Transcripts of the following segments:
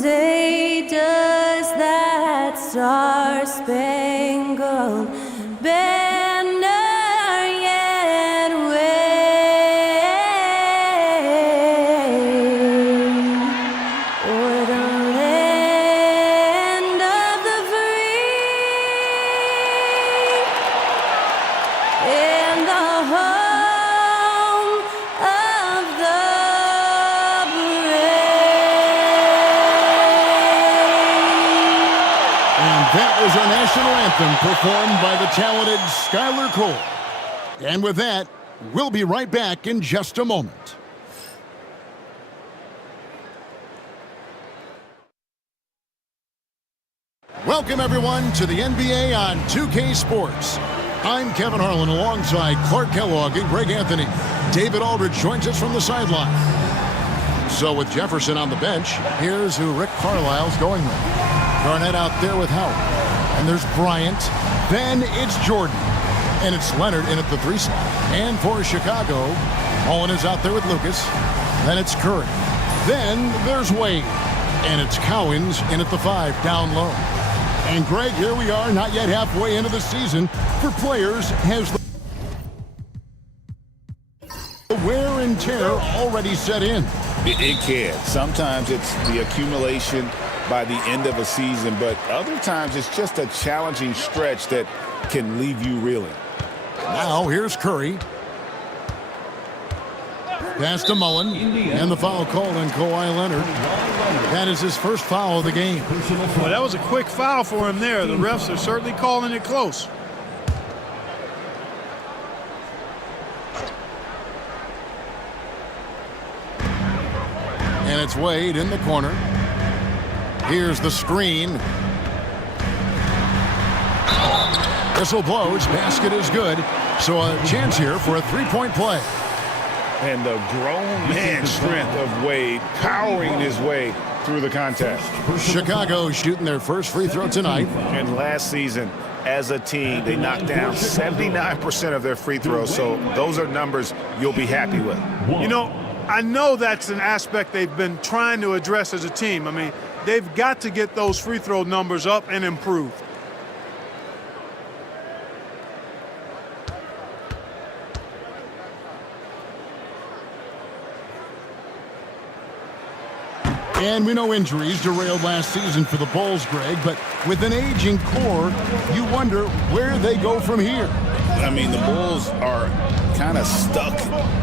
say, does that star-spangled banner yet wave o'er the land of the free and the home of the That was our national anthem performed by the talented Skylar Cole. And with that, we'll be right back in just a moment. Welcome, everyone, to the NBA on 2K Sports. I'm Kevin Harlan alongside Clark Kellogg and Greg Anthony. David Aldridge joins us from the sideline. So with Jefferson on the bench, here's who Rick Carlisle's going with. Garnett out there with Howard. And there's Bryant. Then it's Jordan. And it's Leonard in at the 3 slot. And for Chicago, Mullen is out there with Lucas. Then it's Curry. Then there's Wade. And it's Cowens in at the 5 down low. And Greg, here we are, not yet halfway into the season. For players, has the wear and tear already set in. It can. Sometimes it's the accumulation by the end of a season, but other times it's just a challenging stretch that can leave you reeling. Now here's Curry. Pass to Mullen, and the foul called on Kawhi Leonard. That is his first foul of the game. Well, that was a quick foul for him there. The refs are certainly calling it close. And it's Wade in the corner. Here's the screen. Whistle blows. Basket is good. So a chance here for a three-point play. And the grown man strength of Wade powering his way through the contest. Chicago shooting their first free throw tonight. And last season, as a team, they knocked down 79% of their free throws. So those are numbers you'll be happy with. You know, I know that's an aspect they've been trying to address as a team. I mean, they've got to get those free throw numbers up and improve. And we know injuries derailed last season for the Bulls, Greg, but with an aging core, you wonder where they go from here. I mean, the Bulls are kind of stuck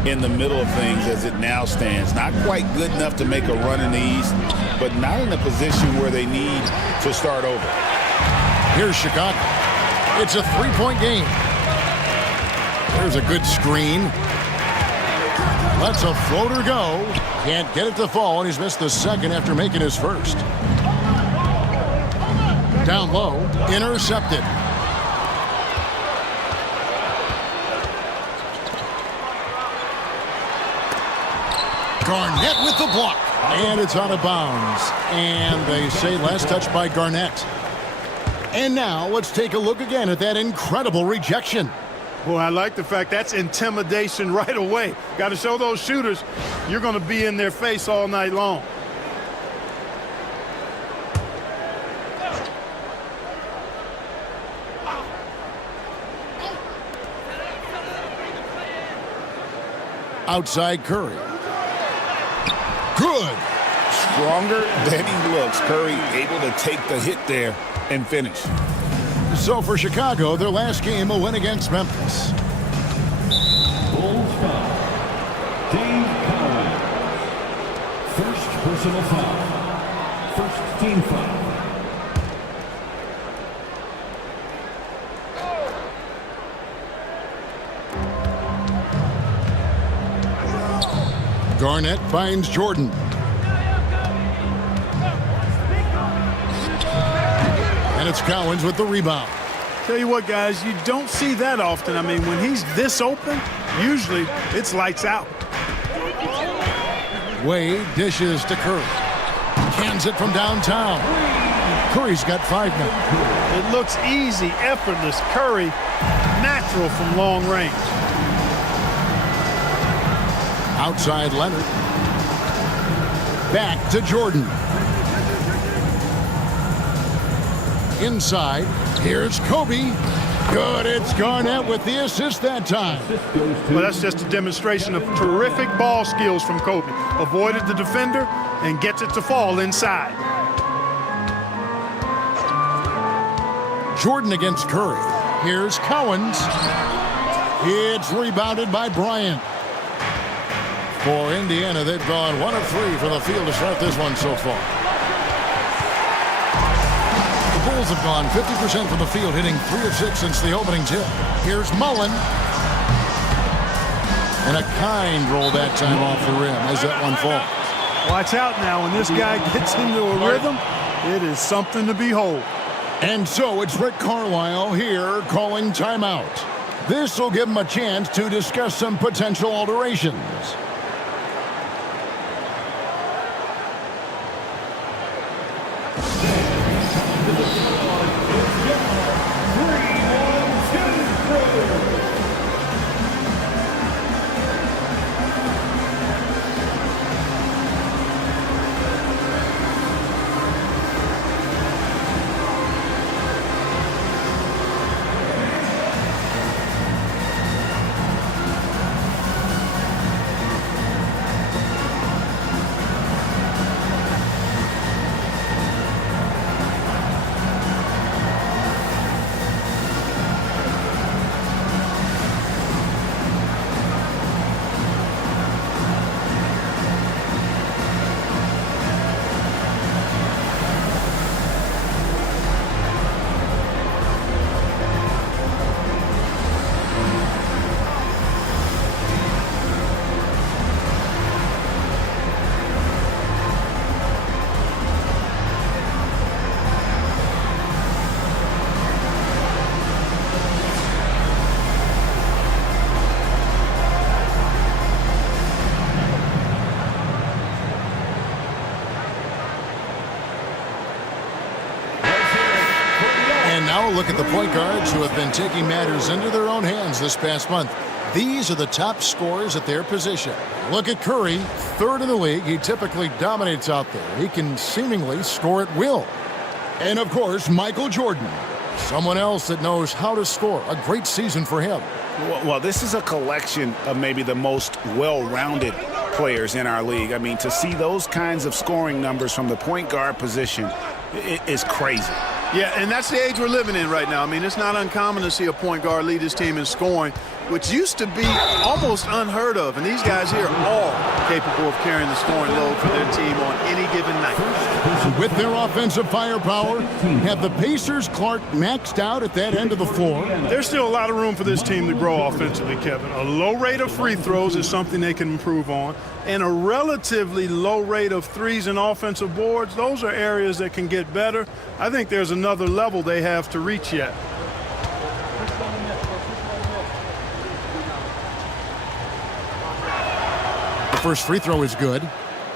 in the middle of things as it now stands. Not quite good enough to make a run in the East, but not in a position where they need to start over. Here's Chicago. It's a three-point game. There's a good screen. Lets a floater go. Can't get it to fall, and he's missed the second after making his first. Down low, intercepted. Garnett with the block. And it's out of bounds. And they say last touch by Garnett. And now let's take a look again at that incredible rejection. Boy, I like the fact that's intimidation right away. Got to show those shooters you're going to be in their face all night long. Outside Curry. Good. Stronger than he looks. Curry able to take the hit there and finish. So for Chicago, their last game a win against Memphis. Bulls foul. Dave Cowens. First personal foul. First team foul. Garnett finds Jordan. And it's Cowens with the rebound. Tell you what, guys, you don't see that often. I mean, when he's this open, usually it's lights out. Wade dishes to Curry. Cans it from downtown. Curry's got 5 now. It looks easy, effortless. Curry, natural from long range. Outside Leonard. Back to Jordan. Inside, here's Kobe. Good, it's Garnett with the assist that time. Well, that's just a demonstration of terrific ball skills from Kobe. Avoided the defender and gets it to fall inside. Jordan against Curry. Here's Cowens. It's rebounded by Bryant. For Indiana, they've gone 1 of 3 from the field to start this one so far. The Bulls have gone 50% from the field, hitting 3 of 6 since the opening tip. Here's Mullen. And a kind roll that time off the rim as that one falls. Watch out now. When this guy gets into a rhythm, it is something to behold. And so it's Rick Carlisle here calling timeout. This will give him a chance to discuss some potential alterations. Now look at the point guards who have been taking matters into their own hands this past month. These are the top scorers at their position. Look at Curry, 3rd in the league. He typically dominates out there. He can seemingly score at will. And of course, Michael Jordan, someone else that knows how to score. A great season for him. Well, this is a collection of maybe the most well-rounded players in our league. I mean, to see those kinds of scoring numbers from the point guard position is crazy. Yeah, and that's the age we're living in right now. I mean, it's not uncommon to see a point guard lead his team in scoring, which used to be almost unheard of. And these guys here are all capable of carrying the scoring load for their team on any given night. With their offensive firepower, have the Pacers, Clark, maxed out at that end of the floor? There's still a lot of room for this team to grow offensively, Kevin. A low rate of free throws is something they can improve on, and a relatively low rate of threes and offensive boards. Those are areas that can get better. I think there's another level they have to reach yet. The first free throw is good.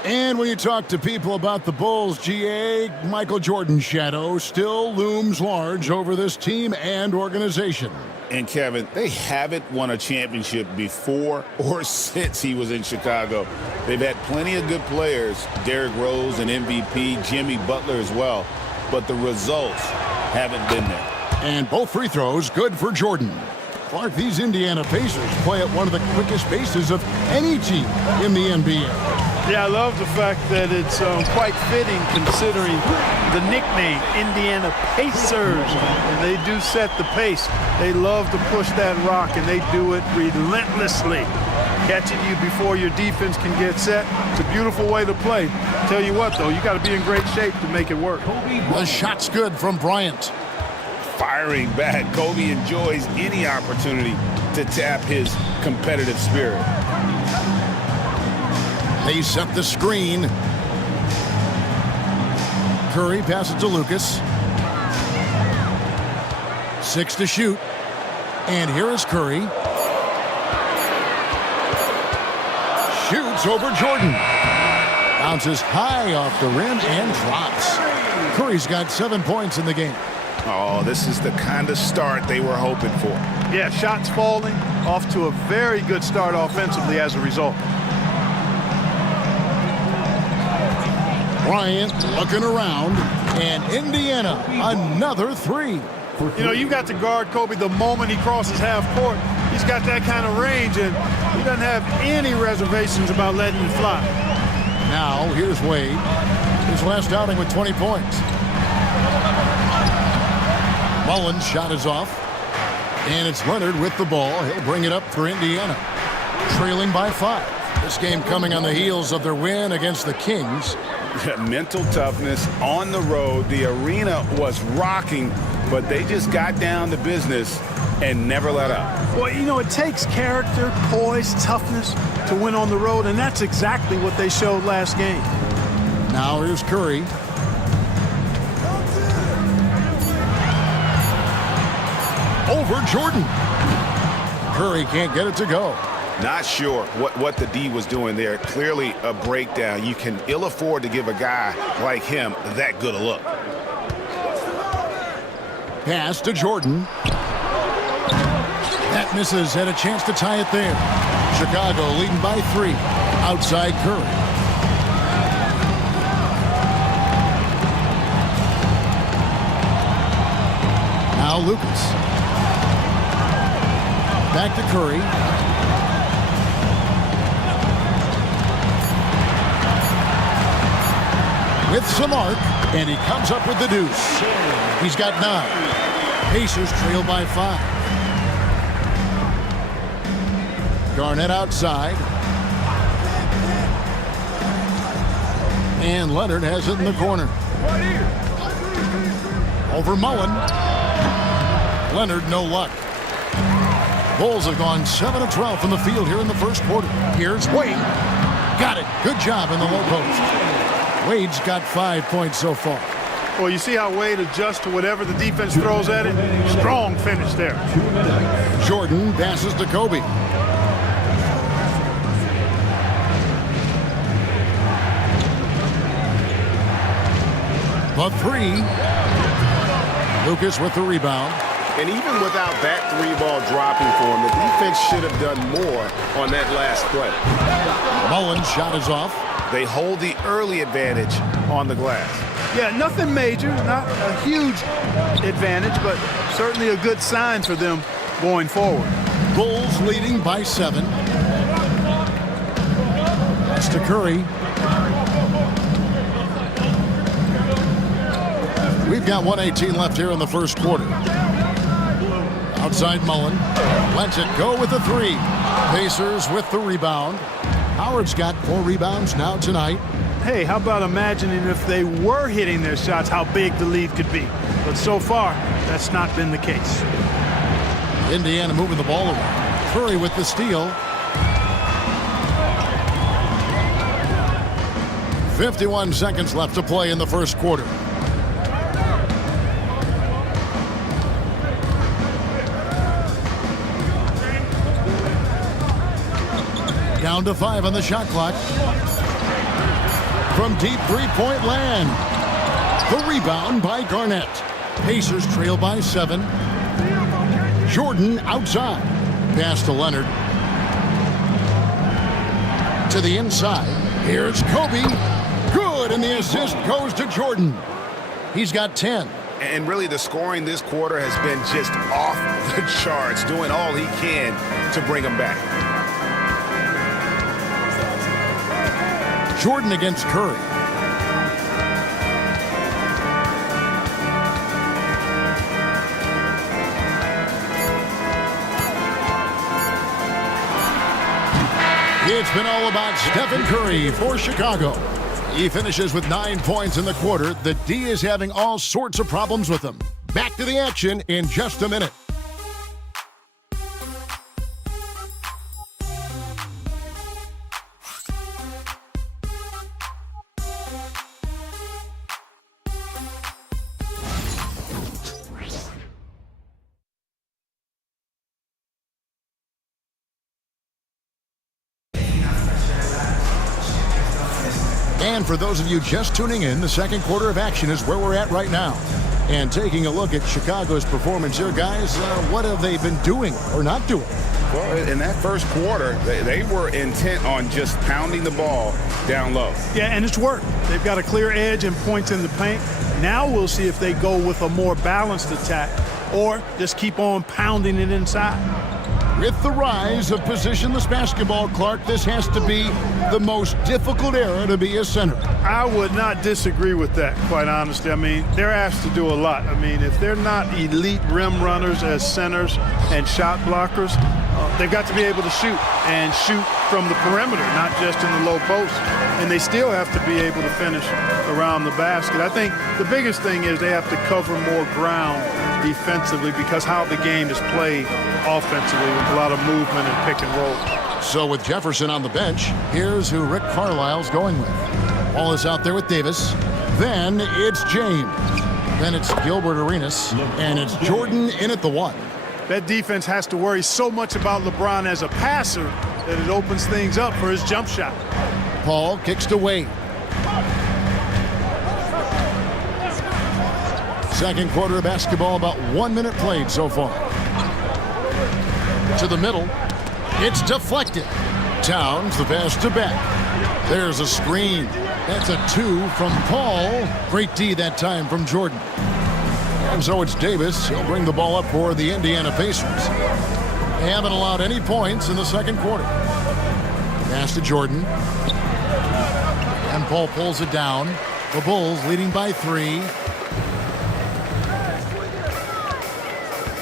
And when you talk to people about the Bulls, GA, Michael Jordan's shadow still looms large over this team and organization. And Kevin, they haven't won a championship before or since he was in Chicago. They've had plenty of good players, Derrick Rose, an MVP, Jimmy Butler as well, but the results haven't been there. And both free throws good for Jordan. Clark, these Indiana Pacers play at one of the quickest paces of any team in the NBA. Yeah, I love the fact that it's quite fitting considering the nickname, Indiana Pacers. And they do set the pace. They love to push that rock, and they do it relentlessly. Catching you before your defense can get set. It's a beautiful way to play. Tell you what, though, you got to be in great shape to make it work. The shot's good from Bryant. Firing back, Kobe enjoys any opportunity to tap his competitive spirit. They set the screen. Curry passes to Lucas. 6 to shoot. And here is Curry. Shoots over Jordan. Bounces high off the rim and drops. Curry's got 7 points in the game. Oh, this is the kind of start they were hoping for. Yeah, shots falling, off to a very good start offensively as a result. Bryant looking around, and Indiana another three. You know, you got to guard Kobe the moment he crosses half court. He's got that kind of range, and he doesn't have any reservations about letting it fly. Now, here's Wade. His last outing with 20 points. Mullen's shot is off. And it's Leonard with the ball. He'll bring it up for Indiana. Trailing by 5. This game coming on the heels of their win against the Kings. Mental toughness on the road. The arena was rocking, but they just got down to business and never let up. Well, you know, it takes character, poise, toughness to win on the road, and that's exactly what they showed last game. Now here's Curry. Over Jordan. Curry can't get it to go. Not sure what the D was doing there. Clearly a breakdown. You can ill afford to give a guy like him that good a look. Pass to Jordan. That misses. Had a chance to tie it there. Chicago leading by 3. Outside Curry. Now Lucas. Back to Curry. With some arc, and he comes up with the deuce. He's got 9. Pacers trail by 5. Garnett outside. And Leonard has it in the corner. Over Mullen. Leonard, no luck. Bulls have gone 7 of 12 from the field here in the first quarter. Here's Wade. Got it. Good job in the low post. Wade's got 5 points so far. Well, you see how Wade adjusts to whatever the defense throws at it? Strong finish there. Jordan passes to Kobe. The 3. Lucas with the rebound. And even without that 3-ball dropping for him, the defense should have done more on that last play. Mullen's shot is off. They hold the early advantage on the glass. Yeah, nothing major, not a huge advantage, but certainly a good sign for them going forward. Bulls leading by 7. That's to Curry. We've got 1:18 left here in the first quarter. Outside Mullen. Lets it go with the 3. Pacers with the rebound. Howard's got 4 rebounds now tonight. Hey, how about imagining if they were hitting their shots, how big the lead could be. But so far, that's not been the case. Indiana moving the ball around. Curry with the steal. 51 seconds left to play in the first quarter. Down to 5 on the shot clock. From deep three-point land. The rebound by Garnett. Pacers trail by 7. Jordan outside. Pass to Leonard. To the inside. Here's Kobe. Good, and the assist goes to Jordan. He's got 10. And really the scoring this quarter has been just off the charts, doing all he can to bring them back. Jordan against Curry. It's been all about Stephen Curry for Chicago. He finishes with 9 points in the quarter. The D is having all sorts of problems with him. Back to the action in just a minute. And for those of you just tuning in, the second quarter of action is where we're at right now. And taking a look at Chicago's performance here, guys, what have they been doing or not doing? Well, in that first quarter, they were intent on just pounding the ball down low. Yeah, and it's worked. They've got a clear edge and points in the paint. Now we'll see if they go with a more balanced attack or just keep on pounding it inside. With the rise of positionless basketball, Clark, this has to be the most difficult era to be a center. I would not disagree with that, quite honestly. I mean, they're asked to do a lot. I mean, if they're not elite rim runners as centers and shot blockers, they've got to be able to shoot and shoot from the perimeter, not just in the low post. And they still have to be able to finish around the basket. I think the biggest thing is they have to cover more ground defensively because how the game is played offensively with a lot of movement and pick and roll. So with Jefferson on the bench, here's who Rick Carlisle's going with. Ball is out there with Davis. Then it's James. Then it's Gilbert Arenas. And it's Jordan in at the 1. That defense has to worry so much about LeBron as a passer that it opens things up for his jump shot. Paul kicks to Wade. Second quarter of basketball, about 1 minute played so far. To the middle. It's deflected. Towns the pass to Beck. There's a screen. That's a 2 from Paul. Great D that time from Jordan. And so it's Davis. He'll bring the ball up for the Indiana Pacers. They haven't allowed any points in the second quarter. Pass to Jordan. And Paul pulls it down. The Bulls leading by 3.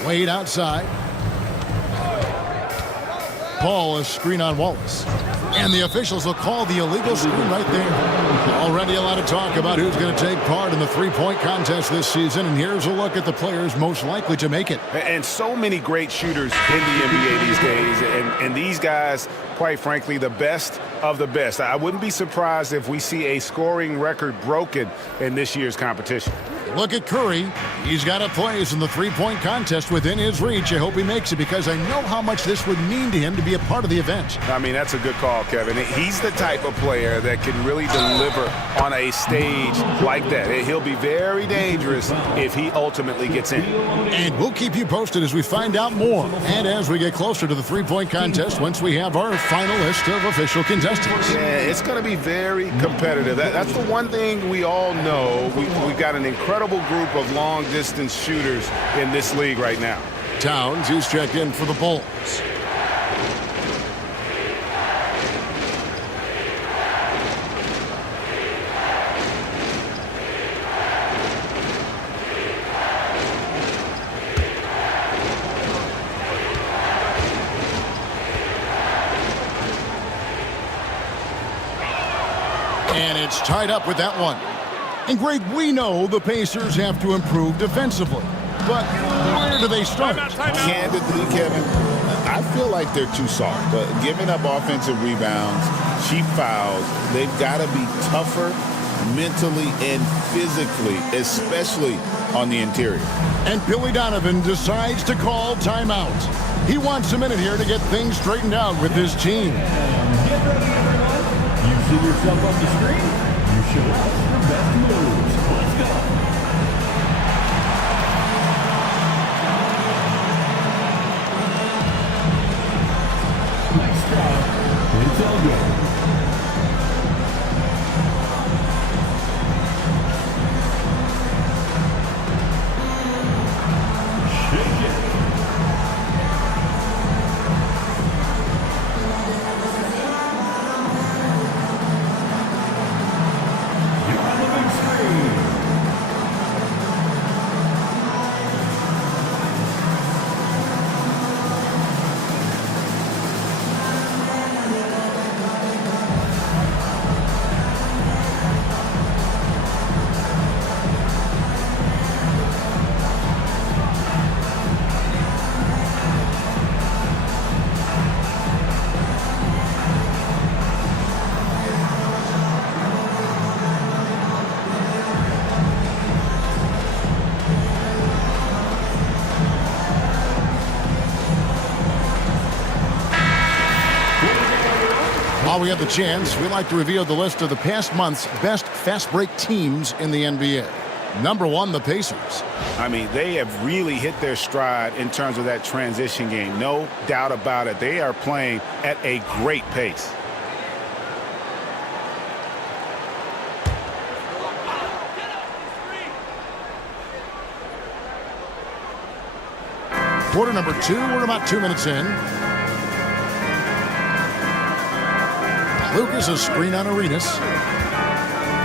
Wade outside. Paul is screen on Wallace. And the officials will call the illegal screen right there. Already a lot of talk about who's going to take part in the three-point contest this season. And here's a look at the players most likely to make it. And so many great shooters in the NBA these days. And these guys, quite frankly, the best of the best. I wouldn't be surprised if we see a scoring record broken in this year's competition. Look at Curry. He's got a place in the three-point contest within his reach. I hope he makes it because I know how much this would mean to him to be a part of the event. I mean, that's a good call, Kevin. He's the type of player that can really deliver on a stage like that. He'll be very dangerous if he ultimately gets in. And we'll keep you posted as we find out more. And as we get closer to the three-point contest, once we have our final list of official contestants. Yeah, it's going to be very competitive. That's the one thing we all know. We've got an incredible group of long-distance shooters in this league right now. Towns, he's checked in for the Bulls. And it's tied up with that one. And Greg, we know the Pacers have to improve defensively. But where do they start? Candidly, Kevin, I feel like they're too soft. Giving up offensive rebounds, cheap fouls, they've got to be tougher mentally and physically, especially on the interior. And Billy Donovan decides to call timeout. He wants a minute here to get things straightened out with his team. Get ready, everyone. You see yourself on the screen? You show us your best moves. Let's go. Nice job. It's all good. While we have the chance, we like to reveal the list of the past month's best fast break teams in the NBA. Number 1, the Pacers. I mean, they have really hit their stride in terms of that transition game. No doubt about it. They are playing at a great pace. Quarter number 2, we're about 2 minutes in. Lucas, a screen on Arenas.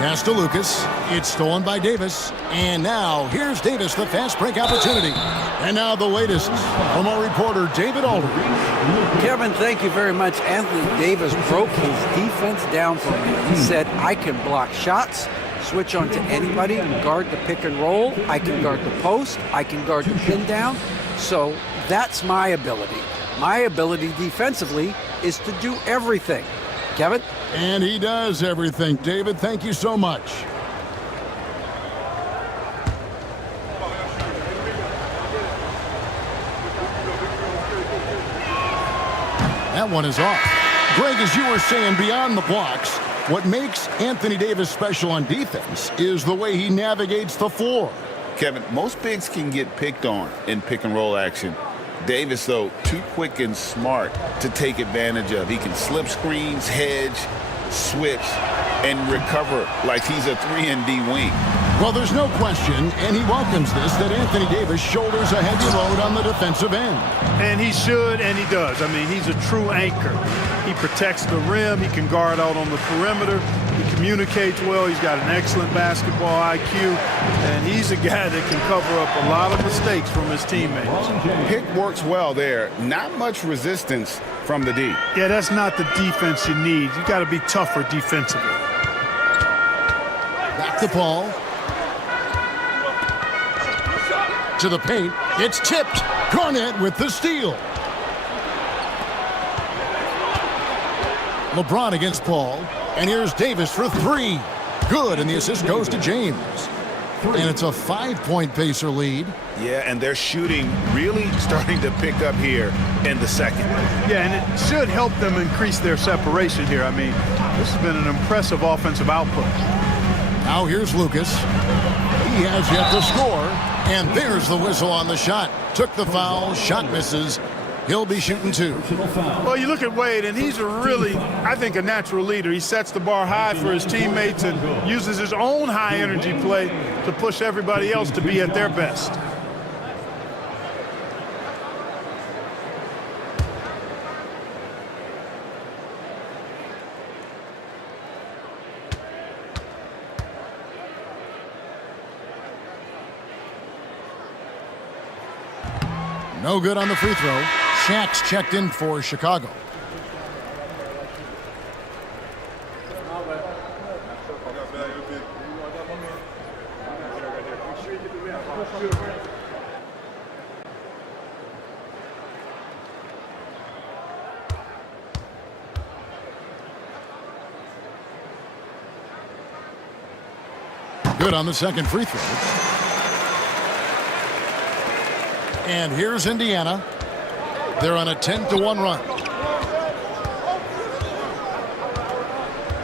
Pass to Lucas. It's stolen by Davis. And now, here's Davis, the fast break opportunity. And now the latest from our reporter, David Aldridge. Kevin, thank you very much. Anthony Davis broke his defense down for me. He said, I can block shots, switch on to anybody, guard the pick and roll. I can guard the post. I can guard the pin down. So that's my ability. My ability defensively is to do everything. Kevin? And he does everything. David, thank you so much. That one is off. Greg, as you were saying, beyond the blocks, what makes Anthony Davis special on defense is the way he navigates the floor. Kevin, most bigs can get picked on in pick and roll action. Davis, though, too quick and smart to take advantage of. He can slip screens, hedge, switch, and recover like he's a 3-and-D wing. Well, there's no question, and he welcomes this, that Anthony Davis shoulders a heavy load on the defensive end. And he should, and he does. I mean, he's a true anchor. He protects the rim. He can guard out on the perimeter. He communicates well. He's got an excellent basketball IQ. And he's a guy that can cover up a lot of mistakes from his teammates. Pick works well there. Not much resistance from the D. Yeah, that's not the defense you need. You got to be tougher defensively. Back to Paul. To the paint. It's tipped. Garnett with the steal. LeBron against Paul. And here's Davis for 3. Good, and the assist goes to James. And it's a 5-point Pacer lead. Yeah, and their shooting really starting to pick up here in the second. Yeah, and it should help them increase their separation here. I mean, this has been an impressive offensive output. Now here's Lucas. He has yet to score. And there's the whistle on the shot. Took the foul. Shot misses. He'll be shooting 2. Well, you look at Wade, and he's a really, I think, a natural leader. He sets the bar high for his teammates and uses his own high-energy play to push everybody else to be at their best. No good on the free throw. Shaq's checked in for Chicago. Good on the second free throw. And here's Indiana. They're on a 10-1 run.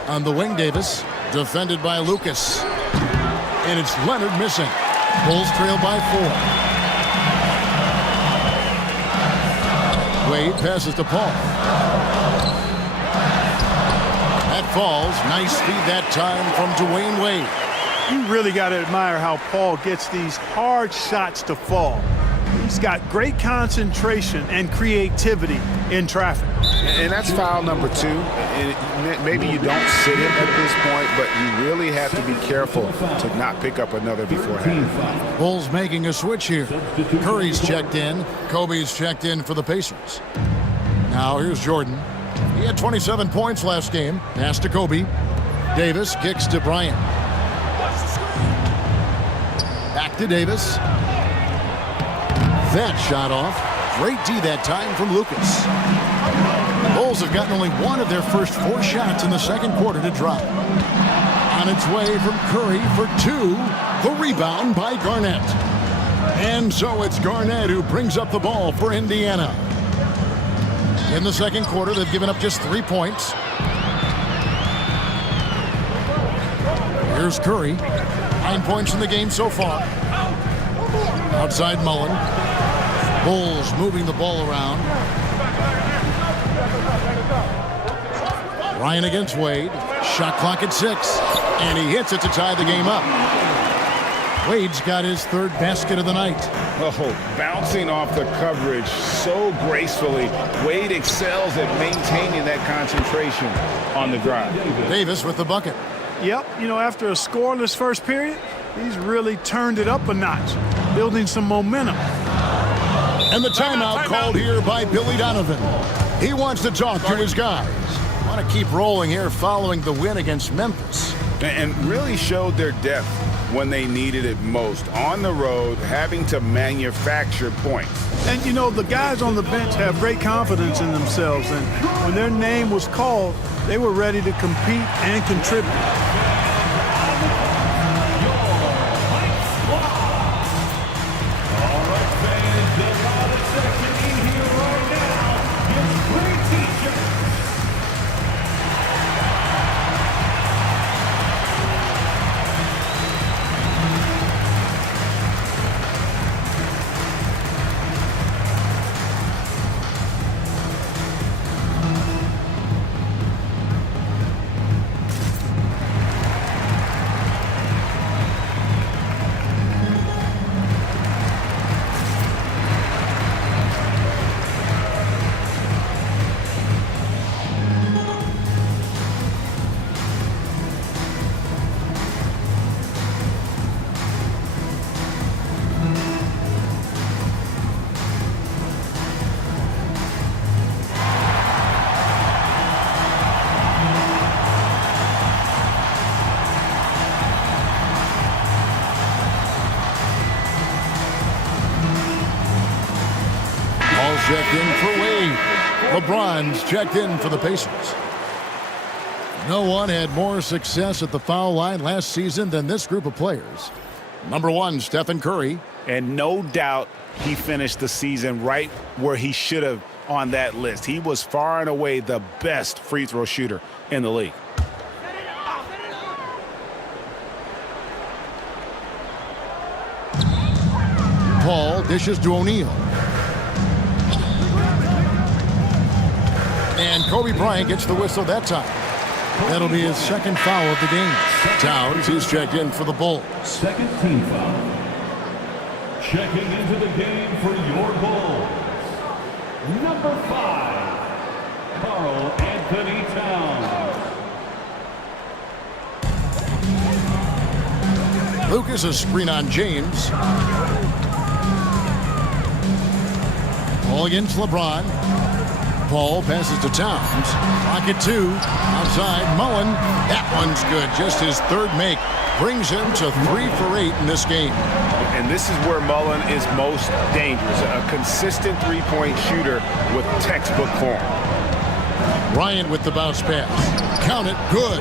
On the wing, Davis, defended by Lucas. And it's Leonard missing. Bulls trail by 4. Wade passes to Paul. That falls. Nice feed that time from Dwayne Wade. You really got to admire how Paul gets these hard shots to fall. He's got great concentration and creativity in traffic. And that's foul number 2. And maybe you don't sit him at this point, but you really have to be careful to not pick up another beforehand. Bulls making a switch here. Curry's checked in. Kobe's checked in for the Pacers. Now here's Jordan. He had 27 points last game. Pass to Kobe. Davis kicks to Bryant. Back to Davis. That shot off. Great D that time from Lucas. The Bulls have gotten only one of their first 4 shots in the second quarter to drop. On its way from Curry for 2. The rebound by Garnett. And so it's Garnett who brings up the ball for Indiana. In the second quarter, they've given up just 3 points. Here's Curry. 9 points in the game so far. Outside Mullen. Bulls moving the ball around. Ryan against Wade. Shot clock at 6. And he hits it to tie the game up. Wade's got his 3rd basket of the night. Oh, bouncing off the coverage so gracefully. Wade excels at maintaining that concentration on the drive. Davis with the bucket. Yep, after a scoreless first period, he's really turned it up a notch, building some momentum. And the timeout called here by Billy Donovan. He wants to talk to his guys. Want to keep rolling here following the win against Memphis. And really showed their depth when they needed it most. On the road, having to manufacture points. And, the guys on the bench have great confidence in themselves. And when their name was called, they were ready to compete and contribute. Checked in for Wade. LeBron's checked in for the Pacers. No one had more success at the foul line last season than this group of players. Number 1, Stephen Curry. And no doubt he finished the season right where he should have on that list. He was far and away the best free throw shooter in the league. Paul dishes to O'Neal. And Kobe Bryant gets the whistle that time. That'll be his 2nd foul of the game. Towns is checked in for the Bulls. 2nd team foul. Checking into the game for your Bulls. Number 5, Karl Anthony Towns. Lucas a screen on James. Ball against LeBron. Paul passes to Towns. Rocket 2. Outside Mullen. That one's good. Just his 3rd make. Brings him to 3 for 8 in this game. And this is where Mullen is most dangerous. A consistent 3-point shooter with textbook form. Bryant with the bounce pass. Count it. Good.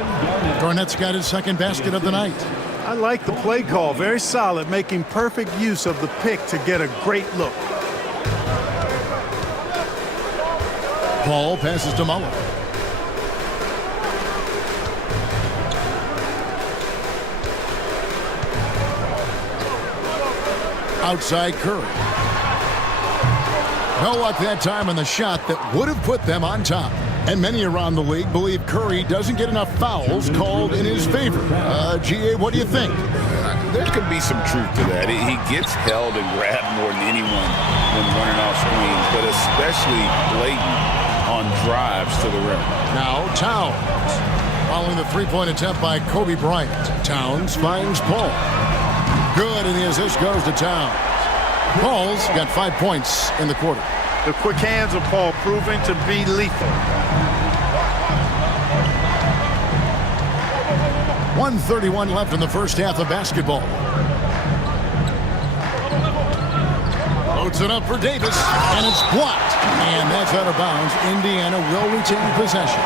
Garnett's got his 2nd basket of the night. I like the play call. Very solid, making perfect use of the pick to get a great look. Paul passes to Mullen. Outside Curry. No luck that time on the shot that would have put them on top. And many around the league believe Curry doesn't get enough fouls called in his favor. GA, what do you think? There could be some truth to that. He gets held and grabbed more than anyone when running off screens, but especially blatant on drives to the rim. Now Towns. Following the 3-point attempt by Kobe Bryant. Towns finds Paul. Good, and the assist goes to Towns. Paul's got 5 points in the quarter. The quick hands of Paul proving to be lethal. 1:31 left in the first half of basketball. Loads it up for Davis, and it's blocked. And that's out of bounds. Indiana will retain possession.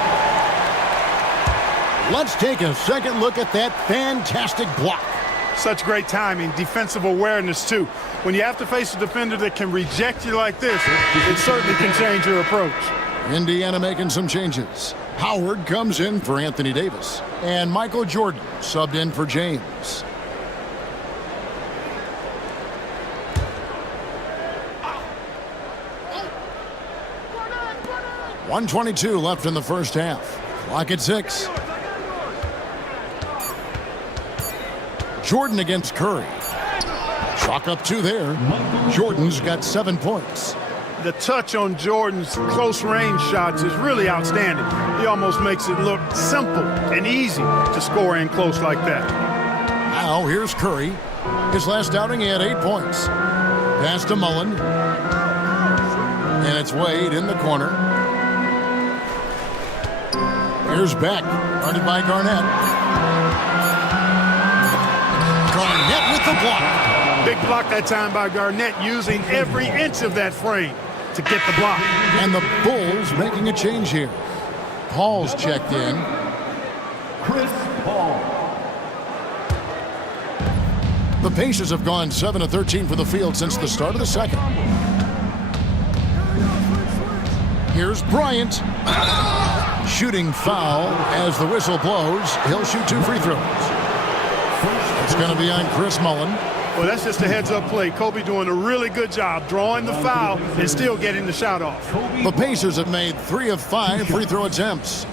Let's take a second look at that fantastic block. Such great timing, defensive awareness, too. When you have to face a defender that can reject you like this, it certainly can change your approach. Indiana making some changes. Howard comes in for Anthony Davis. And Michael Jordan subbed in for James. 1:22 left in the first half. Clock at 6. Jordan against Curry. Chalk up 2 there. Jordan's got 7 points. The touch on Jordan's close-range shots is really outstanding. He almost makes it look simple and easy to score in close like that. Now here's Curry. His last outing, he had 8 points. Pass to Mullen. And it's Wade in the corner. Here's Beck, guarded by Garnett. Garnett with the block. Big block that time by Garnett, using every inch of that frame to get the block. And the Bulls making a change here. Paul's checked in. Chris Paul. The Pacers have gone 7 of 13 from the field since the start of the second. Here's Bryant. Shooting foul as the whistle blows. He'll shoot 2 free throws. It's going to be on Chris Mullen. Well, that's just a heads-up play. Kobe doing a really good job drawing the foul and still getting the shot off. The Pacers have made 3 of 5 free throw attempts.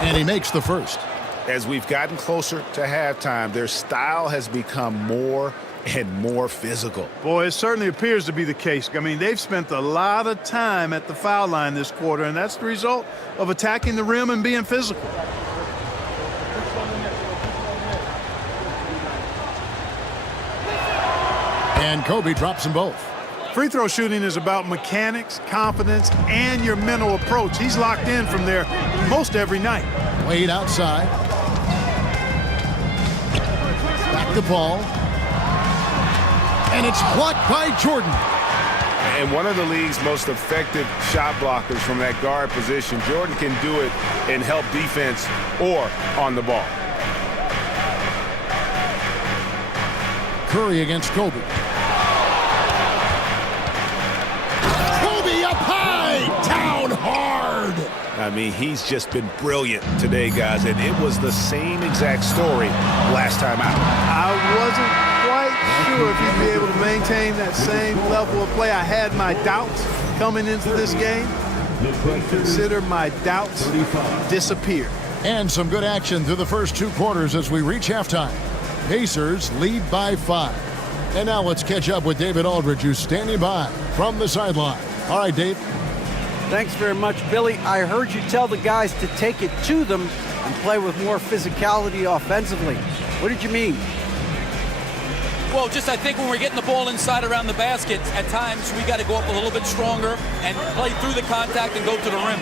And he makes the first. As we've gotten closer to halftime, their style has become more and more physical. Boy, it certainly appears to be the case. I mean, they've spent a lot of time at the foul line this quarter, and that's the result of attacking the rim and being physical. And Kobe drops them both. Free throw shooting is about mechanics, confidence, and your mental approach. He's locked in from there most every night. Wade outside. Back to Paul. And it's blocked by Jordan. And one of the league's most effective shot blockers from that guard position. Jordan can do it and help defense or on the ball. Curry against Kobe. Kobe up high, down hard. I mean, he's just been brilliant today, guys, and it was the same exact story last time out. I wasn't quite sure if he'd be able to maintain that same level of play. I had my doubts coming into this game, but consider my doubts disappear. And some good action through the first 2 quarters as we reach halftime. Pacers lead by 5. And now let's catch up with David Aldridge, who's standing by from the sideline. All right, Dave. Thanks very much, Billy. I heard you tell the guys to take it to them and play with more physicality offensively. What did you mean? Well, just I think when we're getting the ball inside around the basket, at times we got to go up a little bit stronger and play through the contact and go to the rim.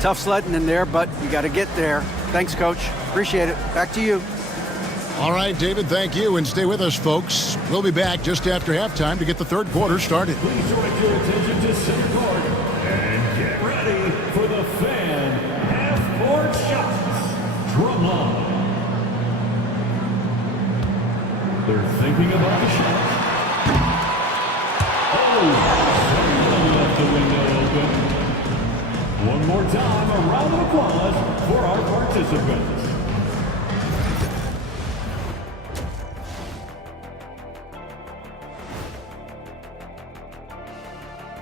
Tough sledding in there, but you got to get there. Thanks, Coach. Appreciate it. Back to you. All right, David, thank you. And stay with us, folks. We'll be back just after halftime to get the third quarter started. Please direct your attention to center court and get ready for the fan half-court shots. Drum line. They're thinking about the shot. Oh, someone left the window open. One more time, a round of applause for our participants.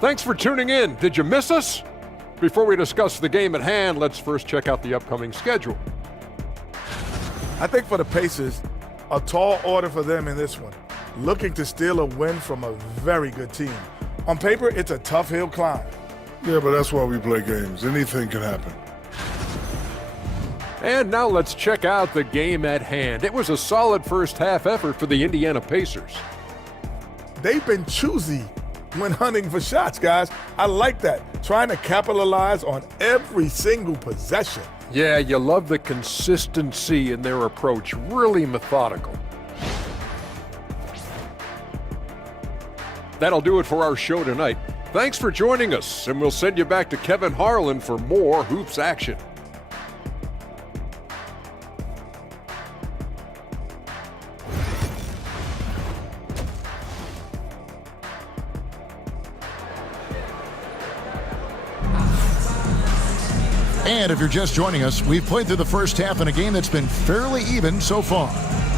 Thanks for tuning in. Did you miss us? Before we discuss the game at hand, let's first check out the upcoming schedule. I think for the Pacers, a tall order for them in this one. Looking to steal a win from a very good team. On paper, it's a tough hill climb. Yeah, but that's why we play games. Anything can happen. And now let's check out the game at hand. It was a solid first half effort for the Indiana Pacers. They've been choosy when hunting for shots, guys. I like that. Trying to capitalize on every single possession. Yeah, you love the consistency in their approach. Really methodical. That'll do it for our show tonight. Thanks for joining us, and we'll send you back to Kevin Harlan for more hoops action. And if you're just joining us, we've played through the first half in a game that's been fairly even so far.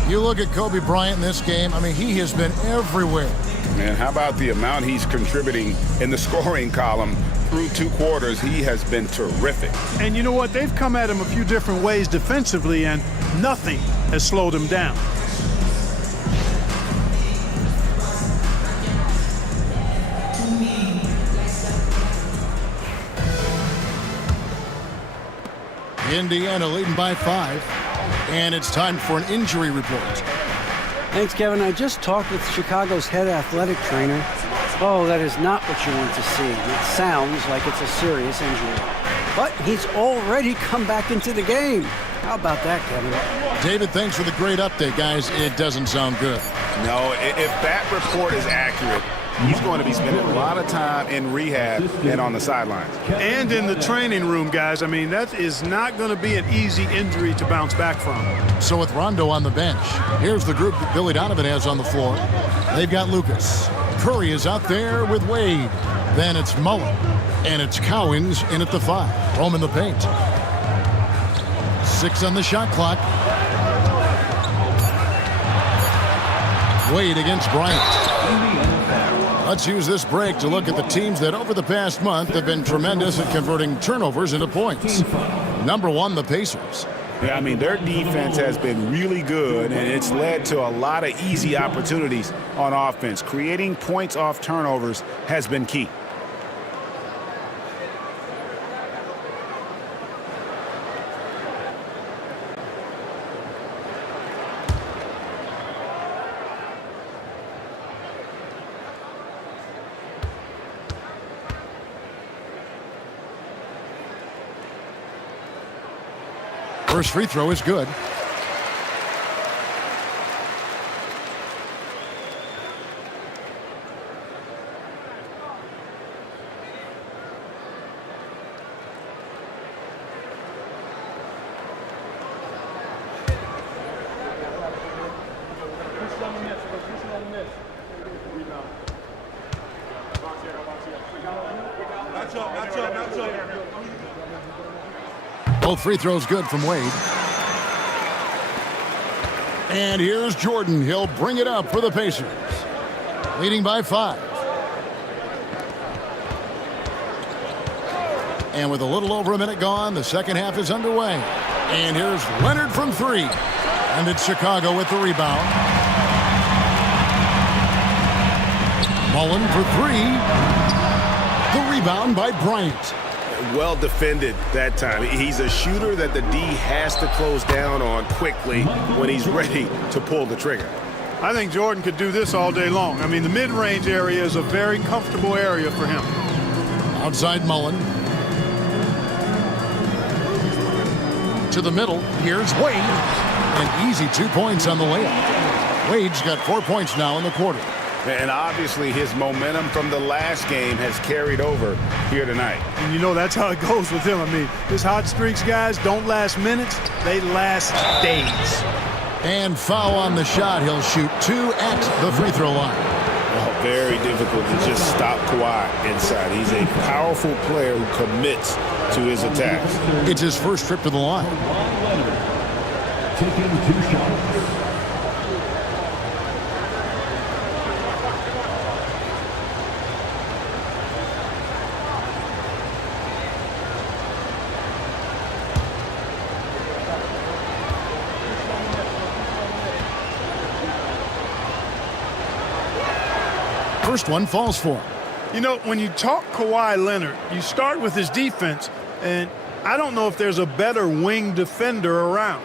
You look at Kobe Bryant in this game, I mean, he has been everywhere. Man, how about the amount he's contributing in the scoring column through 2 quarters? He has been terrific. And you know what? They've come at him a few different ways defensively, and nothing has slowed him down. Indiana leading by 5. And it's time for an injury report. Thanks, Kevin. I just talked with Chicago's head athletic trainer. Oh, that is not what you want to see. It sounds like it's a serious injury. But he's already come back into the game. How about that, Kevin? David, thanks for the great update, guys. It doesn't sound good. No, if that report is accurate, he's going to be spending a lot of time in rehab and on the sidelines. And in the training room, guys. I mean, that is not going to be an easy injury to bounce back from. So with Rondo on the bench, here's the group that Billy Donovan has on the floor. They've got Lucas. Curry is out there with Wade. Then it's Mullen. And it's Cowens in at the 5. Home in the paint. 6 on the shot clock. Wade against Bryant. Let's use this break to look at the teams that over the past month have been tremendous at converting turnovers into points. Number 1, the Pacers. Yeah, I mean, their defense has been really good, and it's led to a lot of easy opportunities on offense. Creating points off turnovers has been key. First free throw is good. Both free throws good from Wade. And here's Jordan. He'll bring it up for the Pacers. Leading by 5. And with a little over a minute gone, the second half is underway. And here's Leonard from 3. And it's Chicago with the rebound. Mullen for 3. The rebound by Bryant. Well defended that time. He's a shooter that the D has to close down on quickly when he's ready to pull the trigger. I think Jordan could do this all day long. I mean, the mid-range area is a very comfortable area for him. Outside Mullen. To the middle. Here's Wade. An easy 2 points on the layup. Wade's got 4 points now in the quarter. And obviously his momentum from the last game has carried over here tonight. And you know that's how it goes with him. I mean, his hot streaks, guys, don't last minutes. They last days. And foul on the shot. He'll shoot 2 at the free throw line. Oh, very difficult to just stop Kawhi inside. He's a powerful player who commits to his attacks. It's his first trip to the line. Taking 2 shots. First one falls for him. You know, when you talk Kawhi Leonard, you start with his defense, and I don't know if there's a better wing defender around.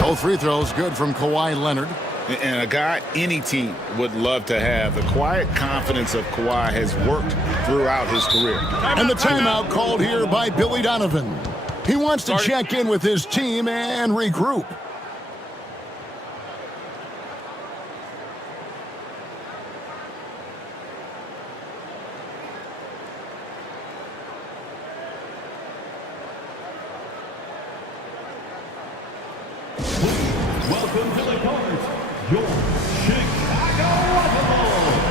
Both free throws good from Kawhi Leonard. And a guy any team would love to have. The quiet confidence of Kawhi has worked throughout his career. And the timeout called here by Billy Donovan. He wants to check in with his team and regroup. Please welcome to the court, your Chicago Bulls.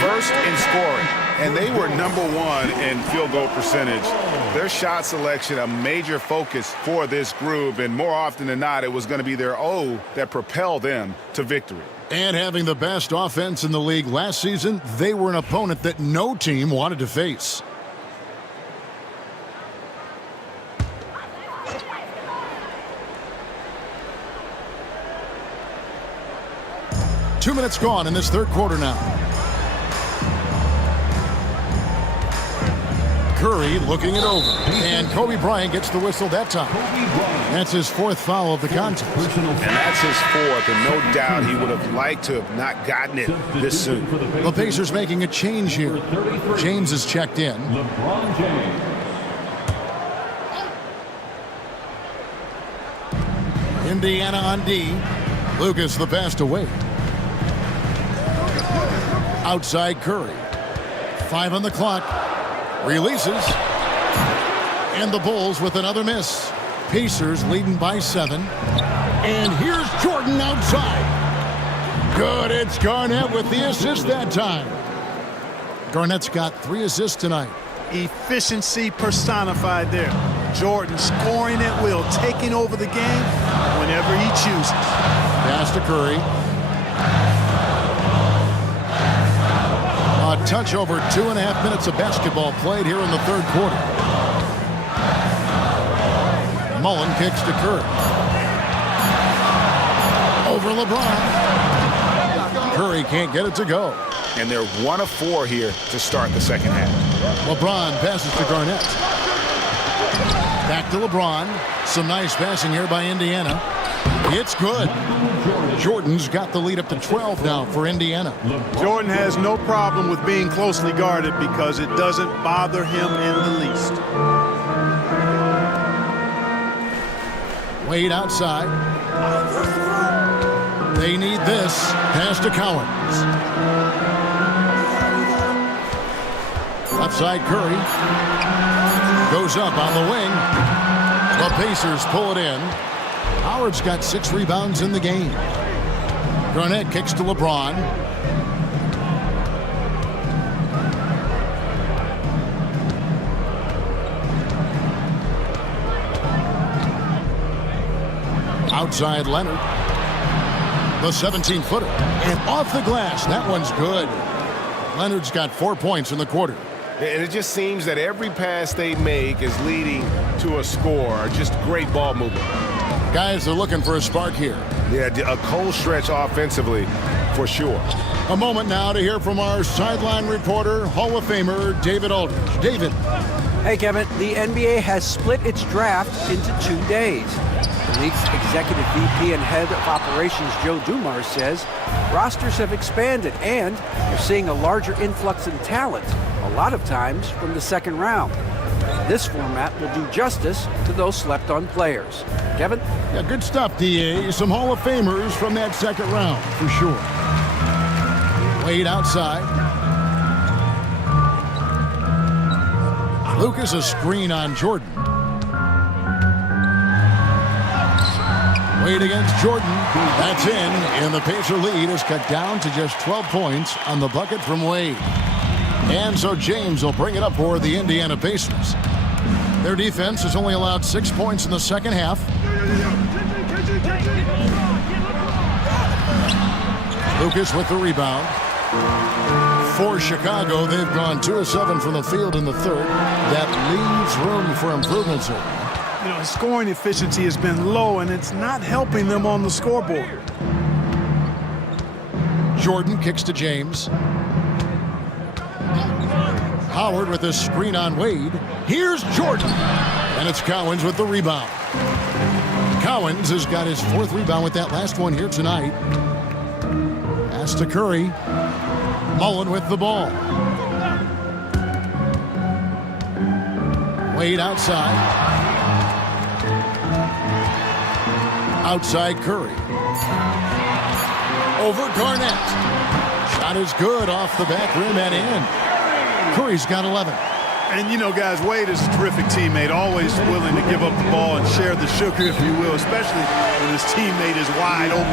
First in scoring, and they were #1 in field goal percentage. Their shot selection, a major focus for this group, and more often than not, it was going to be their O that propelled them to victory. And having the best offense in the league last season, they were an opponent that no team wanted to face. Two minutes gone in this third quarter now. Curry looking it over. And Kobe Bryant gets the whistle that time. That's his fourth foul of the contest. And that's his fourth, and no doubt he would have liked to have not gotten it this soon. The Pacers making a change here. James is checked in. LeBron James. Indiana on D. Lucas the pass to Wade. Outside Curry. 5 on the clock. Releases. And the Bulls with another miss. Pacers leading by 7. And here's Jordan outside. Good. It's Garnett with the assist that time. Garnett's got 3 assists tonight. Efficiency personified there. Jordan scoring at will, taking over the game whenever he chooses. Pass to Curry. A touch over 2.5 minutes of basketball played here in the third quarter. Mullen kicks to Curry. Over LeBron. Curry can't get it to go. And they're 1 of 4 here to start the second half. LeBron passes to Garnett. Back to LeBron. Some nice passing here by Indiana. It's good. Jordan's got the lead up to 12 now for Indiana. Jordan has no problem with being closely guarded because it doesn't bother him in the least. Wade outside. They need this. Pass to Collins. Left side Curry. Goes up on the wing. The Pacers pull it in. Howard's got 6 rebounds in the game. Garnett kicks to LeBron. Outside Leonard. The 17-footer. And off the glass. That one's good. Leonard's got 4 points in the quarter. And it just seems that every pass they make is leading to a score. Just great ball movement. Guys are looking for a spark here. Yeah, a cold stretch offensively for sure. A moment now to hear from our sideline reporter, Hall of Famer David Aldridge. David. Hey, Kevin. The NBA has split its draft into 2 days. The league's executive VP and head of operations, Joe Dumars, says rosters have expanded and you're seeing a larger influx in talent, a lot of times from the second round. This format will do justice to those slept-on players. Kevin? Yeah, good stuff, DA. Some Hall of Famers from that second round, for sure. Wade outside. Lucas a screen on Jordan. Wade against Jordan. That's in, and the Pacer lead is cut down to just 12 points on the bucket from Wade. And so James will bring it up for the Indiana Pacers. Their defense has only allowed 6 points in the second half. Lucas with the rebound. For Chicago, they've gone 2 of 7 from the field in the third. That leaves room for improvements here. You know, his scoring efficiency has been low, and it's not helping them on the scoreboard. Jordan kicks to James. Howard with a screen on Wade. Here's Jordan. And it's Cowens with the rebound. Cowens has got his 4th rebound with that last one here tonight. Pass to Curry. Mullen with the ball. Wade outside. Outside Curry. Over Garnett. Shot is good off the back rim and in. Curry's got 11. And, you know, guys, Wade is a terrific teammate, always willing to give up the ball and share the sugar, if you will, especially when his teammate is wide open.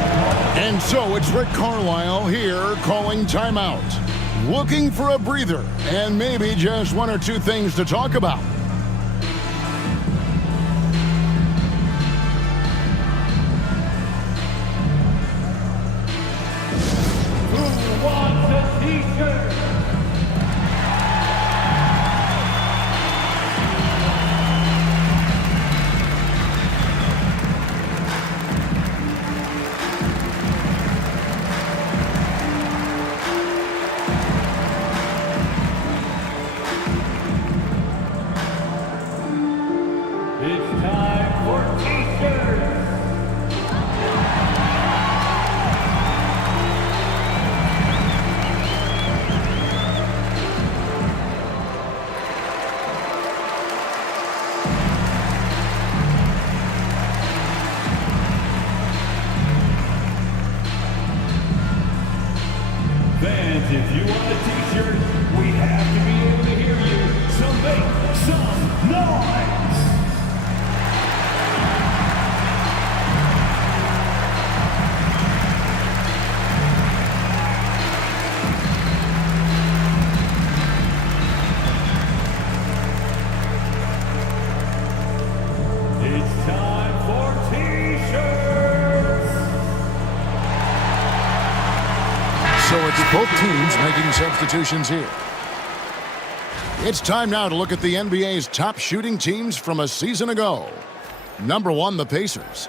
And so it's Rick Carlisle here calling timeout. Looking for a breather and maybe just 1 or 2 things to talk about. Who wants a t-shirt? It's time for t-shirts. Fans, if you want a t-shirt, we have to be able to hear you. So make some noise. It's time for t-shirts. So it's both teams making substitutions here. It's time now to look at the NBA's top shooting teams from a season ago. Number 1, the Pacers.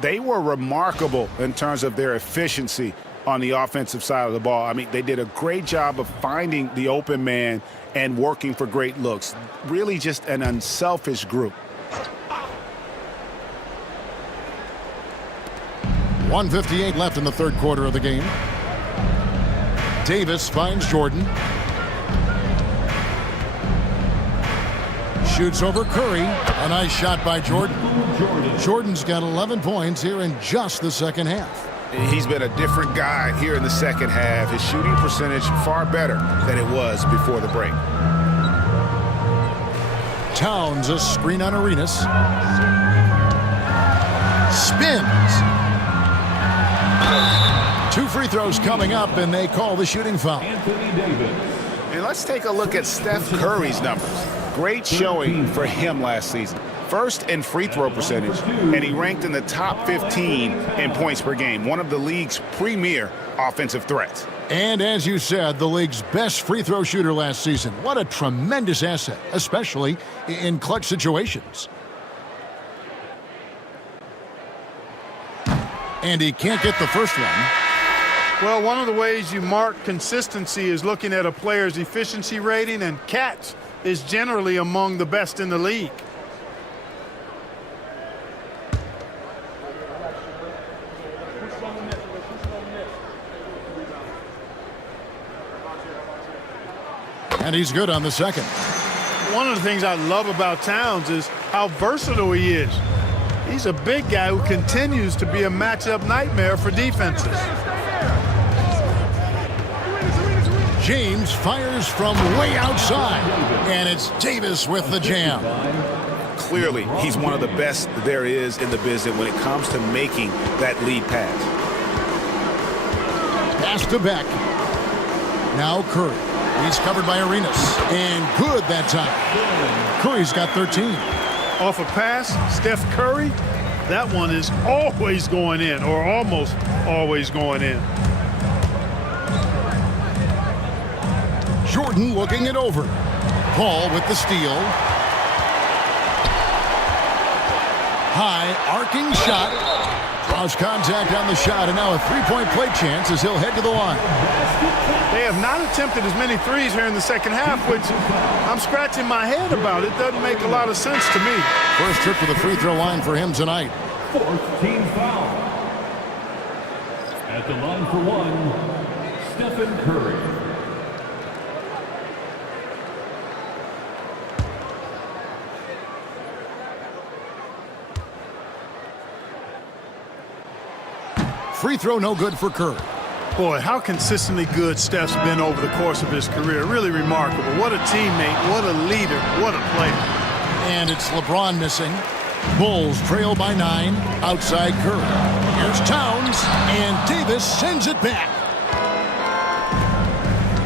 They were remarkable in terms of their efficiency on the offensive side of the ball. I mean, they did a great job of finding the open man and working for great looks. Really just an unselfish group. 1:58 left in the third quarter of the game. Davis finds Jordan. Shoots over Curry. A nice shot by Jordan. Jordan's got 11 points here in just the second half. He's been a different guy here in the second half. His shooting percentage far better than it was before the break. Towns a screen on Arenas. Spins. 2 free throws coming up, and they call the shooting foul. And let's take a look at Steph Curry's numbers. Great showing for him last season. First in free throw percentage, and he ranked in the top 15 in points per game, one of the league's premier offensive threats. And as you said, the league's best free throw shooter last season. What a tremendous asset, especially in clutch situations. And he can't get the first one. Well, one of the ways you mark consistency is looking at a player's efficiency rating, and catch is generally among the best in the league. And he's good on the second. One of the things I love about Towns is how versatile he is. He's a big guy who continues to be a matchup nightmare for defenses. James fires from way outside, and it's Davis with the jam. clearly, he's one of the best there is in the business when it comes to making that lead pass. Pass to Beck. Now Curry. He's covered by Arenas. And good that time. Curry's got 13. Off a pass, Steph Curry, that one is always going in, or almost always going in. Jordan looking it over. Paul with the steal. High arcing shot. Draws contact on the shot, and now a three-point play chance as he'll head to the line. They have not attempted as many threes here in the second half, which I'm scratching my head about. It doesn't make a lot of sense to me. First trip to the free throw line for him tonight. 4th team foul. At the line for one, Stephen Curry. Free throw no good for Curry. Boy, how consistently good Steph's been over the course of his career. Really remarkable. What a teammate, what a leader, what a player. And it's LeBron missing. Bulls trail by 9 outside Curry. Here's Towns, and Davis sends it back.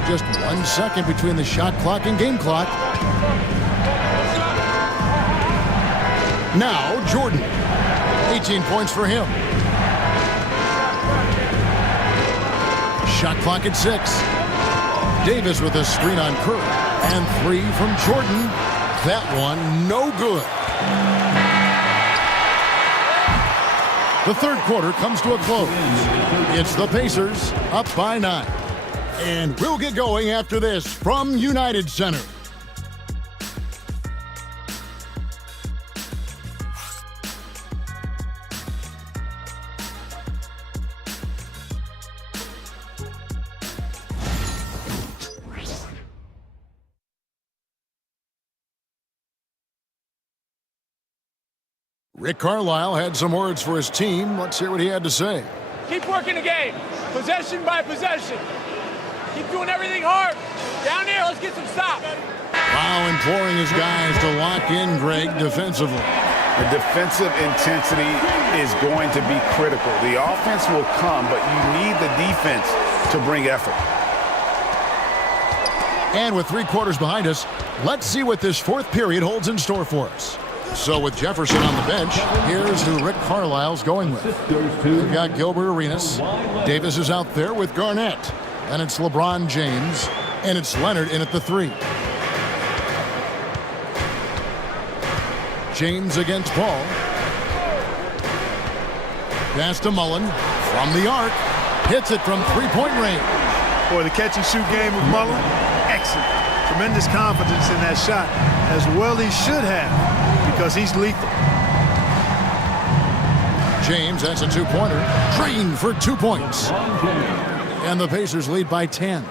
Just 1 second between the shot clock and game clock. Now Jordan. 18 points for him. Shot clock at 6. Davis with a screen on Curry. And 3 from Jordan. That one no good. The third quarter comes to a close. It's the Pacers up by 9. And we'll get going after this from United Center. Rick Carlisle had some words for his team. Let's hear what he had to say. Keep working the game, possession by possession. Keep doing everything hard. Down here, let's get some stops. Wow, imploring his guys to lock in, Greg, defensively. The defensive intensity is going to be critical. The offense will come, but you need the defense to bring effort. And with 3 quarters behind us, let's see what this fourth period holds in store for us. So with Jefferson on the bench, here's who Rick Carlisle's going with. They've got Gilbert Arenas. Davis is out there with Garnett. And it's LeBron James. And it's Leonard in at the 3. James against Paul. Pass to Mullen from the arc. Hits it from three-point range. Boy, the catch-and-shoot game of Mullen, excellent. Tremendous confidence in that shot, as well he should have, because he's lethal. James, that's a 2-pointer. Green for 2 points. And the Pacers lead by 10.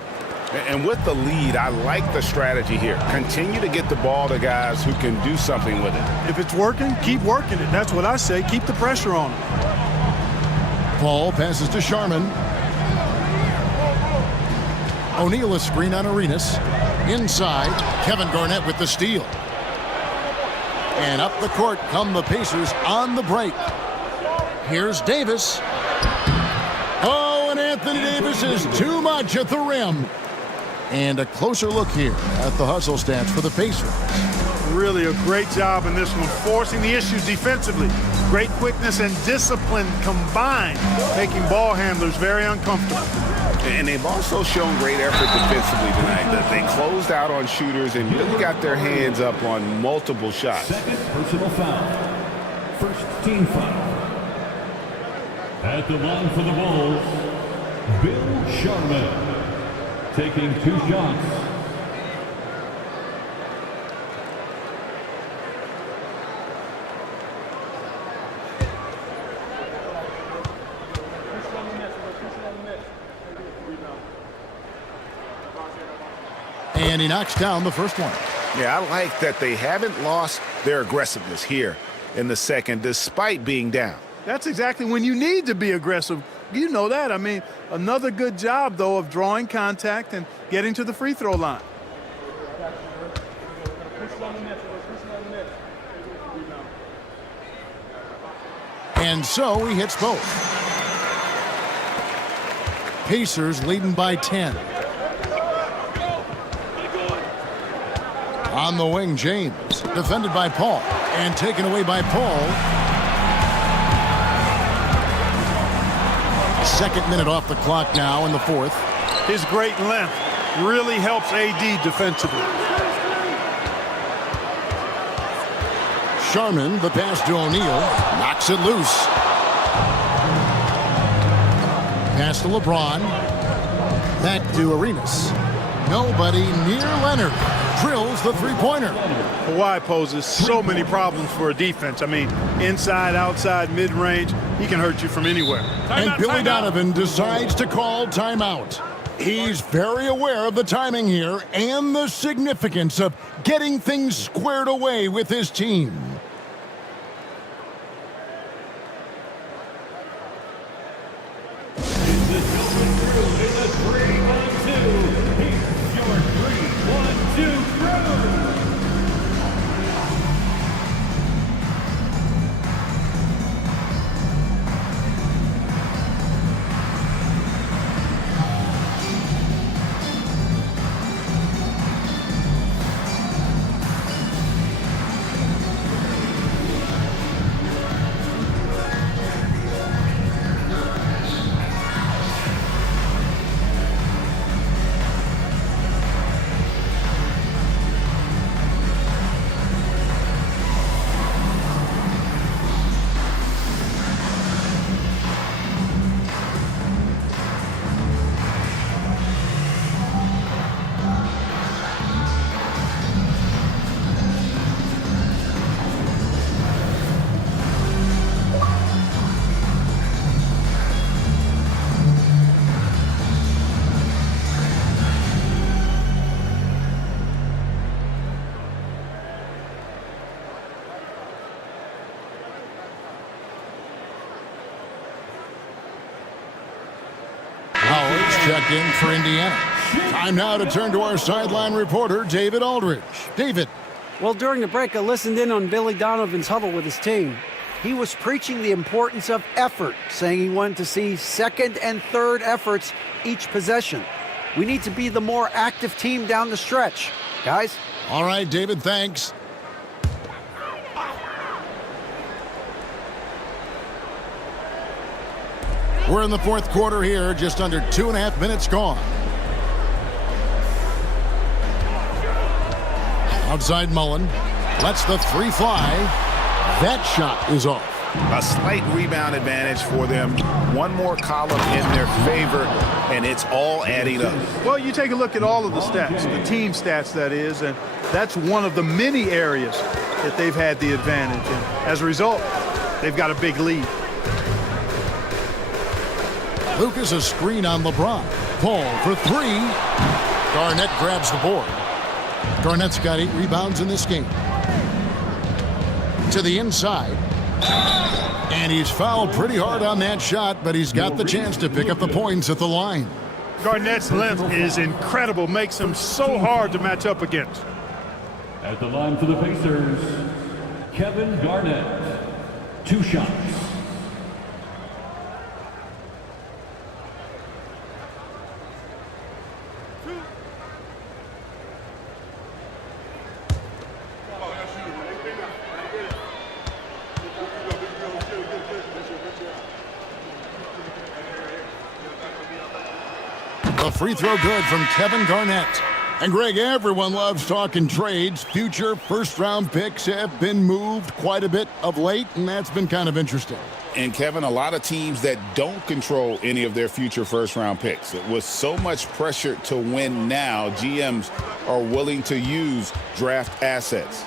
And with the lead, I like the strategy here. Continue to get the ball to guys who can do something with it. If it's working, keep working it. That's what I say. Keep the pressure on him. Paul passes to Sharman. O'Neal a screen on Arenas. Inside, Kevin Garnett with the steal. And up the court come the Pacers on the break. Here's Davis. Oh, and Anthony Davis is too much at the rim. And a closer look here at the hustle stats for the Pacers. Really a great job in this one, forcing the issues defensively. Great quickness and discipline combined, making ball handlers very uncomfortable. And they've also shown great effort defensively tonight. That they closed out on shooters and really got their hands up on multiple shots. Second personal foul. First team foul. At the line for the Bulls, Bill Sharman, taking 2 shots. And he knocks down the first one. Yeah, I like that they haven't lost their aggressiveness here in the second, despite being down. That's exactly when you need to be aggressive. You know that. I mean, another good job, though, of drawing contact and getting to the free throw line. And so he hits both. Pacers leading by 10. On the wing, James. Defended by Paul. And taken away by Paul. Second minute off the clock now in the fourth. His great length really helps AD defensively. Sharman, the pass to O'Neal. Knocks it loose. Pass to LeBron. Back to Arenas. Nobody near Leonard. Drills the three-pointer. Kawhi poses so many problems for a defense. I mean, inside, outside, mid-range, he can hurt you from anywhere. And Billy Donovan decides to call timeout. He's very aware of the timing here and the significance of getting things squared away with his team. Checked in for Indiana. Time now to turn to our sideline reporter, David Aldridge. David. Well, during the break, I listened in on Billy Donovan's huddle with his team. He was preaching the importance of effort, saying he wanted to see second and third efforts each possession. We need to be the more active team down the stretch. Guys? All right, David, thanks. We're in the fourth quarter here, just under 2.5 minutes gone. Outside Mullen, lets the three fly. That shot is off. A slight rebound advantage for them. One more column in their favor, and it's all adding up. Well, you take a look at all of the stats, the team stats, that is, and that's one of the many areas that they've had the advantage. And as a result, they've got a big lead. Lucas a screen on LeBron. Paul for three. Garnett grabs the board. Garnett's got 8 rebounds in this game. To the inside. And he's fouled pretty hard on that shot, but he's got the chance to pick up the points at the line. Garnett's length is incredible, makes him so hard to match up against. At the line for the Pacers, Kevin Garnett. 2 shots. The free throw good from Kevin Garnett. And Greg, everyone loves talking trades. Future first-round picks have been moved quite a bit of late, and that's been kind of interesting. And Kevin, a lot of teams that don't control any of their future first-round picks. With so much pressure to win now, GMs are willing to use draft assets.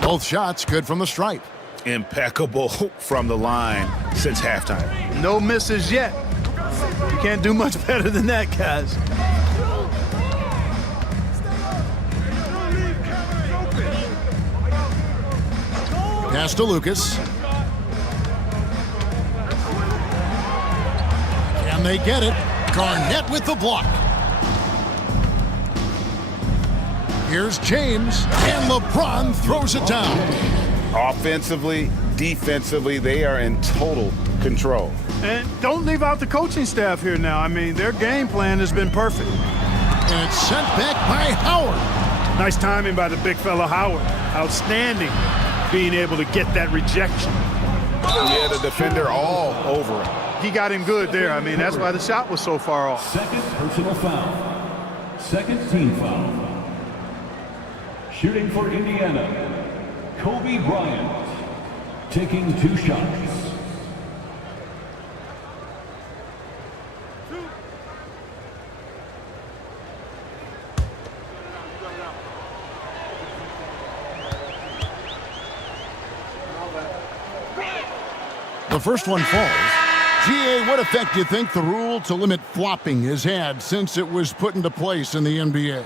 Both shots good from the stripe. Impeccable from the line since halftime. No misses yet. You can't do much better than that, guys. Pass to Lucas. Can they get it? Garnett with the block. Here's James, and LeBron throws it down. Offensively, defensively, they are in total control. And don't leave out the coaching staff here now. I mean, their game plan has been perfect. And it's sent back by Howard. Nice timing by the big fella Howard. Outstanding being able to get that rejection. Yeah, the defender all over him. He got him good there. I mean, that's why the shot was so far off. Second personal foul. Second team foul. Shooting for Indiana, Kobe Bryant, taking 2 shots. The first one falls. GA, what effect do you think the rule to limit flopping has had since it was put into place in the NBA?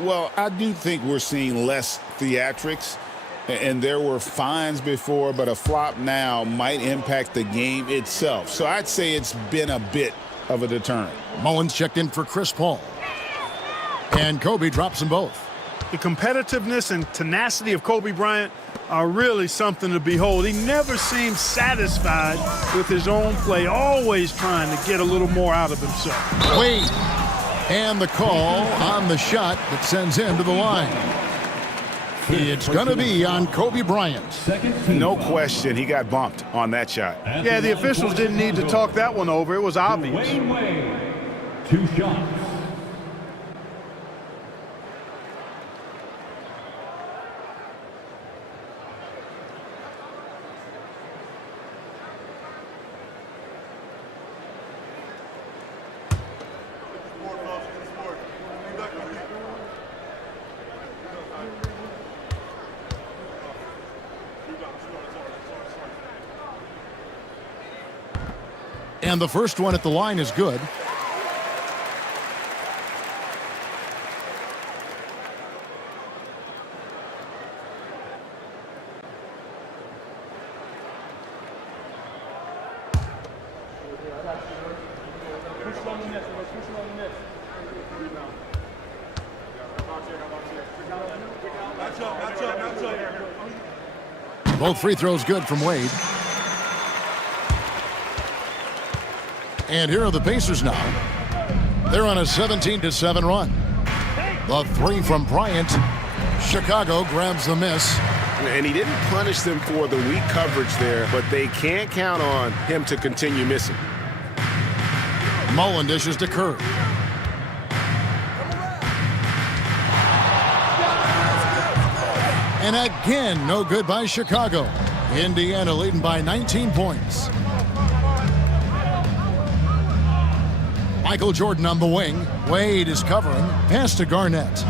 Well, I do think we're seeing less theatrics, and there were fines before, but a flop now might impact the game itself. So I'd say it's been a bit of a deterrent. Mullins checked in for Chris Paul. And Kobe drops them both. The competitiveness and tenacity of Kobe Bryant are really something to behold. He never seems satisfied with his own play, always trying to get a little more out of himself. Wade. And the call on the shot that sends him to the line. It's going to be on Kobe Bryant. No question, he got bumped on that shot. Yeah, the officials didn't need to talk that one over. It was obvious. 2 shots. And the first one at the line is good. Both free throws good from Wade. And here are the Pacers now. They're on a 17-7 run. The 3 from Bryant. Chicago grabs the miss. And he didn't punish them for the weak coverage there, but they can't count on him to continue missing. Mullen dishes to Curry. And again, no good by Chicago. Indiana leading by 19 points. Michael Jordan on the wing. Wade is covering. Pass to Garnett.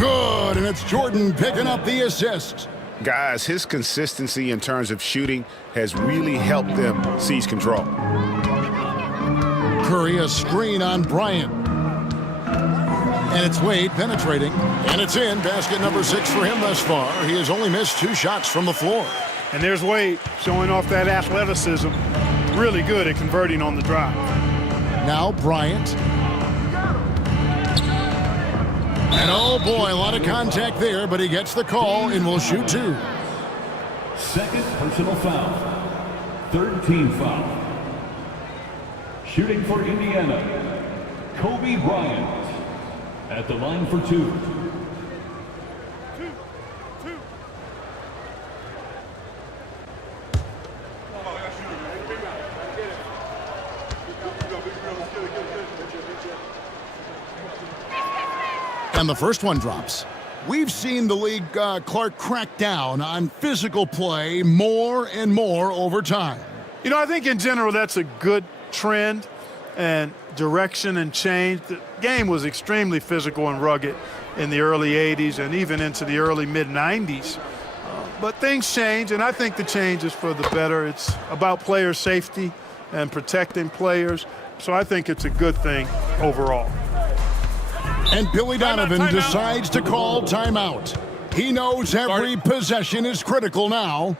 Good, and it's Jordan picking up the assist. Guys, his consistency in terms of shooting has really helped them seize control. Curry, a screen on Bryant. And it's Wade penetrating. And it's in. Basket number 6 for him thus far. He has only missed 2 shots from the floor. And there's Wade showing off that athleticism. Really good at converting on the drive. Now Bryant. And oh boy, a lot of contact there, but he gets the call and will shoot 2. Second personal foul. Third team foul. Shooting for Indiana, Kobe Bryant at the line for 2. And the first one drops. We've seen the league, Clark, crack down on physical play more and more over time. You know, I think in general that's a good trend and direction and change. The game was extremely physical and rugged in the early 80s and even into the early mid-90s. But things change, and I think the change is for the better. It's about player safety and protecting players. So I think it's a good thing overall. And Billy Donovan decides to call timeout. He knows every possession is critical now.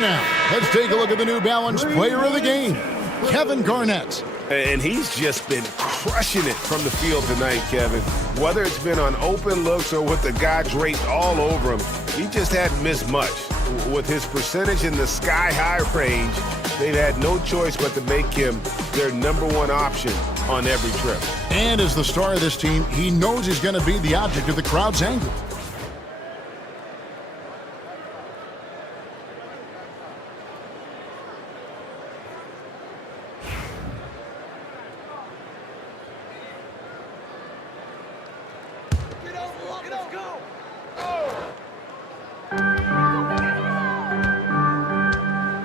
And now, let's take a look at the New Balance Player of the Game, Kevin Garnett. And he's just been crushing it from the field tonight, Kevin. Whether it's been on open looks or with the guy draped all over him, he just hadn't missed much. With his percentage in the sky-high range, they've had no choice but to make him their #1 option on every trip. And as the star of this team, he knows he's going to be the object of the crowd's anger.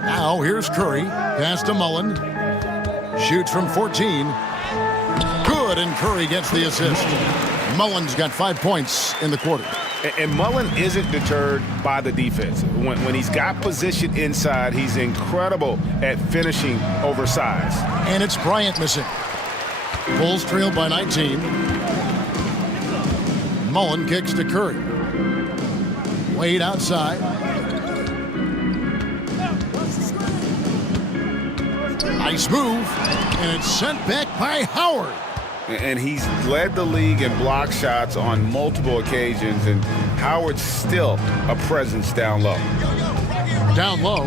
Now here's Curry, pass to Mullen, shoots from 14. Good, and Curry gets the assist. Mullen's got 5 points in the quarter. And Mullen isn't deterred by the defense. When he's got position inside, he's incredible at finishing oversized. And it's Bryant missing. Bulls trail by 19. Mullen kicks to Curry. Wade outside. Nice move, and it's sent back by Howard. And he's led the league in block shots on multiple occasions, and Howard's still a presence down low. Down low.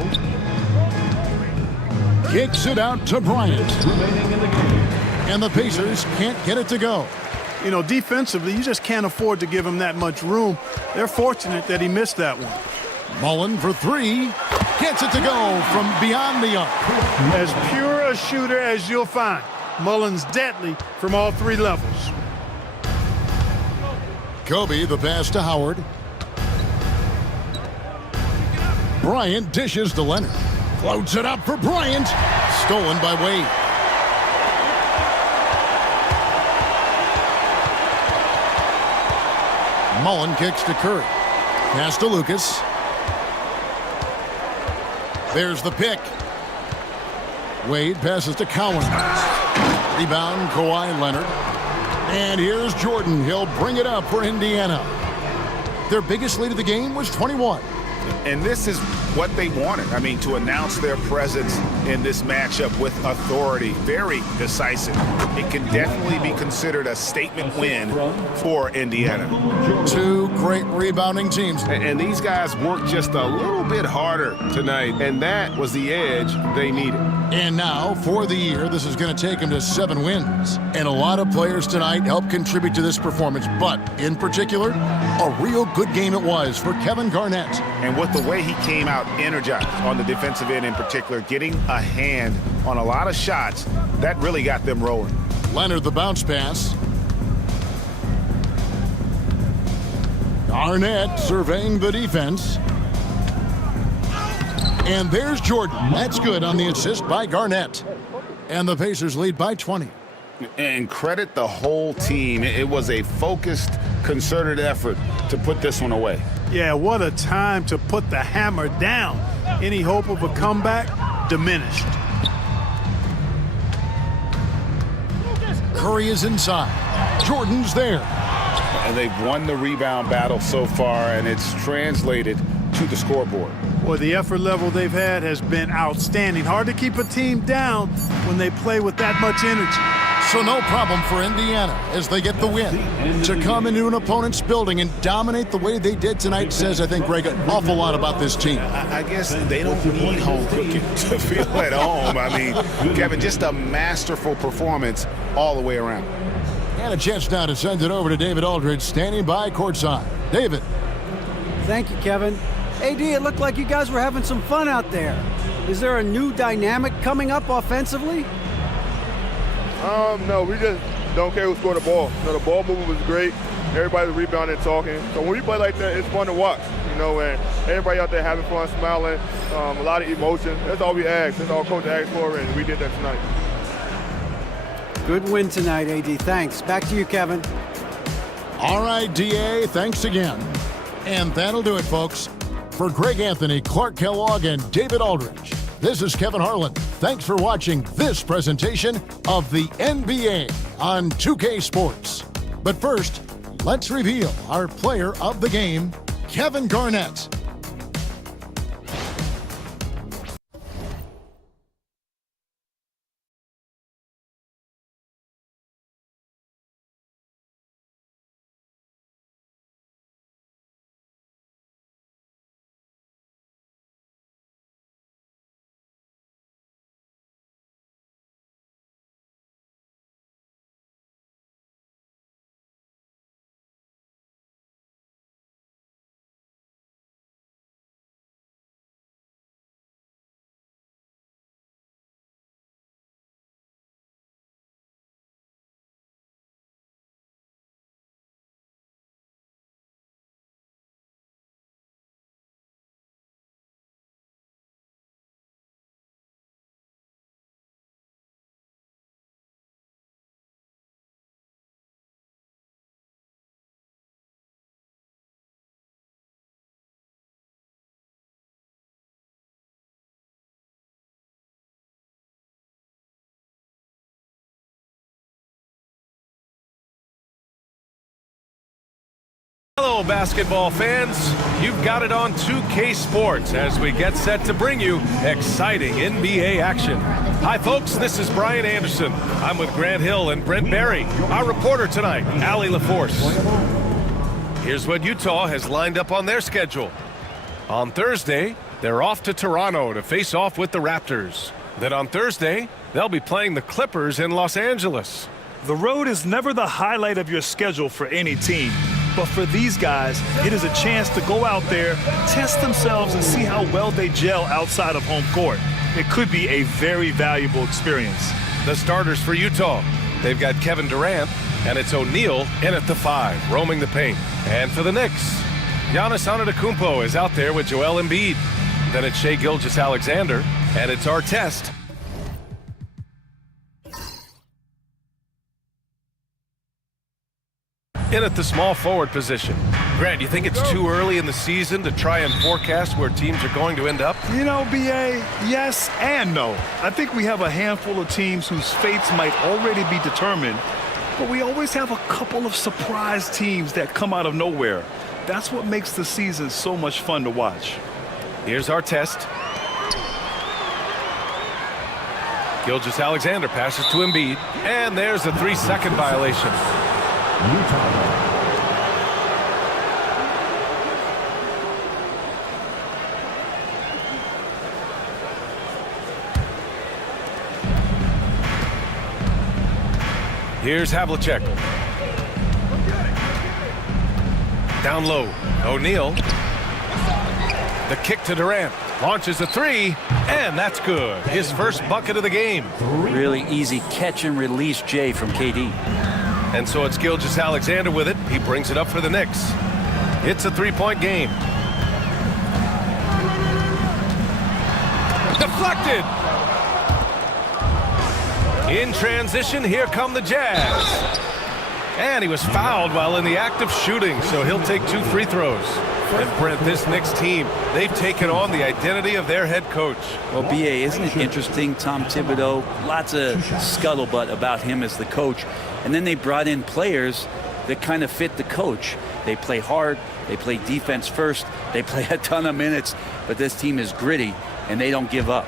Kicks it out to Bryant. And the Pacers can't get it to go. You know, defensively, you just can't afford to give him that much room. They're fortunate that he missed that one. Mullen for 3. Gets it to go from beyond the arc. As pure a shooter as you'll find. Mullen's deadly from all 3 levels. Kobe, the pass to Howard. Bryant dishes to Leonard. Floats it up for Bryant. Stolen by Wade. Mullen kicks to Curry. Pass to Lucas. There's the pick. Wade passes to Cowan. Rebound, Kawhi Leonard. And here's Jordan. He'll bring it up for Indiana. Their biggest lead of the game was 21. And this is what they wanted. I mean, to announce their presence in this matchup with authority. Very decisive. It can definitely be considered a statement win for Indiana. 2 great rebounding teams. And these guys worked just a little bit harder tonight, and that was the edge they needed. And now, for the year, this is going to take them to 7 wins. And a lot of players tonight helped contribute to this performance, but in particular, a real good game it was for Kevin Garnett. And with the way he came out energized on the defensive end in particular, getting a hand on a lot of shots, that really got them rolling. Leonard, the bounce pass. Garnett surveying the defense. And there's Jordan. That's good on the assist by Garnett. And the Pacers lead by 20. And credit the whole team. It was a focused, concerted effort to put this one away. Yeah, what a time to put the hammer down. Any hope of a comeback diminished. Curry is inside. Jordan's there. And they've won the rebound battle so far, and it's translated to the scoreboard. Boy, the effort level they've had has been outstanding. Hard to keep a team down when they play with that much energy. So no problem for Indiana as they get the win. To come into an opponent's building and dominate the way they did tonight says, I think, Greg, an awful lot about this team. I guess they don't need home cooking to feel at home. I mean, Kevin, just a masterful performance all the way around. And a chance now to send it over to David Aldridge, standing by courtside. David. Thank you, Kevin. AD, it looked like you guys were having some fun out there. Is there a new dynamic coming up offensively? No, we just don't care who scored the ball. You know, the ball movement was great. Everybody's rebounding and talking. So when we play like that, it's fun to watch. You know, and everybody out there having fun, smiling, a lot of emotion. That's all we asked. That's all Coach asked for, and we did that tonight. Good win tonight, AD. Thanks. Back to you, Kevin. All right, DA, thanks again. And that'll do it, folks. For Greg Anthony, Clark Kellogg, and David Aldridge, this is Kevin Harlan. Thanks for watching this presentation of the NBA on 2K Sports. But first, let's reveal our player of the game, Kevin Garnett. Hello, basketball fans. You've got it on 2K Sports as we get set to bring you exciting NBA action. Hi, folks. This is Brian Anderson. I'm with Grant Hill and Brent Barry. Our reporter tonight, Allie LaForce. Here's what Utah has lined up on their schedule. On Thursday, they're off to Toronto to face off with the Raptors. Then on Thursday, they'll be playing the Clippers in Los Angeles. The road is never the highlight of your schedule for any team. But for these guys, it is a chance to go out there, test themselves, and see how well they gel outside of home court. It could be a very valuable experience. The starters for Utah, they've got Kevin Durant, and it's O'Neal in at the 5, roaming the paint. And for the Knicks, Giannis Antetokounmpo is out there with Joel Embiid. Then it's Shai Gilgeous-Alexander, and it's Artest. In at the small forward position. Grant, you think it's too early in the season to try and forecast where teams are going to end up? You know, B.A., yes and no. I think we have a handful of teams whose fates might already be determined, but we always have a couple of surprise teams that come out of nowhere. That's what makes the season so much fun to watch. Here's Artest. Gilgeous-Alexander passes to Embiid, and there's a 3-second violation. Here's Havlicek. Down low, O'Neal. The kick to Durant. Launches a 3, and that's good. His first bucket of the game. Really easy catch and release, Jay, from KD. And so it's Gilgeous-Alexander with it. He brings it up for the Knicks. It's a 3-point game. Deflected. In transition, here come the Jazz. And he was fouled while in the act of shooting, so he'll take 2 free throws. And Brent, this Knicks team, they've taken on the identity of their head coach. Well, B.A., isn't it interesting? Tom Thibodeau, lots of scuttlebutt about him as the coach. And then they brought in players that kind of fit the coach. They play hard, they play defense first, they play a ton of minutes, but this team is gritty, and they don't give up.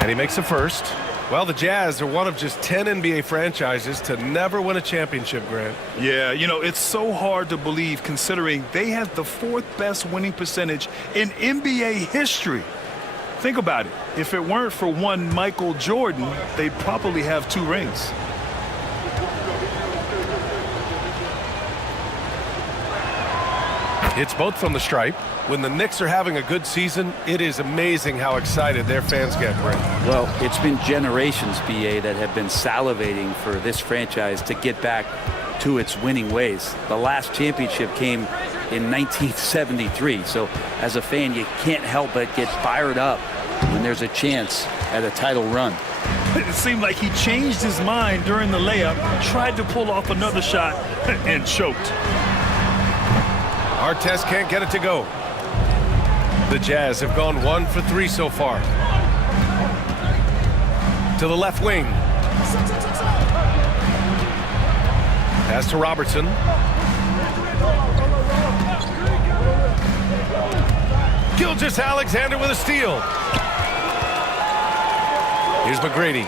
And he makes a first. Well, the Jazz are one of just 10 NBA franchises to never win a championship, Grant. Yeah, you know, it's so hard to believe considering they have the 4th best winning percentage in NBA history. Think about it. If it weren't for one Michael Jordan, they'd probably have 2 rings. It's both from the stripe. When the Knicks are having a good season, it is amazing how excited their fans get, Brent. Well, it's been generations, B.A., that have been salivating for this franchise to get back to its winning ways. The last championship came in 1973, so as a fan, you can't help but get fired up when there's a chance at a title run. It seemed like he changed his mind during the layup, tried to pull off another shot, and choked. Artest can't get it to go. The Jazz have gone 1 for 3 so far. To the left wing. Pass to Robertson. Gilgeous-Alexander with a steal. Here's McGrady.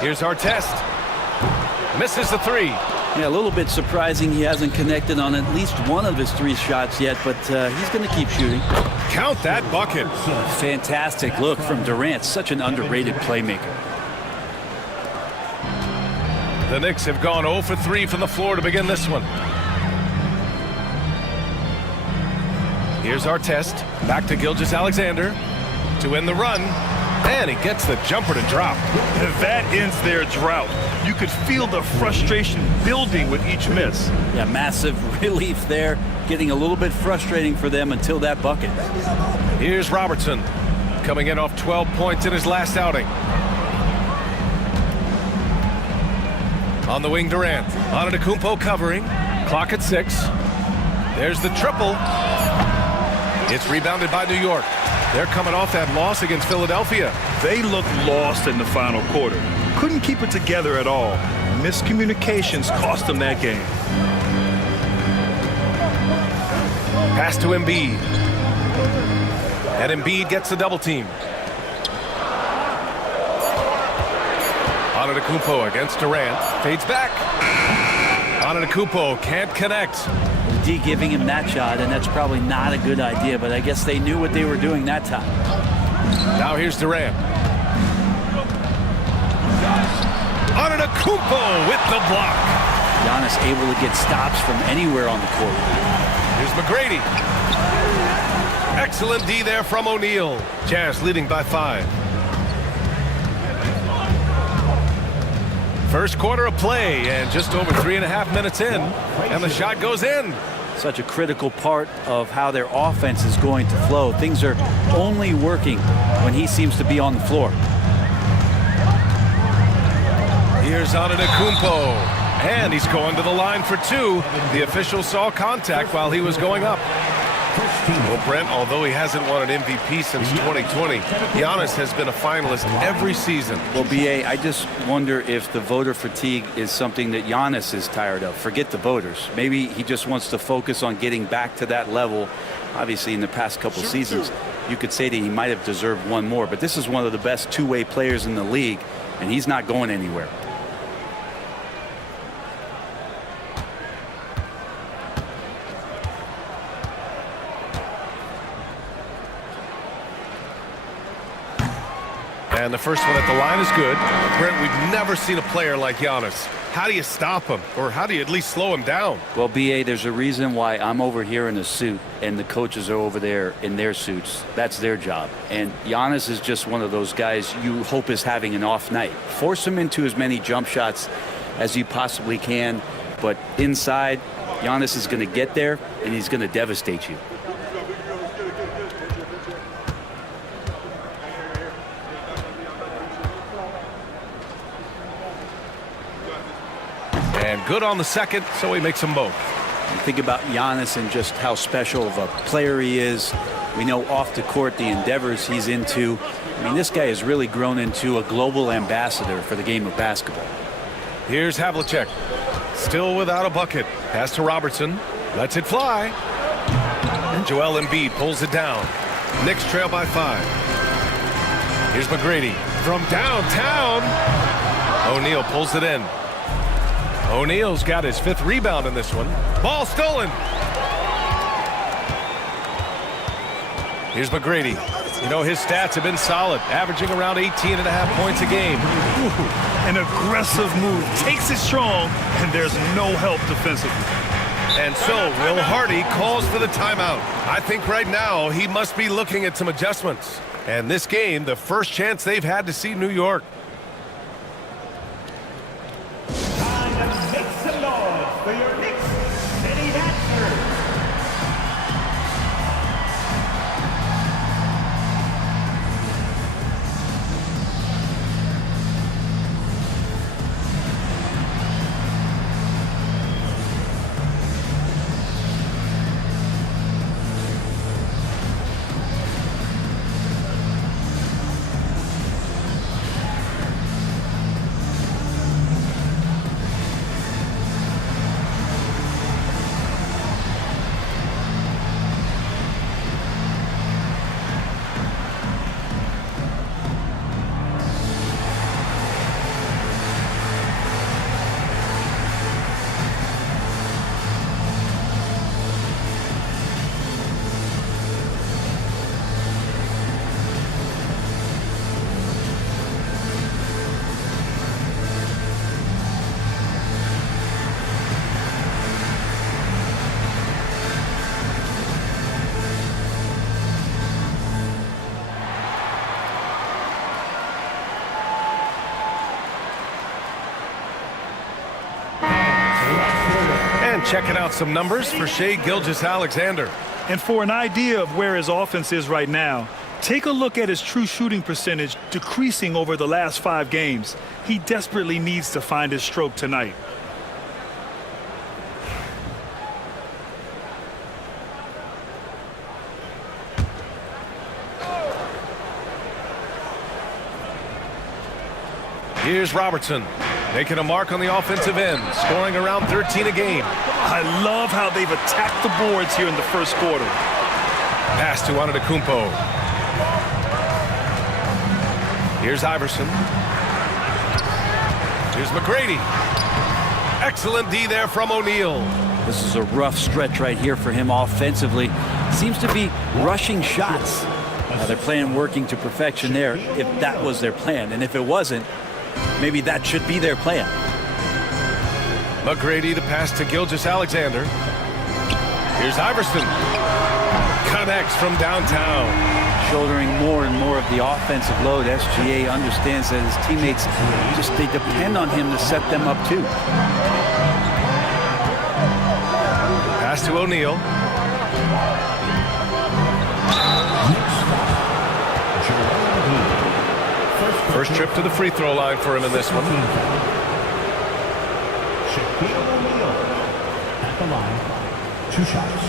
Here's Artest. Misses the 3. Yeah, a little bit surprising he hasn't connected on at least one of his 3 shots yet, but he's going to keep shooting. Count that bucket. Fantastic look from Durant, such an underrated playmaker. The Knicks have gone 0 for 3 from the floor to begin this one. Here's Artest. Back to Gilgeous-Alexander to end the run. And he gets the jumper to drop. That ends their drought. You could feel the frustration building with each miss. Yeah, massive relief there. Getting a little bit frustrating for them until that bucket. Here's Robertson coming in off 12 points in his last outing. On the wing, Durant. Antetokounmpo covering. Clock at 6. There's the triple. It's rebounded by New York. They're coming off that loss against Philadelphia. They looked lost in the final quarter. Couldn't keep it together at all. Miscommunications cost them that game. Pass to Embiid. And Embiid gets the double team. Antetokounmpo against Durant. Fades back. Antetokounmpo can't connect. D giving him that shot, and that's probably not a good idea, but I guess they knew what they were doing that time. Now here's Durant. Antetokounmpo with the block. Giannis able to get stops from anywhere on the court. Here's McGrady. Excellent D there from O'Neal. Jazz leading by 5. First quarter of play, and just over 3.5 minutes in, and the shot goes in. Such a critical part of how their offense is going to flow. Things are only working when he seems to be on the floor. Here's Antetokounmpo, and he's going to the line for 2. The official saw contact while he was going up. Well, Brent, although he hasn't won an MVP since 2020, Giannis has been a finalist every season. Well, B.A., I just wonder if the voter fatigue is something that Giannis is tired of. Forget the voters. Maybe he just wants to focus on getting back to that level. Obviously, in the past couple seasons, you could say that he might have deserved one more, but this is one of the best two-way players in the league, and he's not going anywhere. And the first one at the line is good. Brent, we've never seen a player like Giannis. How do you stop him? Or how do you at least slow him down? Well, B.A., there's a reason why I'm over here in a suit and the coaches are over there in their suits. That's their job. And Giannis is just one of those guys you hope is having an off night. Force him into as many jump shots as you possibly can. But inside, Giannis is going to get there and he's going to devastate you. And good on the second, so he makes them both. You think about Giannis and just how special of a player he is. We know off the court the endeavors he's into. I mean, this guy has really grown into a global ambassador for the game of basketball. Here's Havlicek. Still without a bucket. Pass to Robertson. Lets it fly. And Joel Embiid pulls it down. Knicks trail by 5. Here's McGrady from downtown. O'Neal pulls it in. O'Neal's got his 5th rebound in this one. Ball stolen. Here's McGrady. You know, his stats have been solid, averaging around 18.5 points a game. Ooh, an aggressive move. Takes it strong, and there's no help defensively. And so Will Hardy calls for the timeout. I think right now he must be looking at some adjustments. And this game, the first chance they've had to see New York. Make some noise for your Knicks City Dancers. Checking out some numbers for Shai Gilgeous-Alexander. And for an idea of where his offense is right now, take a look at his true shooting percentage decreasing over the last 5 games. He desperately needs to find his stroke tonight. Here's Robertson, making a mark on the offensive end, scoring around 13 a game. I love how they've attacked the boards here in the first quarter. Pass to Antetokounmpo. Here's Iverson. Here's McGrady. Excellent D there from O'Neal. This is a rough stretch right here for him offensively. Seems to be rushing shots. They're playing working to perfection there, if that was their plan. And if it wasn't, maybe that should be their plan. McGrady, the pass to Gilgeous-Alexander. Here's Iverson. Connects from downtown. Shouldering more and more of the offensive load. SGA understands that his teammates they depend on him to set them up too. Pass to O'Neal. First trip to the free throw line for him in this one. Shaquille O'Neal at the line. 2 shots.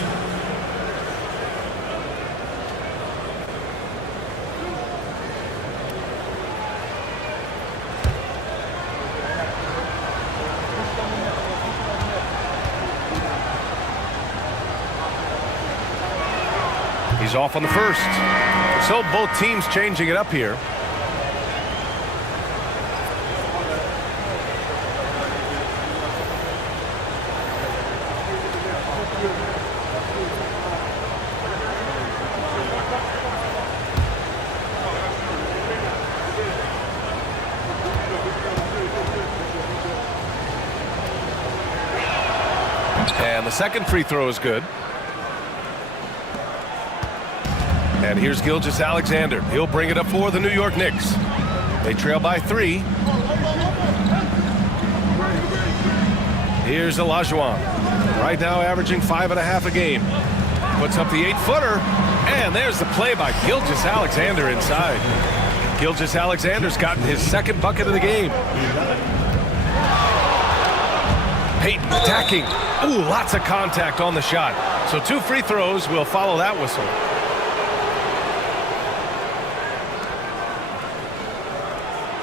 He's off on the first. So both teams changing it up here. And the second free throw is good. And here's Gilgeous-Alexander. He'll bring it up for the New York Knicks. They trail by 3. Here's Olajuwon. Right now averaging 5.5 a game. Puts up the 8-footer. And there's the play by Gilgeous-Alexander inside. Gilgeous-Alexander's gotten his second bucket of the game. Payton attacking. Ooh, lots of contact on the shot. So 2 free throws will follow that whistle.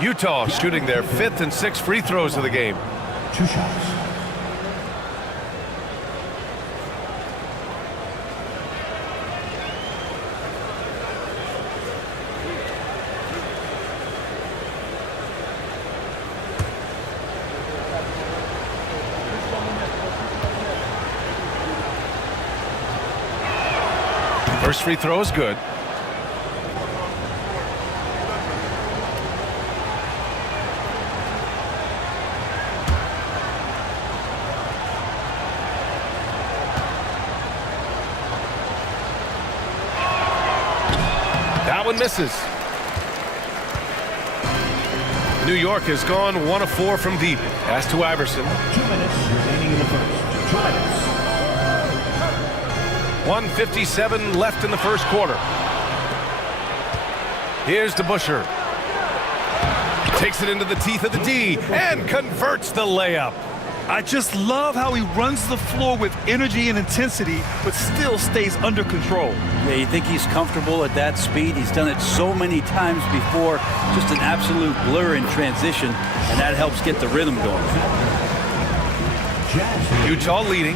Utah shooting their 5th and 6th free throws of the game. 2 shots. First free throw is good. That one misses. New York has gone 1 of 4 from deep. Pass to Iverson. 2 minutes remaining in the first. 2 minutes. 1:57 left in the first quarter. Here's DeBusschere. Takes it into the teeth of the D and converts the layup. I just love how he runs the floor with energy and intensity, but still stays under control. Yeah, you think he's comfortable at that speed? He's done it so many times before. Just an absolute blur in transition, and that helps get the rhythm going. Utah leading,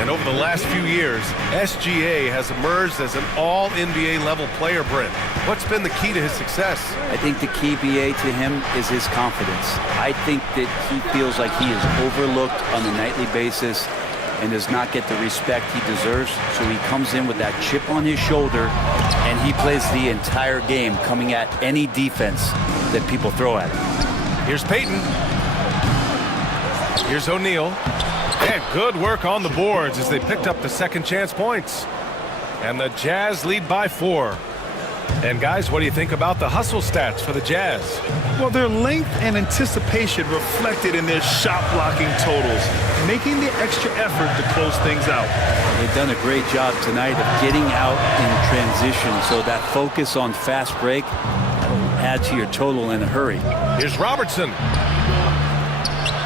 and over the last few years, SGA has emerged as an all-NBA level player, Brent. What's been the key to his success? I think the key, BA, to him is his confidence. I think that he feels like he is overlooked on a nightly basis and does not get the respect he deserves. So he comes in with that chip on his shoulder, and he plays the entire game coming at any defense that people throw at him. Here's Payton. Here's O'Neal. And good work on the boards as they picked up the second chance points. And the Jazz lead by 4. And guys, what do you think about the hustle stats for the Jazz? Well, their length and anticipation reflected in their shot blocking totals, making the extra effort to close things out. They've done a great job tonight of getting out in transition, so that focus on fast break will add to your total in a hurry. Here's Robertson.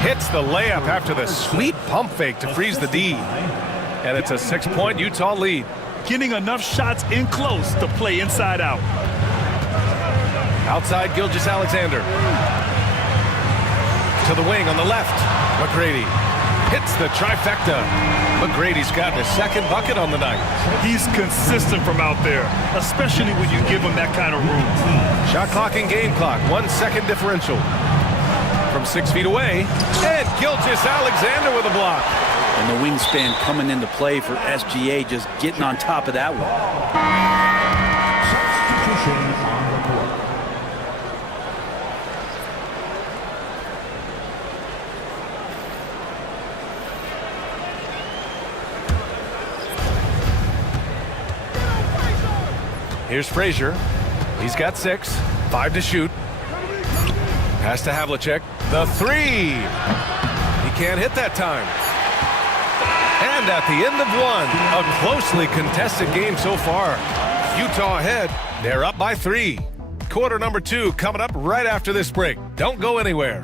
Hits the layup after the sweet pump fake to freeze the D. And it's a 6-point Utah lead. Getting enough shots in close to play inside out. Outside Gilgeous-Alexander. To the wing on the left. McGrady hits the trifecta. McGrady's gotten his second bucket on the night. He's consistent from out there, especially when you give him that kind of room. Shot clock and game clock, 1 second differential. From 6 feet away, and Gilgeous Alexander with a block. And the wingspan coming into play for SGA, just getting on top of that one. Substitution on the court. Here's Frazier. He's got 6, 5 to shoot. Pass to Havlicek. The 3. He can't hit that time. And at the end of 1, a closely contested game so far. Utah ahead. They're up by 3. Quarter number 2 coming up right after this break. Don't go anywhere.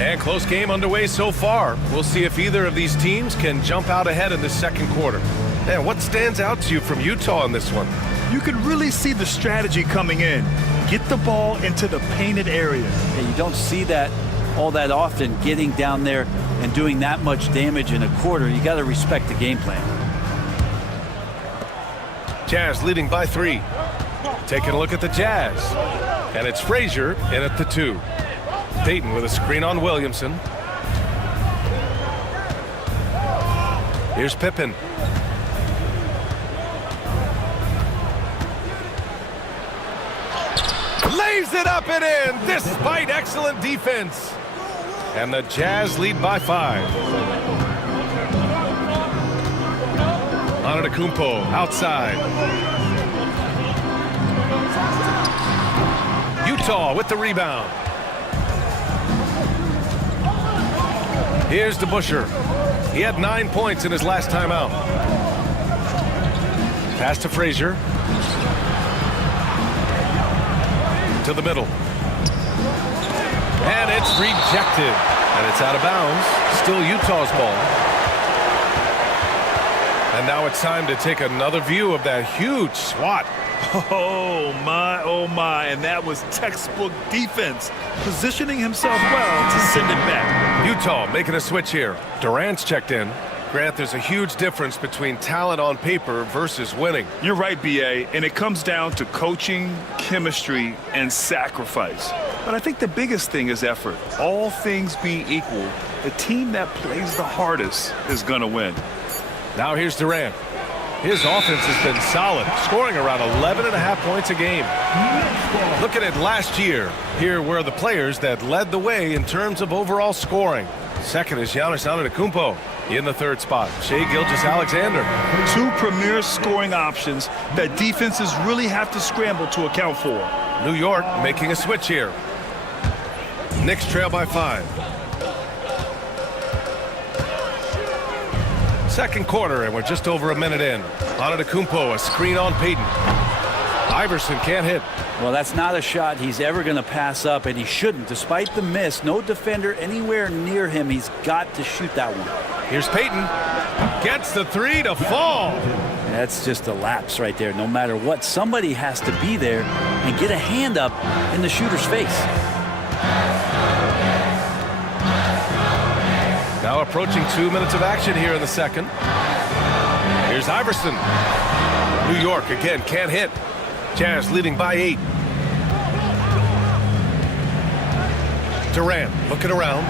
And close game underway so far. We'll see if either of these teams can jump out ahead in the second quarter. And what stands out to you from Utah in this one? You can really see the strategy coming in. Get the ball into the painted area. And you don't see that all that often, getting down there and doing that much damage in a quarter. You got to respect the game plan. Jazz leading by 3. Taking a look at the Jazz. And it's Frazier in at the 2. Dayton with a screen on Williamson. Here's Pippen. Lays it up and in despite excellent defense. And the Jazz lead by 5. Antetokounmpo outside. Utah with the rebound. Here's DeBusschere. He had 9 points in his last time out. Pass to Frazier. To the middle. And it's rejected. And it's out of bounds. Still Utah's ball. And now it's time to take another view of that huge swat. Oh my, and that was textbook defense, positioning himself well to send it back. Utah making a switch here. Durant's checked in. Grant, there's a huge difference between talent on paper versus winning. You're right, B.A., and it comes down to coaching, chemistry, and sacrifice. But I think the biggest thing is effort. All things being equal, the team that plays the hardest is going to win. Now here's Durant. His offense has been solid, scoring around 11.5 points a game. Looking at last year, here were the players that led the way in terms of overall scoring. Second is Giannis Antetokounmpo. In the third spot, Shai Gilgeous-Alexander. 2 premier scoring options that defenses really have to scramble to account for. New York making a switch here. Knicks trail by 5. Second quarter, and we're just over a minute in. Antetokounmpo, a screen on Payton. Iverson can't hit. Well, that's not a shot he's ever going to pass up, and he shouldn't. Despite the miss, no defender anywhere near him. He's got to shoot that one. Here's Payton. Gets the 3 to fall. And that's just a lapse right there. No matter what, somebody has to be there and get a hand up in the shooter's face. Now approaching 2 minutes of action here in the second. Here's Iverson. New York again can't hit. Jazz leading by 8. Durant looking around.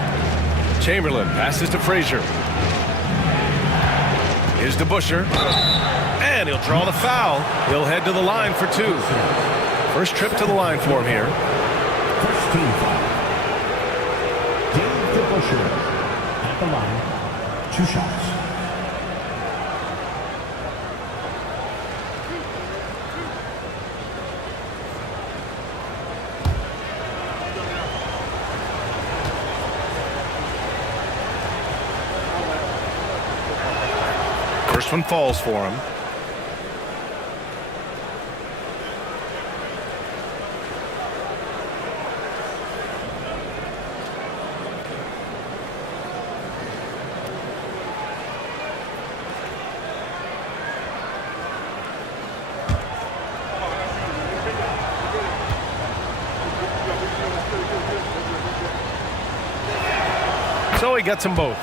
Chamberlain passes to Frazier. Here's DeBusschere. And he'll draw the foul. He'll head to the line for 2. First trip to the line for him here. First team foul. Dave DeBusschere at the line. 2 shots. First one falls for him. So he gets them both.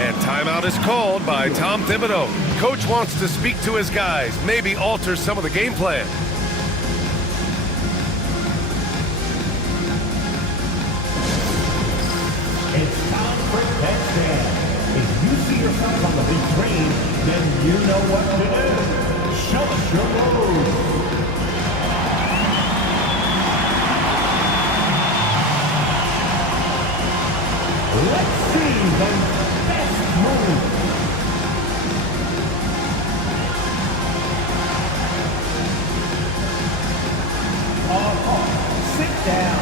And timeout is called by Tom Thibodeau. Coach wants to speak to his guys, maybe alter some of the game plan. It's time for headstand. If you see yourself on the big screen, then you know what to do. Show us your moves. Let's see the best move. Sit down.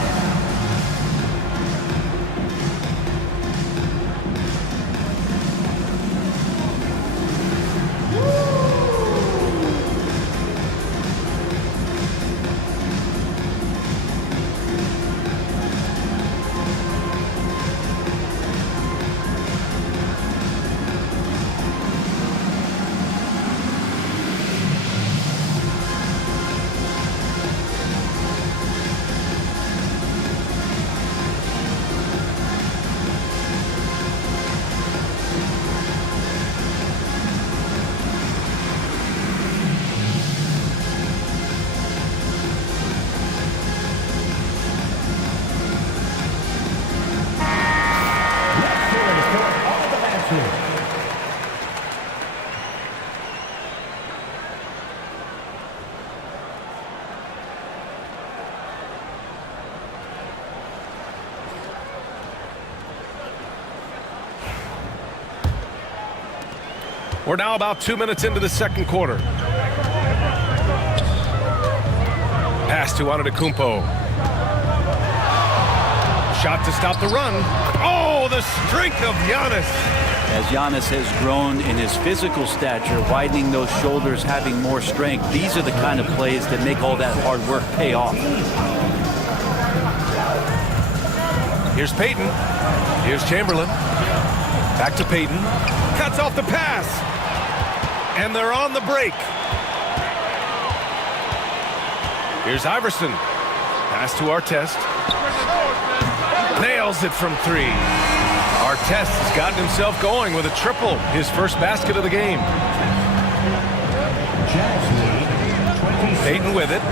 We're now about 2 minutes into the second quarter. Pass to Antetokounmpo. Shot to stop the run. Oh, the strength of Giannis. As Giannis has grown in his physical stature, widening those shoulders, having more strength, these are the kind of plays that make all that hard work pay off. Here's Payton. Here's Chamberlain. Back to Payton. Cuts off the pass. And they're on the break. Here's Iverson. Pass to Artest. Nails it from three. Artest has gotten himself going with a triple. His first basket of the game. Payton with it.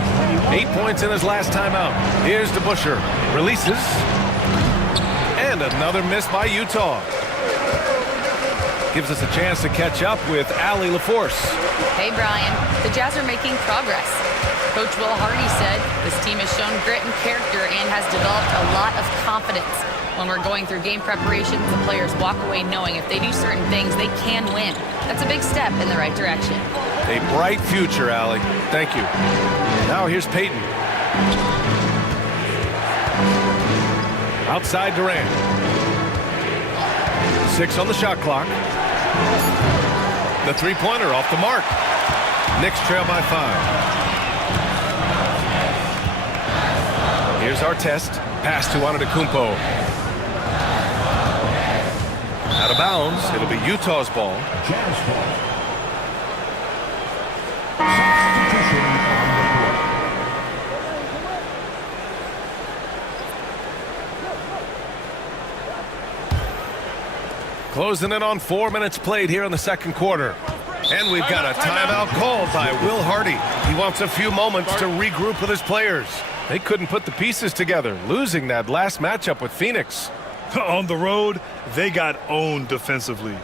8 points in his last timeout. Here's DeBusschere. Releases. And another miss by Utah. Gives us a chance to catch up with Allie LaForce. Hey, Brian. The Jazz are making progress. Coach Will Hardy said this team has shown grit and character and has developed a lot of confidence. When we're going through game preparation, the players walk away knowing if they do certain things, they can win. That's a big step in the right direction. A bright future, Allie. Thank you. Now here's Payton. Outside Durant. 6 on the shot clock. The three-pointer off the mark. Knicks trail by 5. Here's Artest. Pass to Antetokounmpo. Out of bounds. It'll be Utah's ball. Jazz ball. Closing in on 4 minutes played here in the second quarter. And we've got a timeout called by Will Hardy. He wants a few moments to regroup with his players. They couldn't put the pieces together, losing that last matchup with Phoenix. On the road, they got owned defensively.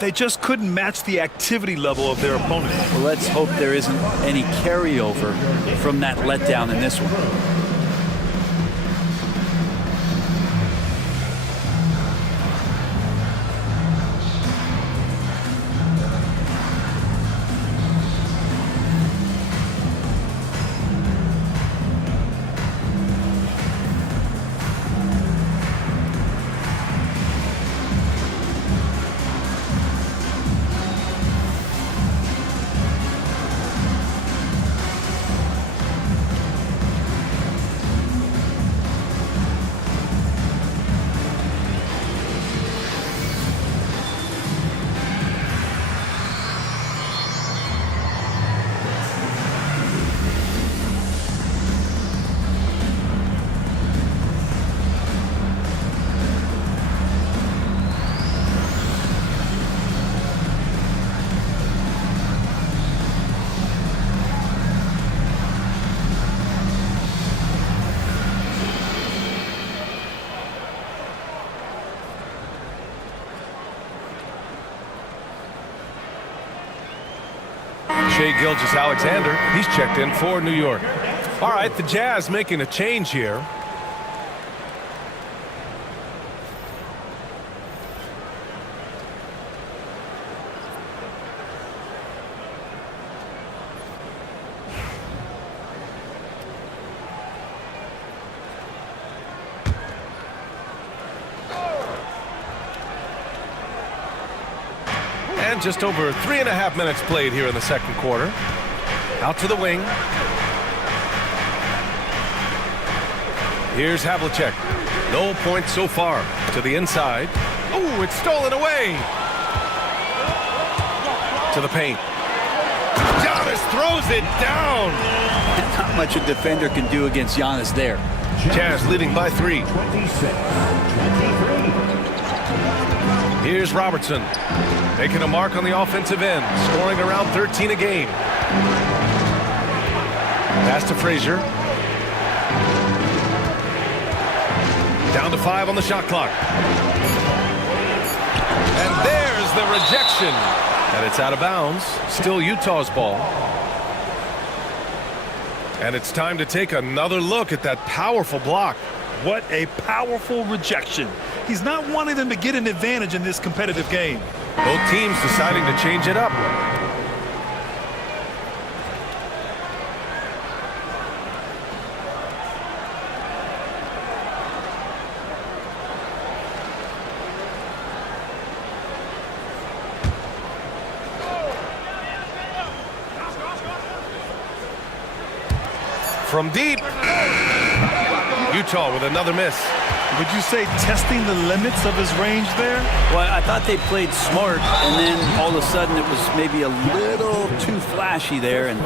They just couldn't match the activity level of their opponent. Well, let's hope there isn't any carryover from that letdown in this one. Shai Gilgeous-Alexander, he's checked in for New York. All right, the Jazz making a change here. And just over 3.5 minutes played here in the second quarter. Out to the wing. Here's Havlicek. No points so far. To the inside. Oh, it's stolen away. To the paint. Giannis throws it down. Not much a defender can do against Giannis there. Jazz leading by 3. Here's Robertson. Making a mark on the offensive end. Scoring around 13 a game. Pass to Frazier. Down to 5 on the shot clock. And there's the rejection. And it's out of bounds. Still Utah's ball. And it's time to take another look at that powerful block. What a powerful rejection. He's not wanting them to get an advantage in this competitive game. Both teams deciding to change it up. From deep. Utah with another miss. Would you say testing the limits of his range there? Well, I thought they played smart, and then all of a sudden it was maybe a little too flashy there, and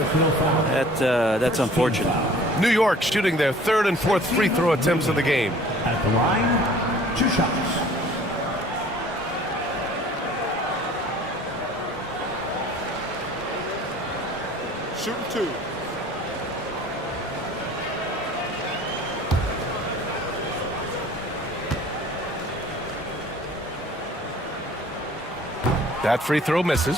that's unfortunate. New York shooting their 3rd and 4th free throw attempts of the game. At the line, 2 shots. Shooting 2. That free throw misses.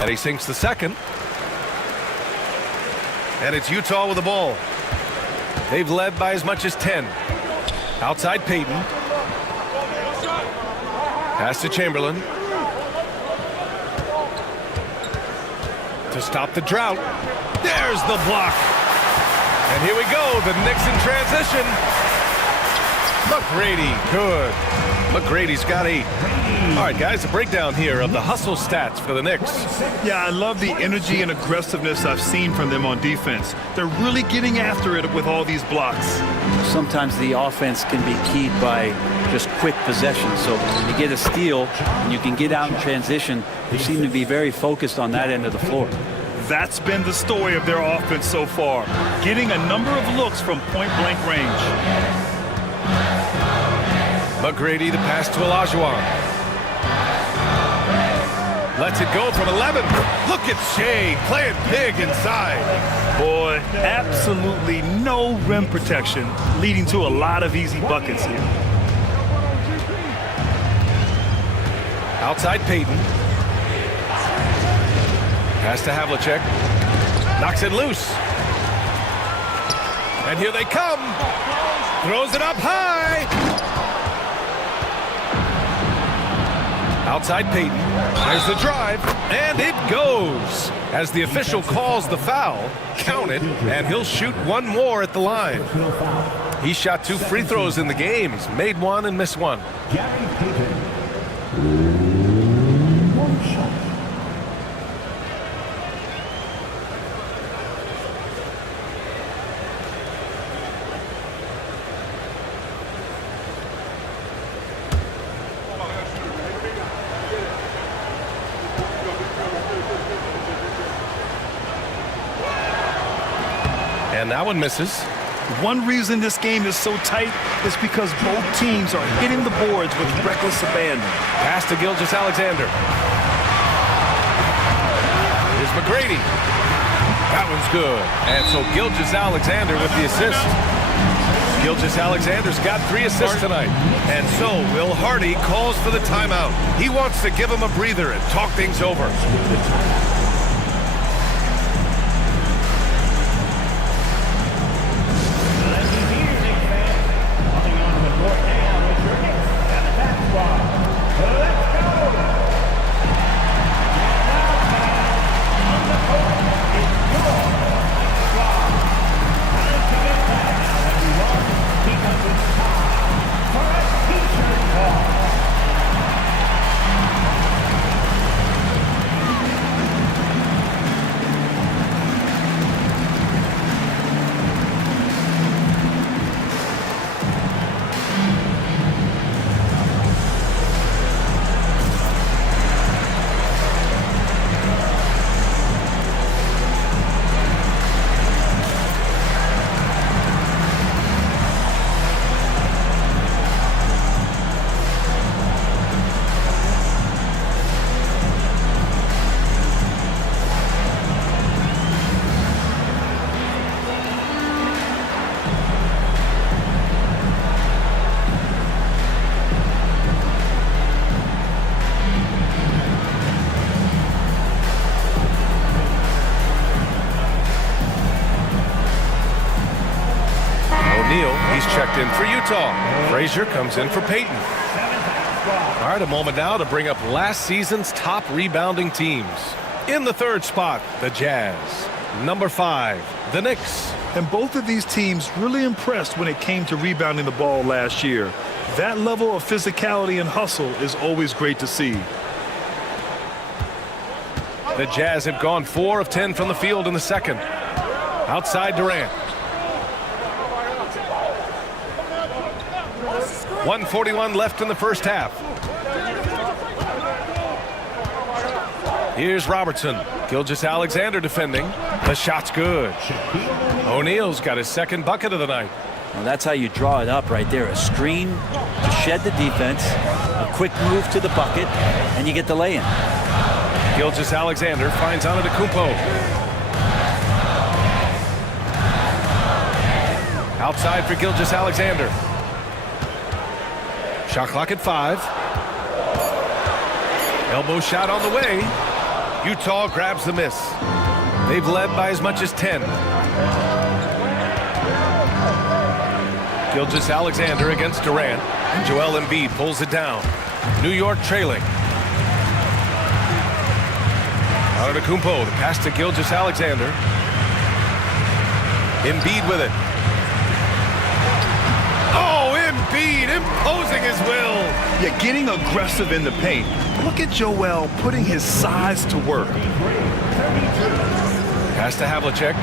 And he sinks the second. And it's Utah with the ball. They've led by as much as 10. Outside Payton. Pass to Chamberlain. To stop the drought. There's the block. And here we go. The Knicks in transition. McGrady, good. McGrady's got 8. All right, guys, a breakdown here of the hustle stats for the Knicks. Yeah, I love the energy and aggressiveness I've seen from them on defense. They're really getting after it with all these blocks. Sometimes the offense can be keyed by just quick possession. So you get a steal and you can get out in transition. They seem to be very focused on that end of the floor. That's been the story of their offense so far, getting a number of looks from point-blank range. McGrady, the pass to Olajuwon. Lets it go from 11. Look at Shai playing big inside. Boy, absolutely no rim protection, leading to a lot of easy buckets here. Outside Payton. Pass to Havlicek. Knocks it loose. And here they come. Throws it up high. Outside Payton. There's the drive. And it goes. As the official calls the foul, count it, and he'll shoot one more at the line. He shot 2 free throws in the game. He's made 1 and missed 1. Gary Payton. 1 shot. And that one misses. One reason this game is so tight is because both teams are hitting the boards with reckless abandon. Pass to Gilgeous-Alexander. Here's McGrady. That one's good. And so Gilgeous-Alexander with the assist. Gilgeous-Alexander's got 3 assists tonight. And so Will Hardy calls for the timeout. He wants to give him a breather and talk things over. He's checked in for Utah. Frazier comes in for Peyton. All right, a moment now to bring up last season's top rebounding teams. In the third spot, the Jazz. Number 5, the Knicks. And both of these teams really impressed when it came to rebounding the ball last year. That level of physicality and hustle is always great to see. The Jazz have gone 4 of 10 from the field in the second. Outside Durant. 1:41 left in the first half. Here's Robertson. Gilgeous-Alexander defending. The shot's good. O'Neal's got his second bucket of the night. Well, that's how you draw it up right there. A screen to shed the defense, a quick move to the bucket, and you get the lay-in. Gilgeous-Alexander finds Antetokounmpo. Outside for Gilgeous-Alexander. Shot clock at 5. Elbow shot on the way. Utah grabs the miss. They've led by as much as 10. Gilgeous-Alexander against Durant. And Joel Embiid pulls it down. New York trailing. Antetokounmpo, the pass to Gilgeous-Alexander. Embiid with it. Oh, Embiid imposing his will. Yeah, getting aggressive in the paint. Look at Joel putting his size to work. Pass to Havlicek.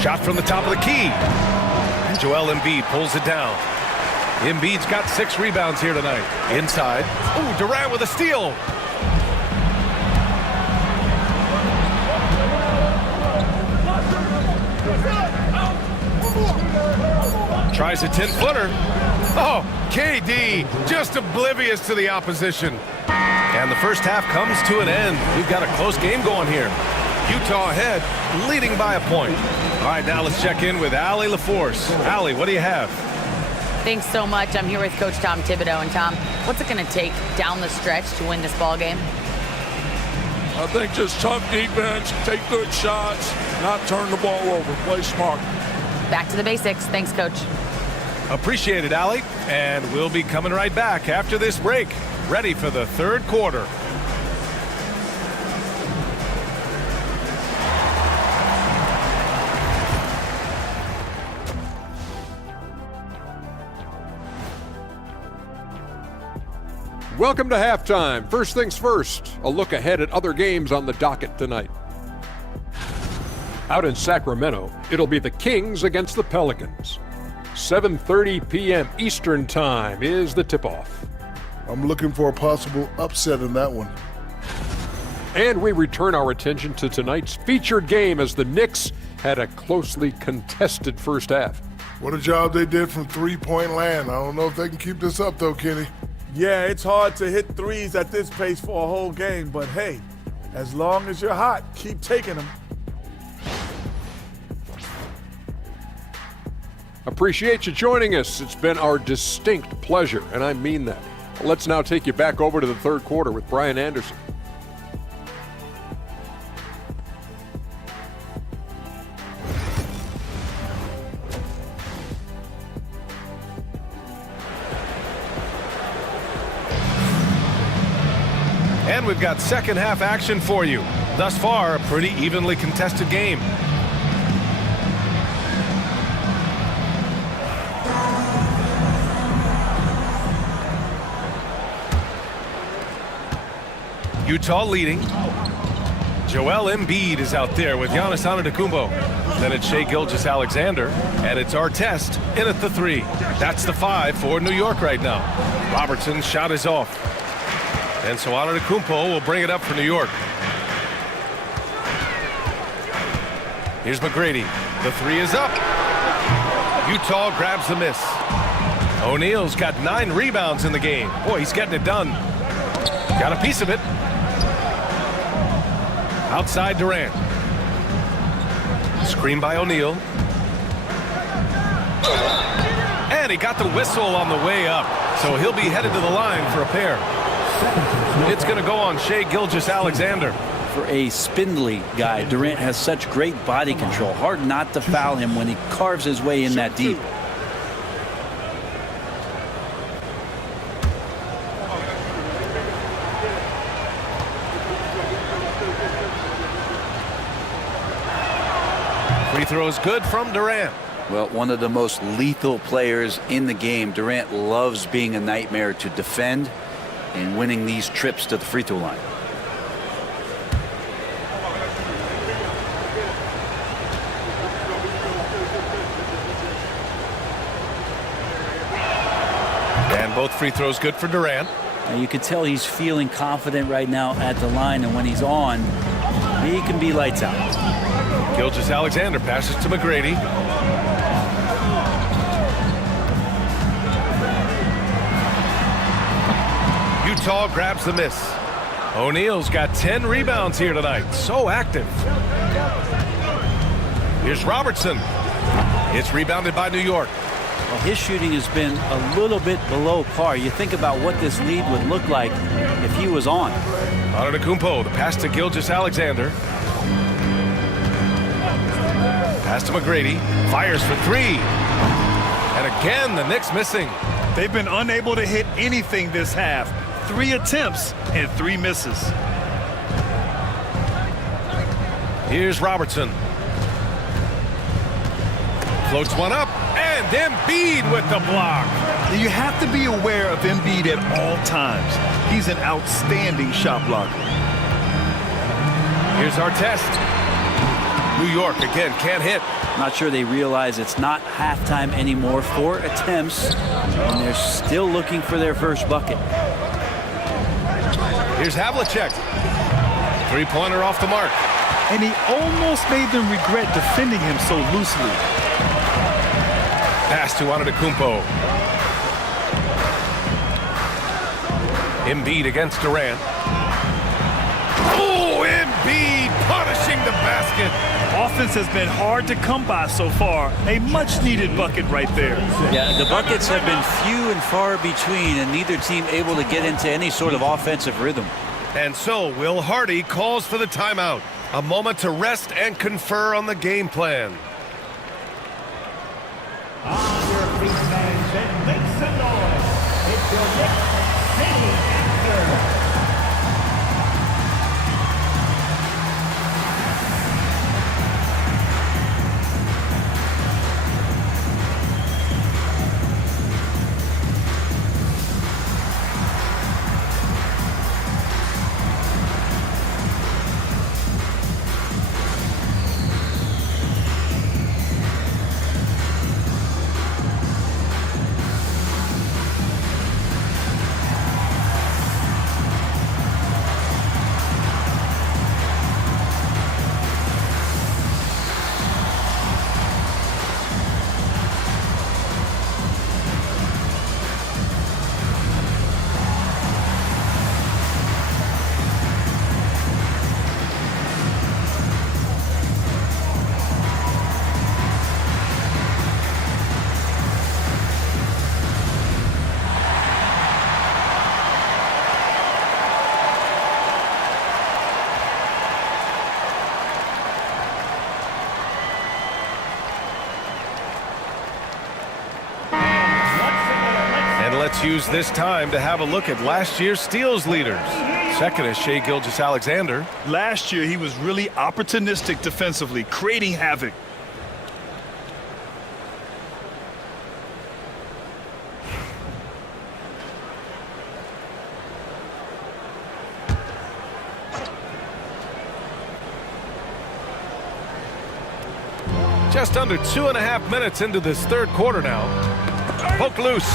Shot from the top of the key. And Joel Embiid pulls it down. Embiid's got 6 rebounds here tonight. Inside. Oh, Durant with a steal. Tries a 10-footer. Oh, KD just oblivious to the opposition. And the first half comes to an end. We've got a close game going here. Utah ahead, leading by a point. All right, now let's check in with Allie LaForce. Allie, what do you have? Thanks so much. I'm here with Coach Tom Thibodeau. And Tom, what's it going to take down the stretch to win this ball game? I think just tough defense, take good shots, not turn the ball over, play smart. Back to the basics. Thanks, Coach. Appreciate it, Allie. And we'll be coming right back after this break. Ready for the third quarter. Welcome to halftime. First things first, a look ahead at other games on the docket tonight. Out in Sacramento, it'll be the Kings against the Pelicans. 7:30 p.m. Eastern Time is the tip-off. I'm looking for a possible upset in that one. And we return our attention to tonight's featured game as the Knicks had a closely contested first half. What a job they did from three-point land. I don't know if they can keep this up, though, Kenny. Yeah, it's hard to hit threes at this pace for a whole game, but hey, as long as you're hot, keep taking them. Appreciate you joining us. It's been our distinct pleasure, and I mean that. Let's now take you back over to the third quarter with Brian Anderson. And we've got second half action for you. Thus far, a pretty evenly contested game. Utah leading. Joel Embiid is out there with Giannis Antetokounmpo. Then it's Shai Gilgeous-Alexander, and it's Artest in at the 3. That's the 5 for New York right now. Robertson's shot is off. And so Antetokounmpo will bring it up for New York. Here's McGrady. The 3 is up. Utah grabs the miss. O'Neal's got 9 rebounds in the game. Boy, he's getting it done. Got a piece of it. Outside Durant. Screen by O'Neal. And he got the whistle on the way up. So he'll be headed to the line for a pair. It's going to go on Shai Gilgeous-Alexander. For a spindly guy, Durant has such great body control. Hard not to foul him when he carves his way in that deep. Free throw is good from Durant. Well, one of the most lethal players in the game. Durant loves being a nightmare to defend and winning these trips to the free throw line. And both free throws good for Durant. Now you can tell he's feeling confident right now at the line, and when he's on, he can be lights out. Gilgeous-Alexander passes to McGrady. Utah grabs the miss. O'Neal's got 10 rebounds here tonight. So active. Here's Robertson. It's rebounded by New York. Well, his shooting has been a little bit below par. You think about what this lead would look like if he was on. Antetokounmpo, the pass to Gilgeous-Alexander. Pass to McGrady. Fires for 3. And again, the Knicks missing. They've been unable to hit anything this half. 3 attempts and 3 misses. Here's Robertson. Floats one up, and Embiid with the block. You have to be aware of Embiid at all times. He's an outstanding shot blocker. Here's Artest. New York again can't hit. Not sure they realize it's not halftime anymore. 4 attempts, and they're still looking for their first bucket. Here's Havlicek. 3-pointer off the mark. And he almost made them regret defending him so loosely. Pass to Antetokounmpo. Embiid against Durant. Oh, Embiid punishing the basket. Offense has been hard to come by so far. A much-needed bucket right there. Yeah, the buckets have been few and far between, and neither team able to get into any sort of offensive rhythm. And so Will Hardy calls for the timeout. A moment to rest and confer on the game plan. On your feet, fans, and make some noise. It's your Knicks City After. use this time to have a look at last year's steals leaders. Second is Shai Gilgeous-Alexander. Last year, he was really opportunistic defensively, creating havoc. Just under 2.5 minutes into this third quarter now. Poke loose.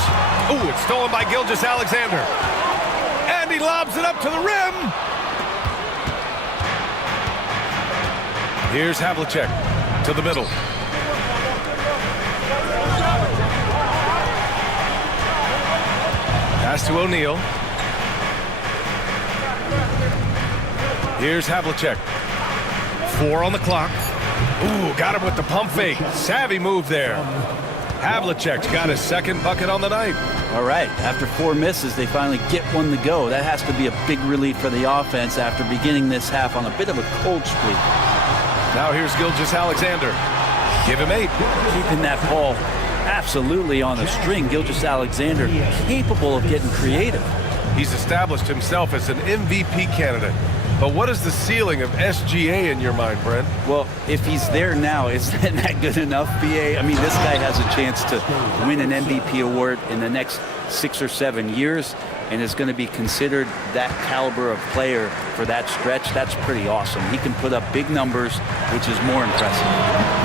Ooh, it's stolen by Gilgeous-Alexander. And he lobs it up to the rim. Here's Havlicek to the middle. Pass to O'Neal. Here's Havlicek. 4 on the clock. Ooh, got him with the pump fake. Savvy move there. Havlicek's got his second bucket on the night. All right, after 4 misses, they finally get one to go. That has to be a big relief for the offense after beginning this half on a bit of a cold streak. Now here's Gilgeous-Alexander. Give him 8. Keeping that ball absolutely on a string. Gilgeous-Alexander capable of getting creative. He's established himself as an MVP candidate. But what is the ceiling of SGA in your mind, Brent? Well, if he's there now, is that good enough, BA? I mean, this guy has a chance to win an MVP award in the next 6 or 7 years, and is going to be considered that caliber of player for that stretch. That's pretty awesome. He can put up big numbers, which is more impressive.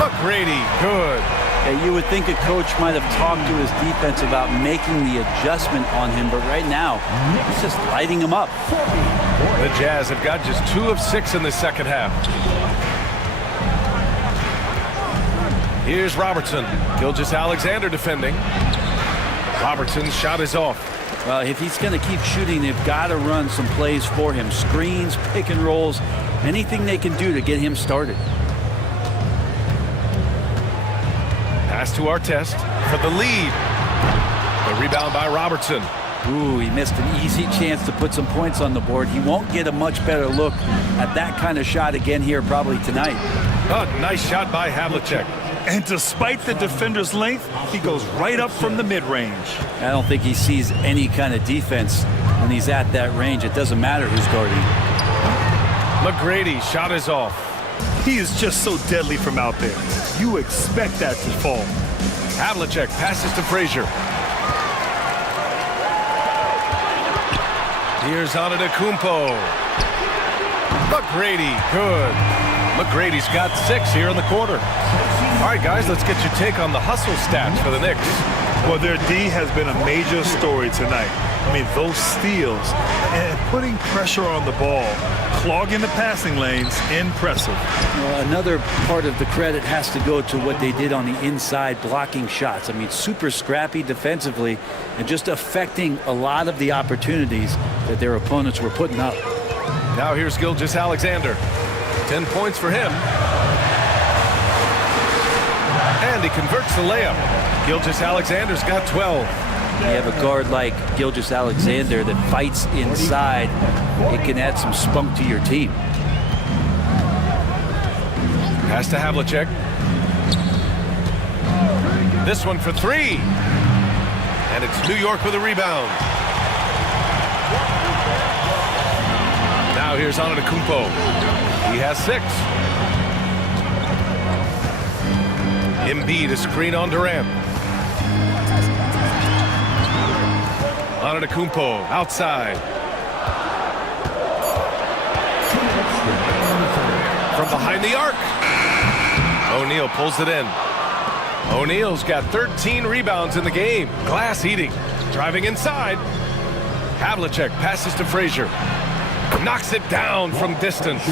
McGrady, good. Yeah, you would think a coach might have talked to his defense about making the adjustment on him, but right now, he's just lighting him up. The Jazz have got just 2 of 6 in the second half. Here's Robertson. Gilgeous-Alexander defending. Robertson's shot is off. Well, if he's going to keep shooting, they've got to run some plays for him. Screens, pick and rolls, anything they can do to get him started. Pass to Artest for the lead. The rebound by Robertson. Ooh, he missed an easy chance to put some points on the board. He won't get a much better look at that kind of shot again here probably tonight. Oh, nice shot by Havlicek. And despite the defender's length, he goes right up from the mid-range. I don't think he sees any kind of defense when he's at that range. It doesn't matter who's guarding. McGrady, shot is off. He is just so deadly from out there. You expect that to fall. Havlicek passes to Frazier. Here's Antetokounmpo. McGrady, good. McGrady's got 6 here in the quarter. All right, guys, let's get your take on the hustle stats for the Knicks. Well, their D has been a major story tonight. I mean, those steals and putting pressure on the ball, clogging the passing lanes, impressive. Well, another part of the credit has to go to what they did on the inside, blocking shots. I mean, super scrappy defensively and just affecting a lot of the opportunities that their opponents were putting up. Now here's Gilgeous-Alexander. 10 points for him. And he converts the layup. Gilgeous-Alexander's got 12. You have a guard like Gilgeous-Alexander that fights inside. It can add some spunk to your team. Pass to Havlicek. This one for 3. And it's New York with a rebound. Now here's Antetokounmpo. He has 6. Embiid, a screen on Durant. Antetokounmpo outside. From behind the arc. O'Neal pulls it in. O'Neal's got 13 rebounds in the game. Glass eating. Driving inside. Havlicek passes to Frazier. Knocks it down from distance.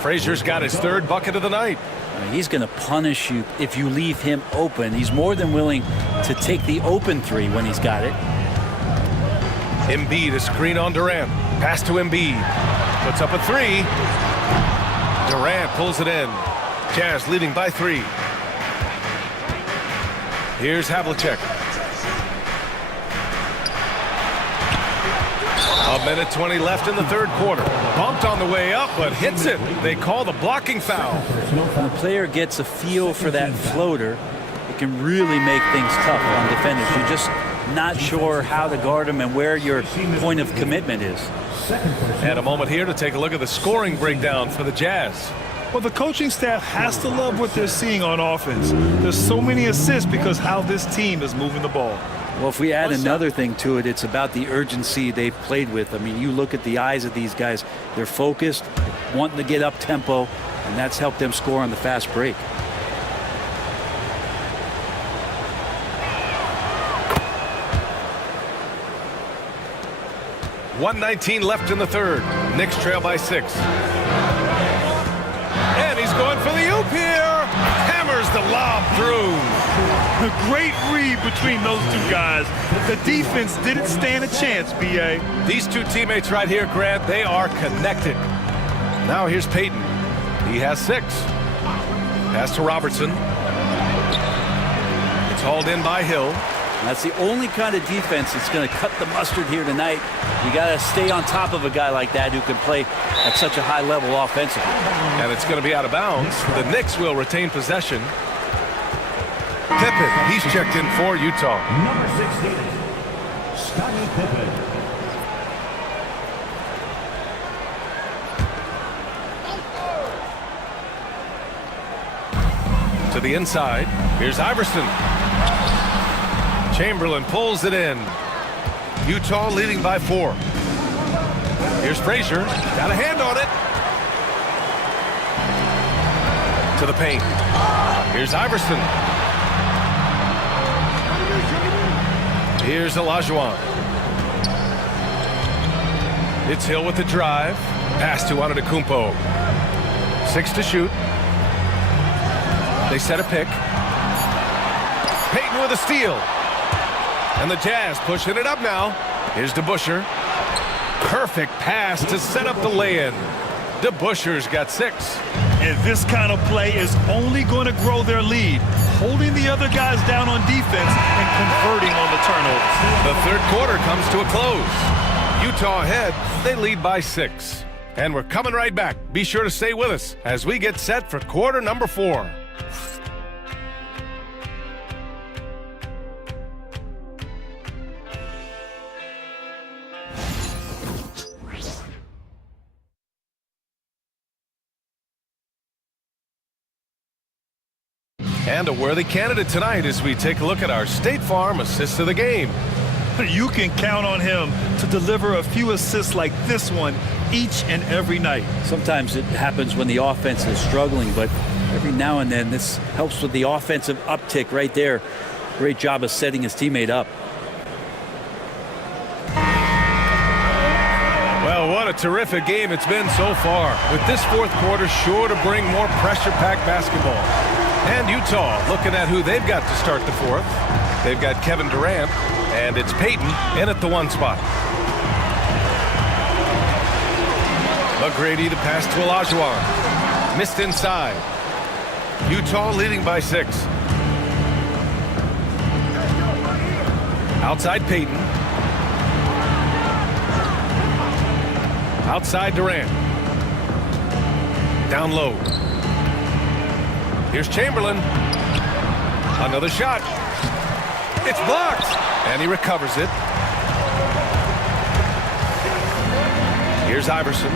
Frazier's got his 3rd bucket of the night. He's going to punish you if you leave him open. He's more than willing to take the open 3 when he's got it. Embiid, a screen on Durant. Pass to Embiid. Puts up a 3. Durant pulls it in. Jazz leading by 3. Here's Havlicek. 1:20 left in the 3rd quarter. Bumped on the way up, but hits it. They call the blocking foul. When the player gets a feel for that floater, it can really make things tough on defenders. You just not sure how to guard him and where your point of commitment is. And a moment here to take a look at the scoring breakdown for the Jazz. Well, the coaching staff has to love what they're seeing on offense. There's so many assists because how this team is moving the ball. Well, if we add another thing to it, it's about the urgency they've played with. I mean, you look at the eyes of these guys. They're focused, wanting to get up tempo, and that's helped them score on the fast break. .119 left in the third. Knicks trail by 6. And he's going for the oop here. Hammers the lob through. A great read between those two guys. The defense didn't stand a chance, B.A. These two teammates right here, Grant, they are connected. Now here's Payton. He has 6. Pass to Robertson. It's hauled in by Hill. That's the only kind of defense that's going to cut the mustard here tonight. You got to stay on top of a guy like that who can play at such a high level offensively. And it's going to be out of bounds. The Knicks will retain possession. Pippen, he's checked in for Utah. Number 16, Scottie Pippen. To the inside. Here's Iverson. Chamberlain pulls it in. Utah leading by 4. Here's Frazier. Got a hand on it. To the paint. Here's Iverson. Here's Olajuwon. It's Hill with the drive. Pass to Antetokounmpo. 6 to shoot. They set a pick. Payton with a steal. And the Jazz pushing it up now. Here's DeBusschere. Perfect pass to set up the lay-in. DeBusschere's got 6. And this kind of play is only going to grow their lead, holding the other guys down on defense and converting on the turnovers. The third quarter comes to a close. Utah ahead. They lead by 6. And we're coming right back. Be sure to stay with us as we get set for quarter number 4. And a worthy candidate tonight as we take a look at our State Farm assist of the game. You can count on him to deliver a few assists like this one each and every night. Sometimes it happens when the offense is struggling, but every now and then this helps with the offensive uptick right there. Great job of setting his teammate up. Well, what a terrific game it's been so far, with this fourth quarter sure to bring more pressure-packed basketball. And Utah looking at who they've got to start the fourth. They've got Kevin Durant, and it's Payton in at the 1 spot. McGrady, the pass to Olajuwon. Missed inside. Utah leading by 6. Outside Payton. Outside Durant. Down low. Here's Chamberlain. Another shot. It's blocked. And he recovers it. Here's Iverson.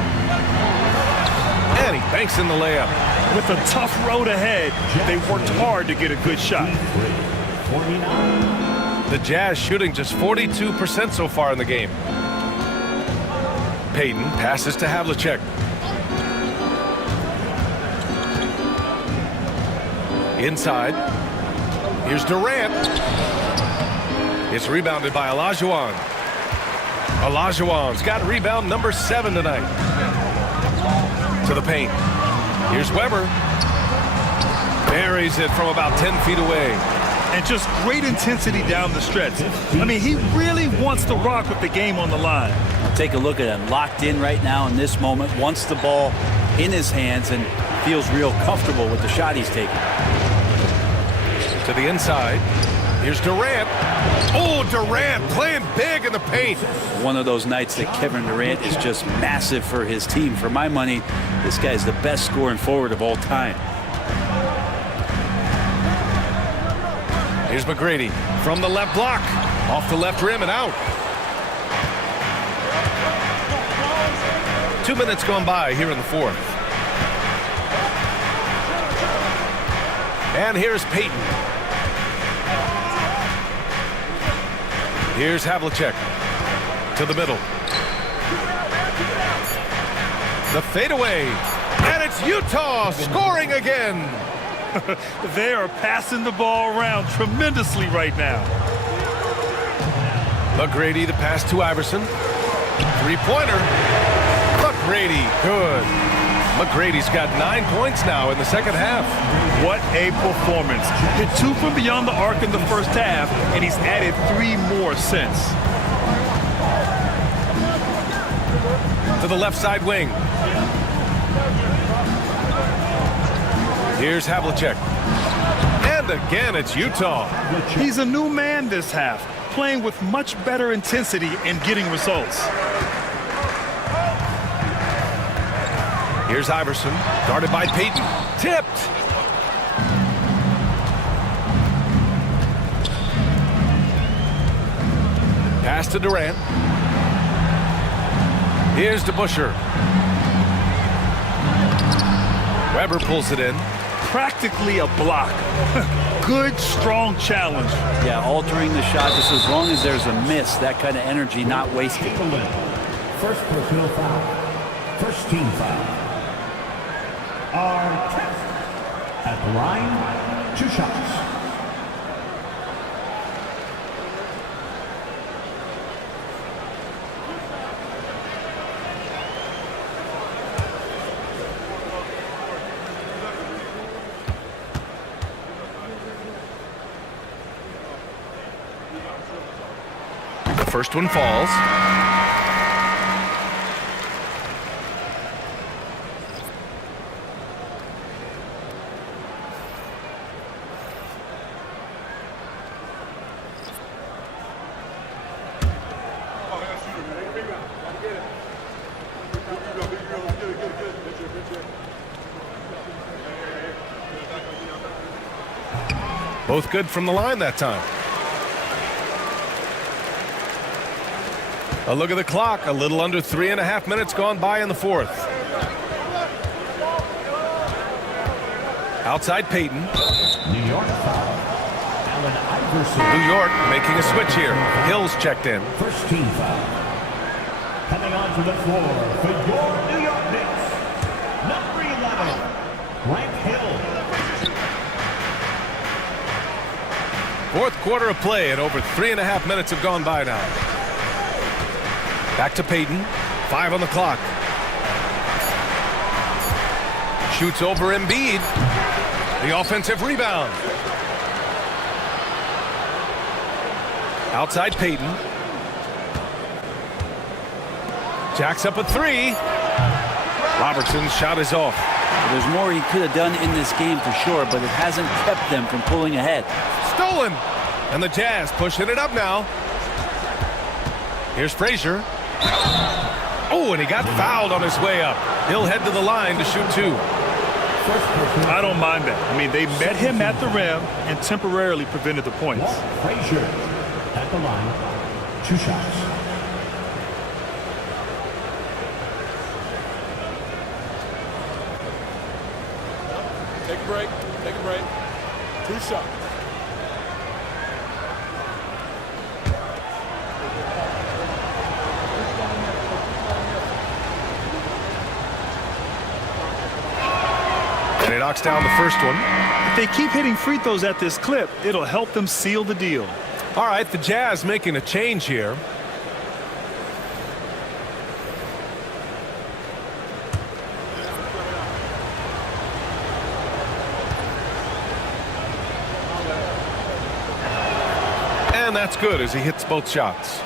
And he banks in the layup. With a tough road ahead, they worked hard to get a good shot. The Jazz shooting just 42% so far in the game. Payton passes to Havlicek. Inside. Here's Durant. It's rebounded by Olajuwon. Olajuwon's got rebound number 7 tonight. To the paint. Here's Weber. Buries it from about 10 feet away. And just great intensity down the stretch. I mean, he really wants to rock with the game on the line. Take a look at him. Locked in right now in this moment. Wants the ball in his hands and feels real comfortable with the shot he's taking. To the inside. Here's Durant. Oh, Durant playing big in the paint. One of those nights that Kevin Durant is just massive for his team. For my money, this guy's the best scoring forward of all time. Here's McGrady from the left block. Off the left rim and out. 2 minutes gone by here in the fourth. And here's Payton. Here's Havlicek to the middle. The fadeaway. And it's Utah scoring again. They are passing the ball around tremendously right now. McGrady, the pass to Iverson. Three-pointer. McGrady, good. McGrady's got 9 points now in the second half. What a performance. Hit 2 from beyond the arc in the first half, and he's added 3 more since. To the left side wing. Here's Havlicek. And again, it's Utah. He's a new man this half, playing with much better intensity and getting results. Here's Iverson, guarded by Payton. Tipped. Pass to Durant. Here's DeBusschere. Weber pulls it in. Practically a block. Good, strong challenge. Yeah, altering the shot just as long as there's a miss, that kind of energy not wasted. First personal foul. First team foul. Our test at the line, 2 shots. The first one falls. Both good from the line that time. A look at the clock. A little under 3.5 minutes gone by in the fourth. Outside Payton. New York foul. Allen Iverson. New York making a switch here. Hill's checked in. First team foul. Coming onto the floor for your New York Knicks. Number 11, Grant Hill. Fourth quarter of play and over 3.5 minutes have gone by now. Back to Payton. 5 on the clock. Shoots over Embiid. The offensive rebound. Outside Payton. Jacks up a 3. Robertson's shot is off. There's more he could have done in this game for sure, but it hasn't kept them from pulling ahead. Stolen. And the Jazz pushing it up now. Here's Frazier. Oh, and he got fouled on his way up. He'll head to the line to shoot 2. I don't mind that. I mean, they met him at the rim and temporarily prevented the points. Frazier at the line, 2 shots. Take a break. Take a break. 2 shots. And he knocks down the first one. If they keep hitting free throws at this clip, it'll help them seal the deal. All right, the Jazz making a change here. And that's good as he hits both shots.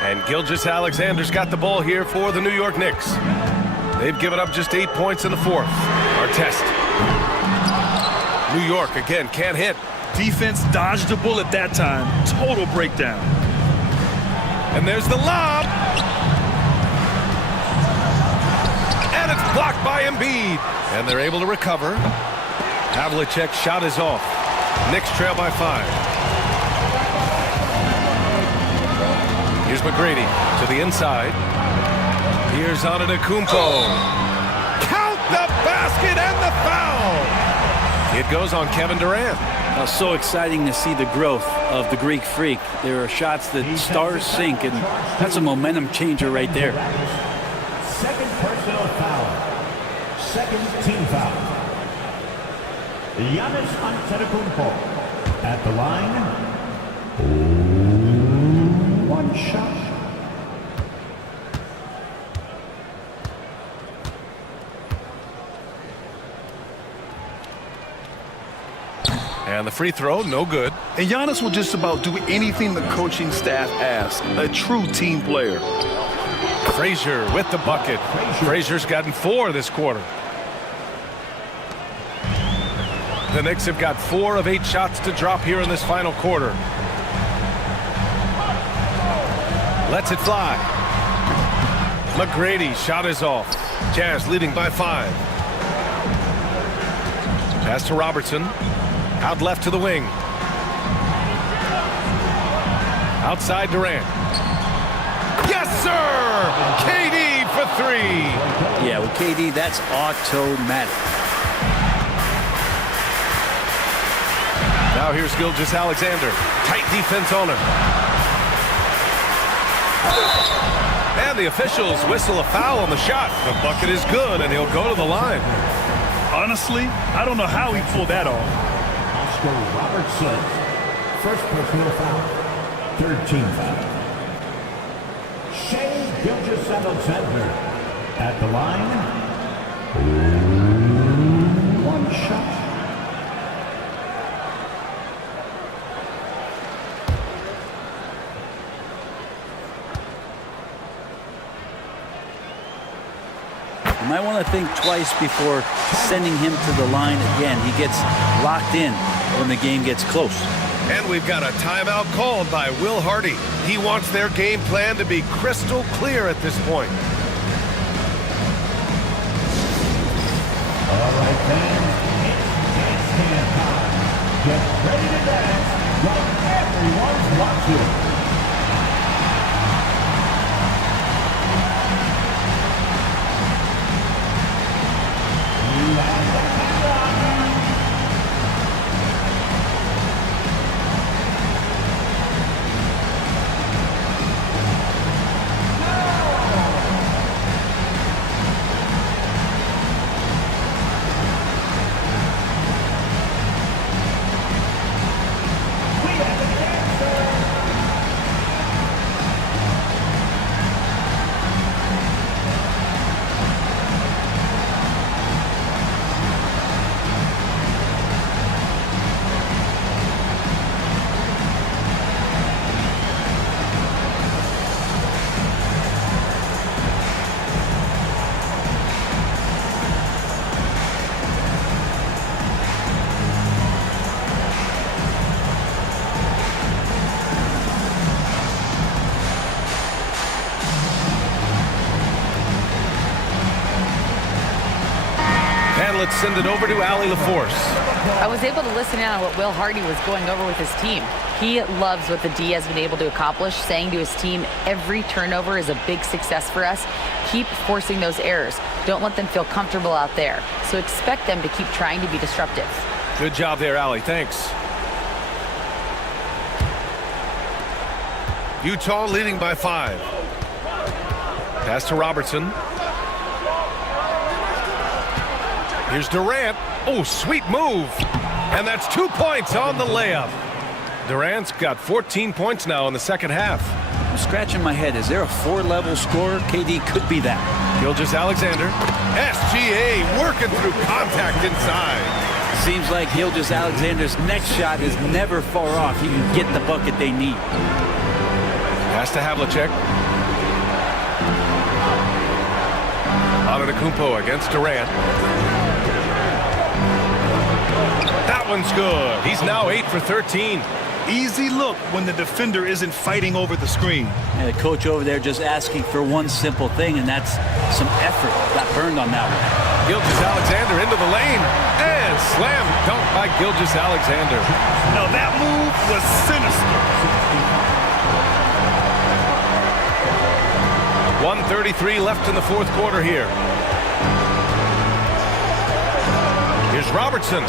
And Gilgeous-Alexander's got the ball here for the New York Knicks. They've given up just 8 points in the fourth. Our test. New York, again, can't hit. Defense dodged a bullet that time. Total breakdown. And there's the lob. And it's blocked by Embiid. And they're able to recover. Havlicek's shot is off. Knicks trail by 5. Here's McGrady to the inside. Here's Antetokounmpo. Count the basket and the foul. It goes on Kevin Durant. So exciting to see the growth of the Greek Freak. There are shots that stars sink, and that's a momentum changer right there. Second personal foul. Second team foul. Giannis Antetokounmpo at the line. One shot. And the free throw, no good. And Giannis will just about do anything the coaching staff asks. A true team player. Frazier with the bucket. Frazier's gotten 4 this quarter. The Knicks have got 4 of 8 shots to drop here in this final quarter. Lets it fly. McGrady, shot is off. Jazz leading by 5. Pass to Robertson. Out left to the wing. Outside Durant. Yes, sir! KD for 3. Yeah, with KD, that's automatic. Now here's Gilgeous-Alexander. Tight defense on him. And the officials whistle a foul on the shot. The bucket is good, and he'll go to the line. Honestly, I don't know how he pulled that off. Oscar Robertson. First personal foul. Third team foul. Shea Gilgeous-Alexander at the line. One shot. You might want to think twice before sending him to the line again. He gets locked in when the game gets close. And we've got a timeout called by Will Hardy. He wants their game plan to be crystal clear at this point. All right, then. It's dance time. Get ready to dance like everyone's watching. Let's send it over to Allie LaForce. I was able to listen in on what Will Hardy was going over with his team. He loves what the D has been able to accomplish, saying to his team, every turnover is a big success for us. Keep forcing those errors. Don't let them feel comfortable out there. So expect them to keep trying to be disruptive. Good job there, Allie. Thanks. Utah leading by 5. Pass to Robertson. Here's Durant. Oh, sweet move. And that's 2 points on the layup. Durant's got 14 points now in the second half. I'm scratching my head. Is there a 4-level scorer? KD could be that. Gilgeous-Alexander. SGA working through contact inside. Seems like Gilgeous-Alexander's next shot is never far off. He can get the bucket they need. Pass to Havlicek. Antetokounmpo against Durant. That one's good. He's now 8 for 13. Easy look when the defender isn't fighting over the screen. And the coach over there just asking for one simple thing, and that's some effort. Got burned on that one. Gilgeous-Alexander into the lane. And slam dunk by Gilgeous-Alexander. Now that move was sinister. 1:33 left in the fourth quarter here. Here's Robertson.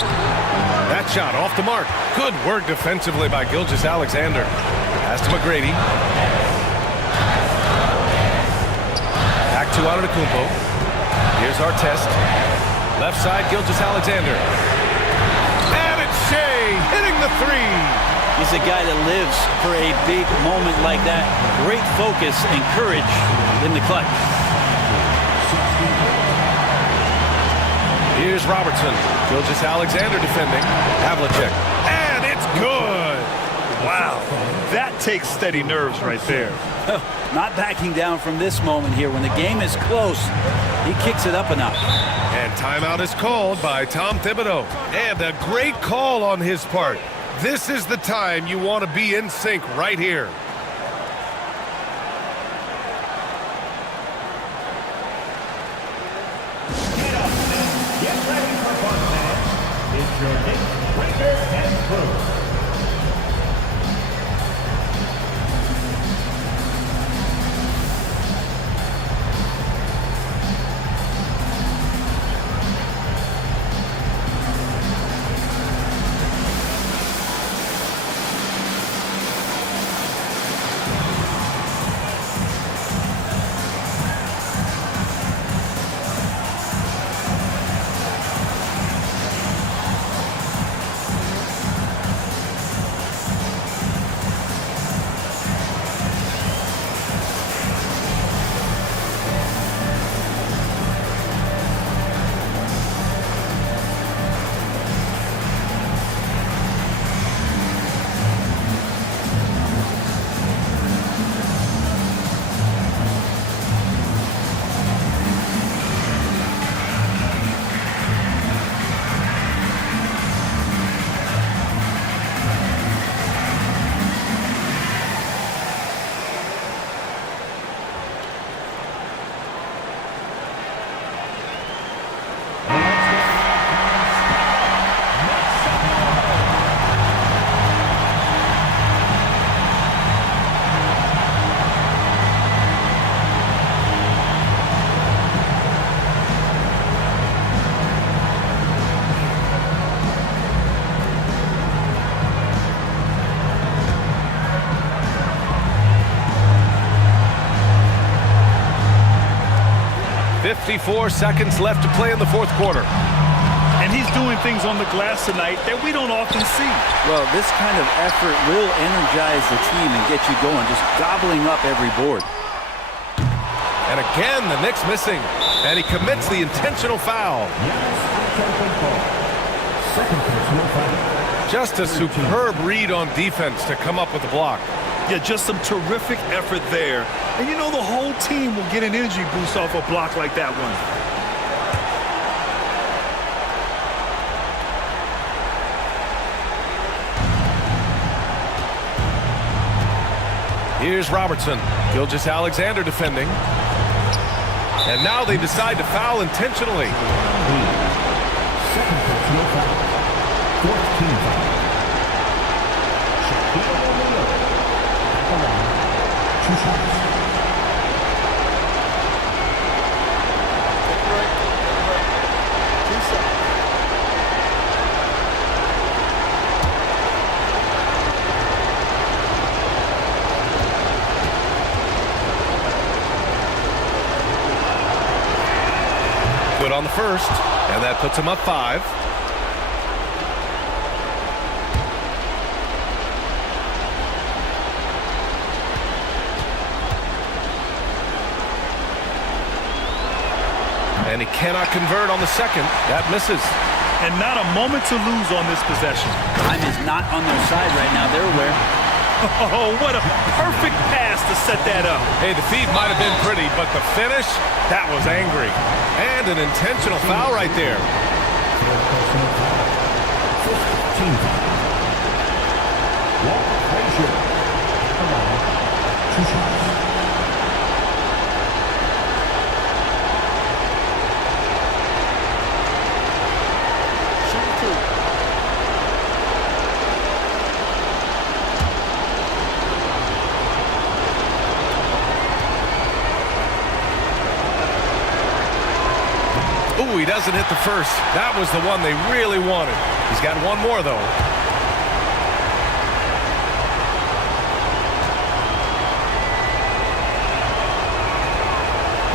That shot off the mark. Good work defensively by Gilgeous-Alexander. Pass to McGrady. Back to Antetokounmpo. Here's Artest. Left side, Gilgeous-Alexander. And it's Shea hitting the three. He's a guy that lives for a big moment like that. Great focus and courage in the clutch. Here's Robertson. Gilgeous-Alexander defending. Havlicek. And it's good. Wow. That takes steady nerves right there. Not backing down from this moment here. When the game is close, he kicks it up a notch. And timeout is called by Tom Thibodeau. And a great call on his part. This is the time you want to be in sync right here. Get ready for fun, fans. It's your Nick Breaker and crew. .54 seconds left to play in the fourth quarter. And he's doing things on the glass tonight that we don't often see. Well, this kind of effort will energize the team and get you going, just gobbling up every board. And again, the Knicks missing. And he commits the intentional foul. Just a superb read on defense to come up with the block. Yeah, just some terrific effort there. And you know the whole team will get an energy boost off a block like that one. Here's Robertson. Gilgeous-Alexander defending. And now they decide to foul intentionally. Second personal foul. Fourth team foul. Two shots. Good on the first, and that puts him up 5. And he cannot convert on the second. That misses. And not a moment to lose on this possession. Time is not on their side right now. They're aware. Oh, what a perfect pass to set that up. Hey, the feed might have been pretty, but the finish, that was angry. And an intentional foul right there. Team foul. Walt Frazier. Two shots. Ooh, he doesn't hit the first. That was the one they really wanted. He's got one more, though.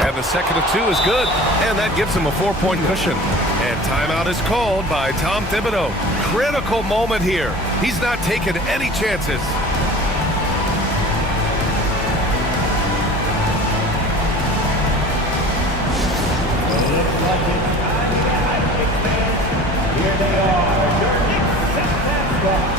And the second of two is good, and that gives him a 4-point cushion. And timeout is called by Tom Thibodeau. Critical moment here. He's not taking any chances. Here they are, your Knicks and basketball.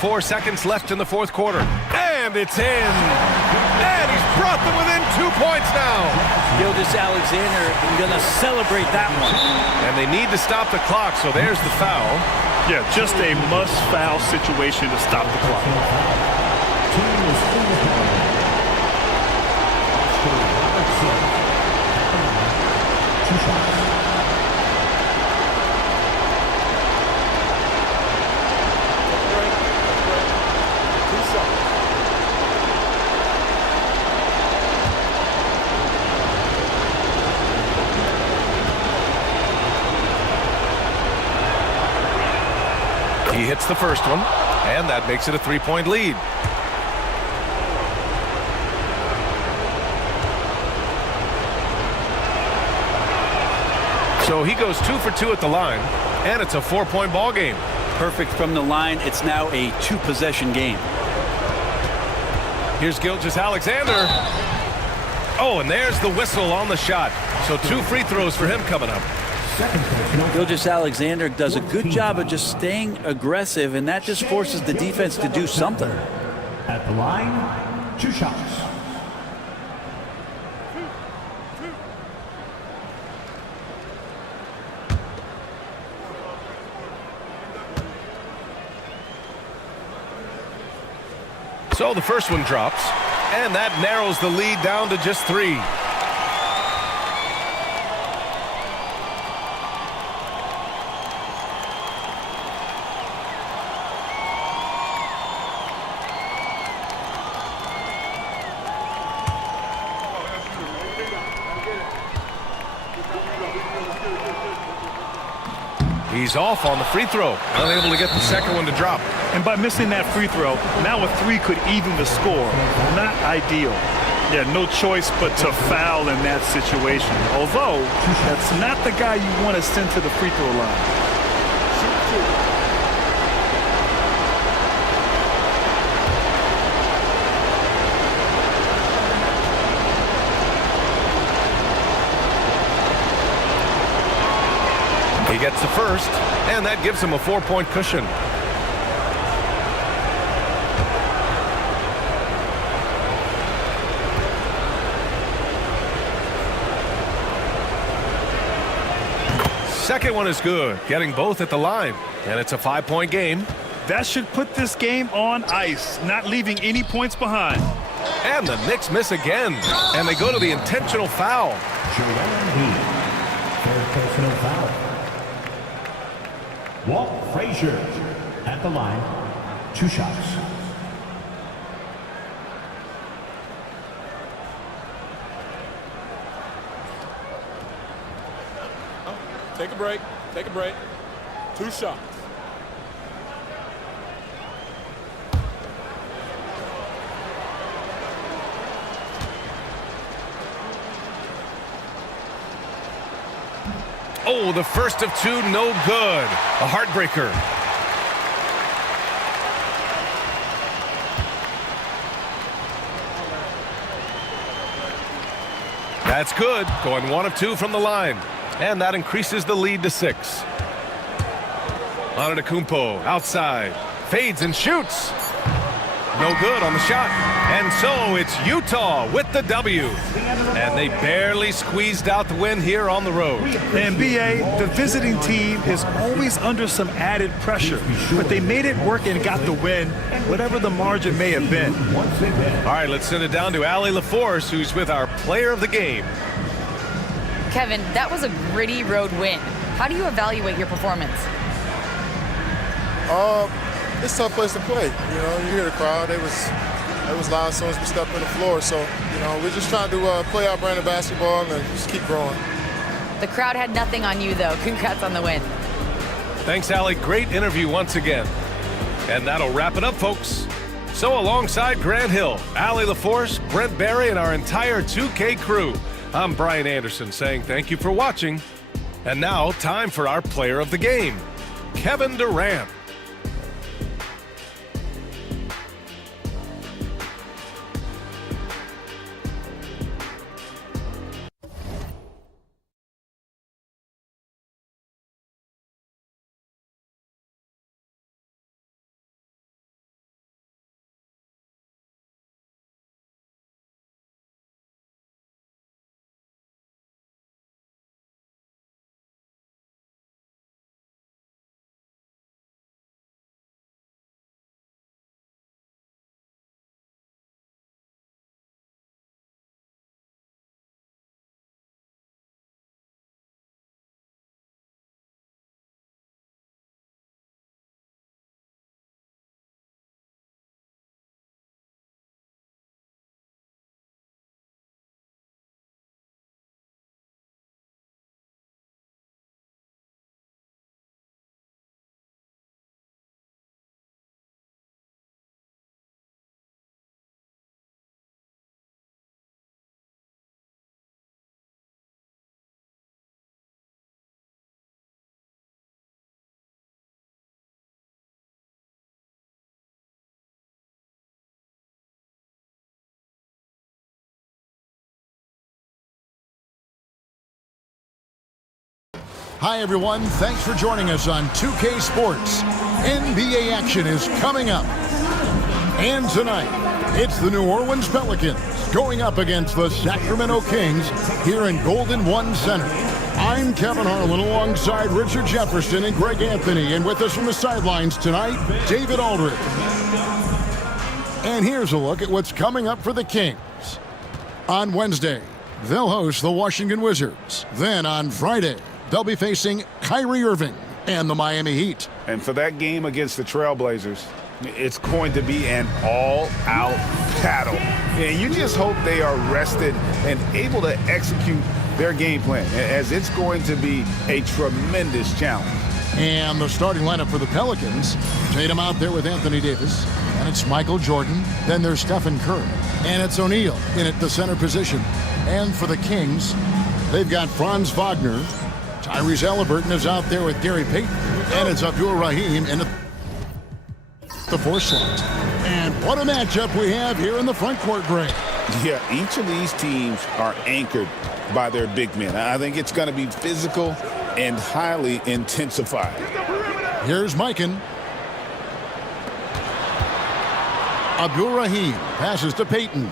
Four seconds left in the fourth quarter. And it's in. And he's brought them within 2 points now. Gilgeous-Alexander going to celebrate that one. And they need to stop the clock, so there's the foul. Yeah, just a must-foul situation to stop the clock. Two shots. He hits the first one, and that makes it a 3-point lead. So he goes 2 for 2 at the line, and it's a 4-point ball game. Perfect from the line. It's now a 2-possession game. Here's Gilgeous-Alexander. Oh, and there's the whistle on the shot. So 2 free throws for him coming up. Gilgeous-Alexander does a good job of just staying aggressive, and that just forces the defense to do something. At the line, 2 shots. So the first one drops, and that narrows the lead down to just 3. He's off on the free throw, unable to get the second one to drop. And by missing that free throw, now a 3 could even the score. Not ideal. Yeah, no choice but to foul in that situation. Although, that's not the guy you want to send to the free throw line. He gets the first, and that gives him a 4-point cushion. Second one is good, getting both at the line, and it's a 5-point game. That should put this game on ice, not leaving any points behind. And the Knicks miss again, and they go to the intentional foul. Third personal foul. Walt Frazier at the line. 2 shots. Take a break. Take a break. 2 shots. Oh, the first of 2, no good. A heartbreaker. That's good. Going 1 of 2 from the line. And that increases the lead to 6. Antetokounmpo outside. Fades and shoots. No good on the shot. And so it's Utah with the W. And they barely squeezed out the win here on the road. And BA, the visiting team is always under some added pressure, but they made it work and got the win, whatever the margin may have been. All right, let's send it down to Allie LaForce, who's with our player of the game. Kevin, that was a gritty road win. How do you evaluate your performance? It's a tough place to play. You know, you hear the crowd. It was loud as soon as we stepped on the floor. So, you know, we're just trying to play our brand of basketball and just keep growing. The crowd had nothing on you, though. Congrats on the win. Thanks, Allie. Great interview once again. And that'll wrap it up, folks. So alongside Grant Hill, Allie LaForce, Brent Barry, and our entire 2K crew, I'm Brian Anderson saying thank you for watching. And now, time for our player of the game, Kevin Durant. Hi, everyone. Thanks for joining us on 2K Sports. NBA action is coming up. And tonight, it's the New Orleans Pelicans going up against the Sacramento Kings here in Golden One Center. I'm Kevin Harlan alongside Richard Jefferson and Greg Anthony. And with us from the sidelines tonight, David Aldridge. And here's a look at what's coming up for the Kings. On Wednesday, they'll host the Washington Wizards. Then on Friday, they'll be facing Kyrie Irving and the Miami Heat. And for that game against the Trailblazers, it's going to be an all-out battle. And you just hope they are rested and able to execute their game plan, as it's going to be a tremendous challenge. And the starting lineup for the Pelicans, Tatum out there with Anthony Davis, and it's Michael Jordan, then there's Stephen Curry, and it's O'Neal in at the center position. And for the Kings, they've got Franz Wagner, Tyrese Halliburton is out there with Gary Payton, and it's Abdul Rahim in the 4th slot. And what a matchup we have here in the front court, Greg. Yeah, each of these teams are anchored by their big men. I think it's going to be physical and highly intensified. Here's Mikan. Abdul Rahim passes to Payton.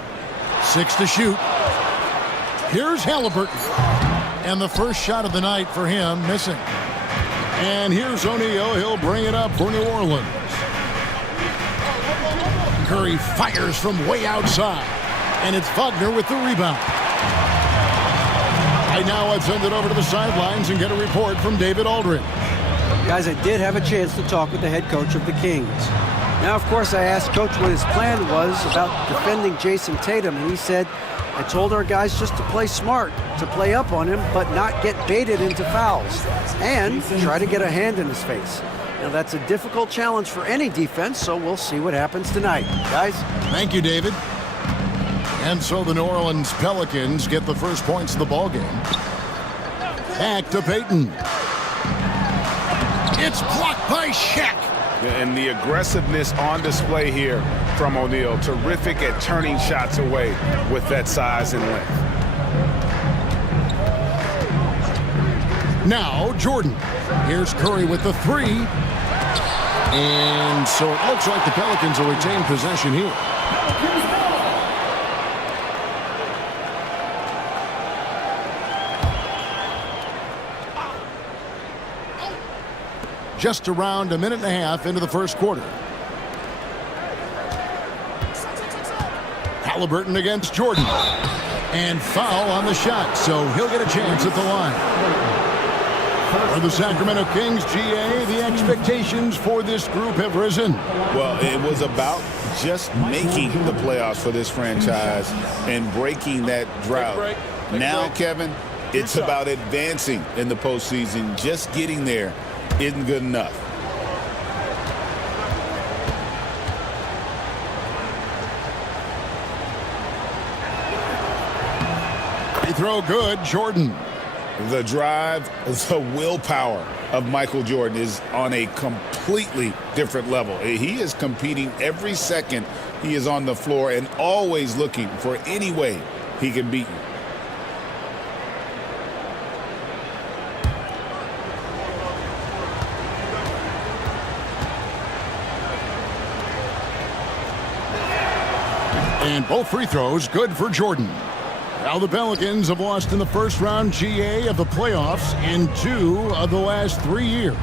6 to shoot. Here's Halliburton. And the first shot of the night for him, missing. And here's O'Neal. He'll bring it up for New Orleans. Curry fires from way outside. And it's Wagner with the rebound. Right now, let's send it over to the sidelines and get a report from David Aldridge. Guys, I did have a chance to talk with the head coach of the Kings. Now, of course, I asked Coach what his plan was about defending Jason Tatum, and he said, I told our guys just to play smart, to play up on him, but not get baited into fouls, and try to get a hand in his face. Now, that's a difficult challenge for any defense, so we'll see what happens tonight. Guys? Thank you, David. And so the New Orleans Pelicans get the first points of the ballgame. Back to Payton. It's blocked by Shaq. And the aggressiveness on display here from O'Neal. Terrific at turning shots away with that size and length. Now Jordan. Here's Curry with the three. And so it looks like the Pelicans will retain possession here. Just around a minute and a half into the first quarter. Halliburton against Jordan. And foul on the shot, so he'll get a chance at the line. For the Sacramento Kings, GA, the expectations for this group have risen. Well, it was about just making the playoffs for this franchise and breaking that drought. Now, Kevin, it's about advancing in the postseason. Just getting there isn't good enough. Free throw good, Jordan. The drive, the willpower of Michael Jordan is on a completely different level. He is competing every second he is on the floor and always looking for any way he can beat you. And both free throws good for Jordan. Now the Pelicans have lost in the first round GA of the playoffs in 2 of the last 3 years.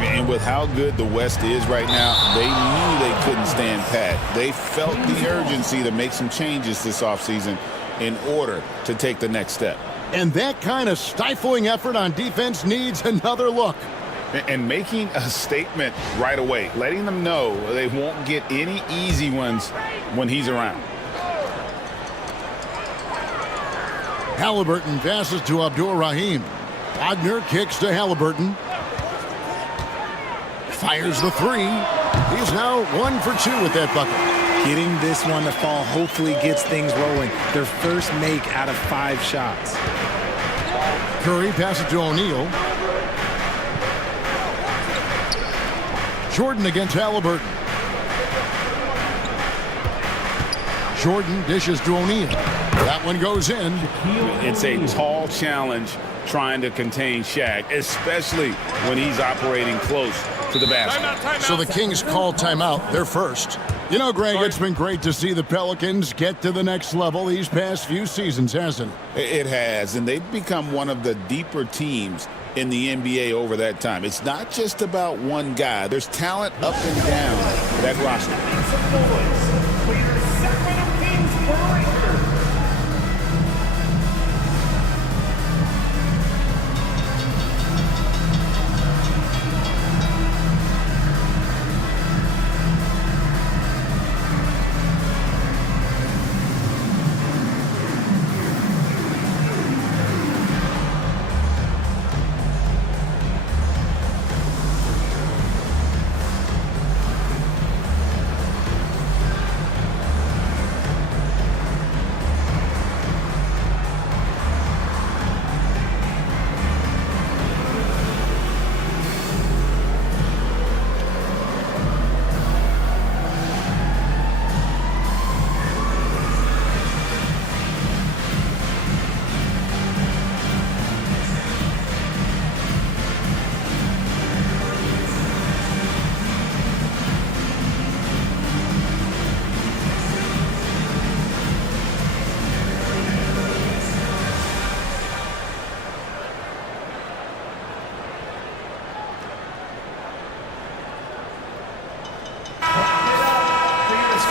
And with how good the West is right now, they knew they couldn't stand pat. They felt the urgency to make some changes this offseason in order to take the next step. And that kind of stifling effort on defense needs another look. And making a statement right away, letting them know they won't get any easy ones when he's around. Halliburton passes to Abdul-Rahim. Wagner kicks to Halliburton. Fires the three. He's now 1 for 2 with that bucket. Getting this one to fall hopefully gets things rolling. Their first make out of 5 shots. Curry passes to O'Neal. Jordan against Halliburton. Jordan dishes to O'Neal. That one goes in. It's a tall challenge trying to contain Shaq, especially when he's operating close to the basket. So the Kings call timeout. They're first. You know, Greg, it's been great to see the Pelicans get to the next level these past few seasons, hasn't it? It has, and they've become one of the deeper teams in the NBA over that time. It's not just about one guy. There's talent up and down that roster.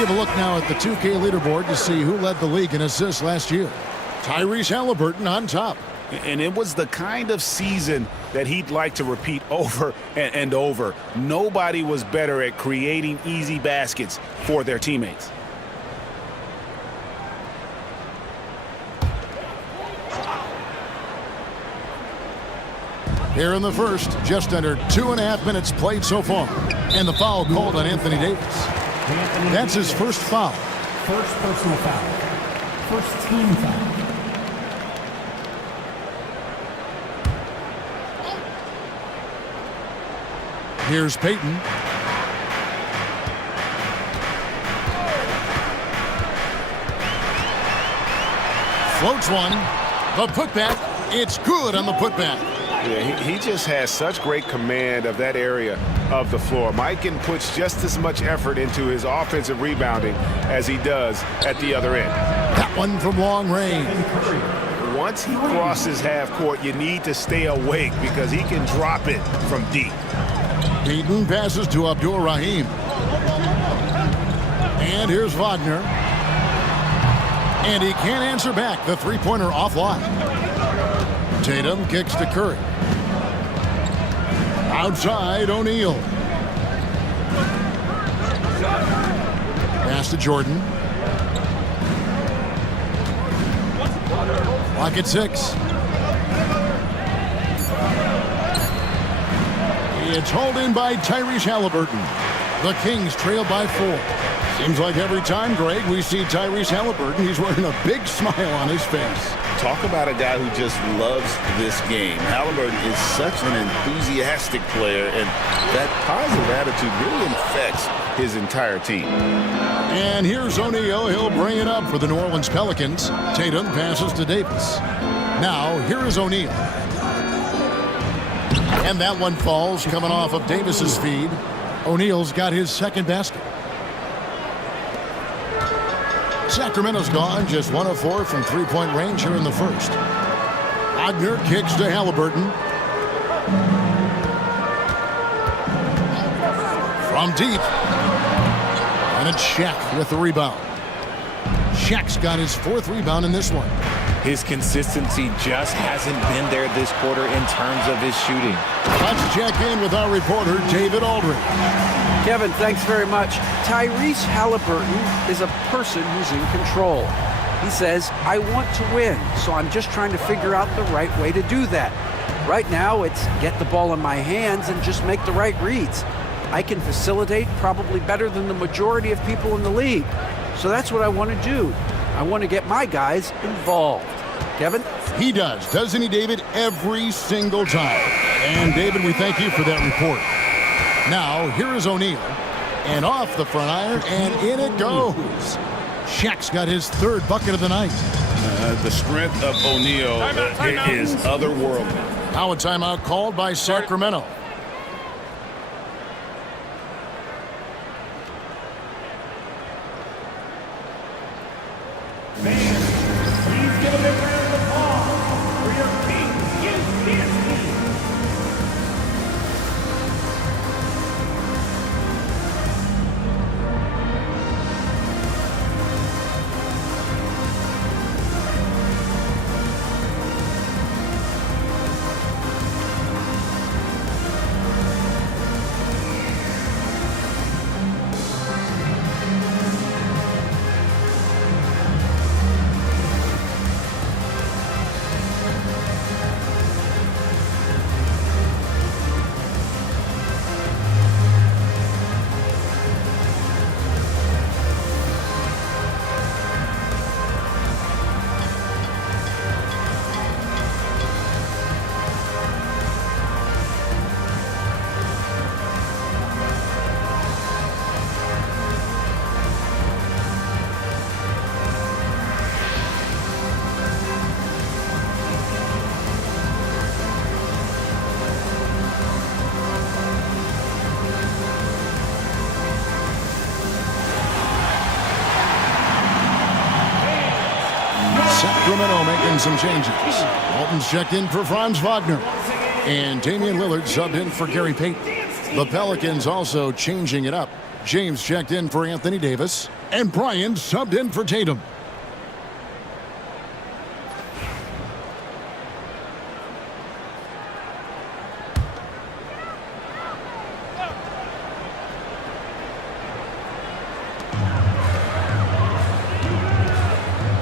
give a look now at the 2K leaderboard to see who led the league in assists last year. Tyrese Halliburton on top. And it was the kind of season that he'd like to repeat over and over. Nobody was better at creating easy baskets for their teammates. Here in the first, just under 2.5 minutes played so far. And the foul called on Anthony Davis. That's his first foul. First personal foul. First team foul. Here's Peyton. Floats one. The putback. It's good on the putback. Yeah, he just has such great command of that area of the floor. Mikan puts just as much effort into his offensive rebounding as he does at the other end. That one from long range. Once he crosses half court, you need to stay awake because he can drop it from deep. Peyton passes to Abdul Rahim. And here's Wagner. And he can't answer back. The three-pointer offline. Tatum kicks to Curry. Outside, O'Neal. Pass to Jordan. Clock at 6. It's hauled in by Tyrese Halliburton. The Kings trail by 4. Seems like every time, Greg, we see Tyrese Halliburton, he's wearing a big smile on his face. Talk about a guy who just loves this game. Halliburton is such an enthusiastic player, and that positive attitude really infects his entire team. And here's O'Neal. He'll bring it up for the New Orleans Pelicans. Tatum passes to Davis. Now, here is O'Neal. And that one falls coming off of Davis's feed. O'Neal's got his second basket. Sacramento's gone, just 1 of 4 from three-point range here in the first. Wagner kicks to Halliburton. From deep. And it's Shaq with the rebound. Shaq's got his 4th rebound in this one. His consistency just hasn't been there this quarter in terms of his shooting. Let's check in with our reporter, David Aldridge. Kevin, thanks very much. Tyrese Halliburton is a person who's in control. He says, I want to win, so I'm just trying to figure out the right way to do that. Right now, it's get the ball in my hands and just make the right reads. I can facilitate probably better than the majority of people in the league. So that's what I want to do. I want to get my guys involved. Kevin? He does, doesn't he, David? Every single time. And, David, we thank you for that report. Now, here is O'Neal. And off the front iron, and in it goes. Shaq's got his 3rd bucket of the night. The strength of O'Neal is otherworldly. Now a timeout called by Sacramento. Please give a big round of applause for your King Houston. Sacramento making some changes. Walton's checked in for Franz Wagner. And Damian Lillard subbed in for Gary Payton. The Pelicans also changing it up. James checked in for Anthony Davis, and Bryant subbed in for Tatum.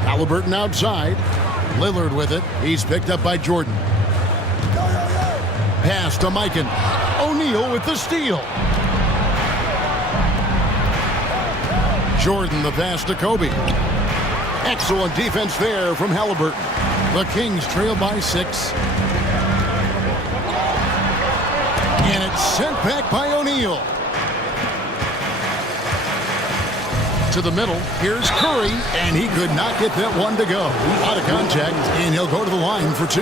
Halliburton outside. Lillard with it. He's picked up by Jordan. Pass to Mikan. O'Neal with the steal. Jordan the pass to Kobe. Excellent defense there from Halliburton. The Kings trail by 6. And it's sent back by O'Neal. To the middle, here's Curry, and he could not get that one to go. Out of contact, and he'll go to the line for 2.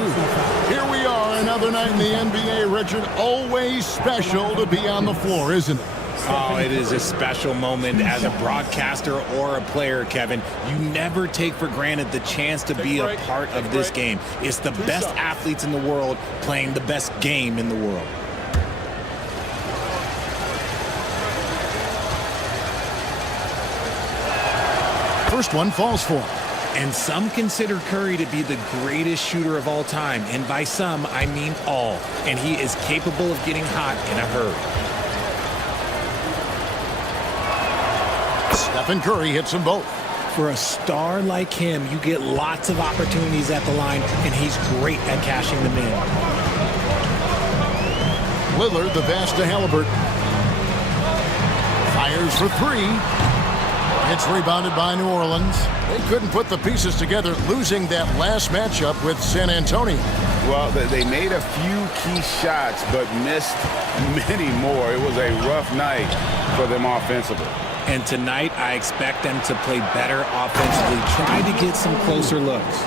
Here we are, another night in the NBA, Richard. Always special to be on the floor, isn't it? Oh, it is a special moment as a broadcaster or a player, Kevin. You never take for granted the chance to be a part of this game. It's the best athletes in the world playing the best game in the world. First one falls for him. And some consider Curry to be the greatest shooter of all time. And by some, I mean all. And he is capable of getting hot in a hurry. Stephen Curry hits them both. For a star like him, you get lots of opportunities at the line, and he's great at cashing them in. Lillard the pass to Halliburton. Fires for 3. It's rebounded by New Orleans. They couldn't put the pieces together, losing that last matchup with San Antonio. Well, they made a few key shots, but missed many more. It was a rough night for them offensively. And tonight, I expect them to play better offensively. Try to get some closer looks.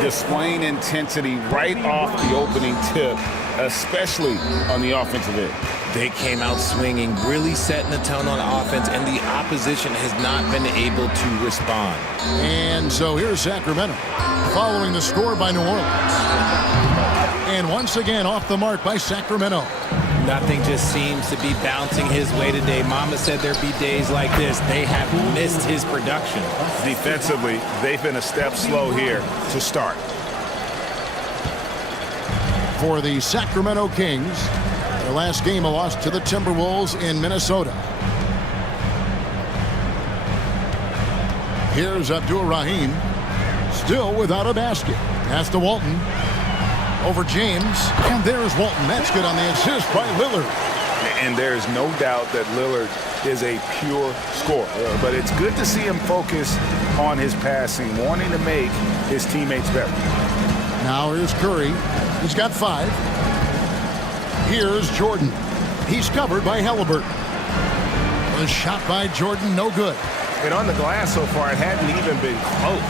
Displaying intensity right off the opening tip, especially on the offensive end. They came out swinging, really setting the tone on offense, and the opposition has not been able to respond. And so here's Sacramento, following the score by New Orleans. And once again, off the mark by Sacramento. Nothing just seems to be bouncing his way today. Mama said there'd be days like this. They have missed his production. Defensively, they've been a step slow here to start. For the Sacramento Kings, their last game a loss to the Timberwolves in Minnesota. Here's Abdur-Rahim, still without a basket. Pass to Walton. Over James, and there's Walton. That's good on the assist by Lillard. And there's no doubt that Lillard is a pure scorer. But it's good to see him focus on his passing, wanting to make his teammates better. Now here's Curry. He's got 5. Here's Jordan. He's covered by Halliburton. The shot by Jordan, no good. And on the glass so far, it hadn't even been close.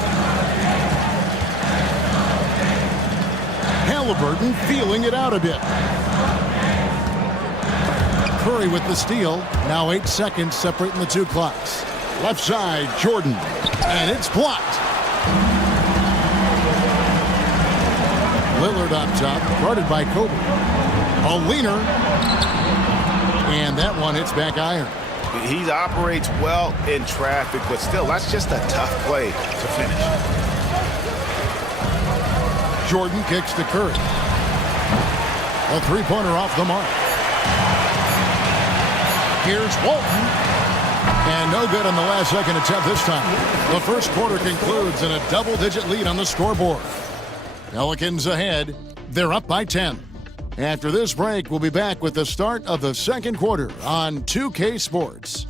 Halliburton feeling it out a bit. Curry with the steal. Now 8 seconds separating the 2 clocks. Left side, Jordan. And it's blocked. Lillard on top, guarded by Kobe. A leaner. And that one hits back iron. He operates well in traffic, but still, that's just a tough play to finish. Jordan kicks to Curry. A 3-pointer off the mark. Here's Walton. And no good on the last second attempt this time. The first quarter concludes in a double-digit lead on the scoreboard. Pelicans ahead. They're up by 10. After this break, we'll be back with the start of the second quarter on 2K Sports.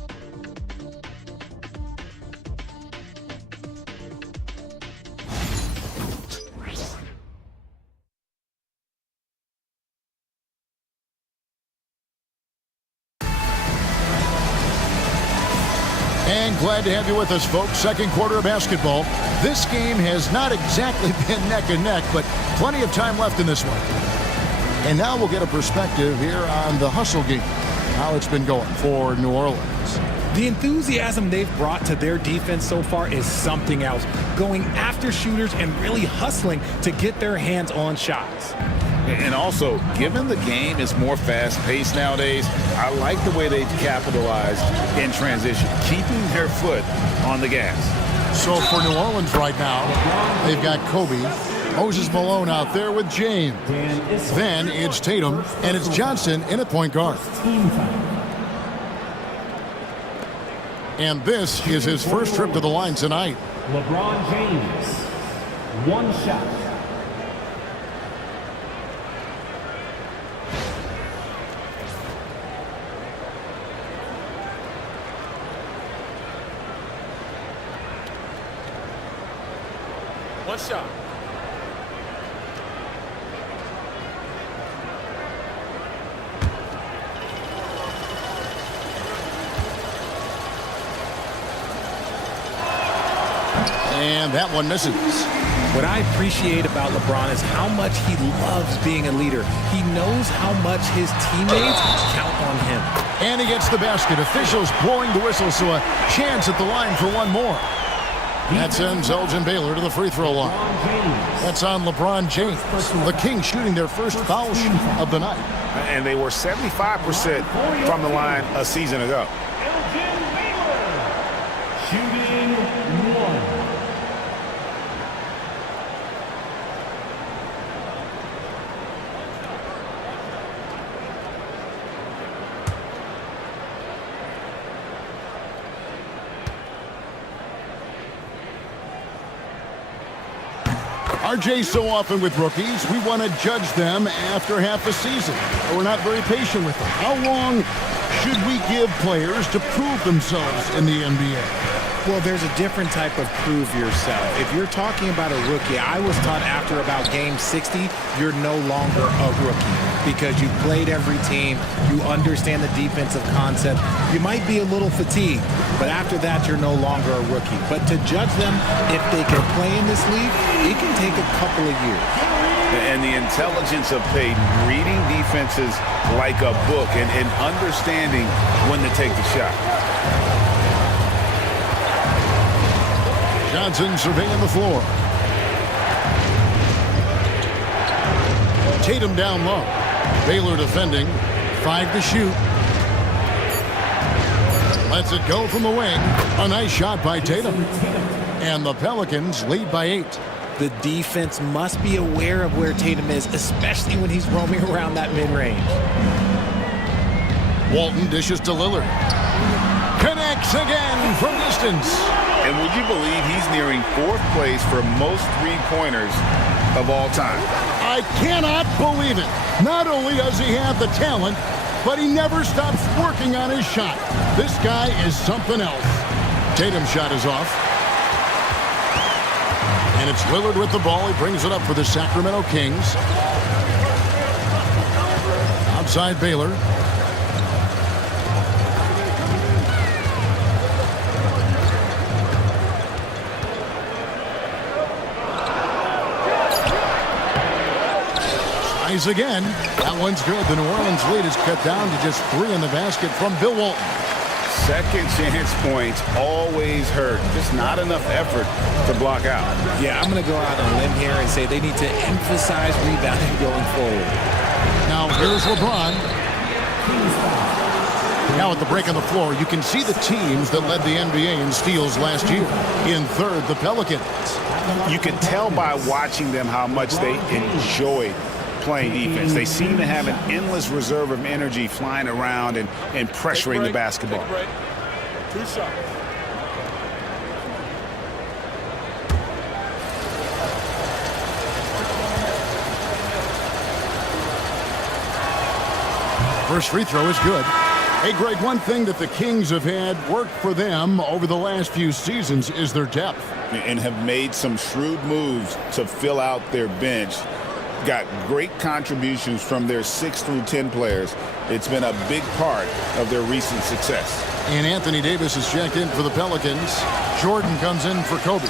And glad to have you with us, folks. Second quarter of basketball. This game has not exactly been neck and neck, but plenty of time left in this one. And now we'll get a perspective here on the hustle game, how it's been going for New Orleans. The enthusiasm they've brought to their defense so far is something else. Going after shooters and really hustling to get their hands on shots. And also, given the game is more fast-paced nowadays, I like the way they've capitalized in transition, keeping their foot on the gas. So for New Orleans right now, they've got Kobe, Moses Malone out there with James. Then it's Tatum, and it's Johnson in at point guard. And this is his first trip to the line tonight. LeBron James, one shot. One shot. And that one misses. What I appreciate about LeBron is how much he loves being a leader. He knows how much his teammates count on him. And he gets the basket. Officials blowing the whistle, so a chance at the line for one more. That sends Elgin Baylor to the free throw line. That's on LeBron James. The Kings shooting their first foul shot of the night. And they were 75% from the line a season ago. Shooting one. RJ, so often with rookies, we want to judge them after half a season. We're not very patient with them. How long should we give players to prove themselves in the NBA? Well, there's a different type of prove yourself. If you're talking about a rookie, I was taught after about game 60, you're no longer a rookie because you played every team, you understand the defensive concept. You might be a little fatigued, but after that, you're no longer a rookie. But to judge them, if they can play in this league, it can take a couple of years. And the intelligence of Peyton, reading defenses like a book and understanding when to take the shot. Johnson surveying the floor. Tatum down low. Baylor defending. 5 to shoot. Lets it go from the wing. A nice shot by Tatum. And the Pelicans lead by 8. The defense must be aware of where Tatum is, especially when he's roaming around that mid-range. Walton dishes to Lillard. Connects again from distance. And would you believe he's nearing 4th place for most three-pointers of all time? I cannot believe it. Not only does he have the talent, but he never stops working on his shot. This guy is something else. Tatum's shot is off. And it's Lillard with the ball. He brings it up for the Sacramento Kings. Outside Baylor. Again. That one's good. The New Orleans lead is cut down to just 3 in the basket from Bill Walton. Second chance points always hurt. Just not enough effort to block out. Yeah, I'm going to go out on a limb here and say they need to emphasize rebounding going forward. Now here's LeBron. Now at the break on the floor, you can see the teams that led the NBA in steals last year. In third, the Pelicans. You can tell by watching them how much they enjoyed playing defense. They seem to have an endless reserve of energy flying around and pressuring the basketball. 2 shots. First free throw is good. Hey, Greg, one thing that the Kings have had work for them over the last few seasons is their depth. And have made some shrewd moves to fill out their bench. Got great contributions from their 6 through 10 players. It's been a big part of their recent success. And Anthony Davis is checked in for the Pelicans. Jordan comes in for Kobe.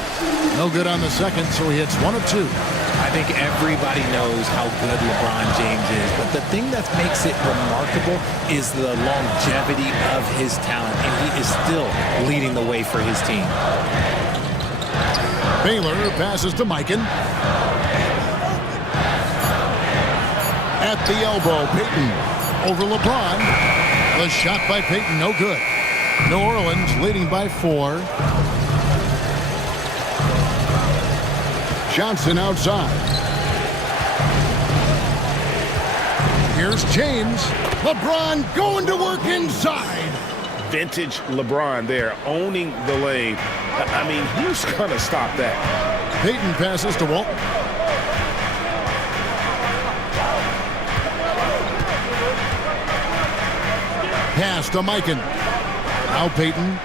No good on the second, so he hits 1 of 2. I think everybody knows how good LeBron James is, but the thing that makes it remarkable is the longevity of his talent, and he is still leading the way for his team. Baylor passes to Mikan. At the elbow, Payton over LeBron. The shot by Payton, no good. New Orleans leading by 4. Johnson outside. Here's James. LeBron going to work inside. Vintage LeBron there, owning the lane. I mean, who's going to stop that? Payton passes to Walton. Pass to Mikan. Now Payton.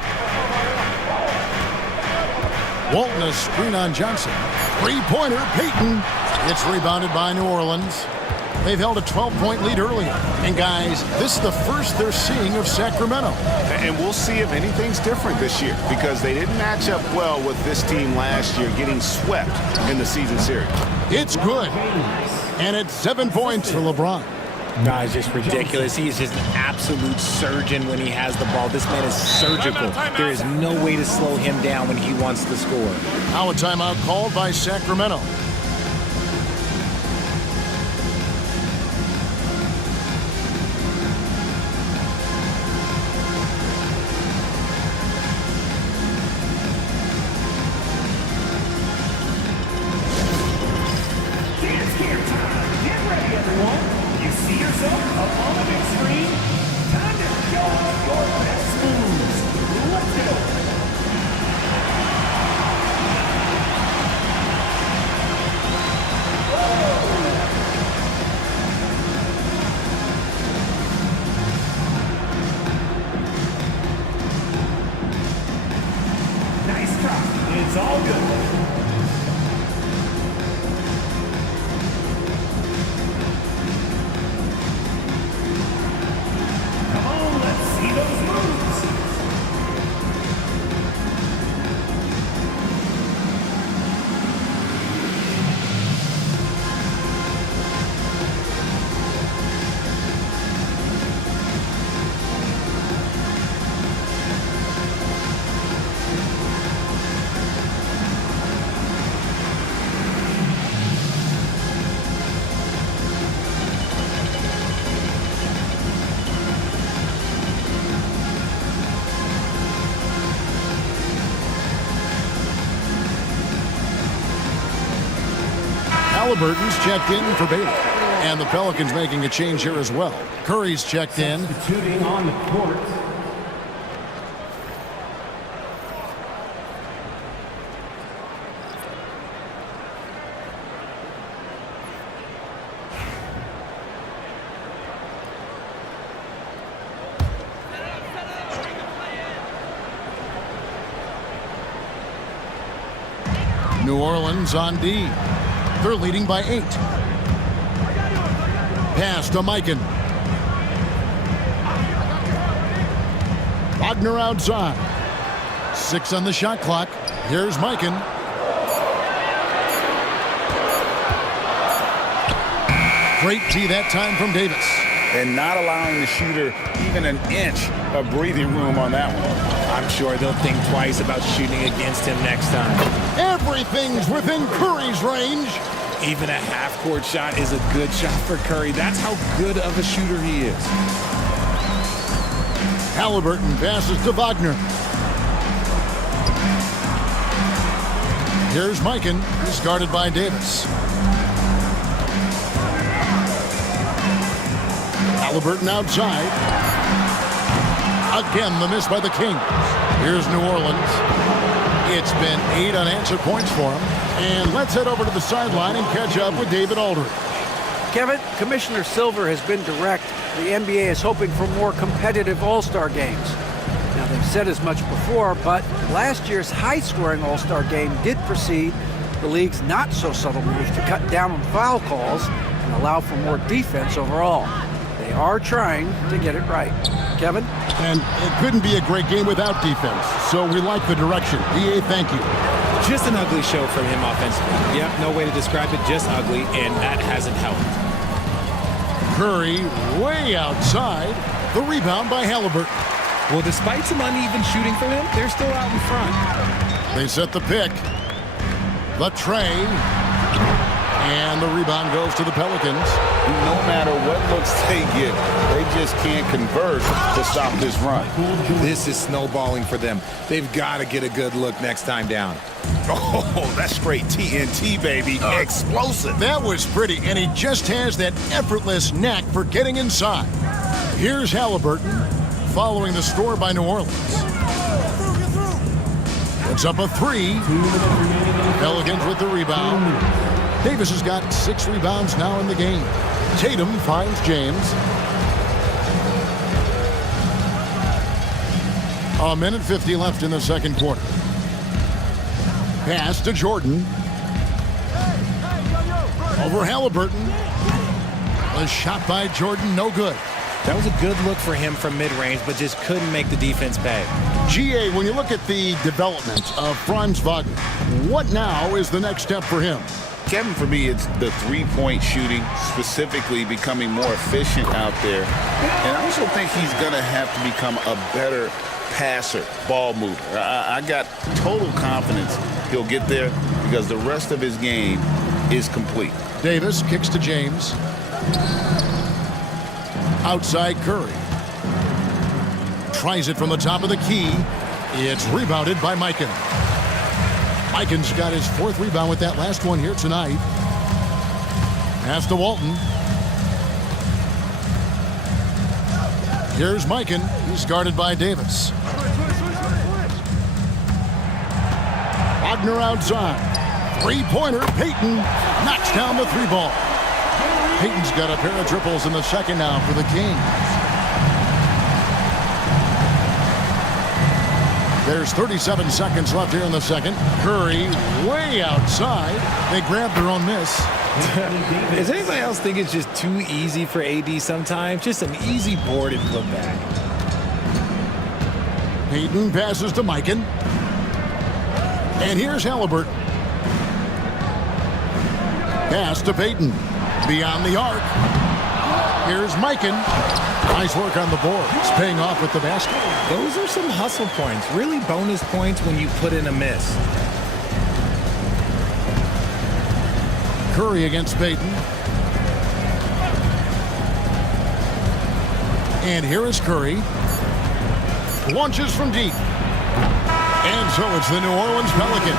Walton, a screen on Johnson. Three-pointer, Payton. It's rebounded by New Orleans. They've held a 12-point lead earlier. And guys, this is the first they're seeing of Sacramento. And we'll see if anything's different this year, because they didn't match up well with this team last year, getting swept in the season series. It's good. And it's 7 points for LeBron. No, it's just ridiculous. He's just an absolute surgeon when he has the ball. This man is surgical. There is no way to slow him down when he wants to score. Now a timeout called by Sacramento. It's all good. Come on, let's see those moves. Halliburton's checked in for Baylor. And the Pelicans making a change here as well. Curry's checked in. Substituting on the court. New Orleans on D. They're leading by 8. Pass to Mikan. Wagner outside. 6 on the shot clock. Here's Mikan. Great tee that time from Davis. And not allowing the shooter even an inch of breathing room on that one. I'm sure they'll think twice about shooting against him next time. Everything's within Curry's range. Even a half-court shot is a good shot for Curry. That's how good of a shooter he is. Halliburton passes to Wagner. Here's Mikan. He's guarded by Davis. Halliburton outside. Again, the miss by the Kings. Here's New Orleans. It's been 8 unanswered points for him. And let's head over to the sideline and catch up with David Aldridge. Kevin, Commissioner Silver has been direct. The NBA is hoping for more competitive All-Star games. Now, they've said as much before, but last year's high-scoring All-Star game did precede the league's not-so-subtle move to cut down on foul calls and allow for more defense overall. They are trying to get it right. Kevin? And it couldn't be a great game without defense, so we like the direction. EA, thank you. Just an ugly show from him offensively. Yep, no way to describe it, just ugly, and that hasn't helped. Curry way outside. The rebound by Halliburton. Well, despite some uneven shooting from him, they're still out in front. They set the pick. The tray. And the rebound goes to the Pelicans. No matter what looks they get, they just can't convert to stop this run. This is snowballing for them. They've got to get a good look next time down. Oh, that's straight TNT, baby. Explosive. That was pretty, and he just has that effortless knack for getting inside. Here's Halliburton following the score by New Orleans. Puts up a three. Pelicans with the rebound. Davis has got 6 rebounds now in the game. Tatum finds James. A minute 50 left in the second quarter. Pass to Jordan. Over Halliburton. A shot by Jordan, no good. That was a good look for him from mid-range, but just couldn't make the defense pay. GA, when you look at the development of Franz Wagner, what now is the next step for him? Kevin, for me, it's the three-point shooting, specifically becoming more efficient out there. And I also think he's going to have to become a better passer, ball mover. I got total confidence he'll get there because the rest of his game is complete. Davis kicks to James. Outside Curry. Tries it from the top of the key. It's rebounded by Mikan. Mikan's got his 4th rebound with that last one here tonight. Pass to Walton. Here's Mikan. He's guarded by Davis. Wagner outside. Three-pointer. Payton knocks down the 3 ball. Payton's got a pair of triples in the second now for the Kings. There's 37 seconds left here in the second. Curry way outside. They grabbed their own miss. Does anybody else think it's just too easy for AD sometimes? Just an easy board and put back. Payton passes to Mikan. And here's Halliburton. Pass to Payton. Beyond the arc. Here's Mikan. Nice work on the board. It's paying off with the basket. Those are some hustle points. Really bonus points when you put in a miss. Curry against Payton. And here is Curry. Launches from deep. And so it's the New Orleans Pelicans.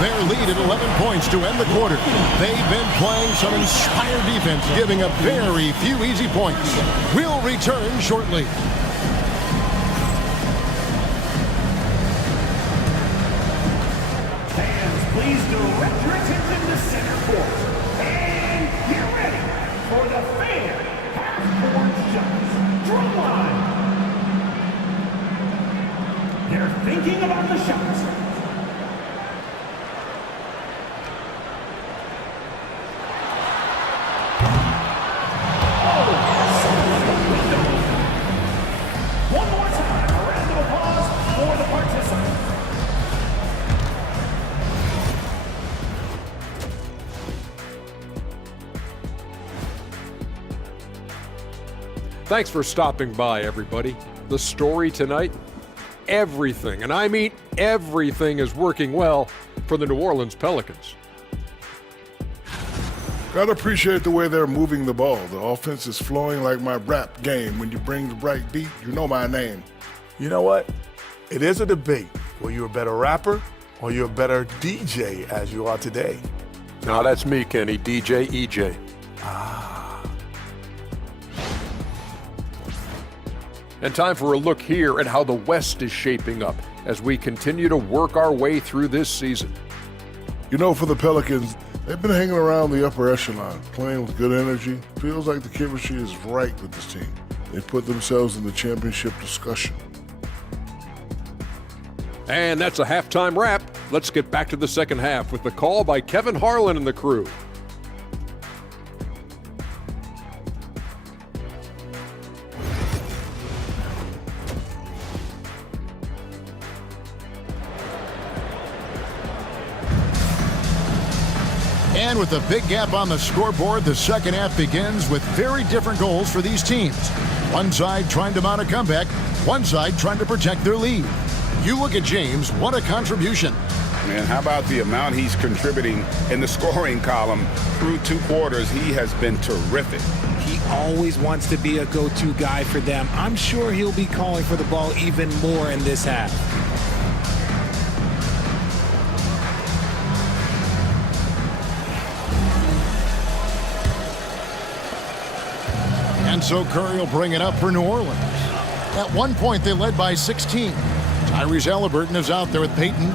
Their lead at 11 points to end the quarter. They've been playing some inspired defense, giving up very few easy points. We'll return shortly. Fans, please direct your attention to center court. And get ready for the fan half-court shots. Drum line. They're thinking about the shots. One more time, a round of applause for the participants. Thanks for stopping by, everybody. The story tonight, everything, and I mean everything, is working well for the New Orleans Pelicans. Gotta appreciate the way they're moving the ball. The offense is flowing like my rap game. When you bring the right beat, you know my name. You know what? It is a debate. Were you a better rapper or you're a better DJ as you are today? Now that's me, Kenny, DJ EJ. And time for a look here at how the West is shaping up as we continue to work our way through this season. You know, for the Pelicans, they've been hanging around the upper echelon, playing with good energy. Feels like the chemistry is right with this team. They put themselves in the championship discussion. And that's a halftime wrap. Let's get back to the second half with the call by Kevin Harlan and the crew. And with a big gap on the scoreboard, the second half begins with very different goals for these teams. One side trying to mount a comeback, one side trying to protect their lead. You look at James, what a contribution. Man, how about the amount he's contributing in the scoring column through 2 quarters? He has been terrific. He always wants to be a go-to guy for them. I'm sure he'll be calling for the ball even more in this half. And so Curry will bring it up for New Orleans. At one point, they led by 16. Tyrese Halliburton is out there with Peyton.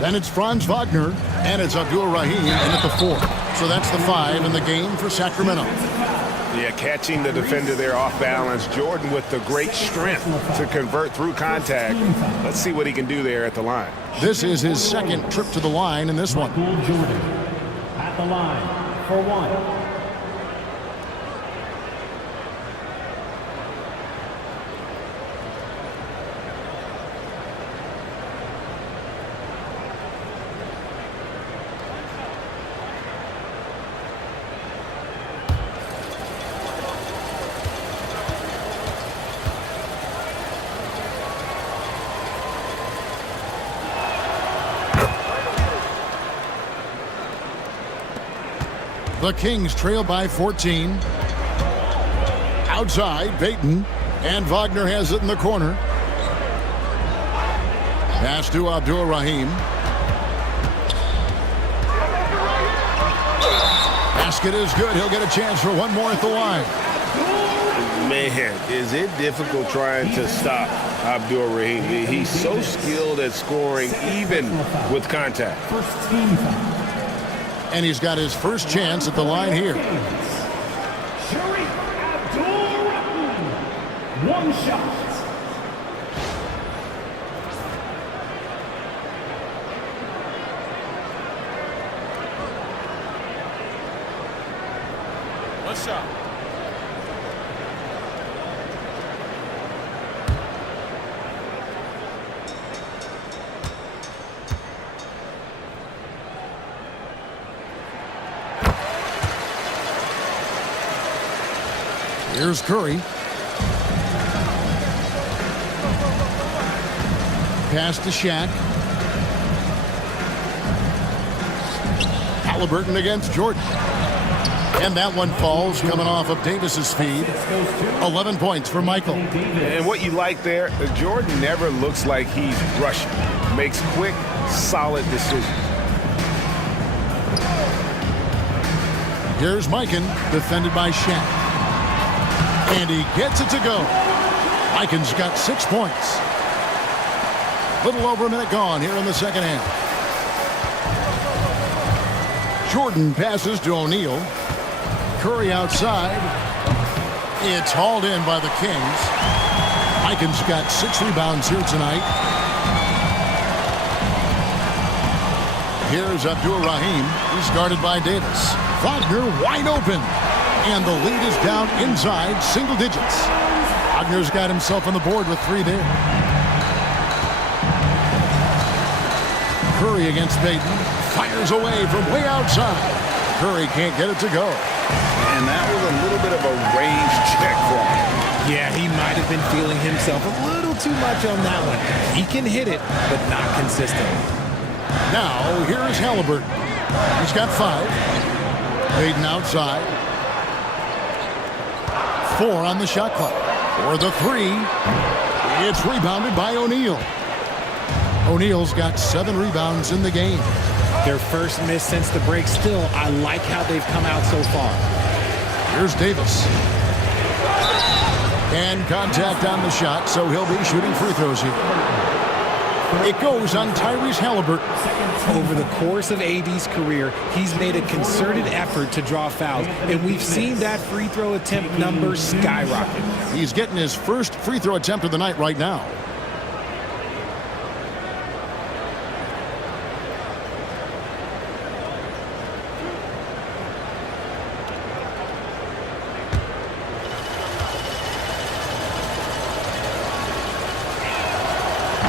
Then it's Franz Wagner, and it's Abdul Rahim in at the 4. So that's the 5 in the game for Sacramento. Yeah, catching the defender there off balance. Jordan with the great strength to convert through contact. Let's see what he can do there at the line. This is his second trip to the line in this one. Jordan at the line for 1. The Kings trail by 14. Outside, Peyton. And Wagner has it in the corner. Pass to Abdul Rahim. Basket is good. He'll get a chance for one more at the line. Man, is it difficult trying to stop Abdul Rahim? He's so skilled at scoring, even with contact. First team foul. And he's got his first chance at the line here. One shot. One shot. Here's Curry. Pass to Shaq. Halliburton against Jordan. And that one falls coming off of Davis's feed. 11 points for Michael. And what you like there, Jordan never looks like he's rushing. Makes quick, solid decisions. Here's Mikan, defended by Shaq. And he gets it to go. Mikan's got 6 points. Little over a minute gone here in the second half. Jordan passes to O'Neal. Curry outside. It's hauled in by the Kings. Mikan's got 6 rebounds here tonight. Here's Abdul Rahim. He's guarded by Davis. Wagner wide open. And the lead is down inside single digits. Wagner's got himself on the board with 3 there. Curry against Peyton. Fires away from way outside. Curry can't get it to go. And that was a little bit of a range check for him. Yeah, he might have been feeling himself a little too much on that one. He can hit it, but not consistently. Now, here's Halliburton. He's got 5. Peyton outside. 4 on the shot clock. For the 3. It's rebounded by O'Neal. O'Neal's got 7 rebounds in the game. Their first miss since the break. Still, I like how they've come out so far. Here's Davis. And contact on the shot, so he'll be shooting free throws here. It goes on Tyrese Halliburton. Over the course of AD's career, he's made a concerted effort to draw fouls, and we've seen that free throw attempt number skyrocket. He's getting his first free throw attempt of the night right now.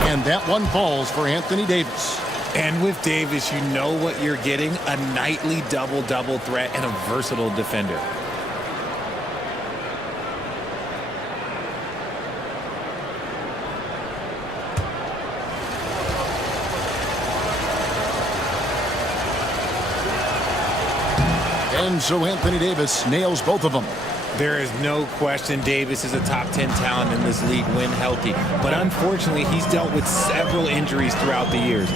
And that one falls for Anthony Davis. And with Davis, you know what you're getting, a nightly double-double threat and a versatile defender. And so Anthony Davis nails both of them. There is no question Davis is a top 10 talent in this league when healthy. But unfortunately, he's dealt with several injuries throughout the years.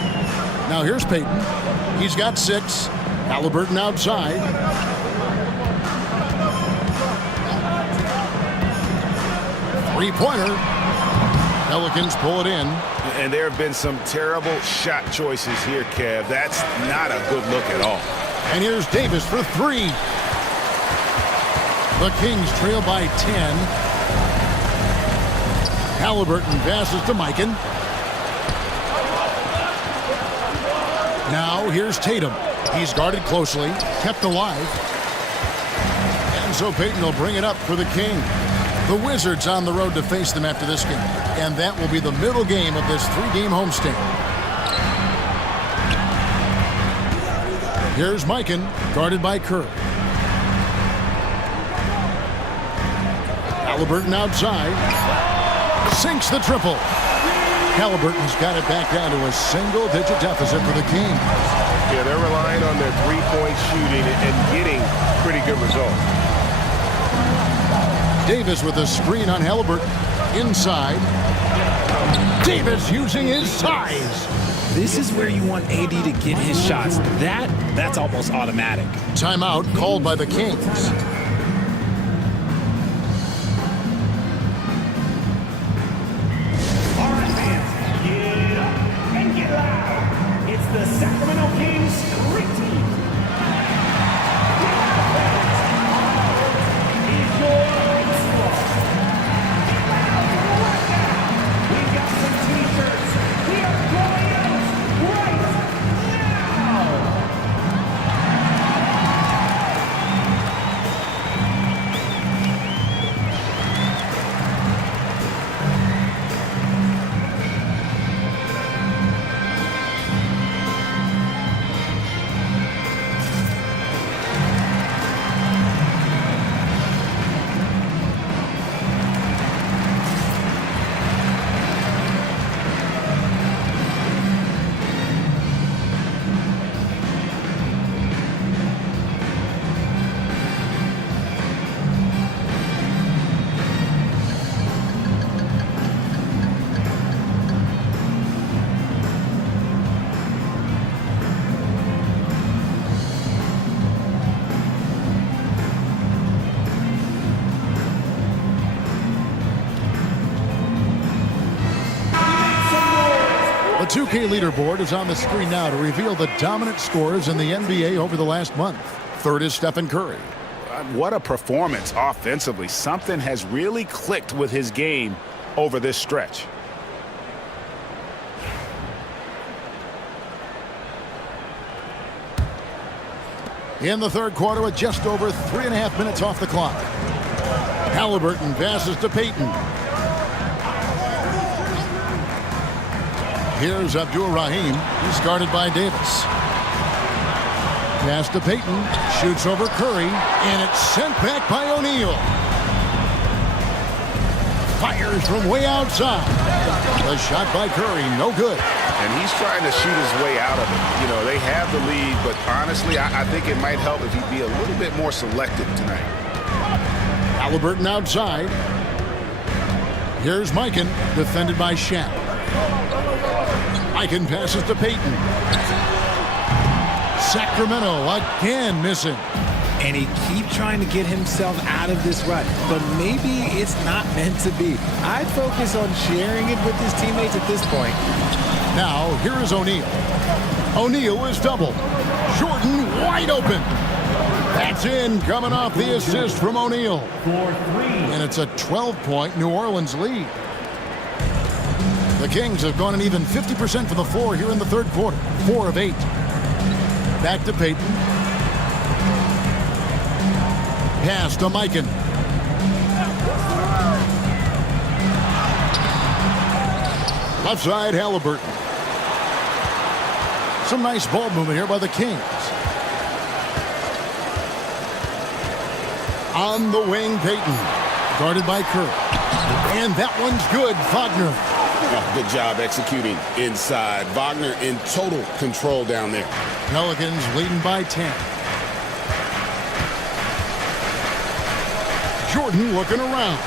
Now here's Payton. He's got 6. Halliburton outside. Three-pointer. Pelicans pull it in. And there have been some terrible shot choices here, Kev. That's not a good look at all. And here's Davis for 3. The Kings trail by 10. Halliburton passes to Mikan. Now here's Tatum. He's guarded closely, kept alive. And so Payton will bring it up for the King. The Wizards on the road to face them after this game. And that will be the middle game of this 3-game homestand. Here's Mikan, guarded by Kerr. Halliburton outside. Sinks the triple. Halliburton's got it back down to a single-digit deficit for the Kings. Yeah, they're relying on their three-point shooting and getting pretty good results. Davis with a screen on Halliburton. Inside. Davis using his size. This is where you want AD to get his shots. That's almost automatic. Timeout called by the Kings. All right, fans, get up and get loud. It's the Sacramento Kings Street Team. Is your spot. Right now, we got some t-shirts. We are going out right now. The 2K leaderboard is on the screen now to reveal the dominant scores in the NBA over the last month. Third is Stephen Curry. What a performance offensively. Something has really clicked with his game over this stretch. In the third quarter with just over 3.5 minutes off the clock. Halliburton passes to Payton. Here's Abdul-Rahim. He's guarded by Davis. Pass to Payton. Shoots over Curry. And it's sent back by O'Neal. Fires from way outside. The shot by Curry, no good. And he's trying to shoot his way out of it. You know, they have the lead, but honestly, I think it might help if he'd be a little bit more selective tonight. Halliburton outside. Here's Mikan, defended by Shaq. Mikan passes to Payton. Sacramento again missing. And he keeps trying to get himself out of this rut, but maybe it's not meant to be. I'd focus on sharing it with his teammates at this point. Now, here is O'Neal. O'Neal is double. Jordan wide open. That's in, coming off the assist from O'Neal. And it's a 12-point New Orleans lead. The Kings have gone an even 50% from the floor here in the third quarter. 4 of 8. Back to Payton. Pass to Mikan. Left side, Halliburton. Some nice ball movement here by the Kings. On the wing, Payton. Guarded by Kerr. And that one's good, Wagner. Oh, good job executing inside. Wagner in total control down there. Pelicans leading by 10. Jordan looking around.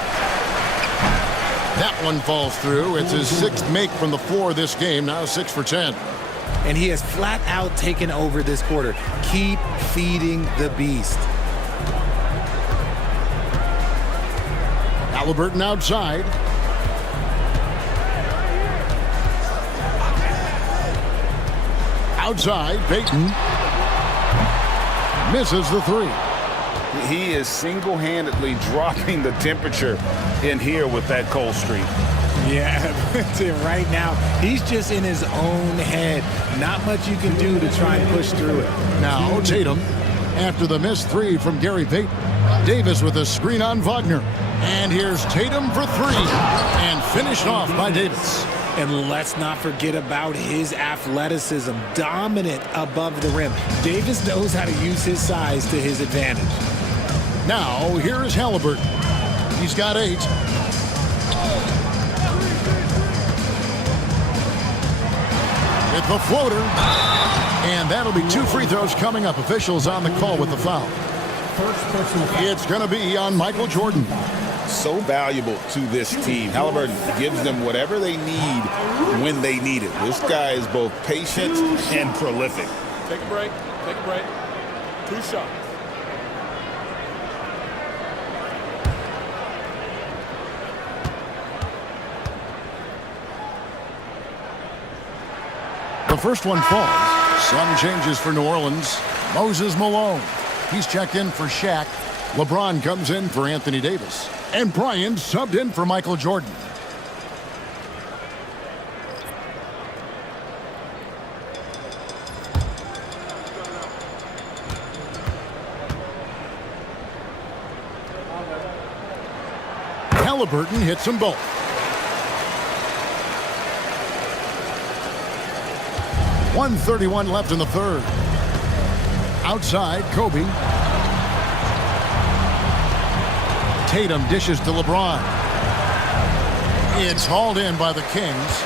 That one falls through. It's his 6th make from the floor this game, now 6 for 10. And he has flat out taken over this quarter. Keep feeding the beast. Halliburton outside. Outside, Payton misses the 3. He is single-handedly dropping the temperature in here with that cold streak. Yeah, right now, he's just in his own head. Not much you can do to try and push through it. Now Tatum, after the missed 3 from Gary Payton. Davis with a screen on Wagner. And here's Tatum for 3. And finished off by Davis. And let's not forget about his athleticism. Dominant above the rim. Davis knows how to use his size to his advantage. Now, here's Halliburton. He's got 8. With the floater. And that'll be 2 free throws coming up. Officials on the call with the foul. It's going to be on Michael Jordan. So valuable to this team. Halliburton gives them whatever they need when they need it. This guy is both patient and prolific. Take a break. Take a break. 2 shots. The first one falls. Some changes for New Orleans. Moses Malone. He's checked in for Shaq. LeBron comes in for Anthony Davis. And Bryant subbed in for Michael Jordan. Halliburton hits them both. .131 left in the third. Outside, Kobe. Tatum dishes to LeBron. It's hauled in by the Kings.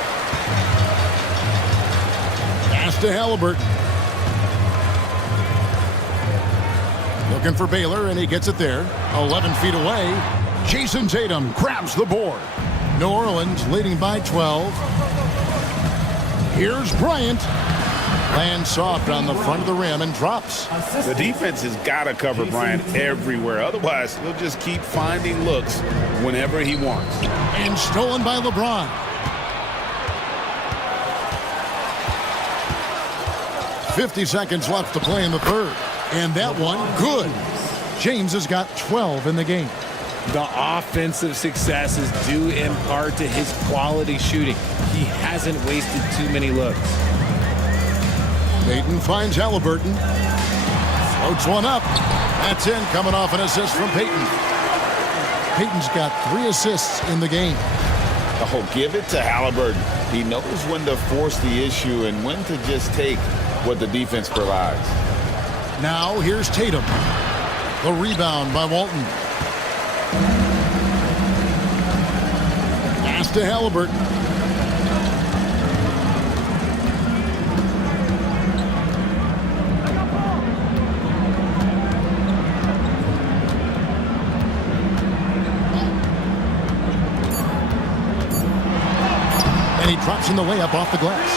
Pass to Halliburton. Looking for Baylor, and he gets it there. 11 feet away. Jason Tatum grabs the board. New Orleans leading by 12. Here's Bryant. Lands soft on the front of the rim and drops. The defense has got to cover Bryant everywhere. Otherwise, he'll just keep finding looks whenever he wants. And stolen by LeBron. .50 seconds left to play in the third. And that one, good. James has got 12 in the game. The offensive success is due in part to his quality shooting. He hasn't wasted too many looks. Payton finds Halliburton. Floats one up. That's in, coming off an assist from Payton. Payton's got 3 assists in the game. Oh, give it to Halliburton. He knows when to force the issue and when to just take what the defense provides. Now here's Tatum. The rebound by Walton. Pass to Halliburton. And he drops in the layup off the glass.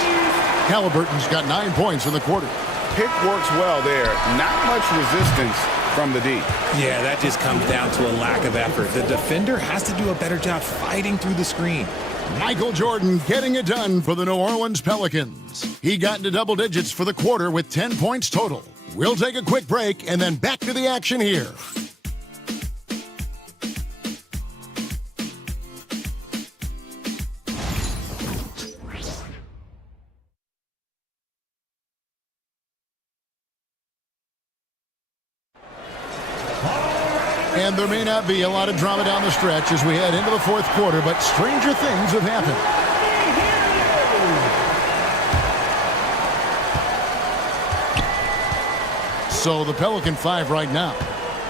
Halliburton's got 9 points in the quarter. Pick works well there. Not much resistance from the D. Yeah, that just comes down to a lack of effort. The defender has to do a better job fighting through the screen. Michael Jordan getting it done for the New Orleans Pelicans. He got into double digits for the quarter with 10 points total. We'll take a quick break and then back to the action here. And there may not be a lot of drama down the stretch as we head into the fourth quarter, but stranger things have happened. So the Pelican 5 right now.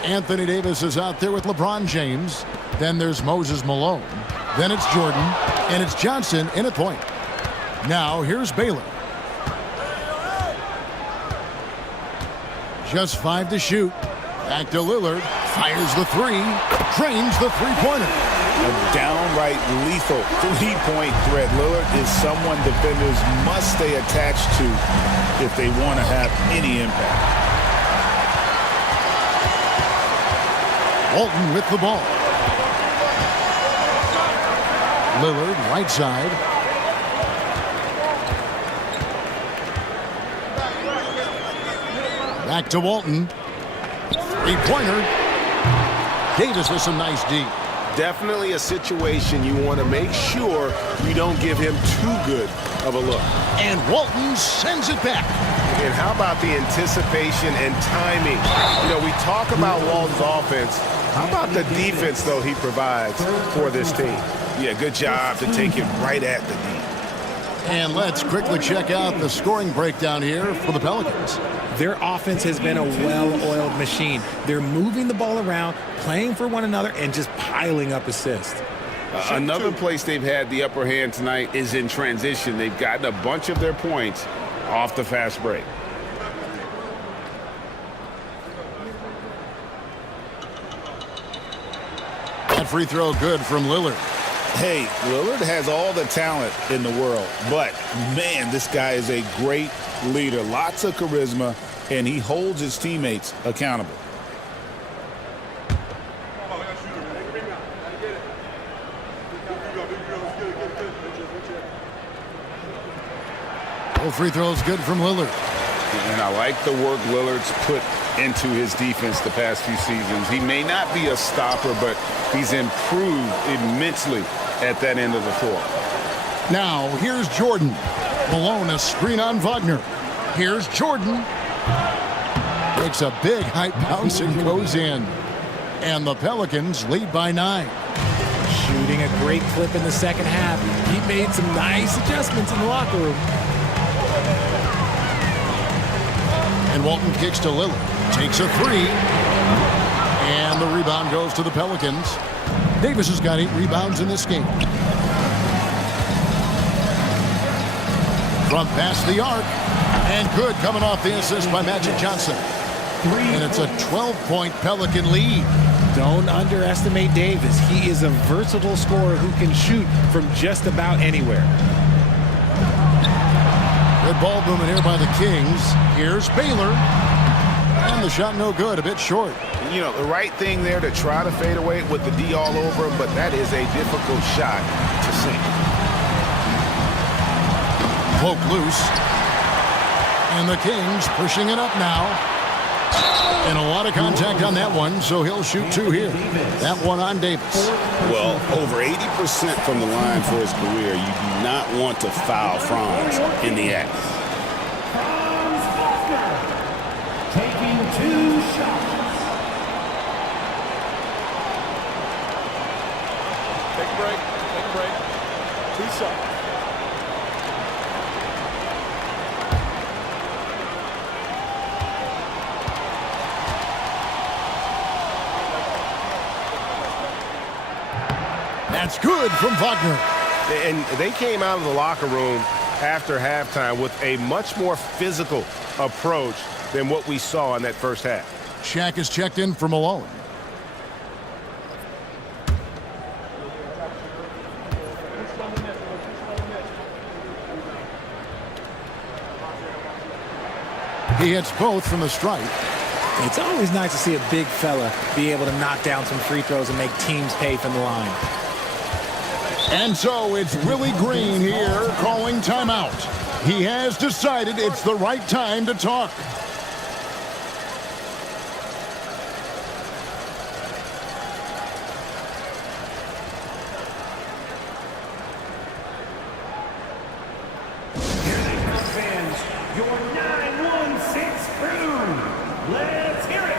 Anthony Davis is out there with LeBron James. Then there's Moses Malone. Then it's Jordan. And it's Johnson in at point. Now here's Baylor. Just 5 to shoot. Back to Lillard. Fires the three. Drains the three-pointer. A downright lethal three-point threat. Lillard is someone defenders must stay attached to if they want to have any impact. Walton with the ball. Lillard, right side. Back to Walton. Three-pointer. Davis with some nice D. Definitely a situation you want to make sure you don't give him too good of a look. And Walton sends it back. And how about the anticipation and timing? You know, we talk about Walton's offense. How about the defense, though, he provides for this team? Yeah, good job to take it right at the D. And let's quickly check out the scoring breakdown here for the Pelicans. Their offense has been a well-oiled machine. They're moving the ball around, playing for one another, and just piling up assists. Another place they've had the upper hand tonight is in transition. They've gotten a bunch of their points off the fast break. That free throw good from Lillard. Hey, Lillard has all the talent in the world, but, man, this guy is a great leader. Lots of charisma, and he holds his teammates accountable. Both free throws good from Lillard. And I like the work Lillard's put into his defense the past few seasons. He may not be a stopper, but he's improved immensely at that end of the floor. Now, here's Jordan. Malone, a screen on Wagner. Here's Jordan. Makes a big high bounce and goes in. And the Pelicans lead by 9. Shooting a great clip in the second half. He made some nice adjustments in the locker room. And Walton kicks to Lillard. Takes a three. And the rebound goes to the Pelicans. Davis has got 8 rebounds in this game. From past the arc. And good coming off the assist by Magic Johnson. And it's a 12-point Pelican lead. Don't underestimate Davis. He is a versatile scorer who can shoot from just about anywhere. Good ball movement here by the Kings. Here's Baylor. And the shot no good, a bit short. You know, the right thing there to try to fade away with the D all over him, but that is a difficult shot to sink. Poke loose. And the Kings pushing it up now. And a lot of contact on that one, so he'll shoot 2 here. That one on Davis. Well, over 80% from the line for his career. You do not want to foul Franz in the act. Taking 2 shots. Take a break. Take a break. 2 shots. That's good from Wagner. And they came out of the locker room after halftime with a much more physical approach than what we saw in that first half. Shaq is checked in for Malone. He hits both from the stripe. It's always nice to see a big fella be able to knock down some free throws and make teams pay from the line. And so it's Willie Green here calling timeout. He has decided it's the right time to talk. Here they come, fans. Your 916 crew. Let's hear it.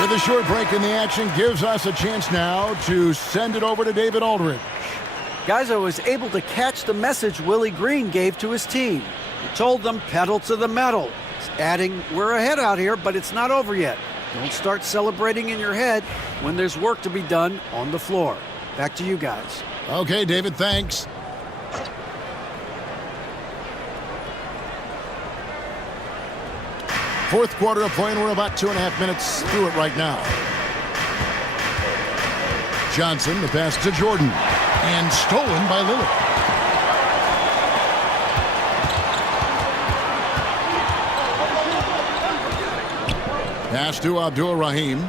With a short break in the action, gives us a chance now to send it over to David Aldridge. Guys, I was able to catch the message Willie Green gave to his team. He told them pedal to the metal, adding, we're ahead out here, but it's not over yet. Don't start celebrating in your head when there's work to be done on the floor. Back to you guys. Okay, David, thanks. Fourth quarter of play, and we're about 2.5 minutes through it right now. Johnson, the pass to Jordan, and stolen by Lillard. Pass to Abdul-Rahim.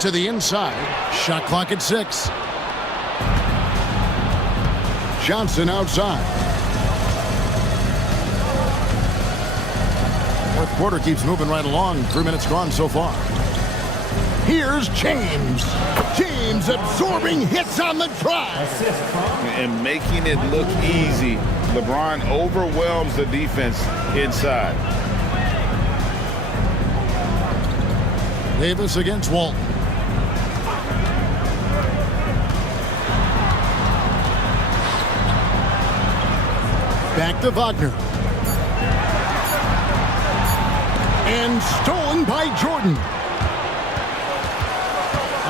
To the inside. Shot clock at 6. Johnson outside. Fourth quarter keeps moving right along. 3 minutes gone so far. Here's James. James absorbing hits on the drive. And making it look easy. LeBron overwhelms the defense inside. Davis against Walton. Back to Wagner. And stolen by Jordan.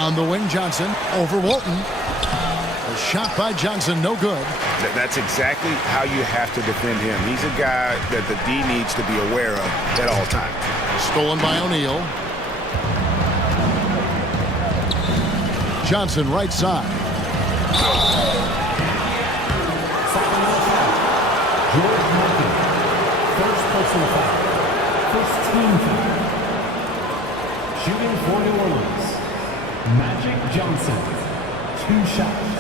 On the wing, Johnson over Walton. A shot by Johnson, no good. That's exactly how you have to defend him. He's a guy that the D needs to be aware of at all times. Stolen by O'Neal. Johnson right side. George Martin, first personal foul. First team foul. Shooting for New Orleans, Magic Johnson, 2 shots.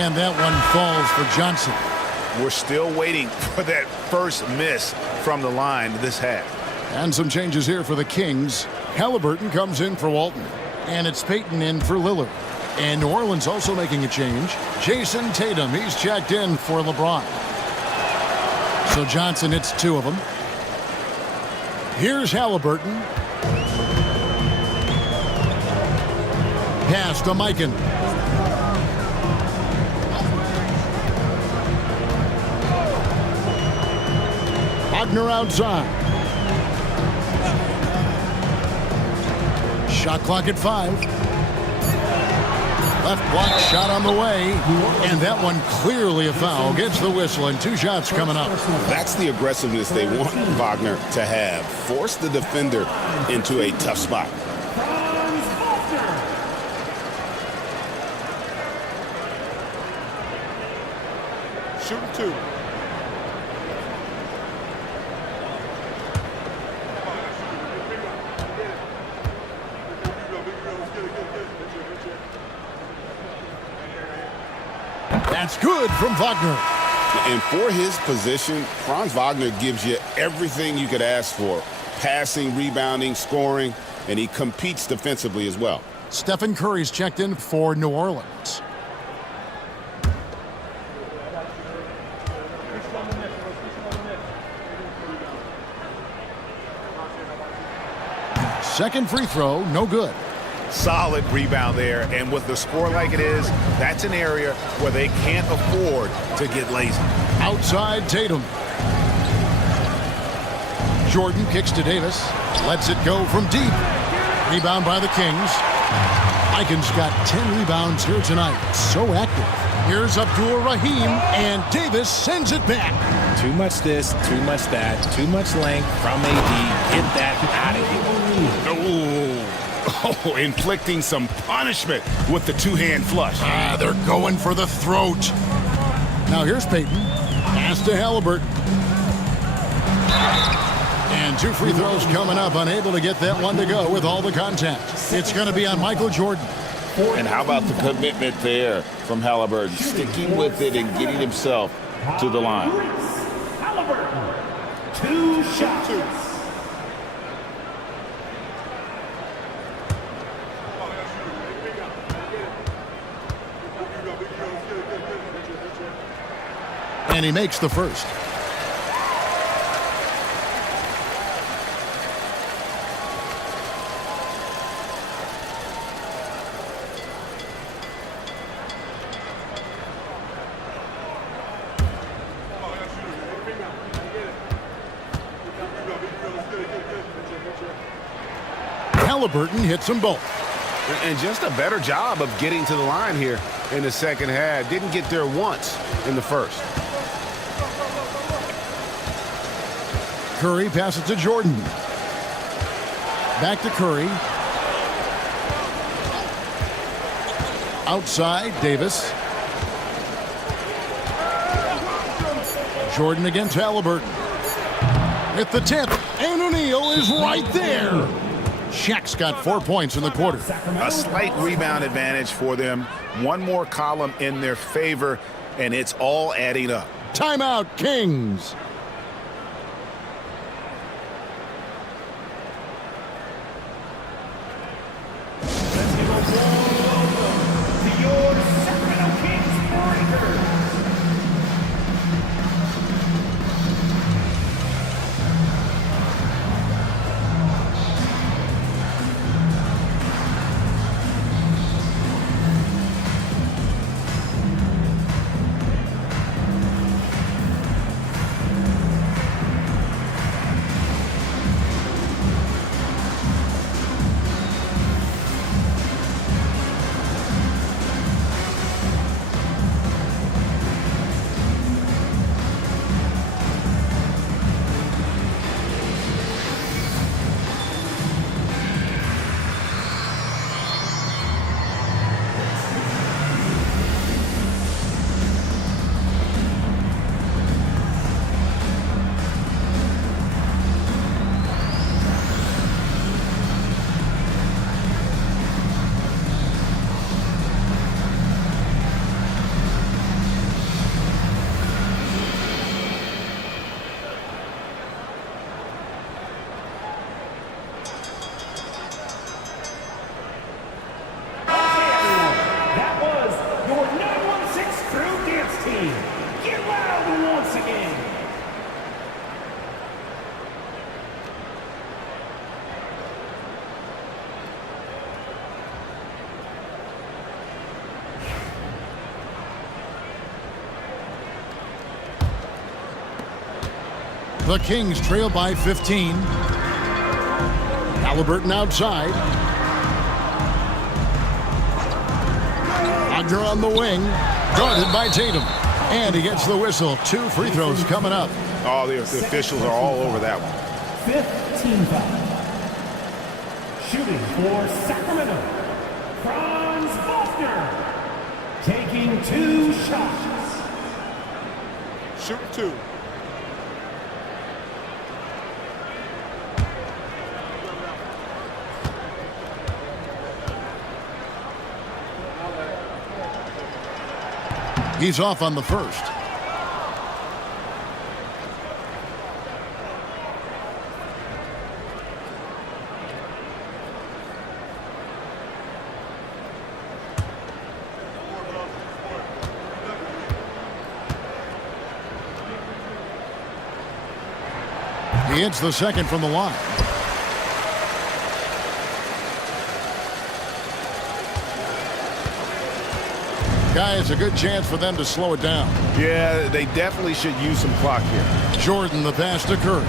And that one falls for Johnson. We're still waiting for that first miss from the line this half. And some changes here for the Kings. Halliburton comes in for Walton. And it's Payton in for Lillard. And New Orleans also making a change. Jason Tatum, he's checked in for LeBron. So Johnson hits 2 of them. Here's Halliburton. Pass to Mikan. Wagner outside. Shot clock at 5. Left block shot on the way. And that one clearly a foul. Gets the whistle and 2 shots coming up. That's the aggressiveness they want Wagner to have. Force the defender into a tough spot. Shooting 2. That's good from Wagner. And for his position, Franz Wagner gives you everything you could ask for. Passing, rebounding, scoring, and he competes defensively as well. Stephen Curry's checked in for New Orleans. Second free throw, no good. Solid rebound there, and with the score like it is, that's an area where they can't afford to get lazy. Outside Tatum. Jordan kicks to Davis. Lets it go from deep. Rebound by the Kings. Mikan's got 10 rebounds here tonight. So active. Here's Abdul-Rahim, and Davis sends it back. Too much this, too much that, too much length from AD. Get that out of here. Oh, inflicting some punishment with the 2-hand flush. They're going for the throat. Now here's Payton. Pass to Halliburton. And 2 free throws coming up. Unable to get that one to go with all the contact. It's going to be on Michael Jordan. And how about the commitment there from Halliburton? Sticking with it and getting himself to the line. Halliburton. 2 shots. And he makes the first. Halliburton hits them both. And just a better job of getting to the line here in the second half. Didn't get there once in the first. Curry passes to Jordan. Back to Curry. Outside, Davis. Jordan against Halliburton. At the tip, and O'Neal is right there. Shaq's got 4 points in the quarter. A slight rebound advantage for them. One more column in their favor, and it's all adding up. Timeout, Kings. The Kings trail by 15. Halliburton outside. Wagner on the wing. Guarded by Tatum. And he gets the whistle. 2 free throws coming up. Oh, the officials are all over that one. 5th team foul. Shooting for Sacramento. Franz Wagner. Taking 2 shots. Shooting 2. He's off on the first. He hits the second from the line. Guys, a good chance for them to slow it down. Yeah, they definitely should use some clock here. Jordan the pass to Curry.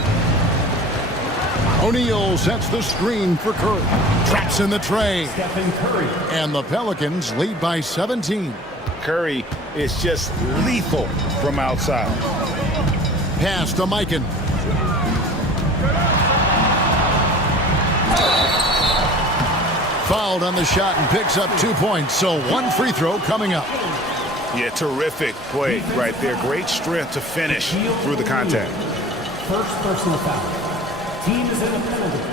O'Neal sets the screen for Curry. Traps in the tray. Stephen Curry. And the Pelicans lead by 17. Curry is just lethal from outside. Pass to Mikan. Fouled on the shot and picks up 2 points. So 1 free throw coming up. Yeah, terrific play right there. Great strength to finish through the contact. First personal foul. Team is in the penalty.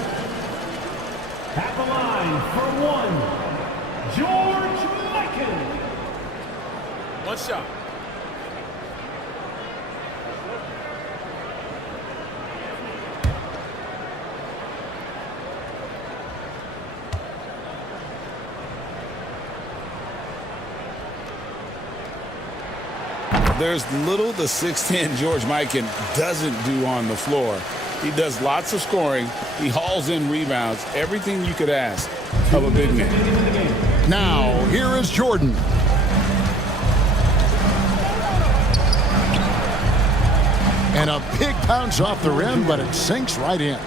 At the line for 1, George Mikan. 1 shot. There's little the 6'10 George Mikan doesn't do on the floor. He does lots of scoring. He hauls in rebounds. Everything you could ask of a big man. Now, here is Jordan. And a big bounce off the rim, but it sinks right in.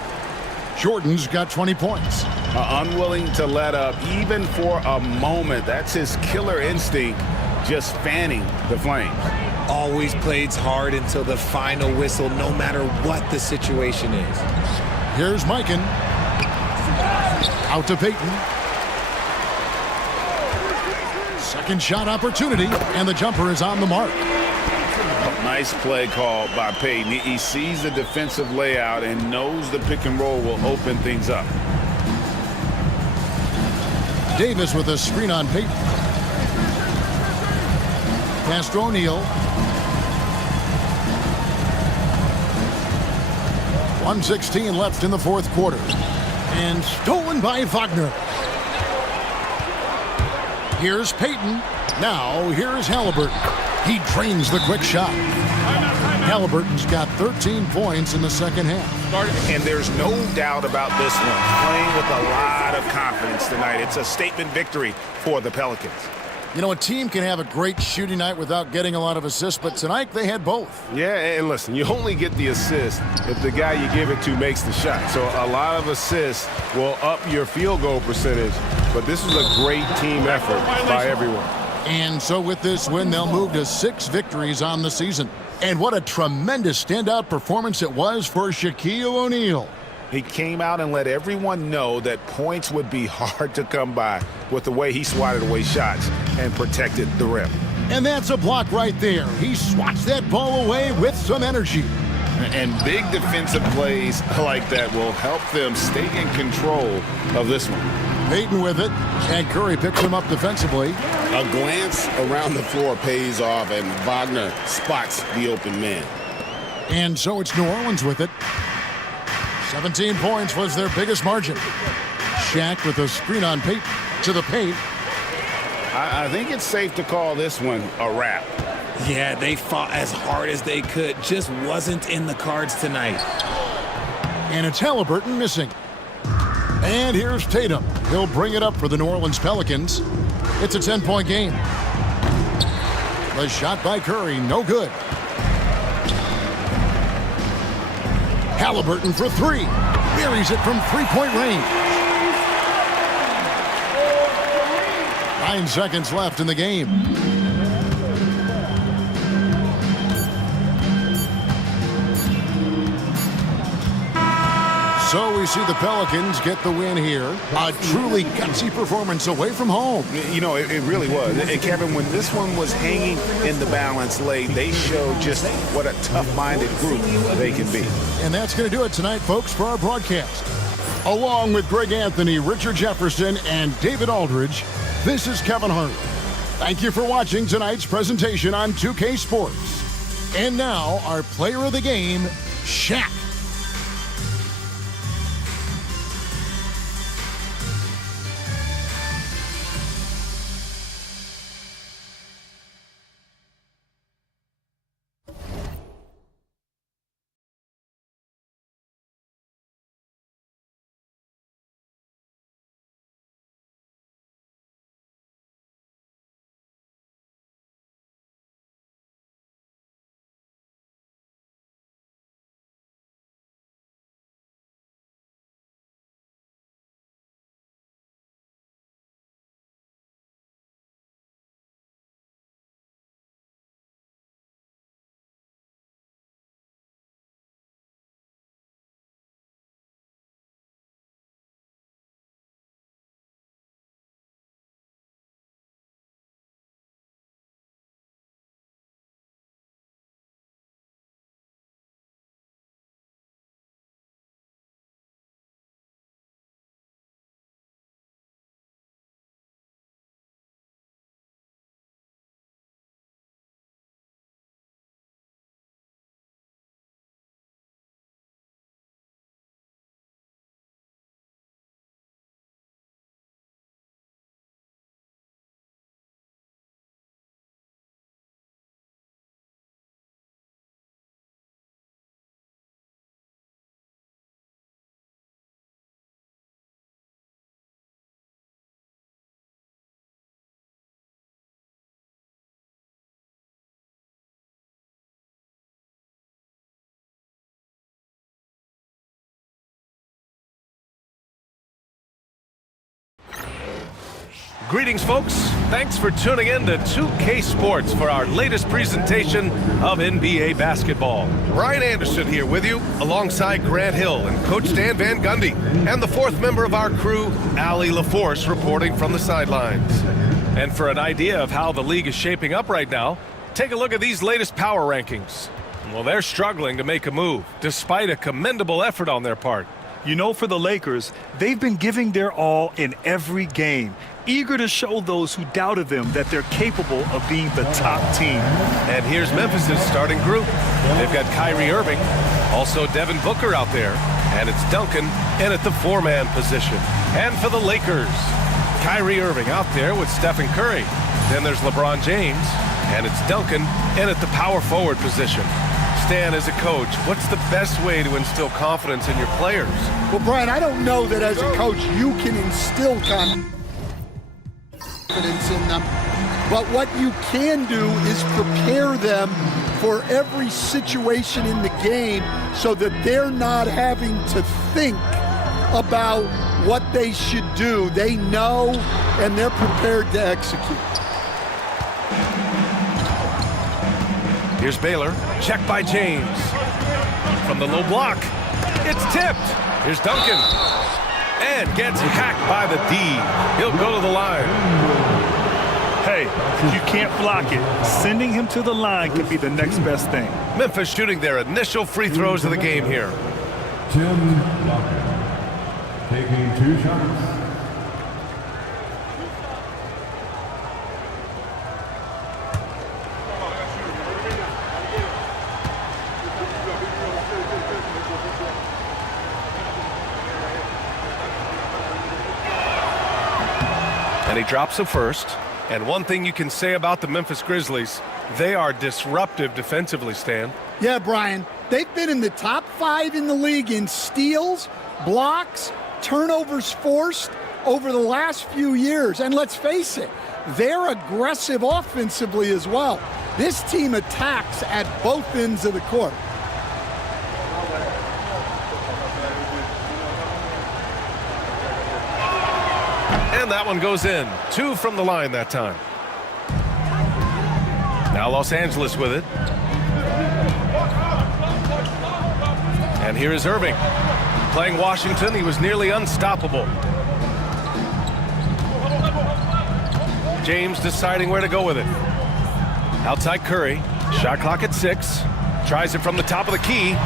Jordan's got 20 points. Unwilling to let up even for a moment. That's his killer instinct, just fanning the flames. Always plays hard until the final whistle, no matter what the situation is. Here's Mikan. Out to Payton. Second shot opportunity, and the jumper is on the mark. Nice play call by Payton. He sees the defensive layout and knows the pick and roll will open things up. Davis with a screen on Payton. Pass to O'Neal. 1:16 left in the fourth quarter. And stolen by Wagner. Here's Payton. Now here's Halliburton. He drains the quick shot. Halliburton's got 13 points in the second half. And there's no doubt about this one. Playing with a lot of confidence tonight. It's a statement victory for the Pelicans. You know, a team can have a great shooting night without getting a lot of assists, but tonight they had both. Yeah, and listen, you only get the assist if the guy you give it to makes the shot. So a lot of assists will up your field goal percentage, but this was a great team effort by everyone. And so with this win, they'll move to 6 victories on the season. And what a tremendous standout performance it was for Shaquille O'Neal. He came out and let everyone know that points would be hard to come by with the way he swatted away shots and protected the rim. And that's a block right there. He swats that ball away with some energy. And big defensive plays like that will help them stay in control of this one. Payton with it, and Curry picks him up defensively. A glance around the floor pays off, and Wagner spots the open man. And so it's New Orleans with it. 17 points was their biggest margin. Shaq with a screen on Payton to the paint. I think it's safe to call this one a wrap. Yeah, they fought as hard as they could. Just wasn't in the cards tonight. And it's Halliburton missing. And here's Tatum. He'll bring it up for the New Orleans Pelicans. It's a 10-point game. The shot by Curry, no good. Halliburton for 3. Buries it from three-point range. 9 seconds left in the game. So we see the Pelicans get the win here. A truly gutsy performance away from home. You know, it really was. And Kevin, when this one was hanging in the balance late, they showed just what a tough-minded group they can be. And that's going to do it tonight, folks, for our broadcast. Along with Greg Anthony, Richard Jefferson, and David Aldridge, this is Kevin Hart. Thank you for watching tonight's presentation on 2K Sports. And now, our player of the game, Shaq. Greetings, folks. Thanks for tuning in to 2K Sports for our latest presentation of NBA basketball. Brian Anderson here with you, alongside Grant Hill and Coach Dan Van Gundy, and the fourth member of our crew, Allie LaForce, reporting from the sidelines. And for an idea of how the league is shaping up right now, take a look at these latest power rankings. Well, they're struggling to make a move, despite a commendable effort on their part. You know, for the Lakers, they've been giving their all in every game, eager to show those who doubted them that they're capable of being the top team. And here's Memphis's starting group. They've got Kyrie Irving, also Devin Booker out there, and it's Duncan in at the four-man position. And for the Lakers, Kyrie Irving out there with Stephen Curry. Then there's LeBron James, and it's Duncan in at the power forward position. Stan, as a coach, what's the best way to instill confidence in your players? Well, Brian, I don't know that as a coach you can instill confidence in them, but what you can do is prepare them for every situation in the game so that they're not having to think about what they should do. They know, and they're prepared to execute. Here's Baylor, checked by James. From the low block, it's tipped. Here's Duncan, and gets hacked by the D. He'll go to the line. Hey, you can't block it. Sending him to the line could be the next best thing. Memphis shooting their initial free throws of the game here. Tim Duncan taking 2 shots. And he drops the first. And one thing you can say about the Memphis Grizzlies, they are disruptive defensively, Stan. Yeah, Brian. They've been in the top 5 in the league in steals, blocks, turnovers forced over the last few years. And let's face it, they're aggressive offensively as well. This team attacks at both ends of the court. And that one goes in. 2 from the line that time. Now Los Angeles with it. And here is Irving. Playing Washington, he was nearly unstoppable. James deciding where to go with it. Outside Curry. Shot clock at 6. Tries it from the top of the key.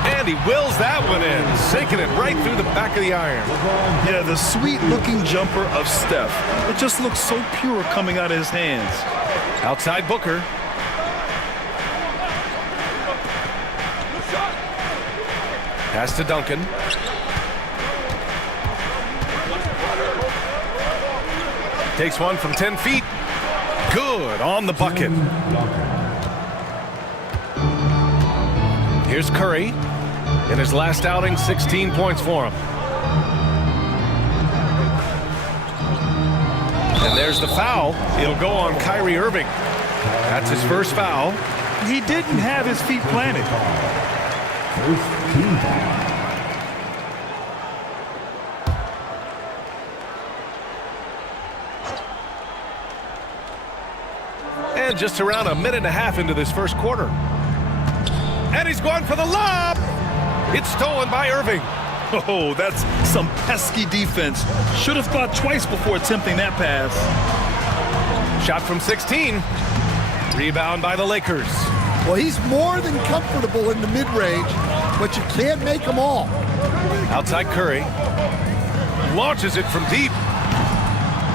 And he wills that one in, sinking it right through the back of the iron. Yeah, the sweet-looking jumper of Steph. It just looks so pure coming out of his hands. Outside Booker. Pass to Duncan. Takes one from 10 feet. Good on the bucket. Here's Curry. In his last outing, 16 points for him. And there's the foul. It'll go on Kyrie Irving. That's his first foul. He didn't have his feet planted. And just around a minute and a half into this first quarter. And he's going for the lob. It's stolen by Irving. Oh, that's some pesky defense. Should have thought twice before attempting that pass. Shot from 16. Rebound by the Lakers. Well, he's more than comfortable in the mid-range, but you can't make them all. Outside Curry. Launches it from deep.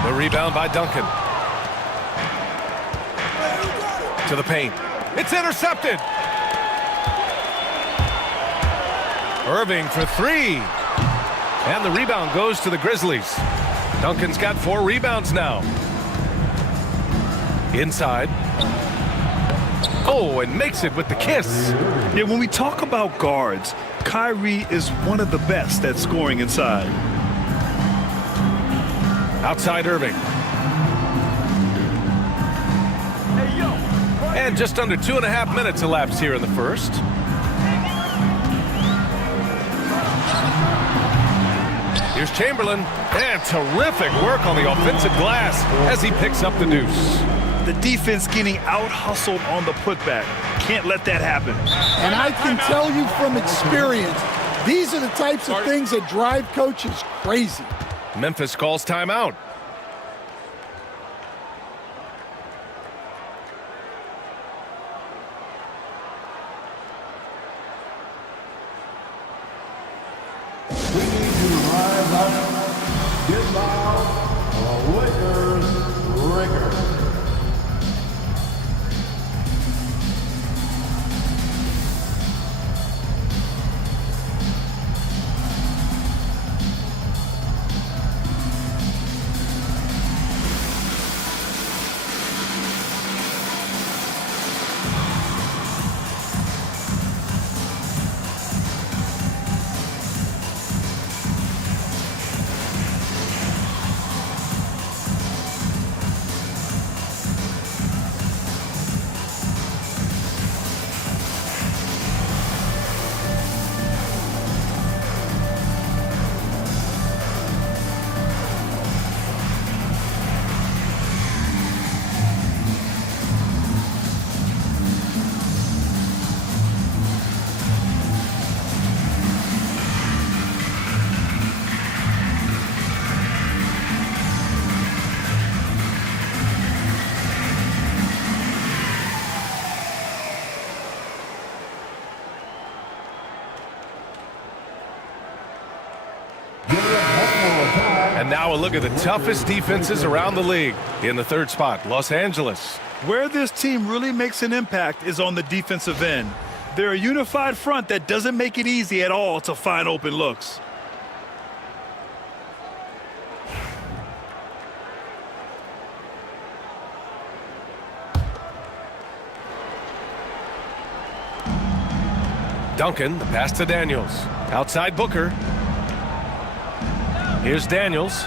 The rebound by Duncan. To the paint. It's intercepted. Irving for 3. And the rebound goes to the Grizzlies. Duncan's got 4 rebounds now. Inside. Oh, and makes it with the kiss. Yeah, when we talk about guards, Kyrie is one of the best at scoring inside. Outside Irving. And just under 2.5 minutes elapsed here in the first. Here's Chamberlain, and terrific work on the offensive glass as he picks up the deuce. The defense getting out-hustled on the putback. Can't let that happen. And I can tell you from experience, these are the types of things that drive coaches crazy. Memphis calls timeout. We need to rise up, get loud, or Lakers rigor. And now a look at the toughest defenses around the league. In the third spot, Los Angeles. Where this team really makes an impact is on the defensive end. They're a unified front that doesn't make it easy at all to find open looks. Duncan, the pass to Daniels. Outside Booker. Here's Daniels.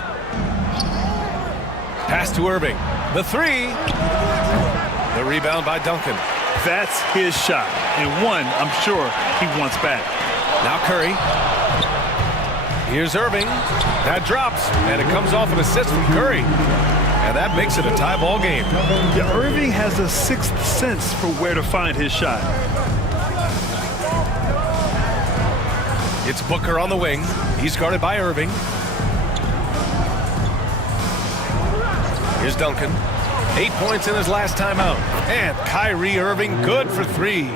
Pass to Irving. The three. The rebound by Duncan. That's his shot, and one I'm sure he wants back. Now Curry. Here's Irving. That drops, and it comes off an assist from Curry. And that makes it a tie ball game. Yeah, Irving has a sixth sense for where to find his shot. It's Booker on the wing. He's guarded by Irving. Here's Duncan. 8 points in his last timeout. And Kyrie Irving good for three.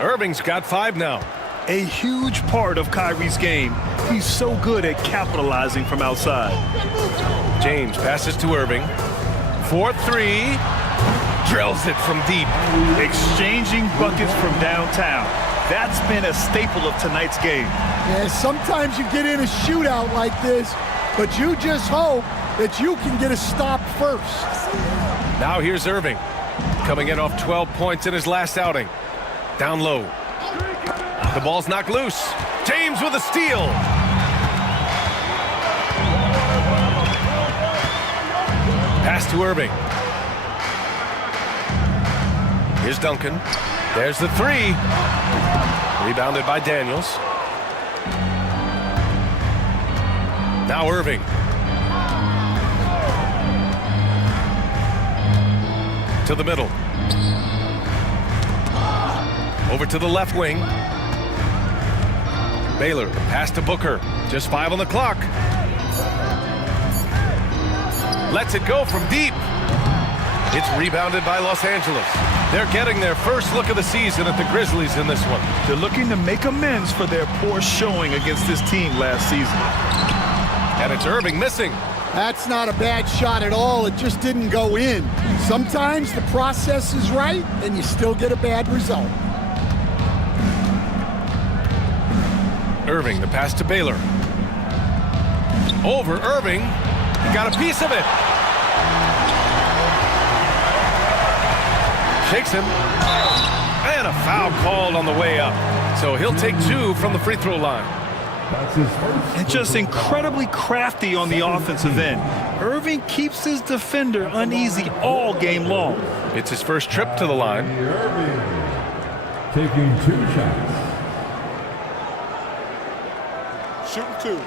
Irving's got 5 now. A huge part of Kyrie's game. He's so good at capitalizing from outside. James passes to Irving. 4-3. Drills it from deep. Exchanging buckets from downtown. That's been a staple of tonight's game. Yeah, sometimes you get in a shootout like this, but you just hope that you can get a stop first. Now here's Irving. Coming in off 12 points in his last outing. Down low. The ball's knocked loose. James with a steal. Pass to Irving. Here's Duncan. There's the three. Rebounded by Daniels. Now Irving. To the middle. Over to the left wing. Baylor, pass to Booker. Just 5 on the clock. Lets it go from deep. It's rebounded by Los Angeles. They're getting their first look of the season at the Grizzlies in this one. They're looking to make amends for their poor showing against this team last season. And it's Irving missing. That's not a bad shot at all. It just didn't go in. Sometimes the process is right and you still get a bad result. Irving, the pass to Baylor. Over Irving. He got a piece of it. Shakes him. And a foul called on the way up. So he'll take 2 from the free throw line. And just incredibly crafty on the offensive end. Irving keeps his defender uneasy all game long. It's his first trip to the line. Irving taking 2 shots. Shooting 2.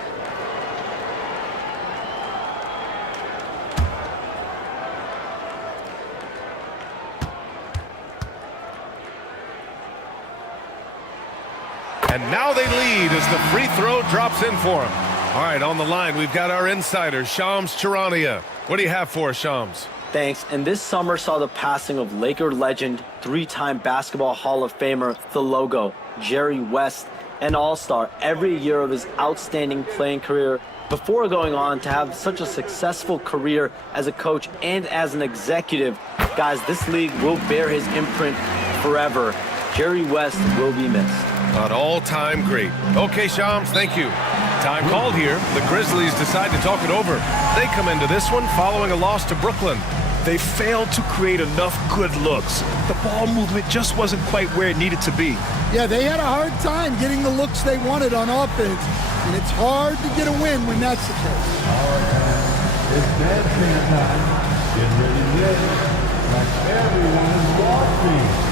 And now they lead as the free throw drops in for them. All right, on the line, we've got our insider, Shams Charania. What do you have for us, Shams? Thanks. And this summer saw the passing of Laker legend, three-time Basketball Hall of Famer, the Logo, Jerry West, an all-star every year of his outstanding playing career before going on to have such a successful career as a coach and as an executive. Guys, this league will bear his imprint forever. Jerry West will be missed. An all-time great. Okay, Shams, thank you. Time called here. The Grizzlies decide to talk it over. They come into this one following a loss to Brooklyn. They failed to create enough good looks. The ball movement just wasn't quite where it needed to be. Yeah, they had a hard time getting the looks they wanted on offense, and it's hard to get a win when that's the case. It's dancing time. Get ready to dance like everyone is watching.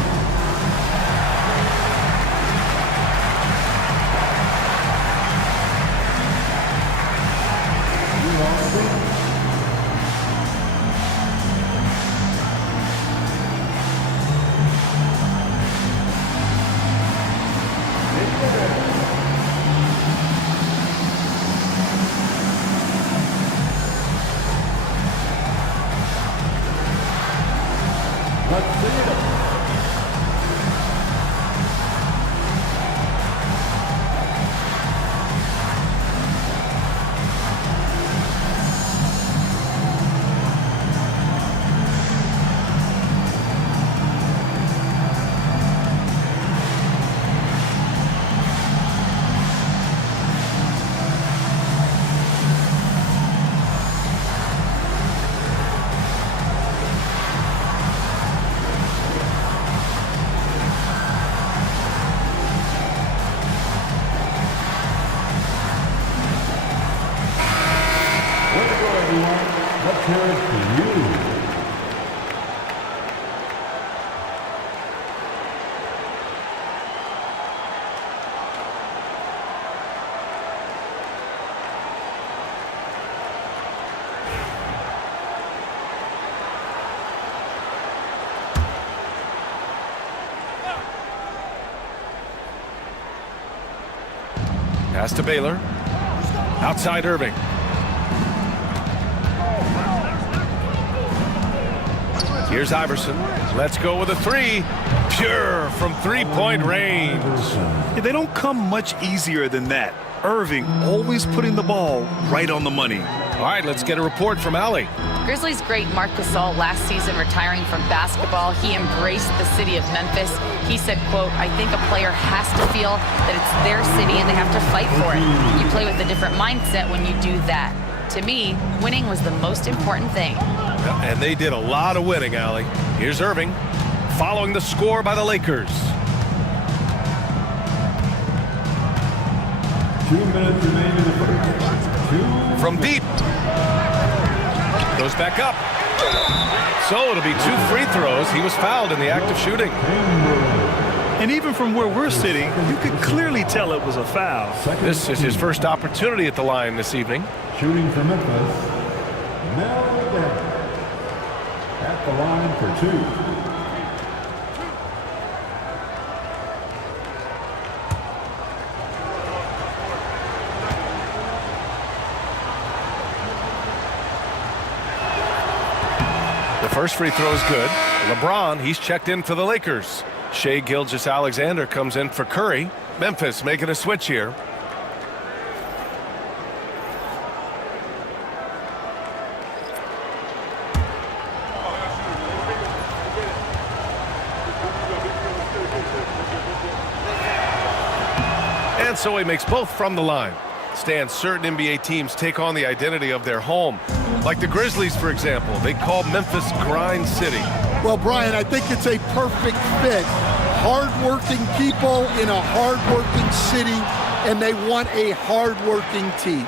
Let's hear it for you. Pass to Baylor. Outside Irving. Here's Iverson. Let's go with a three. Pure from three-point range. Yeah, they don't come much easier than that. Irving always putting the ball right on the money. All right, let's get a report from Allie. Grizzlies great Marc Gasol last season retiring from basketball. He embraced the city of Memphis. He said, quote, "I think a player has to feel that it's their city and they have to fight for it. You play with a different mindset when you do that. To me, winning was the most important thing." And they did a lot of winning, Allie. Here's Irving, following the score by the Lakers. 2 minutes remain in the first. From deep. Goes back up. So it'll be 2 free throws. He was fouled in the act of shooting. And even from where we're sitting, you could clearly tell it was a foul. This is his first opportunity at the line this evening. Shooting for Memphis. Now at the line for 2. The first free throw is good. LeBron, he's checked in for the Lakers. Shai Gilgeous-Alexander comes in for Curry. Memphis making a switch here. And so he makes both from the line. Stan, certain NBA teams take on the identity of their home. Like the Grizzlies, for example. They call Memphis Grind City. Well, Brian, I think it's a perfect fit. Hard-working people in a hard-working city, and they want a hard-working team.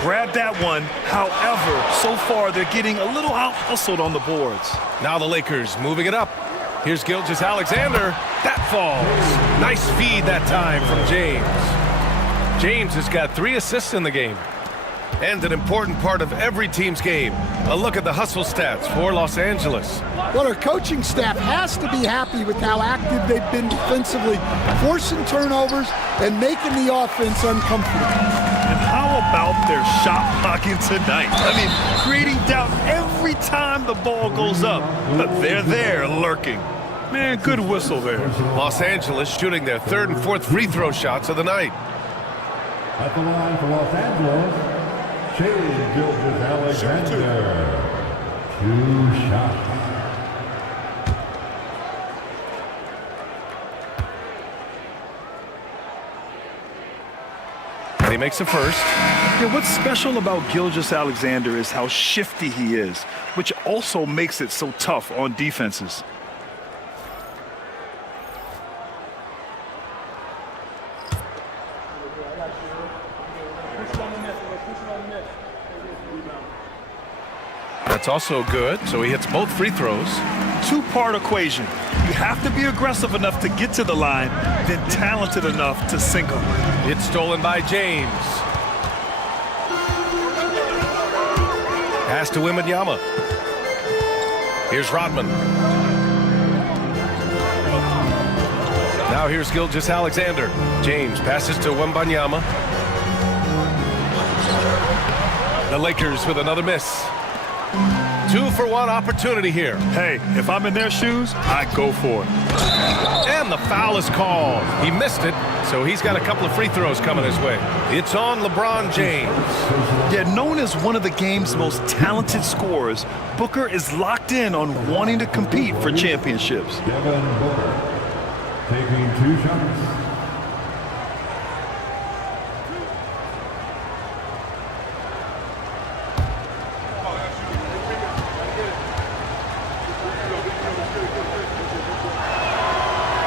Grab that one. However, so far they're getting a little out-hustled on the boards. Now the Lakers moving it up. Here's Gilgeous-Alexander. That falls. Nice feed that time from James. James has got 3 assists in the game. and an important part of every team's game. A look at the hustle stats for Los Angeles. Well, our coaching staff has to be happy with how active they've been defensively, forcing turnovers and making the offense uncomfortable. And how about their shot blocking tonight? I mean, creating doubt every time the ball goes up. But they're there lurking. Man, good whistle there. Los Angeles shooting their third and fourth free throw shots of the night. At the line for Los Angeles, Shea Gilgeous-Alexander. 2 shots. And he makes a first. Yeah, what's special about Gilgeous-Alexander is how shifty he is, which also makes it so tough on defenses. That's also good, so he hits both free throws. Two-part equation. You have to be aggressive enough to get to the line, then talented enough to sink them. It's stolen by James. Pass to Wembanyama. Here's Rodman. Now here's Gilgeous-Alexander. James passes to Wembanyama. The Lakers with another miss. 2-for-1 opportunity here. Hey, if I'm in their shoes, I go for it. And the foul is called. He missed it, so he's got a couple of free throws coming his way. It's on LeBron James. Yeah, known as one of the game's most talented scorers, Booker is locked in on wanting to compete for championships. Devin Booker taking 2 shots.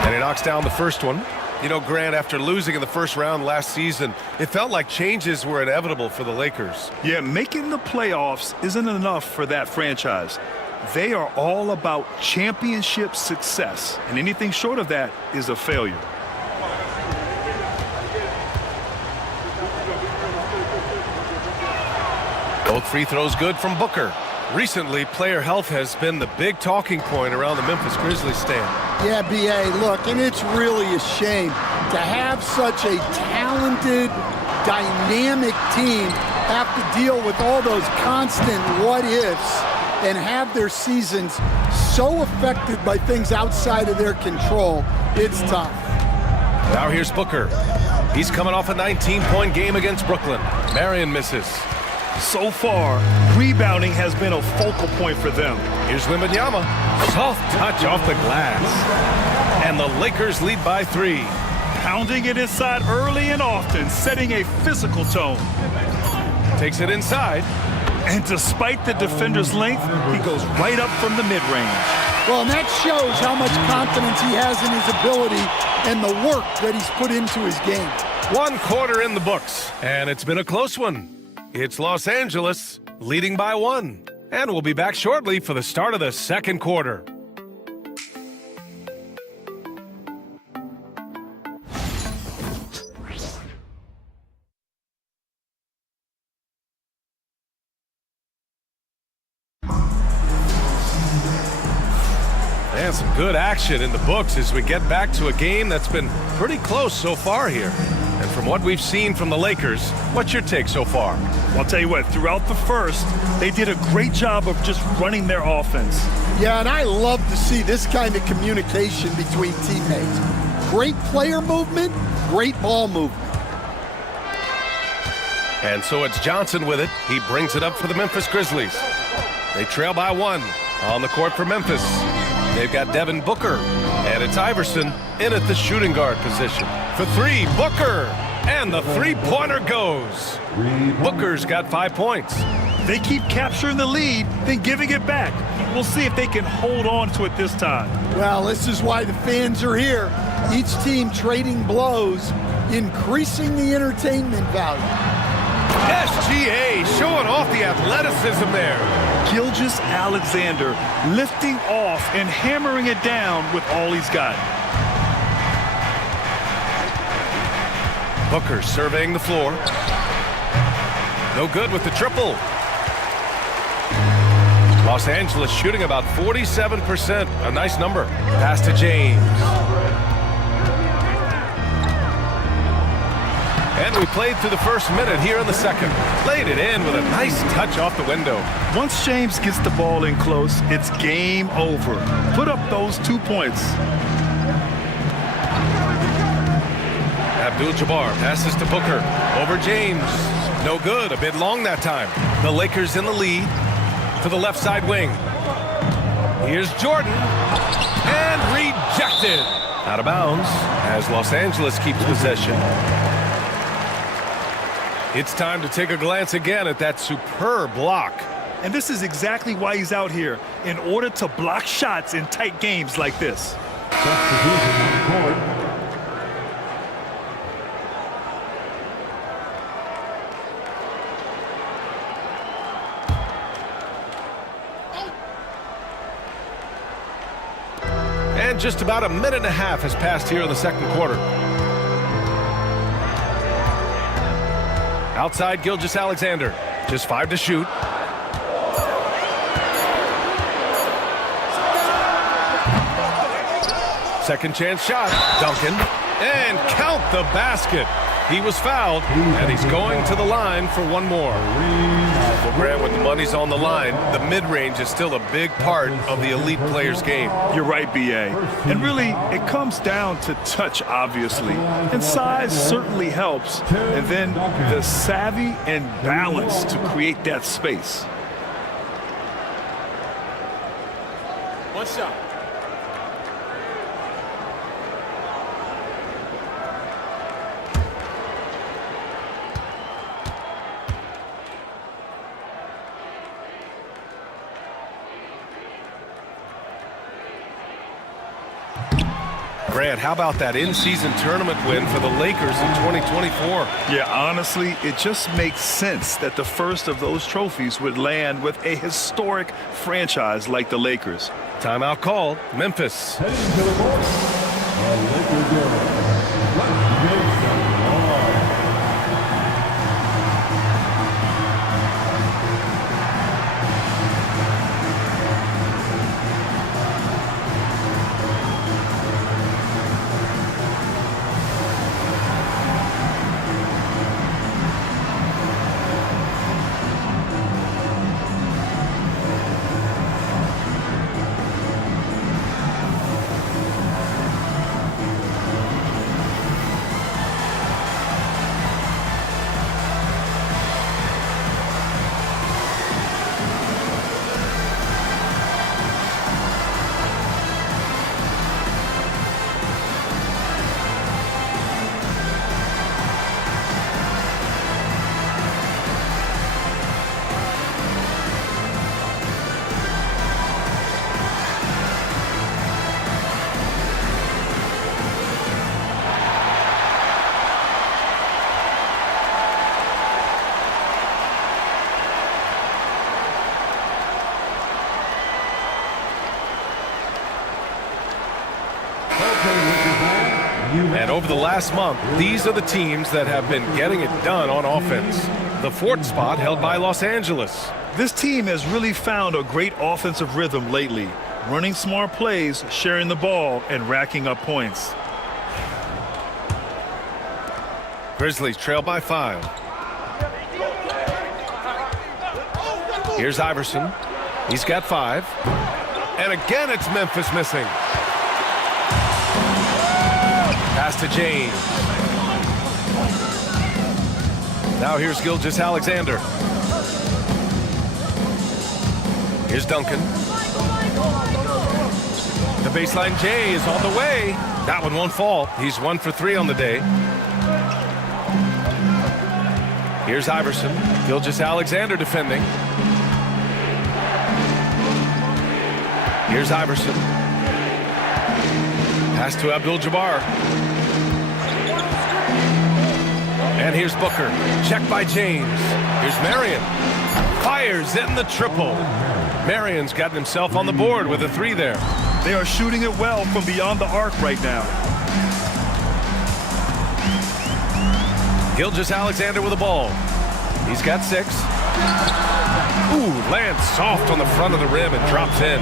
And he knocks down the first one. You know, Grant, after losing in the first round last season, it felt like changes were inevitable for the Lakers. Yeah, making the playoffs isn't enough for that franchise. They are all about championship success, and anything short of that is a failure. Both free throws good from Booker. Recently, player health has been the big talking point around the Memphis Grizzlies stand. Yeah, B.A., look, and it's really a shame to have such a talented, dynamic team have to deal with all those constant what-ifs and have their seasons so affected by things outside of their control. It's tough. Now here's Booker. He's coming off a 19-point game against Brooklyn. Marion misses. So far, rebounding has been a focal point for them. Here's Wembanyama. Soft touch off the glass. And the Lakers lead by 3. Pounding it inside early and often, setting a physical tone. Takes it inside. And despite the defender's length, he goes right up from the mid-range. Well, and that shows how much confidence he has in his ability and the work that he's put into his game. 1 quarter in the books, and it's been a close one. It's Los Angeles leading by 1. And we'll be back shortly for the start of the second quarter. And some good action in the books as we get back to a game that's been pretty close so far here. And from what we've seen from the Lakers, what's your take so far? I'll tell you what, throughout the first, they did a great job of just running their offense. Yeah, and I love to see this kind of communication between teammates. Great player movement, great ball movement. And so it's Johnson with it. He brings it up for the Memphis Grizzlies. They trail by 1 on the court for Memphis. They've got Devin Booker, and it's Iverson in at the shooting guard position. For 3, Booker, and the three-pointer goes. Booker's got 5 points. They keep capturing the lead, then giving it back. We'll see if they can hold on to it this time. Well, this is why the fans are here. Each team trading blows, increasing the entertainment value. SGA showing off the athleticism there. Gilgeous-Alexander lifting off and hammering it down with all he's got. Booker surveying the floor. No good with the triple. Los Angeles shooting about 47%. A nice number. Pass to James. And we played through the first minute here in the second. Laid it in with a nice touch off the window. Once James gets the ball in close, it's game over. Put up those 2 points. Abdul-Jabbar passes to Booker. Over James. No good. A bit long that time. The Lakers in the lead to the left side wing. Here's Jordan. And rejected. Out of bounds as Los Angeles keeps possession. It's time to take a glance again at that superb block. And this is exactly why he's out here, in order to block shots in tight games like this. And just about a minute and a half has passed here in the second quarter. Outside Gilgeous-Alexander. Just 5 to shoot. Second chance shot. Duncan. And count the basket. He was fouled, and he's going to the line for one more. Well, Grant, when the money's on the line, the mid-range is still a big part of the elite player's game. You're right, B.A. And really, it comes down to touch, obviously. And size certainly helps. And then the savvy and balance to create that space. One shot. Grant, how about that in-season tournament win for the Lakers in 2024? Yeah, honestly, it just makes sense that the first of those trophies would land with a historic franchise like the Lakers. Timeout called. Memphis. Heading to the court, the Laker girls. And over the last month, these are the teams that have been getting it done on offense. The fourth spot held by Los Angeles. This team has really found a great offensive rhythm lately, running smart plays, sharing the ball, and racking up points. Grizzlies trail by 5. Here's Iverson. He's got 5. And again, it's Memphis missing. Pass to James. Now here's Gilgeous-Alexander. Here's Duncan. The baseline J is on the way. That one won't fall. He's 1 for 3 on the day. Here's Iverson. Gilgeous-Alexander defending. Here's Iverson. Pass to Abdul-Jabbar. And here's Booker. Check by James. Here's Marion. Fires in the triple. Marion's gotten himself on the board with a 3 there. They are shooting it well from beyond the arc right now. Gilgeous-Alexander with the ball. He's got 6. Ooh, lands soft on the front of the rim and drops in.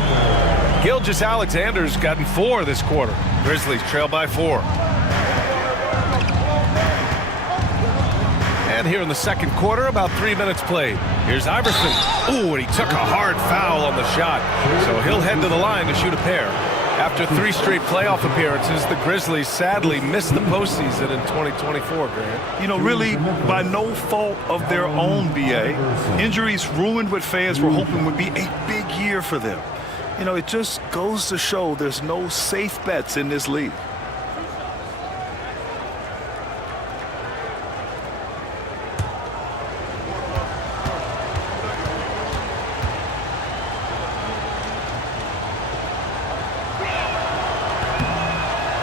Gilgeous-Alexander's gotten 4 this quarter. Grizzlies trail by 4. And here in the second quarter, about 3 minutes played. Here's Iverson. Ooh, and he took a hard foul on the shot. So he'll head to the line to shoot a pair. After 3 straight playoff appearances, the Grizzlies sadly missed the postseason in 2024, Grant. You know, really, by no fault of their own, BA. Injuries ruined what fans were hoping would be a big year for them. You know, it just goes to show there's no safe bets in this league.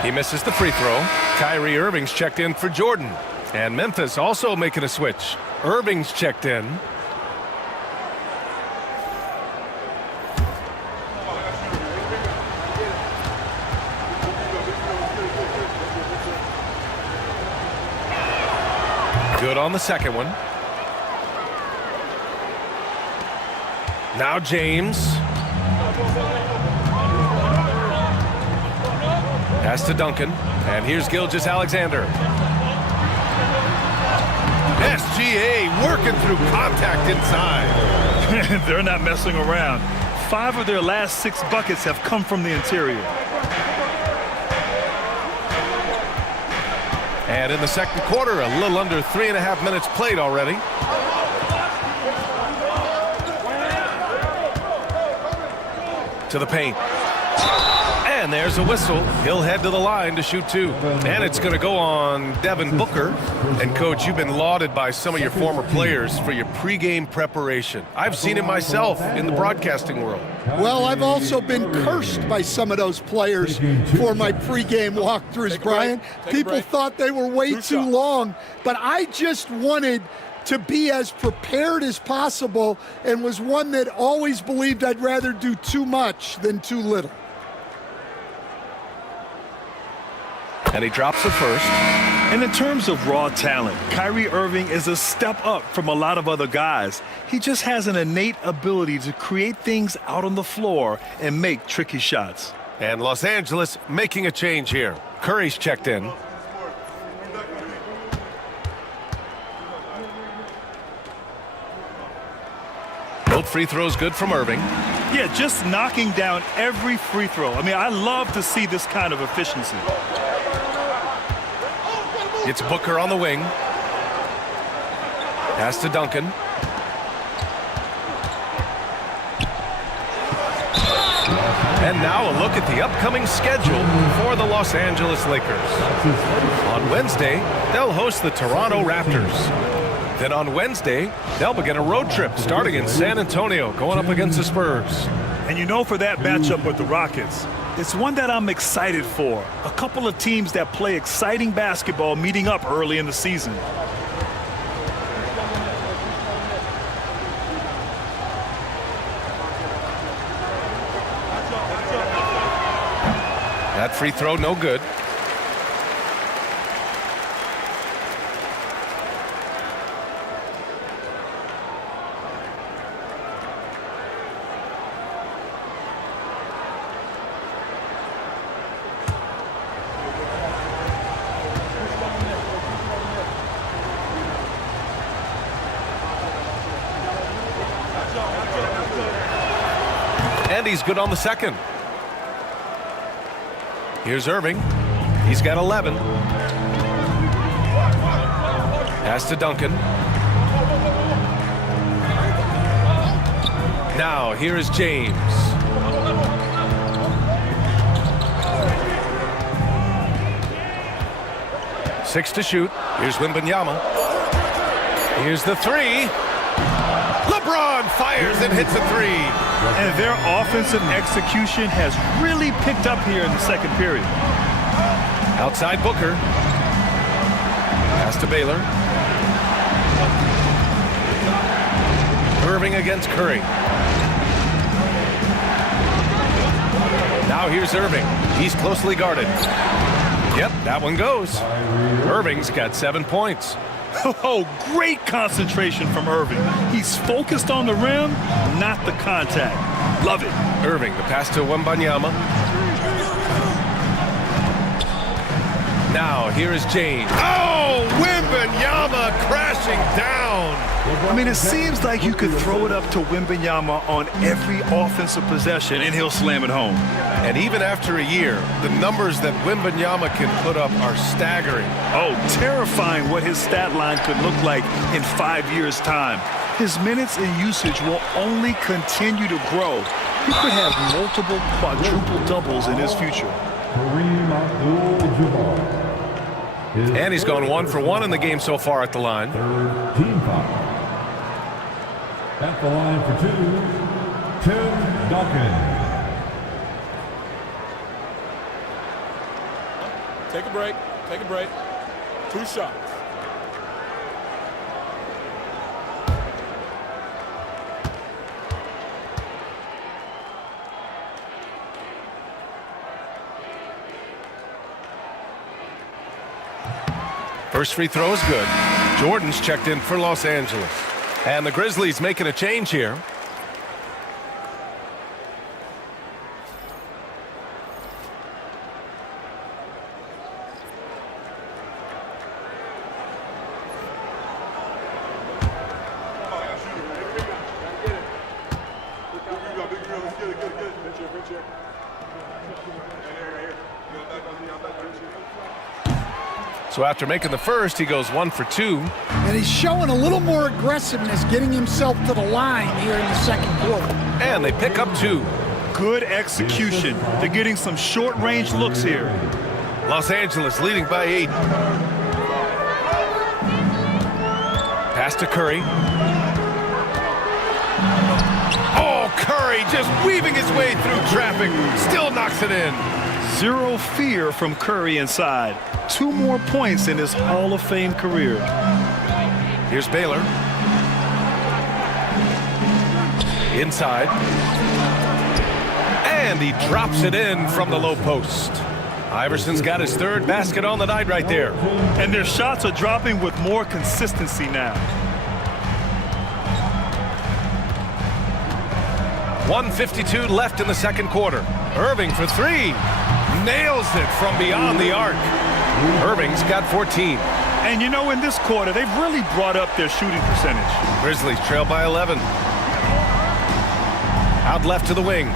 He misses the free throw. Kyrie Irving's checked in for Jordan. And Memphis also making a switch. Irving's checked in. Good on the second one. Now James. Pass to Duncan, and here's Gilgeous-Alexander. SGA working through contact inside. They're not messing around. 5 of their last 6 buckets have come from the interior. And in the second quarter, a little under 3.5 minutes played already. To the paint. And there's a whistle. He'll head to the line to shoot 2. And it's going to go on Devin Booker. And, Coach, you've been lauded by some of your former players for your pregame preparation. I've seen it myself in the broadcasting world. Well, I've also been cursed by some of those players for my pregame walkthroughs, Brian. People thought they were way too long, but I just wanted to be as prepared as possible and was one that always believed I'd rather do too much than too little. And he drops the first. And in terms of raw talent, Kyrie Irving is a step up from a lot of other guys. He just has an innate ability to create things out on the floor and make tricky shots. And Los Angeles making a change here. Curry's checked in. Both free throws good from Irving. Yeah, just knocking down every free throw. I mean, I love to see this kind of efficiency. It's Booker on the wing. Pass to Duncan. And now a look at the upcoming schedule for the Los Angeles Lakers. On Wednesday, they'll host the Toronto Raptors. Then on Wednesday, they'll begin a road trip starting in San Antonio, going up against the Spurs. And you know, for that matchup with the Rockets, it's one that I'm excited for. A couple of teams that play exciting basketball meeting up early in the season. That free throw, no good. And he's good on the second. Here's Irving. He's got 11. Pass to Duncan. Now here is James. Six to shoot. Here's Wembanyama. Here's the three. LeBron fires and hits a three. And their offensive execution has really picked up here in the second period. Outside Booker. Pass to Baylor. Irving against Curry. Now here's Irving. He's closely guarded. Yep, that one goes. Irving's got 7 points. Oh, great concentration from Irving. He's focused on the rim, not the contact. Love it. Irving, the pass to Wembanyama. Now, here is James. Oh, Wembanyama crashing down. I mean, it seems like you could throw it up to Wembanyama on every offensive possession, and he'll slam it home. And even after a year, the numbers that Wembanyama can put up are staggering. Oh, terrifying what his stat line could look like in 5 years' time. His minutes and usage will only continue to grow. He could have multiple quadruple doubles in his future. And he's gone 1 for 1 in the game so far at the line. Third team foul. At the line for 2, Tim Duncan. Take a break. Take a break. 2 shots. First free throw is good. Jordan's checked in for Los Angeles. And the Grizzlies making a change here. So after making the first, he goes 1 for 2. And he's showing a little more aggressiveness, getting himself to the line here in the second quarter. And they pick up 2. Good execution. They're getting some short-range looks here. Los Angeles leading by 8. Pass to Curry. Oh, Curry just weaving his way through traffic. Still knocks it in. Zero fear from Curry inside. 2 more points in his Hall of Fame career. Here's Baylor. Inside. And he drops it in from the low post. Iverson's got his 3rd basket on the night right there. And their shots are dropping with more consistency now. 1:52 left in the second quarter. Irving for 3. Nails it from beyond the arc. Irving's got 14. And you know, in this quarter, they've really brought up their shooting percentage. Grizzlies trail by 11. Out left to the wing.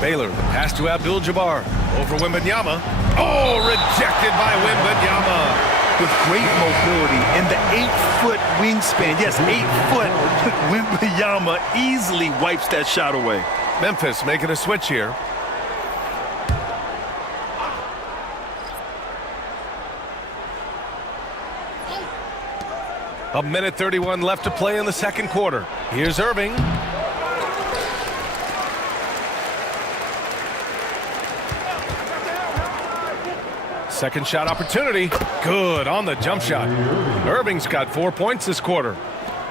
Baylor, the pass to Abdul-Jabbar. Over Wembanyama. Oh, rejected by Wembanyama. With great mobility and the 8-foot wingspan. Yes, 8 foot. Wembanyama easily wipes that shot away. Memphis making a switch here. A minute 31 left to play in the second quarter. Here's Irving. Second shot opportunity. Good on the jump shot. Irving's got 4 points this quarter.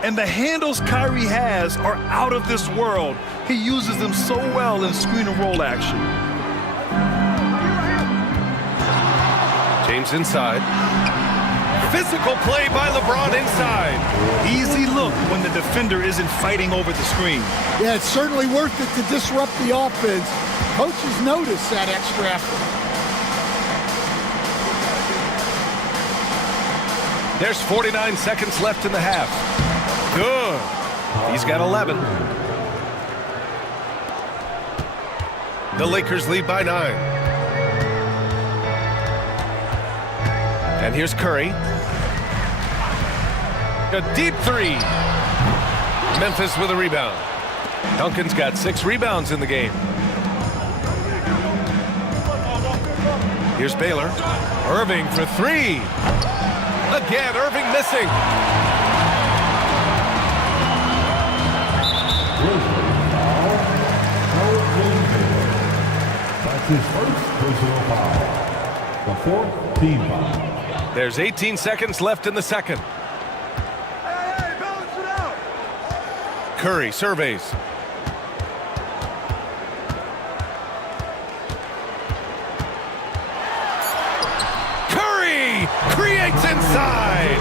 And the handles Kyrie has are out of this world. He uses them so well in screen and roll action. James inside. Physical play by LeBron inside. Easy look when the defender isn't fighting over the screen. Yeah, it's certainly worth it to disrupt the offense. Coaches notice that extra effort. There's 49 seconds left in the half. Good. He's got 11. The Lakers lead by 9. And here's Curry. A deep 3. Memphis with a rebound. Duncan's got 6 rebounds in the game. Here's Baylor. Irving for 3. Again, Irving missing. That's his first personal foul. The 4th team foul. There's 18 seconds left in the second. Curry surveys. Curry creates inside.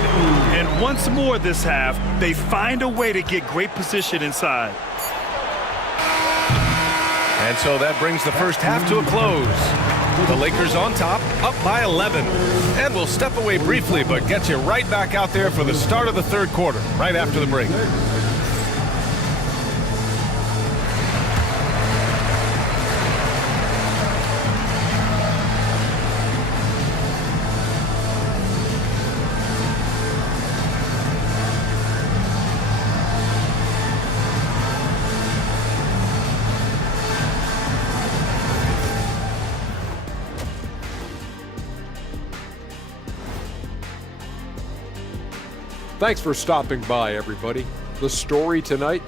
once more this half, they find a way to get great position inside. And so that brings the first half to a close. The Lakers on top, up by 11. And we'll step away briefly, but get you right back out there for the start of the third quarter, right after the break. Thanks for stopping by, everybody. The story tonight,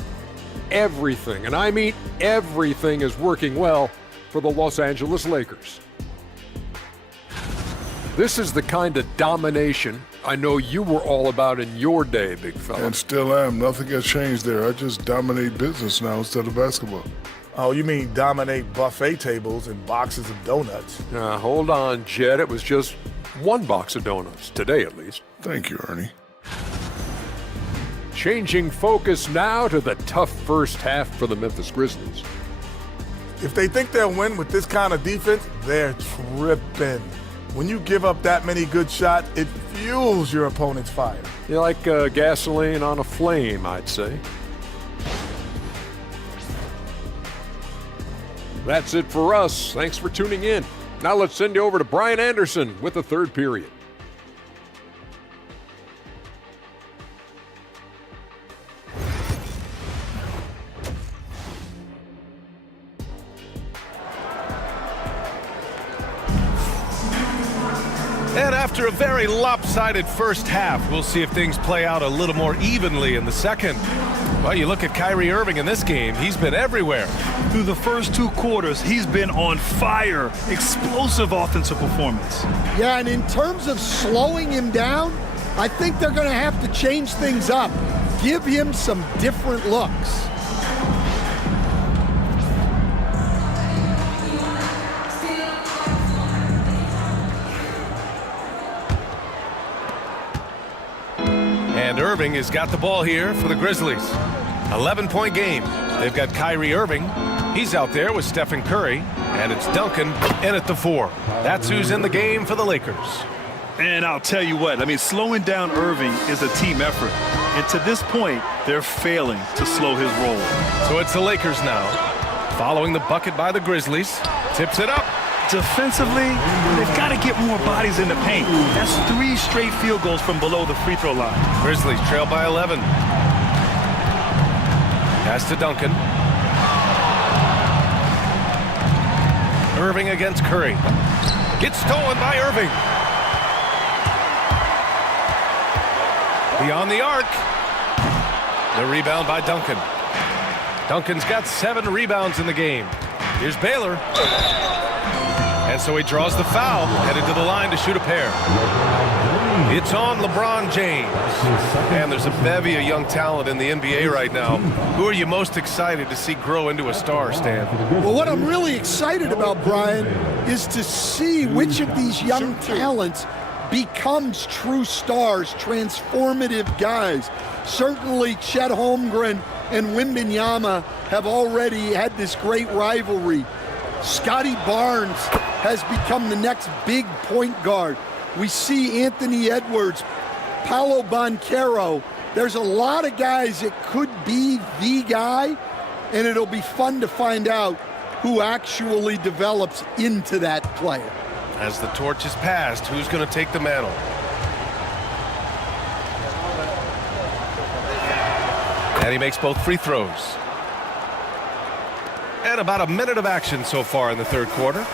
everything, and I mean everything, is working well for the Los Angeles Lakers. This is the kind of domination I know you were all about in your day, big fella. And still am. Nothing has changed there. I just dominate business now instead of basketball. Oh, you mean dominate buffet tables and boxes of donuts? Hold on, Jed. It was just one box of donuts, today at least. Thank you, Ernie. Changing focus now to the tough first half for the Memphis Grizzlies. If they think they'll win with this kind of defense, they're tripping. When you give up that many good shots, it fuels your opponent's fire. You're like gasoline on a flame, I'd say. That's it for us. Thanks for tuning in. Now let's send you over to Brian Anderson with the third period. And after a very lopsided first half, we'll see if things play out a little more evenly in the second. Well, you look at Kyrie Irving in this game, he's been everywhere. Through the first two quarters, he's been on fire. Explosive offensive performance. Yeah, and in terms of slowing him down, I think they're going to have to change things up. Give him some different looks. And Irving has got the ball here for the Grizzlies. 11-point game. They've got Kyrie Irving. He's out there with Stephen Curry. And it's Duncan in at the 4. That's who's in the game for the Lakers. And I'll tell you what, slowing down Irving is a team effort. And to this point, they're failing to slow his roll. So it's the Lakers now. Following the bucket by the Grizzlies. Tips it up. Defensively, they've got to get more bodies in the paint. That's 3 straight field goals from below the free throw line. Grizzlies trail by 11. Pass to Duncan. Irving against Curry. Gets stolen by Irving. Beyond the arc. The rebound by Duncan. Duncan's got 7 rebounds in the game. Here's Baylor. And so he draws the foul, headed to the line to shoot a pair. It's on LeBron James. And there's a bevy of young talent in the NBA right now. Who are you most excited to see grow into a star, Stan? Well, what I'm really excited about, Brian, is to see which of these young talents becomes true stars, transformative guys. Certainly Chet Holmgren and Wembanyama have already had this great rivalry. Scotty Barnes has become the next big point guard. We see Anthony Edwards, Paolo Banchero. There's a lot of guys that could be the guy, and it'll be fun to find out who actually develops into that player. As the torch is passed, who's going to take the mantle? And he makes both free throws. And about a minute of action so far in the third quarter.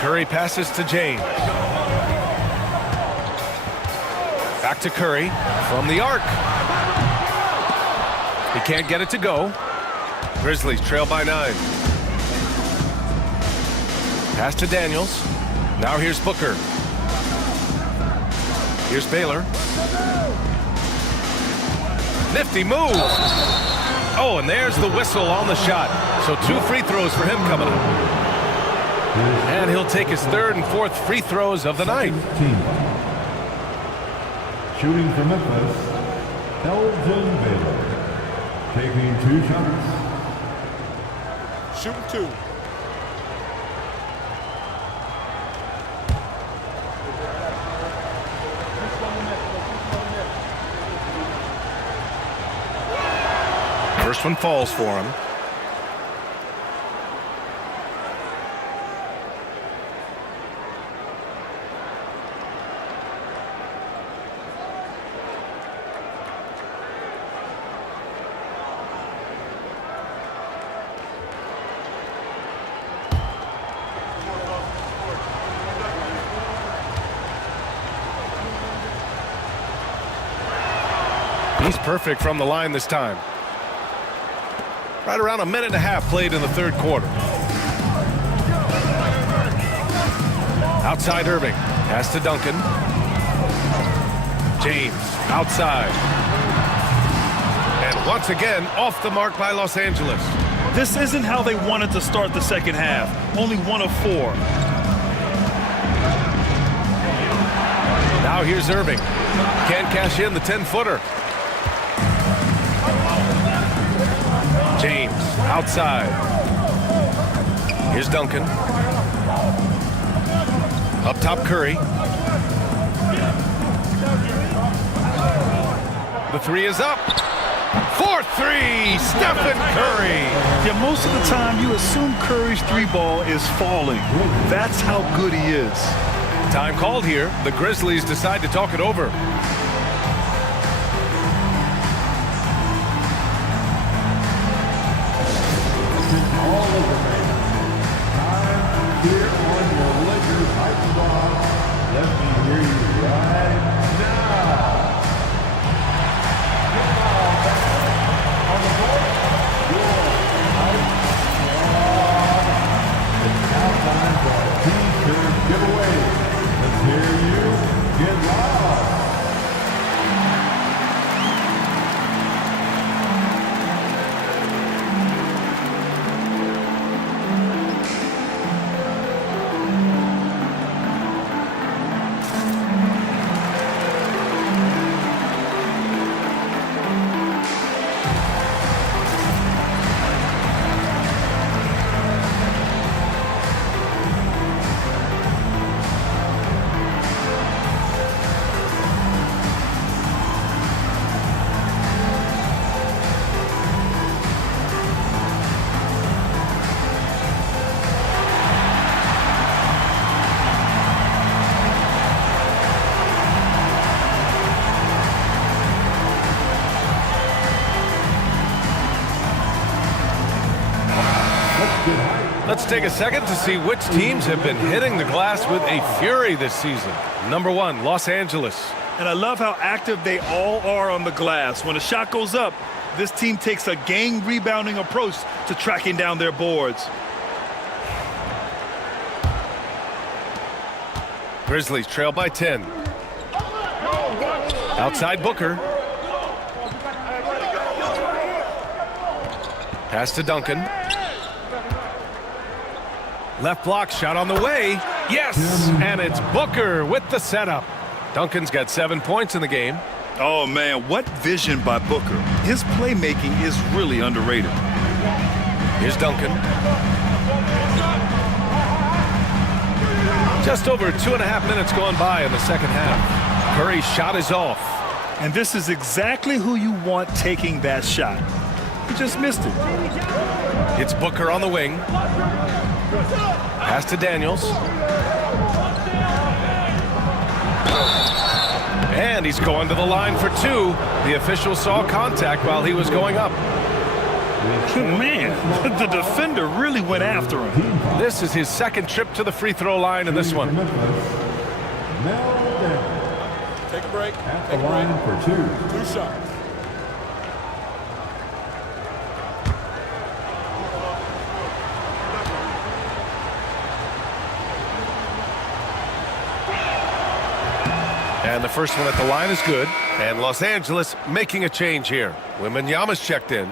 Curry passes to James. Back to Curry from the arc. He can't get it to go. Grizzlies trail by 9. Pass to Daniels. Now here's Booker. Here's Baylor. Nifty move. Oh, and there's the whistle on the shot. So 2 free throws for him coming up. And he'll take his 3rd and 4th free throws of the night. Shooting for Memphis, Elgin Baylor. Taking 2 shots. Shooting 2. First one falls for him. He's perfect from the line this time. Right around a minute and a half played in the third quarter. Outside Irving. Pass to Duncan. James outside. And once again off the mark by Los Angeles. This isn't how they wanted to start the second half. Only 1 of 4. Now here's Irving. Can't cash in the 10-footer. James outside. Here's Duncan. Up top Curry. The 3 is up. 4-3, Stephen Curry. Yeah, most of the time you assume Curry's 3-ball is falling. That's how good he is. Time called here. The Grizzlies decide to talk it over. Here on your Lakers Hyperbox. Let me hear you right now. Get the ball back on the board. Your Hyperbox. It's now time for a T-shirt giveaway. Let's hear you get loud. Let's take a second to see which teams have been hitting the glass with a fury this season. Number 1, Los Angeles. And I love how active they all are on the glass. When a shot goes up, this team takes a game rebounding approach to tracking down their boards. Grizzlies trail by 10. Outside Booker. Pass to Duncan. Left block shot on the way. Yes, and it's Booker with the setup. Duncan's got 7 points in the game. Oh, man, what vision by Booker. His playmaking is really underrated. Here's Duncan. Just over 2.5 minutes gone by in the second half. Curry's shot is off. And this is exactly who you want taking that shot. He just missed it. It's Booker on the wing. Pass to Daniels. And he's going to the line for 2. The official saw contact while he was going up. Man, the defender really went after him. This is his second trip to the free throw line in this one. Take a break. At the line for 2. 2 shots. And the first one at the line is good. And Los Angeles making a change here. Wembanyama's checked in.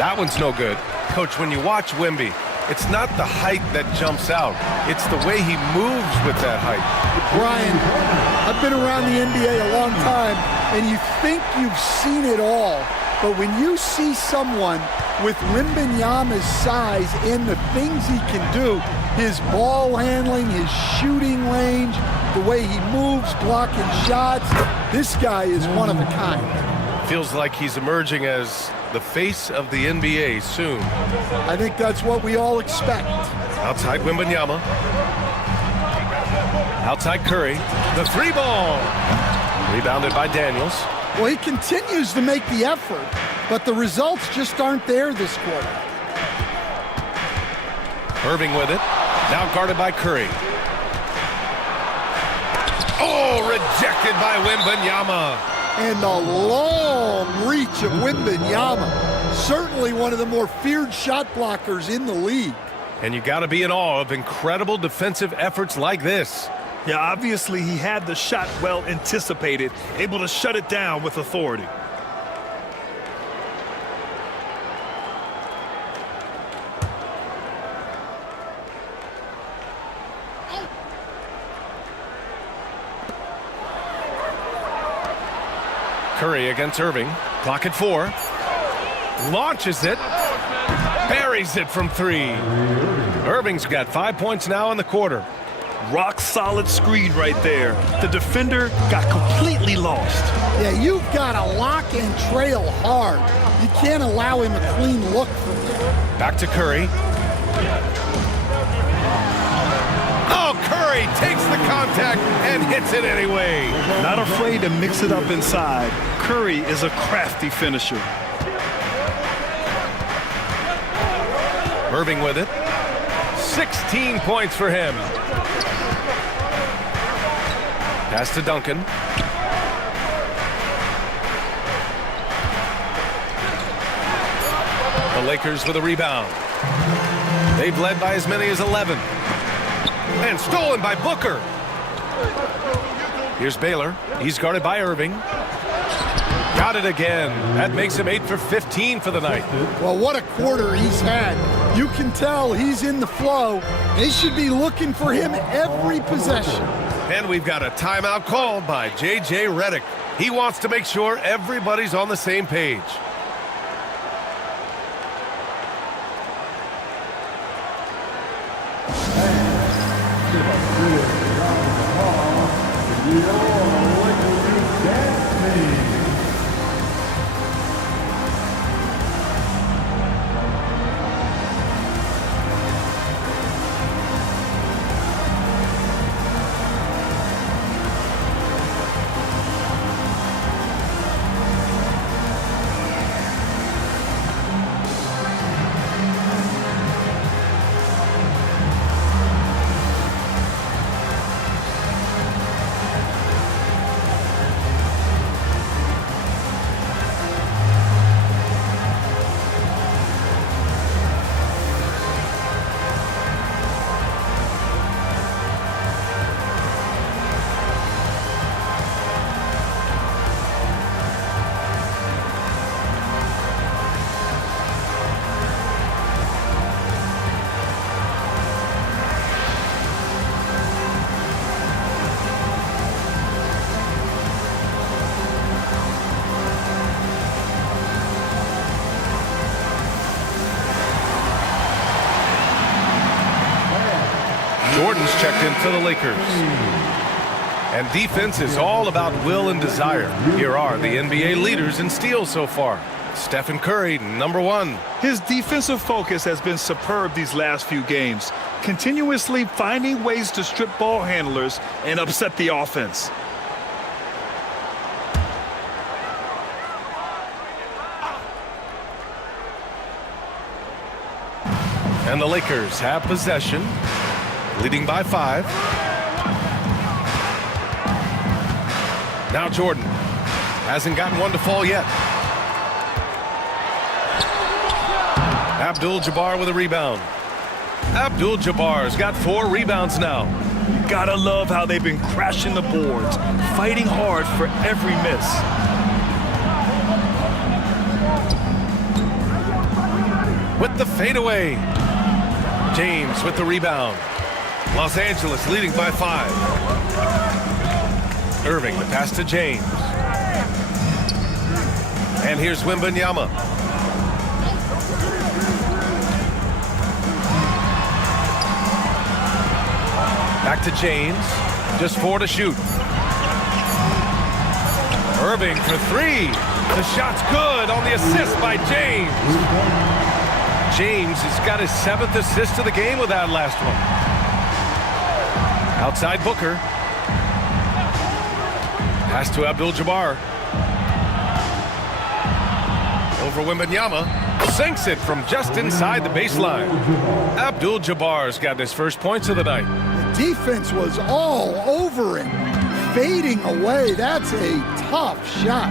That one's no good. Coach, when you watch Wemby, it's not the height that jumps out. It's the way he moves with that height. Brian, I've been around the NBA a long time, and you think you've seen it all, but when you see someone with Wembanyama's size and the things he can do, his ball handling, his shooting range, the way he moves, blocking shots, this guy is one of a kind. Feels like he's emerging as the face of the NBA soon. I think that's what we all expect. Outside Wembanyama. Outside Curry. The three ball. Rebounded by Daniels. Well, he continues to make the effort, but the results just aren't there this quarter. Irving with it. Now guarded by Curry. Oh, rejected by Wembanyama. And the long reach of Wembanyama. Certainly one of the more feared shot blockers in the league. And you got to be in awe of incredible defensive efforts like this. Yeah, obviously he had the shot well anticipated, able to shut it down with authority. Curry against Irving. Clock at 4. Launches it. Buries it from 3. Irving's got 5 points now in the quarter. Rock solid screen right there. The defender got completely lost. Yeah, you've got to lock and trail hard. You can't allow him a clean look from there. Back to Curry. Oh, Curry takes the contact and hits it anyway. Not afraid to mix it up inside. Curry is a crafty finisher. Irving with it. 16 points for him. Pass to Duncan. The Lakers with a rebound. They've led by as many as 11. And stolen by Booker. Here's Baylor. He's guarded by Irving. Got it again. That makes him 8 for 15 for the night. Well, what a quarter he's had. You can tell he's in the flow. They should be looking for him every possession. And we've got a timeout called by J.J. Redick. He wants to make sure everybody's on the same page. Jordan's checked in for the Lakers. And defense is all about will and desire. Here are the NBA leaders in steals so far. Stephen Curry, number 1. His defensive focus has been superb these last few games, continuously finding ways to strip ball handlers and upset the offense. And the Lakers have possession, leading by 5. Now Jordan hasn't gotten one to fall yet. Abdul-Jabbar with a rebound. Abdul-Jabbar's got 4 rebounds now. You gotta love how they've been crashing the boards, fighting hard for every miss. Fadeaway. James with the rebound. Los Angeles leading by 5. Irving, the pass to James. And here's Wembanyama. Back to James. Just 4 to shoot. Irving for 3. The shot's good on the assist by James. James has got his 7th assist of the game with that last one. Outside Booker. Pass to Abdul-Jabbar. Over Wembanyama. Sinks it from just inside the baseline. Abdul-Jabbar's gotten his first points of the night. The defense was all over him, fading away. That's a tough shot.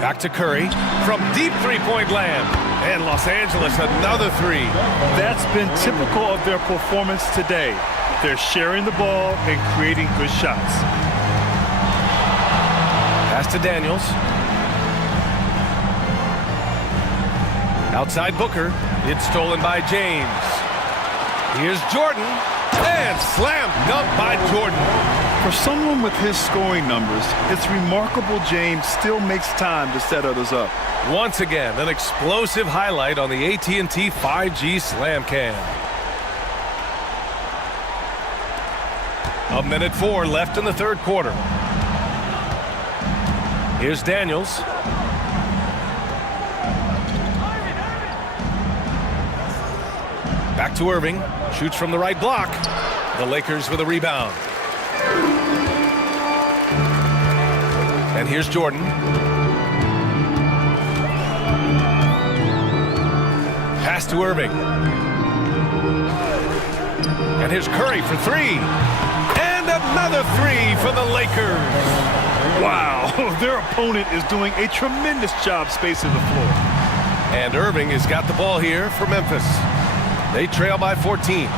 Back to Curry from deep three-point land. And Los Angeles another 3. That's been typical of their performance today. They're sharing the ball and creating good shots. Pass to Daniels. Outside Booker. It's stolen by James. Here's Jordan. And slam dunk by Jordan. For someone with his scoring numbers, it's remarkable James still makes time to set others up. Once again, an explosive highlight on the AT&T 5G Slam Cam. 1:04 left in the third quarter. Here's Daniels. Back to Irving. Shoots from the right block. The Lakers with a rebound. And here's Jordan. Pass to Irving. And here's Curry for 3. And another 3 for the Lakers. Wow, their opponent is doing a tremendous job spacing the floor. And Irving has got the ball here for Memphis. They trail by 14.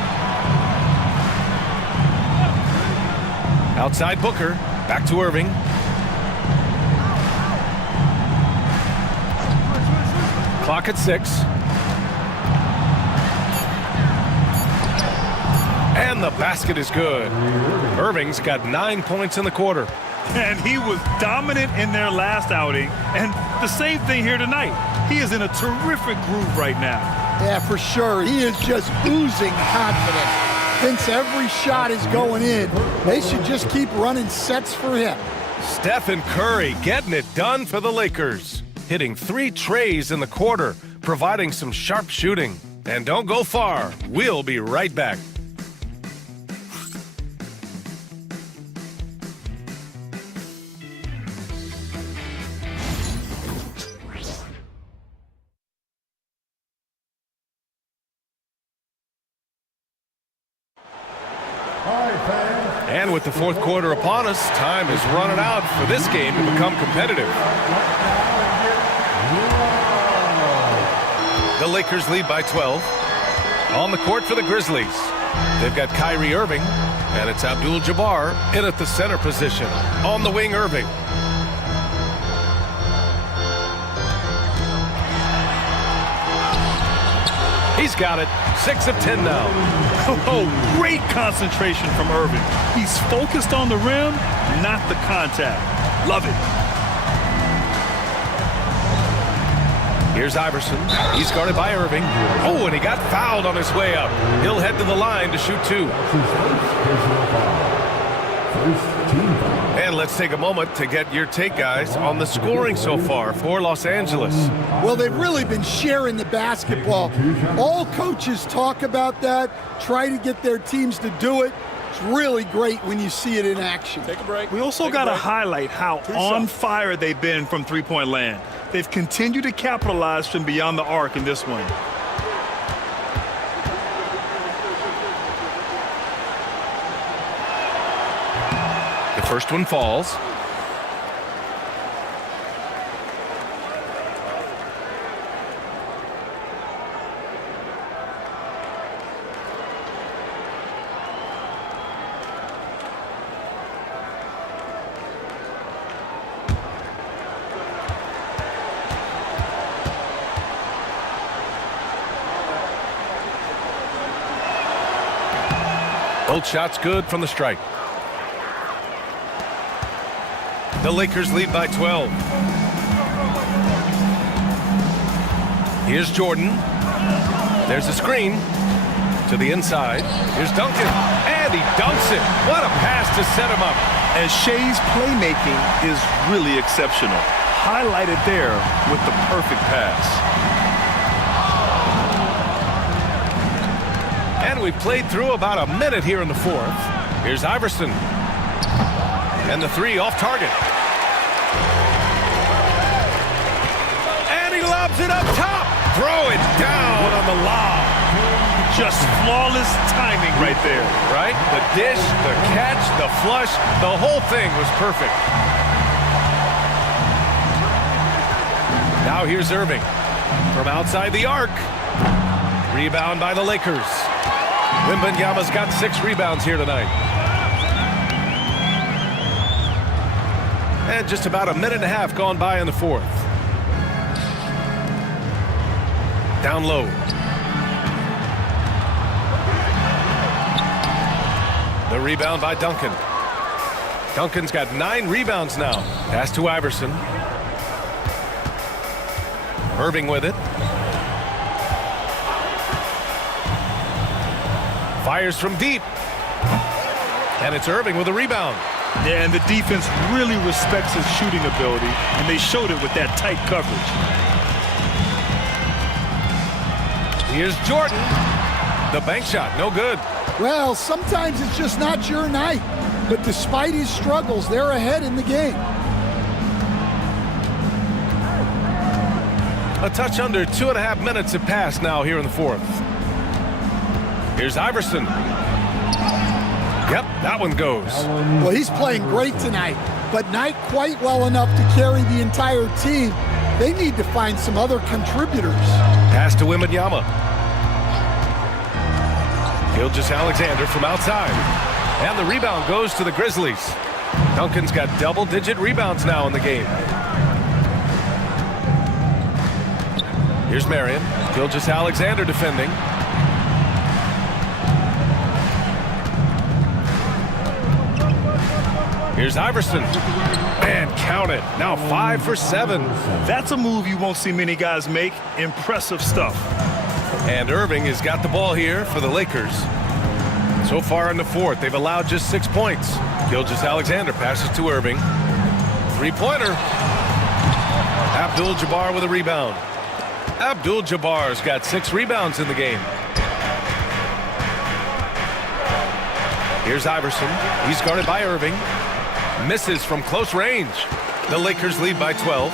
Outside Booker. Back to Irving. Clock at 6. And the basket is good. Irving's got 9 points in the quarter. And he was dominant in their last outing. And the same thing here tonight. He is in a terrific groove right now. Yeah, for sure. He is just oozing confidence. Thinks every shot is going in. They should just keep running sets for him. Stephen Curry getting it done for the Lakers. Hitting 3 trays in the quarter, providing some sharp shooting. And don't go far. We'll be right back. And with the fourth quarter upon us, time is running out for this game to become competitive. The Lakers lead by 12. On the court for the Grizzlies, they've got Kyrie Irving, and it's Abdul-Jabbar in at the center position. On the wing, Irving. He's got it. 6 of 10 now. Oh, great concentration from Irving. He's focused on the rim, not the contact. Love it. Here's Iverson. He's guarded by Irving. Oh, and he got fouled on his way up. He'll head to the line to shoot 2. And let's take a moment to get your take, guys, on the scoring so far for Los Angeles. Well, they've really been sharing the basketball. All coaches talk about that, try to get their teams to do it. It's really great when you see it in action. Take a break. We also got to highlight how on fire they've been from three-point land. They've continued to capitalize from beyond the arc in this one. The first one falls. Both shots good from the strike. The Lakers lead by 12. Here's Jordan. There's a screen to the inside. Here's Duncan, and he dunks it. What a pass to set him up. And Shea's playmaking is really exceptional. Highlighted there with the perfect pass. And we've played through about a minute here in the fourth. Here's Iverson. And the three off target. And he lobs it up top. Throw it down on the lob. Just flawless timing right there. Right? The dish, the catch, the flush, the whole thing was perfect. Now here's Irving from outside the arc. Rebound by the Lakers. Wembanyama's got 6 rebounds here tonight. And just about a minute and a half gone by in the fourth. Down low. The rebound by Duncan. Duncan's got 9 rebounds now. Pass to Iverson. Irving with it. Fires from deep. And it's Irving with a rebound. Yeah, and the defense really respects his shooting ability, and they showed it with that tight coverage. Here's Jordan. The bank shot, no good. Well, sometimes it's just not your night. But despite his struggles, they're ahead in the game. A touch under 2.5 minutes have passed now here in the fourth. Here's Iverson. Yep, that one goes. Well, he's playing great tonight, but not quite well enough to carry the entire team. They need to find some other contributors. Pass to Wembanyama. Gilgeous-Alexander from outside. And the rebound goes to the Grizzlies. Duncan's got double-digit rebounds now in the game. Here's Marion. Gilgeous-Alexander defending. Here's Iverson. And count it. Now 5 for 7. That's a move you won't see many guys make. Impressive stuff. And Irving has got the ball here for the Lakers. So far in the fourth, they've allowed just 6 points. Gilgeous-Alexander passes to Irving. Three-pointer. Abdul-Jabbar with a rebound. Abdul-Jabbar's got 6 rebounds in the game. Here's Iverson. He's guarded by Irving. Misses from close range. The Lakers lead by 12.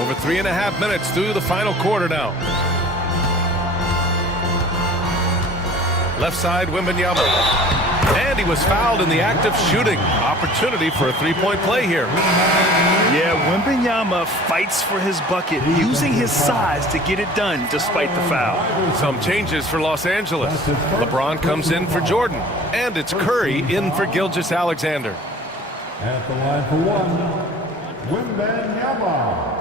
Over 3.5 minutes through the final quarter now. Left side, Wembanyama. And he was fouled in the act of shooting. Opportunity for a three-point play here. Yeah, Wembanyama fights for his bucket, using his size to get it done despite the foul. Some changes for Los Angeles. LeBron comes in for Jordan. And it's Curry in for Gilgeous-Alexander. At the line for one, Wembanyama.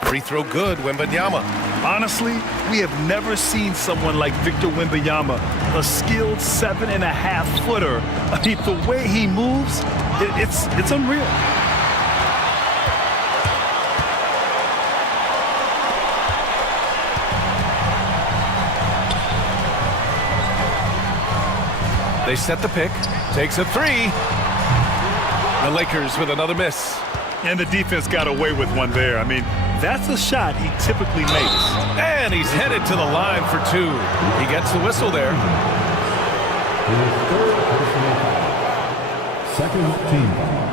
Free throw good, Wembanyama. Honestly, we have never seen someone like Victor Wembanyama, a skilled 7.5-footer. I mean, the way he moves, it's unreal. They set the pick. Takes a three. The Lakers with another miss. And the defense got away with one there. I mean, that's a shot he typically makes. And he's headed to the line for 2. He gets the whistle there. Second team foul.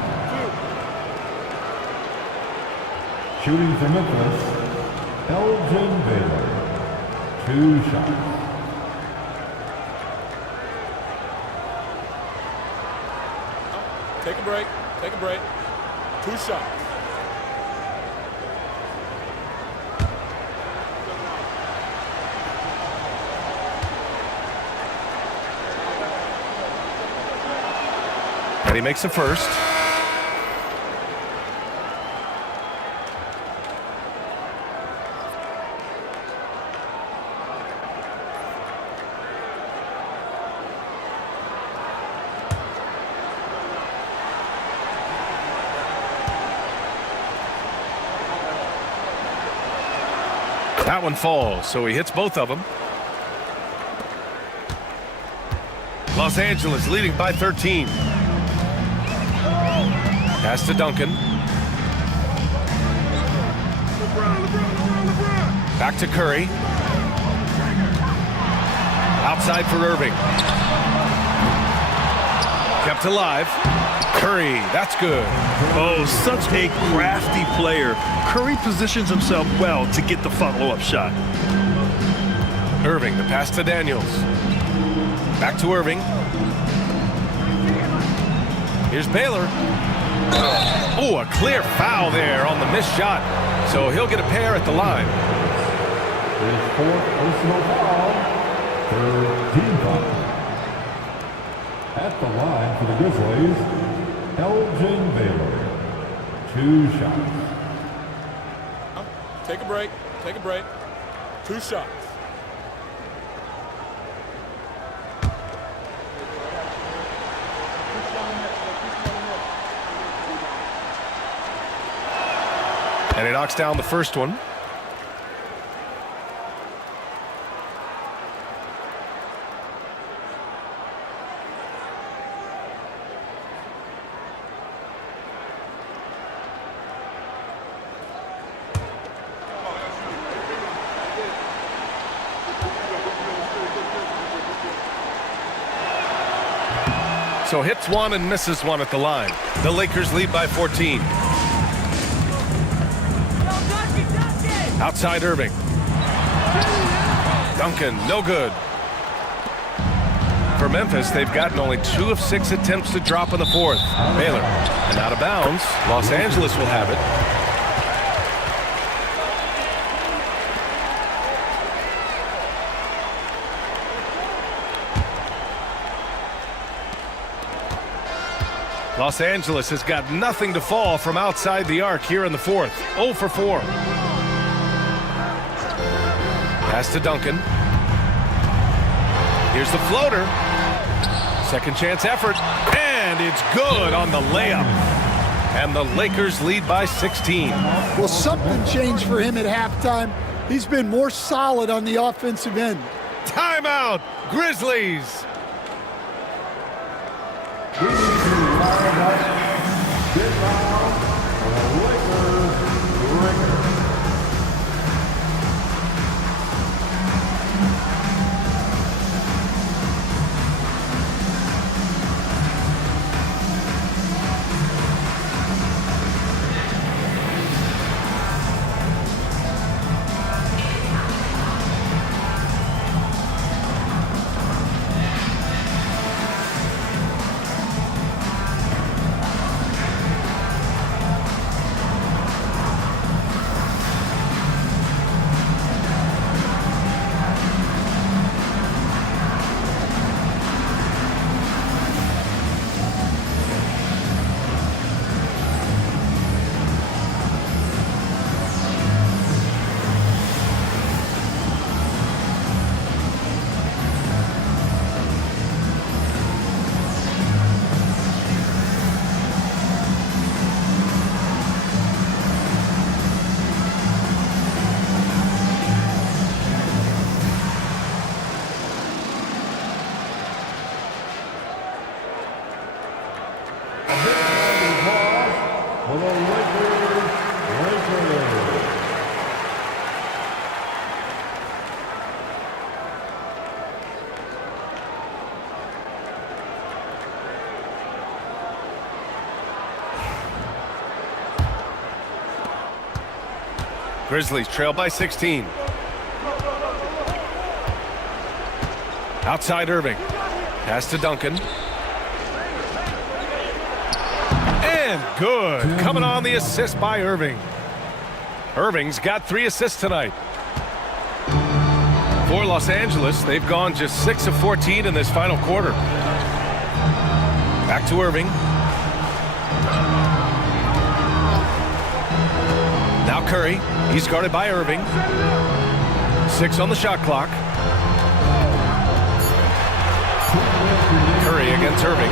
Shooting for Memphis, Elgin Baylor. 2 shots. Take a break. Take a break. 2 shots. And he makes the first. That one falls, so he hits both of them. Los Angeles leading by 13. Pass to Duncan. Back to Curry. Outside for Irving. Kept alive. Curry, that's good. Oh, such a crafty player. Curry positions himself well to get the follow-up shot. Irving, the pass to Daniels. Back to Irving. Here's Baylor. Oh, a clear foul there on the missed shot. So he'll get a pair at the line. His fourth personal foul. Third team foul. At the line for the Grizzlies, Elgin Baylor. 2 shots. Take a break. Take a break. 2 shots. And he knocks down the first one. So hits one and misses one at the line. The Lakers lead by 14. Outside Irving. Duncan, no good. For Memphis, they've gotten only 2 of 6 attempts to drop in the fourth. Baylor, and out of bounds. Los Angeles will have it. Los Angeles has got nothing to fall from outside the arc here in the fourth. 0 for 4. Pass to Duncan. Here's the floater. Second chance effort. And it's good on the layup. And the Lakers lead by 16. Well, something changed for him at halftime. He's been more solid on the offensive end. Timeout, Grizzlies. Grizzlies trail by 16. Outside Irving. Pass to Duncan. And good. Coming on the assist by Irving. Irving's got 3 assists tonight. For Los Angeles, they've gone just 6 of 14 in this final quarter. Back to Irving. Now Curry. He's guarded by Irving. 6 on the shot clock. Curry against Irving.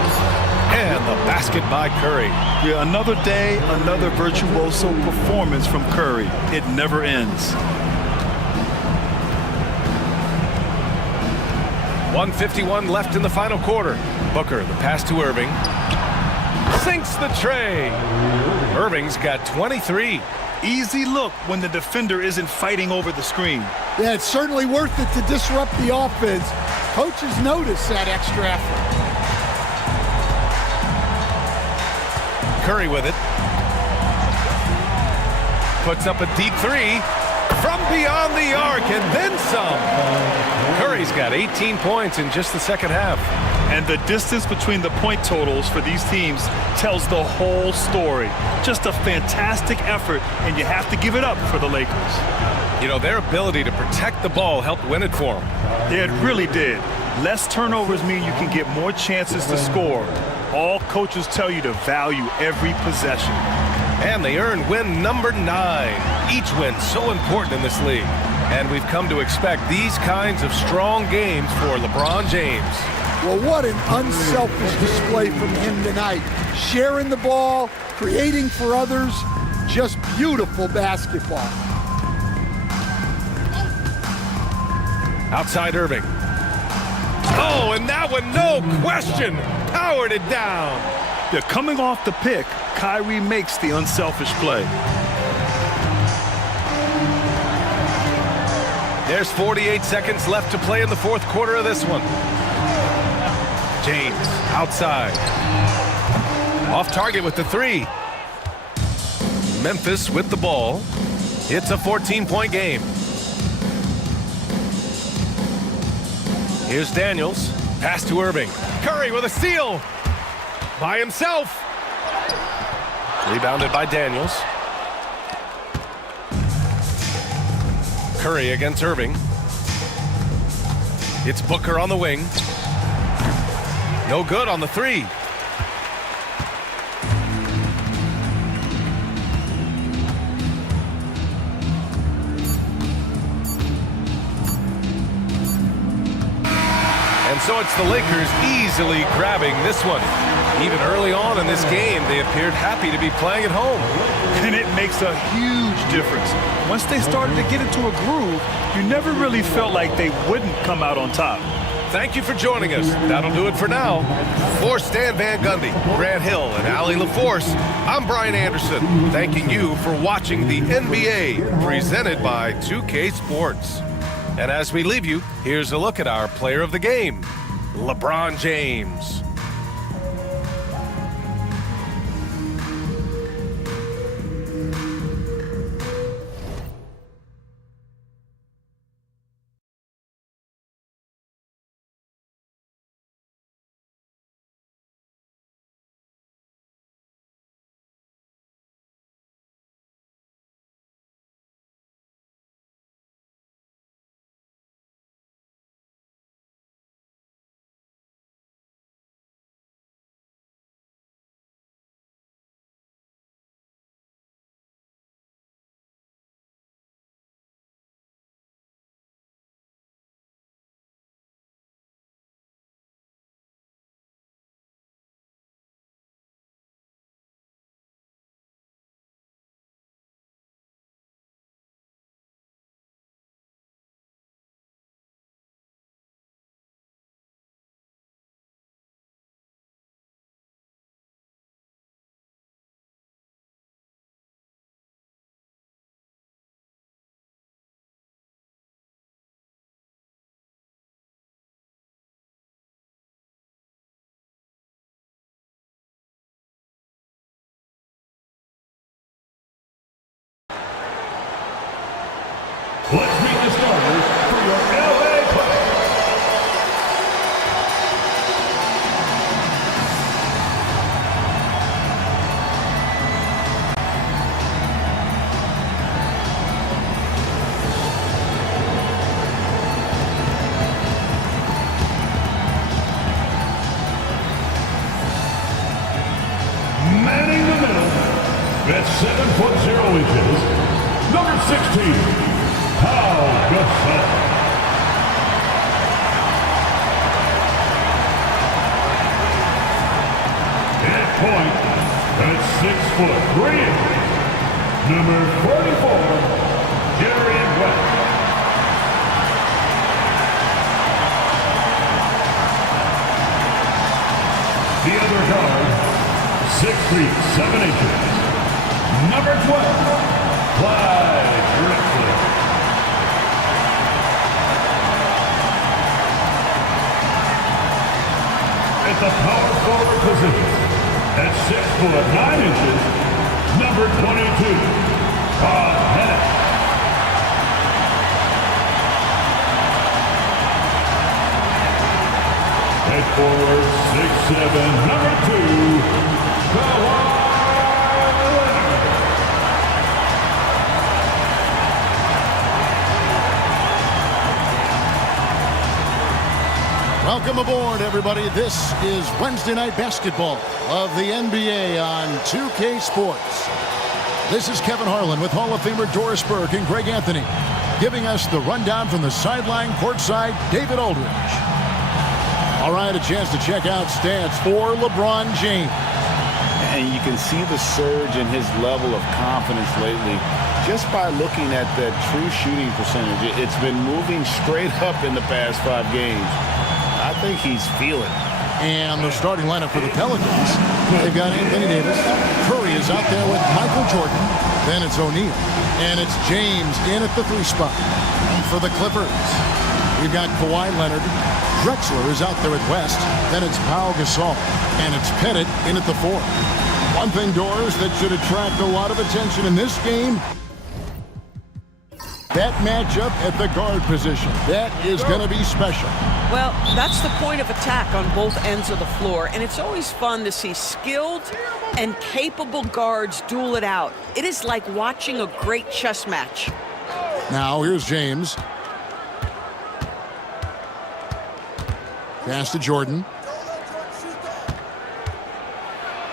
And the basket by Curry. Yeah, another day, another virtuoso performance from Curry. It never ends. 1:51 left in the final quarter. Booker, the pass to Irving. Sinks the tray. Irving's got 23. Easy look when the defender isn't fighting over the screen. Yeah, it's certainly worth it to disrupt the offense. Coaches notice that extra effort. Curry with it. Puts up a deep three from beyond the arc and then some. Curry's got 18 points in just the second half. And the distance between the point totals for these teams tells the whole story. Just a fantastic effort, and you have to give it up for the Lakers. You know, their ability to protect the ball helped win it for them. Yeah, it really did. Less turnovers mean you can get more chances to score. All coaches tell you to value every possession. And they earned win number 9. Each win so important in this league. And we've come to expect these kinds of strong games for LeBron James. Well, what an unselfish display from him tonight. Sharing the ball, creating for others, just beautiful basketball. Outside Irving. Oh, and that one, no question, powered it down. They're coming off the pick. Kyrie makes the unselfish play. There's 48 seconds left to play in the fourth quarter of this one. James outside. Off target with the three. Memphis with the ball. It's a 14-point game. Here's Daniels. Pass to Irving. Curry with a steal. By himself. Rebounded by Daniels. Curry against Irving. It's Booker on the wing. No good on the three. And so it's the Lakers easily grabbing this one. Even early on in this game, they appeared happy to be playing at home. And it makes a huge difference. Once they started to get into a groove, you never really felt like they wouldn't come out on top. Thank you for joining us. That'll do it for now. For Stan Van Gundy, Grant Hill, and Allie LaForce, I'm Brian Anderson, thanking you for watching the NBA, presented by 2K Sports. And as we leave you, here's a look at our player of the game, LeBron James. Let's meet the starters for your LA play. Manning the middle at 7'0", number 16. How Gasol. At point, at 6'3", number 44, Jerry West. 7 inches. Number 12, Clyde Drexler. At the power forward position, at 6'9", number 22, Bob Pettit. At forward, 6'7", number 2, Kawhi Leonard. Welcome aboard, everybody. This is Wednesday Night Basketball of the NBA on 2K Sports. This is Kevin Harlan with Hall of Famer Doris Burke and Greg Anthony, giving us the rundown from the sideline courtside, David Aldridge. All right, a chance to check out stats for LeBron James. And you can see the surge in his level of confidence lately just by looking at that true shooting percentage. It's been moving straight up in the past 5 games. I think he's feeling. And the starting lineup for the Pelicans, they've got Anthony Davis. Curry is out there with Michael Jordan. Then it's O'Neal. And it's James in at the 3 spot. For the Clippers, we've got Kawhi Leonard. Drexler is out there at West. Then it's Pau Gasol. And it's Pettit in at the 4. One thing, Doris, that should attract a lot of attention in this game, that matchup at the guard position. That is going to be special. Well, that's the point of attack on both ends of the floor, and it's always fun to see skilled and capable guards duel it out. It is like watching a great chess match. Now, here's James. Pass to Jordan.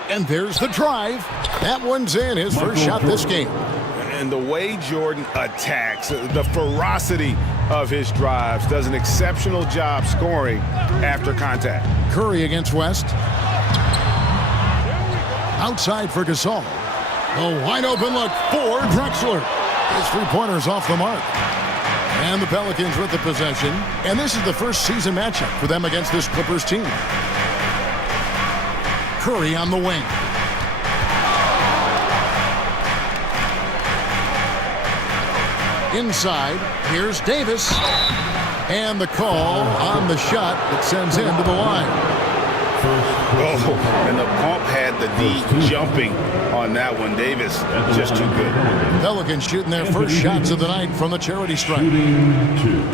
And there's the drive. That one's in, his first shot this game. And the way Jordan attacks, the ferocity of his drives, does an exceptional job scoring after contact. Curry against West. Outside for Gasol. A wide open look for Drexler. His 3-pointers off the mark. And the Pelicans with the possession. And this is the first season matchup for them against this Clippers team. Curry on the wing. Inside, here's Davis. And the call on the shot that sends him to the line. Oh, and the pump had the D jumping on that one. Davis, just too good. Pelicans shooting their first shots of the night from the charity stripe. Shooting 2.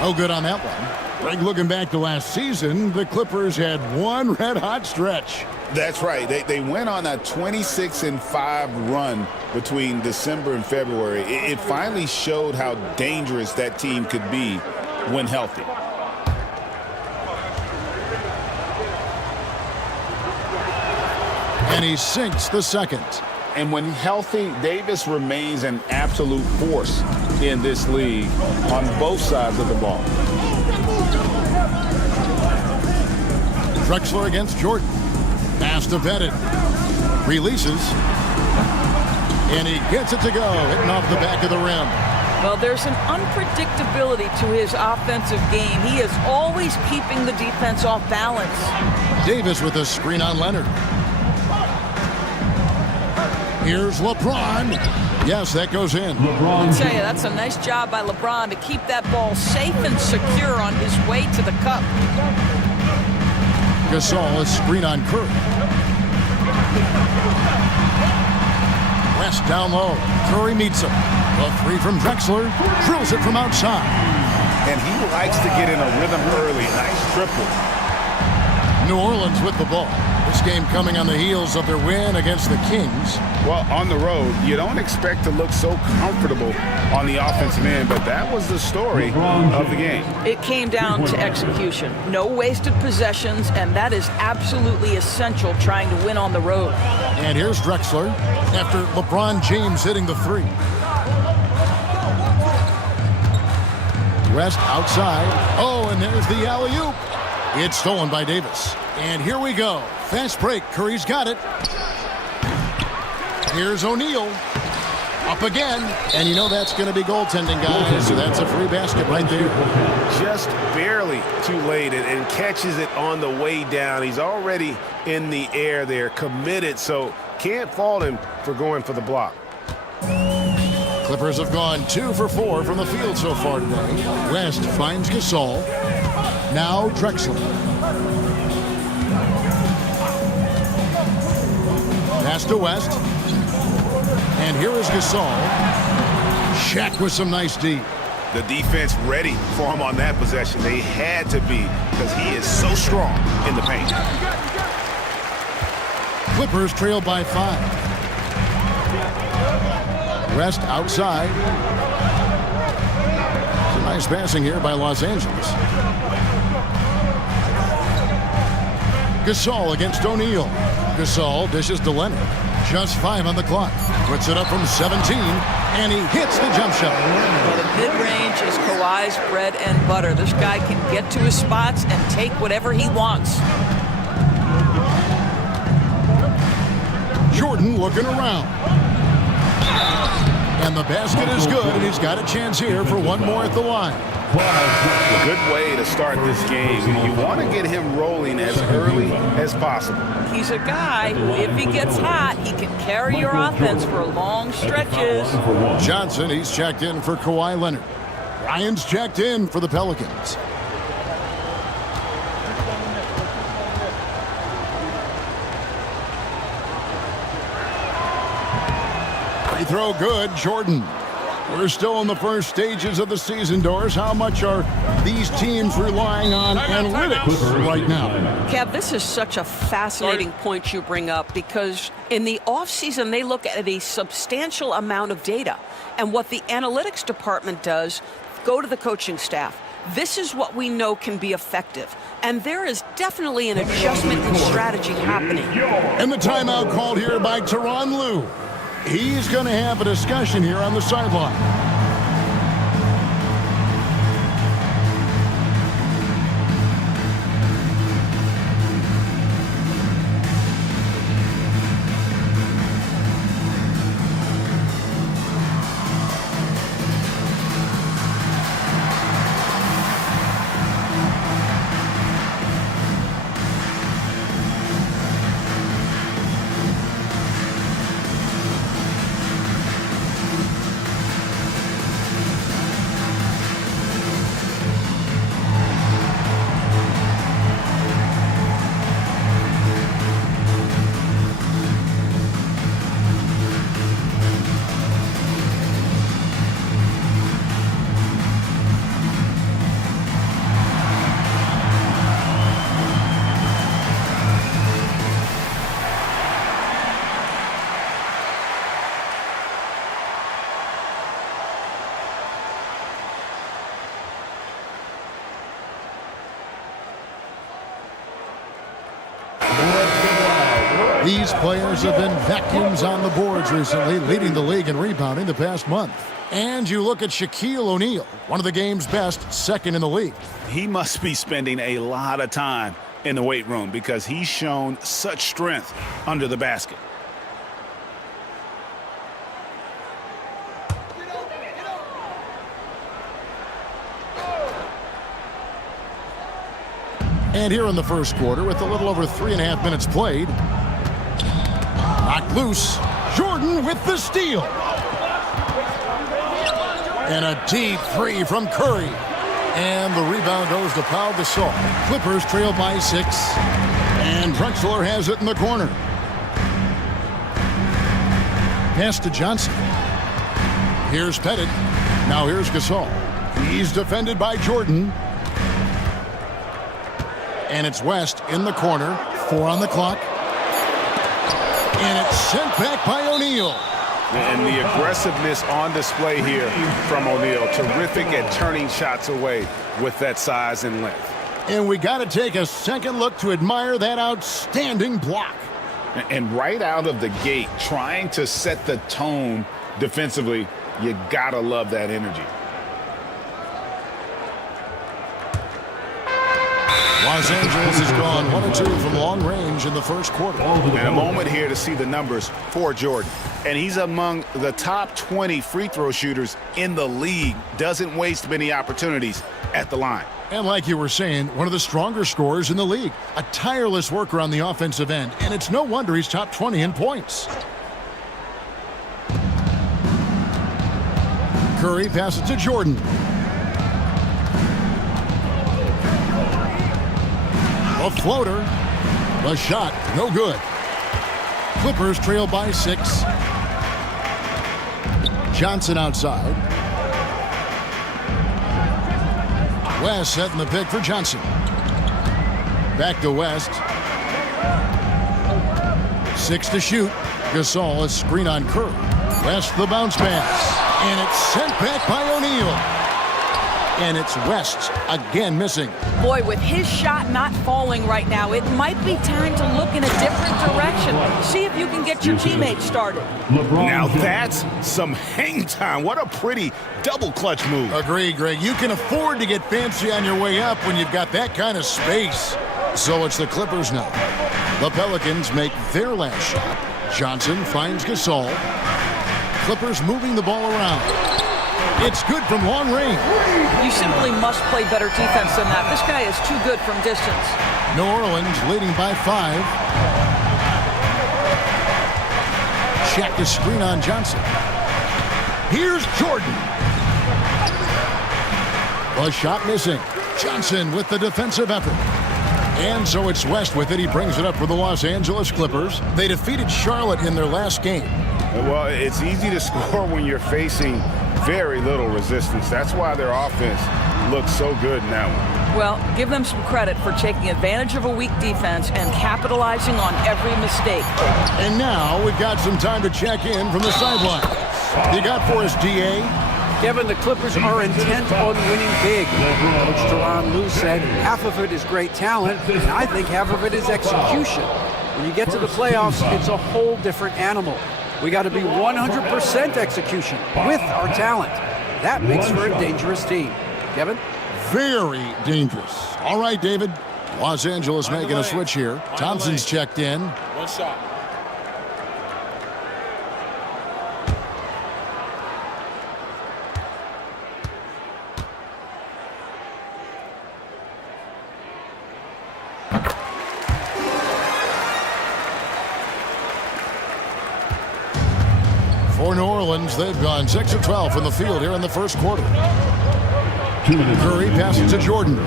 No good on that one. Like looking back to last season, the Clippers had one red-hot stretch. That's right. They went on a 26-5 run between December and February. It finally showed how dangerous that team could be when healthy. And he sinks the second. And when healthy, Davis remains an absolute force in this league on both sides of the ball. Drexler against Jordan. Pass to Pettit. Releases. And he gets it to go, hitting off the back of the rim. Well, there's an unpredictability to his offensive game. He is always keeping the defense off balance. Davis with a screen on Leonard. Here's LeBron. Yes, that goes in. I tell you, that's a nice job by LeBron to keep that ball safe and secure on his way to the cup. Gasol, a screen on Curry. West down low. Curry meets him. A 3 from Drexler. Drills it from outside. And he likes to get in a rhythm early. Nice triple. New Orleans with the ball. This game coming on the heels of their win against the Kings. Well, on the road, you don't expect to look so comfortable on the offensive end, but that was the story of the game. It came down to execution. No wasted possessions, and that is absolutely essential trying to win on the road. And here's Drexler after LeBron James hitting the 3. West outside. Oh, and there's the alley-oop. It's stolen by Davis. And here we go. Fast break. Curry's got it. Here's O'Neal. Up again. And you know that's going to be goaltending, guys. So that's a free basket right there. Just barely too late and catches it on the way down. He's already in the air there, committed, so can't fault him for going for the block. Clippers have gone 2 for 4 from the field so far today. West finds Gasol. Now Drexler. Pass to West. And here is Gasol. Shaq with some nice D. The defense ready for him on that possession. They had to be because he is so strong in the paint. Clippers trail by 5. West outside. Some nice passing here by Los Angeles. Gasol against O'Neal. Gasol dishes to Leonard. Just 5 on the clock. Puts it up from 17, and he hits the jump shot. Well, the mid-range is Kawhi's bread and butter. This guy can get to his spots and take whatever he wants. Jordan looking around. And the basket is good, and he's got a chance here for one more at the line. Good way to start this game. You want to get him rolling as early as possible. He's a guy who, if he gets hot, he can carry your offense for long stretches. Johnson, he's checked in for Kawhi Leonard. Ryan's checked in for the Pelicans. Free throw good, Jordan. We're still in the first stages of the season, Doris. How much are these teams relying on analytics right now? Kev, this is such a fascinating point you bring up because in the offseason, they look at a substantial amount of data. And what the analytics department does, go to the coaching staff. This is what we know can be effective. And there is definitely an adjustment in strategy happening. And the timeout called here by Tyronn Lue. He's going to have a discussion here on the sideline. These players have been vacuums on the boards recently, leading the league in rebounding the past month. And you look at Shaquille O'Neal, one of the game's best, second in the league. He must be spending a lot of time in the weight room because he's shown such strength under the basket. And here in the first quarter, with a little over 3.5 minutes played, knocked loose. Jordan with the steal. And a deep three from Curry. And the rebound goes to Pau Gasol. Clippers trail by 6. And Drexler has it in the corner. Pass to Johnson. Here's Pettit. Now here's Gasol. He's defended by Jordan. And it's West in the corner. 4 on the clock. And it's sent back by O'Neal. And the aggressiveness on display here from O'Neal. Terrific at turning shots away with that size and length. And we got to take a second look to admire that outstanding block. And right out of the gate, trying to set the tone defensively, you got to love that energy. Los Angeles has gone 1 of 2 from long range in the first quarter. And a moment here to see the numbers for Jordan. And he's among the top 20 free throw shooters in the league. Doesn't waste many opportunities at the line. And like you were saying, one of the stronger scorers in the league. A tireless worker on the offensive end, and it's no wonder he's top 20 in points. Curry passes to Jordan. A floater. A shot, no good. Clippers trail by 6. Johnson outside. West setting the pick for Johnson. Back to West. 6 to shoot. Gasol, a screen on Curry. West the bounce pass. And it's sent back by O'Neal. And it's West again missing. Boy, with his shot not falling right now, it might be time to look in a different direction. See if you can get your teammates started. Now that's some hang time. What a pretty double clutch move. Agreed, Greg. You can afford to get fancy on your way up when you've got that kind of space. So it's the Clippers now. The Pelicans make their last shot. Johnson finds Gasol. Clippers moving the ball around. It's good from long range. You simply must play better defense than that. This guy is too good from distance. New Orleans leading by 5. Check the screen on Johnson. Here's Jordan. A shot missing. Johnson with the defensive effort. And so it's West with it. He brings it up for the Los Angeles Clippers. They defeated Charlotte in their last game. Well, it's easy to score when you're facing very little resistance. That's why their offense looks so good in that one. Well, give them some credit for taking advantage of a weak defense and capitalizing on every mistake. And now we've got some time to check in from the sideline. You got for us, DA? Kevin, the Clippers are intent on winning big. Coach Tyronn Lue said half of it is great talent, and I think half of it is execution. When you get to the playoffs, it's a whole different animal. We got to be 100% execution with our talent. That makes for a dangerous team. Kevin? Very dangerous. All right, David. Los Angeles making a switch here. Thompson's checked in. One shot. For New Orleans, they've gone 6 of 12 from the field here in the first quarter. Curry passes to Jordan.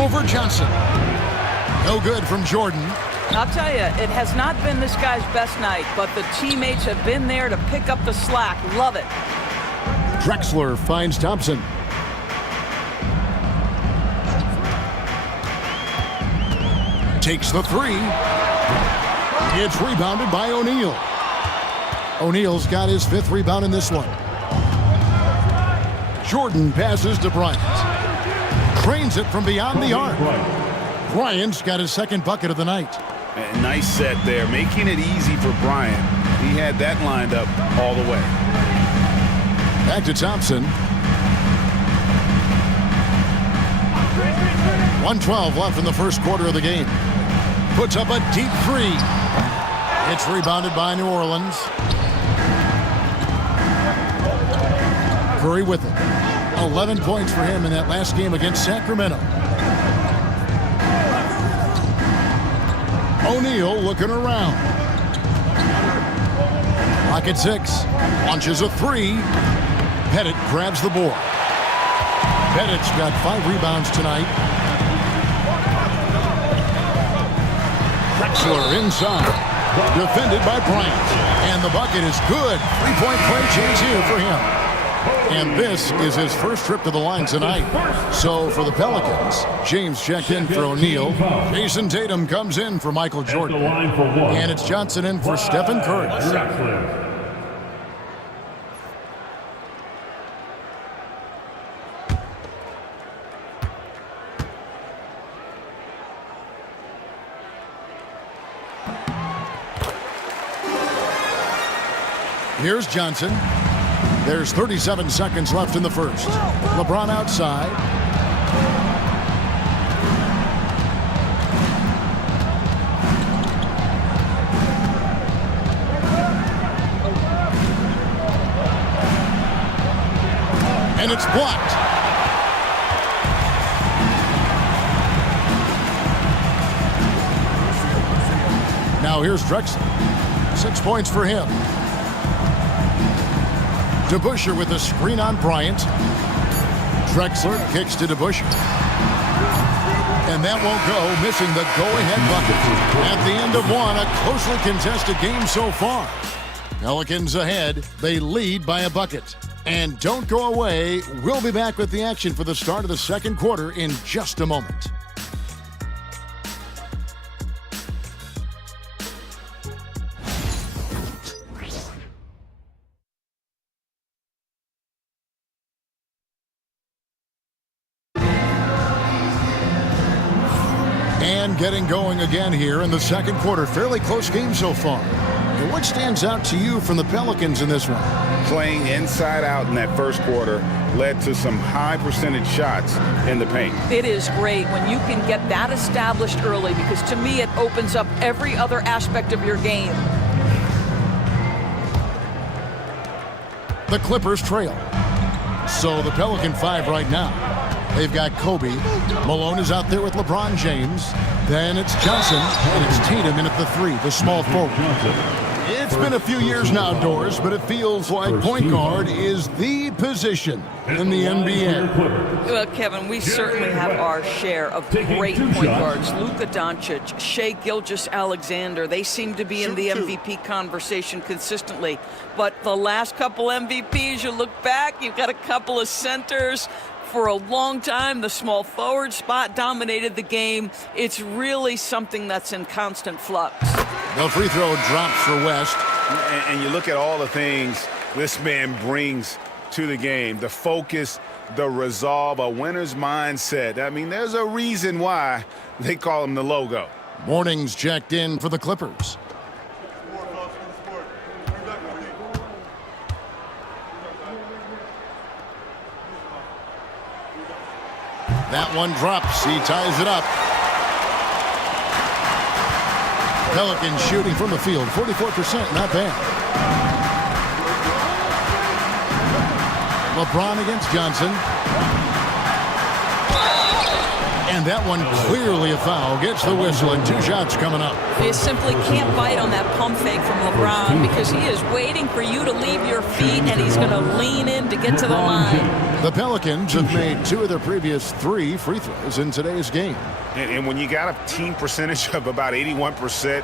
Over Johnson. No good from Jordan. I'll tell you, it has not been this guy's best night, but the teammates have been there to pick up the slack. Love it. Drexler finds Thompson. Takes the 3. It's rebounded by O'Neal. O'Neal's got his 5th rebound in this one. Jordan passes to Bryant. Trains it from beyond the arc. Bryant's got his 2nd bucket of the night. A nice set there, making it easy for Bryant. He had that lined up all the way. Back to Thompson. 1:12 left in the first quarter of the game. Puts up a deep 3. It's rebounded by New Orleans. Curry with it. 11 points for him in that last game against Sacramento. O'Neal looking around. Clock at 6. Launches a 3. Pettit grabs the board. Pettit's got 5 rebounds tonight. Drexler inside. Defended by Bryant. And the bucket is good. 3-point play chance here for him. And this is his first trip to the line tonight. So for the Pelicans, James checked in for O'Neal. Jason Tatum comes in for Michael Jordan. And it's Johnson in for Stephen Curry. Here's Johnson. There's 37 seconds left in the first. LeBron outside. And it's blocked. Now here's Drexler. 6 points for him. DeBusschere with a screen on Bryant. Drexler kicks to DeBusschere. And that won't go, missing the go-ahead bucket. At the end of one, a closely contested game so far. Pelicans ahead. They lead by a bucket. And don't go away. We'll be back with the action for the start of the second quarter in just a moment. And getting going again here in the second quarter. Fairly close game so far. And what stands out to you from the Pelicans in this one? Playing inside out in that first quarter led to some high percentage shots in the paint. It is great when you can get that established early, because to me it opens up every other aspect of your game. The Clippers trail. So the Pelican 5 right now. They've got Kobe. Malone is out there with LeBron James. Then it's Johnson, and it's Tatum in at the 3, the small forward. It's been a few years now, Doris, but it feels like point guard is the position in the NBA. Well, Kevin, we certainly have our share of great point guards. Luka Doncic, Shai Gilgeous-Alexander, they seem to be in the MVP conversation consistently. But the last couple MVPs, you look back, you've got a couple of centers. For a long time, the small forward spot dominated the game. It's really something that's in constant flux. The free throw drops for West. And you look at all the things this man brings to the game. The focus, the resolve, a winner's mindset. I mean, there's a reason why they call him the logo. Morning's checked in for the Clippers. That one drops. He ties it up. Pelicans shooting from the field. 44%, not bad. LeBron against Johnson. And that one clearly a foul. Gets the whistle, and 2 shots coming up. You simply can't bite on that pump fake from LeBron, because he is waiting for you to leave your feet, and he's going to lean in to get to the line. The Pelicans have made 2 of their previous 3 free throws in today's game. And when you got a team percentage of about 81%,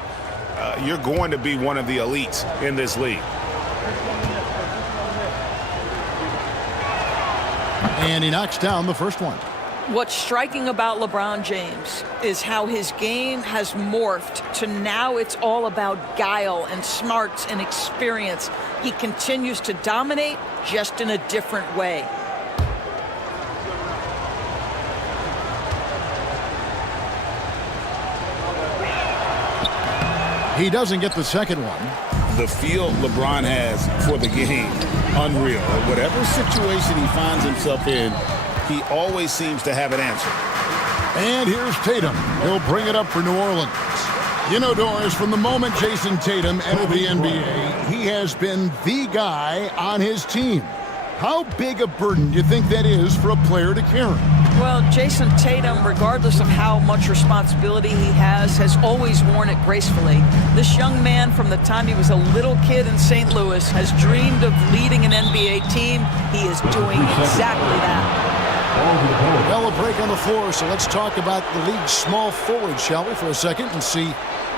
you're going to be one of the elites in this league. And he knocks down the first one. What's striking about LeBron James is how his game has morphed to now it's all about guile and smarts and experience. He continues to dominate, just in a different way. He doesn't get the second one. The feel LeBron has for the game, unreal. Whatever situation he finds himself in, he always seems to have an answer. And here's Tatum. He'll bring it up for New Orleans. You know, Doris, from the moment Jason Tatum entered the NBA, he has been the guy on his team. How big a burden do you think that is for a player to carry? Well, Jason Tatum, regardless of how much responsibility he has always worn it gracefully. This young man, from the time he was a little kid in St. Louis, has dreamed of leading an NBA team. He is doing exactly that. Well, a break on the floor, so let's talk about the league's small forwards, shall we, for a second, and see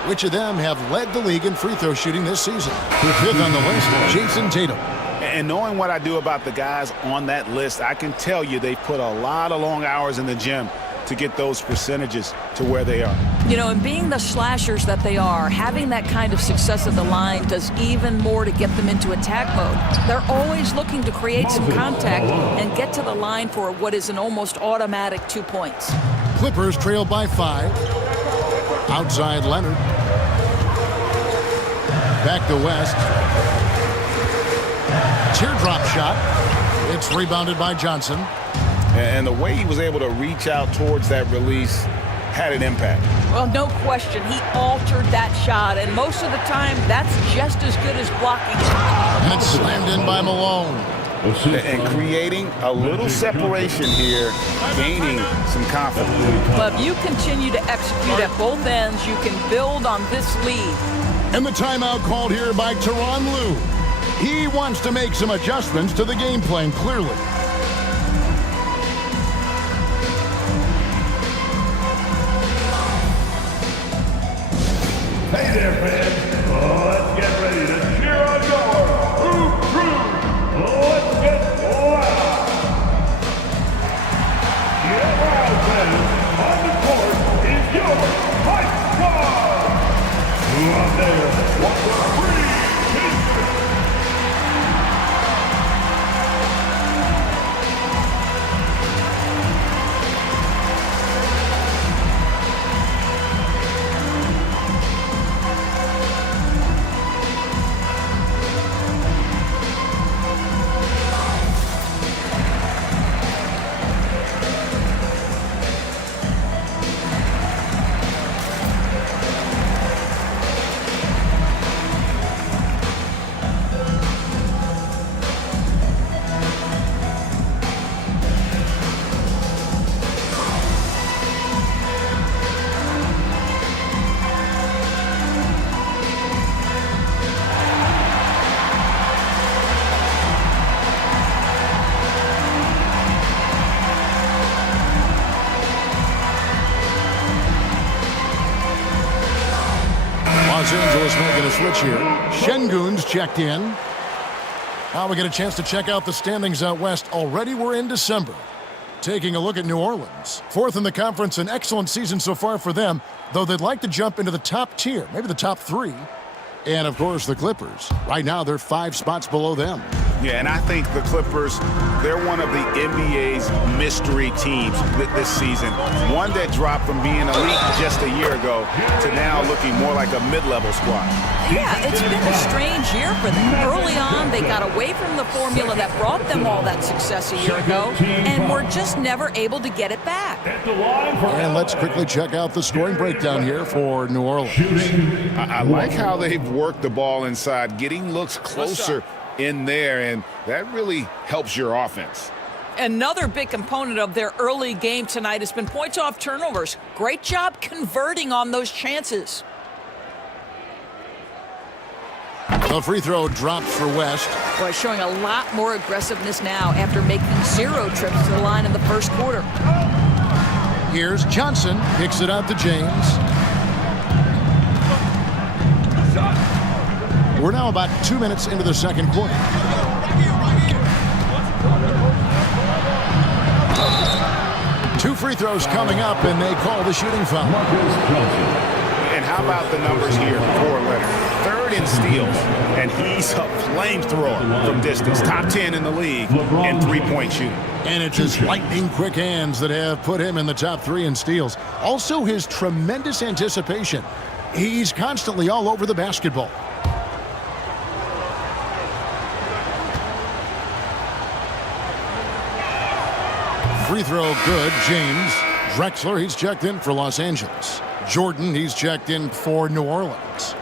which of them have led the league in free throw shooting this season. 5th on the list, Jason Tatum. And knowing what I do about the guys on that list, I can tell you they put a lot of long hours in the gym to get those percentages to where they are. You know, and being the slashers that they are, having that kind of success at the line does even more to get them into attack mode. They're always looking to create some contact and get to the line for what is an almost automatic 2 points. Clippers trail by 5. Outside Leonard. Back to West. Teardrop shot. It's rebounded by Johnson. And the way he was able to reach out towards that release had an impact. Well, no question. He altered that shot, and most of the time, that's just as good as blocking. And it's slammed in by Malone. and creating a little separation here, gaining some confidence. But if you continue to execute at both ends, you can build on this lead. And the timeout called here by Tyronn Lue. He wants to make some adjustments to the game plan, clearly. Hey there, fans. Let's get ready to cheer on your Hoop Crew. Let's get loud. Get loud, fans. On the court is your fight squad. Out there, what the free Los Angeles making a switch here. Şengün's checked in. Now we get a chance to check out the standings out west. Already we're in December. Taking a look at New Orleans. Fourth in the conference, an excellent season so far for them, though they'd like to jump into the top tier, maybe the top 3. And, of course, the Clippers. Right now, they're 5 spots below them. Yeah, and I think the Clippers, they're one of the NBA's mystery teams this season. One that dropped from being elite just a year ago to now looking more like a mid-level squad. Yeah, it's been a strange year for them. Early on, they got away from the formula that brought them all that success a year ago, and were just never able to get it back. And let's quickly check out the scoring breakdown here for New Orleans. I like how they've worked the ball inside, getting looks closer in there, and that really helps your offense. Another big component of their early game tonight has been points off turnovers. Great job converting on those chances. The free throw drops for West. Boy, showing a lot more aggressiveness now after making 0 trips to the line in the first quarter. Here's Johnson, kicks it out to James. We're now about 2 minutes into the second quarter. Two free throws coming up, and they call the shooting foul. And how about the numbers here for Leonard? 3rd in steals, and he's a flamethrower from distance. Top 10 in the league and three-point shooting. And it's his lightning-quick hands that have put him in the top 3 in steals. Also, his tremendous anticipation. He's constantly all over the basketball. Free throw good. James. Drexler, he's checked in for Los Angeles. Jordan, he's checked in for New Orleans.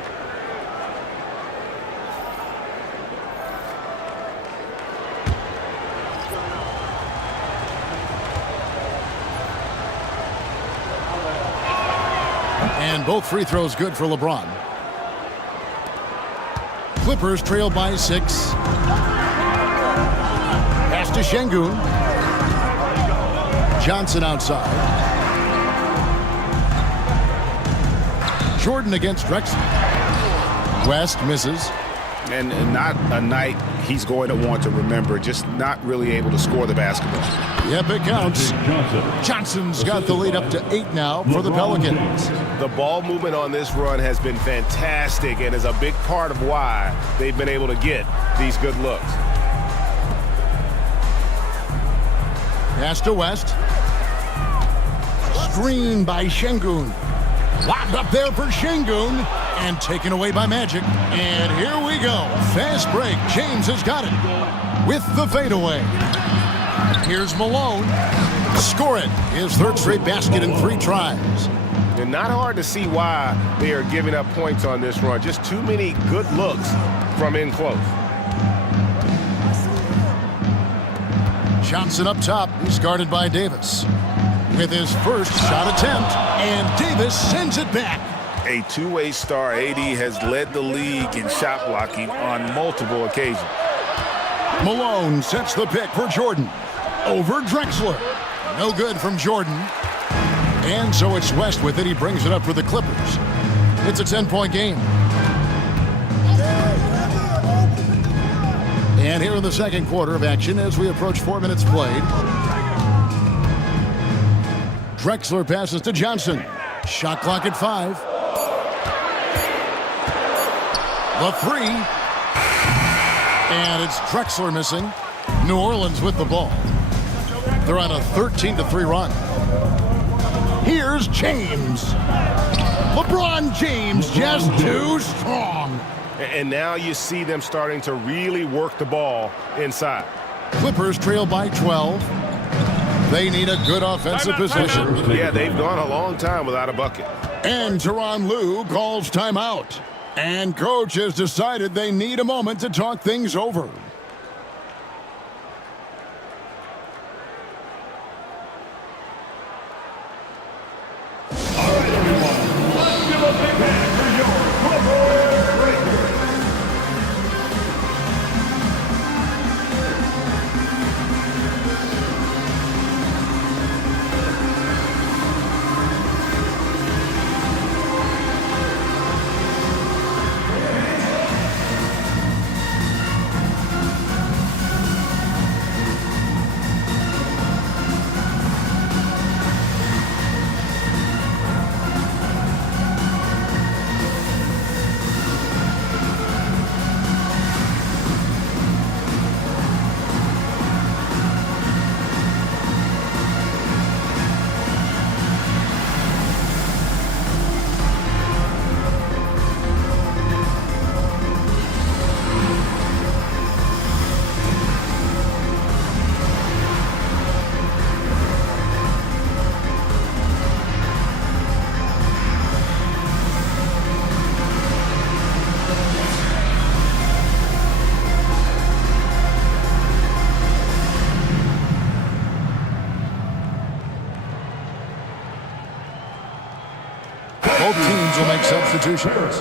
And both free throws good for LeBron. Clippers trail by 6. Pass to Şengün. Johnson outside. Jordan against Drexler. West misses. And not a night he's going to want to remember, just not really able to score the basketball. Yep, it counts. Johnson's got the lead up to 8 now for the Pelicans. The ball movement on this run has been fantastic and is a big part of why they've been able to get these good looks. Pass to West. Screen by Şengün. Lobbed up there for Şengün. And taken away by Magic. And here we go. Fast break. James has got it. With the fadeaway. Here's Malone. Score it. His 3rd straight basket in 3 tries. And not hard to see why they are giving up points on this run. Just too many good looks from in close. Johnson up top. He's guarded by Davis. With his first shot attempt, and Davis sends it back. A two-way star, AD has led the league in shot blocking on multiple occasions. Malone sets the pick for Jordan. Over Drexler. No good from Jordan. And so it's West with it. He brings it up for the Clippers. It's a 10-point game. And here in the second quarter of action as we approach 4 minutes played. Drexler passes to Johnson. Shot clock at 5. The 3. And it's Drexler missing. New Orleans with the ball. They're on a 13-3 run. Here's James. LeBron James just too strong. And now you see them starting to really work the ball inside. Clippers trail by 12. They need a good offensive possession. Yeah, they've gone a long time without a bucket. And Tyronn Lue calls timeout. And coach has decided they need a moment to talk things over. Both teams will make substitutions.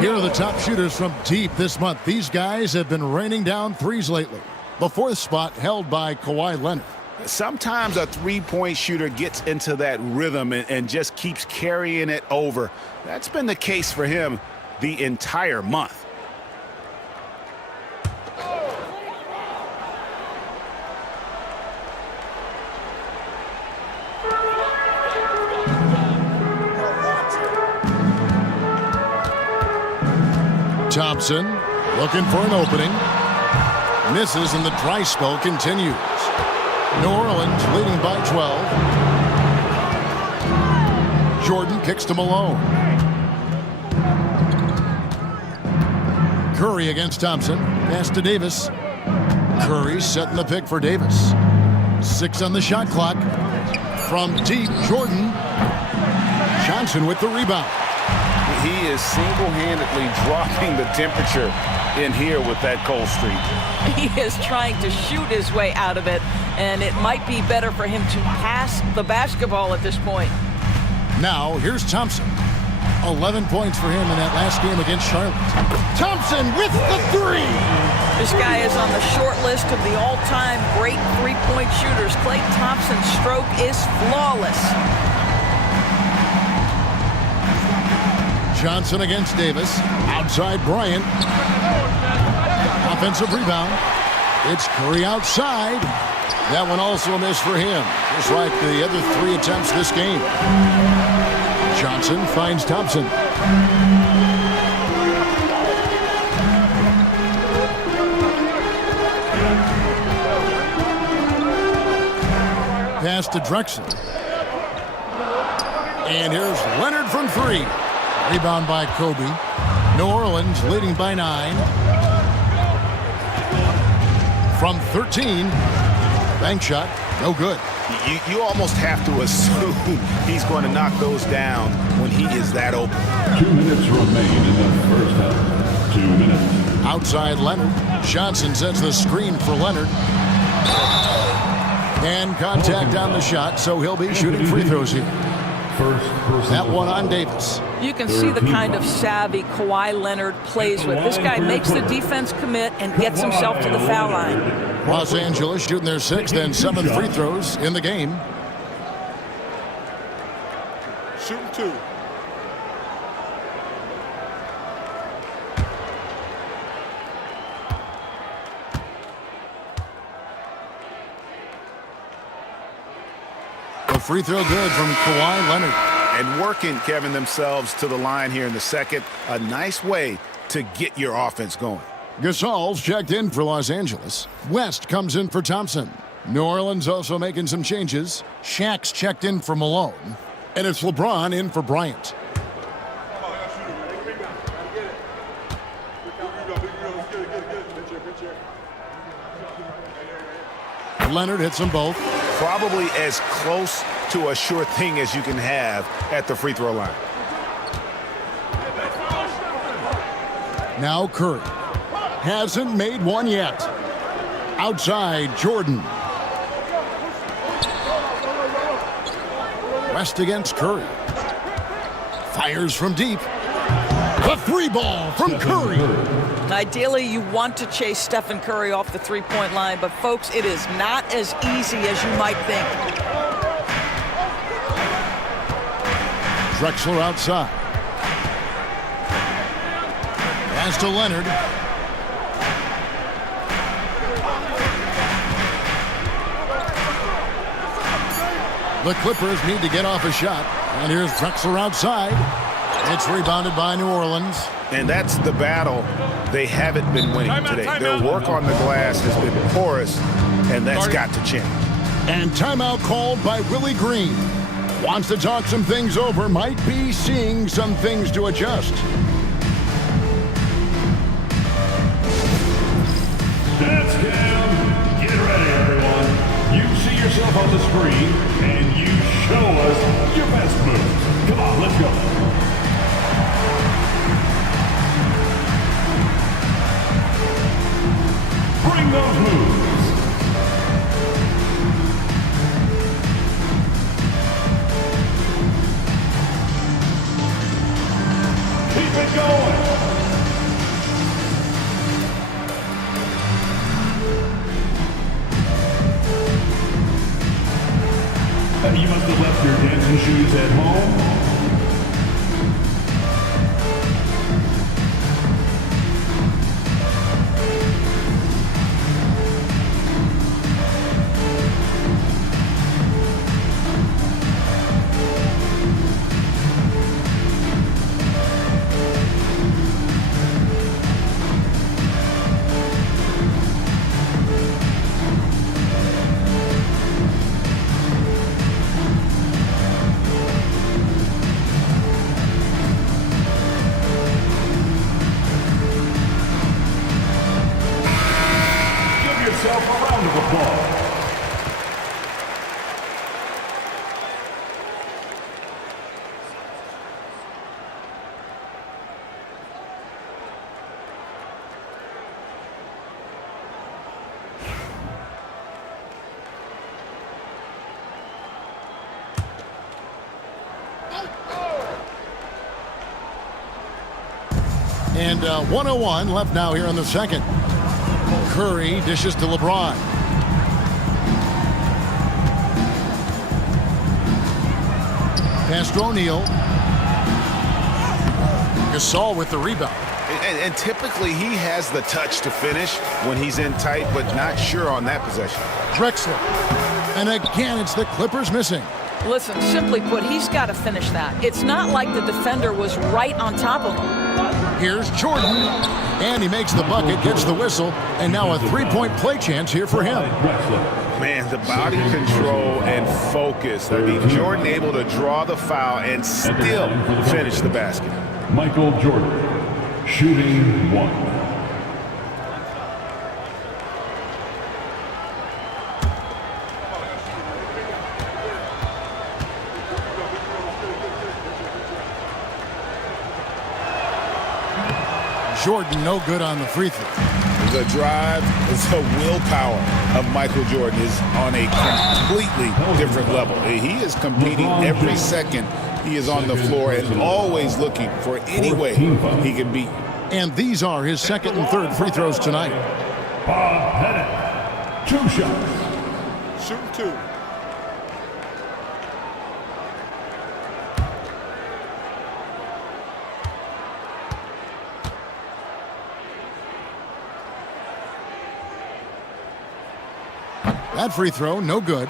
Here are the top shooters from deep this month. These guys have been raining down threes lately. The 4th spot held by Kawhi Leonard. Sometimes a three-point shooter gets into that rhythm and just keeps carrying it over. That's been the case for him the entire month. Thompson looking for an opening. Misses and the dry spell continues. New Orleans leading by 12. Jordan kicks to Malone. Curry against Thompson. Pass to Davis. Curry setting the pick for Davis. 6 on the shot clock. From deep, Jordan. Johnson with the rebound. He is single-handedly dropping the temperature in here with that cold streak. He is trying to shoot his way out of it, and it might be better for him to pass the basketball at this point. Now, here's Thompson. 11 points for him in that last game against Charlotte. Thompson with the 3. This guy is on the short list of the all-time great three-point shooters. Klay Thompson's stroke is flawless. Johnson against Davis. Outside Bryant. Offensive rebound. It's Curry outside. That one also a miss for him, just like the other 3 attempts this game. Johnson finds Thompson. Pass to Drexler. And here's Leonard from 3. Rebound by Kobe. New Orleans leading by 9. From 13. Bank shot. No good. You almost have to assume he's going to knock those down when he is that open. 2 minutes remain in the first half. 2 minutes. Outside Leonard. Johnson sets the screen for Leonard. And contact on the shot, so he'll be shooting free throws here. That one on Davis. You can see the kind of savvy Kawhi Leonard plays with. This guy makes the defense commit and gets himself to the foul line. Los Angeles shooting their 6th and 7th free throws in the game. Shooting 2. A free throw good from Kawhi Leonard. And working, Kevin, themselves to the line here in the second. A nice way to get your offense going. Gasol's checked in for Los Angeles. West comes in for Thompson. New Orleans also making some changes. Shaq's checked in for Malone. And it's LeBron in for Bryant. Leonard hits them both. Probably as close to a sure thing as you can have at the free throw line. Now Curry. Hasn't made one yet. Outside, Jordan. West against Curry. Fires from deep. The 3-ball from Curry. Ideally, you want to chase Stephen Curry off the three-point line, but folks, it is not as easy as you might think. Drexler outside. Pass to Leonard. The Clippers need to get off a shot. And here's Drexler outside. It's rebounded by New Orleans. And that's the battle they haven't been winning today. Their work on the glass has been porous, and that's got to change. And timeout called by Willie Green. Wants to talk some things over, might be seeing some things to adjust. That's down. Get ready, everyone. You see yourself on the screen, and you show us your best moves. Come on, let's go. Bring those moves. Keep it going. You must have left your dancing shoes at home. And 1:01 left now here in the second. Curry dishes to LeBron. Pass to O'Neal. Gasol with the rebound. And typically he has the touch to finish when he's in tight, but not sure on that possession. Drexler. And again, it's the Clippers missing. Listen, simply put, he's got to finish that. It's not like the defender was right on top of him. Here's Jordan. And he makes the bucket, gets the whistle, and now a three-point play chance here for him. Man, the body control and focus. I mean, Jordan able to draw the foul and still finish the basket. Michael Jordan, shooting one. Jordan no good on the free throw. He's the drive, the willpower of Michael Jordan is on a completely different level. He is competing every second he is on the floor and always looking for any way he can beat. And these are his second and third free throws tonight. Bob Pettit, 2 shots. Shooting 2. That free throw, no good.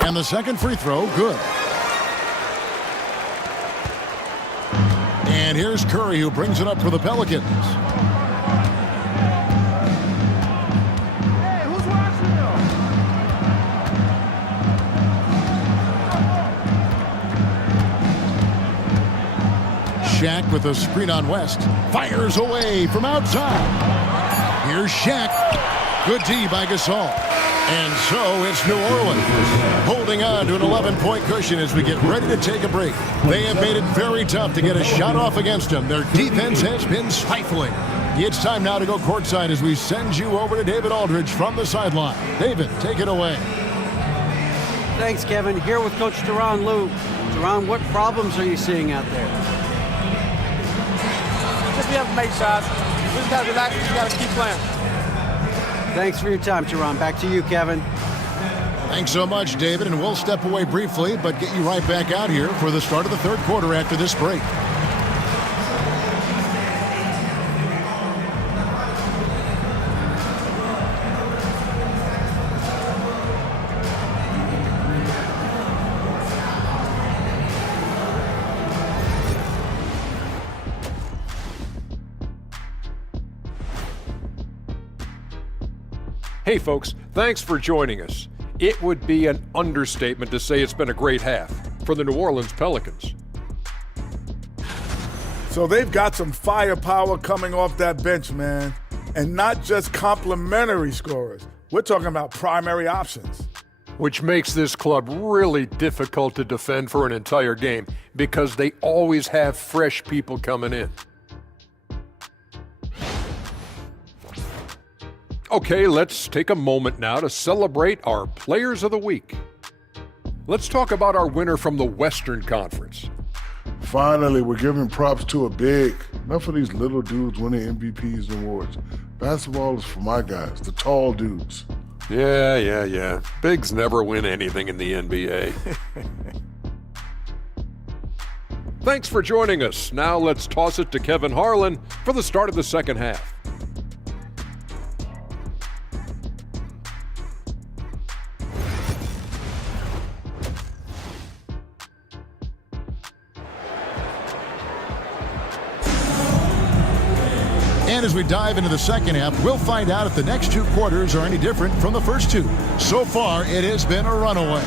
And the second free throw, good. And here's Curry, who brings it up for the Pelicans. Shaq with a screen on West. Fires away from outside. Here's Shaq. Good D by Gasol. And so it's New Orleans holding on to an 11-point cushion as we get ready to take a break. They have made it very tough to get a shot off against them. Their defense has been stifling. It's time now to go courtside as we send you over to David Aldridge from the sideline. David, take it away. Thanks, Kevin. Here with Coach Tyronn Lue. Tyronn, what problems are you seeing out there? Just be able to make shots. We just got to relax. We just got to keep playing. Thanks for your time, Tyronn. Back to you, Kevin. Thanks so much, David, and we'll step away briefly, but get you right back out here for the start of the third quarter after this break. Hey folks, thanks for joining us. It would be an understatement to say it's been a great half for the New Orleans Pelicans. So they've got some firepower coming off that bench, man. And not just complimentary scorers. We're talking about primary options. Which makes this club really difficult to defend for an entire game because they always have fresh people coming in. Okay, let's take a moment now to celebrate our Players of the Week. Let's talk about our winner from the Western Conference. Finally, we're giving props to a big. Enough of these little dudes winning MVPs and awards. Basketball is for my guys, the tall dudes. Yeah. Bigs never win anything in the NBA. Thanks for joining us. Now let's toss it to Kevin Harlan for the start of the second half. And as we dive into the second half, we'll find out if the next 2 quarters are any different from the first 2. So far, it has been a runaway.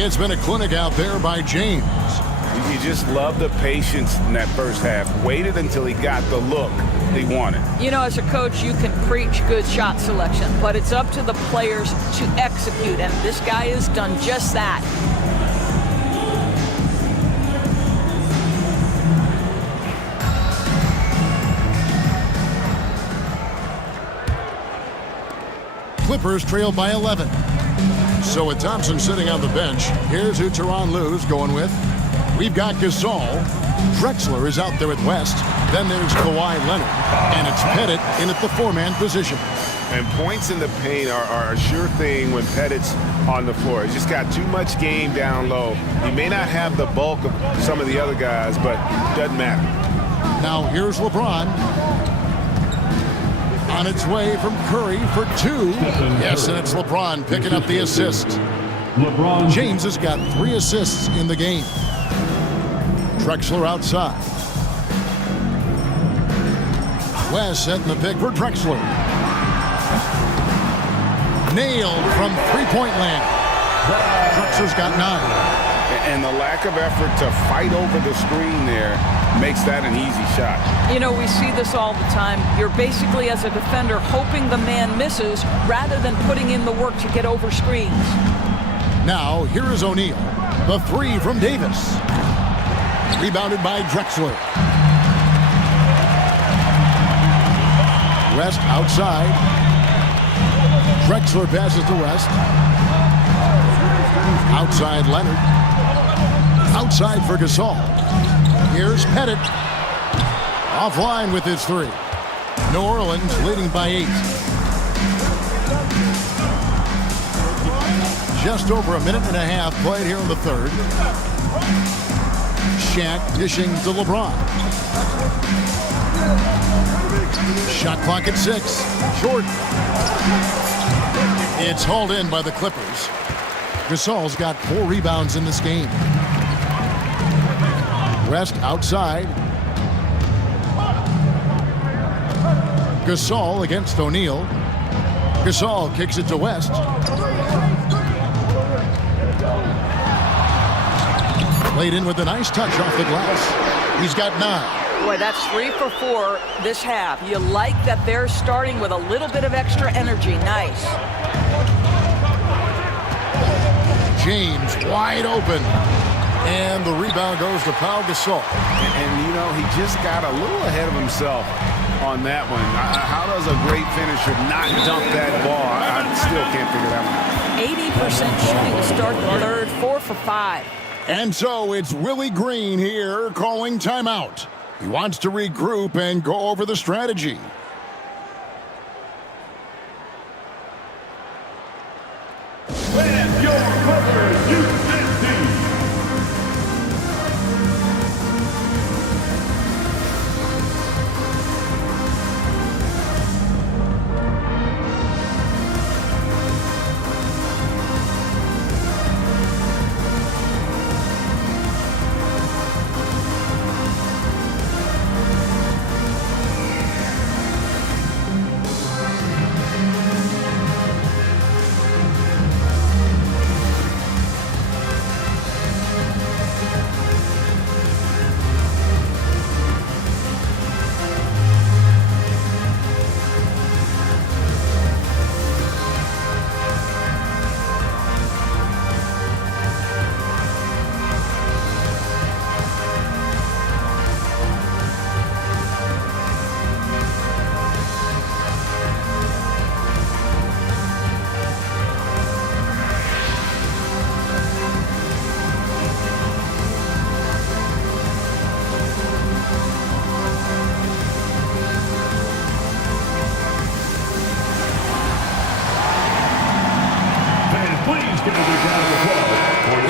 It's been a clinic out there by James. You just love the patience in that first half. Waited until he got the look he wanted. You know, as a coach, you can preach good shot selection, but it's up to the players to execute, and this guy has done just that. Clippers trail by 11. So with Thompson sitting on the bench, here's who Tyronn Lue's going with. We've got Gasol. Drexler is out there with West. Then there's Kawhi Leonard. And it's Pettit in at the 4-man position. And points in the paint are a sure thing when Pettit's on the floor. He's just got too much game down low. He may not have the bulk of some of the other guys, but it doesn't matter. Now here's LeBron. On its way from Curry for 2. Yes, and it's LeBron picking up the assist. James has got 3 assists in the game. Drexler outside. West setting the pick for Drexler. Nailed from 3-point land. Drexler's got 9. And the lack of effort to fight over the screen there makes that an easy shot. You know, we see this all the time. You're basically, as a defender, hoping the man misses rather than putting in the work to get over screens. Now, here is O'Neal. The three from Davis. Rebounded by Drexler. West outside. Drexler passes to West. Outside Leonard. Outside for Gasol. Here's Pettit. Offline with his three. New Orleans leading by 8. Just over a minute and a half played here in the third. Shaq dishing to LeBron. Shot clock at 6. Jordan. It's hauled in by the Clippers. Gasol's got 4 rebounds in this game. West outside. Gasol against O'Neal. Gasol kicks it to West. Played in with a nice touch off the glass. He's got 9. Boy, that's 3 for 4 this half. You like that they're starting with a little bit of extra energy. Nice. James wide open. And the rebound goes to Pau Gasol. And, you know, he just got a little ahead of himself on that one. How does a great finisher not dunk that ball? I still can't figure that one out. 80% shooting to start the third, 4 for 5. And so it's Willie Green here calling timeout. He wants to regroup and go over the strategy. And your brother,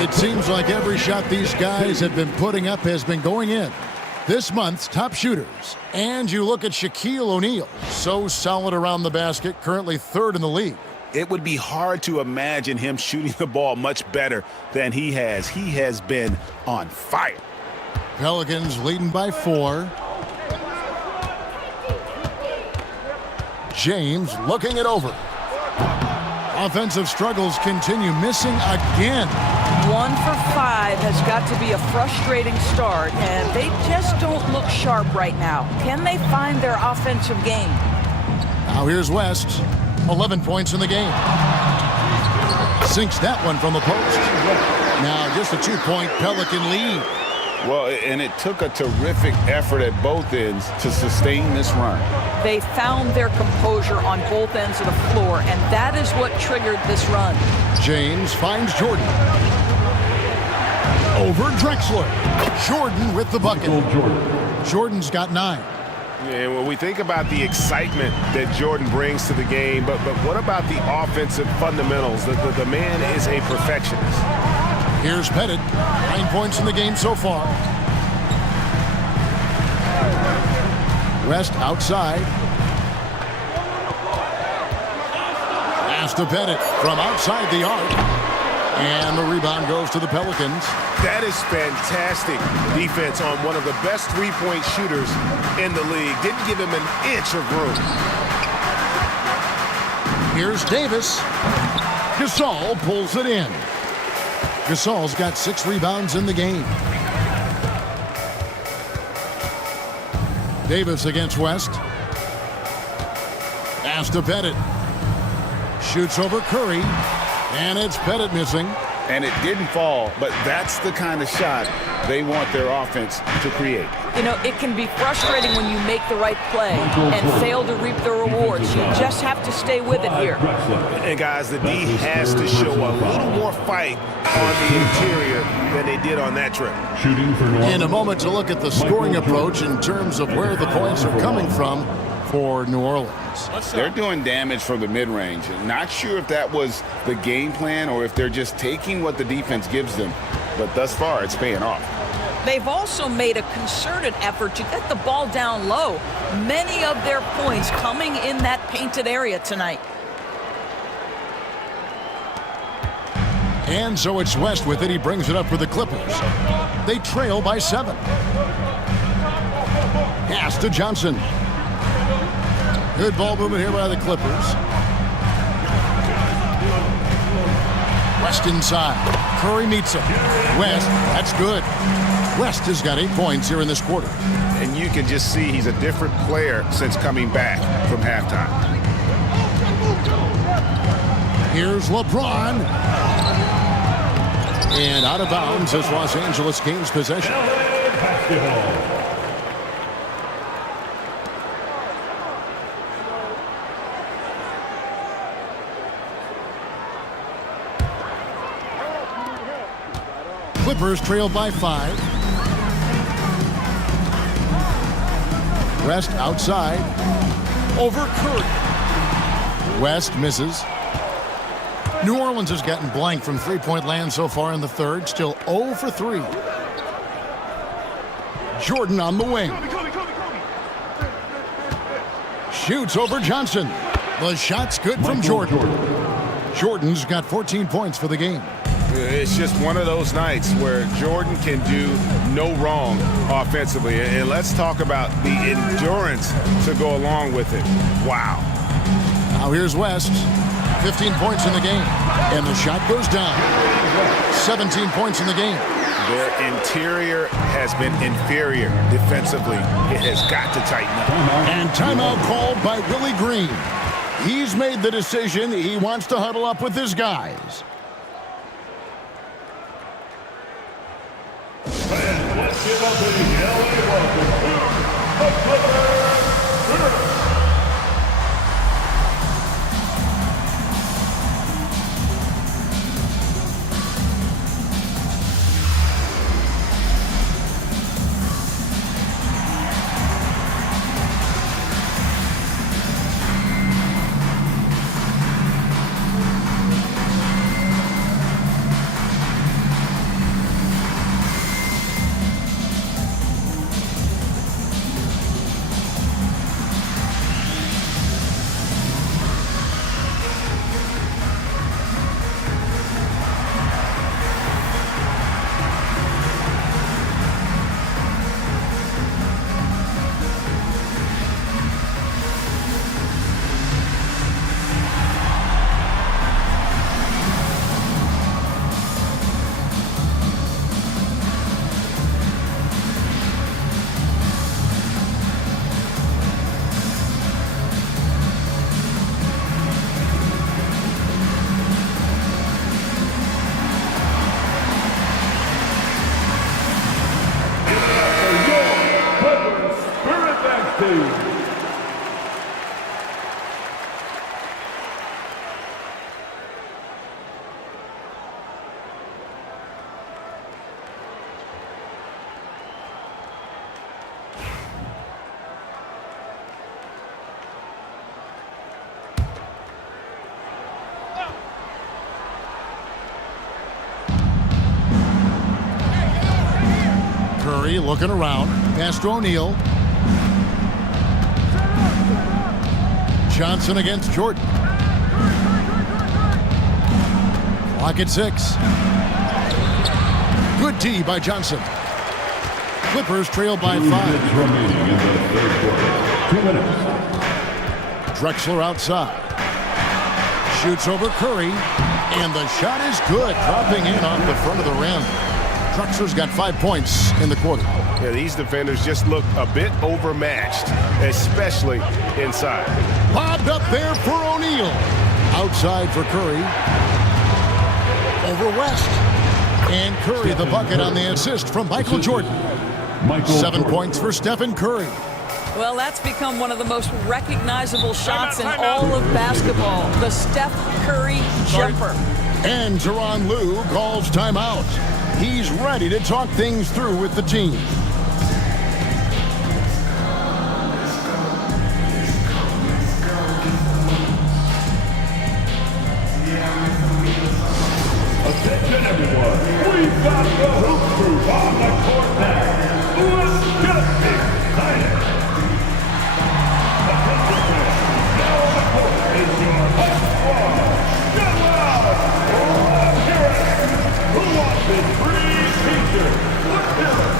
It seems like every shot these guys have been putting up has been going in. This month's top shooters. And you look at Shaquille O'Neal, so solid around the basket, currently 3rd in the league. It would be hard to imagine him shooting the ball much better than he has. He has been on fire. Pelicans leading by 4. James looking it over. Offensive struggles continue, missing again. 1 for 5 has got to be a frustrating start, and they just don't look sharp right now. Can they find their offensive game? Now here's West. 11 points in the game. Sinks that one from the post. Now just a 2-point Pelican lead. Well, and it took a terrific effort at both ends to sustain this run. They found their composure on both ends of the floor, and that is what triggered this run. James finds Jordan. Over Drexler. Jordan with the bucket. Jordan's got 9. And when we think about the excitement that Jordan brings to the game, but what about the offensive fundamentals? The man is a perfectionist. Here's Pettit. 9 points in the game so far. West outside. Pass to Pettit from outside the arc. And the rebound goes to the Pelicans. That is fantastic defense on one of the best three-point shooters in the league. Didn't give him an inch of room. Here's Davis. Gasol pulls it in. Gasol's got 6 rebounds in the game. Davis against West. Pass to Pettit. Shoots over Curry. And it's Pettit missing. And it didn't fall, but that's the kind of shot they want their offense to create. You know, it can be frustrating when you make the right play and fail to reap the rewards. You just have to stay with it here. And guys, the D has to show a little more fight on the interior than they did on that trip. Shooting for New In a moment to look at the scoring approach in terms of where the points are coming from for New Orleans. They're doing damage from the mid-range. Not sure if that was the game plan or if they're just taking what the defense gives them. But thus far, it's paying off. They've also made a concerted effort to get the ball down low. Many of their points coming in that painted area tonight. And so it's West with it. He brings it up for the Clippers. They trail by 7. Pass to Johnson. Good ball movement here by the Clippers. West inside. Curry meets him. West, that's good. West has got 8 points here in this quarter. And you can just see he's a different player since coming back from halftime. Here's LeBron. And out of bounds as Los Angeles gains possession. basketball. Clippers trail by 5. West outside. Over Curry. West misses. New Orleans has gotten blank from three-point land so far in the third. Still 0 for 3. Jordan on the wing. Shoots over Johnson. The shot's good from Jordan. Jordan's got 14 points for the game. It's just one of those nights where Jordan can do no wrong offensively. And let's talk about the endurance to go along with it. Wow. Now here's West. 15 points in the game. And the shot goes down. 17 points in the game. Their interior has been inferior defensively. It has got to tighten up. And timeout called by Willie Green. He's made the decision. He wants to huddle up with his guys. Let's give up a LA welcome to the Clippers. Curry looking around. Pass to O'Neal. Johnson against Jordan. Clock at 6. Good D by Johnson. Clippers trail by 5. 2 minutes remaining in the third quarter. 2 minutes. Drexler outside. Shoots over Curry. And the shot is good, dropping in off the front of the rim. Drexler's got 5 points in the quarter. Yeah, these defenders just look a bit overmatched, especially inside. Lobbed up there for O'Neal. Outside for Curry. Over West. And Curry the bucket on the assist from Michael Jordan. 7 points for Stephen Curry. Well, that's become one of the most recognizable shots in all of basketball, the Steph Curry jumper. And Tyronn Lue calls timeout. He's ready to talk things through with the team. Attention everyone, we've got the Hoop Group on the court now. Let's get excited. Attention fans, now on the court is your hot squad. Get loud! Let's hear it! Who wants this free t-shirt? Let's hear it!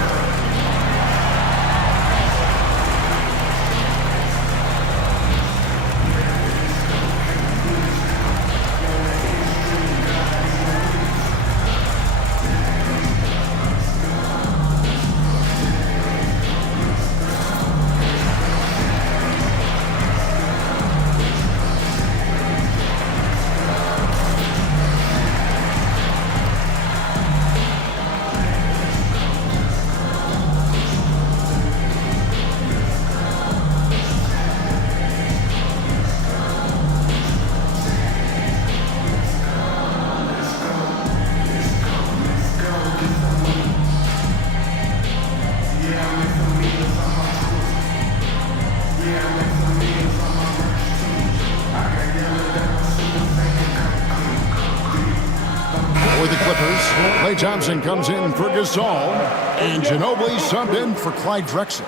For the Clippers, Klay Thompson comes in for Gasol, and Ginobili subbed in for Clyde Drexler.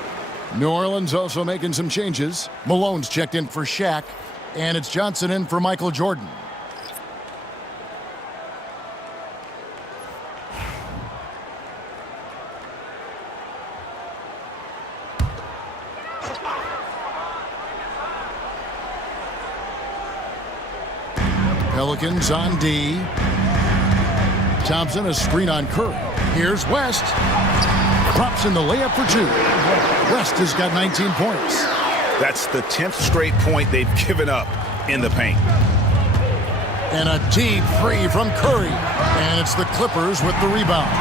New Orleans also making some changes. Malone's checked in for Shaq, and it's Johnson in for Michael Jordan. Pelicans on D. Thompson, a screen on Curry. Here's West. Drops in the layup for 2. West has got 19 points. That's the 10th straight point they've given up in the paint. And a deep three from Curry. And it's the Clippers with the rebound.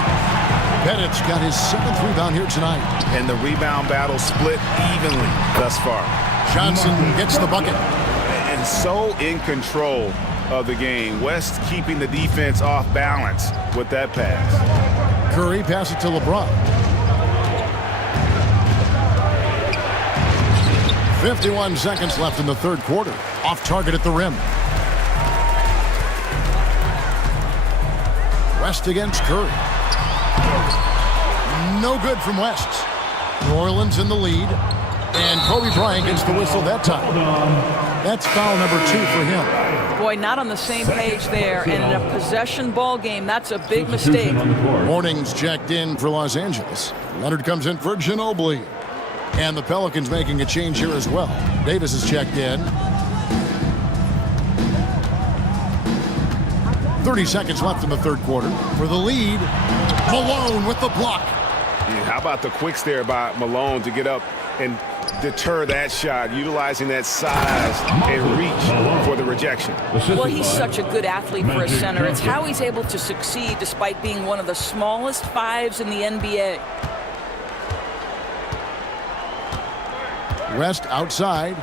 Pettit's got his 7th rebound here tonight. And the rebound battle split evenly thus far. Johnson gets the bucket. And so in control of the game. West keeping the defense off balance with that pass. Curry passes it to LeBron. 51 seconds left in the third quarter. Off target at the rim. West against Curry. No good from West. New Orleans in the lead. And Kobe Bryant gets the whistle that time. That's foul number 2 for him. Boy, not on the same page there. And in a possession ball game, that's a big mistake. Morning's checked in for Los Angeles. Leonard comes in for Ginobili. And the Pelicans making a change here as well. Davis is checked in. 30 seconds left in the third quarter. For the lead, Malone with the block. Yeah, how about the quicks there by Malone to get up and deter that shot, utilizing that size and reach for the rejection. Well, he's such a good athlete for a center. It's how he's able to succeed despite being one of the smallest 5s in the NBA. West outside.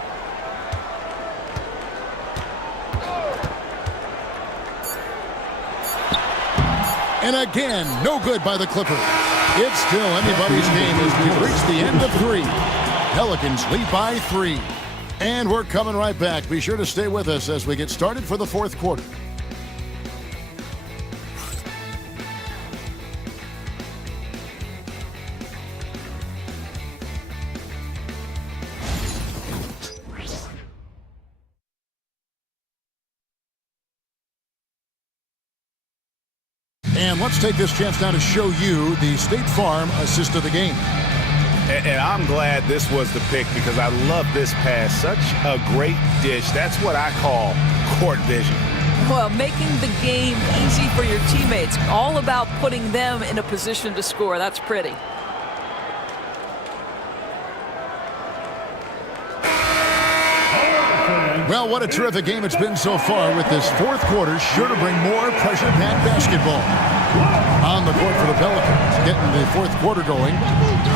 And again, no good by the Clippers. It's still anybody's game as we've reached the end of 3. Pelicans lead by 3. And we're coming right back. Be sure to stay with us as we get started for the fourth quarter. And let's take this chance now to show you the State Farm assist of the game. And I'm glad this was the pick because I love this pass. Such a great dish. That's what I call court vision. Well, making the game easy for your teammates. All about putting them in a position to score. That's pretty. Well, what a terrific game it's been so far, with this fourth quarter sure to bring more pressure-packed basketball. On the court for the Pelicans, getting the fourth quarter going.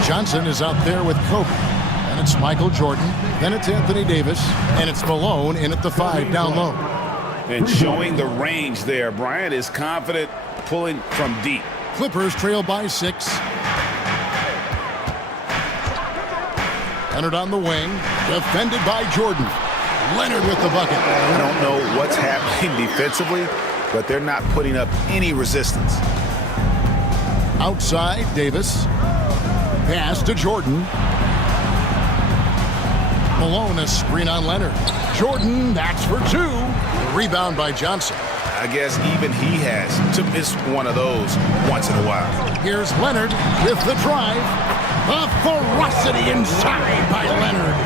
Johnson is out there with Kobe. And it's Michael Jordan. Then it's Anthony Davis. And it's Malone in at the 5 down low. And showing the range there. Bryant is confident pulling from deep. Clippers trail by 6. Leonard on the wing. Defended by Jordan. Leonard with the bucket. I don't know what's happening defensively, but they're not putting up any resistance. Outside, Davis. Pass to Jordan. Malone, a screen on Leonard. Jordan, that's for 2. Rebound by Johnson. I guess even he has to miss one of those once in a while. Here's Leonard with the drive. The ferocity inside by Leonard.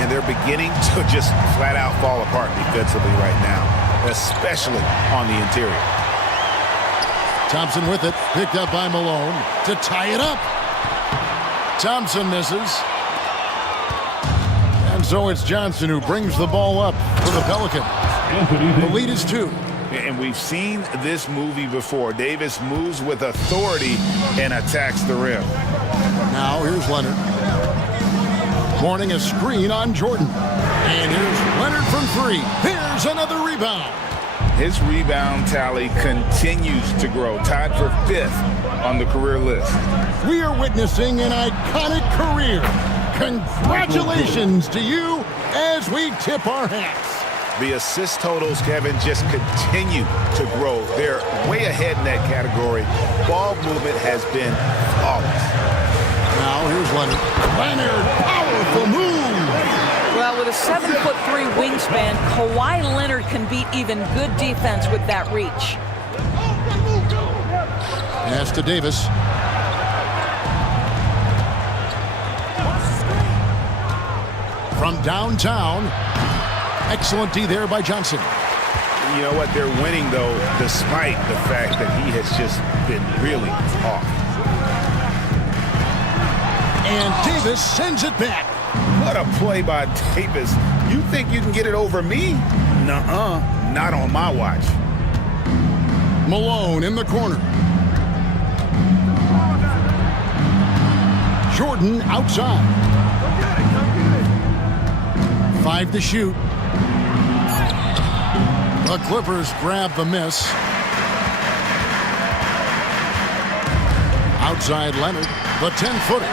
And they're beginning to just flat out fall apart defensively right now, especially on the interior. Thompson with it, picked up by Malone to tie it up. Thompson misses. And so it's Johnson who brings the ball up for the Pelicans. The lead is 2. And we've seen this movie before. Davis moves with authority and attacks the rim. Now here's Leonard. Morning a screen on Jordan. And here's Leonard from 3. Here's another rebound. His rebound tally continues to grow, tied for 5th on the career list. We are witnessing an iconic career. Congratulations to you as we tip our hats. The assist totals, Kevin, just continue to grow. They're way ahead in that category. Ball movement has been flawless. Now here's Leonard. Leonard, powerful move. Well, with a 7'3" wingspan, Kawhi Leonard can beat even good defense with that reach. Pass to Davis. From downtown. Excellent D there by Johnson. You know what? They're winning, though, despite the fact that he has just been really off. And Davis sends it back. What a play by Davis. You think you can get it over me? Nuh-uh. Not on my watch. Malone in the corner. Jordan outside. 5 to shoot. The Clippers grab the miss. Outside Leonard, the 10-footer.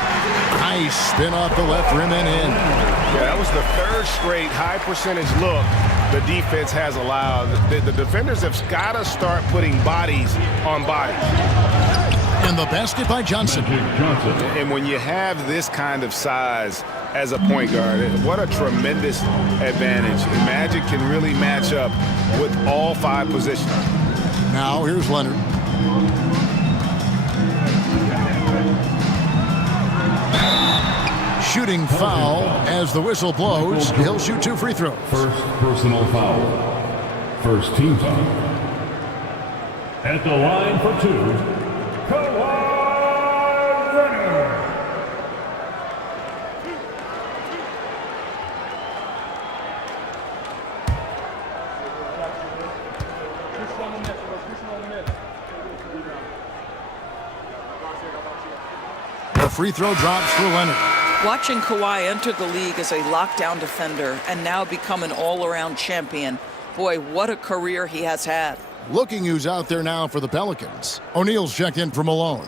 Nice spin off the left rim and in. Yeah, that was the 3rd straight high percentage look the defense has allowed. The defenders have got to start putting bodies on bodies. And the basket by Johnson. And when you have this kind of size as a point guard, what a tremendous advantage. And Magic can really match up with all 5 positions. Now here's Leonard. Shooting foul as the whistle blows. He'll shoot 2 free throws. First personal foul. First team foul. At the line for 2, Kawhi Leonard. The free throw drops for Leonard. Watching Kawhi enter the league as a lockdown defender and now become an all-around champion, boy, what a career he has had. Looking who's out there now for the Pelicans. O'Neal's checked in for Malone.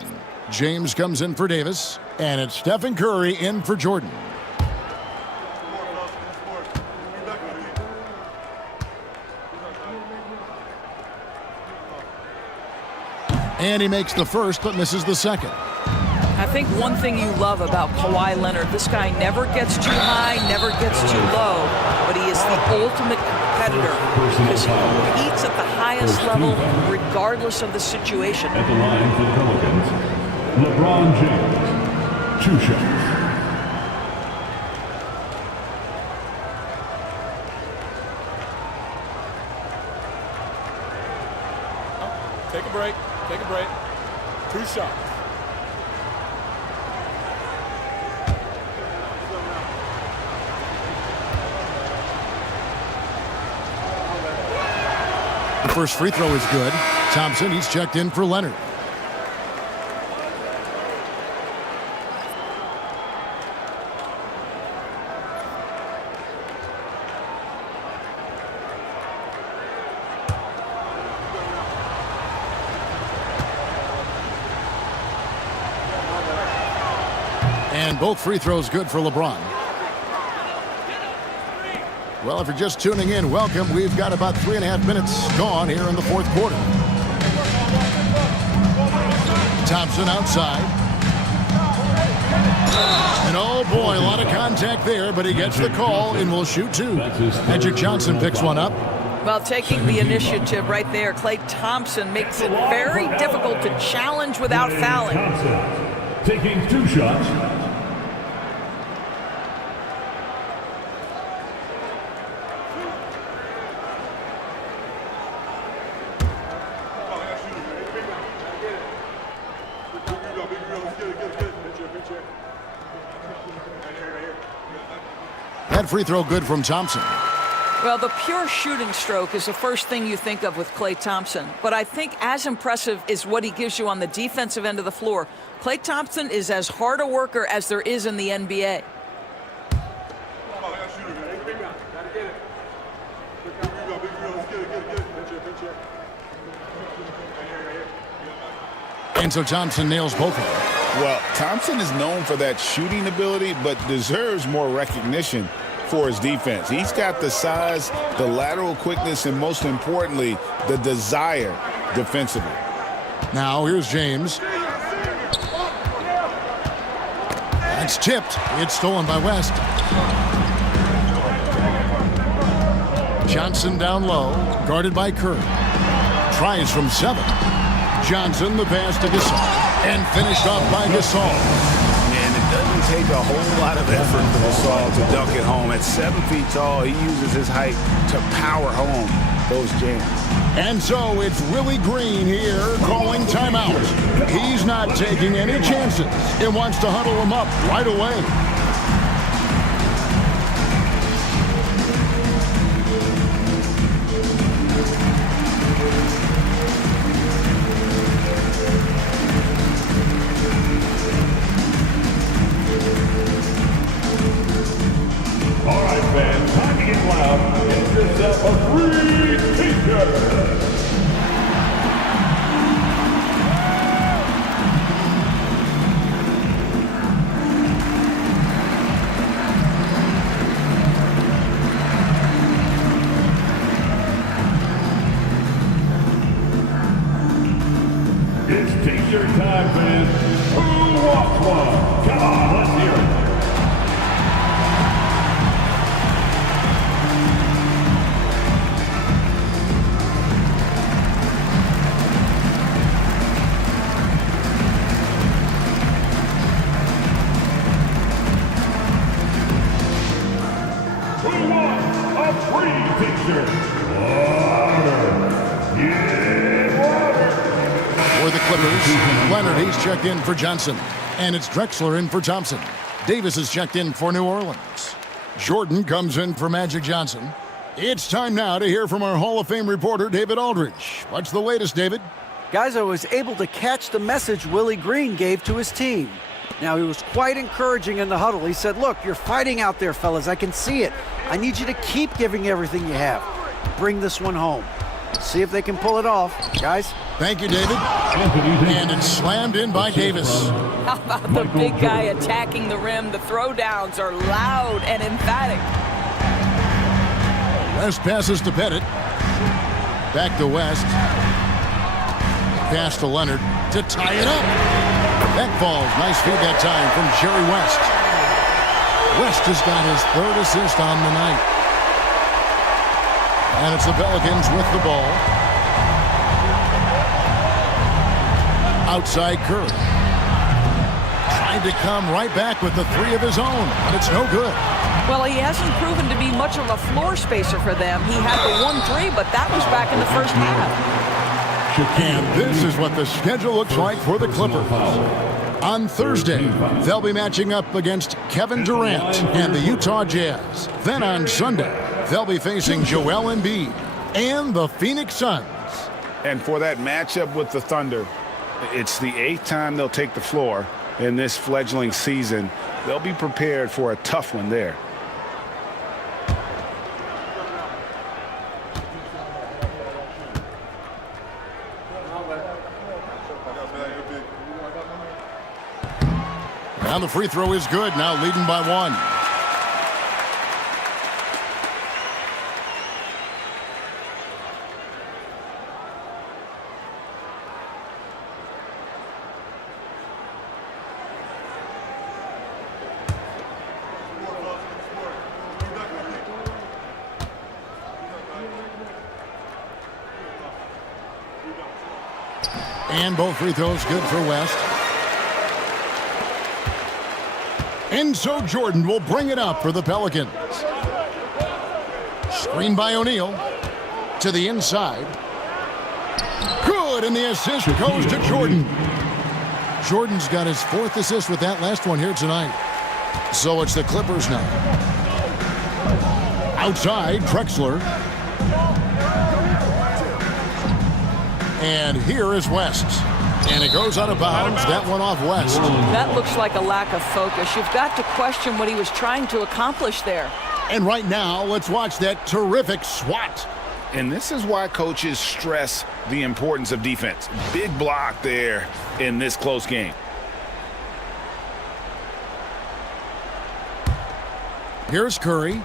James comes in for Davis. And it's Stephen Curry in for Jordan. And he makes the first but misses the second. I think one thing you love about Kawhi Leonard, this guy never gets too high, never gets too low, but he is the ultimate competitor because he competes at the highest level regardless of the situation. At the line for the Pelicans, LeBron James, 2 shots. Take a break. Take a break. 2 shots. The first free throw is good. Thompson, he's checked in for Leonard. And both free throws good for LeBron. Well, if you're just tuning in, welcome. We've got about 3.5 minutes gone here in the fourth quarter. Thompson outside. And oh boy, a lot of contact there, but he gets the call and will shoot 2. Magic Johnson picks one up. Well, taking the initiative right there, Klay Thompson makes it very difficult to challenge without fouling. Thompson taking 2 shots. That free throw good from Thompson. Well, the pure shooting stroke is the first thing you think of with Klay Thompson. But I think as impressive is what he gives you on the defensive end of the floor. Klay Thompson is as hard a worker as there is in the NBA. And so Thompson nails both of them. Well, Thompson is known for that shooting ability, but deserves more recognition for his defense. He's got the size, the lateral quickness, and most importantly, the desire defensively. Now here's James. That's tipped. It's stolen by West. Johnson down low, guarded by Kerr. Tries from 7. Johnson, the pass to Gasol, and finished off by Gasol. And it doesn't take a whole lot of effort for Gasol to dunk it home. At 7 feet tall, he uses his height to power home those jams. And so it's Willie Green here calling timeout. He's not taking any chances and wants to huddle him up right away. All right, fans, time to get loud. Get yourself a free t-shirt. It's t-shirt time, fans. Who wants one? Come on, let's hear it. Who wants a free t-shirt? Water. Get water. For the Clippers, Leonard, he's checked in for Johnson. And it's Drexler in for Thompson. Davis is checked in for New Orleans. Jordan comes in for Magic Johnson. It's time now to hear from our Hall of Fame reporter, David Aldridge. What's the latest, David? Guys, I was able to catch the message Willie Green gave to his team. Now, he was quite encouraging in the huddle. He said, look, you're fighting out there, fellas. I can see it. I need you to keep giving everything you have. Bring this one home. See if they can pull it off. Guys? Thank you, David. And it's slammed in by Davis. How about the big guy attacking the rim? The throwdowns are loud and emphatic. West passes to Pettit. Back to West. Pass to Leonard to tie it up. That falls. Nice feed that time from Jerry West. West has got his 3rd assist on the night. And it's the Pelicans with the ball. Outside Curry. Trying to come right back with the 3 of his own, but it's no good. Well, he hasn't proven to be much of a floor spacer for them. He had the 1-3, but that was back in the first half. And this is what the schedule looks like for the Clippers. On Thursday, they'll be matching up against Kevin Durant and the Utah Jazz. Then on Sunday, they'll be facing Joel Embiid and the Phoenix Suns. And for that matchup with the Thunder, it's the 8th time they'll take the floor in this fledgling season. They'll be prepared for a tough one there. And the free throw is good, now leading by 1. And both free throws good for West. And so Jordan will bring it up for the Pelicans. Screen by O'Neal. To the inside. Good, and the assist goes to Jordan. Jordan's got his 4th assist with that last one here tonight. So it's the Clippers now. Outside, Drexler. And here is West. And it goes out of bounds. That one off West. That looks like a lack of focus. You've got to question what he was trying to accomplish there. And right now, let's watch that terrific swat. And this is why coaches stress the importance of defense. Big block there in this close game. Here's Curry.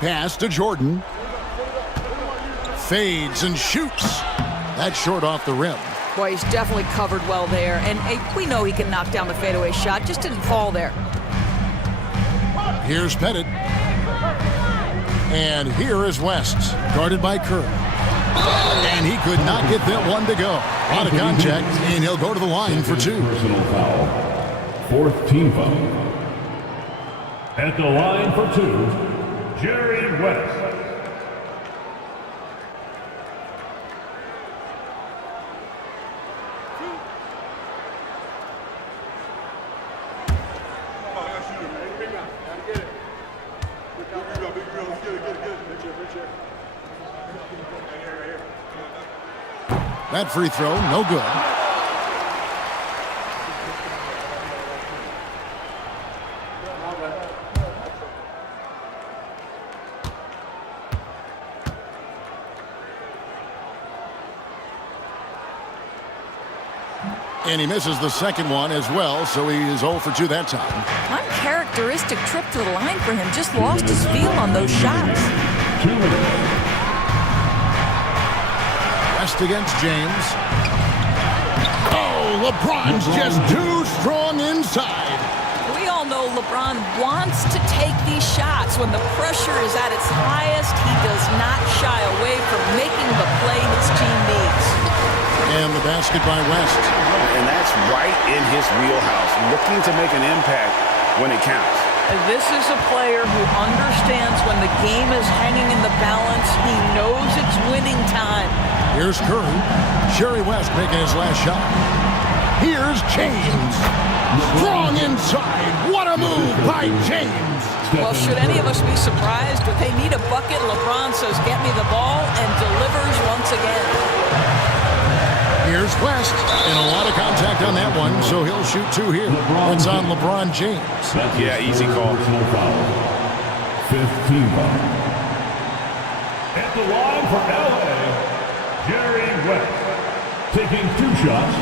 Pass to Jordan. Fades and shoots. That's short off the rim. Boy, he's definitely covered well there. And we know he can knock down the fadeaway shot. Just didn't fall there. Here's Pettit. And here is West, guarded by Curry. And he could not get that one to go. Out of contact, and he'll go to the line for 2. Personal foul. 4th team foul. At the line for 2. Jerry West. That free throw, no good. And he misses the second one as well, so he is 0 for 2 that time. Uncharacteristic trip to the line for him. Just lost his feel on those shots. West against James. Oh, LeBron's just too strong inside. We all know LeBron wants to take these shots. When the pressure is at its highest, he does not shy away from making the play his team needs. And the basket by West. And that's right in his wheelhouse, looking to make an impact when it counts. And this is a player who understands when the game is hanging in the balance. He knows it's winning time. Here's Curry. Jerry West making his last shot. Here's James. Strong inside. What a move by James. Well, should any of us be surprised? If they need a bucket, LeBron says, get me the ball, and delivers once again. Here's West, and a lot of contact on that one, so he'll shoot 2 here. It's on LeBron James. Yeah, easy call. 5th team foul. At the line for LA, Jerry West, taking 2 shots.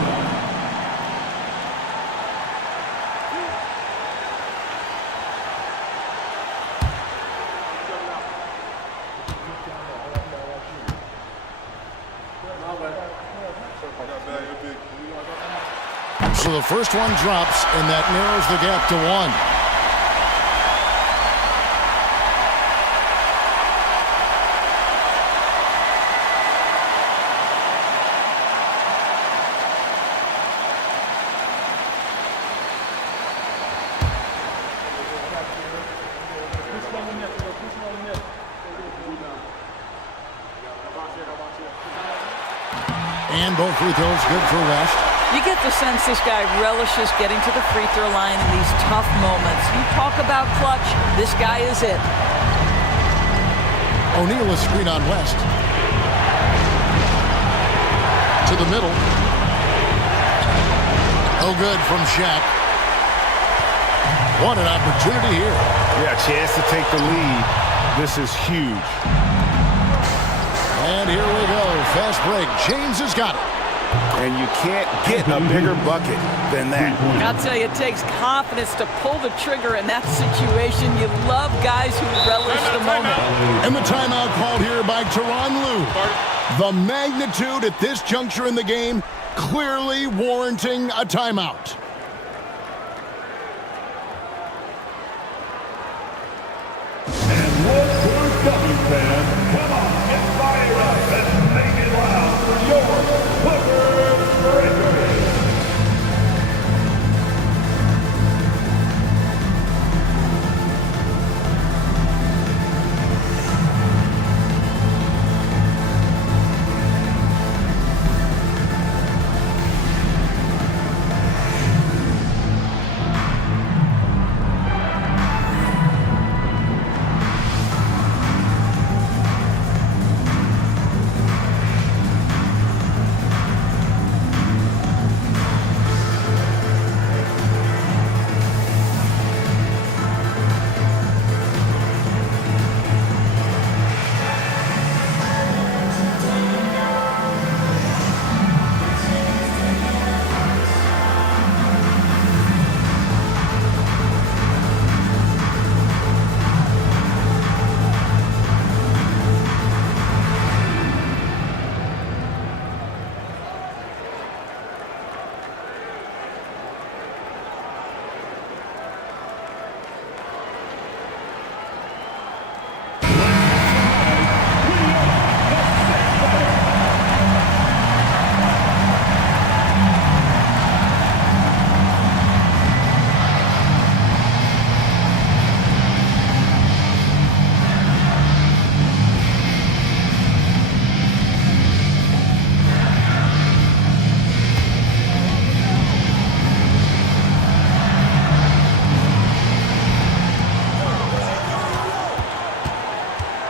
So the first one drops, and that narrows the gap to 1. And both free throws good for West. You get the sense this guy relishes getting to the free throw line in these tough moments. You talk about clutch, this guy is it. O'Neal a screen on West. To the middle. Oh, good from Shaq. What an opportunity here. Yeah, chance to take the lead. This is huge. And here we go. Fast break. James has got it. And you can't get a bigger bucket than that. I'll tell you, it takes confidence to pull the trigger in that situation. You love guys who relish the moment. And the timeout called here by Tyronn Lue. The magnitude at this juncture in the game clearly warranting a timeout. And one for fans, come on, get fired up and make it loud for your Clippers Breakers.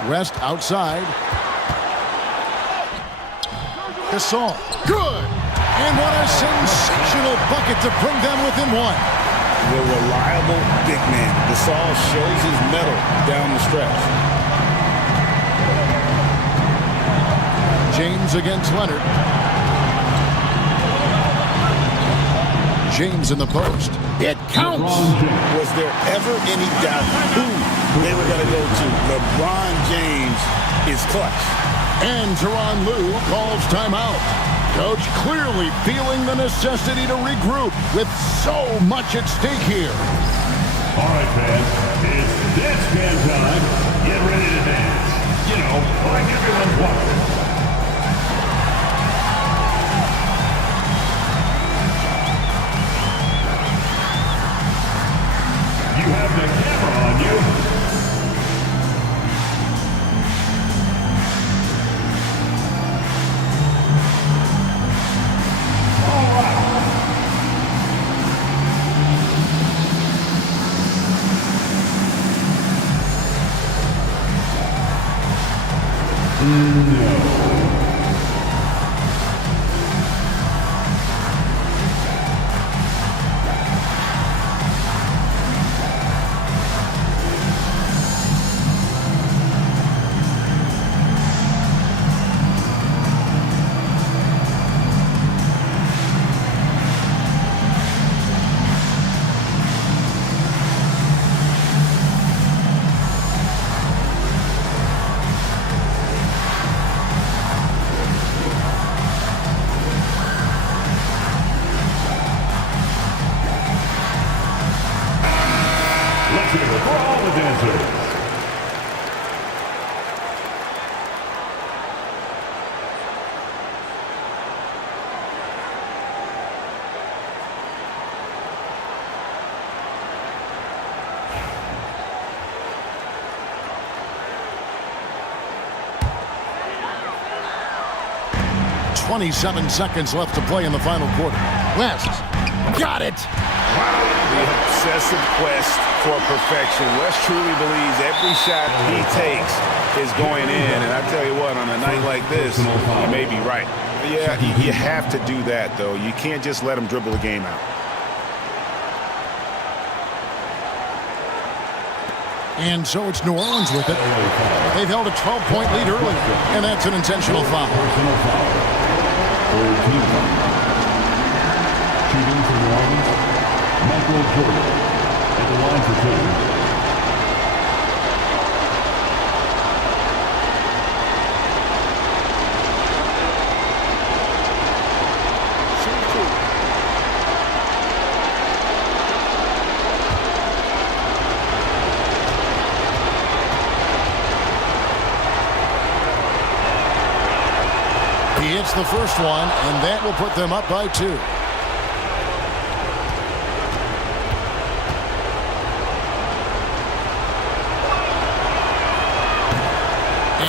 West outside. Gasol. Good. And what a sensational bucket to bring them within one. The reliable big man. Gasol shows his mettle down the stretch. James against Leonard. James in the post. It counts. Was there ever any doubt who they were going to go to? LeBron James is clutch. And Tyronn Lue calls timeout. Coach clearly feeling the necessity to regroup with so much at stake here. All right, fans, it's dance can time. Get ready to dance. You know, like everyone's watching. You have the camera on you. All right. No. Let's hear it for all the dancers. 27 seconds left to play in the final quarter. West got it. Wow, the obsessive quest for perfection. West truly believes every shot he takes is going in. And I tell you what, on a night like this, he may be right. Yeah, you have to do that, though. You can't just let him dribble the game out. And so it's New Orleans with it. They've held a 12-point lead early, and that's an intentional foul. Shooting for New Orleans, Michael Jordan at the line for two. He hits the first one, and that will put them up by 2.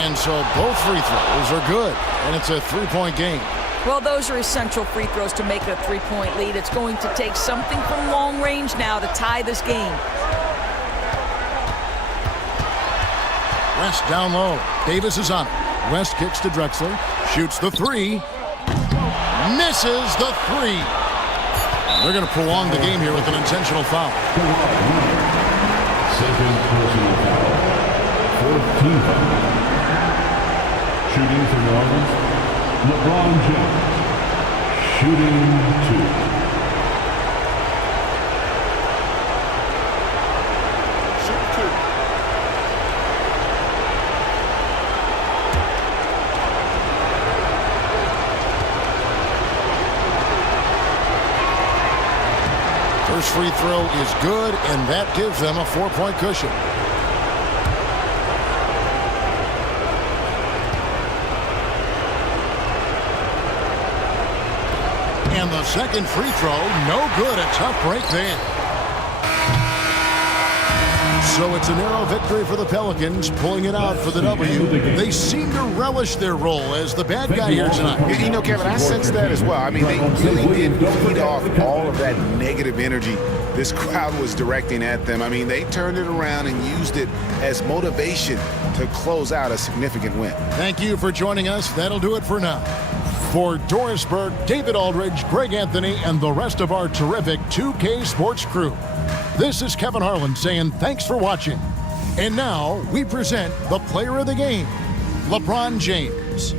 And so both free throws are good, and it's a 3-point game. Well, those are essential free throws to make it a 3-point lead. It's going to take something from long range now to tie this game. West down low. Davis is on it. West kicks to Drexler. Shoots the 3. Misses the 3. They're going to prolong the game here with an intentional foul. Second personal foul. 14th foul. Shooting for New Orleans, LeBron James. Shooting 2. First free throw is good, and that gives them a 4-point cushion. And the second free throw, no good. A tough break there. So it's a narrow victory for the Pelicans, pulling it out for the W. They seem to relish their role as the bad guy here tonight. You know, Kevin, I sense that as well. I mean, they really did feed off all of that negative energy this crowd was directing at them. I mean, they turned it around and used it as motivation to close out a significant win. Thank you for joining us. That'll do it for now. For Doris Burke, David Aldridge, Greg Anthony, and the rest of our terrific 2K Sports crew, this is Kevin Harlan saying thanks for watching. And now we present the player of the game, LeBron James.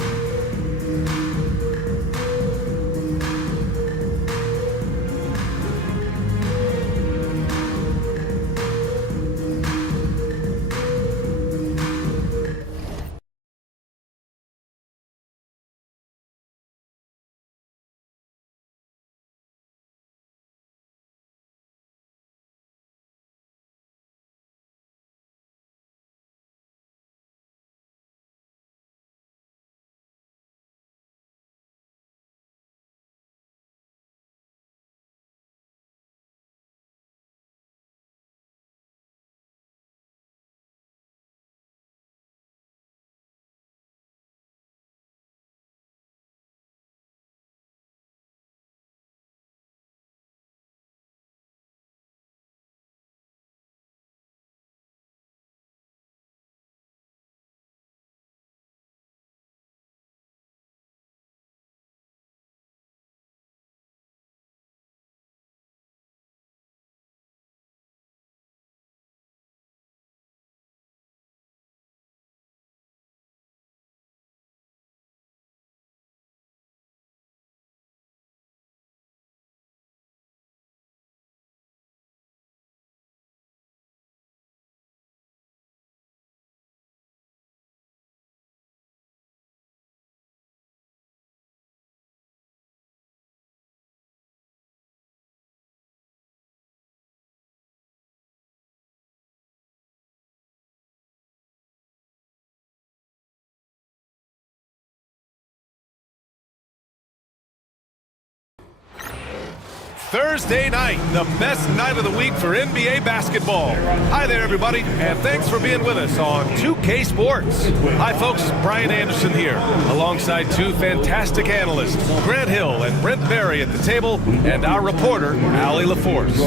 Thursday night, the best night of the week for NBA basketball. Hi there, everybody, and thanks for being with us on 2K Sports. Hi, folks. Brian Anderson here, alongside two fantastic analysts, Grant Hill and Brent Barry at the table, and our reporter, Allie LaForce.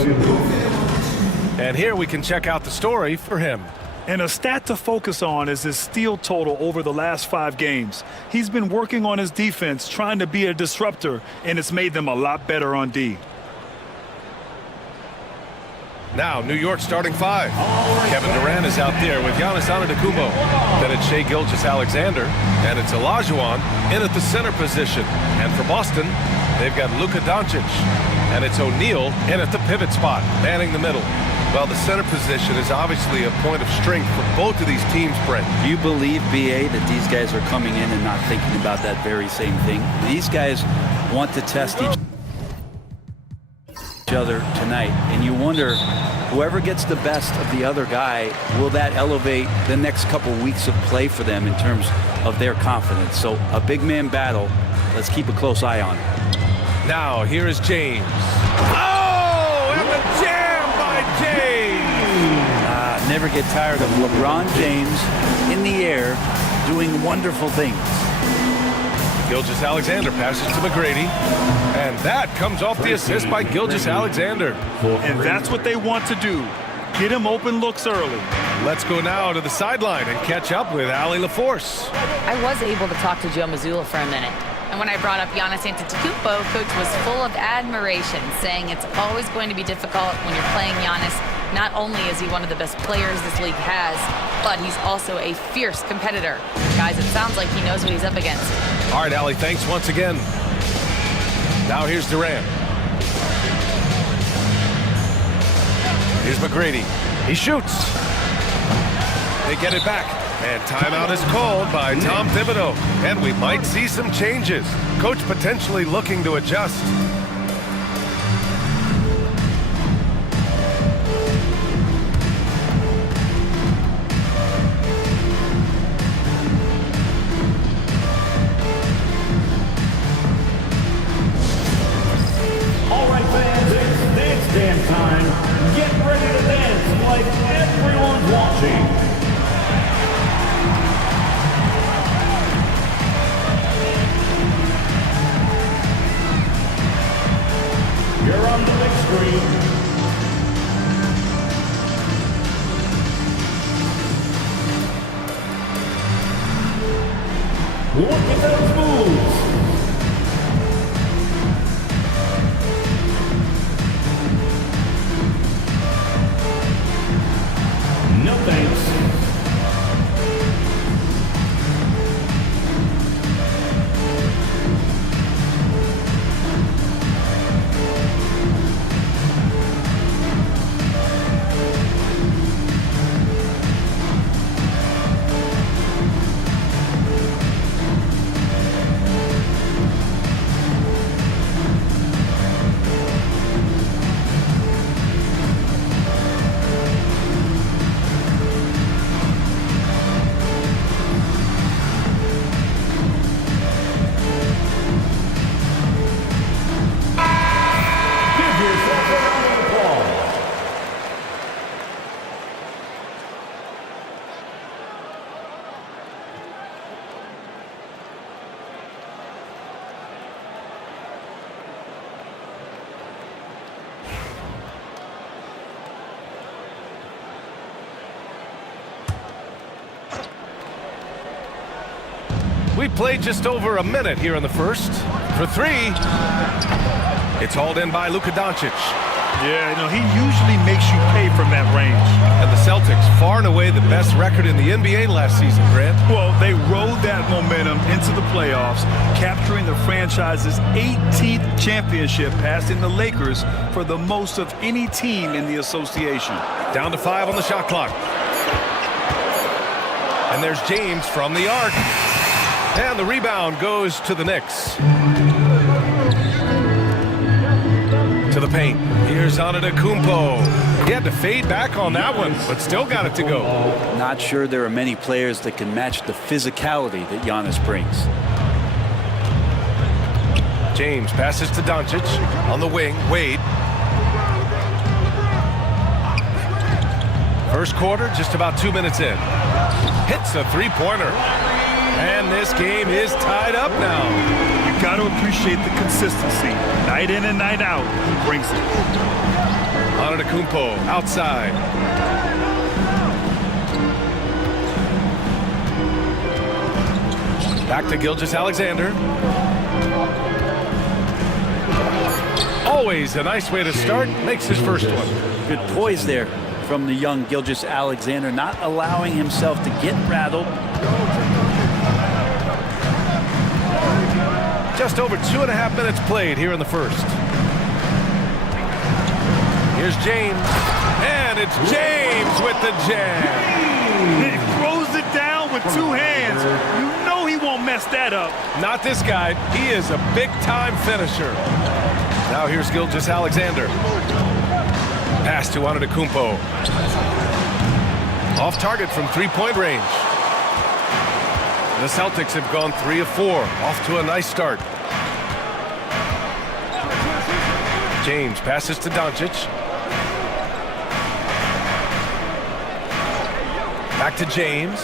And here we can check out the story for him. And a stat to focus on is his steal total over the last 5 games. He's been working on his defense, trying to be a disruptor, and it's made them a lot better on D. Now, New York starting 5. Kevin Durant is out there with Giannis Antetokounmpo. Then it's Shai Gilgeous-Alexander, and it's Olajuwon in at the center position. And for Boston, they've got Luka Doncic, and it's O'Neal in at the pivot spot, manning the middle. Well, the center position is obviously a point of strength for both of these teams, Brent. Do you believe, B.A., that these guys are coming in and not thinking about that very same thing? These guys want to test each other tonight, and you wonder, whoever gets the best of the other guy, will that elevate the next couple weeks of play for them in terms of their confidence? So a big man battle. Let's keep a close eye on it. Now, here is James. Oh, and the jam by James! Never get tired of LeBron James in the air doing wonderful things. Gilgeous-Alexander passes to McGrady, and that comes off the assist by Gilgeous-Alexander. And that's what they want to do. Get him open looks early. Let's go now to the sideline and catch up with Allie LaForce. I was able to talk to Joe Mazzulla for a minute. And when I brought up Giannis Antetokounmpo, Coach was full of admiration, saying it's always going to be difficult when you're playing Giannis. Not only is he one of the best players this league has, but he's also a fierce competitor. Guys, it sounds like he knows what he's up against. All right, Allie, thanks once again. Now here's Durant. Here's McGrady. He shoots. They get it back. And timeout is called by Tom Thibodeau. And we might see some changes. Coach potentially looking to adjust. All right, fans, it's dance dance time. Get ready to dance like everyone's watching. You're on the big screen. Look at those moves. No thanks. We played just over a minute here in the first. For 3, it's hauled in by Luka Doncic. Yeah, you know, he usually makes you pay from that range. And the Celtics, far and away the best record in the NBA last season, Grant. Well, they rode that momentum into the playoffs, capturing the franchise's 18th championship, passing the Lakers for the most of any team in the association. Down to 5 on the shot clock. And there's James from the arc. And the rebound goes to the Knicks. To the paint. Here's Antetokounmpo. He had to fade back on that one, but still got it to go. Not sure there are many players that can match the physicality that Giannis brings. James passes to Doncic on the wing. Wade. First quarter, just about 2 minutes in. Hits a three-pointer. And this game is tied up now. You got to appreciate the consistency. Night in and night out, he brings it. Antetokounmpo outside. Back to Gilgeous-Alexander. Always a nice way to start. Makes his first one. Good poise there from the young Gilgeous-Alexander, not allowing himself to get rattled. Just over 2.5 minutes played here in the first. Here's James. And it's James with the jam. He throws it down with two hands. You know he won't mess that up. Not this guy. He is a big-time finisher. Now here's Gilgeous-Alexander. Pass to Antetokounmpo. Off target from three-point range. The Celtics have gone 3 of 4. Off to a nice start. James passes to Doncic. Back to James.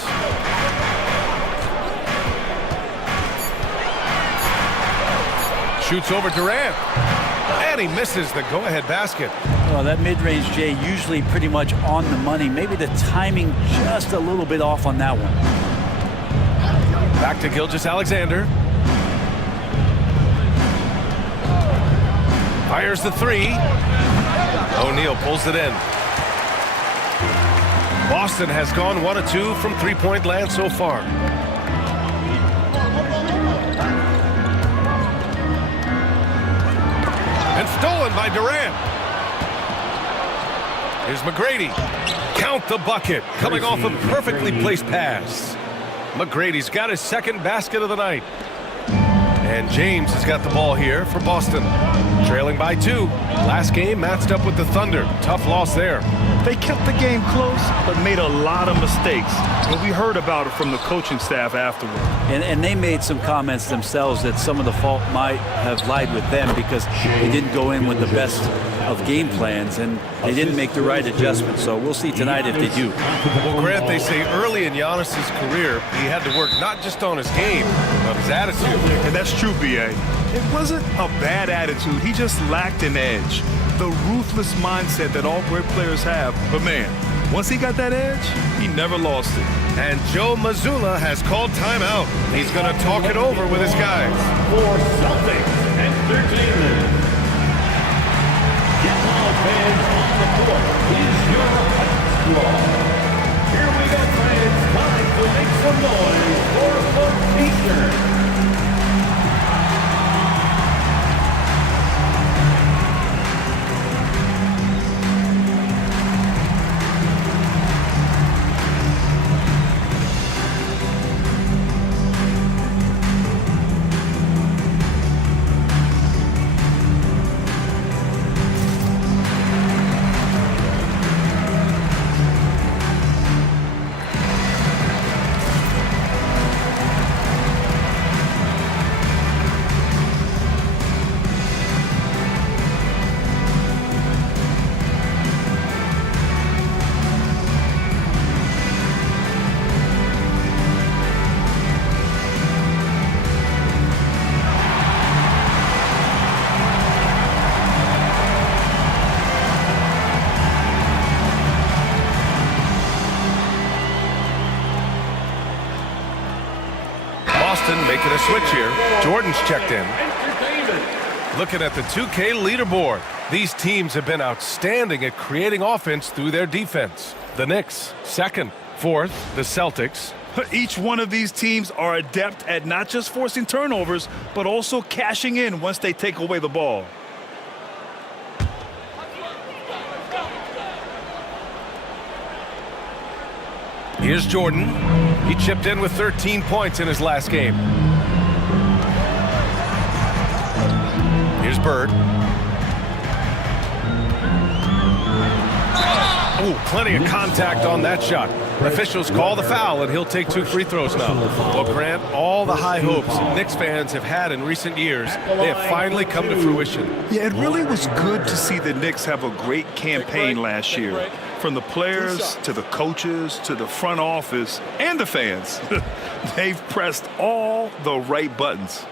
Shoots over Durant. And he misses the go-ahead basket. Well, that mid-range, Jay, usually pretty much on the money. Maybe the timing just a little bit off on that one. Back to Gilgeous-Alexander. Fires the three. O'Neal pulls it in. Boston has gone 1 of 2 from three-point land so far. And stolen by Durant. Here's McGrady. Count the bucket. Coming off a perfectly placed pass. McGrady's got his second basket of the night. And James has got the ball here for Boston. Trailing by 2. Last game matched up with the Thunder. Tough loss there. They kept the game close, but made a lot of mistakes. And we heard about it from the coaching staff afterward. And they made some comments themselves that some of the fault might have lied with them because they didn't go in with the best of game plans and they didn't make the right adjustments. So we'll see tonight if they do. Well, Grant, they say early in Giannis' career, he had to work not just on his game, but his attitude. And that's true, B.A. It wasn't a bad attitude. He just lacked an edge. The ruthless mindset that all great players have. But, man, once he got that edge, he never lost it. And Joe Mazzulla has called timeout. He's going to talk it over with his guys. For Celtics Entertainment. Get all fans on the court. Is your basketball. Here we go, friends. Time to make some noise for the Pacers. Making a switch here. Jordan's checked in. Looking at the 2K leaderboard. These teams have been outstanding at creating offense through their defense. The Knicks, 2nd. 4th, the Celtics. Each one of these teams are adept at not just forcing turnovers, but also cashing in once they take away the ball. Here's Jordan. He chipped in with 13 points in his last game. Here's Bird. Ooh, plenty of contact on that shot. Officials call the foul, and he'll take 2 free throws now. Well, Grant, all the high hopes Knicks fans have had in recent years, they have finally come to fruition. Yeah, it really was good to see the Knicks have a great campaign last year. From the players to the coaches to the front office and the fans. They've pressed all the right buttons.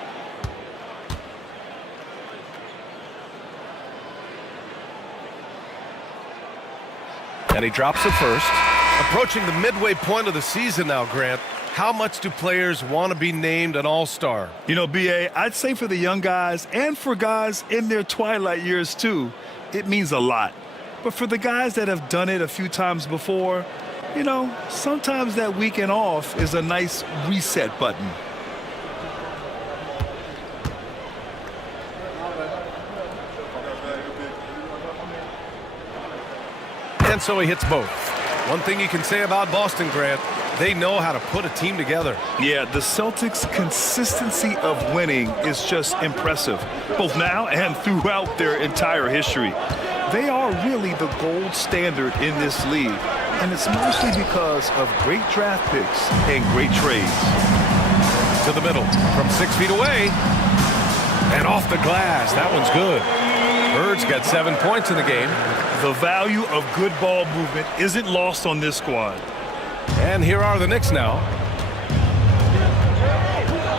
And he drops it first. Approaching the midway point of the season now, Grant. How much do players want to be named an all-star? You know, B.A., I'd say for the young guys and for guys in their twilight years too, it means a lot. But for the guys that have done it a few times before, you know, sometimes that weekend off is a nice reset button. And so he hits both. One thing you can say about Boston, Grant, they know how to put a team together. Yeah, the Celtics' consistency of winning is just impressive, both now and throughout their entire history. They are really the gold standard in this league, and it's mostly because of great draft picks and great trades. To the middle from 6 feet away. And off the glass. That one's good. Bird's got 7 points in the game. The value of good ball movement isn't lost on this squad. And here are the Knicks now.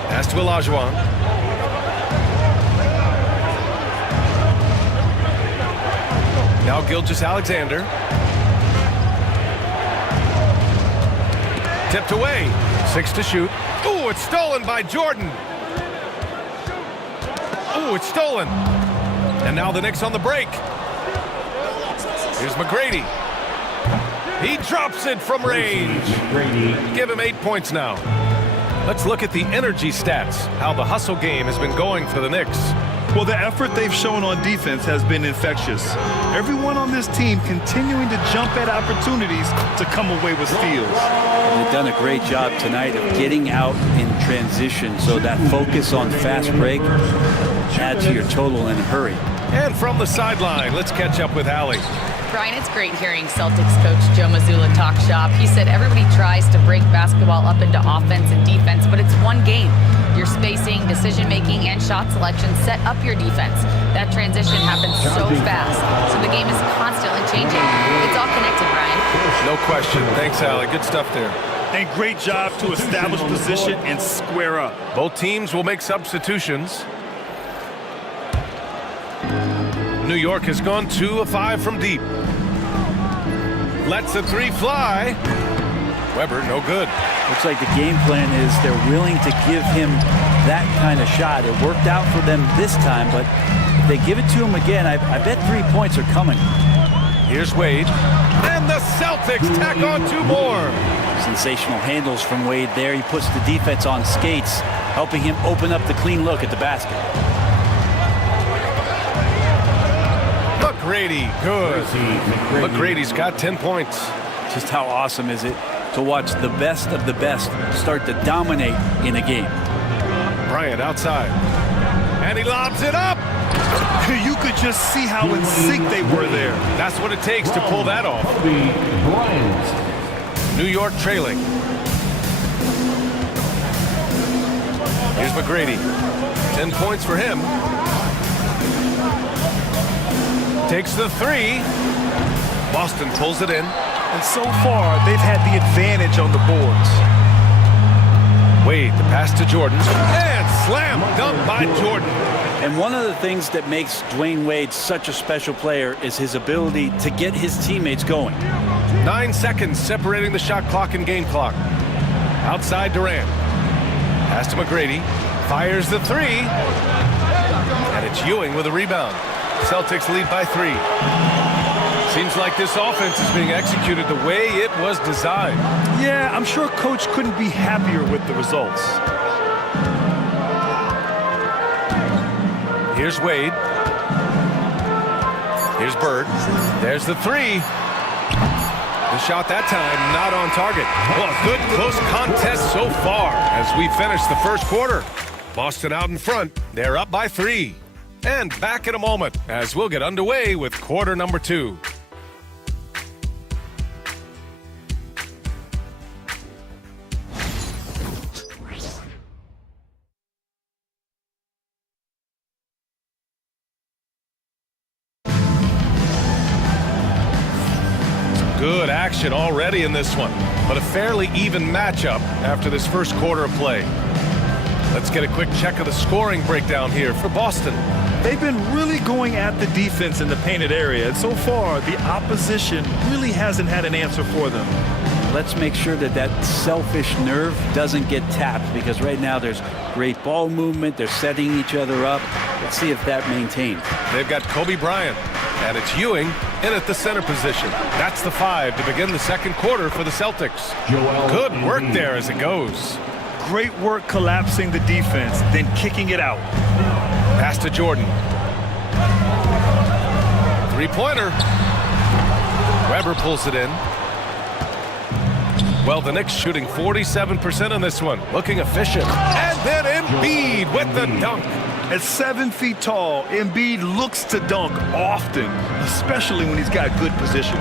Pass to Olajuwon. Now Gilgeous-Alexander. Tipped away. 6 to shoot. Ooh, it's stolen by Jordan. Ooh, it's stolen. And now the Knicks on the break. Here's McGrady. He drops it from range. Give him 8 points now. Let's look at the energy stats, how the hustle game has been going for the Knicks. Well, the effort they've shown on defense has been infectious. Everyone on this team continuing to jump at opportunities to come away with steals. And they've done a great job tonight of getting out in transition, so that focus on fast break adds to your total in a hurry. And from the sideline, let's catch up with Allie. Brian, it's great hearing Celtics coach Joe Mazzulla talk shop. He said everybody tries to break basketball up into offense and defense, but it's one game. Your spacing, decision-making, and shot selection set up your defense. That transition happens so fast, so the game is constantly changing. It's all connected, Brian. No question. Thanks, Allie. Good stuff there. And great job to establish position and square up. Both teams will make substitutions. New York has gone 2 of 5 from deep. Lets the 3 fly. Weber, no good. Looks like the game plan is they're willing to give him that kind of shot. It worked out for them this time, but if they give it to him again, I bet 3 points are coming. Here's Wade. And the Celtics tack on 2 more. Sensational handles from Wade there. He puts the defense on skates, helping him open up the clean look at the basket. McGrady, good. McGrady's got 10 points. Just how awesome is it to watch the best of the best start to dominate in a game. Bryant outside. And he lobs it up. You could just see how in sync they were there. That's what it takes to pull that off. New York trailing. Here's McGrady. 10 points for him. Takes the 3. Boston pulls it in. And so far, they've had the advantage on the boards. Wade, the pass to Jordan. And slam dunk by Jordan. And one of the things that makes Dwayne Wade such a special player is his ability to get his teammates going. 9 seconds separating the shot clock and game clock. Outside Durant. Pass to McGrady. Fires the 3. And it's Ewing with a rebound. Celtics lead by 3. Seems like this offense is being executed the way it was designed. Yeah, I'm sure Coach couldn't be happier with the results. Here's Wade. Here's Bird. There's the 3. The shot that time not on target. Well, a good close contest so far as we finish the first quarter. Boston out in front. They're up by 3. And back in a moment as we'll get underway with quarter number 2. action already in this one, but a fairly even matchup after this first quarter of play. Let's get a quick check of the scoring breakdown here for Boston. They've been really going at the defense in the painted area, and so far the opposition really hasn't had an answer for them. Let's make sure that that selfish nerve doesn't get tapped, because right now there's great ball movement. They're setting each other up. Let's see if that maintains. They've got Kobe Bryant, and it's Ewing in at the center position. That's the 5 to begin the second quarter for the Celtics. Good work there as it goes. Great work collapsing the defense, then kicking it out. Pass to Jordan. Three-pointer. Weber pulls it in. Well, the Knicks shooting 47% on this one. Looking efficient. And then Embiid with the dunk. At 7 feet tall, Embiid looks to dunk often, especially when he's got good positioning.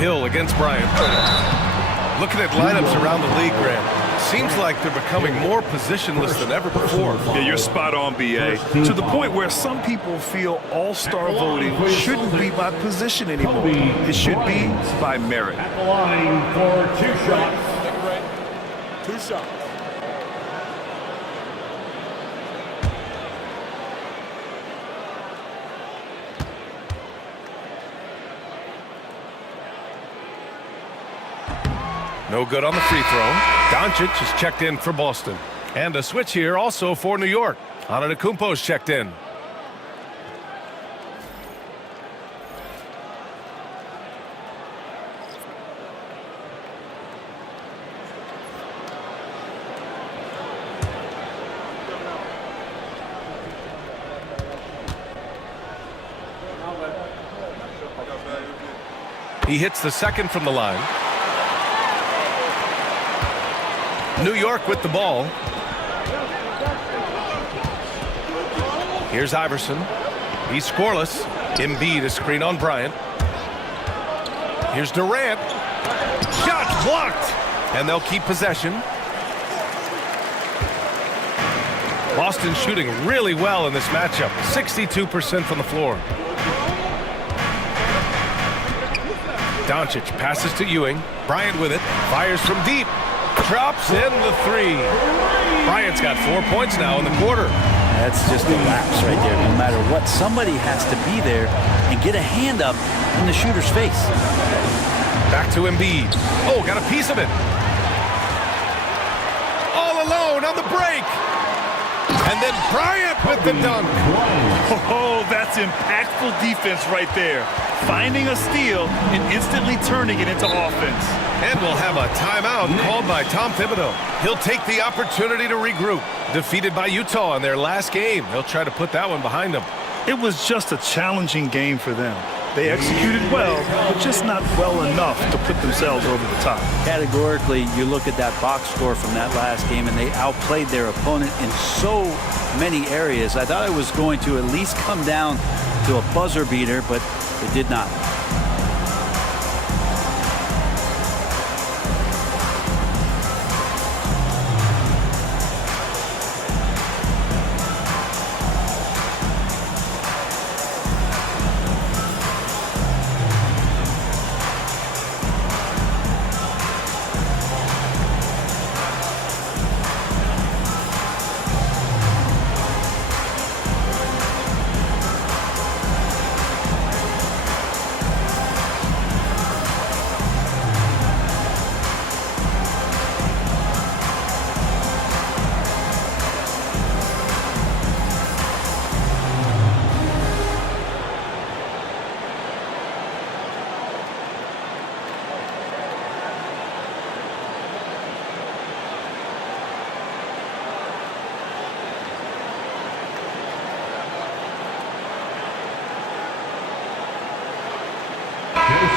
Hill against Bryant. Looking at lineups around the league, Grant. Seems like they're becoming more positionless than ever before. Yeah, you're spot on, B.A. To the point where some people feel all-star voting shouldn't be by position anymore. It should be by merit. At the line for 2 shots. 2 shots. No good on the free throw. Doncic is checked in for Boston. And a switch here also for New York. Antetokounmpo's checked in. He hits the second from the line. New York with the ball. Here's Iverson. He's scoreless. Embiid a screen on Bryant. Here's Durant. Shot blocked. And they'll keep possession. Boston shooting really well in this matchup. 62% from the floor. Doncic passes to Ewing. Bryant with it. Fires from deep. Drops in the 3. Bryant's got 4 points now in the quarter. That's just a lapse right there. No matter what, somebody has to be there and get a hand up in the shooter's face. Back to Embiid. Oh, got a piece of it. All alone on the break. And then Bryant with the dunk. Oh, that's impactful defense right there. Finding a steal and instantly turning it into offense. And we'll have a timeout called by Tom Thibodeau. He'll take the opportunity to regroup. Defeated by Utah in their last game. They'll try to put that one behind them. It was just a challenging game for them. They executed well, but just not well enough to put themselves over the top. Categorically, you look at that box score from that last game, and they outplayed their opponent in so many areas. I thought it was going to at least come down to a buzzer beater, but it did not.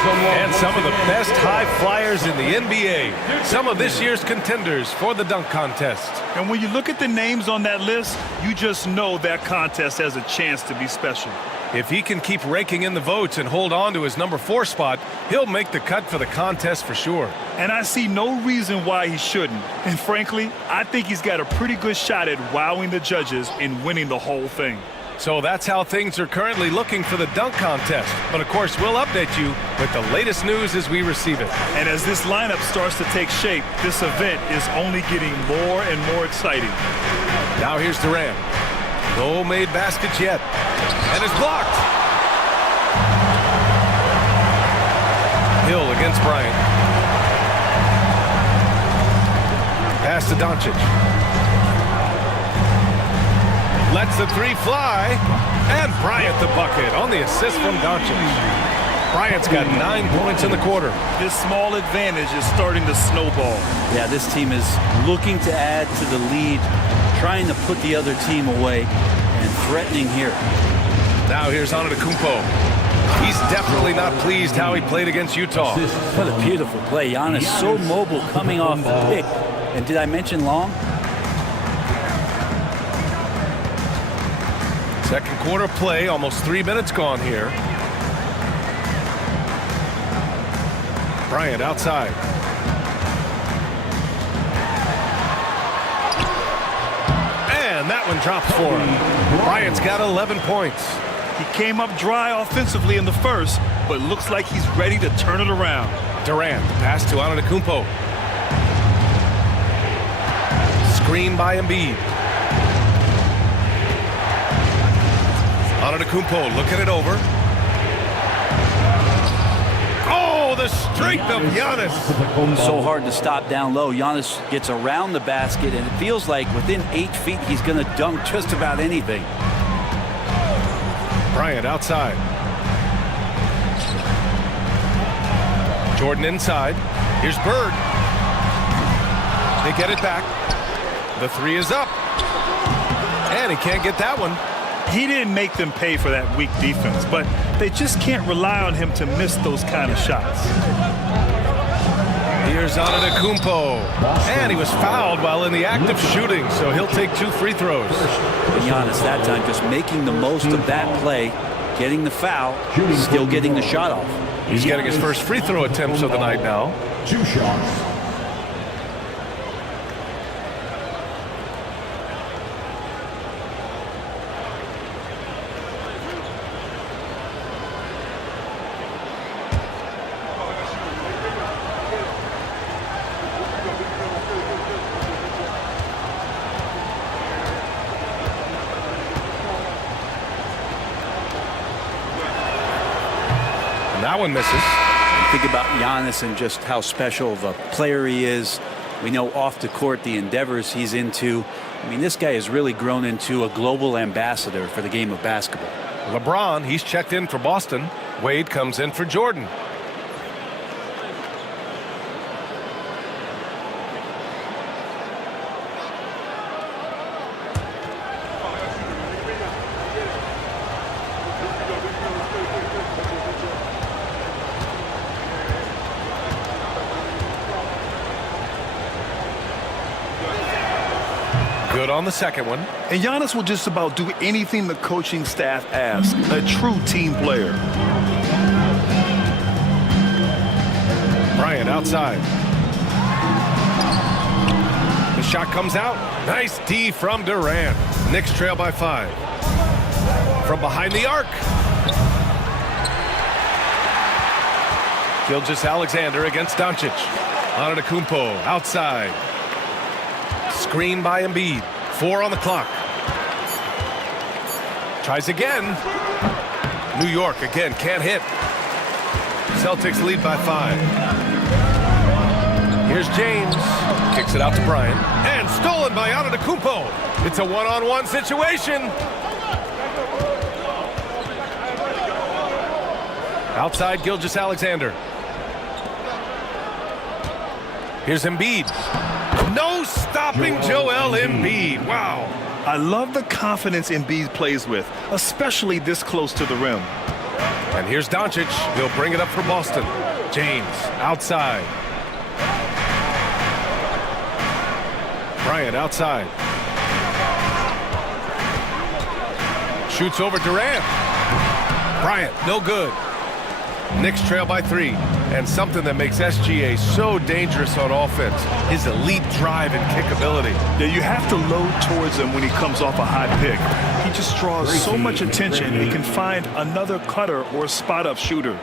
And some of the best high flyers in the NBA. Some of this year's contenders for the dunk contest. And when you look at the names on that list, you just know that contest has a chance to be special. If he can keep raking in the votes and hold on to his number 4 spot, he'll make the cut for the contest for sure. And I see no reason why he shouldn't. And frankly, I think he's got a pretty good shot at wowing the judges and winning the whole thing. So that's how things are currently looking for the dunk contest. But of course, we'll update you with the latest news as we receive it. And as this lineup starts to take shape, this event is only getting more and more exciting. Now here's Durant. No made baskets yet. And it's blocked. Hill against Bryant. Pass to Doncic. Lets the three fly. And Bryant the bucket on the assist from Doncic. Bryant's got 9 points in the quarter. This small advantage is starting to snowball. Yeah, this team is looking to add to the lead, trying to put the other team away, and threatening here. Now here's Antetokounmpo. He's definitely not pleased how he played against Utah. What a beautiful play. Giannis so mobile coming off the pick. And did I mention long? Second quarter play, almost 3 minutes gone here. Bryant outside. And that one drops for him. Bryant's got 11 points. He came up dry offensively in the first, but looks like he's ready to turn it around. Durant, pass to Antetokounmpo. Screen by Embiid. Antetokounmpo looking it over. Oh, the strength of Giannis. So hard to stop down low. Giannis gets around the basket, and it feels like within 8 feet he's going to dunk just about anything. Bryant outside. Jordan inside. Here's Bird. They get it back. The three is up. And he can't get that one. He didn't make them pay for that weak defense, but they just can't rely on him to miss those kind of shots. Here's Antetokounmpo. And he was fouled while in the act of shooting, so he'll take 2 free throws. And Giannis that time just making the most of that play, getting the foul, still getting the shot off. He's getting his first free throw attempts of the night now. 2 shots. That one misses. Think about Giannis and just how special of a player he is. We know off the court the endeavors he's into. I mean, this guy has really grown into a global ambassador for the game of basketball. LeBron, he's checked in for Boston. Wade comes in for Jordan. Good on the second one. And Giannis will just about do anything the coaching staff asks. A true team player. Bryant outside. The shot comes out. Nice D from Durant. Knicks trail by 5. From behind the arc. Gilgeous-Alexander against Doncic. Antetokounmpo outside. Screen by Embiid. 4 on the clock. Tries again. New York again can't hit. Celtics lead by 5. Here's James. Kicks it out to Bryant. And stolen by Antetokounmpo. It's a one-on-one situation. Outside Gilgeous-Alexander. Here's Embiid. No stopping Joel Embiid. Wow. I love the confidence Embiid plays with, especially this close to the rim. And here's Doncic. He'll bring it up for Boston. James outside. Bryant outside. Shoots over Durant. Bryant, no good. Knicks trail by 3. And something that makes SGA so dangerous on offense, his elite drive and kick ability. Yeah, you have to load towards him when he comes off a high pick. He just draws so much attention and can find another cutter or spot-up shooter.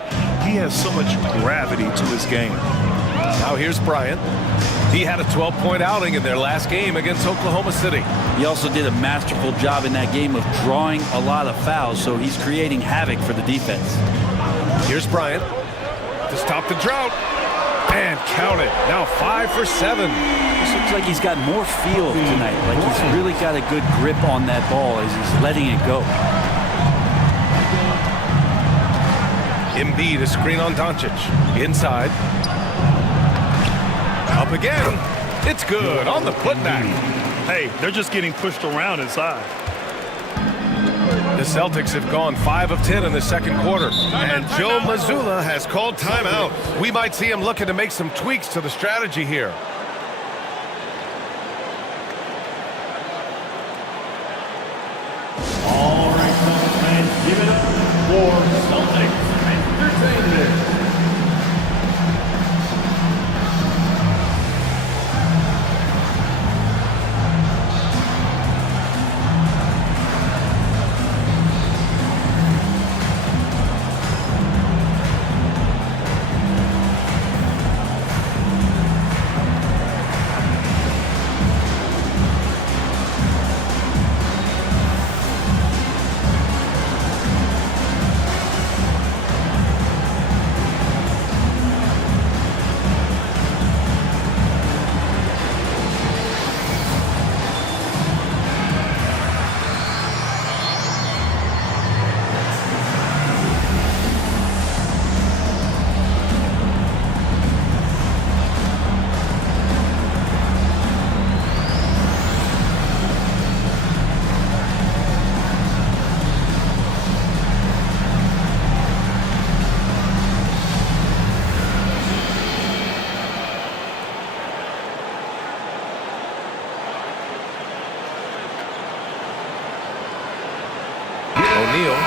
He has so much gravity to his game. Now here's Bryant. He had a 12-point outing in their last game against Oklahoma City. He also did a masterful job in that game of drawing a lot of fouls, so he's creating havoc for the defense. Here's Bryant to stop the drought. And count it. Now 5 for 7. This looks like he's got more feel tonight. Like he's really got a good grip on that ball as he's letting it go. Embiid, a screen on Doncic. Inside. Up again. It's good on the putback. Hey, they're just getting pushed around inside. The Celtics have gone 5 of 10 in the second quarter. And Joe Mazzulla has called timeout. We might see him looking to make some tweaks to the strategy here. All right, Celtics fans, give it up for Celtics Entertainment.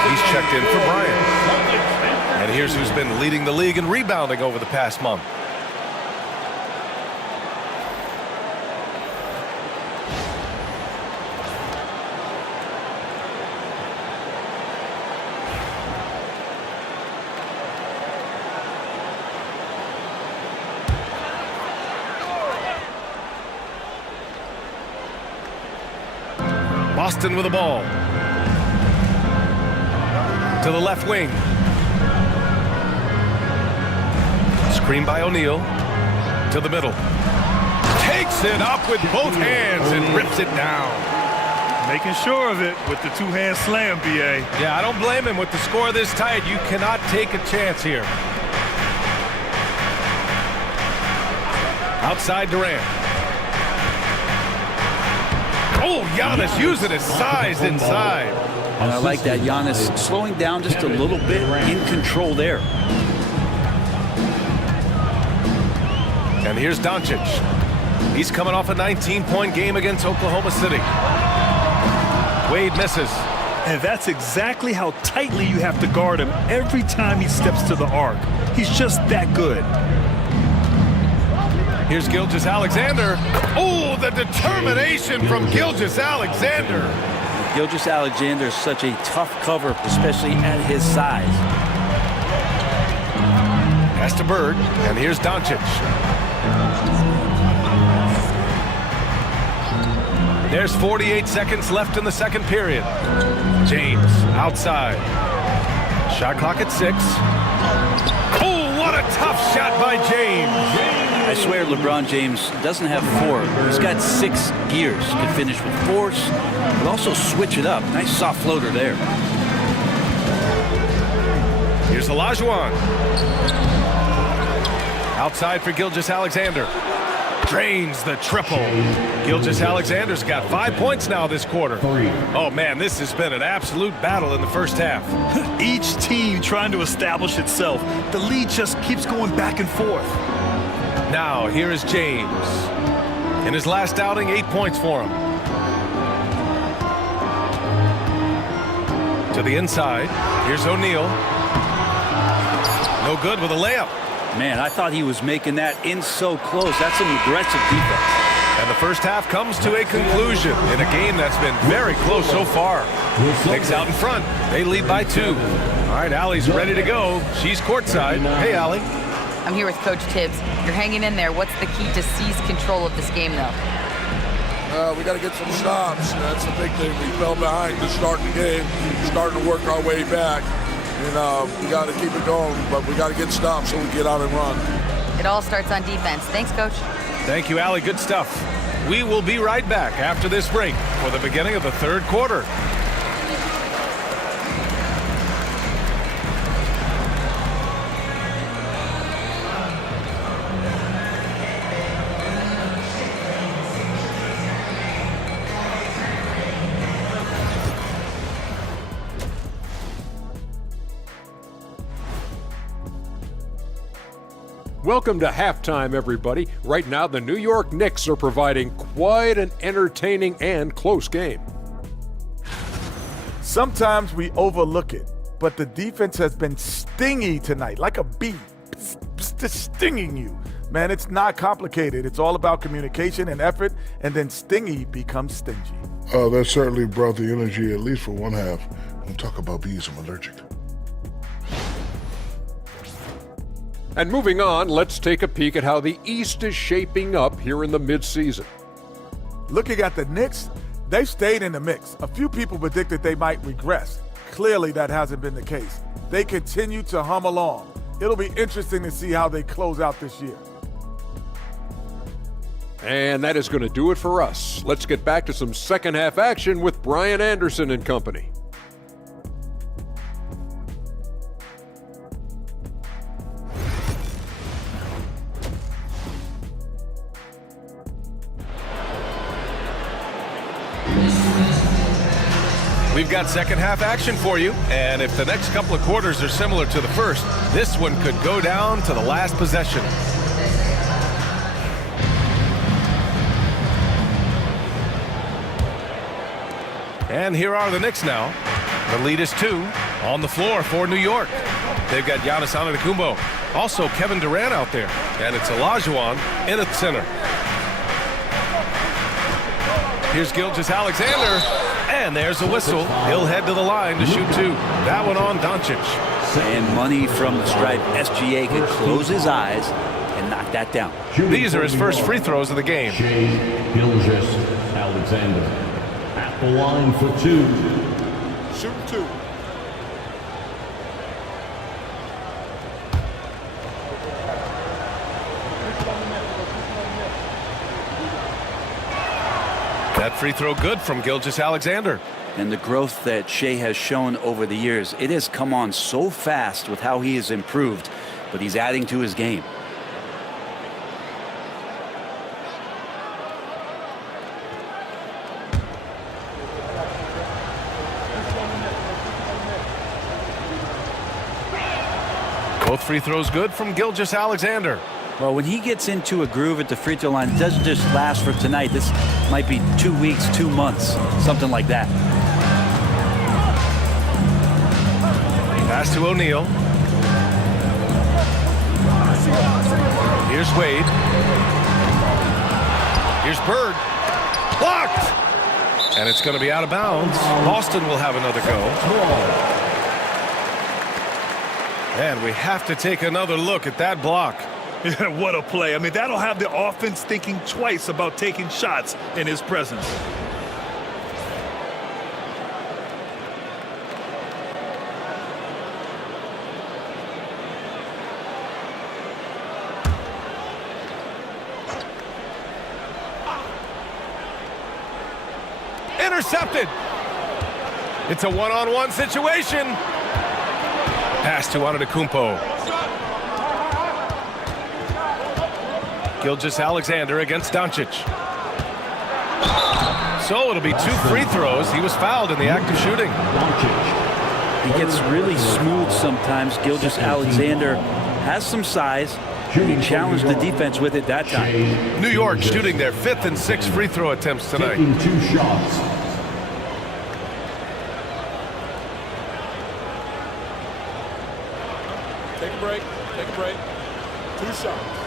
He's checked in for Bryant. And here's who's been leading the league in rebounding over the past month. Boston with the ball. To the left wing. Screen by O'Neal. To the middle. Takes it up with both hands and rips it down. Making sure of it with the two-hand slam, BA. Yeah, I don't blame him. With the score this tight, you cannot take a chance here. Outside Durant. Oh, Giannis using his size inside. And I like that. Giannis slowing down just a little bit, in control there. And here's Doncic. He's coming off a 19-point game against Oklahoma City. Wade misses. And that's exactly how tightly you have to guard him every time he steps to the arc. He's just that good. Here's Gilgeous-Alexander. Oh, the determination from Gilgeous-Alexander. Gilgeous-Alexander is such a tough cover, especially at his size. Pass to Bird, and here's Doncic. There's 48 seconds left in the second period. James outside. Shot clock at 6. Oh, what a tough shot by James. I swear LeBron James doesn't have 4. He's got 6 gears. He can finish with force, but also switch it up. Nice soft floater there. Here's Olajuwon. Outside for Gilgeous-Alexander. Drains the triple. Gilgeous-Alexander's got 5 points now this quarter. Oh, man, this has been an absolute battle in the first half. Each team trying to establish itself. The lead just keeps going back and forth. Now, here is James. In his last outing, 8 points for him. To the inside. Here's O'Neal. No good with a layup. Man, I thought he was making that in so close. That's some aggressive defense. And the first half comes to a conclusion in a game that's been very close so far. Knicks out in front. They lead by 2. All right, Allie's ready to go. She's courtside. Hey, Allie. I'm here with Coach Tibbs. You're hanging in there. What's the key to seize control of this game, though? We got to get some stops. That's the big thing. We fell behind to start the game, starting to work our way back. And we got to keep it going, but we got to get stops so we get out and run. It all starts on defense. Thanks, Coach. Thank you, Allie. Good stuff. We will be right back after this break for the beginning of the third quarter. Welcome to halftime, everybody. Right now, the New York Knicks are providing quite an entertaining and close game. Sometimes we overlook it, but the defense has been stingy tonight, like a bee, just stinging you. Man, it's not complicated. It's all about communication and effort, and then stingy becomes stingy. Oh, that certainly brought the energy, at least for one half. Don't talk about bees, I'm allergic. And moving on, let's take a peek at how the East is shaping up here in the midseason. Looking at the Knicks, they've stayed in the mix. A few people predicted they might regress. Clearly, that hasn't been the case. They continue to hum along. It'll be interesting to see how they close out this year. And that is going to do it for us. Let's get back to some second half action with Brian Anderson and company. We've got second half action for you, and if the next couple of quarters are similar to the first, this one could go down to the last possession. And here are the Knicks now. The lead is 2 on the floor for New York. They've got Giannis Antetokounmpo, also Kevin Durant out there, and it's Olajuwon in at center. Here's Gilgeous-Alexander, and there's a whistle. He'll head to the line to shoot 2. That one on Doncic. And money from the stripe. SGA can close his eyes and knock that down. These are his first free throws of the game. Gilgeous-Alexander at the line for 2. Shoot 2. That free throw good from Gilgeous-Alexander. And the growth that Shea has shown over the years, it has come on so fast with how he has improved, but he's adding to his game. Both free throws good from Gilgeous-Alexander. Well, when he gets into a groove at the free throw line, it doesn't just last for tonight. This might be 2 weeks, 2 months, something like that. Pass to O'Neal. Here's Wade. Here's Bird. Blocked! And it's going to be out of bounds. Boston will have another go. And we have to take another look at that block. What a play. I mean, that'll have the offense thinking twice about taking shots in his presence. Intercepted. It's a one-on-one situation. Pass to Antetokounmpo. Gilgeous-Alexander against Doncic. So it'll be 2 free throws. He was fouled in the act of shooting. He gets really smooth sometimes. Gilgeous-Alexander has some size. He challenged the defense with it that time. New York shooting their 5th and 6th free throw attempts tonight. Taking 2 shots. Take a break. break. 2 shots.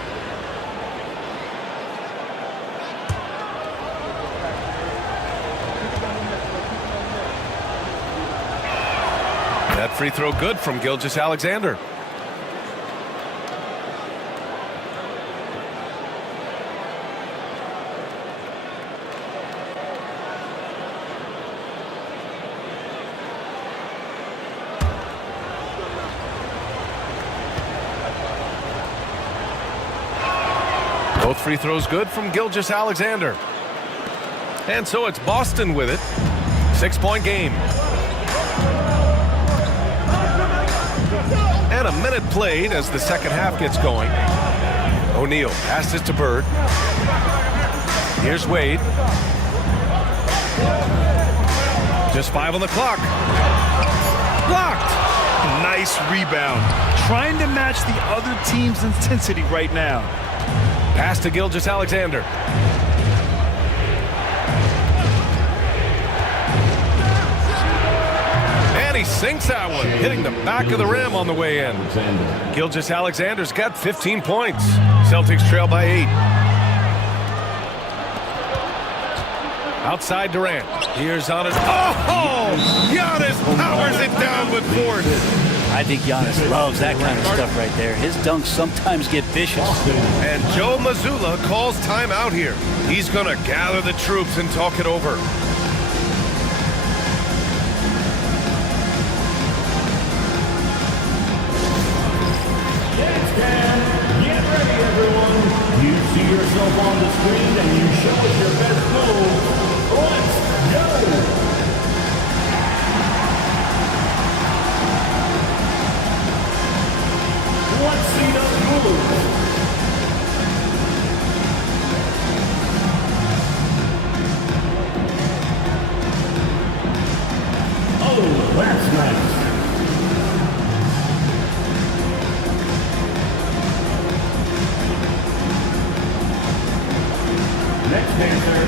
That free throw good from Gilgeous-Alexander. Both free throws good from Gilgeous-Alexander. And so it's Boston with it. 6-point game. And a minute played as the second half gets going. O'Neal passes to Bird. Here's Wade. Just 5 on the clock. Blocked. Nice rebound. Trying to match the other team's intensity right now. Pass to Gilgeous-Alexander. And he sinks that one, hitting the back of the rim on the way in. Gilgeous-Alexander's got 15 points. Celtics trail by 8. Outside Durant. Here's Giannis. Oh! Giannis powers it down with force. I think Giannis loves that kind of stuff right there. His dunks sometimes get vicious. And Joe Mazzulla calls timeout here. He's going to gather the troops and talk it over. Get ready, everyone. You see yourself on the screen and you show us your best move. Let's go. Let's see those moves. Oh, that's nice. Next dancer.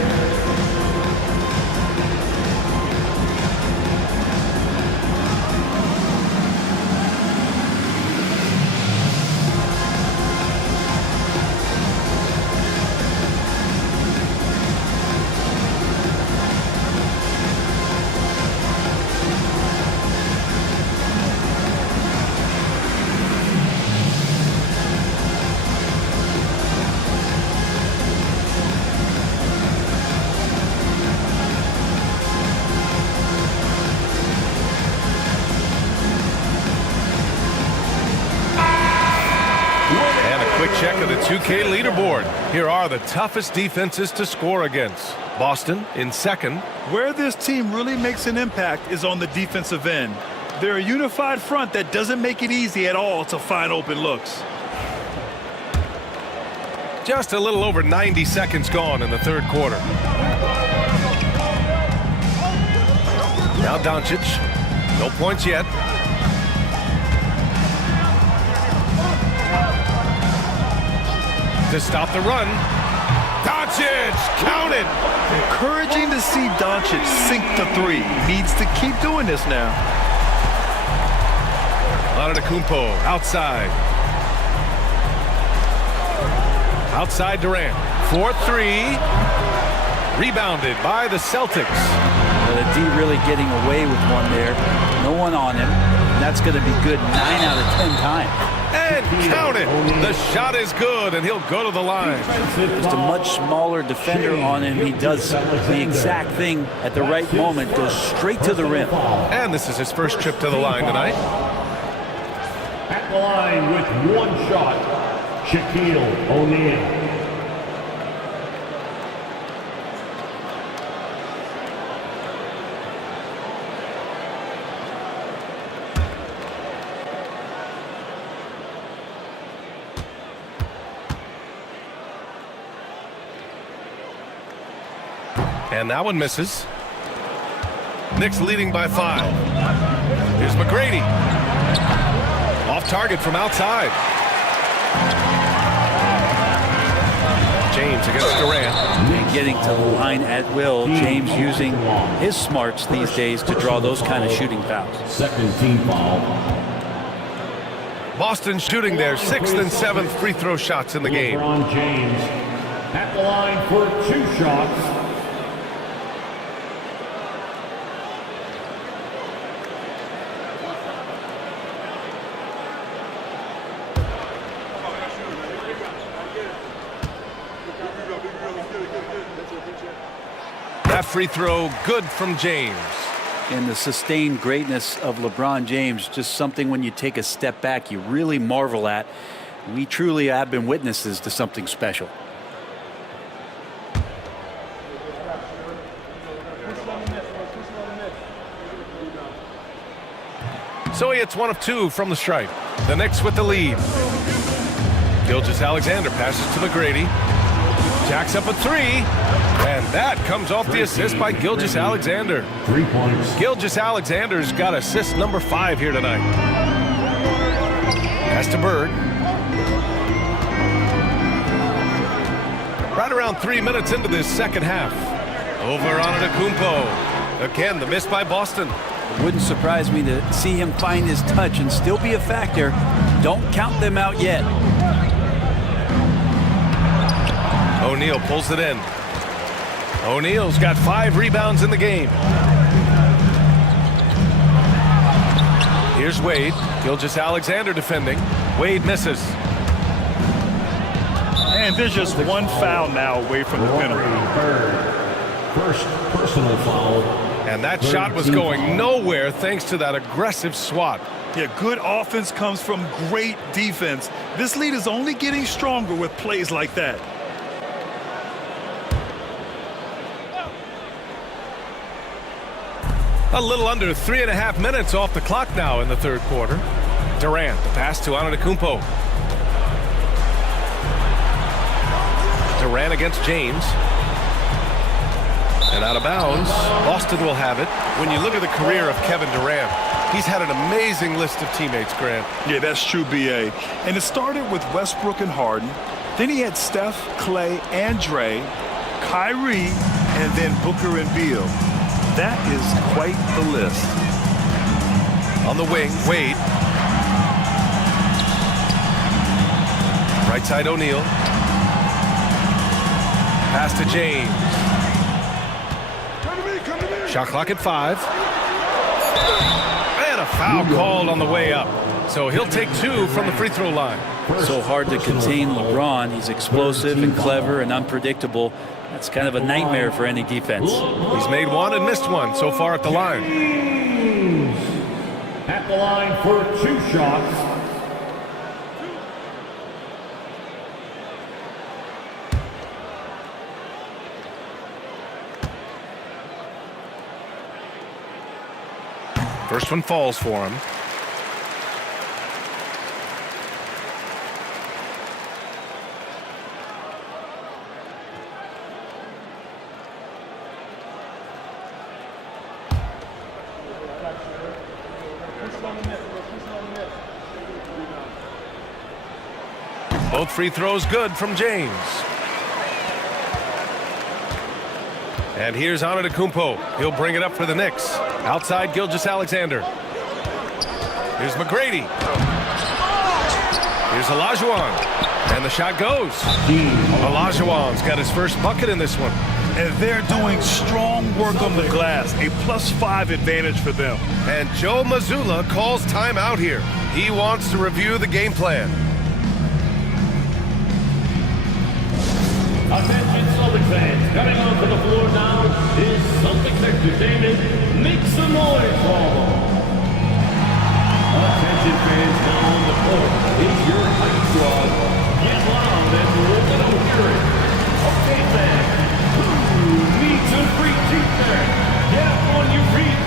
Check of the 2K leaderboard. Here are the toughest defenses to score against. Boston in second. Where this team really makes an impact is on the defensive end. They're a unified front that doesn't make it easy at all to find open looks. Just a little over 90 seconds gone in the third quarter. Now Doncic. No points yet. To stop the run. Doncic, count it. Encouraging to see Doncic sink the 3. Needs to keep doing this now. Antetokounmpo outside. Outside Durant. 4-3. Rebounded by the Celtics. Well, the D really getting away with one there. No one on him. And that's going to be good 9 out of 10 times. And count it. The shot is good, and he'll go to the line. Just a much smaller defender on him. He does the exact thing at the right moment, goes straight to the rim. And this is his first trip to the line tonight. At the line with one shot, Shaquille O'Neal. And that one misses. Knicks leading by 5. Here's McGrady. Off target from outside. James against Durant. And getting to the line at will. James using his smarts these days to draw those kind of shooting fouls. Second team foul. Boston shooting their 6th and 7th free throw shots in the game. LeBron James at the line for 2 shots. That free throw good from James. And the sustained greatness of LeBron James, just something when you take a step back, you really marvel at. We truly have been witnesses to something special. So he hits 1 of 2 from the stripe. The Knicks with the lead. Gilgeous-Alexander passes to McGrady. Jacks up a 3. And that comes off the assist by Gilgeous-Alexander. 3 points. Gilgeous-Alexander's got assist number 5 here tonight. Pass to Bird. Right around 3 minutes into this second half. Over on Antetokounmpo. Again, the miss by Boston. It wouldn't surprise me to see him find his touch and still be a factor. Don't count them out yet. O'Neal pulls it in. O'Neal's got 5 rebounds in the game. Here's Wade. Gilgeous-Alexander defending. Wade misses. And there's just 1 foul now away from the penalty. First personal foul. And that shot was going nowhere thanks to that aggressive swat. Yeah, good offense comes from great defense. This lead is only getting stronger with plays like that. A little under 3.5 minutes off the clock now in the third quarter. Durant, the pass to Antetokounmpo. Durant against James. And out of bounds. Boston will have it. When you look at the career of Kevin Durant, he's had an amazing list of teammates, Grant. Yeah, that's true, B.A. And it started with Westbrook and Harden. Then he had Steph, Clay, and Dre, Kyrie, and then Booker and Beal. That is quite the list. On the wing, Wade. Right side, O'Neal. Pass to James. Shot clock at 5. And a foul called on the way up. So he'll take 2 from the free throw line. So hard to contain LeBron. He's explosive and clever and unpredictable. That's kind of a nightmare for any defense. He's made 1 and missed 1 so far at the line. At the line for 2 shots. First one falls for him. Both free throws good from James. And here's Antetokounmpo. He'll bring it up for the Knicks. Outside Gilgeous-Alexander. Here's McGrady. Here's Olajuwon. And the shot goes. Olajuwon's got his first bucket in this one. And they're doing strong work on the glass. A +5 advantage for them. And Joe Mazzulla calls timeout here. He wants to review the game plan. Attention Celtics fans, coming onto the floor now is Celtics Entertainment. Make some noise for them. Attention fans, now on the court is your hype squad. Get loud and we're going to hear it. Okay fans, who needs a free t-shirt? Get up on your feet.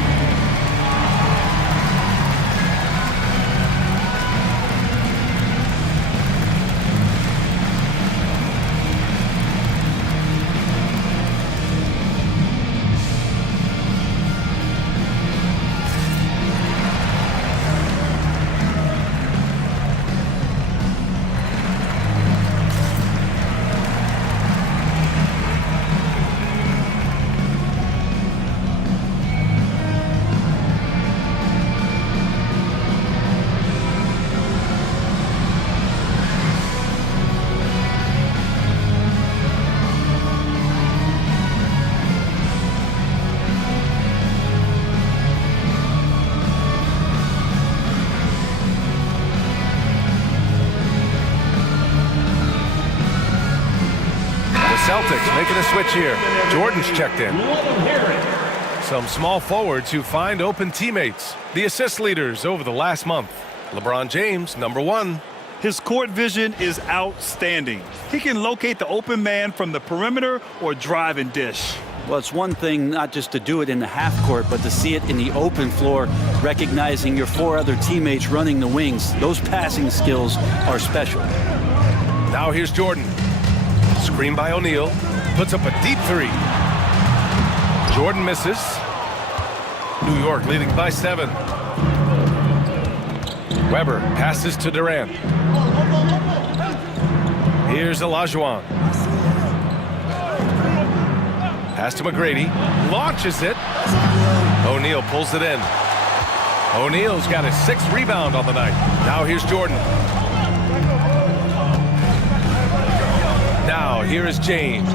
Celtics making a switch here. Jordan's checked in. Some small forwards who find open teammates. The assist leaders over the last month. LeBron James, number 1. His court vision is outstanding. He can locate the open man from the perimeter or drive and dish. Well, it's one thing not just to do it in the half court, but to see it in the open floor, recognizing your 4 other teammates running the wings. Those passing skills are special. Now here's Jordan. Screen by O'Neal. Puts up a deep 3. Jordan misses. New York leading by 7. Weber passes to Durant. Here's Olajuwon. Pass to McGrady. Launches it. O'Neal pulls it in. O'Neal's got his 6th rebound on the night. Now here's Jordan. Now here is James.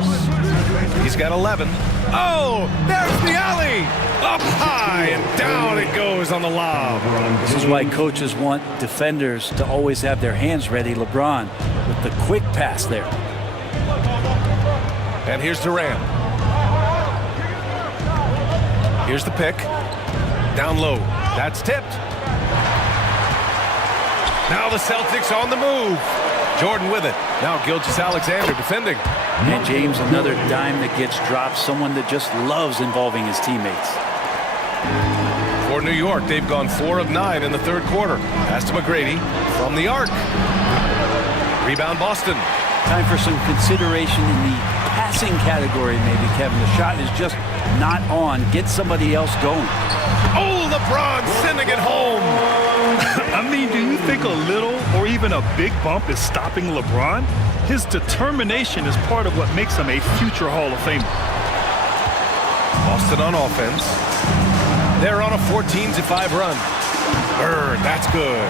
He's got 11. Oh, there's the alley. Up high and down it goes on the lob. This is why coaches want defenders to always have their hands ready. LeBron with the quick pass there. And here's Durant. Here's the pick. Down low. That's tipped. Now the Celtics on the move. Jordan with it. Now Gilgeous-Alexander defending. And James, another dime that gets dropped. Someone that just loves involving his teammates. For New York, they've gone 4 of 9 in the 3rd quarter. Pass to McGrady from the arc. Rebound Boston. Time for some consideration in the passing category, maybe, Kevin. The shot is just not on. Get somebody else going. Oh, LeBron sending it home. I mean, do you think a little or even a big bump is stopping LeBron? His determination is part of what makes him a future Hall of Famer. Boston on offense. They're on a 14-5 run. Bird, that's good.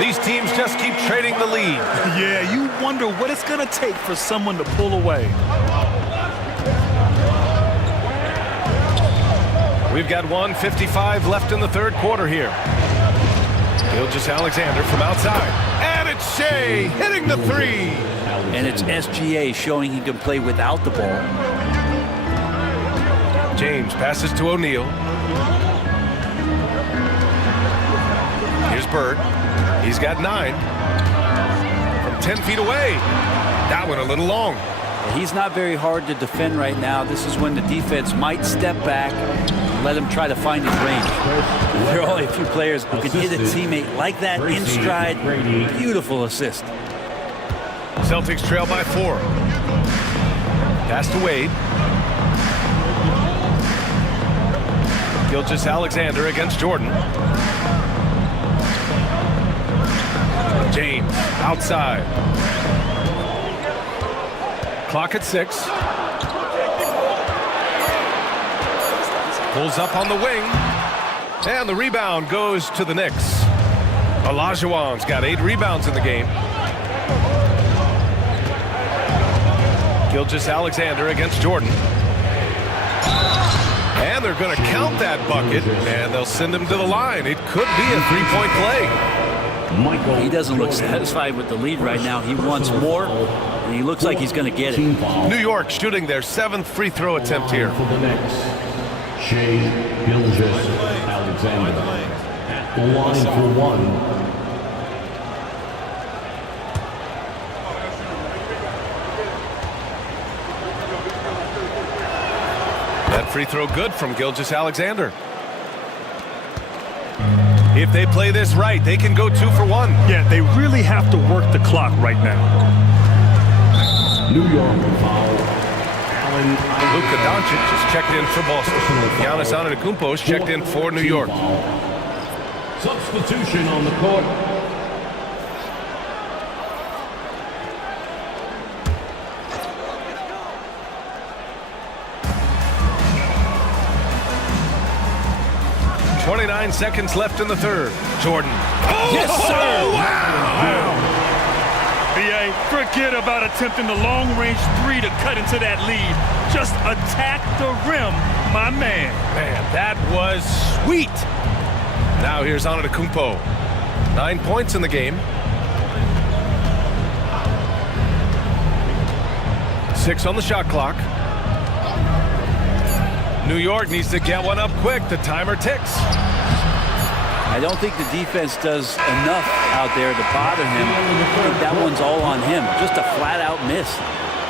These teams just keep trading the lead. Yeah, you wonder what it's going to take for someone to pull away. We've got 1:55 left in the 3rd quarter here. Gilgeous-Alexander from outside. And it's Shea hitting the 3. And it's SGA showing he can play without the ball. James passes to O'Neal. Here's Bird. He's got 9. From 10 feet away. That one a little long. He's not very hard to defend right now. This is when the defense might step back and let him try to find his range. There are only a few players who can hit a teammate like that in stride. Beautiful assist. Celtics trail by 4. Pass to Wade. Gilgeous-Alexander against Jordan. James outside. Clock at 6. Pulls up on the wing. And the rebound goes to the Knicks. Olajuwon's got 8 rebounds in the game. Gilgeous-Alexander against Jordan. And they're going to count that bucket, and they'll send him to the line. It could be a 3-point play. He doesn't look satisfied with the lead right now. He wants more, and he looks like he's going to get it. New York shooting their 7th free throw attempt here. For the Knicks, Shea Gilgeous-Alexander at the line for 1. That free throw good from Gilgeous-Alexander. If they play this right, they can go 2 for 1. Yeah, they really have to work the clock right now. New York foul. Luka Doncic is checked in for Boston. Giannis Antetokounmpo is checked in for New York. Substitution on the court. .29 seconds left in the 3rd. Jordan. Oh, yes, sir. Wow. B.A., forget about attempting the long-range 3 to cut into that lead. Just attack the rim, my man. Man, that was sweet. Now here's Antetokounmpo. 9 points in the game. 6 on the shot clock. New York needs to get one up quick. The timer ticks. I don't think the defense does enough out there to bother him. I think that one's all on him. Just a flat-out miss.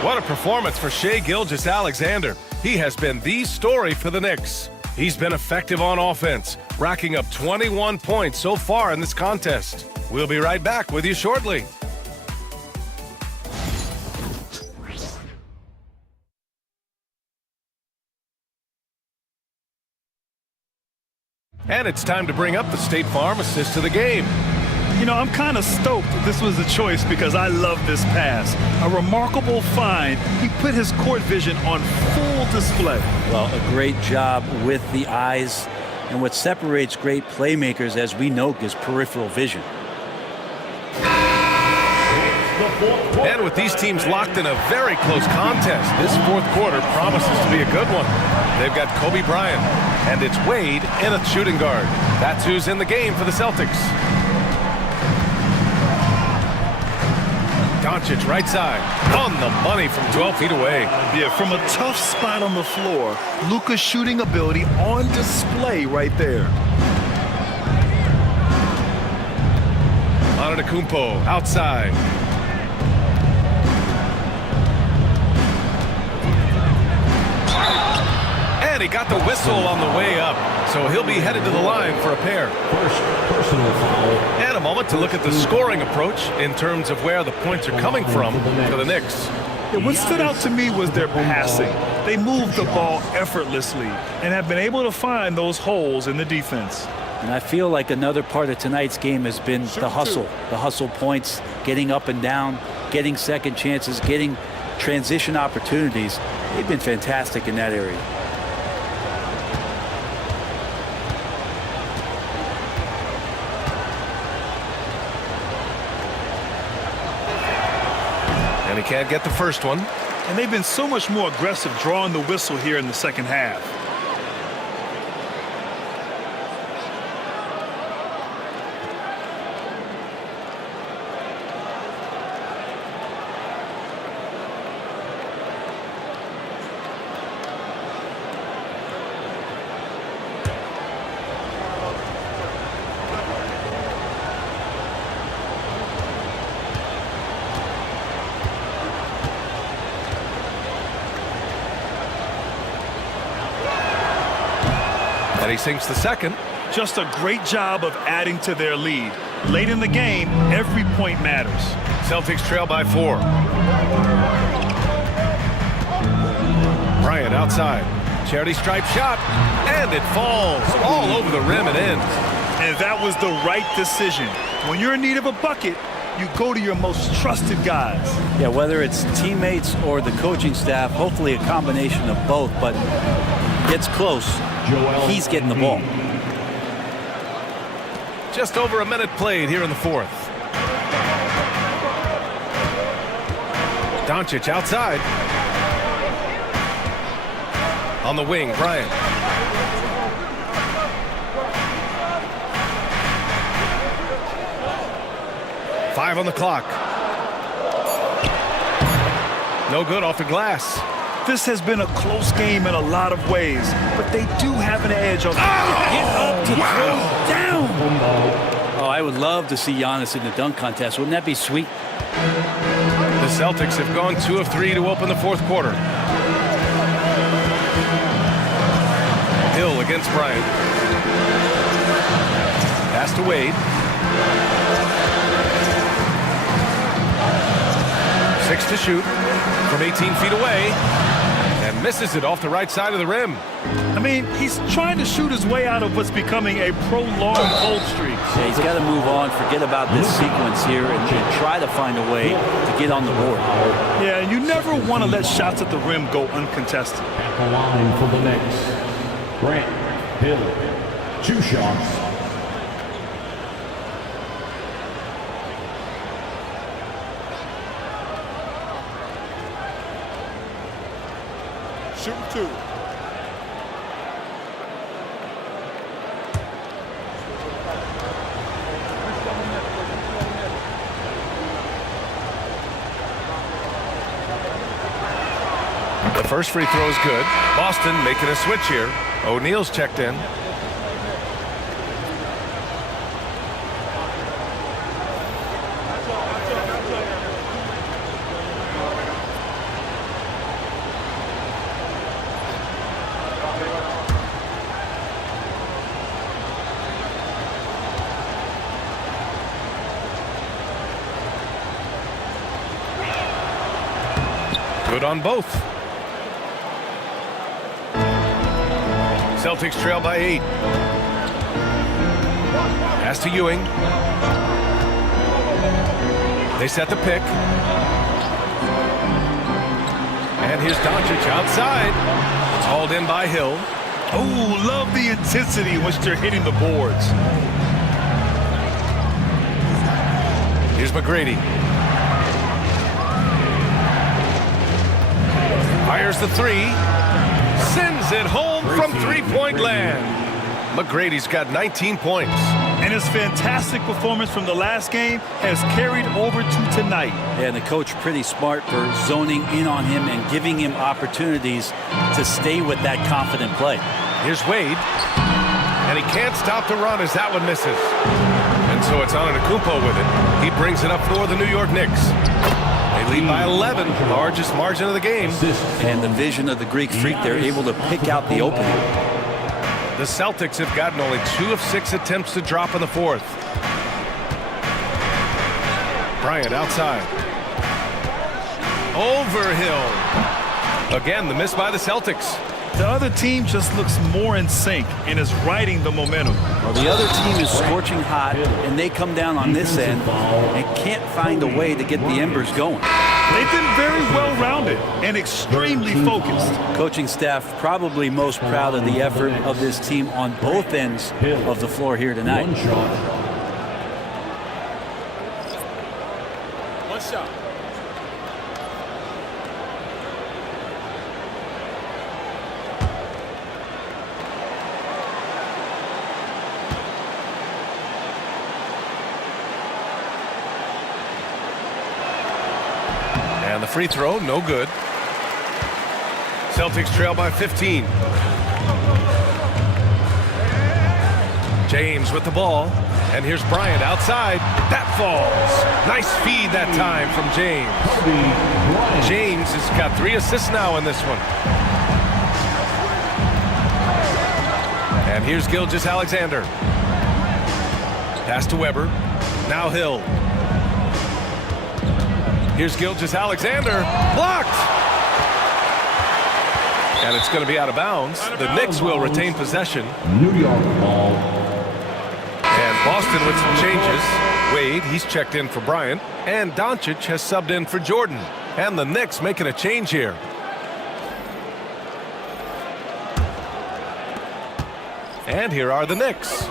What a performance for Shai Gilgeous-Alexander. He has been the story for the Knicks. He's been effective on offense, racking up 21 points so far in this contest. We'll be right back with you shortly. And it's time to bring up the State Farm assist of the game. You know, I'm kind of stoked this was a choice because I love this pass. A remarkable find. He put his court vision on full display. Well, a great job with the eyes. And what separates great playmakers, as we know, is peripheral vision. And with these teams locked in a very close contest, this fourth quarter promises to be a good one. They've got Kobe Bryant, and it's Wade in a shooting guard. That's who's in the game for the Celtics. Doncic right side, on the money from 12 feet away. Yeah, from a tough spot on the floor, Luka's shooting ability on display right there. Antetokounmpo outside. And he got the whistle on the way up, so he'll be headed to the line for a pair. First personal foul. And a moment to look at the scoring approach in terms of where the points are coming from for the Knicks. Yeah, what stood out to me was their passing. They moved the ball effortlessly and have been able to find those holes in the defense. And I feel like another part of tonight's game has been the hustle points, getting up and down, getting second chances, getting transition opportunities. They've been fantastic in that area. And he can't get the first one. And they've been so much more aggressive drawing the whistle here in the second half. And he sinks the second. Just a great job of adding to their lead. Late in the game, every point matters. Celtics trail by 4. Bryant outside. Charity stripe shot. And it falls all over the rim and in. And that was the right decision. When you're in need of a bucket, you go to your most trusted guys. Yeah, whether it's teammates or the coaching staff, hopefully a combination of both, but gets close. He's getting the ball. Just over a minute played here in the fourth. Doncic outside. On the wing, Bryant. Five on the clock. No good off the glass. This has been a close game in a lot of ways, but they do have an edge on. Get up to throw down. Oh, I would love to see Giannis in the dunk contest. Wouldn't that be sweet? The Celtics have gone 2 of 3 to open the fourth quarter. Hill against Bryant. Pass to Wade. 6 to shoot from 18 feet away. And misses it off the right side of the rim. I mean, he's trying to shoot his way out of what's becoming a prolonged cold streak. Yeah, he's got to move on, forget about this sequence here, and try to find a way to get on the board. Yeah, and you never want to let shots at the rim go uncontested. At the line for the Knicks, Grant Hill, 2 shots. Shoot 2. The first free throw is good. Boston making a switch here. O'Neal's checked in. Good on both. Celtics trail by 8. Pass to Ewing. They set the pick. And here's Doncic outside. It's hauled in by Hill. Oh, love the intensity in which they're hitting the boards. Here's McGrady. Fires the three. Sends it home from three-point land. McGrady's got 19 points. And his fantastic performance from the last game has carried over to tonight. Yeah, and the coach pretty smart for zoning in on him and giving him opportunities to stay with that confident play. Here's Wade. And he can't stop the run as that one misses. And so it's Antetokounmpo with it. He brings it up for the New York Knicks. They lead by 11, largest margin of the game. And the vision of the Greek freak, they're able to pick out the opening. The Celtics have gotten only 2 of 6 attempts to drop in the fourth. Bryant outside. Over Hill. Again, the miss by the Celtics. The other team just looks more in sync and is riding the momentum. Well, the other team is scorching hot, and they come down on this end and can't find a way to get the embers going. They've been very well-rounded and extremely focused. Coaching staff probably most proud of the effort of this team on both ends of the floor here tonight. One shot. And the free throw, no good. Celtics trail by 15. James with the ball. And here's Bryant outside. That falls. Nice feed that time from James. James has got 3 assists now in this one. And here's Gilgeous-Alexander. Pass to Weber. Now Hill. Here's Gilgeous-Alexander. Blocked! And it's going to be out of bounds. The Knicks will retain possession. New York ball. And Boston with some changes. Wade, he's checked in for Bryant. And Doncic has subbed in for Jordan. And the Knicks making a change here. And here are the Knicks.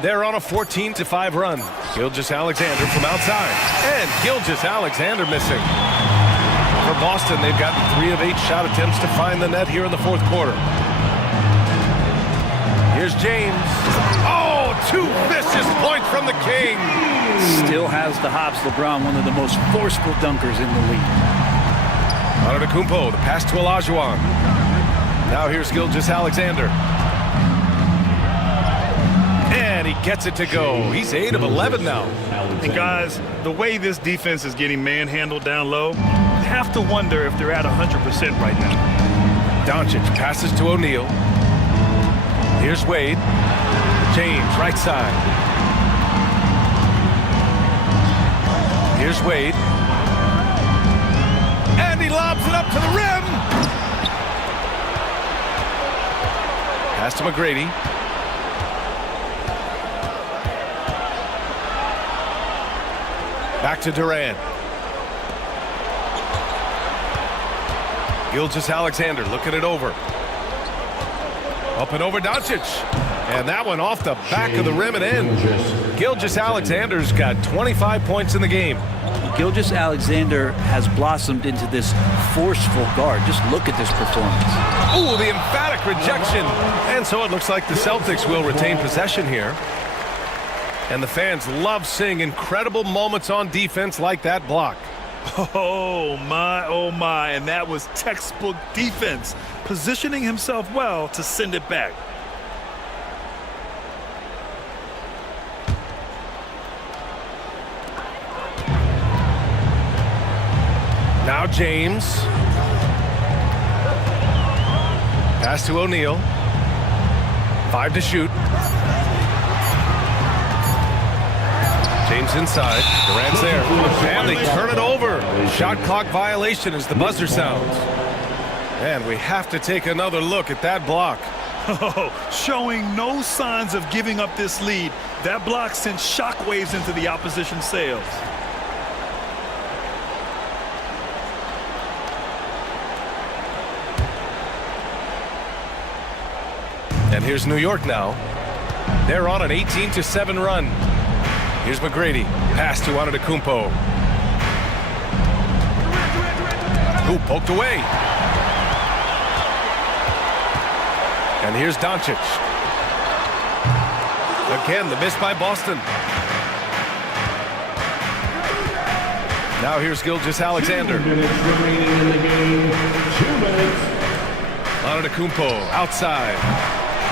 They're on a 14-5 run. Gilgeous-Alexander from outside. And Gilgeous-Alexander missing. For Boston, they've gotten 3 of 8 shot attempts to find the net here in the fourth quarter. Here's James. Oh, 2 vicious points from the King. Still has the hops. LeBron, one of the most forceful dunkers in the league. Antetokounmpo, the pass to Olajuwon. Now here's Gilgeous-Alexander. And he gets it to go. He's 8 of 11 now. And guys, the way this defense is getting manhandled down low, you have to wonder if they're at 100% right now. Doncic passes to O'Neal. Here's Wade. James, right side. Here's Wade. And he lobs it up to the rim. Pass to McGrady. Back to Durant. Gilgeous-Alexander looking it over. Up and over Doncic. And that one off the back of the rim and in. Gilgeous-Alexander's got 25 points in the game. Gilgeous-Alexander has blossomed into this forceful guard. Just look at this performance. Ooh, the emphatic rejection. And so it looks like the Celtics will retain possession here. And the fans love seeing incredible moments on defense like that block. Oh, my. And that was textbook defense, positioning himself well to send it back. Now James. Pass to O'Neal. 5 to shoot. James inside. Durant's there. And they turn it over. Shot clock violation as the buzzer sounds. And we have to take another look at that block. Showing no signs of giving up this lead. That block sent shockwaves into the opposition sails. And here's New York now. They're on an 18-7 run. Here's McGrady. Pass to Antetokounmpo. Ooh, poked away. And here's Doncic. Again, the miss by Boston. Now here's Gilgeous-Alexander. 2 minutes remaining in the game. 2 minutes. Antetokounmpo outside.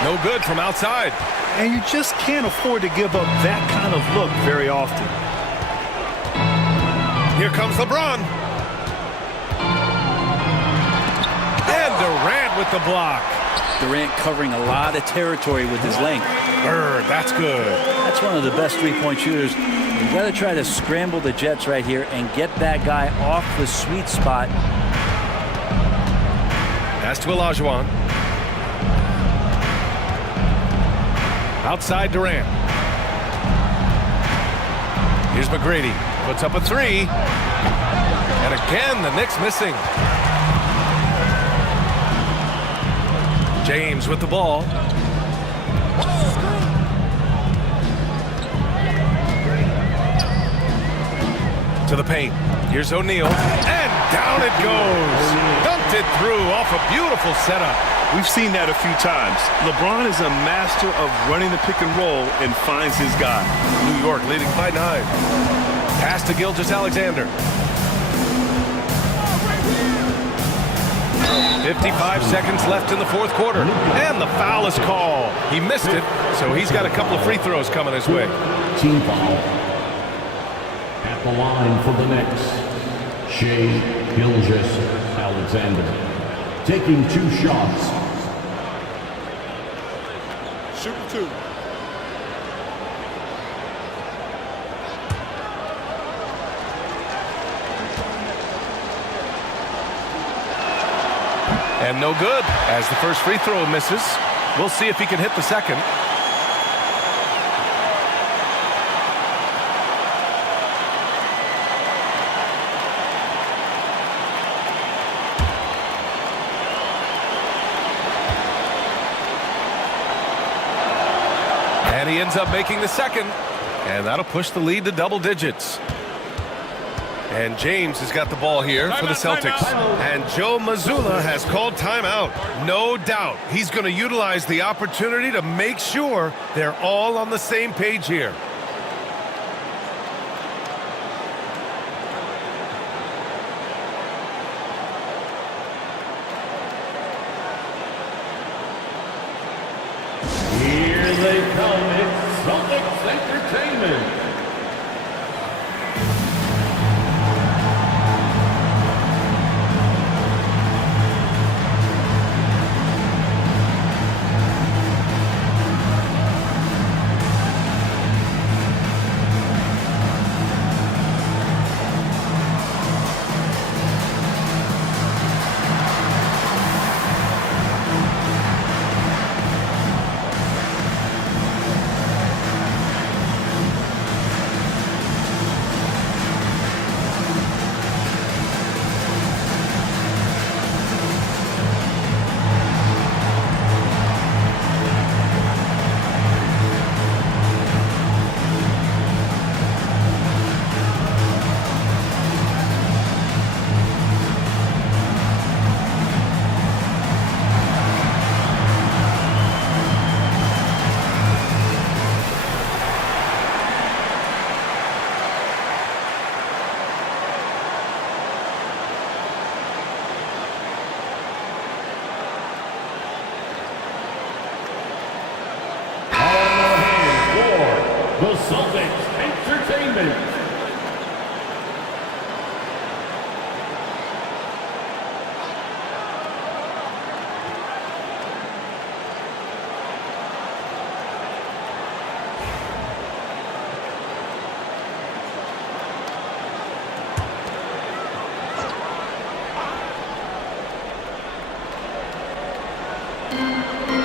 No good from outside. And you just can't afford to give up that kind of look very often. Here comes LeBron. And Durant with the block. Durant covering a lot of territory with his length. That's good. That's one of the best three-point shooters. You got to try to scramble the Jets right here and get that guy off the sweet spot. Pass to Olajuwon. Outside Durant. Here's McGrady. Puts up a 3. And again, the Knicks missing. James with the ball. To the paint. Here's O'Neal. And down it goes. Dunked it through off a beautiful setup. We've seen that a few times. LeBron is a master of running the pick and roll and finds his guy. New York leading by 9. Pass to Gilgeous-Alexander. 55 seconds left in the fourth quarter. And the foul is called. He missed it, so he's got a couple of free throws coming his way. Team foul. At the line for the Knicks, Shai Gilgeous-Alexander. Taking 2 shots. Shoot 2. And no good as the first free throw misses. We'll see if he can hit the second. And he ends up making the second. And that'll push the lead to double digits. And James has got the ball here for the Celtics. And Joe Mazzulla has called timeout. No doubt he's going to utilize the opportunity to make sure they're all on the same page here. Here they come. It's Celtics Entertainment.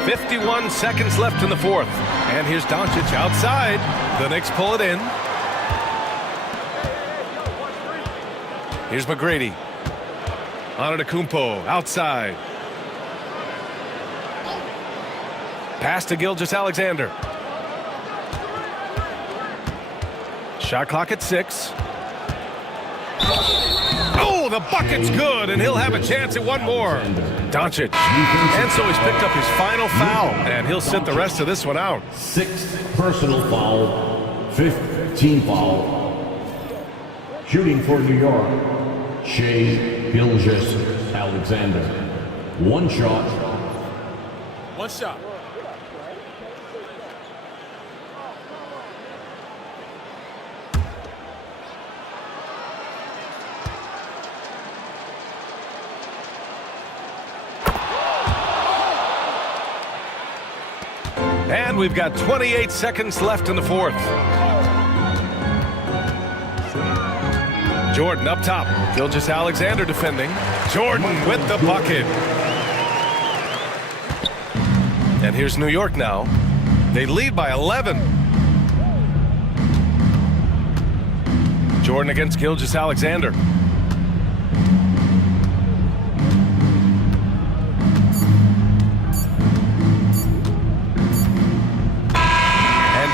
51 seconds left in the fourth. And here's Doncic outside. The Knicks pull it in. Here's McGrady. Antetokounmpo outside. Pass to Gilgeous-Alexander. Shot clock at 6. Oh, the bucket's good, and he'll have a chance at one more. Doncic. And so he's picked up his final foul, and he'll sit the rest of this one out. 6th personal foul, 5th team foul. Shooting for New York, Shai Gilgeous-Alexander. One shot. One shot. And we've got 28 seconds left in the fourth. Jordan up top. Gilgeous-Alexander defending. Jordan with the bucket. And here's New York now. They lead by 11. Jordan against Gilgeous-Alexander.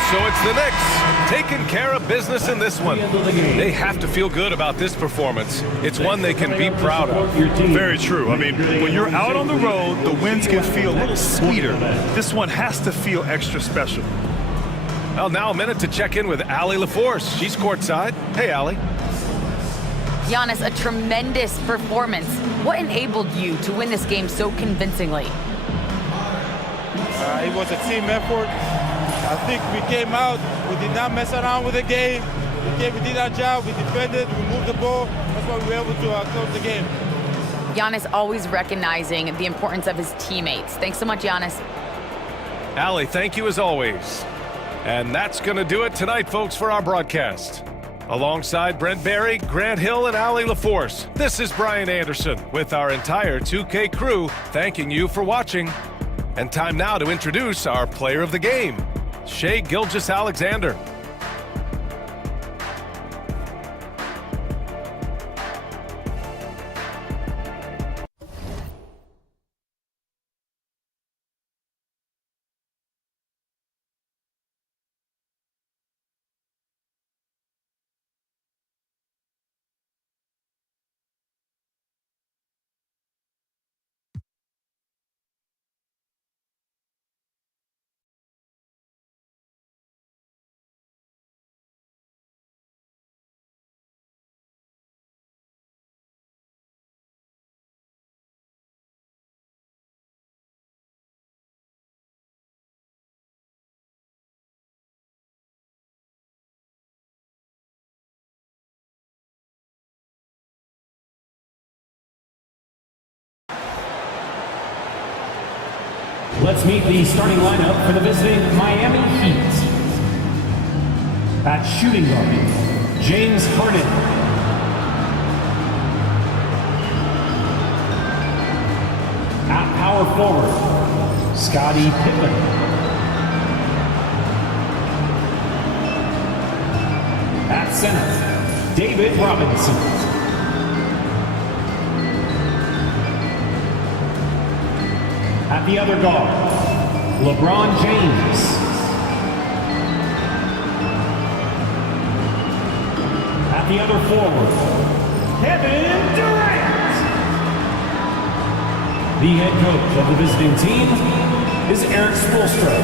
So it's the Knicks taking care of business in this one. They have to feel good about this performance. It's one they can be proud of. Very true. I mean, when you're out on the road, the wins can feel a little sweeter. This one has to feel extra special. Well, now a minute to check in with Allie LaForce. She's courtside. Hey, Allie. Giannis, a tremendous performance. What enabled you to win this game so convincingly? It was a team effort. I think we came out, we did not mess around with the game. We did our job, we defended, we moved the ball. That's why we were able to close the game. Giannis always recognizing the importance of his teammates. Thanks so much, Giannis. Allie, thank you as always. And that's going to do it tonight, folks, for our broadcast. Alongside Brent Barry, Grant Hill, and Allie LaForce, this is Brian Anderson with our entire 2K crew thanking you for watching. And time now to introduce our player of the game, Shai Gilgeous-Alexander. Let's meet the starting lineup for the visiting Miami Heat. At shooting guard, James Harden. At power forward, Scottie Pippen. At center, David Robinson. At the other guard, LeBron James. At the other forward, Kevin Durant. The head coach of the visiting team is Eric Spoelstra.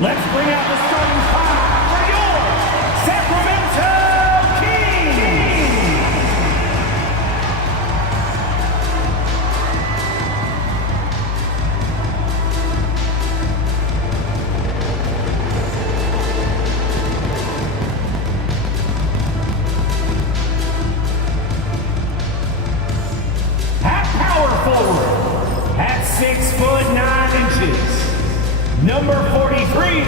Let's bring out the starting five for your Sacramento Kings. At power forward, at 6'9", number 43,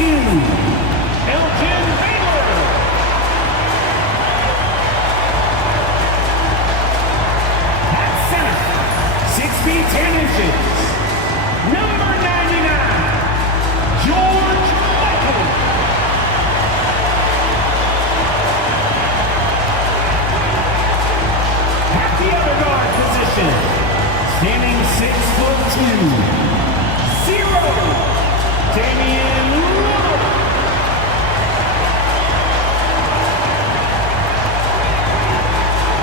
Elgin Baylor. At center, 6 feet 10 inches, number 99, George Michael. At the other guard position, standing 6'2", 0, Damian Lillard.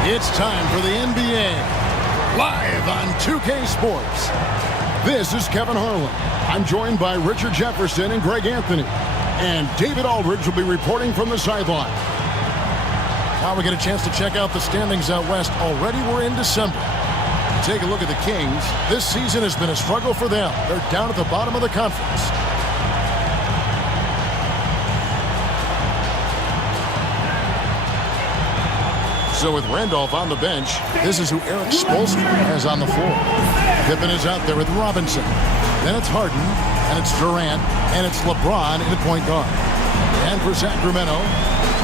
It's time for the NBA, live on 2K Sports. This is Kevin Harlan. I'm joined by Richard Jefferson and Greg Anthony. And David Aldridge will be reporting from the sideline. Now we get a chance to check out the standings out west. Already we're in December. Take a look at the Kings. This season has been a struggle for them. They're down at the bottom of the conference. So with Randolph on the bench, this is who Eric Spoelstra has on the floor. Pippen is out there with Robinson. Then it's Harden, and it's Durant, and it's LeBron in the point guard. And for Sacramento,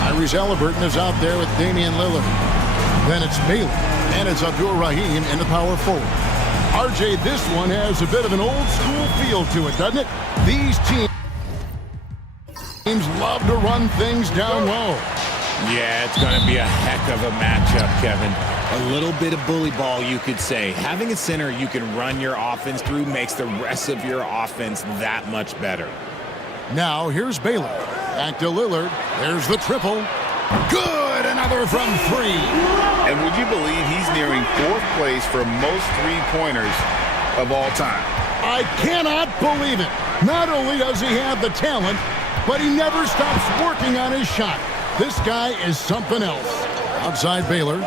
Tyrese Halliburton is out there with Damian Lillard. Then it's Baylor, and it's Abdul Rahim in the power forward. RJ, this one has a bit of an old school feel to it, doesn't it? These teams love to run things down low. Yeah, it's going to be a heck of a matchup, Kevin. A little bit of bully ball, you could say. Having a center you can run your offense through makes the rest of your offense that much better. Now, here's Baylor. Back to Lillard. There's the triple. Good! Another from three. And would you believe he's nearing 4th place for most three-pointers of all time? I cannot believe it. Not only does he have the talent, but he never stops working on his shot. This guy is something else. Outside Baylor.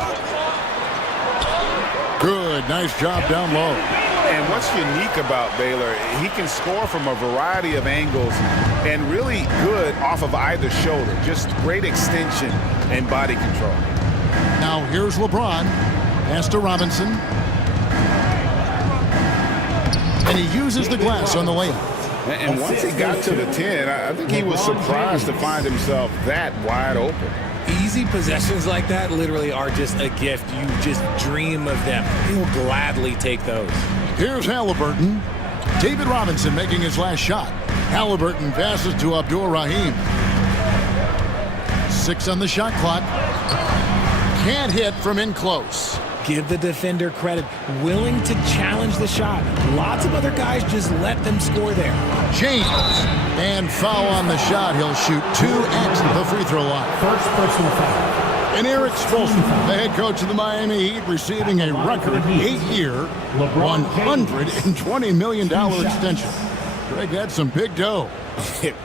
Good. Nice job down low. And what's unique about Baylor, he can score from a variety of angles and really good off of either shoulder. Just great extension and body control. Now here's LeBron. Pass to Robinson. And he uses the glass on the layup. And once he got to the 10, I think he was surprised to find himself that wide open. Easy possessions like that literally are just a gift. You just dream of them. He'll gladly take those. Here's Halliburton. David Robinson making his last shot. Halliburton passes to Abdul Rahim. 6 on the shot clock. Can't hit from in close. Give the defender credit. Willing to challenge the shot. Lots of other guys just let them score there. James. And foul on the shot. He'll shoot 2x the free throw line. First personal foul. And Eric Spoelstra, the head coach of the Miami Heat, receiving a record 8-year, $120 million extension. Greg, that's some big dough.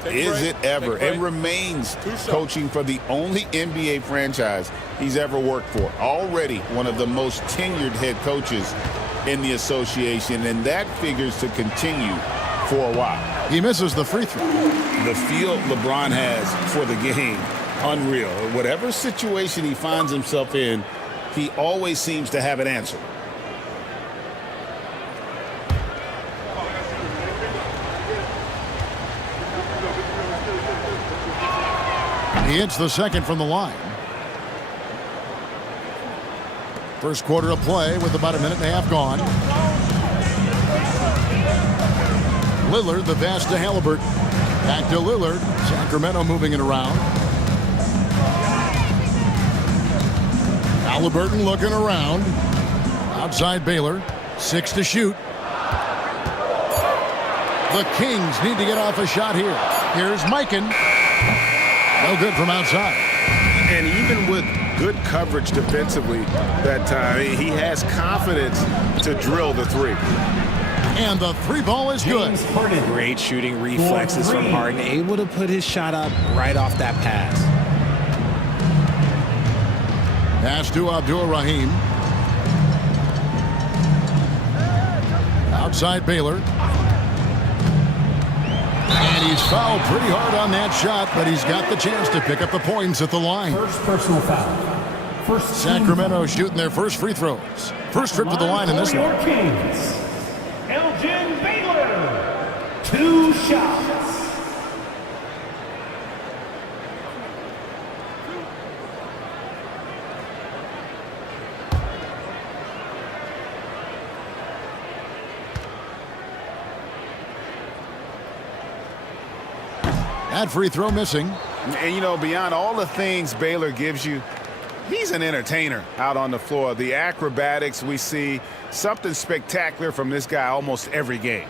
Is it ever? It remains coaching for the only NBA franchise he's ever worked for. Already one of the most tenured head coaches in the association, and that figures to continue for a while. He misses the free throw. The feel LeBron has for the game, unreal. Whatever situation he finds himself in, he always seems to have an answer. He hits the second from the line. First quarter of play with about a minute and a half gone. Lillard, the pass to Halliburton. Back to Lillard. Sacramento moving it around. Halliburton looking around. Outside Baylor. 6 to shoot. The Kings need to get off a shot here. Here's Mikan. No good from outside. And even with good coverage defensively that time, he has confidence to drill the three. And the three ball is good. Great shooting reflexes from Harden, able to put his shot up right off that pass. Pass to Abdul Rahim. Outside Baylor. And he's fouled pretty hard on that shot, but he's got the chance to pick up the points at the line. First personal foul. Sacramento shooting their first free throws. First trip to the line in this one. Kings. Elgin Baylor. 2 shots. That free throw missing. And, you know, beyond all the things Baylor gives you, he's an entertainer out on the floor. The acrobatics we see, something spectacular from this guy almost every game.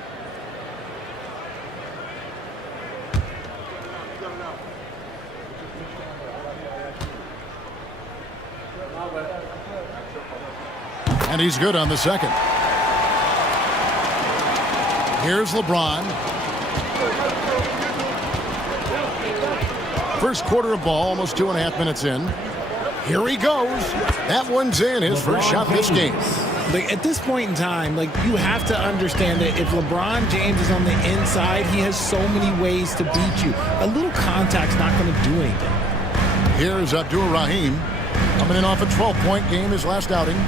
And he's good on the second. Here's LeBron. First quarter of ball, almost 2.5 minutes in. Here he goes. That one's in. His first shot this game. Like, at this point in time, like, you have to understand that if LeBron James is on the inside, he has so many ways to beat you. A little contact's not going to do anything. Here's Abdul-Rahim coming in off a 12-point game, his last outing.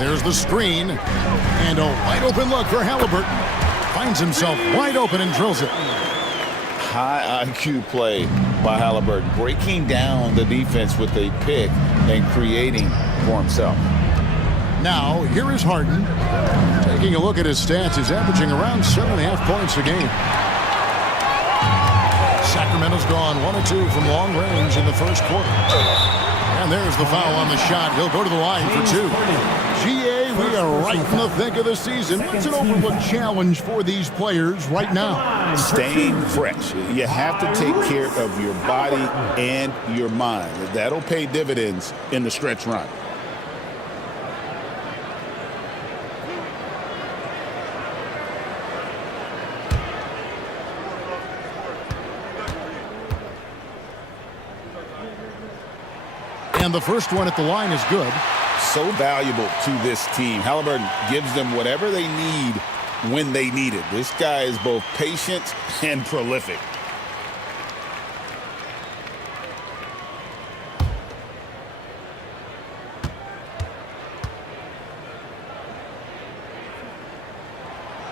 There's the screen, and a wide-open look for Halliburton. Finds himself wide open and drills it. High IQ play by Halliburton, breaking down the defense with a pick and creating for himself. Now, here is Harden. Taking a look at his stats, he's averaging around 7.5 points a game. Sacramento's gone 1 of 2 from long range in the first quarter. And there's the foul on the shot. He'll go to the line for 2. GA, we are right in the thick of the season. What's an overlooked challenge for these players right now? Staying fresh. You have to take care of your body and your mind. That'll pay dividends in the stretch run. And the first one at the line is good. So valuable to this team. Halliburton gives them whatever they need when they need it. This guy is both patient and prolific.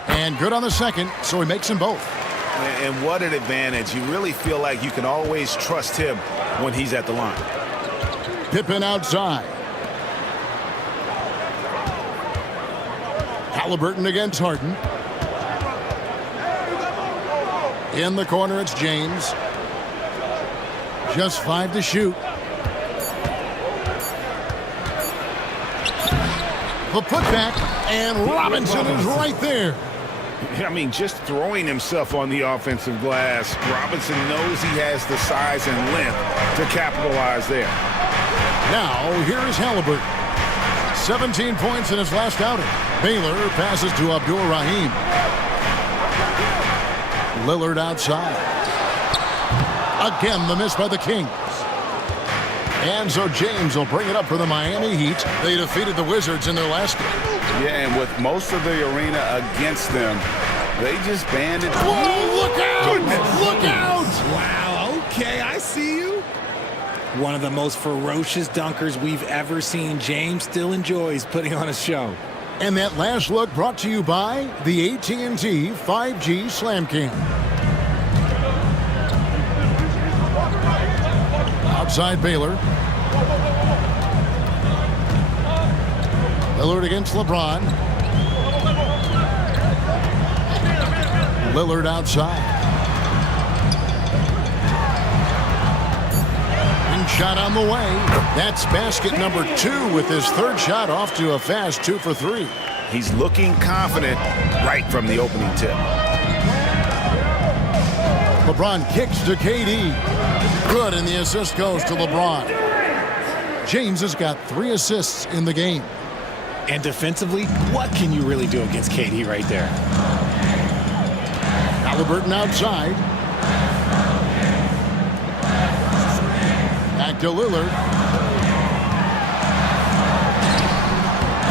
And good on the second, so he makes them both. And what an advantage. You really feel like you can always trust him when he's at the line. Pippen outside. Halliburton against Harden. In the corner, it's James. Just 5 to shoot. The putback, and Robinson is right there. I mean, just throwing himself on the offensive glass. Robinson knows he has the size and length to capitalize there. Now, here is Halliburton. 17 points in his last outing. Baylor passes to Abdul-Rahim. Lillard outside. Again, the miss by the Kings. And so James will bring it up for the Miami Heat. They defeated the Wizards in their last game. Yeah, and with most of the arena against them, they just banded. Whoa, look out! Goodness. Look out! Wow, okay, I see you. One of the most ferocious dunkers we've ever seen. James still enjoys putting on a show. And that last look brought to you by the AT&T 5G Slam Cam. Outside Baylor. Lillard against LeBron. Lillard outside. Shot on the way. That's basket number 2 with his third shot off to a fast 2 for 3. He's looking confident right from the opening tip. LeBron kicks to KD. Good, and the assist goes to LeBron. James has got 3 assists in the game. And defensively, what can you really do against KD right there? Halliburton outside. Back to Lillard.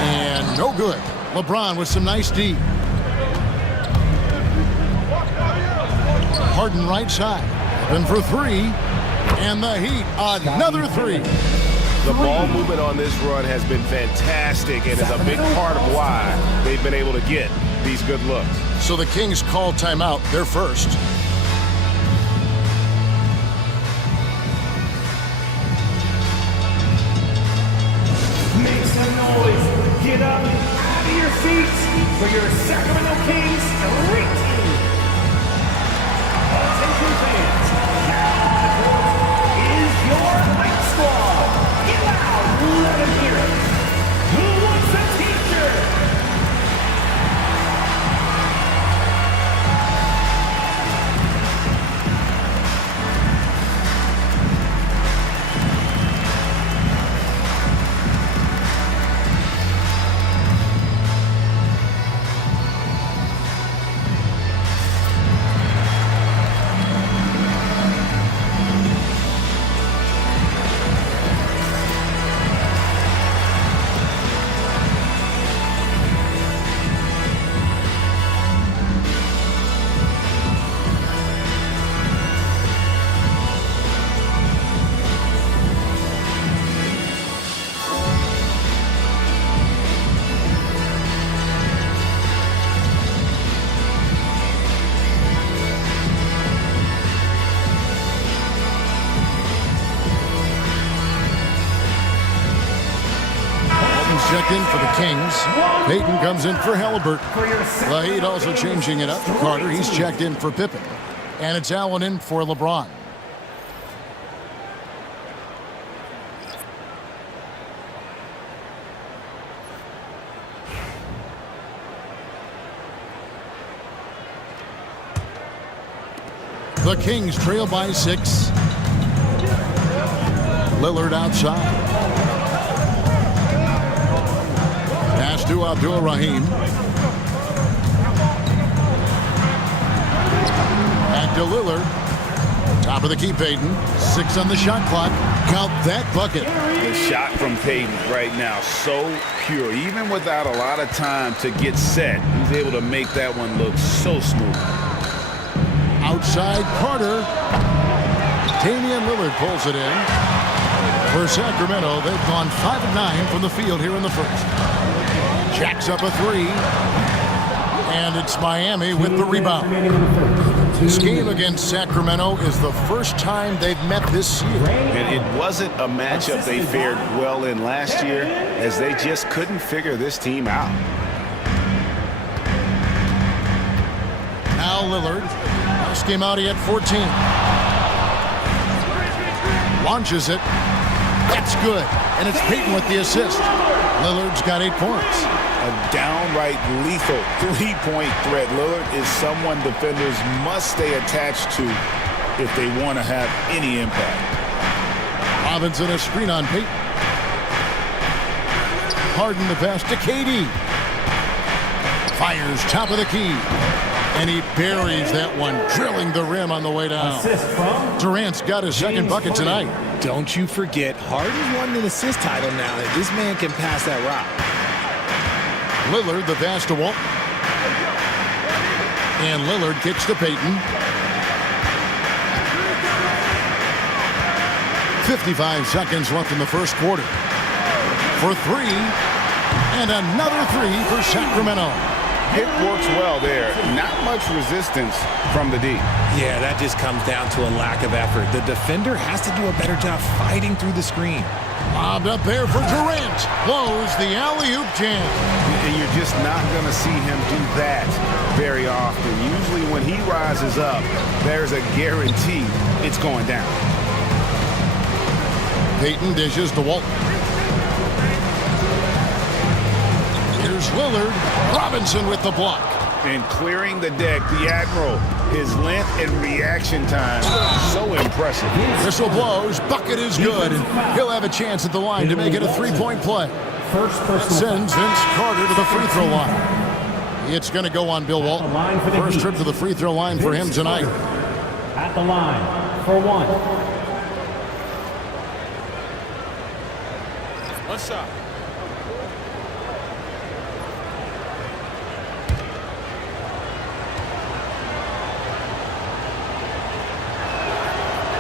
And no good. LeBron with some nice D. Harden right side. Open for 3. And the Heat, another 3. The ball movement on this run has been fantastic and is a big part of why they've been able to get these good looks. So the Kings call timeout. They're first. Make some noise. Get up out of your seats for your Sacramento Kings great team. Attention fans, checked in for the Kings. Payton comes in for Halliburton. The Heat also changing it up. Carter, he's checked in for Pippen. And it's Allen in for LeBron. The Kings trail by 6. Lillard outside. Pass to Abdul-Rahim. Back to Lillard. Top of the key, Payton. 6 on the shot clock. Count that bucket. The shot from Payton right now, so pure. Even without a lot of time to get set, he's able to make that one look so smooth. Outside Carter. Damian Lillard pulls it in. For Sacramento, they've gone 5 of 9 from the field here in the first. Jacks up a 3. And it's Miami with the rebound. This game against Sacramento is the first time they've met this year. And it wasn't a matchup they fared well in last year, as they just couldn't figure this team out. Now Lillard. Last game out, he had 14. Launches it. That's good. And it's Payton with the assist. Lillard's got 8 points. A downright lethal three-point threat. Lillard is someone defenders must stay attached to if they want to have any impact. Robinson a screen on Payton. Harden the pass to KD. Fires top of the key. And he buries that one, drilling the rim on the way down. Durant's got his second bucket tonight. Don't you forget, Harden won an assist title now. This man can pass that route. Lillard, the pass to Walton. And Lillard kicks to Payton. 55 seconds left in the first quarter. For 3. And another 3 for Sacramento. It works well there. Not much resistance from the D. Yeah, that just comes down to a lack of effort. The defender has to do a better job fighting through the screen. Lobbed up there for Durant. Blows the alley-oop jam. And you're just not going to see him do that very often. Usually when he rises up, there's a guarantee it's going down. Payton dishes to Walton. Here's Lillard. Robinson with the block. And clearing the deck, the Admiral. His length and reaction time, so impressive. Whistle blows. Bucket is good. And he'll have a chance at the line to make it a 3-point play. Sends Vince Carter to the free throw line. It's going to go on Bill Walton. First trip to the free throw line for him tonight. At the line for 1. One shot.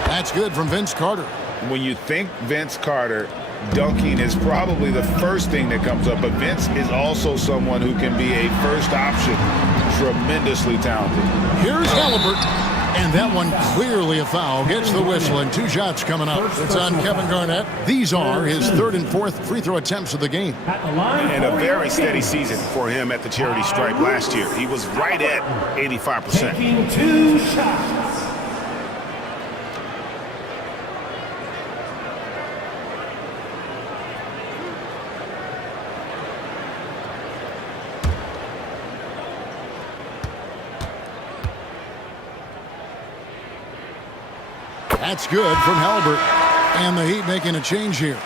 That's good from Vince Carter. When you think Vince Carter, dunking is probably the first thing that comes up, but Vince is also someone who can be a first option. Tremendously talented. Here's Halliburton. And that one clearly a foul. Gets the whistle, and 2 shots coming up. It's on Kevin Garnett. These are his 3rd and 4th free throw attempts of the game. And a very steady season for him at the charity stripe last year. He was right at 85%. Taking 2 shots. That's good from Halliburton. And the Heat making a change here.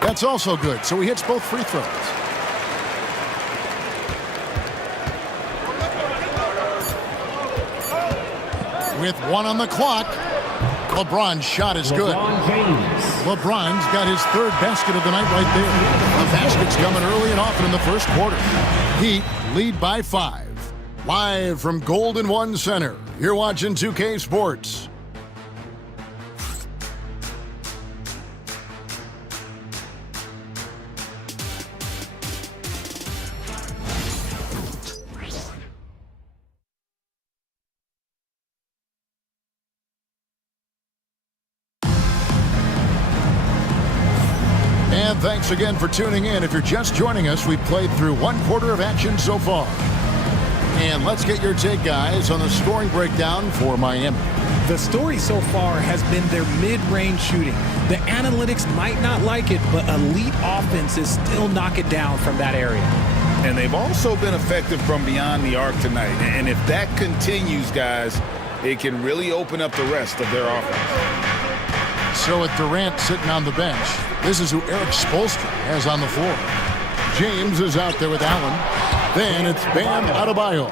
That's also good. So he hits both free throws. With 1 on the clock, LeBron's shot is good. LeBron's got his 3rd basket of the night right there. The basket's coming early and often in the first quarter. Heat lead by 5. Live from Golden One Center, you're watching 2K Sports. And thanks again for tuning in. If you're just joining us, we've played through one quarter of action so far. And let's get your take, guys, on the scoring breakdown for Miami. The story so far has been their mid-range shooting. The analytics might not like it, but elite offenses still knock it down from that area. And they've also been effective from beyond the arc tonight. And if that continues, guys, it can really open up the rest of their offense. So with Durant sitting on the bench, this is who Eric Spoelstra has on the floor. James is out there with Allen. Then it's Bam Adebayo.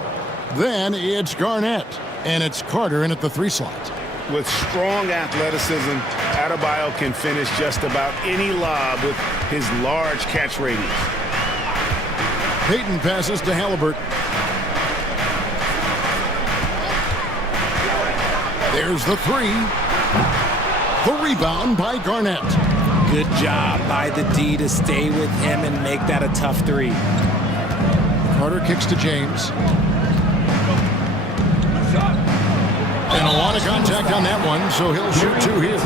Then it's Garnett. And it's Carter in at the 3 slot. With strong athleticism, Adebayo can finish just about any lob with his large catch radius. Payton passes to Halliburton. There's the 3. The rebound by Garnett. Good job by the D to stay with him and make that a tough 3. Carter kicks to James. And a lot of contact on that one, so he'll shoot 2 here.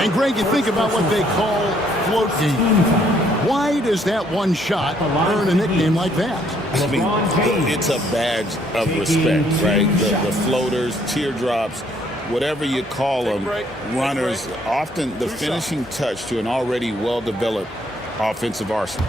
And Greg, you think about what they call float game. Why does that one shot earn a nickname like that? I mean, it's a badge of respect, right? The floaters, teardrops, whatever you call them, runners, often the finishing touch to an already well-developed offensive arsenal.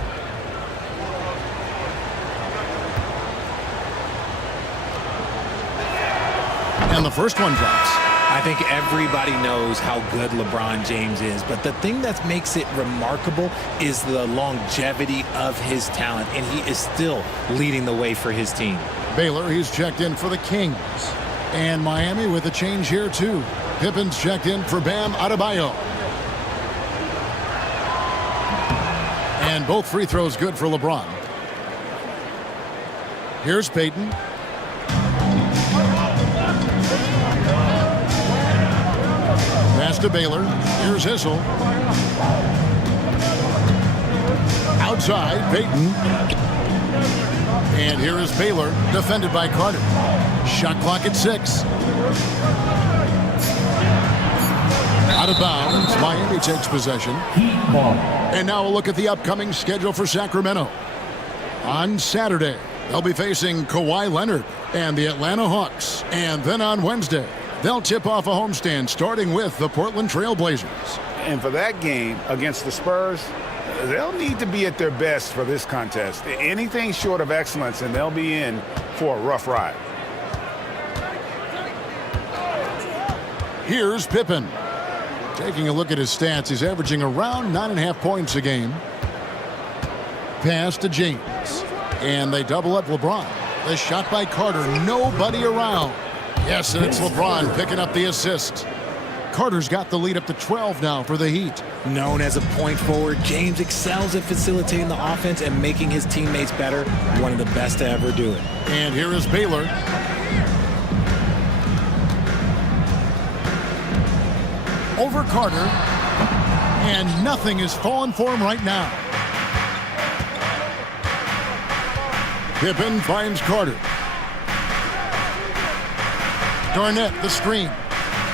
And the first one drops. I think everybody knows how good LeBron James is, but the thing that makes it remarkable is the longevity of his talent, and he is still leading the way for his team. Baylor, he's checked in for the Kings. And Miami with a change here, too. Pippen's checked in for Bam Adebayo. And both free throws good for LeBron. Here's Payton. Pass to Baylor. Here's Hissel. Outside, Payton. And here is Baylor, defended by Carter. Shot clock at 6. Out of bounds, Miami takes possession. And now a look at the upcoming schedule for Sacramento. On Saturday, they'll be facing Kawhi Leonard and the Atlanta Hawks. And then on Wednesday, they'll tip off a homestand starting with the Portland Trail Blazers. And for that game against the Spurs, they'll need to be at their best for this contest. Anything short of excellence, and they'll be in for a rough ride. Here's Pippen. Taking a look at his stats, he's averaging around 9.5 points a game. Pass to James. And they double up LeBron. The shot by Carter, nobody around. Yes, and it's LeBron picking up the assist. Carter's got the lead up to 12 now for the Heat. Known as a point forward, James excels at facilitating the offense and making his teammates better. One of the best to ever do it. And here is Baylor. Over Carter. And nothing is falling for him right now. Pippen finds Carter. Garnett, the screen.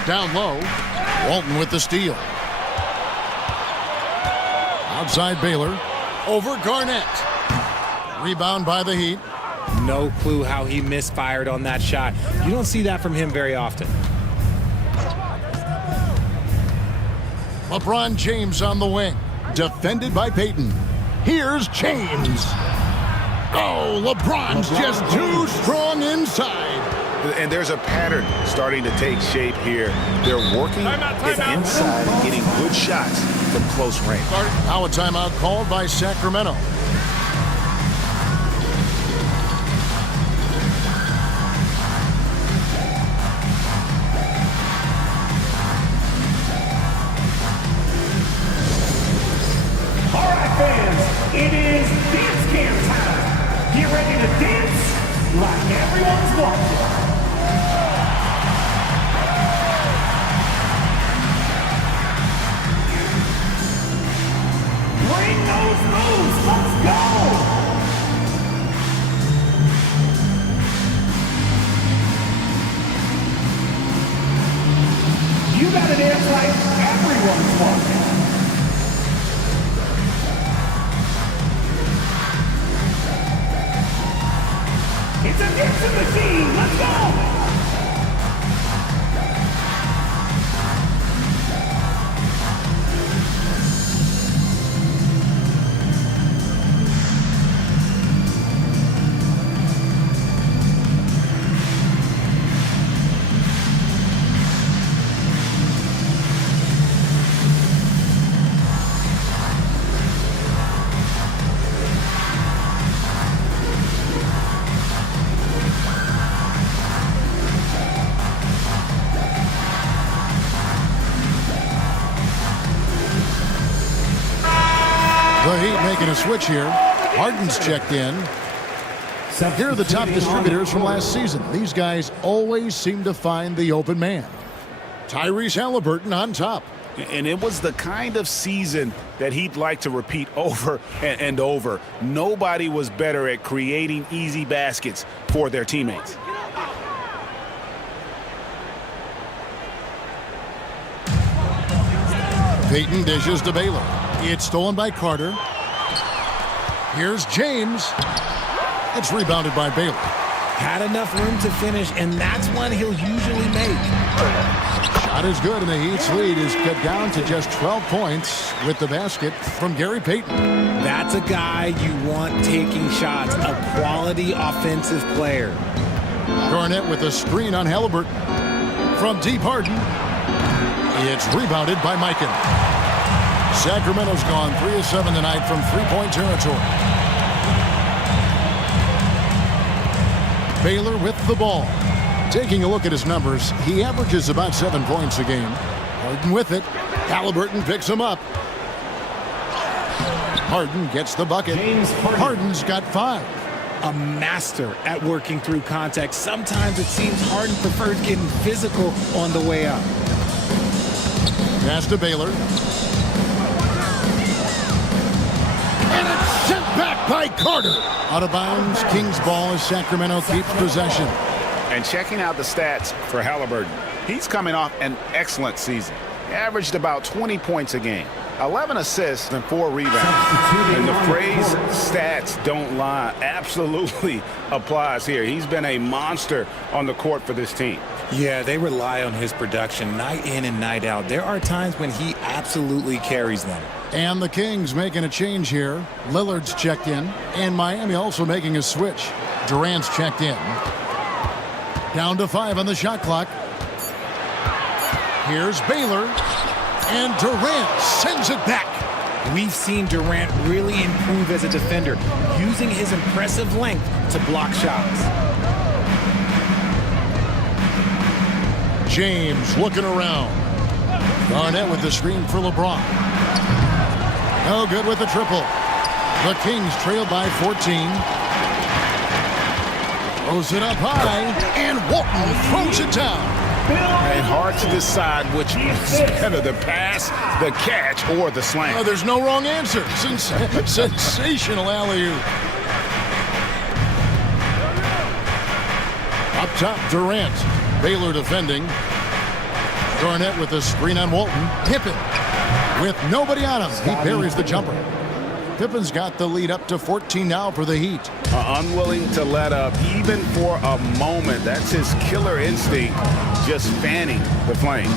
Down low. Walton with the steal. Outside Baylor. Over Garnett. Rebound by the Heat. No clue how he misfired on that shot. You don't see that from him very often. LeBron James on the wing. Defended by Payton. Here's James. Oh, LeBron's just too strong inside. And there's a pattern starting to take shape here. They're working it inside and getting good shots from close range. Now a timeout called by Sacramento. All right, fans, it is dance camp time. Get ready to dance like everyone's watching. Bring those moves. Let's go. The Heat making a switch here. Harden's checked in. Here are the top distributors from last season. These guys always seem to find the open man. Tyrese Halliburton on top. And it was the kind of season that he'd like to repeat over and over. Nobody was better at creating easy baskets for their teammates. Payton dishes to Baylor. It's stolen by Carter. Here's James. It's rebounded by Baylor. Had enough room to finish, and that's one he'll usually make. Shot is good, and the Heat's lead is cut down to just 12 points with the basket from Gary Payton. That's a guy you want taking shots, a quality offensive player. Garnett with a screen on Halliburton. From deep Harden. It's rebounded by Mikan. Sacramento's gone 3 of 7 tonight from three-point territory. Baylor with the ball. Taking a look at his numbers, he averages about 7 points a game. Harden with it. Halliburton picks him up. Harden gets the bucket. Harden's got 5. A master at working through contact. Sometimes it seems Harden prefers getting physical on the way up. Pass to Baylor. And it's sent back by Carter. Out of bounds, Kings ball as Sacramento keeps possession. And checking out the stats for Halliburton, he's coming off an excellent season. He averaged about 20 points a game, 11 assists, and 4 rebounds. And the phrase stats don't lie absolutely applies here. He's been a monster on the court for this team. Yeah, they rely on his production night in and night out. There are times when he absolutely carries them. And the Kings making a change here. Lillard's checked in, and Miami also making a switch. Durant's checked in. Down to 5 on the shot clock. Here's Baylor, and Durant sends it back. We've seen Durant really improve as a defender, using his impressive length to block shots. James looking around. Garnett with the screen for LeBron. No good with the triple. The Kings trail by 14. Throws it up high, and Walton throws it down. And hard to decide which was better, the pass, the catch, or the slam. Oh, there's no wrong answer. Sensational alley-oop. Up top, Durant. Baylor defending. Garnett with the screen on Walton. Pippen with nobody on him. He buries the jumper. Pippen's got the lead up to 14 now for the Heat. Unwilling to let up even for a moment. That's his killer instinct, just fanning the flame.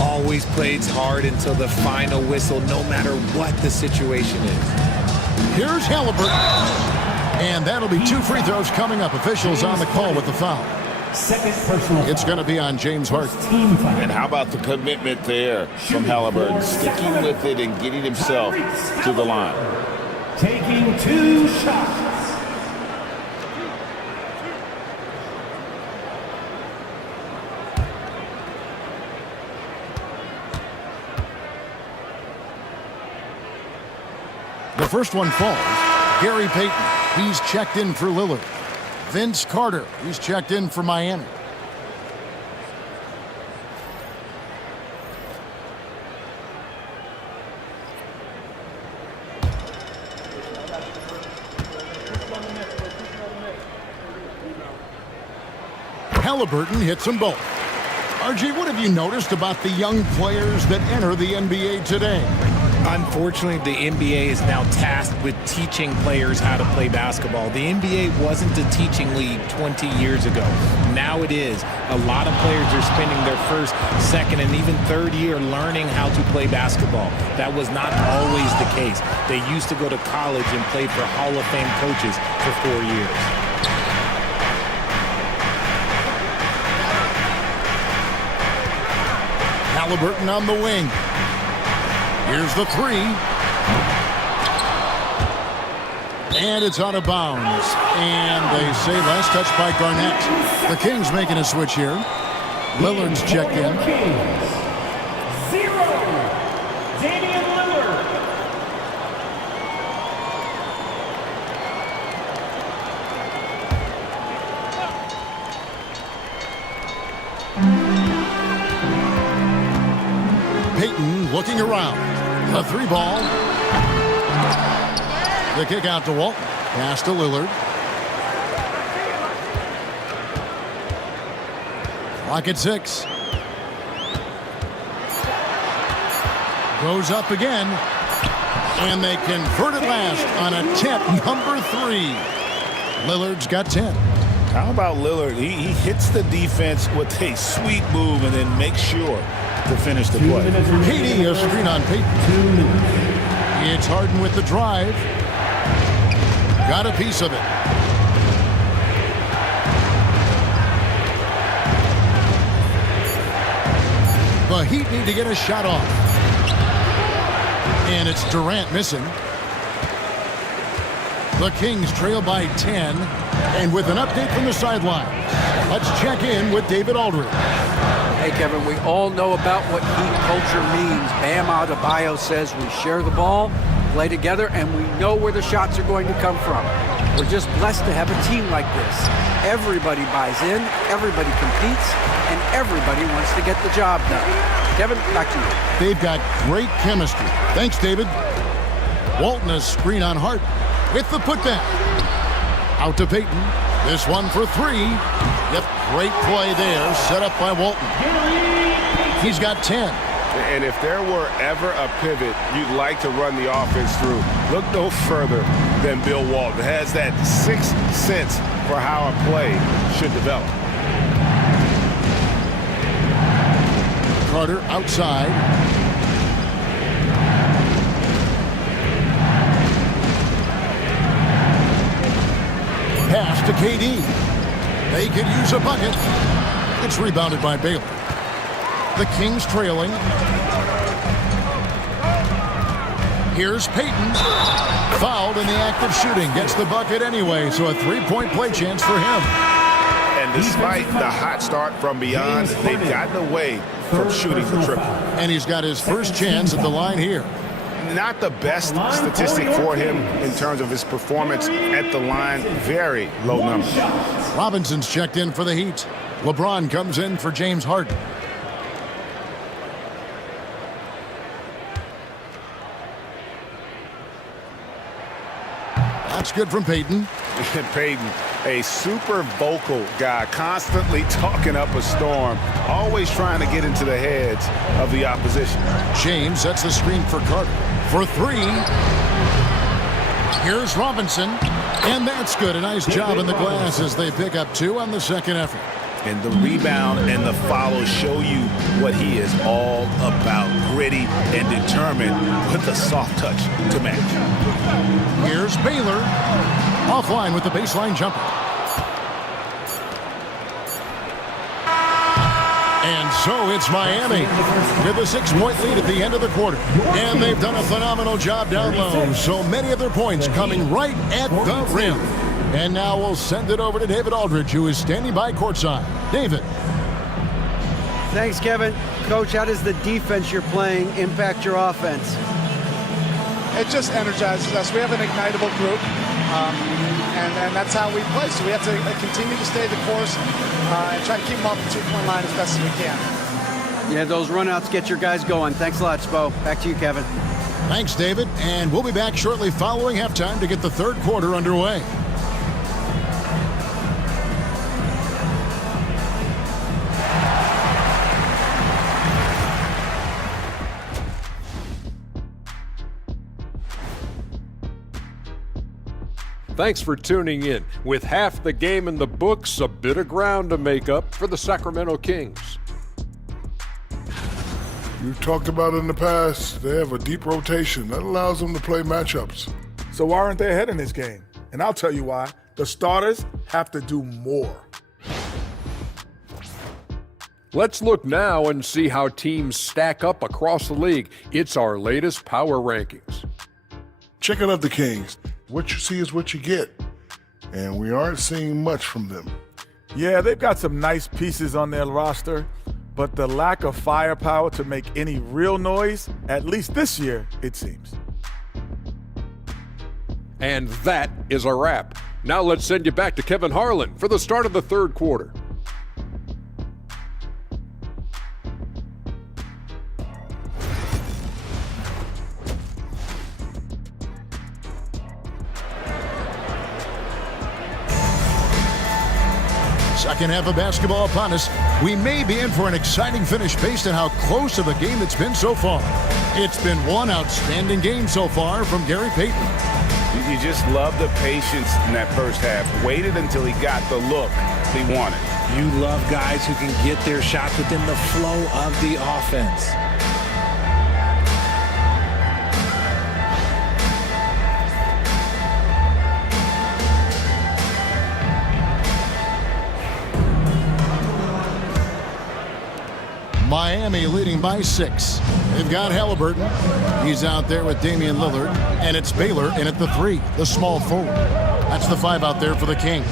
Always plays hard until the final whistle, no matter what the situation is. Here's Halliburton. And that'll be 2 free throws coming up. Officials on the call with the foul. Second personal. It's going to be on James Harden. And how about the commitment there from Halliburton, sticking with it and getting himself to the line. Taking 2 shots. The first one falls. Gary Payton, he's checked in for Lillard. Vince Carter, he's checked in for Miami. Halliburton hits them both. RG, what have you noticed about the young players that enter the NBA today? Unfortunately, the NBA is now tasked with teaching players how to play basketball. The NBA wasn't a teaching league 20 years ago. Now it is. A lot of players are spending their first, second, and even third year learning how to play basketball. That was not always the case. They used to go to college and play for Hall of Fame coaches for 4 years. Halliburton on the wing. Here's the 3. And it's out of bounds. And they say last touch by Garnett. The Kings making a switch here. Lillard's checked in. 0. Damian Lillard. Payton looking around. The 3-ball. The kick out to Walton. Pass to Lillard. Clock at 6. Goes up again. And they convert it last on attempt number 3. Lillard's got 10. How about Lillard? He hits the defense with a sweet move and then makes sure to finish the play. KD, a screen on Payton. It's Harden with the drive. Got a piece of it. The Heat need to get a shot off. And it's Durant missing. The Kings trail by 10. And with an update from the sideline, let's check in with David Aldridge. Hey, Kevin, we all know about what Heat culture means. Bam Adebayo says we share the ball, play together, and we know where the shots are going to come from. We're just blessed to have a team like this. Everybody buys in, everybody competes, and everybody wants to get the job done. Kevin, back to you. They've got great chemistry. Thanks, David. Walton a screen on Hart with the putback. Out to Payton. This one for 3. Yep, great play there, set up by Walton. He's got 10. And if there were ever a pivot you'd like to run the offense through, look no further than Bill Walton. Has that sixth sense for how a play should develop. Carter outside. Pass to KD. They could use a bucket. It's rebounded by Baylor. The Kings trailing. Here's Payton. Fouled in the act of shooting. Gets the bucket anyway, so a 3-point play chance for him. And despite the hot start from beyond, they've gotten away from shooting the triple. And he's got his first chance at the line here. Not the best statistic for him in terms of his performance at the line. Very low number. Robinson's checked in for the Heat. LeBron comes in for James Harden. That's good from Payton. Payton, a super vocal guy, constantly talking up a storm, always trying to get into the heads of the opposition. James sets the screen for Carter. For 3. Here's Robinson. And that's good. A nice job in the glass as they pick up 2 on the second effort. And the rebound and the follow show you what he is all about. Gritty and determined with a soft touch to match. Here's Baylor. Offline with the baseline jumper. And so it's Miami with a 6-point lead at the end of the quarter. And they've done a phenomenal job down low. So many of their points coming right at the rim. And now we'll send it over to David Aldridge, who is standing by courtside. David. Thanks, Kevin. Coach, how does the defense you're playing impact your offense? It just energizes us. We have an ignitable group, and that's how we play. So we have to continue to stay the course and try to keep them off the 2-point line as best as we can. Yeah, those runouts get your guys going. Thanks a lot, Spo. Back to you, Kevin. Thanks, David. And we'll be back shortly following halftime to get the third quarter underway. Thanks for tuning in. With half the game in the books, a bit of ground to make up for the Sacramento Kings. You've talked about it in the past. They have a deep rotation that allows them to play matchups. So why aren't they ahead in this game? And I'll tell you why. The starters have to do more. Let's look now and see how teams stack up across the league. It's our latest power rankings. Checking out the Kings. What you see is what you get. And we aren't seeing much from them. Yeah, they've got some nice pieces on their roster, but the lack of firepower to make any real noise, at least this year, it seems. And that is a wrap. Now let's send you back to Kevin Harlan for the start of the third quarter. Second half of basketball upon us. We may be in for an exciting finish based on how close of a game it's been so far. It's been one outstanding game so far from Gary Payton. You just love the patience in that first half. Waited until he got the look he wanted. You love guys who can get their shots within the flow of the offense. Miami leading by 6. They've got Halliburton. He's out there with Damian Lillard. And it's Baylor in at the 3, the small forward. That's the 5 out there for the Kings.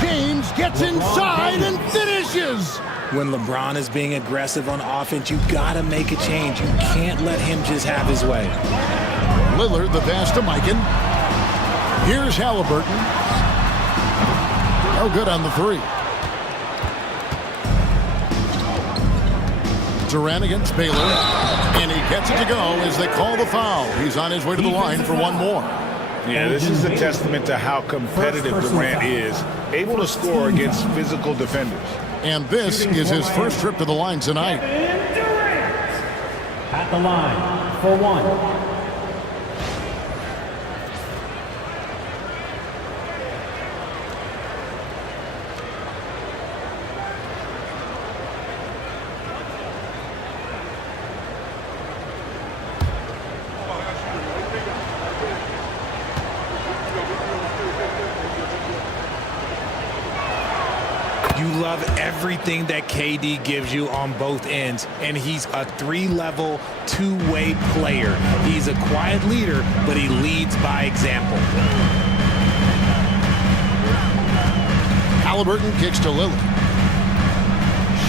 James gets inside and finishes. When LeBron is being aggressive on offense, you got to make a change. You can't let him just have his way. Lillard, the pass to Mikan. Here's Halliburton. No good on the 3. Durant against Baylor, and he gets it to go as they call the foul. He's on his way to the line for one more. Yeah, this is a testament to how competitive Durant is, able to score against physical defenders. And this is his first trip to the line tonight. Durant at the line for 1. You love everything that KD gives you on both ends, and he's a 3-level, 2-way player. He's a quiet leader, but he leads by example. Halliburton kicks to Lillard.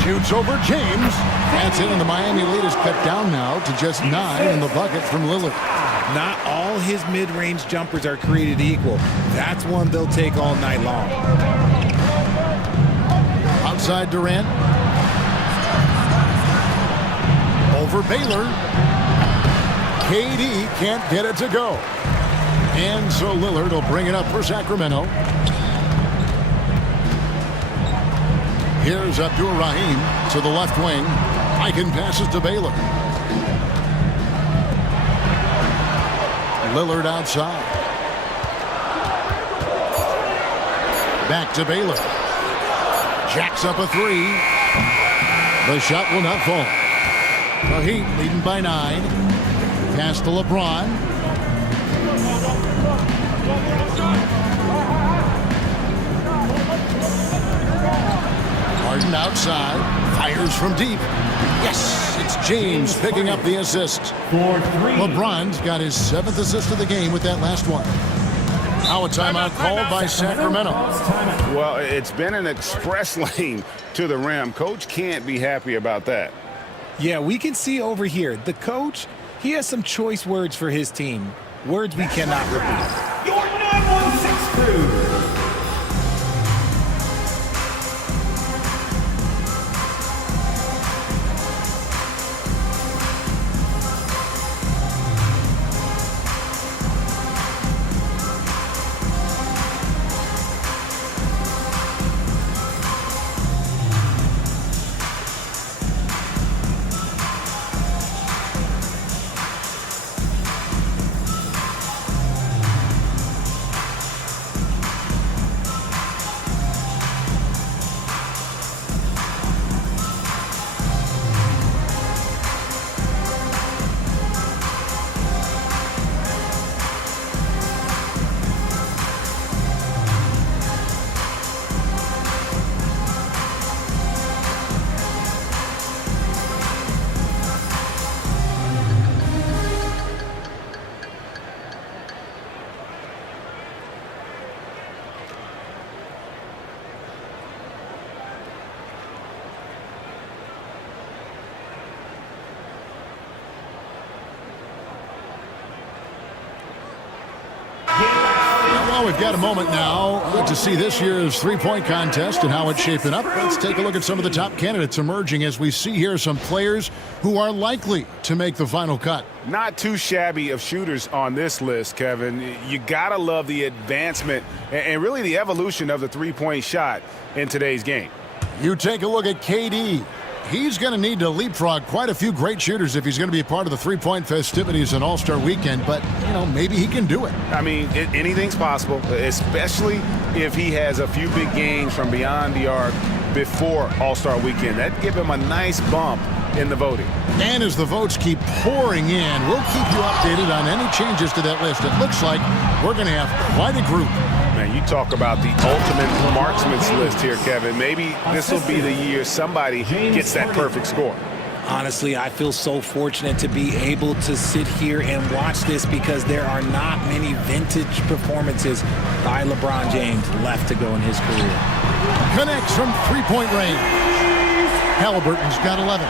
Shoots over James. That's it, and the Miami lead is cut down now to just 9 in the bucket from Lillard. Not all his mid-range jumpers are created equal. That's one they'll take all night long. Outside Durant. Over Baylor. KD can't get it to go. And so Lillard will bring it up for Sacramento. Here's Abdur-Rahim to the left wing. Mikan passes to Baylor. Lillard outside. Back to Baylor. Jacks up a 3. The shot will not fall. The Heat leading by 9. Pass to LeBron. Harden outside. Fires from deep. Yes, it's James picking up the assist. LeBron's got his 7th assist of the game with that last one. Now a timeout called by Sacramento. Well, it's been an express lane to the rim. Coach can't be happy about that. Yeah, we can see over here, the coach, he has some choice words for his team. Words we cannot repeat. Your 916 crew. we've got a moment now to see this year's three-point contest and how it's shaping up. Let's take a look at some of the top candidates emerging as we see here some players who are likely to make the final cut. Not too shabby of shooters on this list, Kevin. You gotta love the advancement and really the evolution of the three-point shot in today's game. You take a look at KD. He's going to need to leapfrog quite a few great shooters if he's going to be a part of the three-point festivities on All-Star Weekend, but, maybe he can do it. I mean, anything's possible, especially if he has a few big games from beyond the arc before All-Star Weekend. That'd give him a nice bump in the voting. And as the votes keep pouring in, we'll keep you updated on any changes to that list. It looks like we're going to have quite a group. Man, you talk about the ultimate marksman's list here, Kevin. Maybe this will be the year somebody gets that perfect score. Honestly, I feel so fortunate to be able to sit here and watch this because there are not many vintage performances by LeBron James left to go in his career. Connects from three-point range. Halliburton's got 11.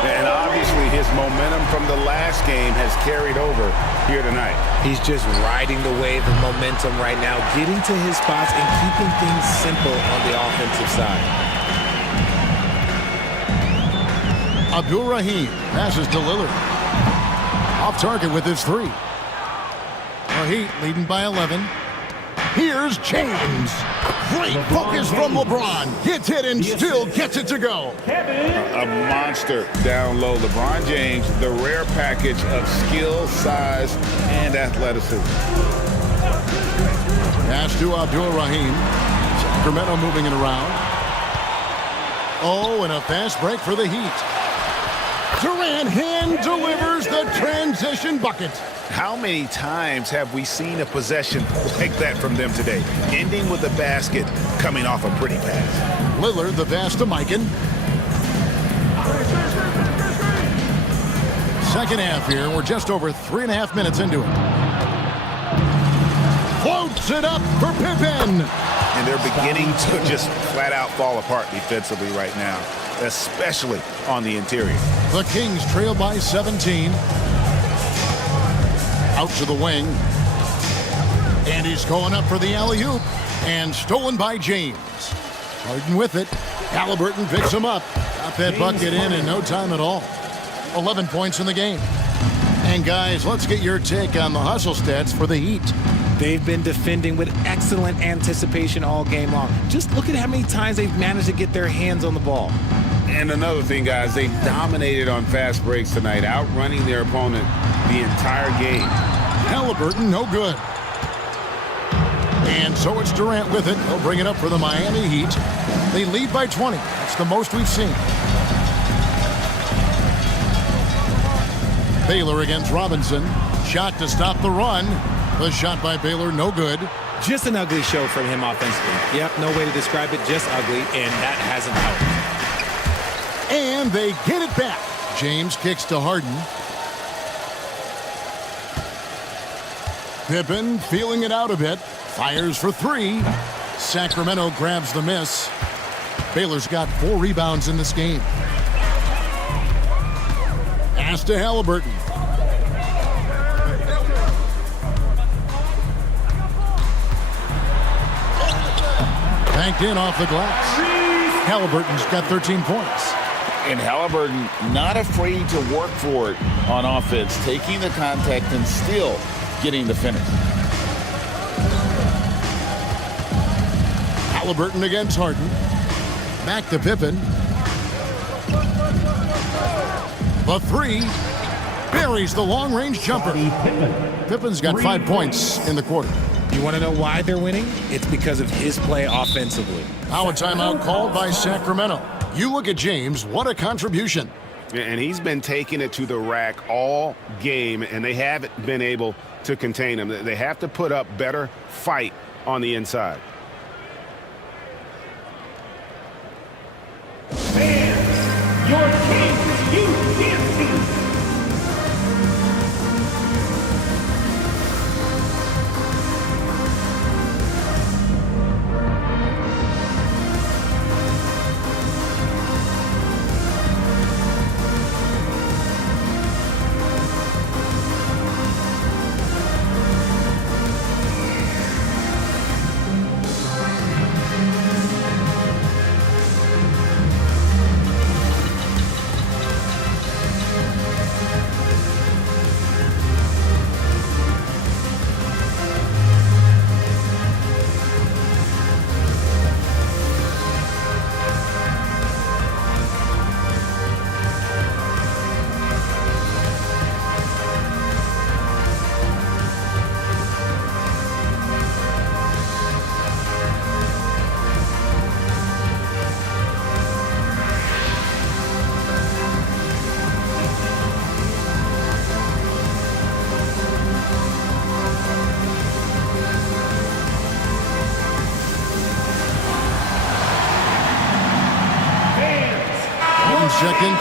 And obviously his momentum from the last game has carried over here tonight. He's just riding the wave of momentum right now, getting to his spots and keeping things simple on the offensive side. Abdul-Rahim passes to Lillard. Off target with his three. The Heat leading by 11. Here's James. Great focus from LeBron. Gets hit and still gets it to go. A monster down low. LeBron James, the rare package of skill, size, and athleticism. Pass to Abdul-Rahim. Sacramento moving it around. Oh, and a fast break for the Heat. Durant hand delivers the transition bucket. How many times have we seen a possession like that from them today? Ending with a basket, coming off a pretty pass. Lillard, the pass to Mikan. Second half here. We're just over 3.5 minutes into it. Floats it up for Pippen. And they're beginning to just flat out fall apart defensively right now, especially on the interior. The Kings trail by 17. Out to the wing. And he's going up for the alley-oop. And stolen by James. Harden with it. Halliburton picks him up. Got that bucket in no time at all. 11 points in the game. And guys, let's get your take on the hustle stats for the Heat. They've been defending with excellent anticipation all game long. Just look at how many times they've managed to get their hands on the ball. And another thing, guys, they dominated on fast breaks tonight, outrunning their opponent the entire game. Halliburton, no good. And so it's Durant with it. He'll bring it up for the Miami Heat. They lead by 20. That's the most we've seen. Baylor against Robinson. Shot to stop the run. The shot by Baylor, no good. Just an ugly show from him offensively. Yep, no way to describe it, just ugly, and that hasn't helped. And they get it back. James kicks to Harden. Pippen feeling it out a bit. Fires for three. Sacramento grabs the miss. Baylor's got 4 rebounds in this game. Pass to Halliburton. Banked in off the glass. Halliburton's got 13 points. And Halliburton not afraid to work for it on offense, taking the contact and still getting the finish. Halliburton against Harden. Back to Pippen. The three. Buries the long-range jumper. Pippen's got 5 points in the quarter. You want to know why they're winning? It's because of his play offensively. Now a timeout called by Sacramento. You look at James, what a contribution. And he's been taking it to the rack all game, and they haven't been able to contain him. They have to put up better fight on the inside. Fans, your Kings, you can't see.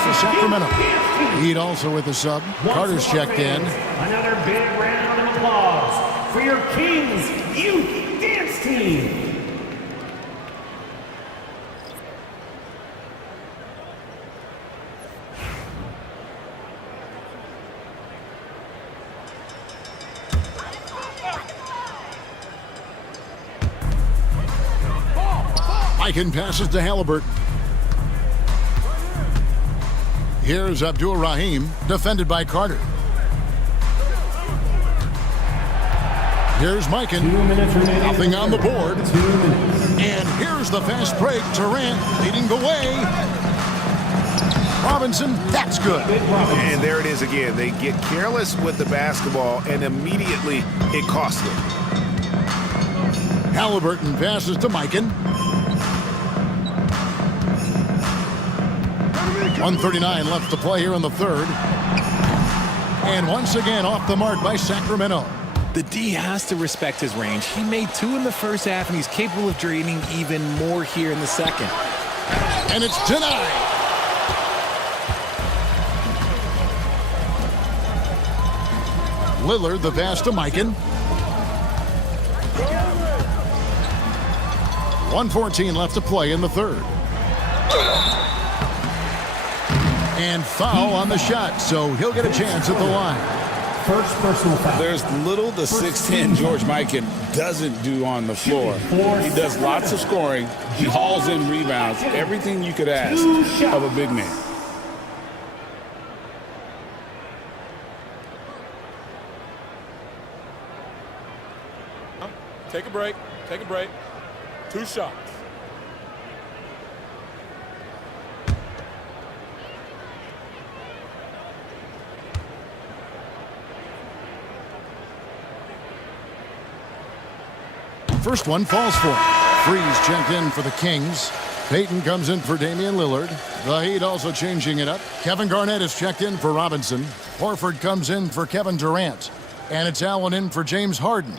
to Sacramento. Heat also with the sub. Carter's checked in. Another big round of applause for your Kings Youth Dance Team. Mikan passes to Halliburton. Here's Abdul Rahim, defended by Carter. Here's Mikan. Nothing on the board. And here's the fast break. Durant leading the way. Robinson, that's good. And there it is again. They get careless with the basketball, and immediately it costs them. Halliburton passes to Mikan. 1:39 left to play here in the third. And once again off the mark by Sacramento. The D has to respect his range. He made 2 in the first half, and he's capable of draining even more here in the second. And it's denied. Lillard the pass to Mikan. 1:14 left to play in the third. And foul on the shot, so he'll get a chance at the line. First personal foul. There's little the 6'10" George Mikan doesn't do on the floor. He does lots of scoring. He hauls in rebounds. Everything you could ask of a big man. Take a break. Take a break. 2 shots. First one falls for him. Freeze checked in for the Kings. Payton comes in for Damian Lillard. The Heat also changing it up. Kevin Garnett is checked in for Robinson. Horford comes in for Kevin Durant. And it's Allen in for James Harden.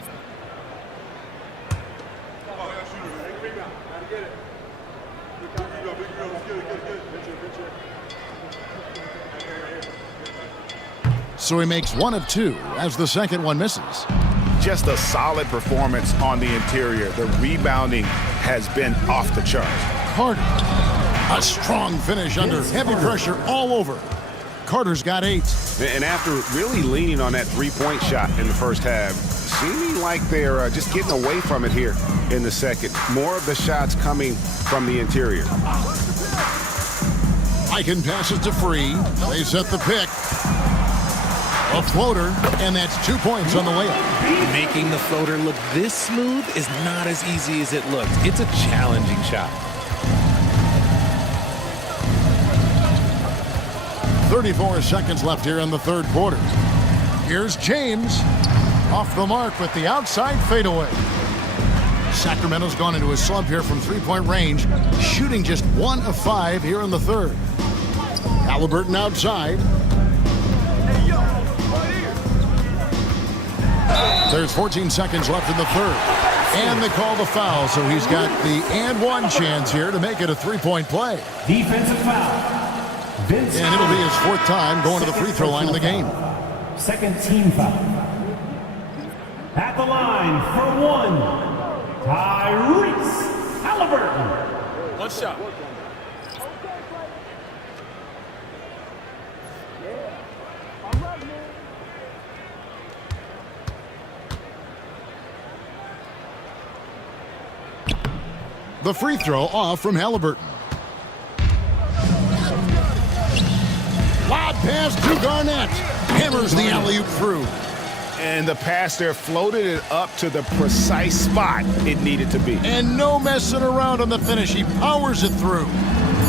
So he makes 1 of 2 as the second one misses. Just a solid performance on the interior. The rebounding has been off the charts. Carter, a strong finish under heavy pressure all over. Carter's got 8. And after really leaning on that three-point shot in the first half, seeming like they're just getting away from it here in the second. More of the shots coming from the interior. Mikan passes to Free. They set the pick. A floater, and that's 2 points on the layup. Making the floater look this smooth is not as easy as it looks. It's a challenging shot. 34 seconds left here in the third quarter. Here's James. Off the mark with the outside fadeaway. Sacramento's gone into a slump here from three-point range, shooting just 1 of 5 here in the third. Halliburton outside. There's 14 seconds left in the third. And they call the foul, so he's got the and one chance here to make it a three-point play. Defensive foul. And it'll be his 4th time going to the free throw line in the game. Second team foul. At the line for 1, Tyrese Halliburton. 1 shot. The free throw off from Halliburton. Lob pass to Garnett. Hammers the alley-oop through. And the pass there floated it up to the precise spot it needed to be. And no messing around on the finish. He powers it through.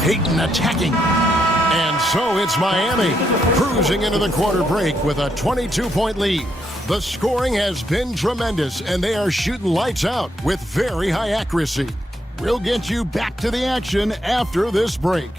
Payton attacking. And so it's Miami cruising into the quarter break with a 22-point lead. The scoring has been tremendous, and they are shooting lights out with very high accuracy. We'll get you back to the action after this break.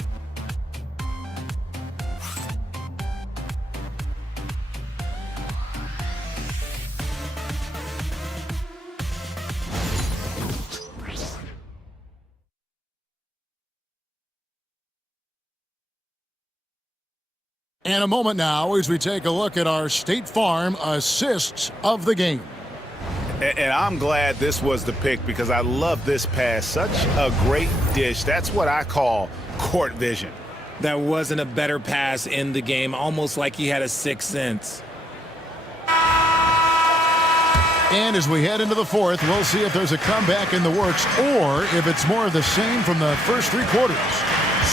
And a moment now as we take a look at our State Farm assists of the game. And I'm glad this was the pick because I love this pass. Such a great dish. That's what I call court vision. That wasn't a better pass in the game, almost like he had a sixth sense. And as we head into the fourth, we'll see if there's a comeback in the works or if it's more of the same from the first three quarters.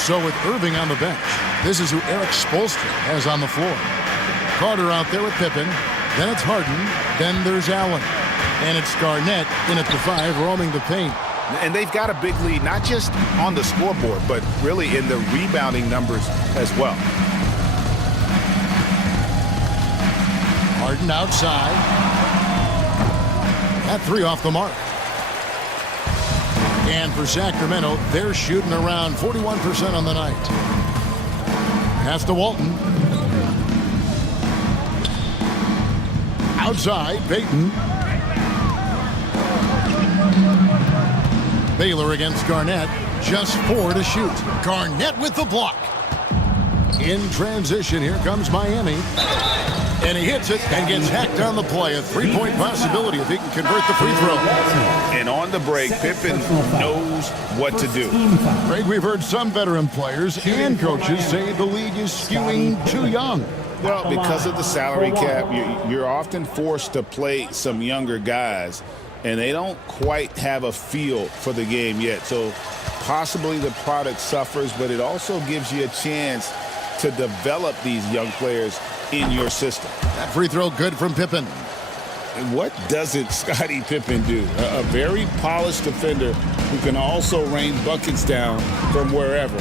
So with Irving on the bench, this is who Eric Spoelstra has on the floor. Carter out there with Pippen. Then it's Harden. Then there's Allen. And it's Garnett in at the 5, roaming the paint. And they've got a big lead, not just on the scoreboard, but really in the rebounding numbers as well. Harden outside. That 3 off the mark. And for Sacramento, they're shooting around 41% on the night. Pass to Walton. Outside, Payton. Baylor against Garnett. Just 4 to shoot. Garnett with the block. In transition, here comes Miami. And he hits it and gets hacked on the play. A 3-point possibility if he can convert the free throw. And on the break, Pippen knows what to do. Greg, we've heard some veteran players and coaches say the league is skewing too young. Well, because of the salary cap, you're often forced to play some younger guys, and they don't quite have a feel for the game yet. So possibly the product suffers, but it also gives you a chance to develop these young players in your system. That free throw good from Pippen. And what doesn't Scottie Pippen do? A very polished defender who can also rain buckets down from wherever.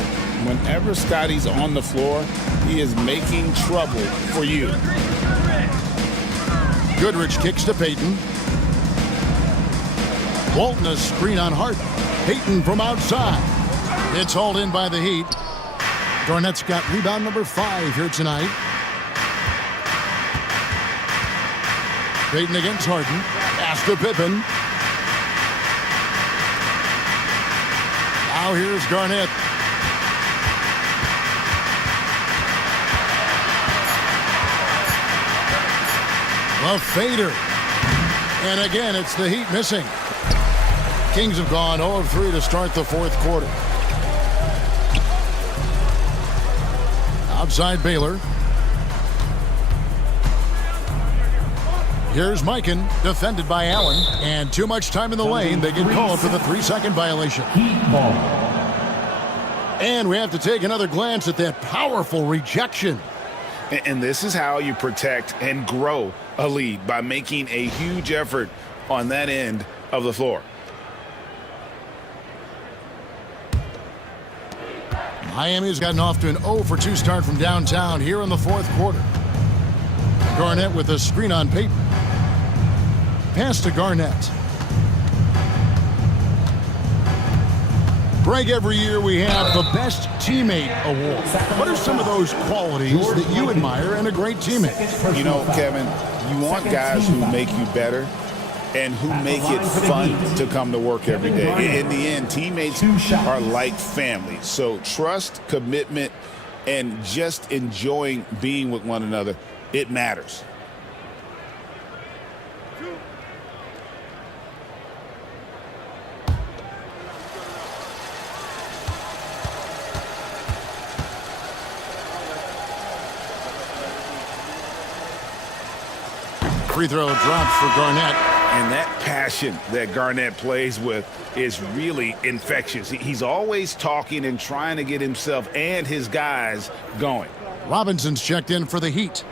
Whenever Scottie's on the floor, he is making trouble for you. Goodrich kicks to Payton. Walton a screen on Harden. Payton from outside. It's hauled in by the Heat. Garnett's got rebound number 5 here tonight. Payton against Harden. Pass to Pippen. Now here's Garnett. The fader. And again, it's the Heat missing. Kings have gone 0 of 3 to start the fourth quarter. Outside Baylor. Here's Mikan, defended by Allen. And too much time in the lane. They get called for the 3-second violation. And we have to take another glance at that powerful rejection. And this is how you protect and grow a lead, by making a huge effort on that end of the floor. Miami's gotten off to an 0 for 2 start from downtown here in the fourth quarter. Garnett with a screen on Payton. Pass to Garnett. Greg, every year we have the Best Teammate Award. What are some of those qualities that you admire in a great teammate? You know, Kevin, you want guys who make you better and who make it fun to come to work every day. In the end, teammates are like family. So trust, commitment, and just enjoying being with one another, it matters. Free throw drops for Garnett. And that passion that Garnett plays with is really infectious. He's always talking and trying to get himself and his guys going. Robinson's checked in for the Heat.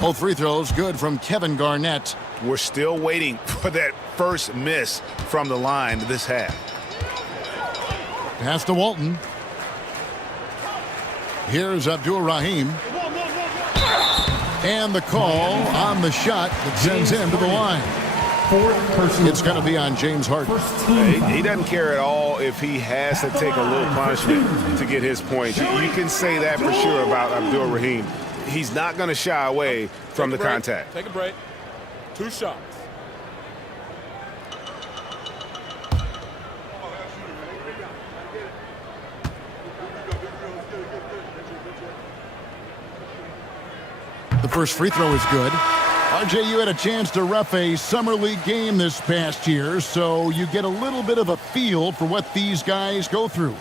Both free throws good from Kevin Garnett. We're still waiting for that first miss from the line this half. Pass to Walton. Here's Abdul-Rahim. And the call on the shot that sends him to the line. It's going to be on James Harden. He doesn't care at all if he has to take a little punishment to get his points. You can say that for sure about Abdul-Rahim. he's not going to shy away from the contact. Take a break. 2 shots. The first free throw is good. RJ, you had a chance to ref a summer league game this past year, so you get a little bit of a feel for what these guys go through.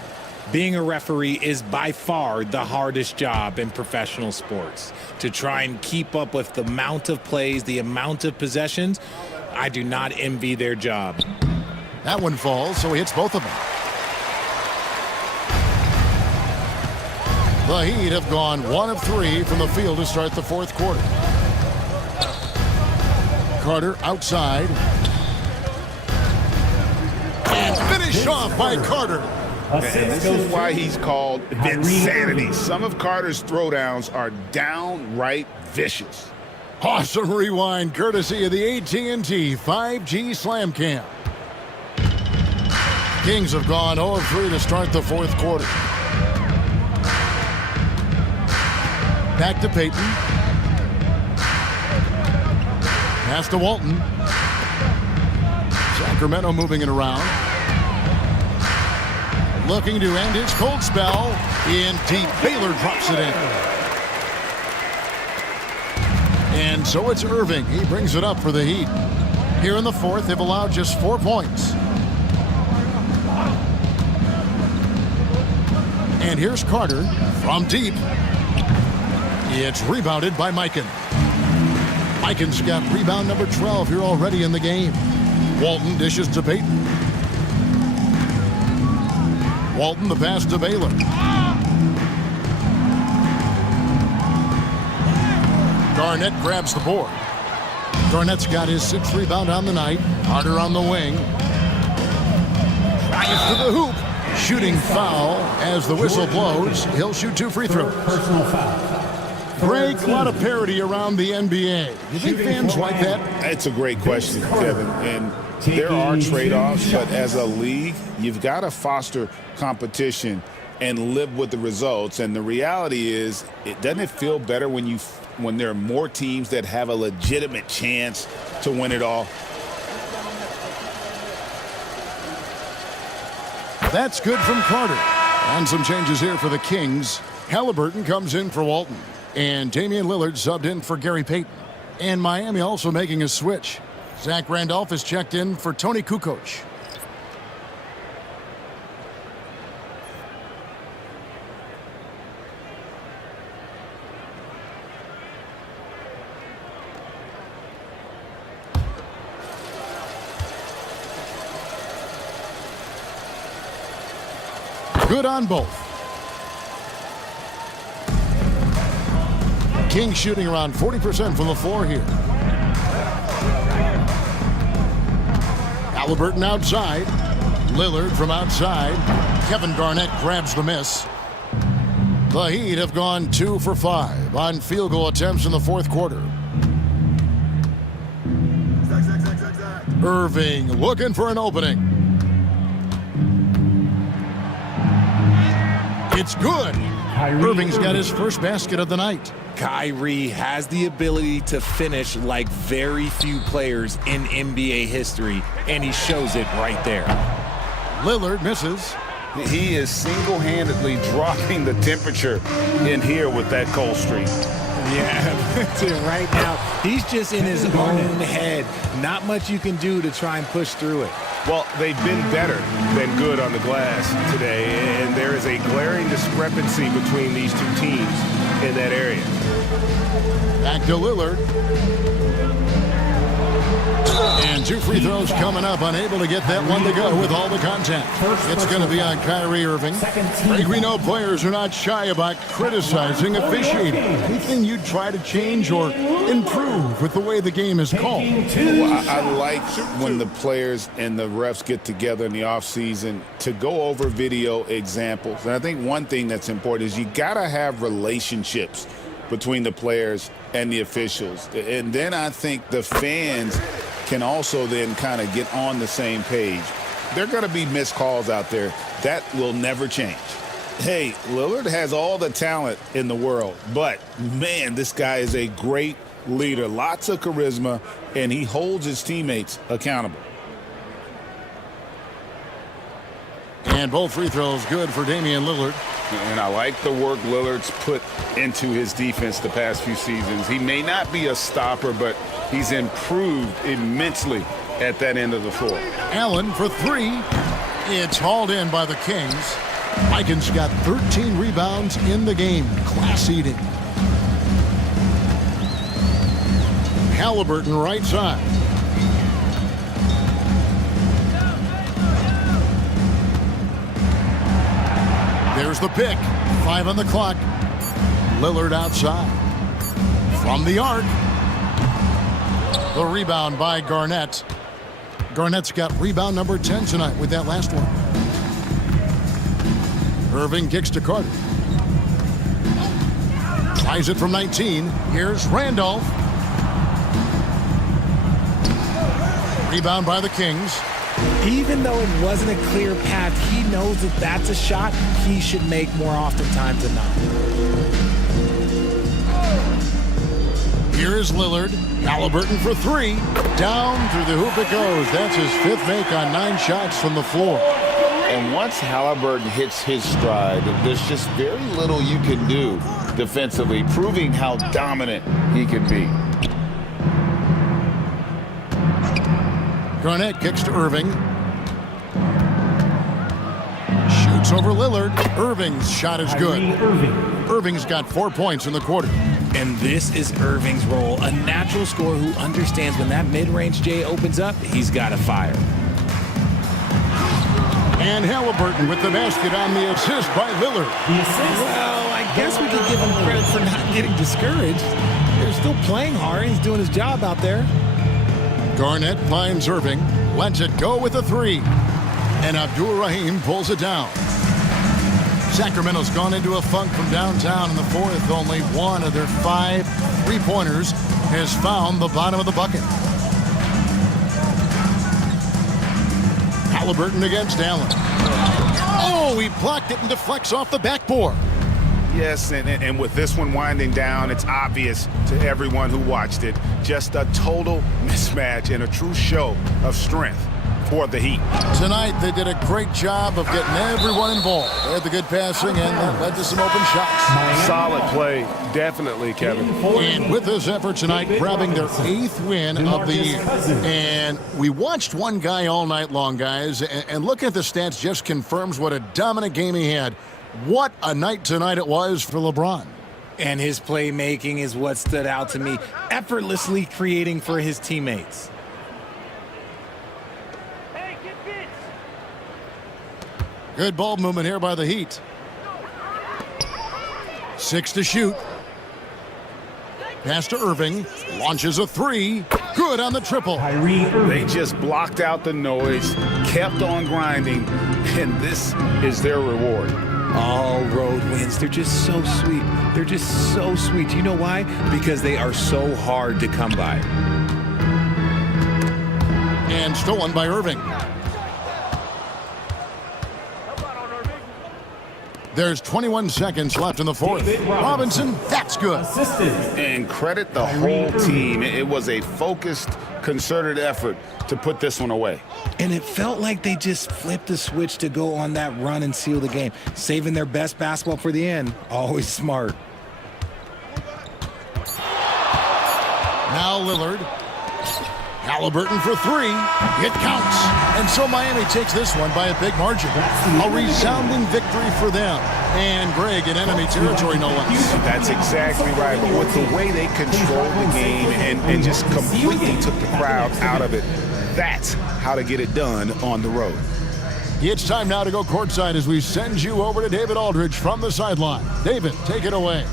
Being a referee is by far the hardest job in professional sports. To try and keep up with the amount of plays, the amount of possessions, I do not envy their job. That one falls, so he hits both of them. The Heat have gone 1 of 3 from the field to start the fourth quarter. Carter outside. And finished off by Carter. And this is why he's called Vinsanity. Some of Carter's throwdowns are downright vicious. Awesome rewind courtesy of the AT&T 5G Slam Cam. Kings have gone 0 of 3 to start the fourth quarter. Back to Payton. Pass to Walton. Sacramento moving it around. Looking to end his cold spell. In deep, Baylor drops it in. And so it's Irving. He brings it up for the Heat. Here in the fourth, they've allowed just 4 points. And here's Carter from deep. It's rebounded by Mikan. Mikan's got rebound number 12 here already in the game. Walton dishes to Payton. Walton the pass to Baylor. Garnett grabs the board. Garnett's got his 6th rebound on the night. Carter on the wing. Drives to the hoop. Shooting foul as the whistle blows. He'll shoot 2 free throws. Personal foul. Greg, a lot of parity around the NBA. You think fans like that? It's a great question, Kevin. And there are trade-offs, but as a league, you've got to foster competition and live with the results. And the reality is, doesn't it feel better when there are more teams that have a legitimate chance to win it all? That's good from Carter. And some changes here for the Kings. Halliburton comes in for Walton. And Damian Lillard subbed in for Gary Payton. And Miami also making a switch. Zach Randolph is checked in for Tony Kukoc. Good on both. Kings shooting around 40% from the floor here. Halliburton outside. Lillard from outside. Kevin Garnett grabs the miss. The Heat have gone 2 for 5 on field goal attempts in the fourth quarter. Irving looking for an opening. It's good. Irving's got his first basket of the night. Kyrie has the ability to finish like very few players in NBA history, and he shows it right there. Lillard misses. He is single-handedly dropping the temperature in here with that cold streak. Yeah, that's it right now. He's just in his own head. Not much you can do to try and push through it. Well, they've been better than good on the glass today, and there is a glaring discrepancy between these two teams in that area. Back to Lillard. And 2 free throws coming up. Unable to get that one to go with all the contact. It's going to be on Kyrie Irving. Greg, we know players are not shy about criticizing officiating. Anything you'd try to change or improve with the way the game is called? Well, I like when the players and the refs get together in the offseason to go over video examples. And I think one thing that's important is you got to have relationships between the players and the officials. And then I think the fans can also then kind of get on the same page. There are going to be missed calls out there. That will never change. Hey, Lillard has all the talent in the world, but, man, this guy is a great leader. Lots of charisma, and he holds his teammates accountable. And both free throws good for Damian Lillard. And I like the work Lillard's put into his defense the past few seasons. He may not be a stopper, but he's improved immensely at that end of the floor. Allen for three. It's hauled in by the Kings. Mikan's got 13 rebounds in the game. Class eating. Halliburton right side. There's the pick. 5 on the clock. Lillard outside. From the arc. The rebound by Garnett. Garnett's got rebound number 10 tonight with that last one. Irving kicks to Carter. Tries it from 19. Here's Randolph. Rebound by the Kings. Even though it wasn't a clear path, he knows that that's a shot he should make more oftentimes than not. Here is Lillard. Halliburton for three. Down through the hoop it goes. That's his 5th make on 9 shots from the floor. And once Halliburton hits his stride, there's just very little you can do defensively, proving how dominant he can be. Garnett kicks to Irving. Shoots over Lillard. Irving's shot is good. Irving's got 4 points in the quarter. And this is Irving's role, a natural scorer who understands when that mid-range J opens up, he's got to fire. And Halliburton with the basket on the assist by Lillard. Well, I guess we could give him credit for not getting discouraged. They're still playing hard. He's doing his job out there. Garnett finds Irving, lets it go with a 3. And Abdul-Rahim pulls it down. Sacramento's gone into a funk from downtown in the 4th. Only one of their 5 3-pointers has found the bottom of the bucket. Halliburton against Allen. Oh, he blocked it and deflects off the backboard. Yes, and with this one winding down, it's obvious to everyone who watched it. Just a total mismatch and a true show of strength for the Heat. Tonight, they did a great job of getting everyone involved. They had the good passing and that led to some open shots. Solid play, definitely, Kevin. And with this effort tonight, grabbing their 8th win of the year. And we watched one guy all night long, guys, and looking at the stats just confirms what a dominant game he had. What a night tonight it was for LeBron. And his playmaking is what stood out to me, effortlessly creating for his teammates. Good ball movement here by the Heat. 6 to shoot. Pass to Irving. Launches a 3. Good on the triple. They just blocked out the noise, kept on grinding, and this is their reward. All road wins. They're just so sweet. They're just so sweet. You know why? Because they are so hard to come by. And stolen by Irving. There's 21 seconds left in the 4th. Robinson, that's good. And credit the whole team. It was a focused, concerted effort to put this one away. And it felt like they just flipped the switch to go on that run and seal the game. Saving their best basketball for the end. Always smart. Now Lillard. Halliburton for 3. It counts. And so Miami takes this one by a big margin. A resounding victory for them. And Greg in enemy territory, no less. That's exactly right. But with the way they controlled the game and just completely took the crowd out of it, that's how to get it done on the road. It's time now to go courtside as we send you over to David Aldridge from the sideline. David, take it away.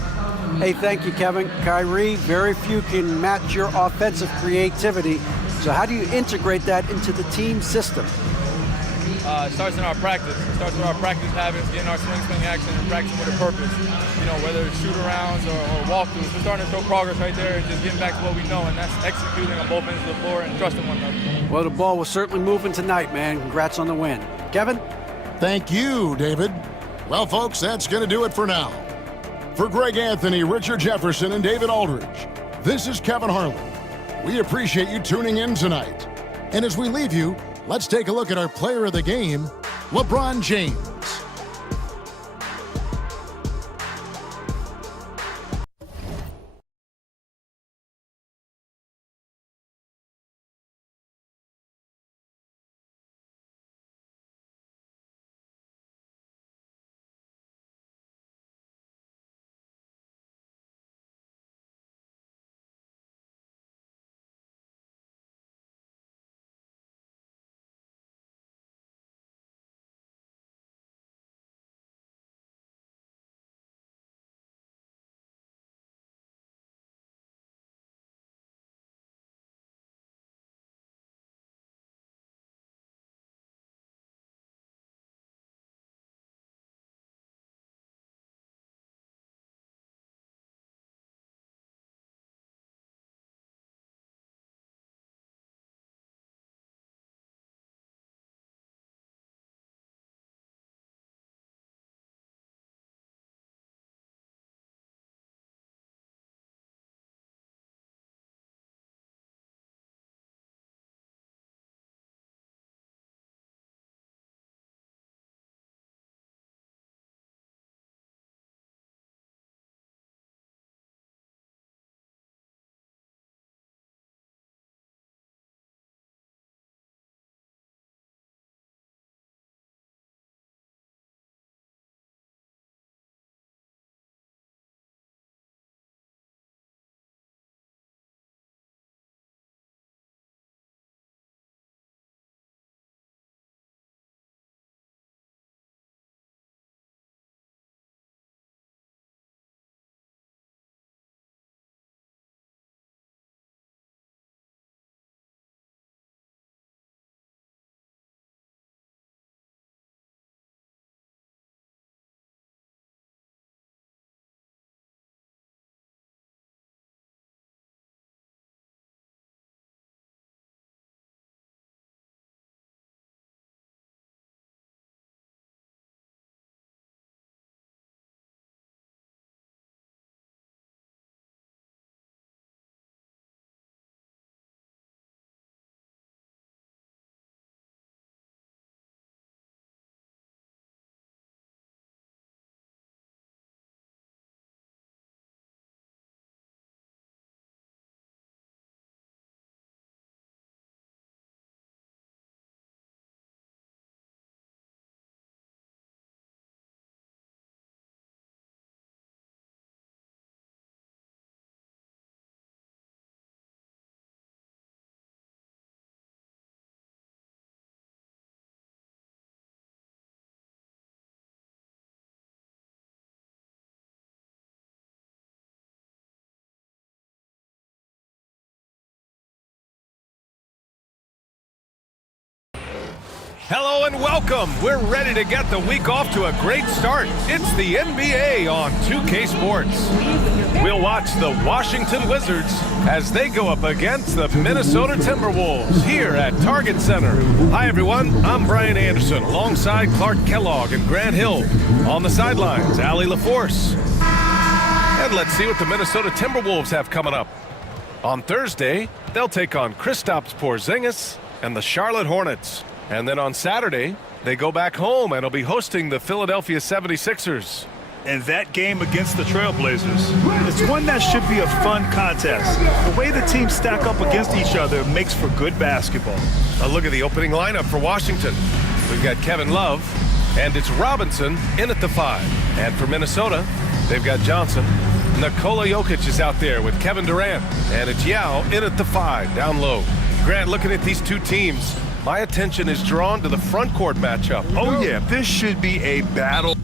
Hey, thank you, Kevin. Kyrie, very few can match your offensive creativity. So how do you integrate that into the team system? It starts in our practice. It starts with our practice habits, getting our swing action, and practicing with a purpose. You know, whether it's shoot-arounds or walkthroughs, we're starting to show progress right there and just getting back to what we know, and that's executing on both ends of the floor and trusting one another. Well, the ball was certainly moving tonight, man. Congrats on the win. Kevin? Thank you, David. Well, folks, that's going to do it for now. For Greg Anthony, Richard Jefferson, and David Aldridge, this is Kevin Harlan. We appreciate you tuning in tonight. And as we leave you, let's take a look at our player of the game, LeBron James. Hello and welcome. We're ready to get the week off to a great start. It's the NBA on 2K Sports. We'll watch the Washington Wizards as they go up against the Minnesota Timberwolves here at Target Center. Hi, everyone. I'm Brian Anderson alongside Clark Kellogg and Grant Hill. On the sidelines, Allie LaForce. And let's see what the Minnesota Timberwolves have coming up. On Thursday, they'll take on Kristaps Porzingis and the Charlotte Hornets. And then on Saturday, they go back home and will be hosting the Philadelphia 76ers. And that game against the Trailblazers, it's one that should be a fun contest. The way the teams stack up against each other makes for good basketball. A look at the opening lineup for Washington. We've got Kevin Love, and it's Robinson in at the 5. And for Minnesota, they've got Johnson. Nikola Jokic is out there with Kevin Durant, and it's Yao in at the 5, down low. Grant, looking at these two teams, my attention is drawn to the front court matchup. Oh, yeah, this should be a battle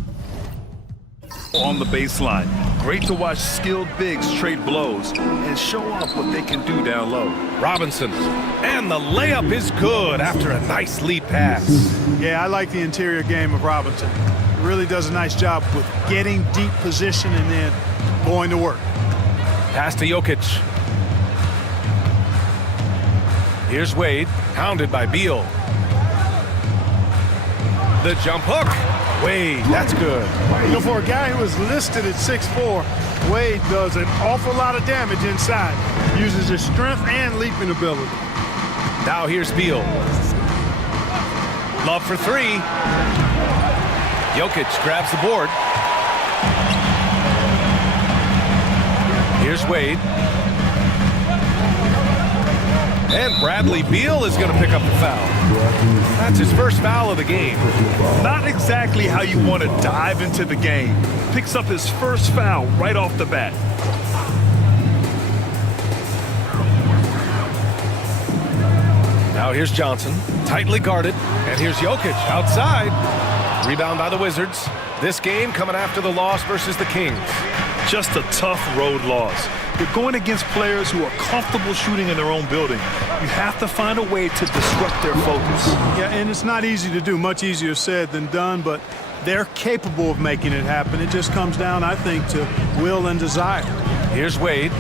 on the baseline. Great to watch skilled bigs trade blows and show off what they can do down low. Robinson, and the layup is good after a nice lead pass. Yeah, I like the interior game of Robinson. He really does a nice job with getting deep position and then going to work. Pass to Jokic. Here's Wade, hounded by Beal. The jump hook. Wade, that's good. You know, for a guy who is listed at 6'4", Wade does an awful lot of damage inside. Uses his strength and leaping ability. Now here's Beal. Love for three. Jokic grabs the board. Here's Wade. And Bradley Beal is going to pick up the foul. That's his first foul of the game. Not exactly how you want to dive into the game. Picks up his first foul right off the bat. Now here's Johnson, tightly guarded. And here's Jokic outside. Rebound by the Wizards. This game coming after the loss versus the Kings. Just a tough road loss. You're going against players who are comfortable shooting in their own building. You have to find a way to disrupt their focus. Yeah, and it's not easy to do. Much easier said than done, but they're capable of making it happen. It just comes down, I think, to will and desire. Here's Wade,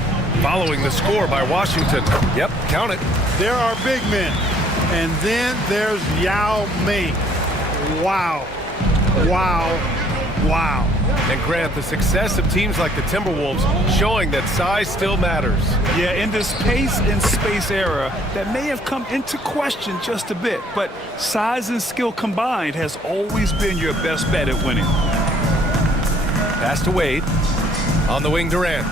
following the score by Washington. Yep, count it. There are big men. And then there's Yao Ming. Wow. Wow. Wow. And Grant, the success of teams like the Timberwolves showing that size still matters. Yeah, in this pace and space era, that may have come into question just a bit, but size and skill combined has always been your best bet at winning. Pass to Wade. On the wing, Durant.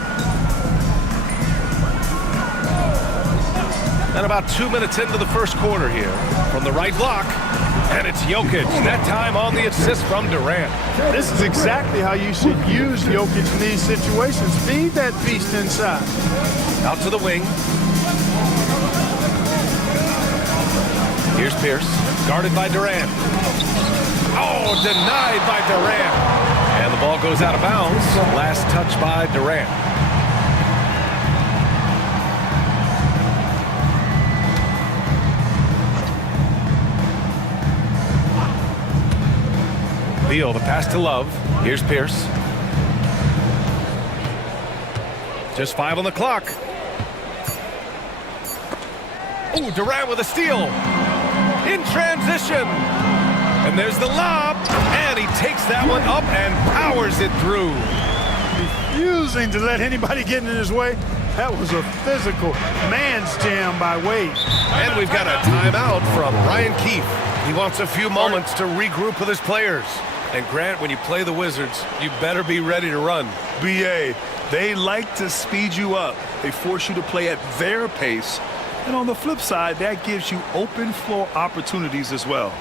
And about 2 minutes into the first quarter here. From the right block. And it's Jokic, that time on the assist from Durant. This is exactly how you should use Jokic in these situations. Feed that beast inside. Out to the wing. Here's Pierce, guarded by Durant. Oh, denied by Durant. And the ball goes out of bounds. Last touch by Durant. Beal, the pass to Love. Here's Pierce. Just 5 on the clock. Oh, Durant with a steal. In transition. And there's the lob. And he takes that one up and powers it through. Refusing to let anybody get in his way. That was a physical man's jam by Wade. And we've got a timeout from Ryan Keefe. He wants a few moments to regroup with his players. And Grant, when you play the Wizards, you better be ready to run. BA, they like to speed you up. They force you to play at their pace. And on the flip side, that gives you open floor opportunities as well.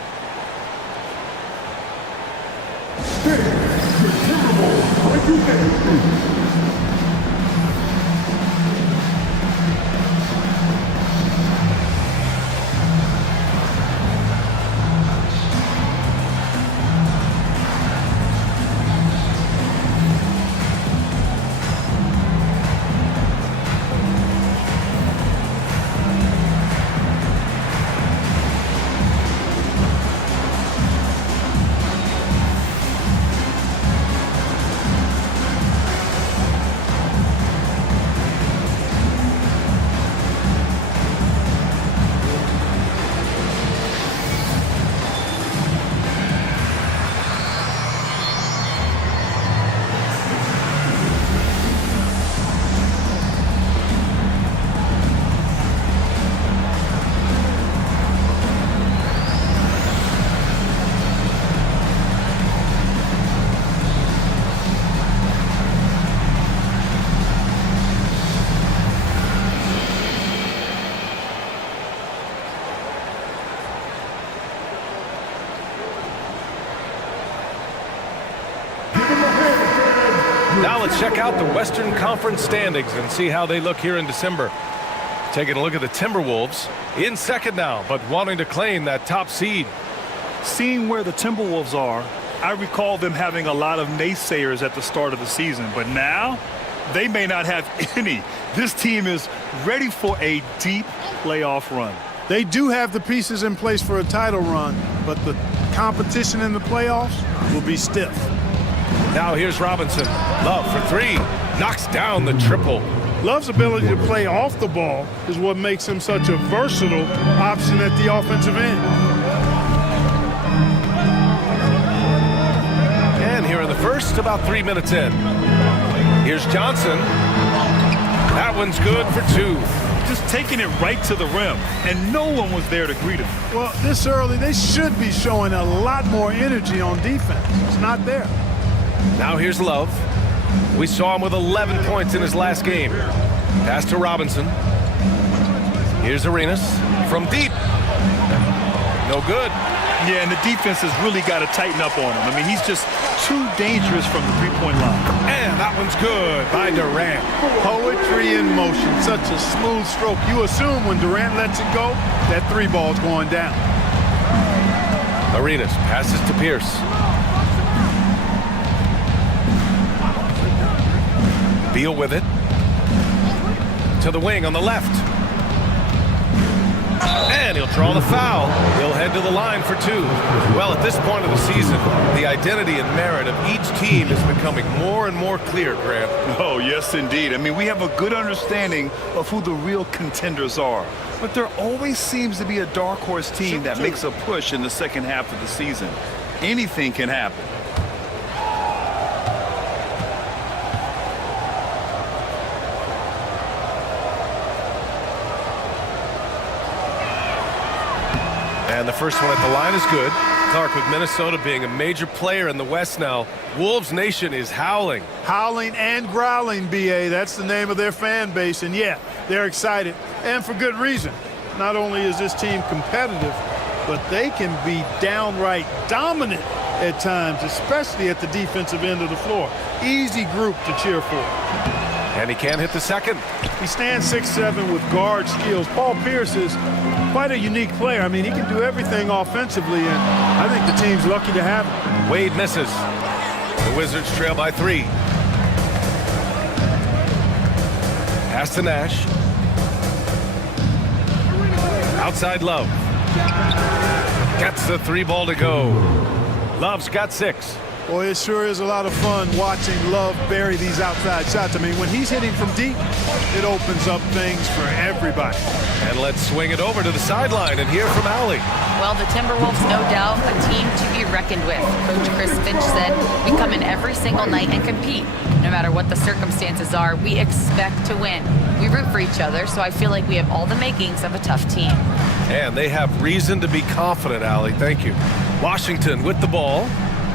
Now let's check out the Western Conference standings and see how they look here in December. Taking a look at the Timberwolves in second now, but wanting to claim that top seed. Seeing where the Timberwolves are, I recall them having a lot of naysayers at the start of the season, but now they may not have any. This team is ready for a deep playoff run. They do have the pieces in place for a title run, but the competition in the playoffs will be stiff. Now here's Robinson. Love for three. Knocks down the triple. Love's ability to play off the ball is what makes him such a versatile option at the offensive end. the first, about 3 minutes in. Here's Johnson. That one's good for 2. Just taking it right to the rim, and no one was there to greet him. Well, this early, they should be showing a lot more energy on defense. It's not there. Now here's Love. We saw him with 11 points in his last game. Pass to Robinson. Here's Arenas from deep. No good. Yeah, and the defense has really got to tighten up on him. I mean, he's just too dangerous from the three-point line. And that one's good by Durant. Poetry in motion. Such a smooth stroke. You assume when Durant lets it go, that 3 ball's going down. Arenas passes to Pierce. Beal with it. To the wing on the left. And he'll draw the foul. He'll head to the line for 2. Well, at this point of the season, the identity and merit of each team is becoming more and more clear, Grant. Oh, yes, indeed. I mean, we have a good understanding of who the real contenders are. But there always seems to be a dark horse team that makes a push in the second half of the season. Anything can happen. And the first one at the line is good. Clark, with Minnesota being a major player in the West now, Wolves Nation is howling. Howling and growling, B.A. That's the name of their fan base. And, yeah, they're excited. And for good reason. Not only is this team competitive, but they can be downright dominant at times, especially at the defensive end of the floor. Easy group to cheer for. And he can't hit the second. He stands 6'7" with guard skills. Paul Pierce is quite a unique player. I mean, he can do everything offensively, and I think the team's lucky to have him. Wade misses. The Wizards trail by 3. Pass to Nash. Outside Love. Gets the 3 ball to go. Love's got 6. Boy, it sure is a lot of fun watching Love bury these outside shots. I mean, when he's hitting from deep, it opens up things for everybody. And let's swing it over to the sideline and hear from Allie. Well, the Timberwolves, no doubt, a team to be reckoned with. Coach Chris Finch said, we come in every single night and compete. No matter what the circumstances are, we expect to win. We root for each other, so I feel like we have all the makings of a tough team. And they have reason to be confident, Allie. Thank you. Washington with the ball.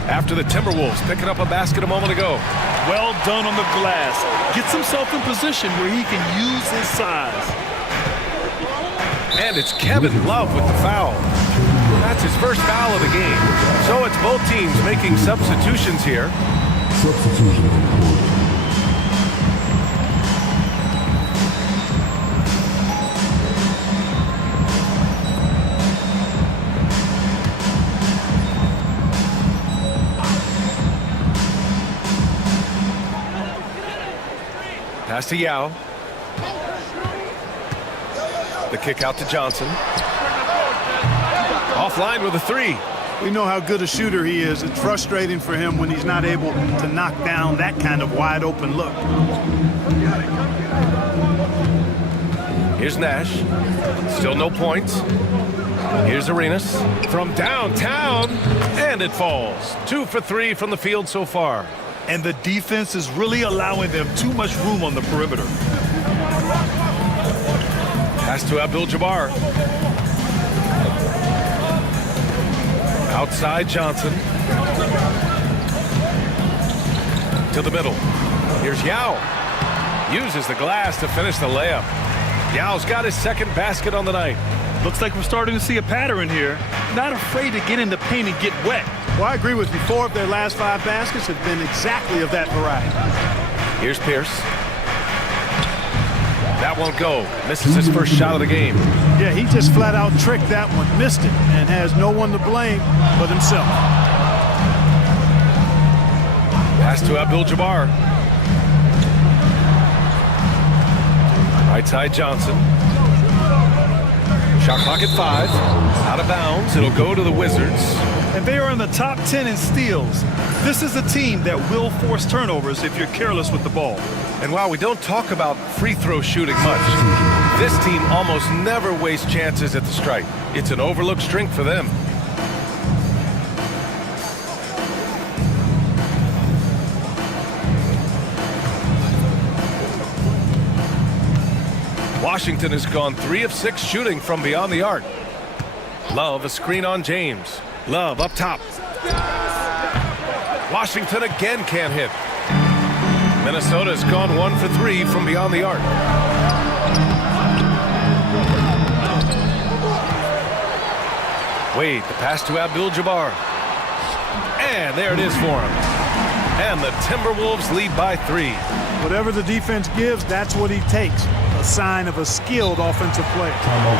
After the Timberwolves picking up a basket a moment ago. Well done on the glass. Gets himself in position where he can use his size. And it's Kevin Love with the foul. That's his first foul of the game. So it's both teams making substitutions here. Substitution. Pass to Yao. The kick out to Johnson. Offline with a 3. We know how good a shooter he is. It's frustrating for him when he's not able to knock down that kind of wide open look. Here's Nash. Still no points. Here's Arenas from downtown. And it falls. 2 for 3 from the field so far. And the defense is really allowing them too much room on the perimeter. Pass to Abdul-Jabbar. Outside Johnson. To the middle. Here's Yao. Uses the glass to finish the layup. Yao's got his second basket on the night. Looks like we're starting to see a pattern here. Not afraid to get in the paint and get wet. Well, I agree with you. 4 of their last 5 baskets have been exactly of that variety. Here's Pierce. That won't go. Misses his first shot of the game. Yeah, he just flat out tricked that one, missed it, and has no one to blame but himself. Pass to Abdul-Jabbar. Right side Johnson. Shot clock at 5. Out of bounds. It'll go to the Wizards. And they are in the top 10 in steals. This is a team that will force turnovers if you're careless with the ball. And while we don't talk about free throw shooting much, this team almost never wastes chances at the stripe. It's an overlooked strength for them. Washington has gone 3 of 6 shooting from beyond the arc. Love, a screen on James. Love up top. Washington again can't hit. Minnesota has gone 1 for 3 from beyond the arc. Wade, the pass to Abdul-Jabbar. And there it is for him. And the Timberwolves lead by 3. Whatever the defense gives, that's what he takes. A sign of a skilled offensive player.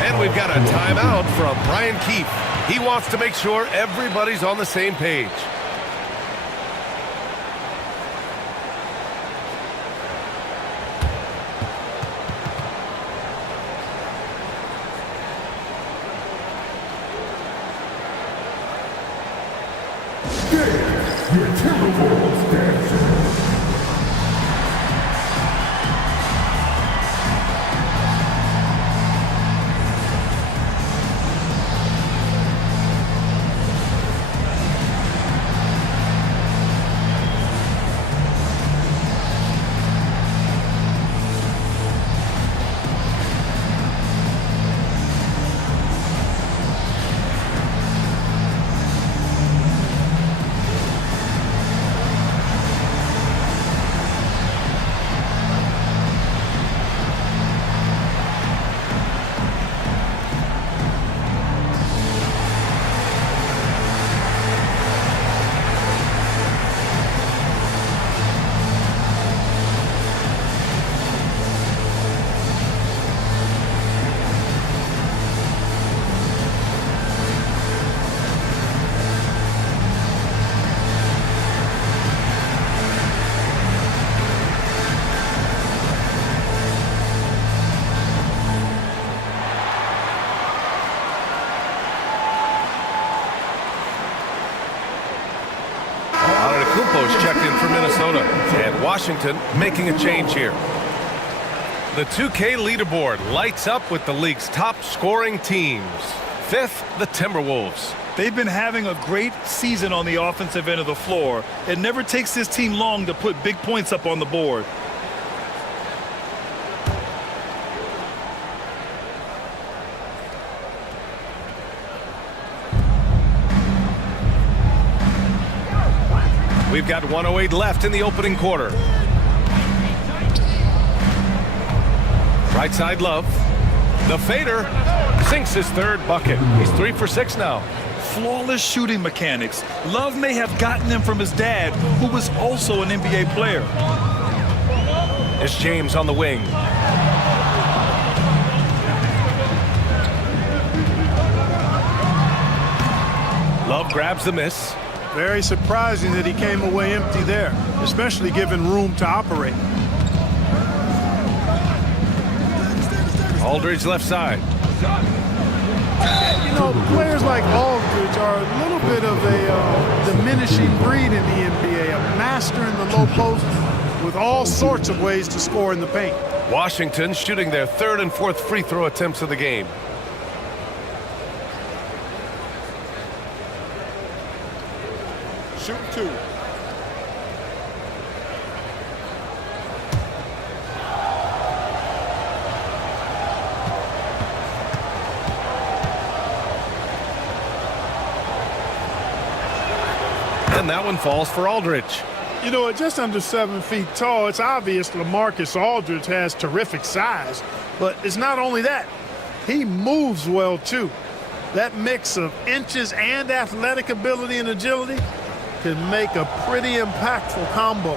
And we've got a timeout from Brian Keefe. He wants to make sure everybody's on the same page. Your Timberwolves dancer. Checked in for Minnesota. And Washington making a change here. The 2K leaderboard lights up with the league's top scoring teams. 5th, the Timberwolves. They've been having a great season on the offensive end of the floor. It never takes this team long to put big points up on the board. We've got 1:08 left in the opening quarter. Right side Love. The fader sinks his 3rd bucket. He's 3 for 6 now. Flawless shooting mechanics. Love may have gotten them from his dad, who was also an NBA player. It's James on the wing. Love grabs the miss. Very surprising that he came away empty there, especially given room to operate. Aldridge left side. You know, players like Aldridge are a little bit of a diminishing breed in the NBA, a master in the low post with all sorts of ways to score in the paint. Washington shooting their 3rd and 4th free throw attempts of the game. Shoot 2. And that one falls for Aldridge. You know, at just under 7 feet tall, it's obvious LaMarcus Aldridge has terrific size. But it's not only that. He moves well, too. That mix of inches and athletic ability and agility can make a pretty impactful combo.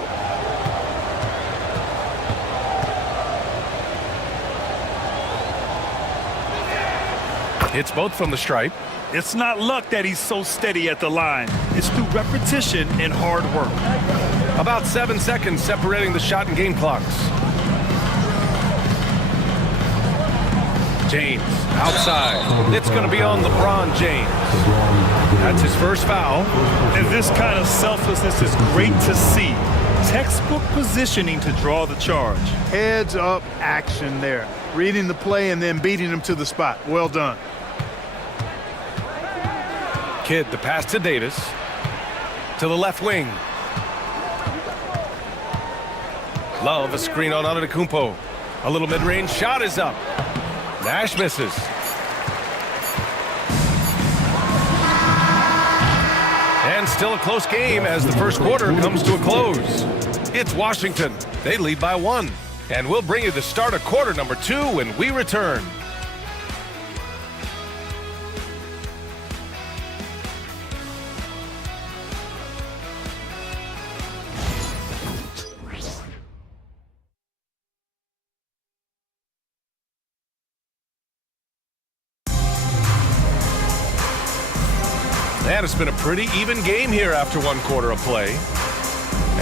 It's both from the stripe. It's not luck that he's so steady at the line. It's through repetition and hard work. About 7 seconds separating the shot and game clocks. James outside. It's going to be on LeBron James. That's his first foul. And this kind of selflessness is great to see. Textbook positioning to draw the charge. Heads up action there. Reading the play and then beating him to the spot. Well done. Kidd, the pass to Davis. To the left wing. Love, a screen on Antetokounmpo. A little mid-range shot is up. Nash misses. And still a close game as the first quarter comes to a close. It's Washington. They lead by 1. And we'll bring you the start of quarter number 2 when we return. And it's been a pretty even game here after 1 quarter of play.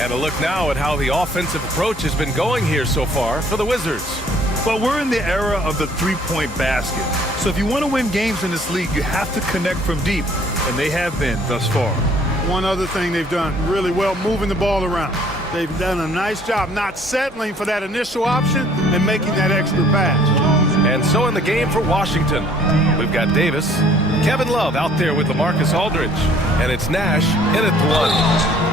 And a look now at how the offensive approach has been going here so far for the Wizards. Well, we're in the era of the three-point basket. So if you want to win games in this league, you have to connect from deep, and they have been thus far. One other thing they've done really well, moving the ball around. They've done a nice job not settling for that initial option and making that extra pass. And so in the game for Washington, we've got Davis, Kevin Love out there with LaMarcus Aldridge, and it's Nash in at the 1.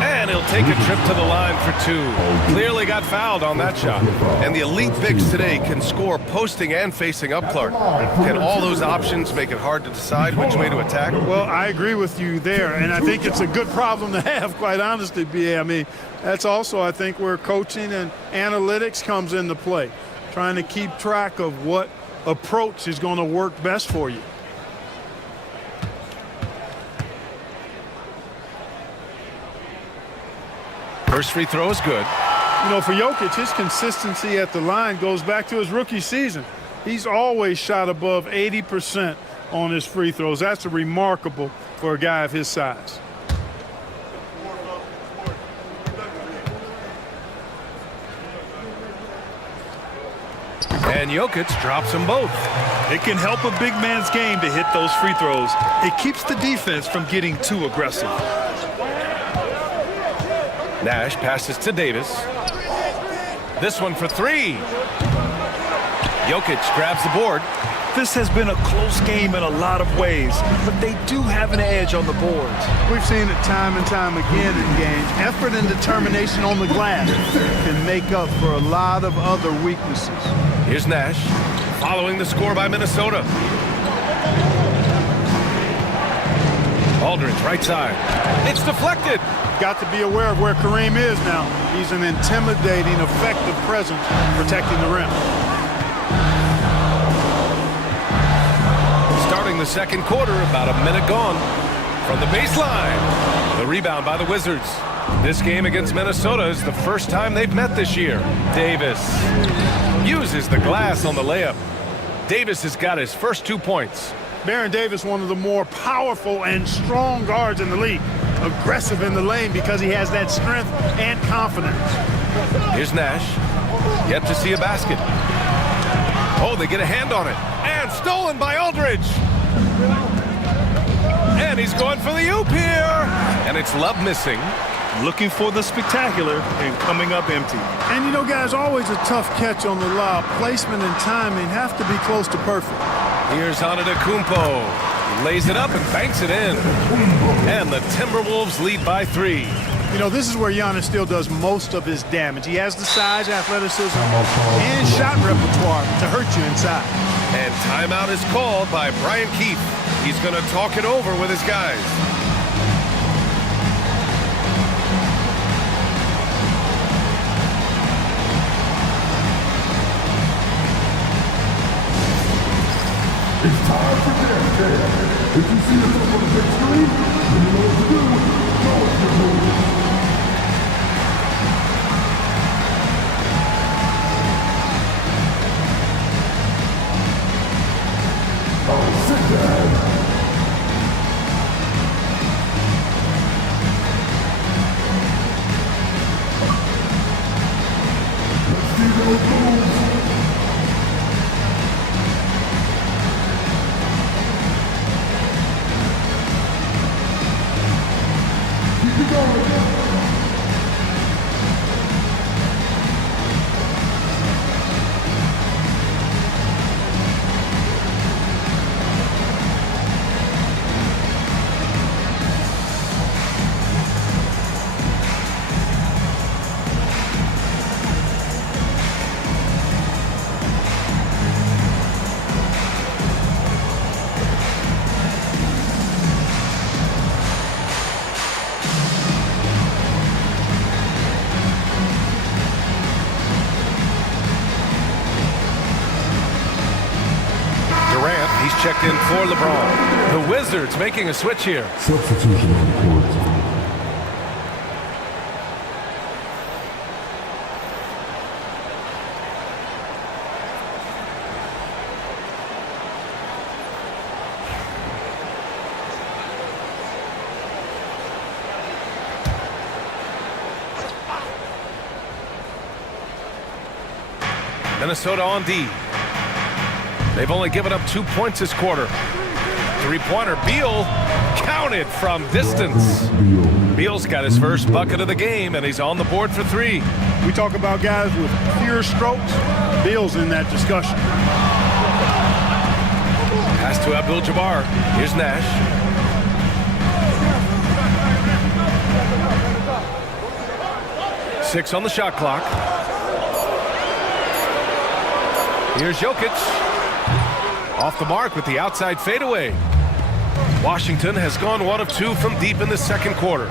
And he'll take a trip to the line for 2. Clearly got fouled on that shot. And the elite bigs today can score posting and facing up, Clark. Can all those options make it hard to decide which way to attack? Well, I agree with you there, and I think it's a good problem to have, quite honestly, B.A. I mean, that's also, I think, where coaching and analytics comes into play, trying to keep track of what approach is going to work best for you. First free throw is good. You know, for Jokic, his consistency at the line goes back to his rookie season. He's always shot above 80% on his free throws. That's remarkable for a guy of his size. And Jokic drops them both. It can help a big man's game to hit those free throws. It keeps the defense from getting too aggressive. Nash passes to Davis. This one for 3. Jokic grabs the board. This has been a close game in a lot of ways, but they do have an edge on the boards. We've seen it time and time again in games. Effort and determination on the glass can make up for a lot of other weaknesses. Here's Nash, following the score by Minnesota. Aldridge, right side. It's deflected. Got to be aware of where Kareem is now. He's an intimidating, effective presence protecting the rim. Starting the second quarter, about a minute gone. From the baseline, the rebound by the Wizards. This game against Minnesota is the first time they've met this year. Davis uses the glass on the layup. Davis has got his first 2 points. Baron Davis, one of the more powerful and strong guards in the league. Aggressive in the lane because he has that strength and confidence. Here's Nash. Yet to see a basket. Oh, they get a hand on it. And stolen by Aldridge. And he's going for the oop here. And it's Love missing. Looking for the spectacular and coming up empty. And you know, guys, always a tough catch on the lob. Placement and timing have to be close to perfect. Here's Antetokounmpo. Lays it up and banks it in. And the Timberwolves lead by 3. You know, this is where Giannis still does most of his damage. He has the size, athleticism, and shot repertoire to hurt you inside. And timeout is called by Brian Keefe. He's going to talk it over with his guys. It's time for dance day. If you see yourself on the big screen, then you know what to do. Go with your moves. Oh, sit down. Let's see those moves. He's checked in for LeBron. The Wizards making a switch here. Substitution on the court. Minnesota on D. They've only given up 2 points this quarter. Three-pointer. Beal counted from distance. Beal's got his first bucket of the game, and he's on the board for 3. We talk about guys with pure strokes. Beal's in that discussion. Pass to Abdul-Jabbar. Here's Nash. Six on the shot clock. Here's Jokic. Off the mark with the outside fadeaway. Washington has gone 1 of 2 from deep in the second quarter.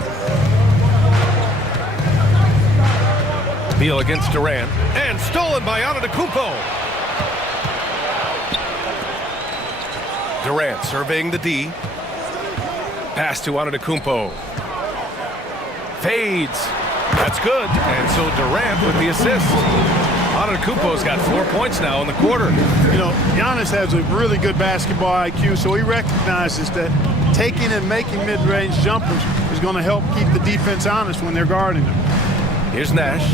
Beal against Durant. And stolen by Antetokounmpo. Durant surveying the D. Pass to Antetokounmpo. Fades. That's good. And so Durant with the assist. Antetokounmpo's got 4 points now in the quarter. You know, Giannis has a really good basketball IQ, so he recognizes that taking and making mid-range jumpers is going to help keep the defense honest when they're guarding him. Here's Nash.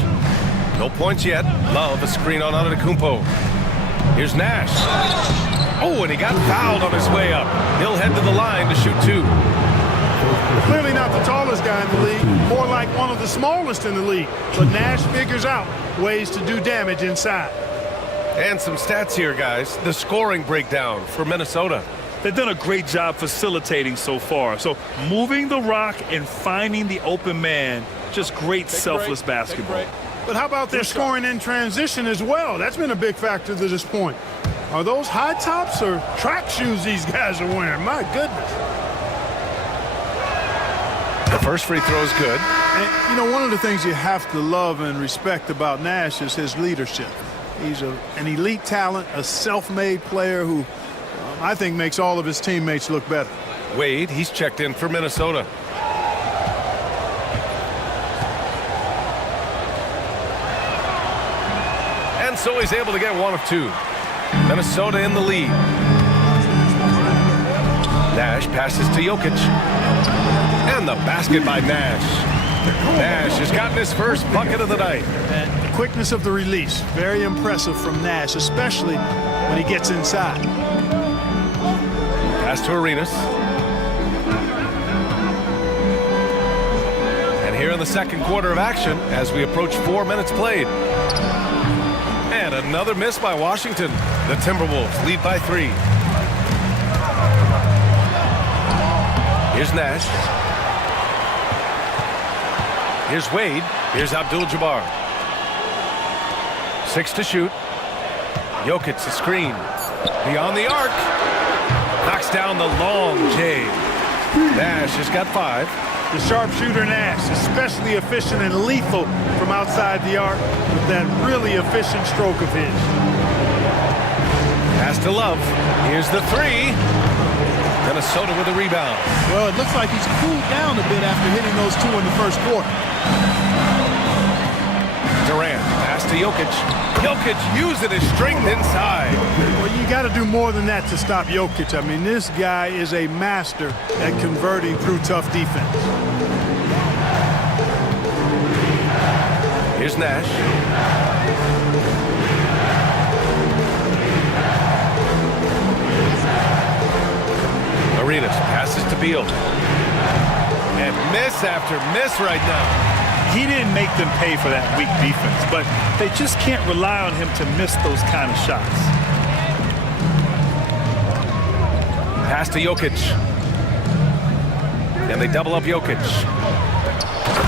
No points yet. Love a screen on Antetokounmpo. Here's Nash. Oh, and he got fouled on his way up. He'll head to the line to shoot 2. Clearly not the tallest guy in the league, more like one of the smallest in the league. But Nash figures out ways to do damage inside. And some stats here, guys. The scoring breakdown for Minnesota. They've done a great job facilitating so far. So moving the rock and finding the open man, just great selfless basketball. But how about their scoring in transition as well? That's been a big factor to this point. Are those high tops or track shoes these guys are wearing? My goodness. The first free throw is good. And, you know, one of the things you have to love and respect about Nash is his leadership. He's an elite talent, a self-made player who I think makes all of his teammates look better. Wade, he's checked in for Minnesota. And so he's able to get 1 of 2. Minnesota in the lead. Nash passes to Jokic. And the basket by Nash. Nash has gotten his first bucket of the night. And the quickness of the release, very impressive from Nash, especially when he gets inside. Pass to Arenas. And here in the second quarter of action, as we approach 4 minutes played. And another miss by Washington. The Timberwolves lead by 3. Here's Nash. Here's Wade. Here's Abdul-Jabbar. 6 to shoot. Jokic, a screen. Beyond the arc. Knocks down the long J. Nash has got 5. The sharpshooter Nash, especially efficient and lethal from outside the arc with that really efficient stroke of his. Pass to Love. Here's the 3. Minnesota with a rebound. Well, it looks like he's cooled down a bit after hitting those 2 in the first quarter. Durant, pass to Jokic. Jokic using his strength inside. Well, you got to do more than that to stop Jokic. I mean, this guy is a master at converting through tough defense. Here's Nash. Arenas passes to Beal. And miss after miss right now. He didn't make them pay for that weak defense, but they just can't rely on him to miss those kind of shots. Pass to Jokic. And they double up Jokic.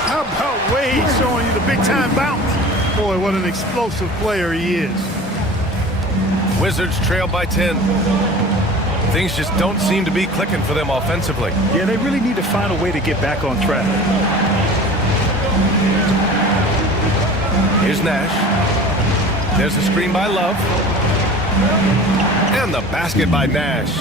How about Wade showing you the big-time bounce? Boy, what an explosive player he is. Wizards trail by 10. Things just don't seem to be clicking for them offensively. Yeah, they really need to find a way to get back on track. Here's Nash. There's a screen by Love. And the basket by Nash.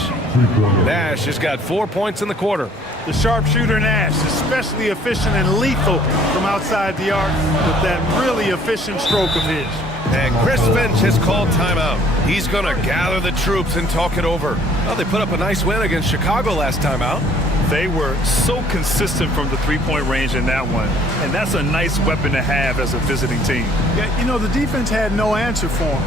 Nash has got 4 points in the quarter. The sharpshooter Nash, especially efficient and lethal from outside the arc with that really efficient stroke of his. And Chris Finch has called timeout. He's going to gather the troops and talk it over. Well, they put up a nice win against Chicago last time out. They were so consistent from the three-point range in that one, and that's a nice weapon to have as a visiting team. Yeah, you know, the defense had no answer for him.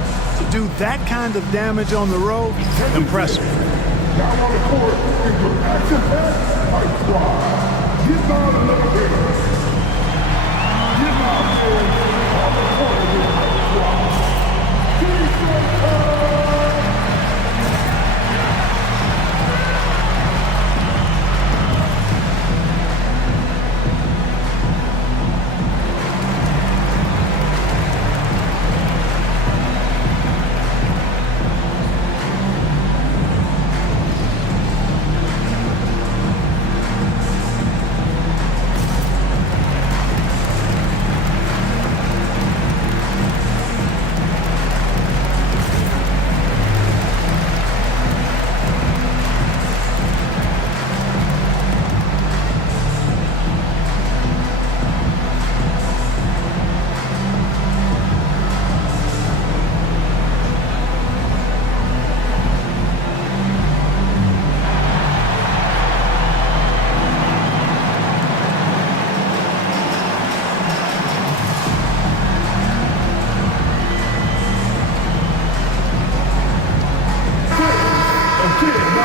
To do that kind of damage on the road, impressive. Down on the court is the action pass by squad. Get down another bit. Get down there on the court is the squad.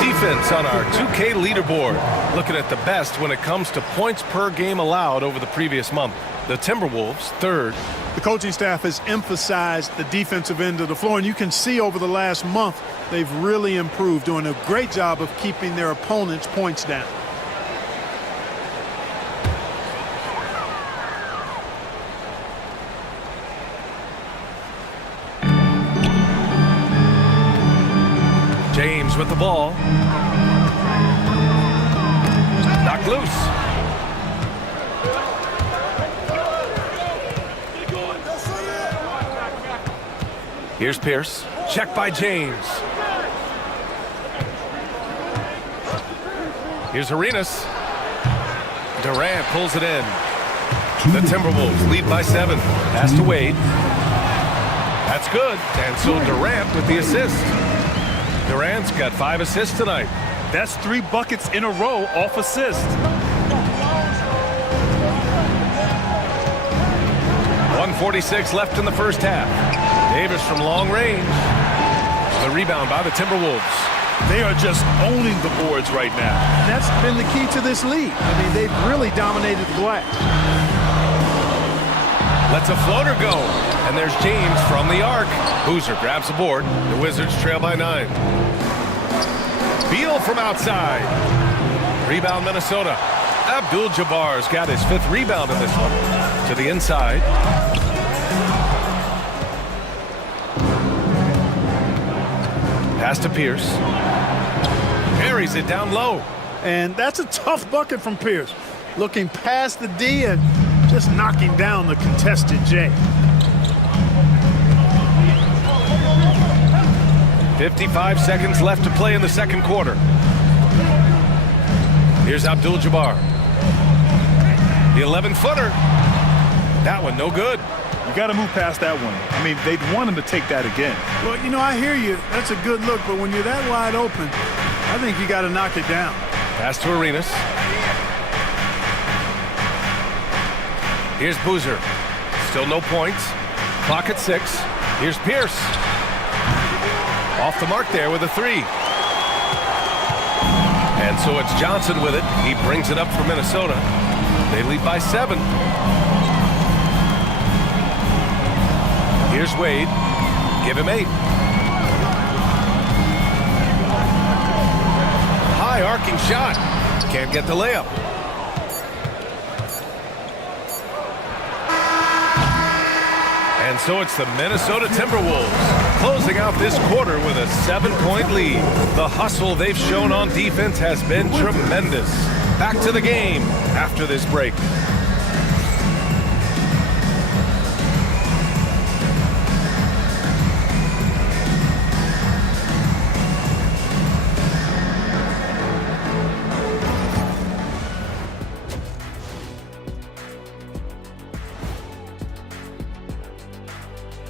Defense on our 2K leaderboard. Looking at the best when it comes to points per game allowed over the previous month. The Timberwolves, third. The coaching staff has emphasized the defensive end of the floor, and you can see over the last month they've really improved, doing a great job of keeping their opponents' points down. James with the ball. Knocked loose. Here's Pierce. Check by James. Here's Arenas. Durant pulls it in. The Timberwolves lead by 7. Pass to Wade. That's good. And so Durant with the assist. Durant's got 5 assists tonight. That's 3 buckets in a row off assist. 1:46 left in the first half. Davis from long range. The rebound by the Timberwolves. They are just owning the boards right now. That's been the key to this league. I mean, they've really dominated the glass. Lets a floater go. And there's James from the arc. Boozer grabs the board. The Wizards trail by 9. Beal from outside. Rebound Minnesota. Abdul-Jabbar's got his 5th rebound in this one. To the inside. Pass to Pierce. Carries it down low. And that's a tough bucket from Pierce. Looking past the D and just knocking down the contested J. 55 seconds left to play in the second quarter. Here's Abdul-Jabbar. The 11-footer. That one no good. You got to move past that one. I mean, they'd want him to take that again. Well, you know, I hear you. That's a good look, but when you're that wide open, I think you got to knock it down. Pass to Arenas. Here's Boozer. Still no points. Clock at 6. Here's Pierce. Off the mark there with a 3. And so it's Johnson with it. He brings it up for Minnesota. They lead by 7. Here's Wade. Give him 8. High arcing shot. Can't get the layup. And so it's the Minnesota Timberwolves closing out this quarter with a 7-point lead. The hustle they've shown on defense has been tremendous. Back to the game after this break.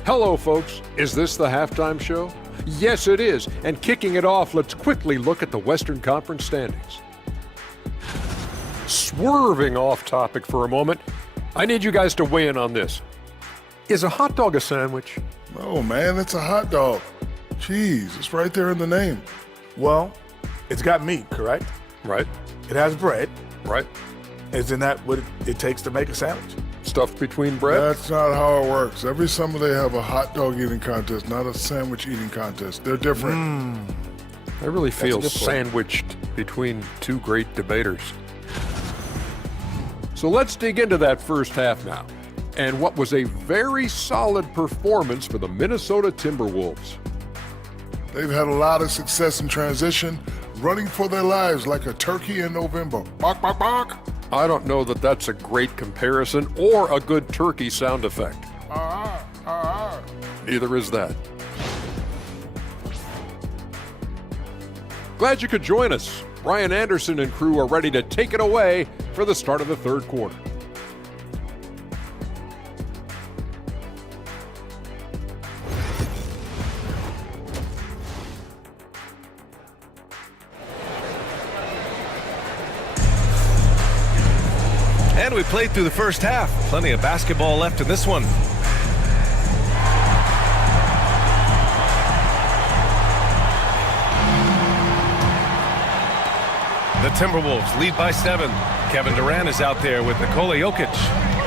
Hello, folks. Is this the halftime show? Yes, it is. And kicking it off, let's quickly look at the Western Conference standings. Swerving off topic for a moment, I need you guys to weigh in on this. Is a hot dog a sandwich? No, man, it's a hot dog. Cheese, it's right there in the name. Well, it's got meat, correct? Right. It has bread. Right. Isn't that what it takes to make a sandwich? Stuffed between bread? That's not how it works. Every summer they have a hot dog eating contest, not a sandwich eating contest. They're different. I really feel sandwiched between two great debaters. So let's dig into that first half now, and what was a very solid performance for the Minnesota Timberwolves. They've had a lot of success in transition, running for their lives like a turkey in November. Bark, bark, bark. I don't know that that's a great comparison or a good turkey sound effect. Neither is that. Glad you could join us. Brian Anderson and crew are ready to take it away for the start of the third quarter. And we played through the first half. Plenty of basketball left in this one. The Timberwolves lead by 7. Kevin Durant is out there with Nikola Jokic.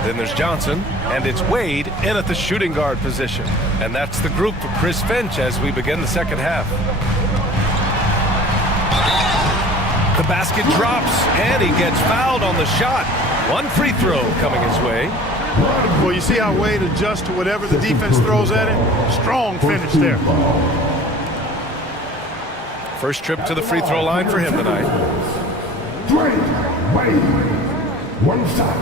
Then there's Johnson, and it's Wade in at the shooting guard position. And that's the group for Chris Finch as we begin the second half. The basket drops, and he gets fouled on the shot. One free throw coming his way. Well, you see how Wade adjusts to whatever the defense throws at him? Strong finish there. First trip to the free throw line for him tonight. Wade, 1 shot.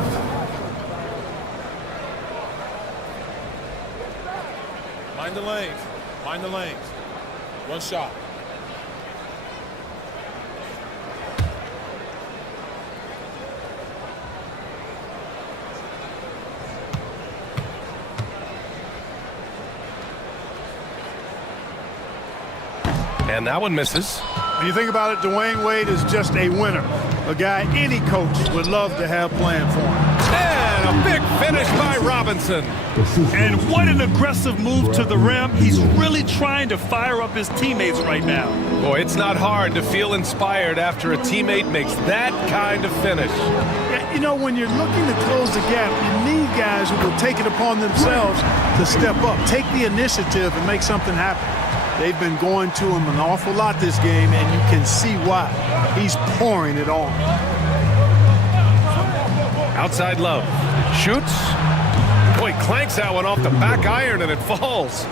Mind the lanes. Mind the lanes. 1 shot. And that one misses. When you think about it, Dwayne Wade is just a winner. A guy any coach would love to have playing for him. And a big finish by Robinson. And what an aggressive move to the rim. He's really trying to fire up his teammates right now. Boy, it's not hard to feel inspired after a teammate makes that kind of finish. Yeah, you know, when you're looking to close the gap, you need guys who will take it upon themselves to step up, take the initiative, and make something happen. They've been going to him an awful lot this game, and you can see why. He's pouring it on. Outside Love. Shoots. Boy, clanks that one off the back iron, and it falls.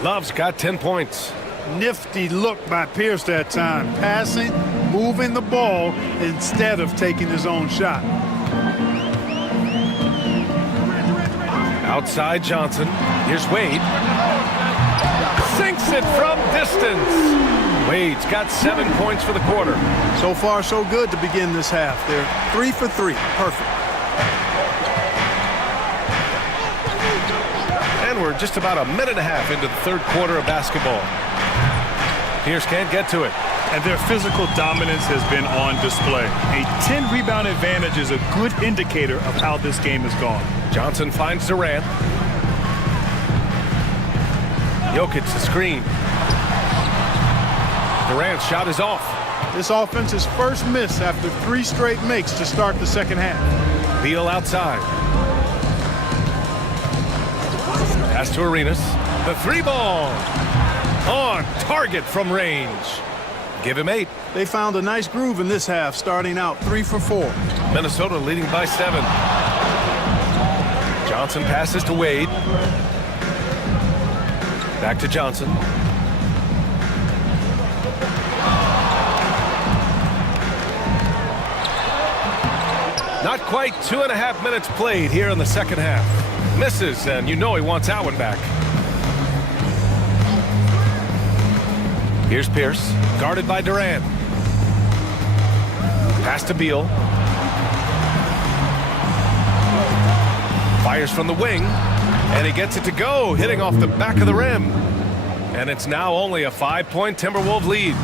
Love's got 10 points. Nifty look by Pierce that time. Passing, moving the ball instead of taking his own shot. Outside Johnson. Here's Wade. Sinks it from distance. Wade's got 7 points for the quarter. So far, so good to begin this half. They're 3 for 3. Perfect. And we're just about a minute and a half into the third quarter of basketball. Pierce can't get to it. And their physical dominance has been on display. A 10-rebound advantage is a good indicator of how this game has gone. Johnson finds Durant. Jokic the screen. Durant's shot is off. This offense's first miss after 3 straight makes to start the second half. Beal outside. Pass to Arenas. The 3-ball. On target from range. Give him 8. They found a nice groove in this half, starting out 3 for 4. Minnesota leading by 7. Johnson passes to Wade. Back to Johnson. Not quite 2.5 minutes played here in the second half. Misses, and you know he wants that one back. Here's Pierce, guarded by Durant. Pass to Beal. Fires from the wing. And he gets it to go, hitting off the back of the rim. And it's now only a 5-point Timberwolves lead.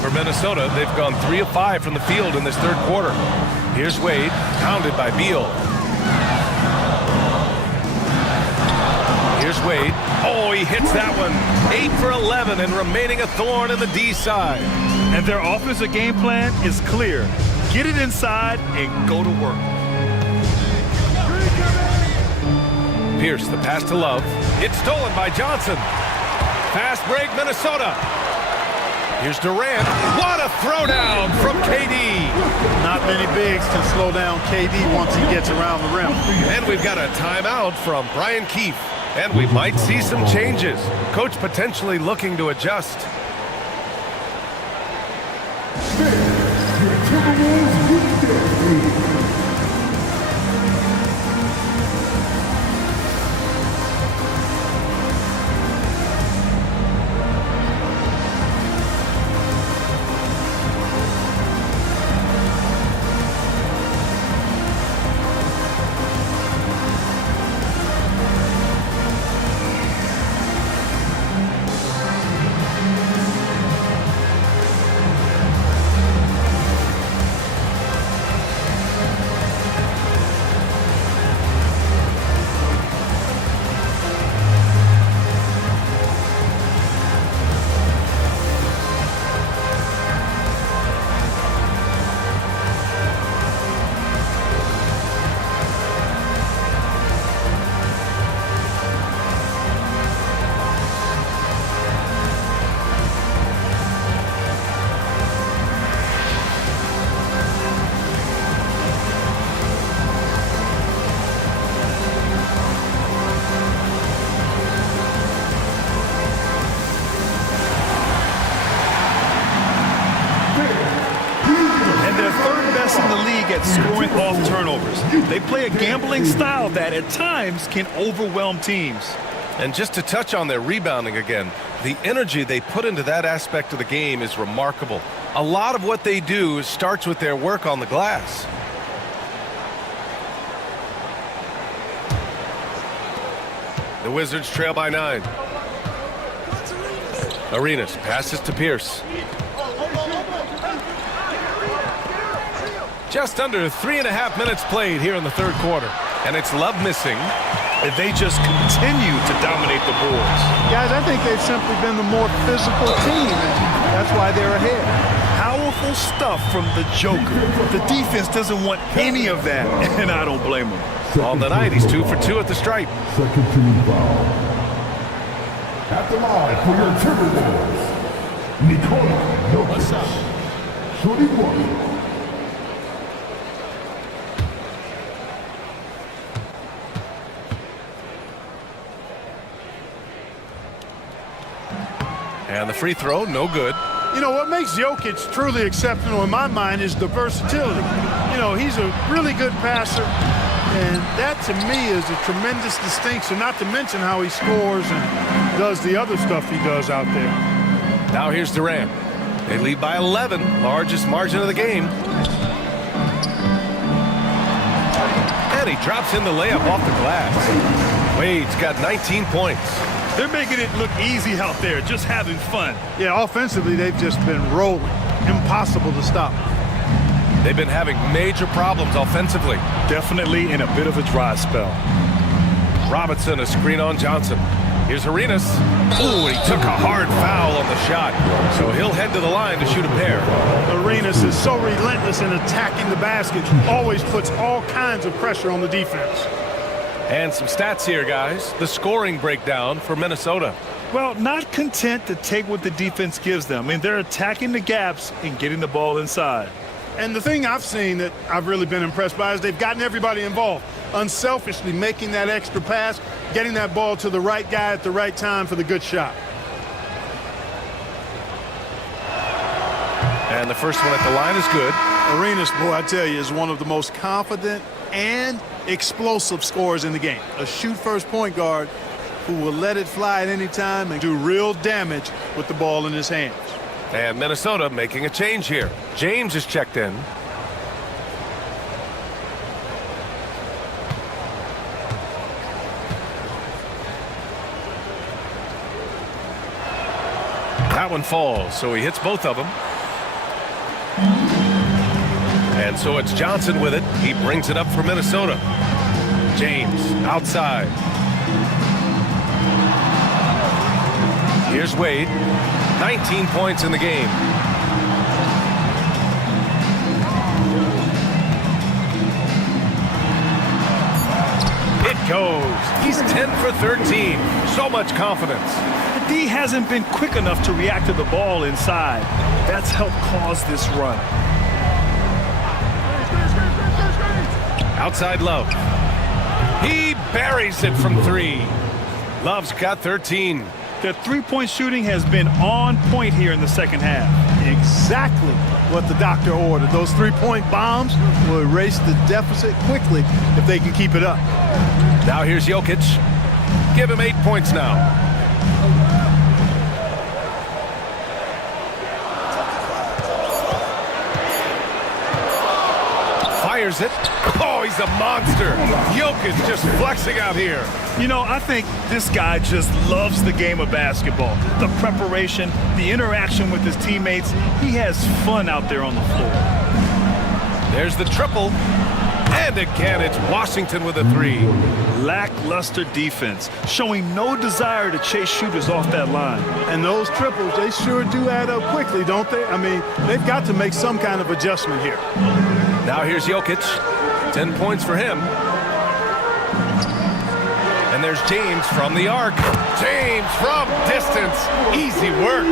For Minnesota, they've gone 3 of 5 from the field in this third quarter. Here's Wade, pounded by Beal. Here's Wade. Oh, he hits that one. 8 for 11 and remaining a thorn in the D side. And their offensive game plan is clear. Get it inside and go to work. Pierce, the pass to Love. It's stolen by Johnson. Fast break, Minnesota. Here's Durant. What a throwdown from KD. Not many bigs can slow down KD once he gets around the rim. And we've got a timeout from Brian Keefe. And we might see some changes. Coach potentially looking to adjust. At scoring off turnovers. They play a gambling style that at times can overwhelm teams. And just to touch on their rebounding again, the energy they put into that aspect of the game is remarkable. A lot of what they do starts with their work on the glass. The Wizards trail by 9. Arenas passes to Pierce. Just under 3.5 minutes played here in the third quarter. And it's Love missing. And they just continue to dominate the boards. Guys, I think they've simply been the more physical team, and that's why they're ahead. Powerful stuff from the Joker. The defense doesn't want any of that, and I don't blame them. On the night, he's 2 for 2 at the stripe. Second team foul. At the line for your Timberwolves, Nikola Jokic. Shooting one. And the free throw, no good. You know, what makes Jokic truly exceptional in my mind is the versatility. You know, he's a really good passer, and that to me is a tremendous distinction, not to mention how he scores and does the other stuff he does out there. Now here's Durant. They lead by 11, largest margin of the game. And he drops in the layup off the glass. Wade's got 19 points. They're making it look easy out there, just having fun. Yeah, offensively, they've just been rolling. Impossible to stop. They've been having major problems offensively. Definitely in a bit of a dry spell. Robinson, a screen on Johnson. Here's Arenas. Ooh, he took a hard foul on the shot. So he'll head to the line to shoot a pair. Arenas is so relentless in attacking the basket. Always puts all kinds of pressure on the defense. And some stats here, guys. The scoring breakdown for Minnesota. Well, not content to take what the defense gives them. I mean, they're attacking the gaps and getting the ball inside. And the thing I've seen that I've really been impressed by is they've gotten everybody involved. Unselfishly making that extra pass, getting that ball to the right guy at the right time for the good shot. And the first one at the line is good. Arenas, boy, I tell you, is one of the most confident and explosive scorers in the game. A shoot-first point guard who will let it fly at any time and do real damage with the ball in his hands. And Minnesota making a change here. James is checked in. that one falls, so he hits both of them. And so it's Johnson with it. He brings it up for Minnesota. James outside. Here's Wade. 19 points in the game. It goes. He's 10 for 13. So much confidence. The D hasn't been quick enough to react to the ball inside. That's helped cause this run. Outside Love. He buries it from 3. Love's got 13. Their three-point shooting has been on point here in the second half. Exactly what the doctor ordered. Those three-point bombs will erase the deficit quickly if they can keep it up. Now here's Jokic. Give him 8 points now. Fires it. Oh, he's a monster. Jokic just flexing out here. You know, I think this guy just loves the game of basketball. The preparation, the interaction with his teammates. He has fun out there on the floor. There's the triple. And again, it's Washington with a 3. Lackluster defense, showing no desire to chase shooters off that line. And those triples, they sure do add up quickly, don't they? I mean, they've got to make some kind of adjustment here. Now here's Jokic. 10 points for him. And there's James from the arc. James from distance. Easy work.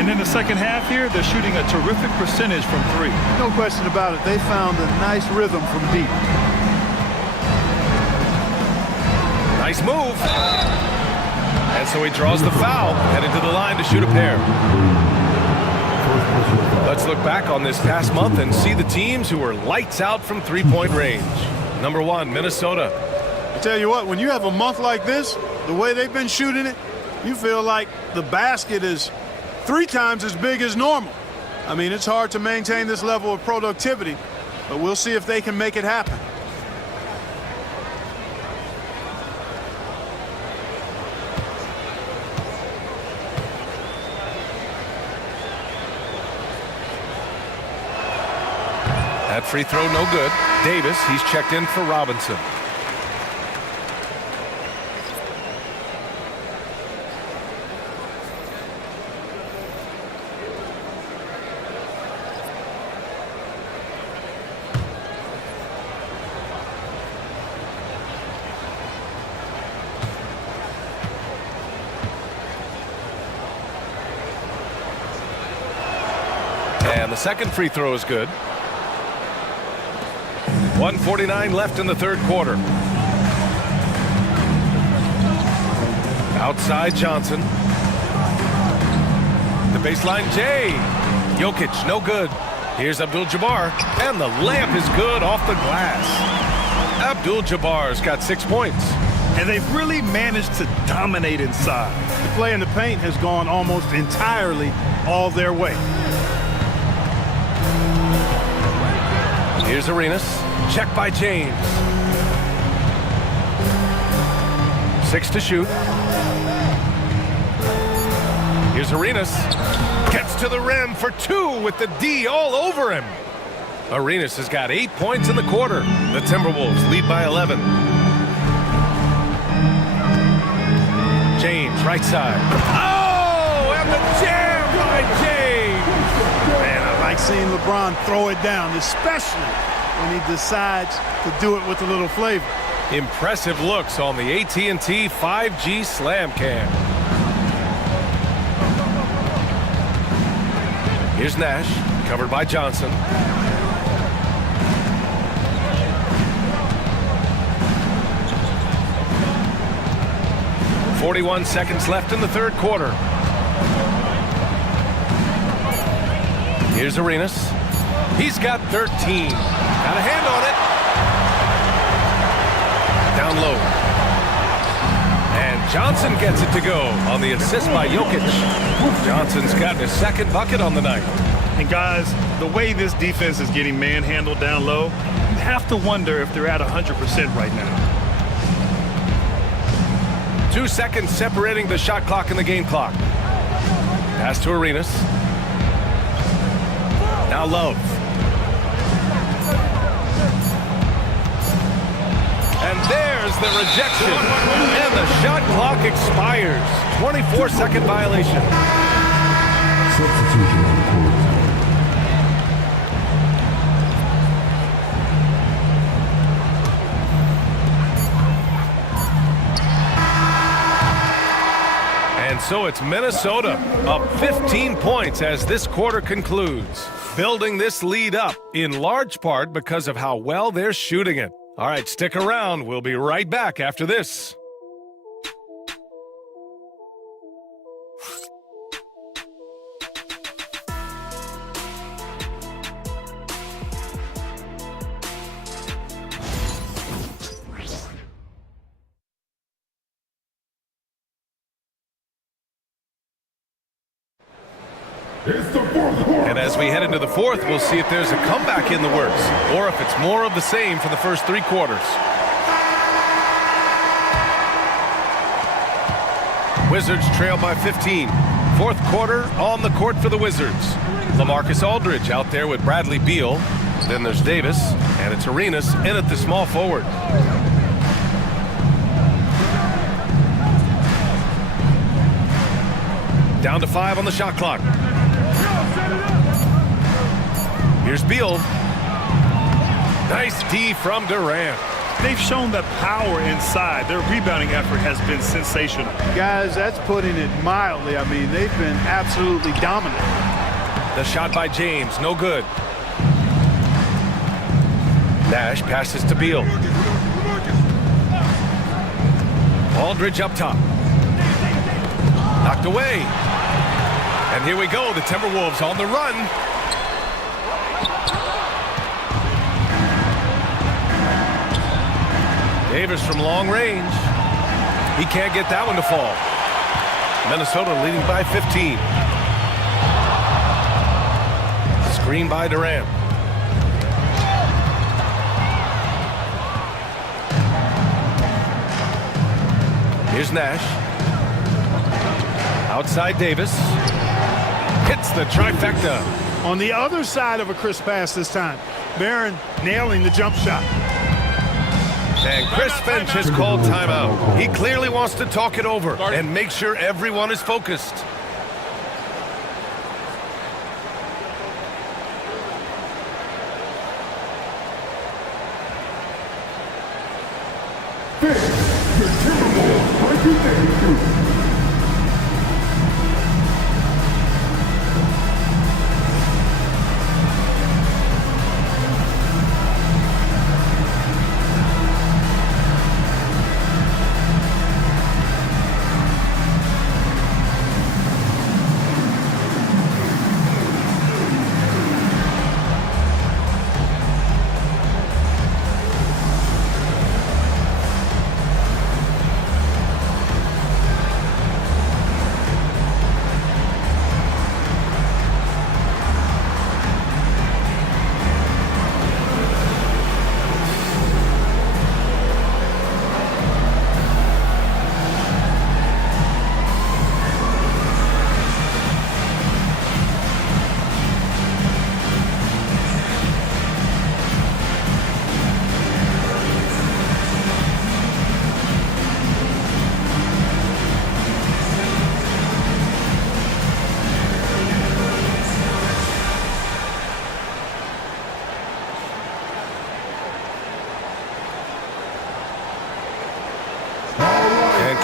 And in the second half here, they're shooting a terrific percentage from 3. No question about it. They found a nice rhythm from deep. Nice move. And so he draws the foul, headed to the line to shoot a pair. Let's look back on this past month and see the teams who were lights out from three-point range. Number 1, Minnesota. I tell you what, when you have a month like this, the way they've been shooting it, you feel like the basket is 3 times as big as normal. I mean, it's hard to maintain this level of productivity, but we'll see if they can make it happen. That free throw no good. Davis, he's checked in for Robinson. And the second free throw is good. 1:49 left in the third quarter. Outside Johnson. The baseline Jay. Jokic, no good. Here's Abdul-Jabbar, and the layup is good off the glass. Abdul-Jabbar's got 6 points. And they've really managed to dominate inside. The play in the paint has gone almost entirely all their way. Here's Arenas. Check by James. 6 to shoot. Here's Arenas. Gets to the rim for 2 with the D all over him. Arenas has got 8 points in the quarter. The Timberwolves lead by 11. James, right side. Oh, and the jam by James. Man, I like seeing LeBron throw it down, especially when he decides to do it with a little flavor. Impressive looks on the AT&T 5G Slam Cam. Here's Nash, covered by Johnson. .41 seconds left in the third quarter. Here's Arenas. He's got 13. Got a hand on it. Down low. And Johnson gets it to go on the assist by Jokic. Johnson's gotten his second bucket on the night. And guys, the way this defense is getting manhandled down low, you have to wonder if they're at 100% right now. 2 seconds separating the shot clock and the game clock. Pass to Arenas. Now Love. And there's the rejection. And the shot clock expires. 24-second violation. Substitution on the court. And so it's Minnesota up 15 points as this quarter concludes, building this lead up in large part because of how well they're shooting it. All right, stick around. We'll be right back after this. And as we head into the fourth, we'll see if there's a comeback in the works or if it's more of the same for the first three quarters. Wizards trail by 15. Fourth quarter on the court for the Wizards. LaMarcus Aldridge out there with Bradley Beal. Then there's Davis, and it's Arenas in at the small forward. Down to 5 on the shot clock. Here's Beal. Nice D from Durant. They've shown that power inside. Their rebounding effort has been sensational. Guys, that's putting it mildly. I mean, they've been absolutely dominant. The shot by James, no good. Nash passes to Beal. Aldridge up top. Knocked away. And here we go, the Timberwolves on the run. Davis from long range. He can't get that one to fall. Minnesota leading by 15. Screen by Durant. Here's Nash. Outside Davis. Hits the trifecta. On the other side of a crisp pass this time. Barron nailing the jump shot. And Chris Finch has called timeout. He clearly wants to talk it over and make sure everyone is focused. This is the Timberwolves 2022.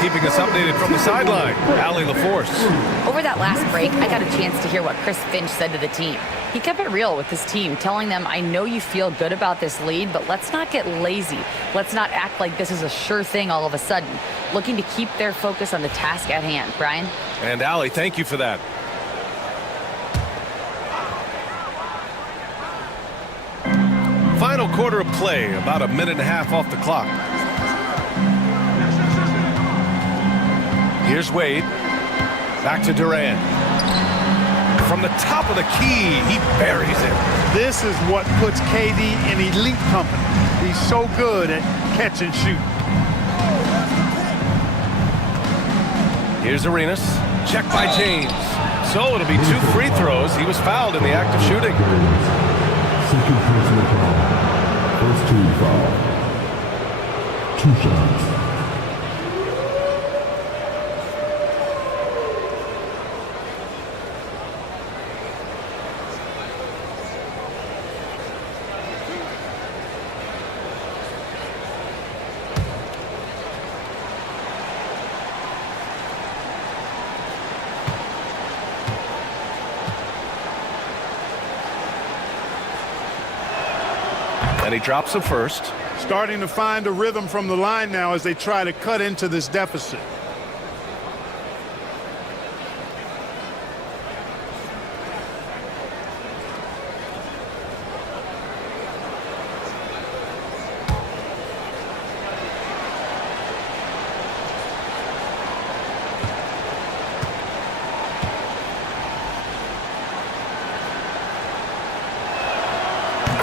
Keeping us updated from the sideline, Allie LaForce. Over that last break, I got a chance to hear what Chris Finch said to the team. He kept it real with his team, telling them, I know you feel good about this lead, but let's not get lazy. Let's not act like this is a sure thing all of a sudden. Looking to keep their focus on the task at hand. Brian? And Allie, thank you for that. Final quarter of play, about a minute and a half off the clock. Here's Wade. Back to Durant. From the top of the key, he buries it. This is what puts KD in elite company. He's so good at catch and shoot. Here's Arenas. Check by James. So it'll be 2 free throws. He was fouled in the act of shooting. Second personal foul. First team foul. 2 shots. And he drops the first. Starting to find a rhythm from the line now as they try to cut into this deficit.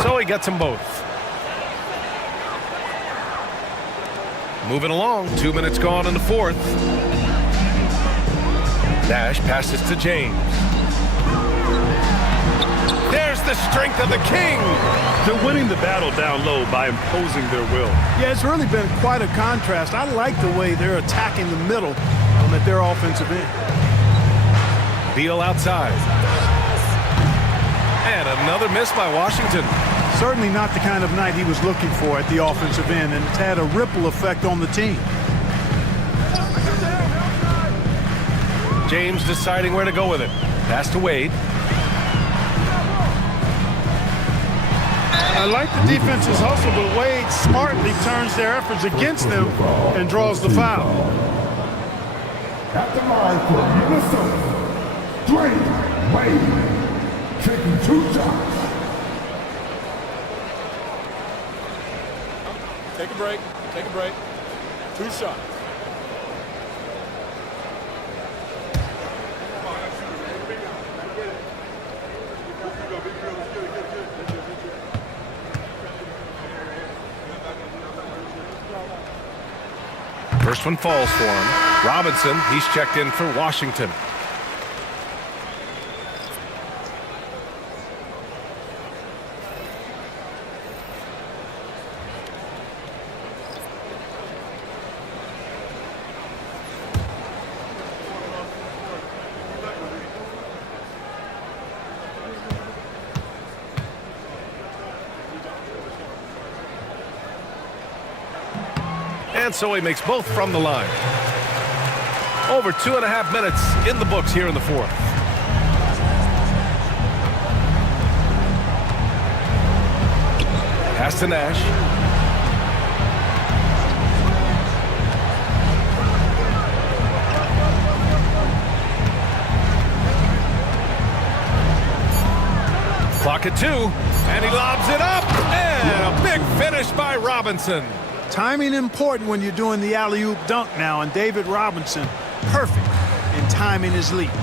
So he gets them both. Moving along, 2 minutes gone in the fourth. Nash passes to James. There's the strength of the King. They're winning the battle down low by imposing their will. Yeah, it's really been quite a contrast. I like the way they're attacking the middle at their offensive end. Beal outside. And another miss by Washington. Certainly not the kind of night he was looking for at the offensive end, and it's had a ripple effect on the team. James deciding where to go with it. Pass to Wade. I like the defense's hustle, but Wade smartly turns their efforts against them and draws the foul. At the line for Minnesota, Dwayne Wade, taking 2 shots. Take a break. Take a break. 2 shots. First one falls for him. Robinson, he's checked in for Washington. And so he makes both from the line. Over 2.5 minutes in the books here in the fourth. Pass to Nash. Clock at 2, and he lobs it up, and a big finish by Robinson. Timing important when you're doing the alley-oop dunk now, and David Robinson, perfect in timing his leap.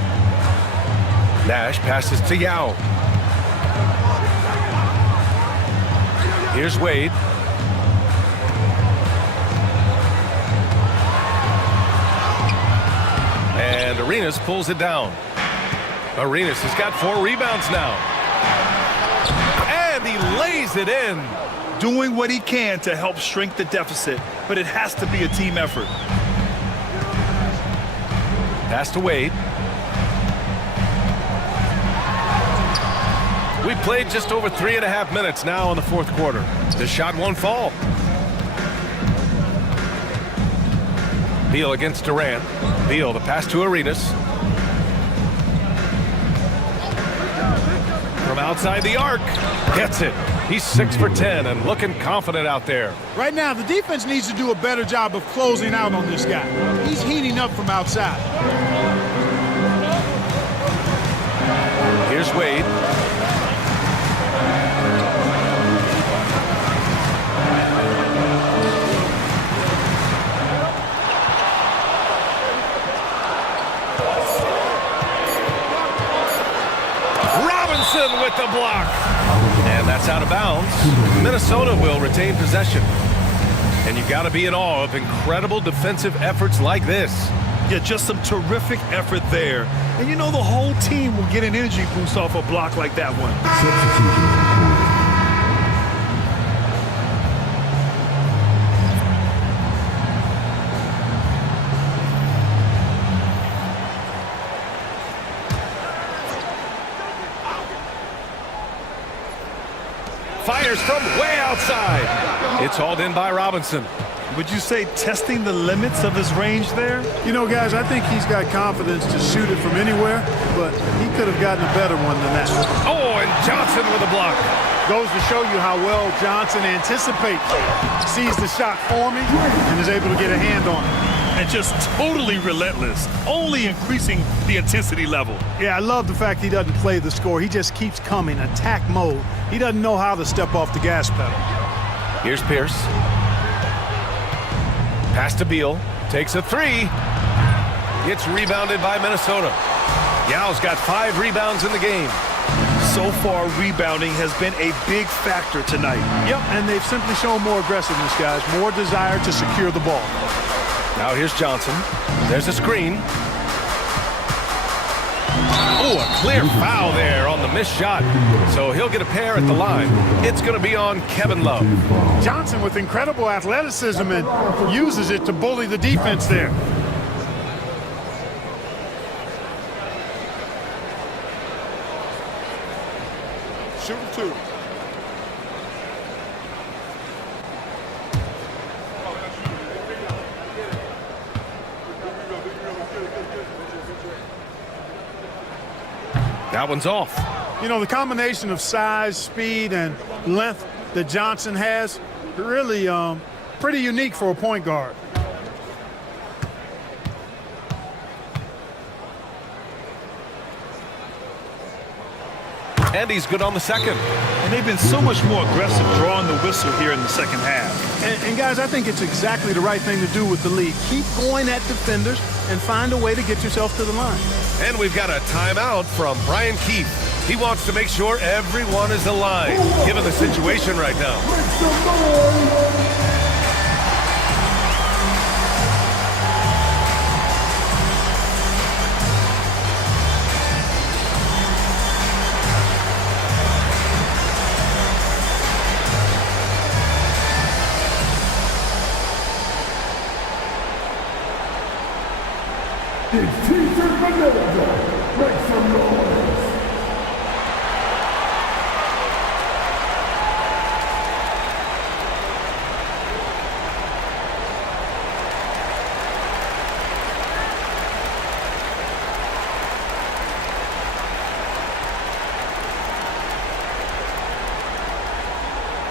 Nash passes to Yao. Here's Wade. And Arenas pulls it down. Arenas has got 4 rebounds now. And he lays it in. Doing what he can to help shrink the deficit, but it has to be a team effort. Pass to Wade. We played just over 3.5 minutes now in the fourth quarter. The shot won't fall. Beal against Durant. Beal, the pass to Arenas. From outside the arc. Gets it. He's 6 for 10 and looking confident out there. Right now, the defense needs to do a better job of closing out on this guy. He's heating up from outside. Here's Wade. Robinson with the block. And that's out of bounds. Minnesota will retain possession. And you've got to be in awe of incredible defensive efforts like this. Yeah, just some terrific effort there. And you know the whole team will get an energy boost off a block like that one. Fires from way outside. It's hauled in by Robinson. Would you say testing the limits of his range there? You know, guys, I think he's got confidence to shoot it from anywhere, but he could have gotten a better one than that. Oh, and Johnson with a block. Goes to show you how well Johnson anticipates, sees the shot forming, and is able to get a hand on it. And just totally relentless, only increasing the intensity level. Yeah, I love the fact he doesn't play the score. He just keeps coming, attack mode. He doesn't know how to step off the gas pedal. Here's Pierce. Pass to Beal. Takes a three. It's rebounded by Minnesota. Yao's got 5 rebounds in the game. So far, rebounding has been a big factor tonight. Yep, and they've simply shown more aggressiveness, guys. More desire to secure the ball. Now here's Johnson. There's a screen. Oh, a clear foul there on the missed shot. So he'll get a pair at the line. It's going to be on Kevin Love. Johnson with incredible athleticism and uses it to bully the defense there. Shooting 2. That one's off. You know, the combination of size, speed, and length that Johnson has, really pretty unique for a point guard. And he's good on the second. And they've been so much more aggressive drawing the whistle here in the second half. And guys, I think it's exactly the right thing to do with the lead. Keep going at defenders and find a way to get yourself to the line. And we've got a timeout from Brian Keefe. He wants to make sure everyone is aligned, given the situation right now. It's T-shirt Manila. Make some noise.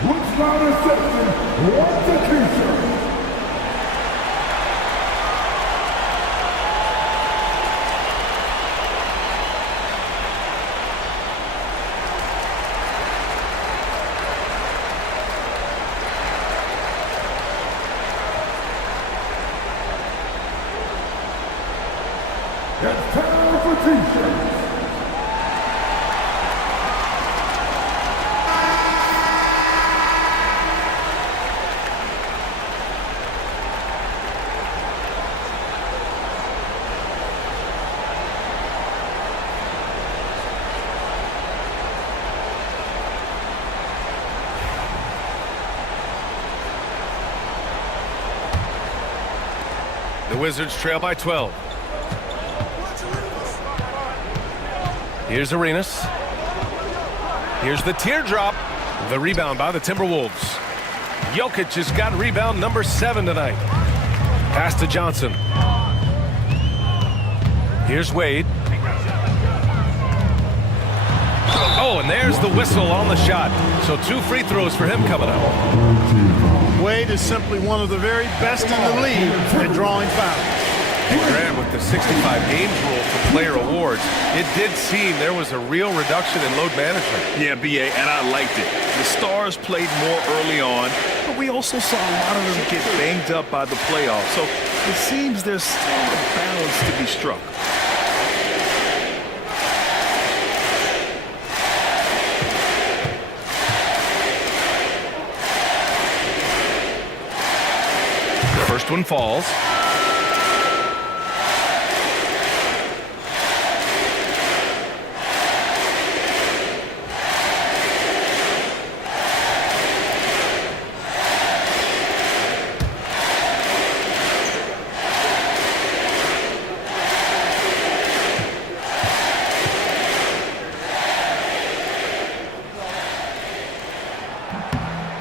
What's not a section? What's a T-shirt? It's time for T-shirts. The Wizards trail by 12. Here's Arenas. Here's the teardrop. The rebound by the Timberwolves. Jokic has got rebound number 7 tonight. Pass to Johnson. Here's Wade. Oh, and there's the whistle on the shot. So 2 free throws for him coming up. Wade is simply one of the very best in the league at drawing fouls. And Grant, with the 65 games rule for player awards, it did seem there was a real reduction in load management. Yeah, BA, and I liked it. The stars played more early on, but we also saw a lot of them get banged up by the playoffs. So it seems there's still a balance to be struck. The first one falls.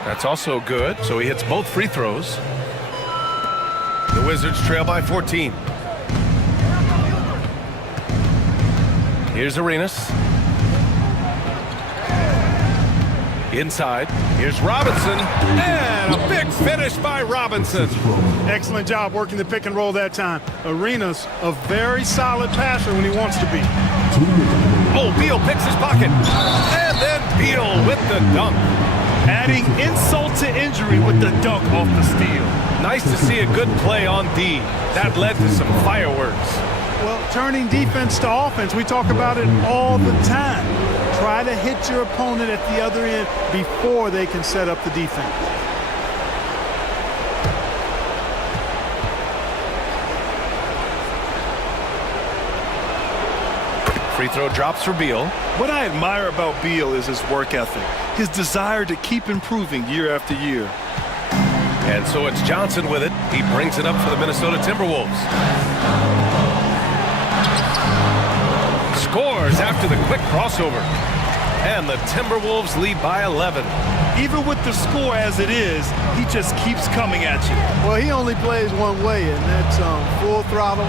That's also good, so he hits both free throws. The Wizards trail by 14. Here's Arenas. Inside. Here's Robinson. And a big finish by Robinson. Excellent job working the pick and roll that time. Arenas, a very solid passer when he wants to be. Oh, Beal picks his pocket. And then Beal with the dunk. Adding insult to injury with the dunk off the steal. Nice to see a good play on D. That led to some fireworks. Well, turning defense to offense, we talk about it all the time. Try to hit your opponent at the other end before they can set up the defense. Free throw drops for Beal. What I admire about Beal is his work ethic, his desire to keep improving year after year. And so it's Johnson with it. He brings it up for the Minnesota Timberwolves. Scores after the quick crossover. And the Timberwolves lead by 11. Even with the score as it is, he just keeps coming at you. Well, he only plays one way, and that's full throttle,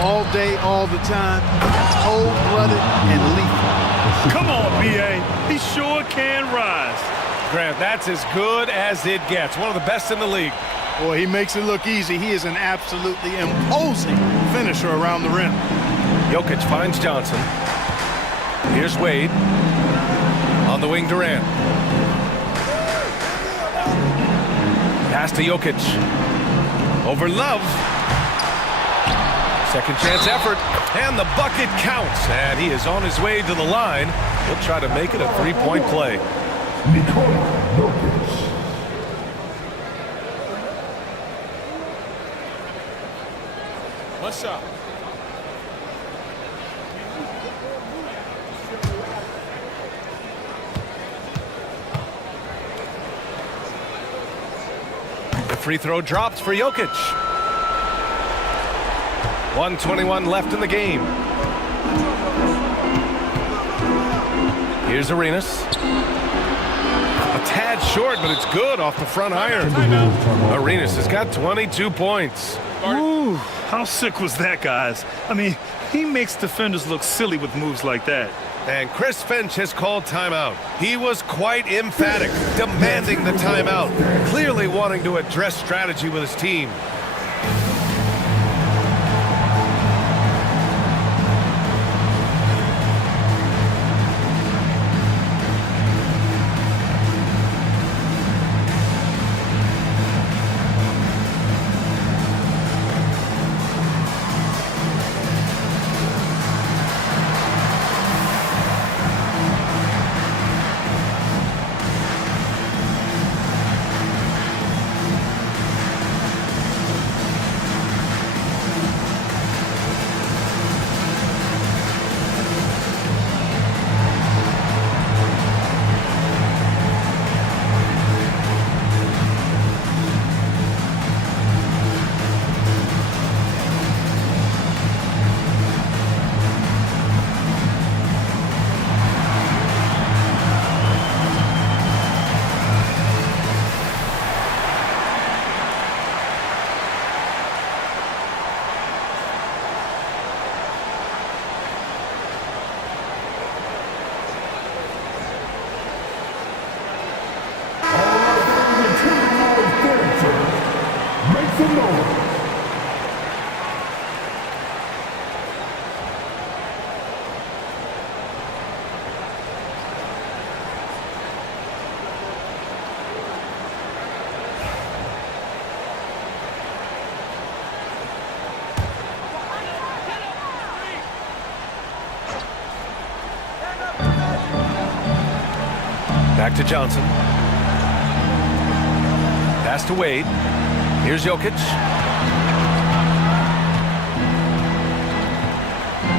all day, all the time, cold-blooded and lethal. Come on, B.A. He sure can rise. Grant, that's as good as it gets. One of the best in the league. Boy, he makes it look easy. He is an absolutely imposing finisher around the rim. Jokic finds Johnson. Here's Wade. On the wing, Durant. Pass to Jokic. Over Love. Second chance effort. And the bucket counts. And he is on his way to the line. He'll try to make it a three-point play. Nikola Jokic. One shot. The free throw drops for Jokic. 1:21 left in the game. Here's Arenas. A tad short, but it's good off the front iron. Arenas has got 22 points. Ooh, how sick was that, guys? I mean, he makes defenders look silly with moves like that. And Chris Finch has called timeout. He was quite emphatic, demanding the timeout, clearly wanting to address strategy with his team. Back to Johnson. Pass to Wade. Here's Jokic.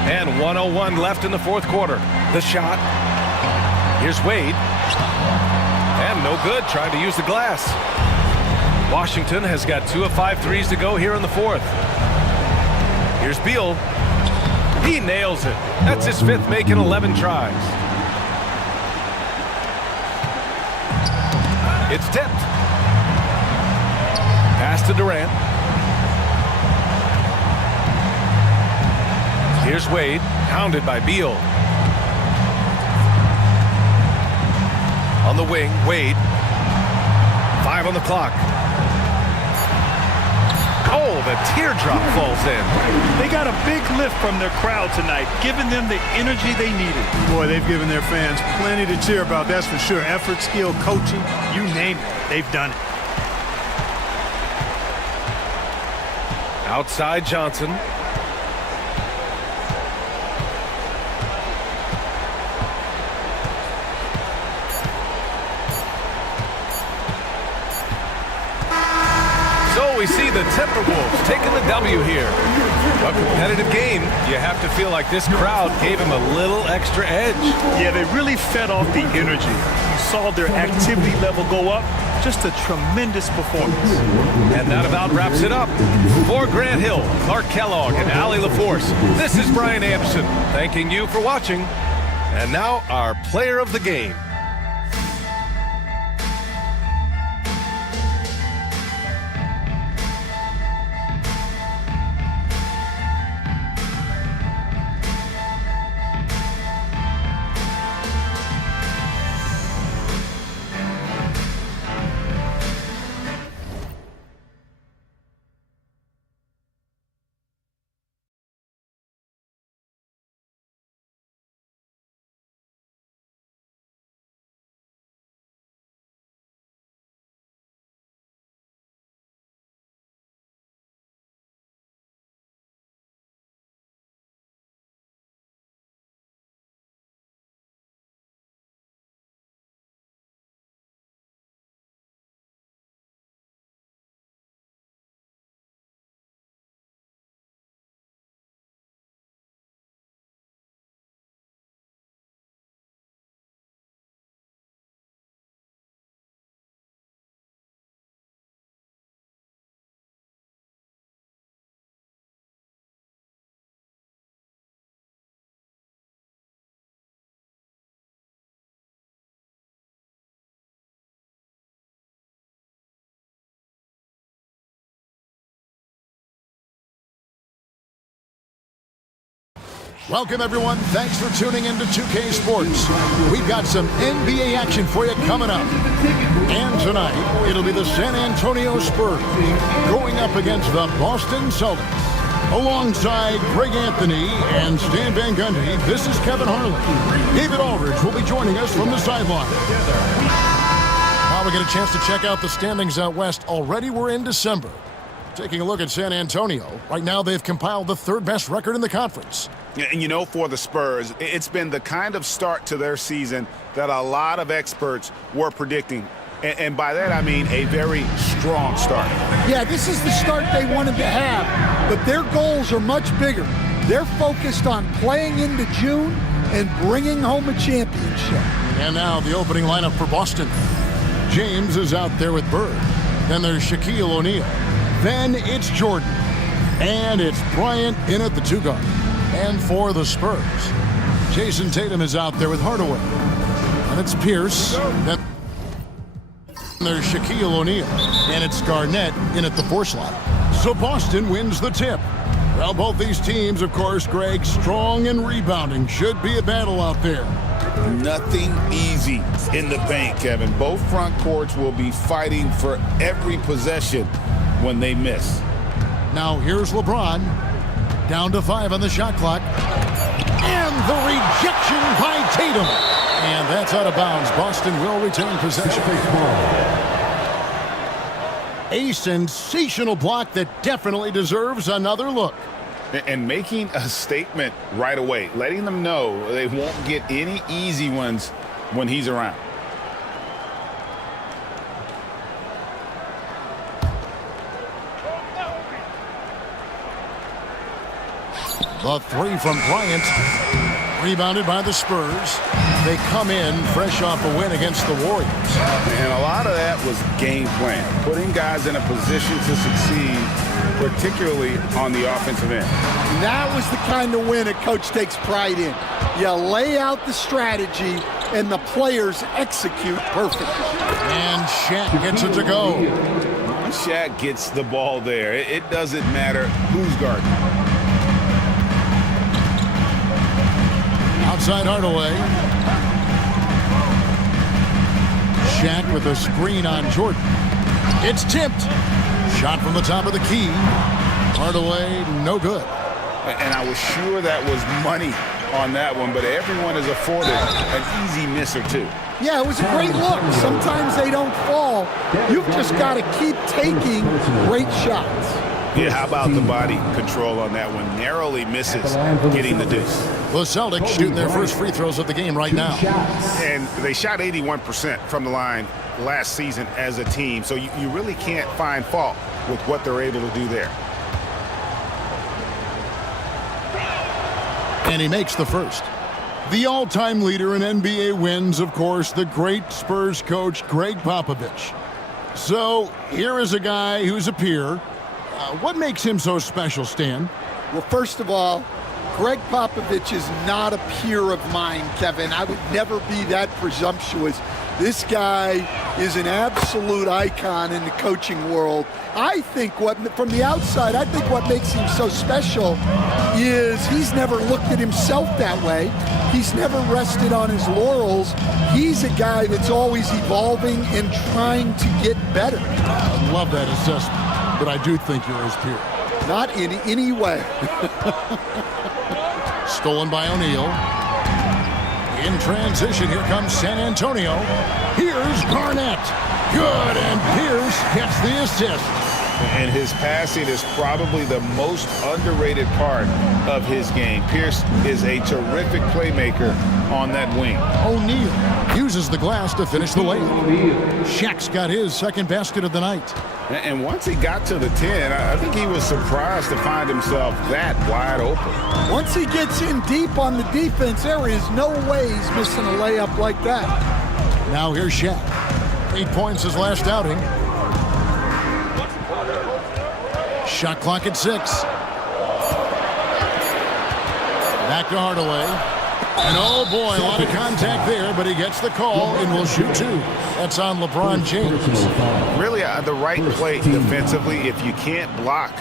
And 1:01 left in the fourth quarter. The shot. Here's Wade. And no good, trying to use the glass. Washington has got 2 of 5 threes to go here in the fourth. Here's Beal. He nails it. That's his 5th make in 11 tries. It's tipped. Pass to Durant. Here's Wade, hounded by Beal. On the wing, Wade. 5 on the clock. Oh, the teardrop falls in. They got a big lift from their crowd tonight, giving them the energy they needed. Boy, they've given their fans plenty to cheer about, that's for sure. Effort, skill, coaching, you name it, they've done it. Outside Johnson. We see the Timberwolves taking the W here. A competitive game. You have to feel like this crowd gave him a little extra edge. Yeah, they really fed off the energy. You saw their activity level go up. Just a tremendous performance. And that about wraps it up. For Grant Hill, Clark Kellogg, and Allie LaForce, this is Brian Anderson thanking you for watching. And now our player of the game. Welcome, everyone. Thanks for tuning in to 2K Sports. We've got some NBA action for you coming up. And tonight, it'll be the San Antonio Spurs going up against the Boston Celtics. Alongside Greg Anthony and Stan Van Gundy, this is Kevin Harlan. David Aldridge will be joining us from the sideline. Now we get a chance to check out the standings out west. Already we're in December. Taking a look at San Antonio, right now they've compiled the third best record in the conference. And you know, for the Spurs, it's been the kind of start to their season that a lot of experts were predicting. And by that, I mean a very strong start. Yeah, this is the start they wanted to have, but their goals are much bigger. They're focused on playing into June and bringing home a championship. And now the opening lineup for Boston. James is out there with Bird. Then there's Shaquille O'Neal. Then it's Jordan. And it's Bryant in at the 2 guard. And for the Spurs, Jason Tatum is out there with Hardaway. And it's Pierce. Then there's Shaquille O'Neal. And it's Garnett in at the 4 slot. So Boston wins the tip. Well, both these teams, of course, Greg, strong and rebounding. Should be a battle out there. Nothing easy in the paint, Kevin. Both front courts will be fighting for every possession when they miss. Now here's LeBron. Down to 5 on the shot clock. And the rejection by Tatum. And that's out of bounds. Boston will retain possession. A sensational block that definitely deserves another look. And making a statement right away, letting them know they won't get any easy ones when he's around. The 3 from Bryant. Rebounded by the Spurs. They come in fresh off a win against the Warriors. And a lot of that was game plan, putting guys in a position to succeed, particularly on the offensive end. That was the kind of win a coach takes pride in. You lay out the strategy, and the players execute perfectly. And Shaq gets it to go. Once Shaq gets the ball there, it doesn't matter who's guarding. Outside Hardaway. Shaq with a screen on Jordan. It's tipped. Shot from the top of the key. Hardaway, no good. And I was sure that was money on that one, but everyone is afforded an easy miss or two. Yeah, it was a great look. Sometimes they don't fall. You've just got to keep taking great shots. Yeah, how about the body control on that one? Narrowly misses getting the deuce. The Celtics shooting their first free throws of the game right now. And they shot 81% from the line last season as a team, so you really can't find fault with what they're able to do there. And he makes the first. The all-time leader in NBA wins, of course, the great Spurs coach, Greg Popovich. So here is a guy who's a peer. What makes him so special, Stan? Well, first of all, Greg Popovich is not a peer of mine, Kevin. I would never be that presumptuous. This guy is an absolute icon in the coaching world. I think from the outside, I think what makes him so special is he's never looked at himself that way. He's never rested on his laurels. He's a guy that's always evolving and trying to get better. I love that assessment, but I do think you're his peer. Not in any way. Stolen by O'Neal. In transition, here comes San Antonio. Here's Garnett. Good, and Pierce gets the assist. And his passing is probably the most underrated part of his game. Pierce is a terrific playmaker on that wing. O'Neal uses the glass to finish the layup. Shaq's got his second basket of the night. And once he got to the 10, I think he was surprised to find himself that wide open. Once he gets in deep on the defense, there is no way he's missing a layup like that. Now here's Shaq. 8 points his last outing. Shot clock at 6. Back to Hardaway. And oh boy, a lot of contact there, but he gets the call and will shoot 2. That's on LeBron James. Really the right play defensively. If you can't block,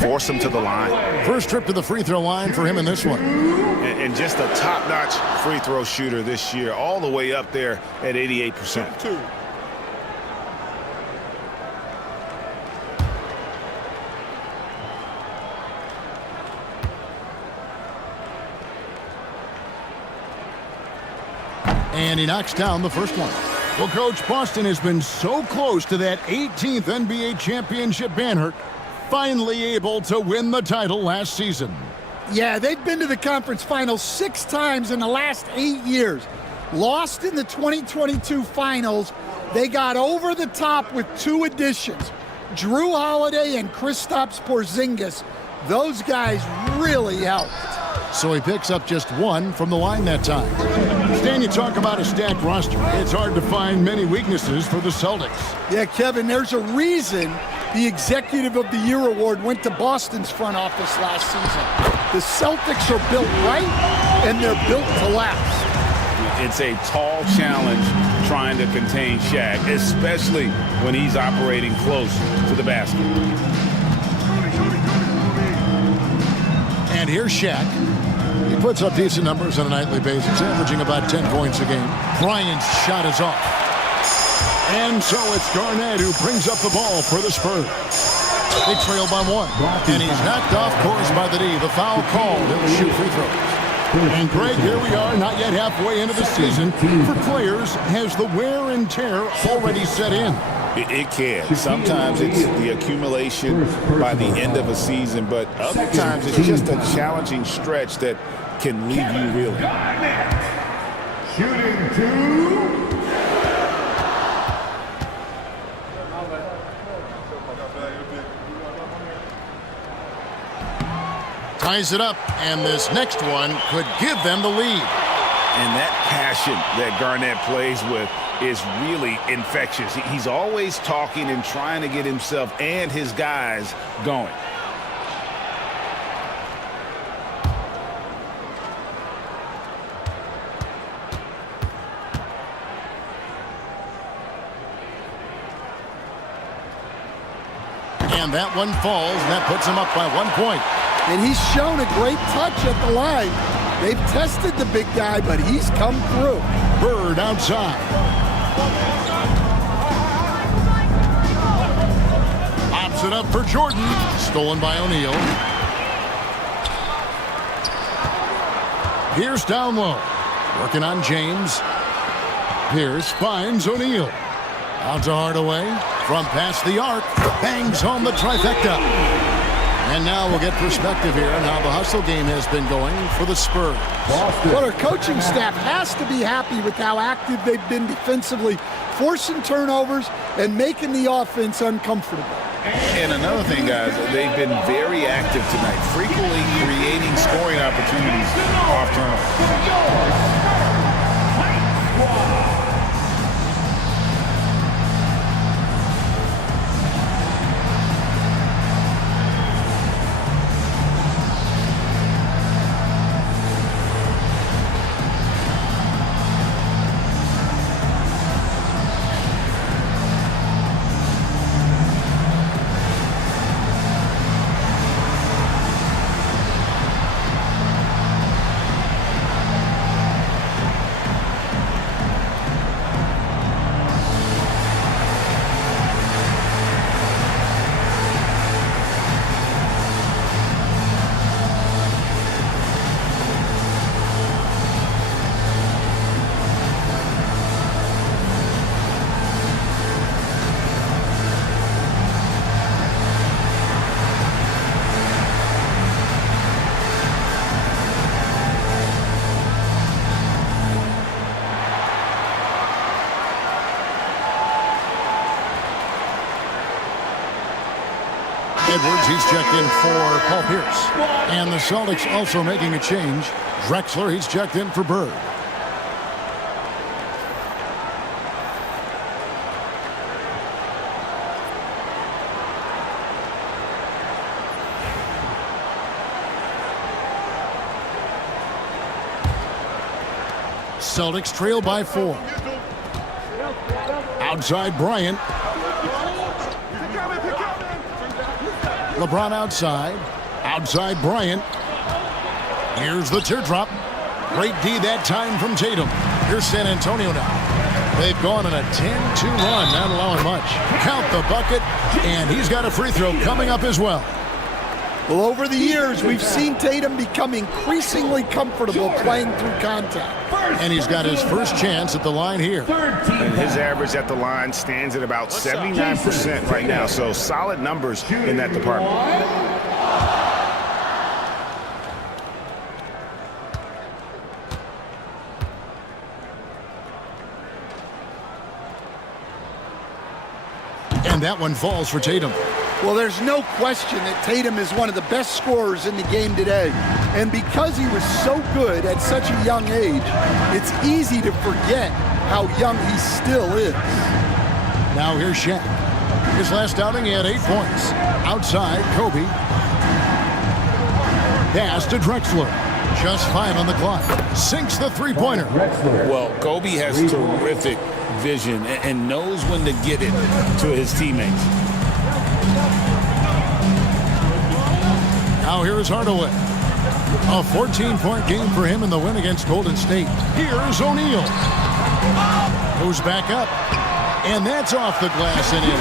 force him to the line. First trip to the free throw line for him in this one. And just a top-notch free throw shooter this year, all the way up there at 88%. And he knocks down the first one. Well, Coach, Boston has been so close to that 18th NBA championship banner, finally able to win the title last season. Yeah, they've been to the conference finals 6 times in the last 8 years. Lost in the 2022 finals. They got over the top with 2 additions. Drew Holiday and Kristaps Porzingis. Those guys really helped. So he picks up just 1 from the line that time. Stan, you talk about a stacked roster. It's hard to find many weaknesses for the Celtics. Yeah, Kevin, there's a reason the Executive of the Year award went to Boston's front office last season. The Celtics are built right, and they're built to last. It's a tall challenge trying to contain Shaq, especially when he's operating close to the basket. And here's Shaq. He puts up decent numbers on a nightly basis, averaging about 10 points a game. Bryant's shot is off. And so it's Garnett who brings up the ball for the Spurs. They trail by 1. And he's knocked off course by the D. The foul called. He'll shoot free throws. And Greg, here we are, not yet halfway into the season. For players, has the wear and tear already set in? It can. Sometimes it's the accumulation by the end of a season, but other times it's just a challenging stretch that can leave you reeling. Shooting 2. Ties it up, and this next one could give them the lead. And that passion that Garnett plays with is really infectious. He's always talking and trying to get himself and his guys going. And that one falls, and that puts him up by 1 point. And he's shown a great touch at the line. They've tested the big guy, but he's come through. Bird outside. Pops it up for Jordan. Stolen by O'Neal. Pierce down low. Working on James. Pierce finds O'Neal. Out to Hardaway. From past the arc. Bangs home the trifecta. And now we'll get perspective here on how the hustle game has been going for the Spurs. Well, our coaching staff has to be happy with how active they've been defensively, forcing turnovers and making the offense uncomfortable. And another thing, guys, they've been very active tonight, frequently creating scoring opportunities off turnovers. Edwards, he's checked in for Paul Pierce. And the Celtics also making a change. Drexler, he's checked in for Bird. Celtics trail by 4. Outside Bryant. LeBron outside. Outside Bryant. Here's the teardrop. Great D that time from Tatum. Here's San Antonio now. They've gone on a 10-2 run, not allowing much. Count the bucket, and he's got a free throw coming up as well. Well, over the years, we've seen Tatum become increasingly comfortable playing through contact. And he's got his first chance at the line here. And his average at the line stands at about 79% right now, so solid numbers in that department. And that one falls for Tatum. Well, there's no question that Tatum is one of the best scorers in the game today. And because he was so good at such a young age, it's easy to forget how young he still is. Now here's Shaq. His last outing, he had 8 points. Outside, Kobe. Pass to Drexler. Just 5 on the clock. Sinks the three-pointer. Well, Kobe has terrific vision and knows when to get it to his teammates. Now here's Hardaway. A 14-point game for him in the win against Golden State. Here's O'Neal. Goes back up. And that's off the glass and in.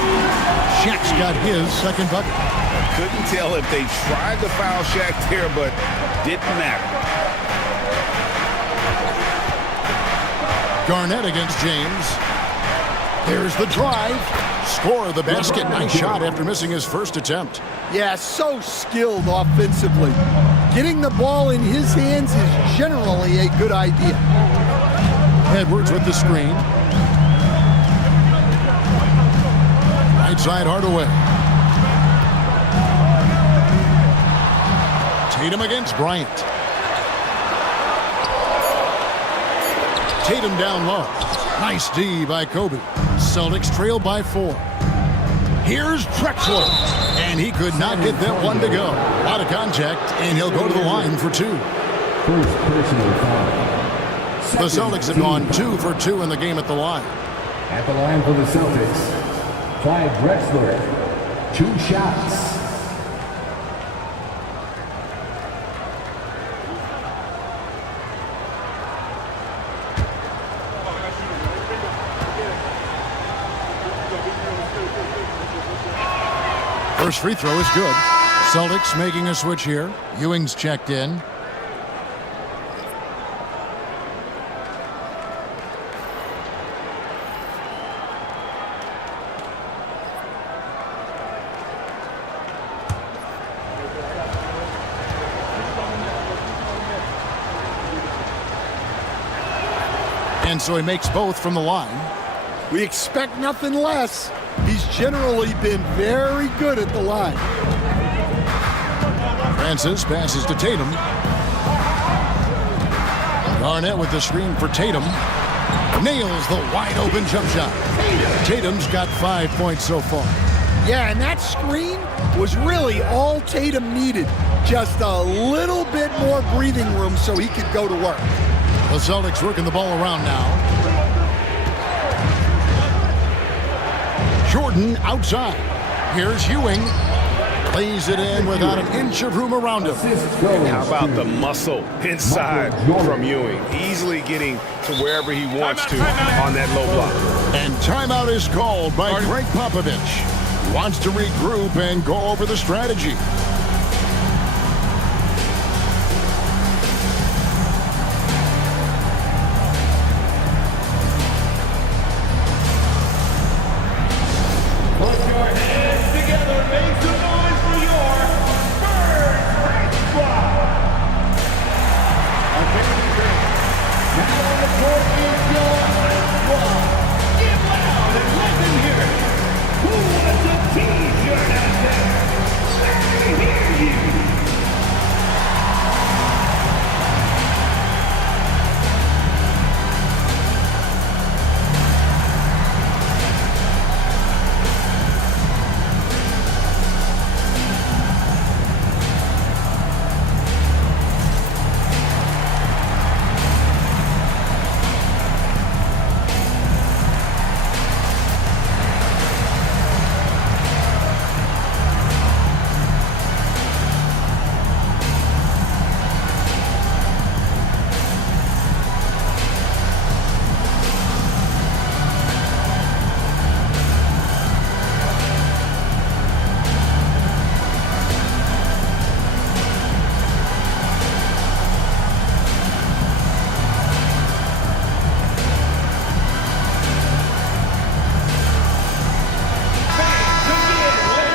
Shaq's got his second bucket. I couldn't tell if they tried to foul Shaq there, but didn't matter. Garnett against James. There's the drive. Score the basket. Nice shot after missing his first attempt. Yeah, so skilled offensively. Getting the ball in his hands is generally a good idea. Edwards with the screen. Right side Hardaway. Tatum against Bryant. Tatum down low. Nice D by Kobe. Celtics trail by 4. Here's Drexler. And he could not get that one to go. Out of contact, and he'll go to the line for 2. First personal foul. The Celtics have gone 2 for 2 in the game at the line. At the line for the Celtics, Clyde Drexler. 2 shots. First free throw is good. Celtics making a switch here. Ewing's checked in. And so he makes both from the line. We expect nothing less. He's generally been very good at the line. Francis passes to Tatum. Garnett with the screen for Tatum. Nails the wide open jump shot. Tatum's got 5 points so far. Yeah, and that screen was really all Tatum needed. Just a little bit more breathing room so he could go to work. The Celtics working the ball around now. Jordan outside. Here's Ewing. Lays it in without an inch of room around him. And how about the muscle inside from Ewing? Easily getting to wherever he wants to on that low block. And timeout is called by Greg Popovich. Wants to regroup and go over the strategy.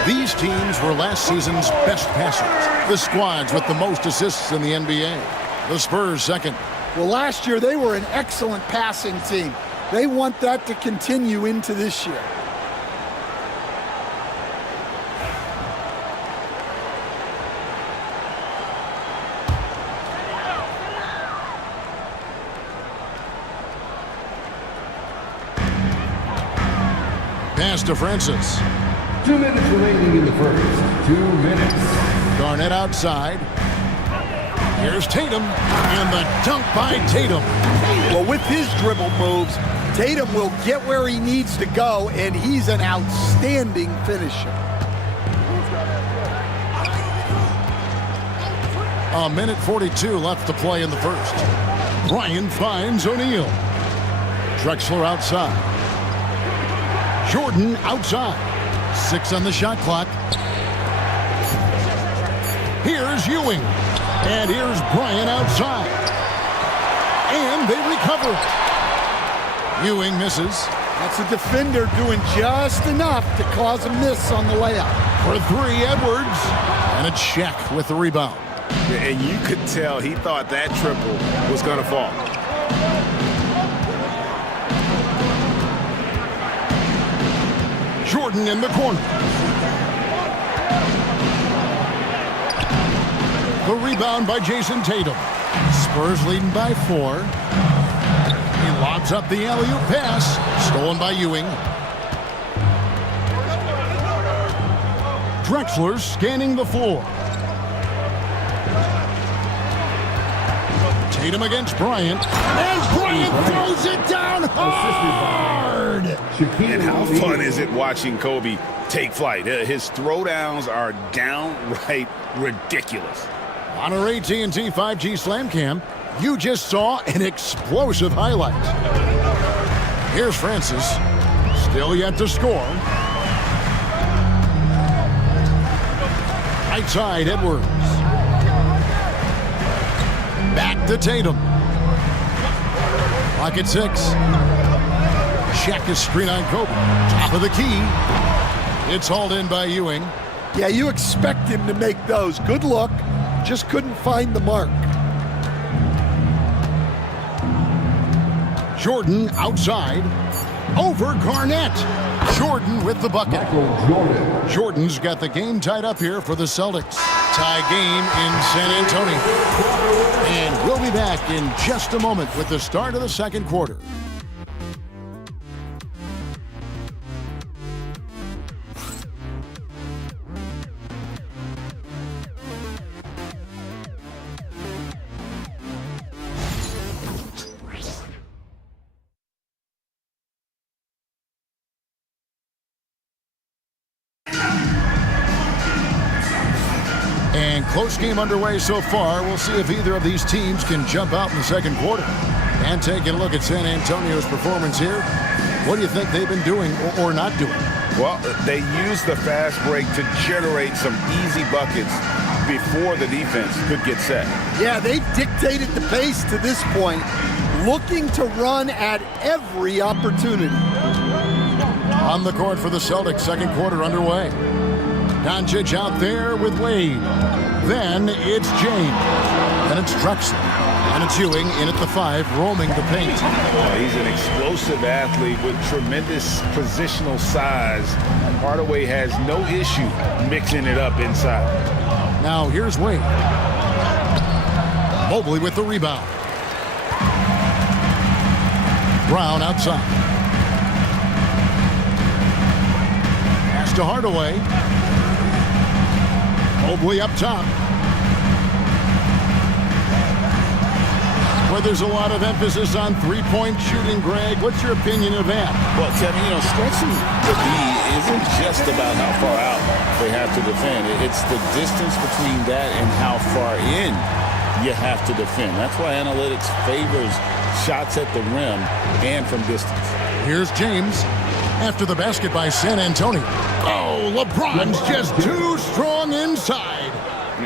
These teams were last season's best passers. The squads with the most assists in the NBA. The Spurs second. Well, last year they were an excellent passing team. They want that to continue into this year. Pass to Francis. 2 minutes remaining in the first. 2 minutes. Garnett outside. Here's Tatum, and the dunk by Tatum. Well, with his dribble moves, Tatum will get where he needs to go, and he's an outstanding finisher. A minute 42 left to play in the first. Bryant finds O'Neal. Drexler outside. Jordan outside. 6 on the shot clock. Here's Ewing. And here's Bryant outside. And they recover it. Ewing misses. That's a defender doing just enough to cause a miss on the layup. For 3, Edwards. And a check with the rebound. And you could tell he thought that triple was going to fall. Jordan in the corner. The rebound by Jason Tatum. Spurs leading by 4. He lobs up the alley-oop pass. Stolen by Ewing. Drexler scanning the floor. Tatum against Bryant. And Bryant throws it down hard. And how fun is it watching Kobe take flight. His throwdowns are downright ridiculous. On our AT&T 5G Slam Cam, you just saw an explosive highlight. Here's Francis, still yet to score. Right side, Edwards. Back to Tatum. Clock at 6. Check his screen on Kobe. Top of the key. It's hauled in by Ewing. Yeah, you expect him to make those. Good look. Just couldn't find the mark. Jordan outside. Over Garnett. Jordan with the bucket. Jordan's got the game tied up here for the Celtics. Tie game in San Antonio. And we'll be back in just a moment with the start of the second quarter. And close game underway so far. We'll see if either of these teams can jump out in the second quarter. And taking a look at San Antonio's performance here, what do you think they've been doing or not doing? Well, they used the fast break to generate some easy buckets before the defense could get set. Yeah, they've dictated the pace to this point, looking to run at every opportunity. On the court for the Celtics, second quarter underway. Doncic out there with Wade. Then it's James. Then it's Drexler. And it's Ewing in at the 5, roaming the paint. Well, he's an explosive athlete with tremendous positional size. Hardaway has no issue mixing it up inside. Now here's Wade. Mobley with the rebound. Brown outside. Pass to Hardaway. Mobley up top. Where there's a lot of emphasis on three-point shooting, Greg. What's your opinion of that? Well, Kevin, stretching the D isn't just about how far out they have to defend. It's the distance between that and how far in you have to defend. That's why analytics favors shots at the rim and from distance. Here's James after the basket by San Antonio. Oh, LeBron's just too strong inside.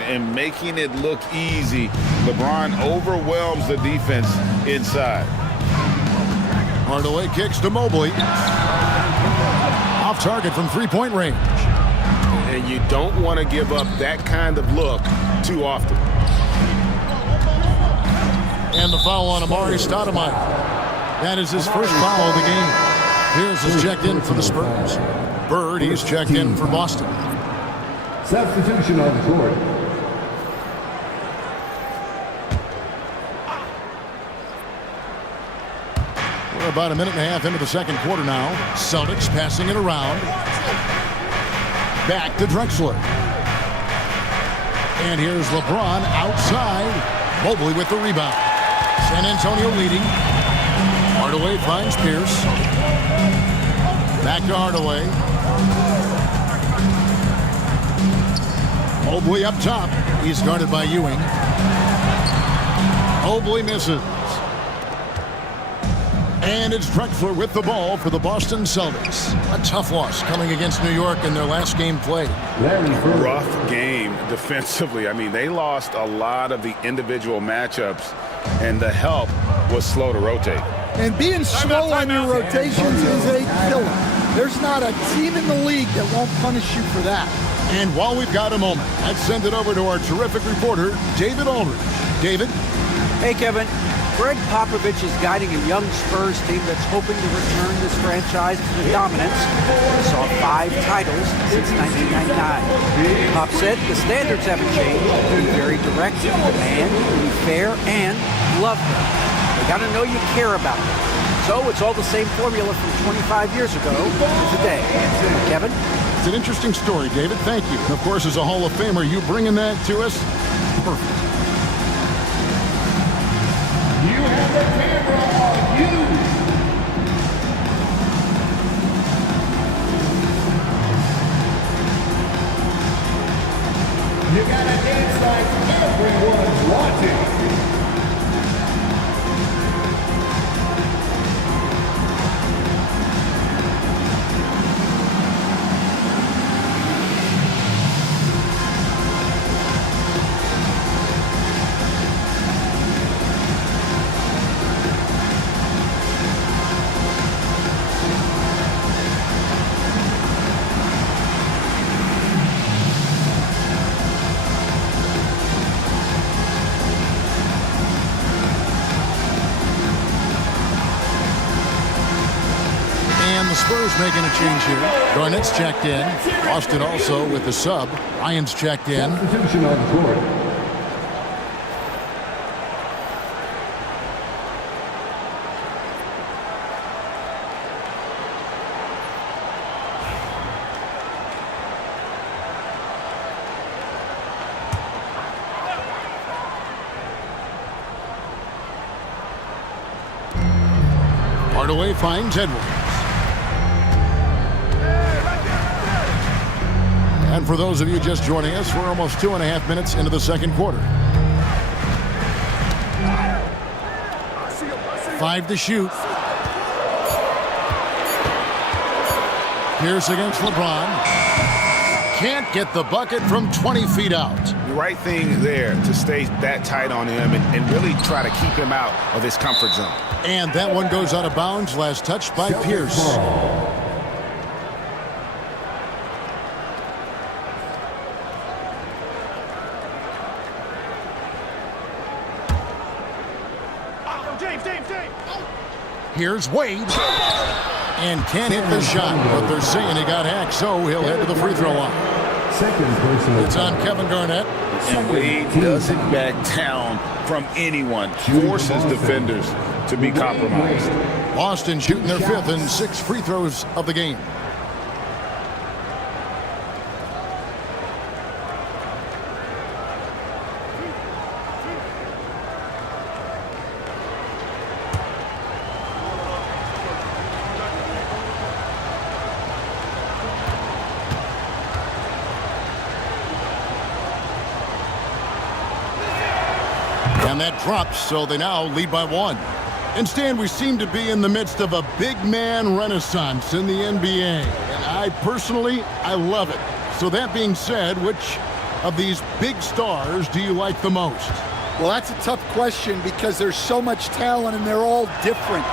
And making it look easy, LeBron overwhelms the defense inside. Hardaway kicks to Mobley. Off target from three-point range. And you don't want to give up that kind of look too often. And the foul on Amari Stoudemire. That is his first foul of the game. Here's his checked in for the Spurs. Bird, he's checked in for Boston. Substitution on the court. We're about a minute and a half into the second quarter now. Celtics passing it around. Back to Drexler. And here's LeBron outside. Mobley with the rebound. San Antonio leading. Hardaway finds Pierce. Back to Hardaway. Mobley up top. He's guarded by Ewing. Mobley misses. And it's Drexler with the ball for the Boston Celtics. A tough loss coming against New York in their last game played. Rough game defensively. I mean, they lost a lot of the individual matchups, and the help was slow to rotate. And being slow on your rotations is a killer. There's not a team in the league that won't punish you for that. And while we've got a moment, let's send it over to our terrific reporter, David Aldridge. David? Hey, Kevin. Greg Popovich is guiding a young Spurs team that's hoping to return this franchise to the dominance. We saw 5 titles since 1999. Pop said the standards haven't changed. Be very direct, demand, be fair, and love them. They got to know you care about them. So it's all the same formula from 25 years ago to today. Kevin? It's an interesting story, David. Thank you. And of course, as a Hall of Famer, you bringing that to us? Perfect. You have the camera on you. You gotta dance like everyone's watching. And the Spurs making a change here. Garnett's checked in. Austin also with the sub. Ryan's checked in. Substitution on the court. Hardaway finds Edwards. And for those of you just joining us, we're almost 2.5 minutes into the second quarter. 5 to shoot. Pierce against LeBron. Can't get the bucket from 20 feet out. The right thing there to stay that tight on him and really try to keep him out of his comfort zone. And that one goes out of bounds. Last touch by Pierce. Here's Wade. And can't hit the shot, but they're saying he got hacked, so he'll head to the free throw line. It's on Kevin Garnett. And Wade doesn't back down from anyone. Forces defenders to be compromised. Boston shooting their 5th and 6th free throws of the game. And that drops, so they now lead by 1. And Stan, we seem to be in the midst of a big man renaissance in the NBA. And I love it. So that being said, which of these big stars do you like the most? Well, that's a tough question because there's so much talent and they're all different.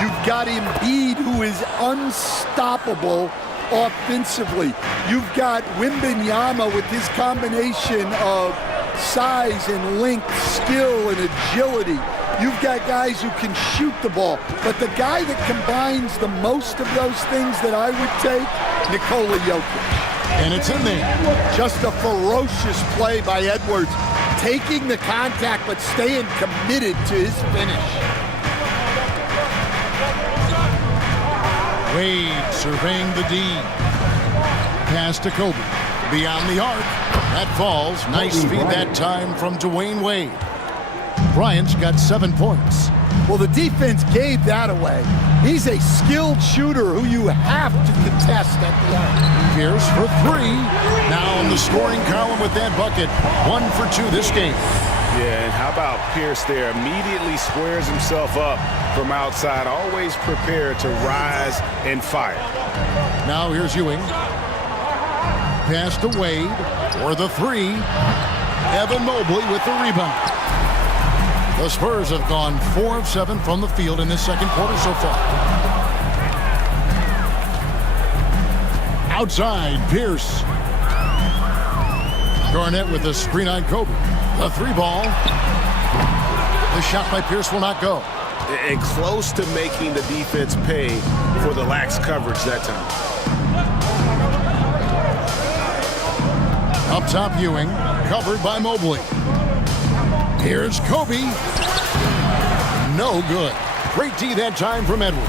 You've got Embiid, who is unstoppable offensively. You've got Wembanyama with his combination of size and length, skill and agility. You've got guys who can shoot the ball. But the guy that combines the most of those things that I would take, Nikola Jokic. And it's in there. Just a ferocious play by Edwards. Taking the contact but staying committed to his finish. Wade surveying the D. Pass to Kobe. Beyond the arc. That falls. Nice feed that time from Dwayne Wade. Bryant's got 7 points. Well, the defense gave that away. He's a skilled shooter who you have to contest at the arc. Pierce for 3. Now in the scoring column with that bucket. 1 for 2 this game. Yeah, and how about Pierce there? Immediately squares himself up from outside. Always prepared to rise and fire. Now here's Ewing. Pass to Wade for the 3. Evan Mobley with the rebound. The Spurs have gone 4 of 7 from the field in this second quarter so far. Outside, Pierce. Garnett with the screen on Kobe. The 3 ball. The shot by Pierce will not go. And close to making the defense pay for the lax coverage that time. Up top, Ewing, covered by Mobley. Here's Kobe. No good. Great D that time from Edwards.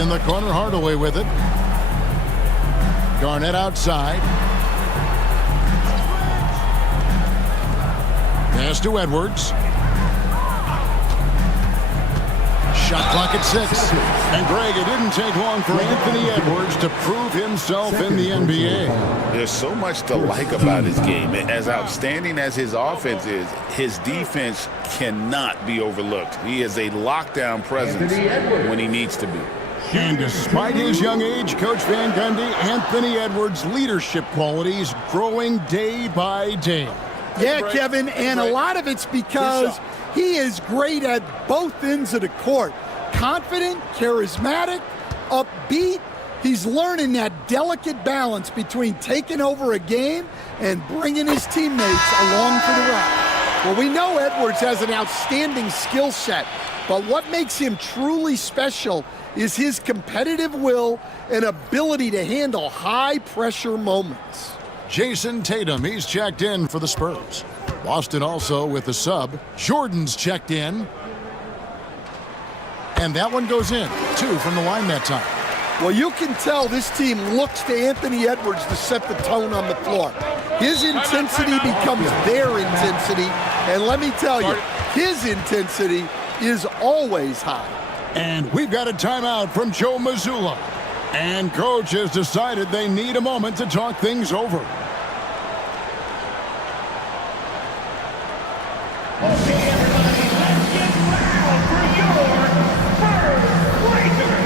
In the corner, Hardaway with it. Garnett outside. Pass to Edwards. Shot clock at 6. And Greg, it didn't take long for Anthony Edwards to prove himself in the NBA. There's so much to like about his game. As outstanding as his offense is, his defense cannot be overlooked. He is a lockdown presence when he needs to be. And despite his young age, Coach Van Gundy, Anthony Edwards' leadership qualities growing day by day. Yeah, Kevin, and a lot of it's because he is great at both ends of the court. Confident, charismatic, upbeat. He's learning that delicate balance between taking over a game and bringing his teammates along for the ride. Well, we know Edwards has an outstanding skill set, but what makes him truly special is his competitive will and ability to handle high-pressure moments. Jason Tatum, he's checked in for the Spurs. Boston also with the sub. Jordan's checked in. And that one goes in. 2 from the line that time. Well, you can tell this team looks to Anthony Edwards to set the tone on the floor. His intensity becomes their intensity. And let me tell you, his intensity is always high. And we've got a timeout from Joe Mazzulla. And coach has decided they need a moment to talk things over. Okay, everybody, let's get loud for your Spurs Lakers.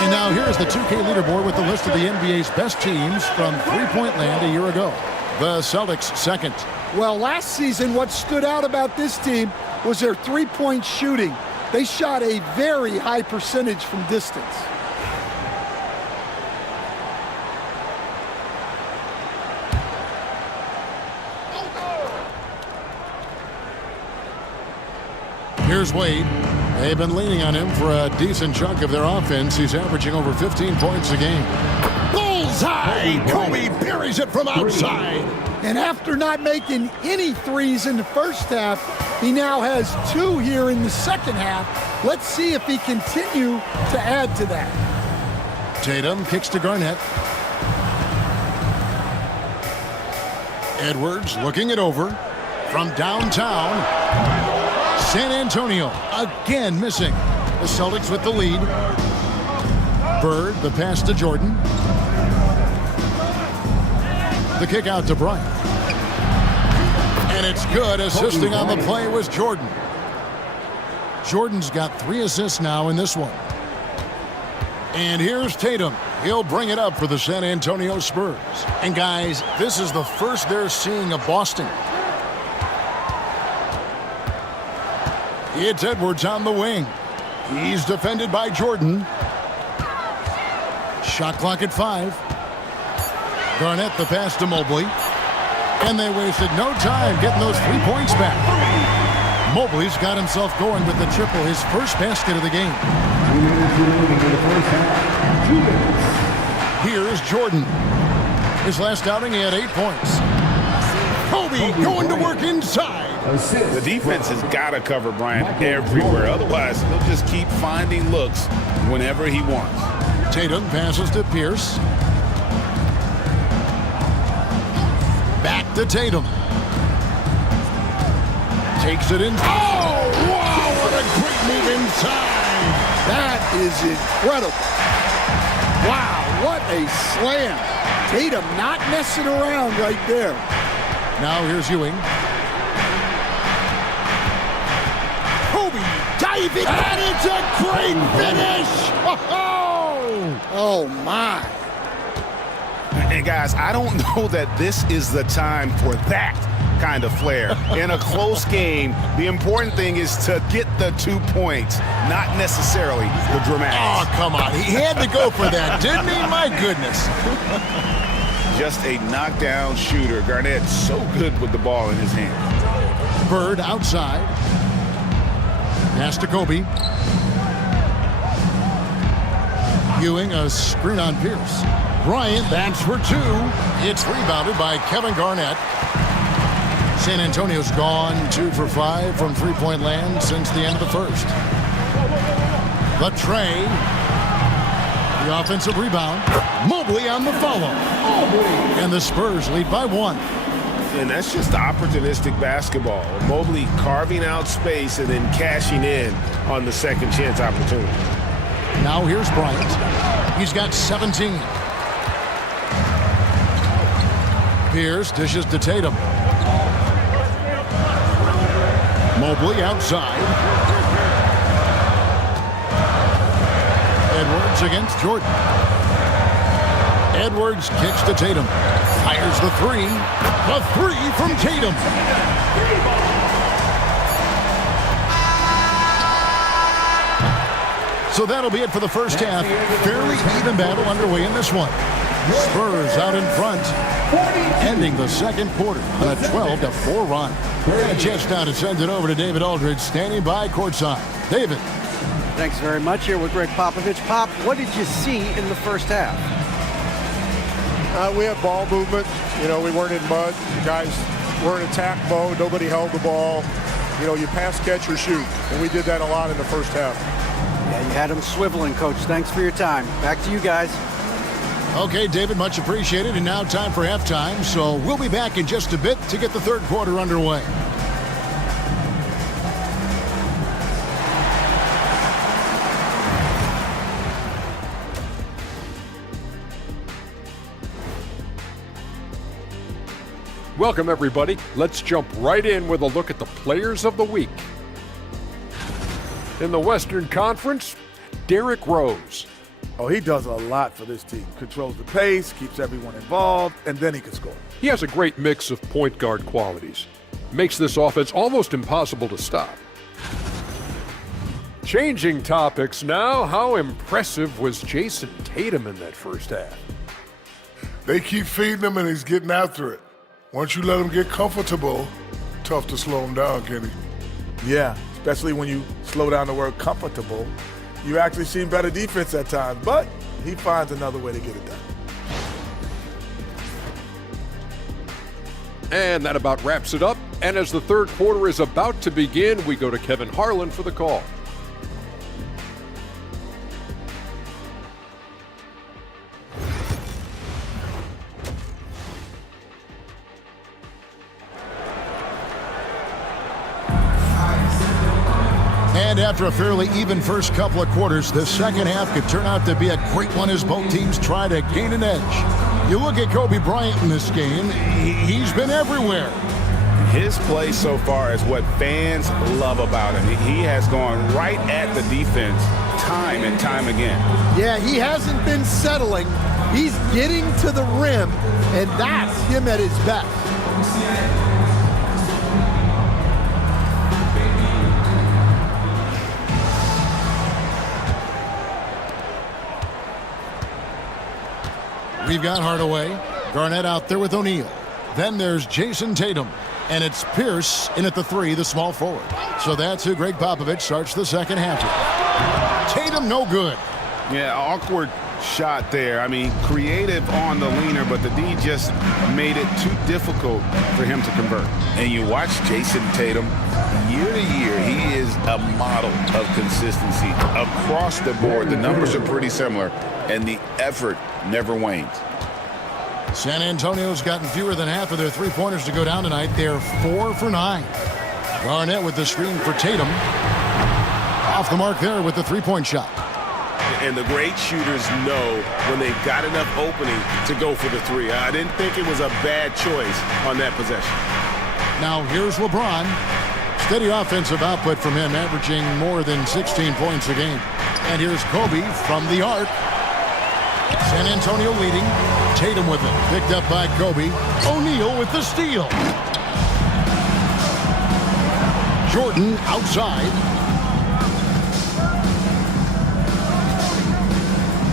And now here's the 2K leaderboard with the list of the NBA's best teams from three-point land a year ago. The Celtics second. Well, last season, what stood out about this team was their three-point shooting. They shot a very high percentage from distance. Here's Wade. They've been leaning on him for a decent chunk of their offense. He's averaging over 15 points a game. Bullseye! Kobe buries it from outside. And after not making any threes in the first half, he now has 2 here in the second half. Let's see if he continue to add to that. Tatum kicks to Garnett. Edwards looking it over from downtown. San Antonio again missing. The Celtics with the lead. Bird, the pass to Jordan. The kick out to Bryant. And it's good. Assisting on the play was Jordan. Jordan's got 3 assists now in this one. And here's Tatum. He'll bring it up for the San Antonio Spurs. And guys, this is the first they're seeing of Boston. It's Edwards on the wing. He's defended by Jordan. Shot clock at 5. Garnett the pass to Mobley. And they wasted no time getting those 3 points back. Mobley's got himself going with the triple, his first basket of the game. 2 minutes remaining in the first half. 2 minutes. Here's Jordan. His last outing, he had 8 points. Kobe going to work inside. The defense has got to cover Bryant everywhere. Otherwise, he'll just keep finding looks whenever he wants. Tatum passes to Pierce. Back to Tatum. Takes it in. Oh, wow, what a great move inside. That is incredible. Wow, what a slam. Tatum not messing around right there. Now here's Ewing. Kobe diving, and it's a great finish. Oh my. And guys, I don't know that this is the time for that kind of flair. In a close game, the important thing is to get the 2 points, not necessarily the dramatics. Oh, come on. He had to go for that, didn't he? My goodness. Just a knockdown shooter. Garnett so good with the ball in his hand. Bird outside. Pass to Kobe. Ewing, a screen on Pierce. Bryant, that's for 2. It's rebounded by Kevin Garnett. San Antonio's gone 2 for 5 from three-point land since the end of the first. The tray. The offensive rebound. Mobley on the follow. And the Spurs lead by 1. And that's just opportunistic basketball. Mobley carving out space and then cashing in on the second chance opportunity. Now here's Bryant. He's got 17. Pierce dishes to Tatum. Mobley outside. Edwards against Jordan. Edwards kicks to Tatum. Fires the 3. The 3 from Tatum. So that'll be it for the first half. Fairly even battle underway in this one. Spurs out in front, ending the second quarter on a 12-4 run. And just now to send it over to David Aldridge, standing by courtside. David. Thanks very much. Here with Greg Popovich. Pop, what did you see in the first half? We had ball movement. You know, we weren't in mud. The guys were in attack mode. Nobody held the ball. You know, you pass, catch, or shoot. And we did that a lot in the first half. Yeah, you had them swiveling, Coach. Thanks for your time. Back to you guys. Okay, David, much appreciated. And now time for halftime. So we'll be back in just a bit to get the third quarter underway. Welcome, everybody. Let's jump right in with a look at the players of the week. In the Western Conference, Derrick Rose. Oh, he does a lot for this team. Controls the pace, keeps everyone involved, and then he can score. He has a great mix of point guard qualities. Makes this offense almost impossible to stop. Changing topics now, how impressive was Jason Tatum in that first half? They keep feeding him, and he's getting after it. Once you let him get comfortable, tough to slow him down, Kenny. Yeah, especially when you slow down the word comfortable. You actually seen better defense at times, but he finds another way to get it done. And that about wraps it up. And as the third quarter is about to begin, we go to Kevin Harlan for the call. And after a fairly even first couple of quarters, the second half could turn out to be a great one as both teams try to gain an edge. You look at Kobe Bryant in this game, he's been everywhere. His play so far is what fans love about him. He has gone right at the defense time and time again. Yeah, he hasn't been settling. He's getting to the rim, and that's him at his best. We've got Hardaway. Garnett out there with O'Neal. Then there's Jason Tatum. And it's Pierce in at the 3, the small forward. So that's who Greg Popovich starts the second half with. Tatum no good. Yeah, awkward shot there. I mean, creative on the leaner, but the D just made it too difficult for him to convert. And you watch Jason Tatum, year to year, he is a model of consistency across the board. The numbers are pretty similar, and the effort never wanes. San Antonio's gotten fewer than half of their three-pointers to go down tonight. They're 4 for 9. Garnett with the screen for Tatum. Off the mark there with the three-point shot. And the great shooters know when they've got enough opening to go for the three. I didn't think it was a bad choice on that possession. Now here's LeBron. Steady offensive output from him, averaging more than 16 points a game. And here's Kobe from the arc. San Antonio leading. Tatum with it. Picked up by Kobe. O'Neal with the steal. Jordan outside.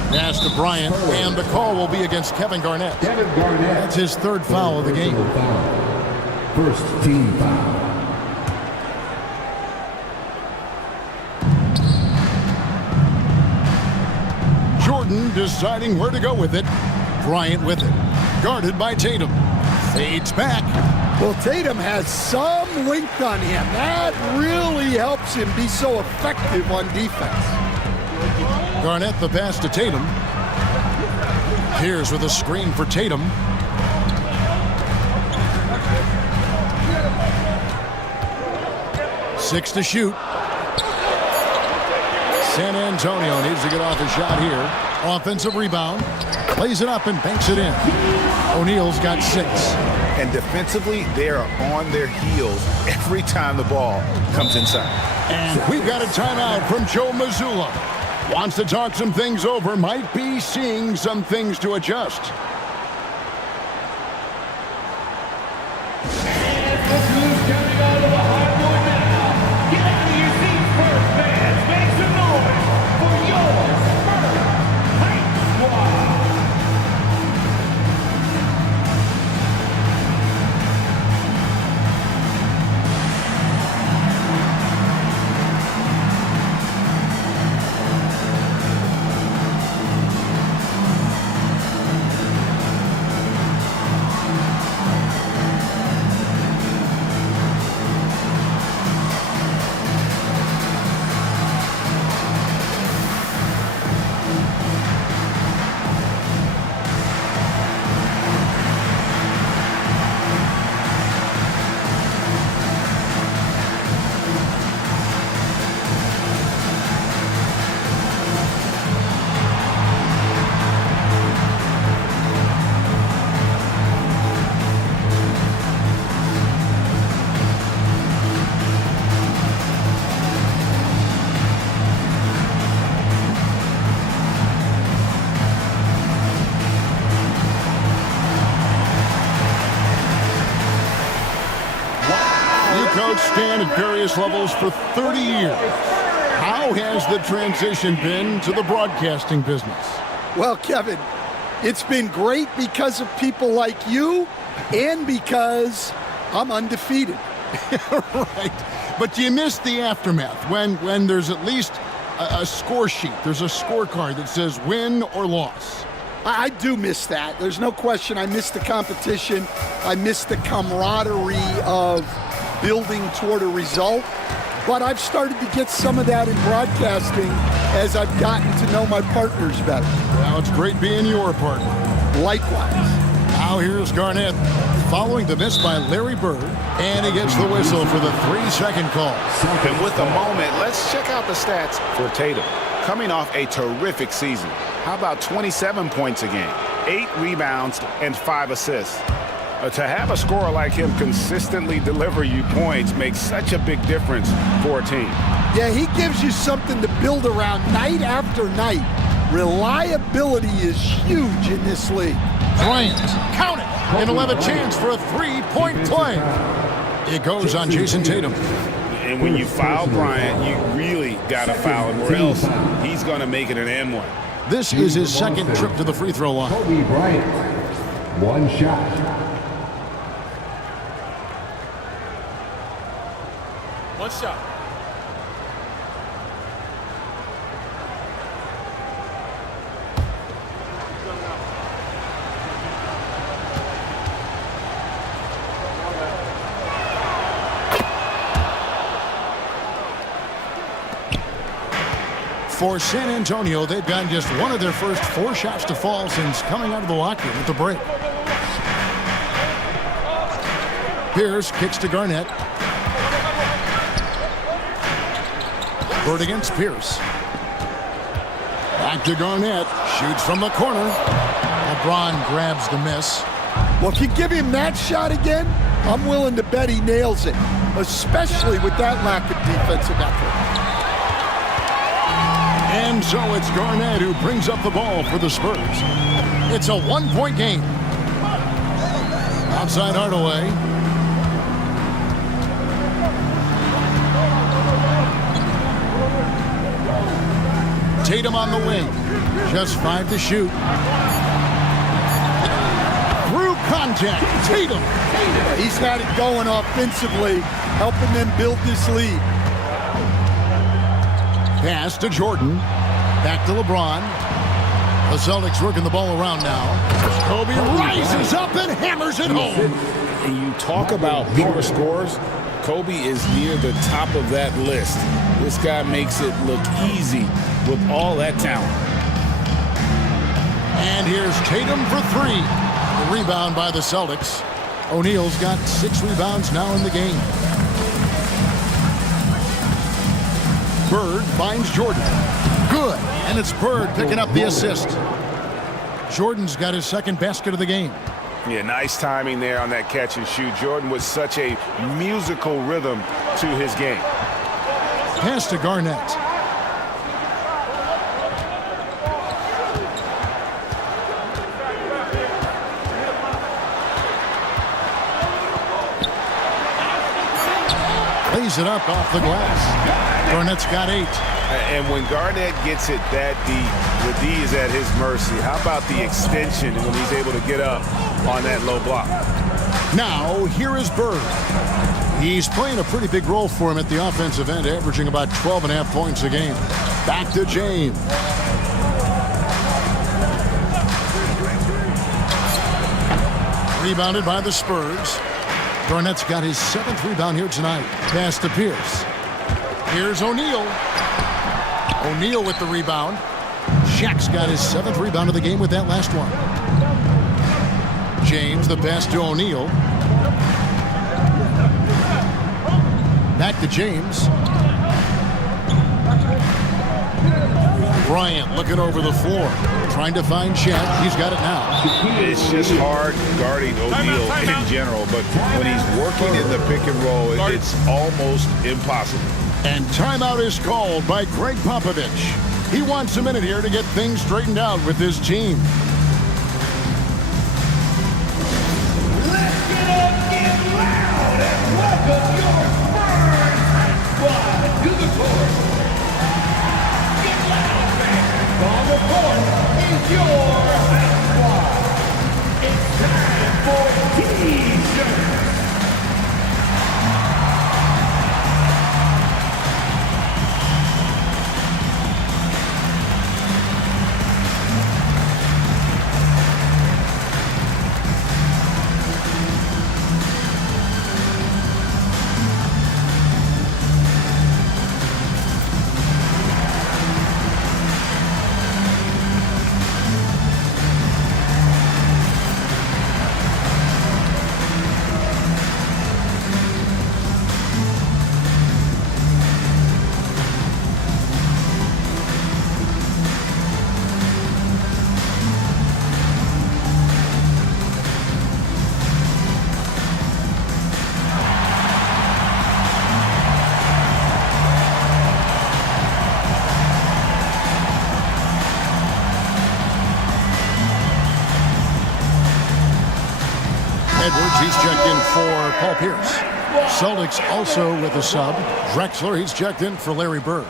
Pass to Bryant, and the call will be against Kevin Garnett. That's his third foul of the game. First team foul. Jordan deciding where to go with it. Bryant with it. Guarded by Tatum. Fades back. Well, Tatum has some length on him. That really helps him be so effective on defense. Garnett the pass to Tatum. Here's with a screen for Tatum. Six to shoot. San Antonio needs to get off a shot here. Offensive rebound. Plays it up and banks it in. O'Neal's got 6. And defensively, they are on their heels every time the ball comes inside. And we've got a timeout from Joe Mazzulla. Wants to talk some things over. Might be seeing some things to adjust. Stand at various levels for 30 years. How has the transition been to the broadcasting business? Well, Kevin, it's been great because of people like you and because I'm undefeated. Right. But you miss the aftermath when there's at least a score sheet. There's a scorecard that says win or loss. I do miss that. There's no question. I miss the competition. I miss the camaraderie of building toward a result, but I've started to get some of that in broadcasting as I've gotten to know my partners better. Well, it's great being your partner. Likewise. Now here's Garnett following the miss by Larry Bird, and he gets the whistle for the 3-second call. And with a moment, let's check out the stats for Tatum. Coming off a terrific season. How about 27 points a game, 8 rebounds, and 5 assists? To have a scorer like him consistently deliver you points makes such a big difference for a team. Yeah, he gives you something to build around night after night. Reliability is huge in this league. Bryant, count it, and he'll have a chance for a 3-point play. It goes on Jason Tatum. And when you foul Bryant, you really got to foul him, or else he's going to make it an and one. This is his second trip to the free throw line. Kobe Bryant, 1 shot. One shot. For San Antonio, they've gotten just one of their first 4 shots to fall since coming out of the locker room at the break. Pierce kicks to Garnett. Bird against Pierce. Back to Garnett. Shoots from the corner. LeBron grabs the miss. Well, if you give him that shot again, I'm willing to bet he nails it, especially with that lack of defensive effort. And so it's Garnett who brings up the ball for the Spurs. It's a one-point game. Outside Hardaway. Tatum on the wing. Just 5 to shoot. Through contact. Tatum. He's got it going offensively, helping them build this lead. Pass to Jordan. Back to LeBron. The Celtics working the ball around now. Kobe rises up and hammers it home. And you talk about pure scores. Kobe is near the top of that list. This guy makes it look easy with all that talent. And here's Tatum for 3. The rebound by the Celtics. O'Neal's got 6 rebounds now in the game. Bird finds Jordan. Good. And it's Bird picking up the assist. Jordan's got his second basket of the game. Yeah, nice timing there on that catch and shoot. Jordan with such a musical rhythm to his game. Pass to Garnett. Lays it up off the glass. Garnett's got 8. And when Garnett gets it that deep, the D is at his mercy. How about the extension when he's able to get up on that low block? Now, here is Bird. He's playing a pretty big role for him at the offensive end, averaging about 12.5 points a game. Back to James. Rebounded by the Spurs. Garnett's got his 7th rebound here tonight. Pass to Pierce. Here's O'Neal. O'Neal with the rebound. Shaq's got his 7th rebound of the game with that last one. James, the pass to O'Neal. Back to James. Bryant looking over the floor, trying to find Shaq. He's got it now. It's just hard guarding O'Neal in general, but when he's working in the pick and roll, it's almost impossible. And timeout is called by Greg Popovich. He wants a minute here to get things straightened out with his team. Let's get up, get loud, and welcome your Spurs squad to the court. Get loud, fans. On the court is your squad. It's time for T-shirts. Edwards, he's checked in for Paul Pierce. Celtics also with a sub. Drexler, he's checked in for Larry Bird.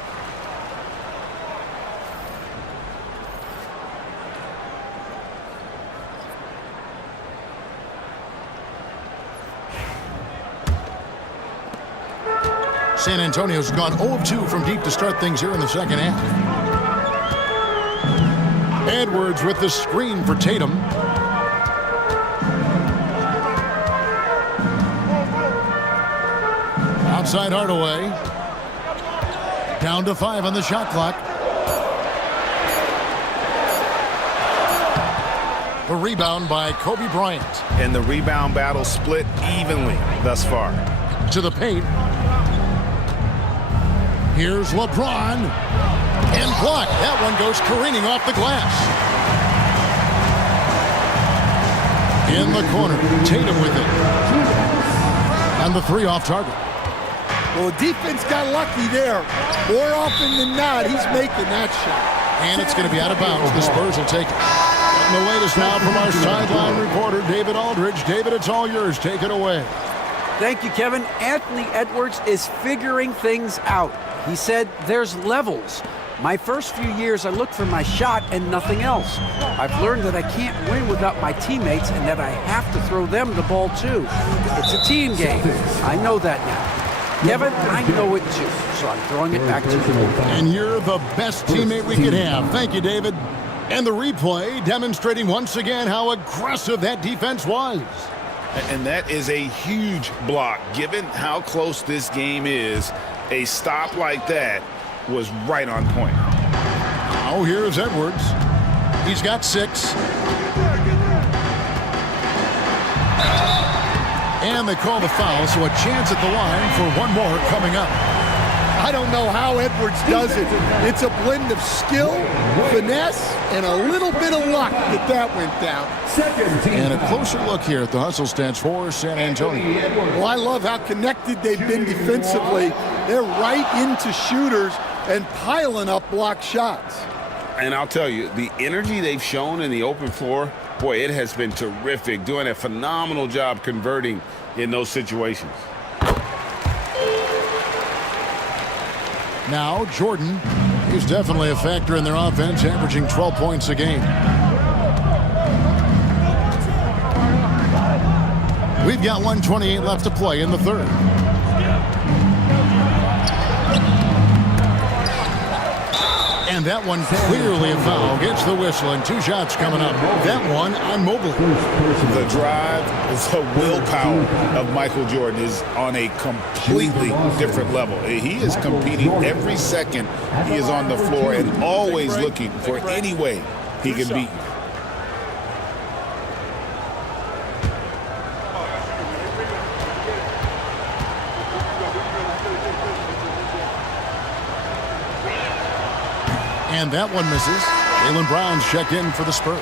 San Antonio's gone 0 of 2 from deep to start things here in the second half. Edwards with the screen for Tatum. Outside Hardaway. Down to 5 on the shot clock. The rebound by Kobe Bryant. And the rebound battle split evenly thus far. To the paint. Here's LeBron. And blocked. That one goes careening off the glass. In the corner. Tatum with it. And the three off target. Well, the defense got lucky there. More often than not, he's making that shot. And it's going to be out of bounds. The Spurs will take it. And the latest now from our sideline reporter, David Aldridge. David, it's all yours. Take it away. Thank you, Kevin. Anthony Edwards is figuring things out. He said there's levels. My first few years, I looked for my shot and nothing else. I've learned that I can't win without my teammates and that I have to throw them the ball too. It's a team game. I know that now. Kevin, I know it too, so I'm throwing it back to you. And you're the best teammate we could have. Thank you, David. And the replay demonstrating once again how aggressive that defense was. And that is a huge block. Given how close this game is, a stop like that was right on point. Now here's Edwards. He's got 6. And they call the foul, so a chance at the line for one more coming up. I don't know how Edwards does it. It's a blend of skill, finesse, and a little bit of luck that went down. And a closer look here at the hustle stats for San Antonio. Well, I love how connected they've been defensively. They're right into shooters and piling up block shots. And I'll tell you, the energy they've shown in the open floor, boy, it has been terrific. Doing a phenomenal job converting in those situations. Now, Jordan is definitely a factor in their offense, averaging 12 points a game. We've got 1:28 left to play in the third. And that one clearly a foul. Gets the whistle, and 2 shots coming up. That one on Mobley. The drive, the willpower of Michael Jordan is on a completely different level. He is competing every second he is on the floor and always looking for any way he can beat you. And that one misses. Jaylen Brown's checked in for the Spurs.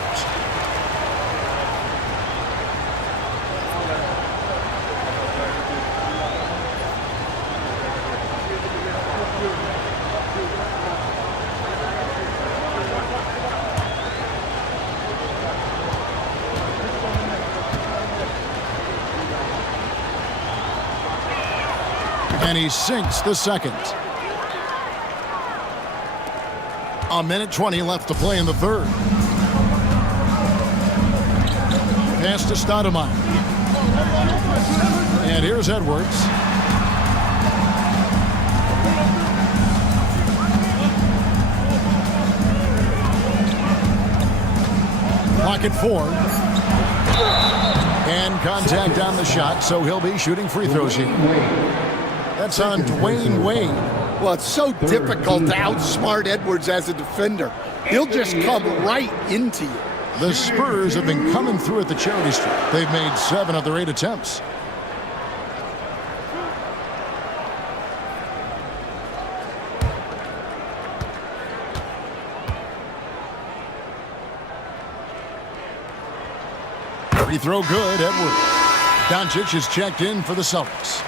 And he sinks the second. A minute 20 left to play in the third. Pass to Stoudemire. And here's Edwards. Clock at 4. And contact on the shot, so he'll be shooting free throws here. That's on Dwayne Wade. Well, it's so difficult to outsmart Edwards as a defender. He'll just come right into you. The Spurs have been coming through at the charity stripe. They've made 7 of their 8 attempts. Free throw good, Edwards. Doncic is checked in for the Celtics.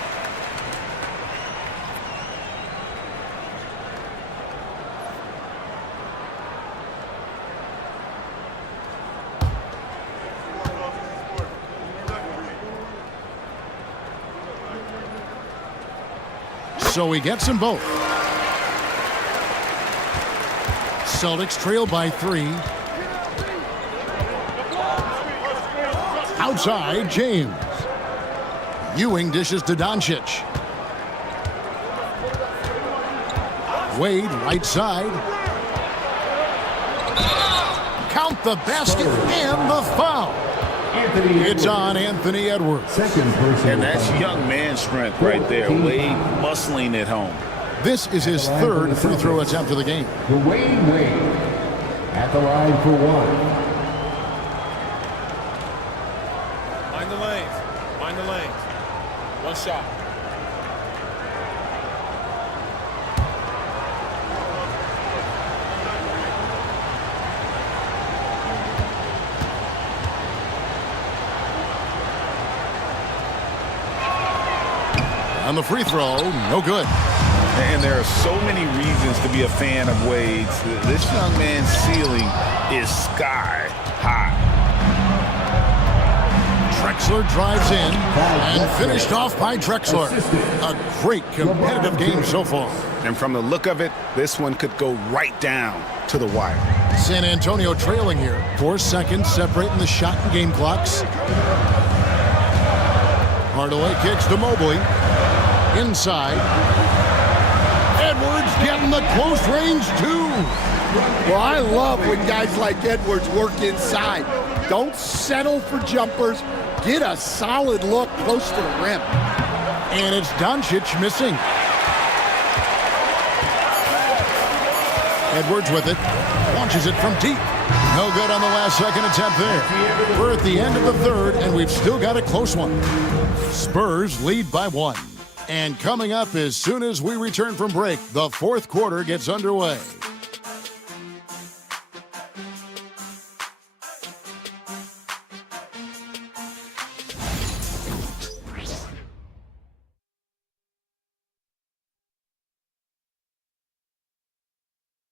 So he gets them both. Celtics trail by 3. Outside, James. Ewing dishes to Doncic. Wade, right side. Count the basket and the foul. It's on Anthony Edwards. And that's young man strength right there. Wade muscling it home. This is his 3rd free throw attempt of the game. Dwayne Wade at the line for 1. Mind the lanes. Mind the lanes. One shot. On the free throw, no good. And there are so many reasons to be a fan of Wade's. This young man's ceiling is sky high. Drexler drives in and finished off by Drexler. A great competitive game so far. And from the look of it, this one could go right down to the wire. San Antonio trailing here. 4 seconds separating the shot and game clocks. Hardaway kicks to Mobley. Inside. Edwards getting the close range too. Well, I love when guys like Edwards work inside. Don't settle for jumpers. Get a solid look close to the rim. And it's Doncic missing. Edwards with it. Launches it from deep. No good on the last second attempt there. We're at the end of the third, and we've still got a close one. Spurs lead by 1. And coming up as soon as we return from break, the fourth quarter gets underway.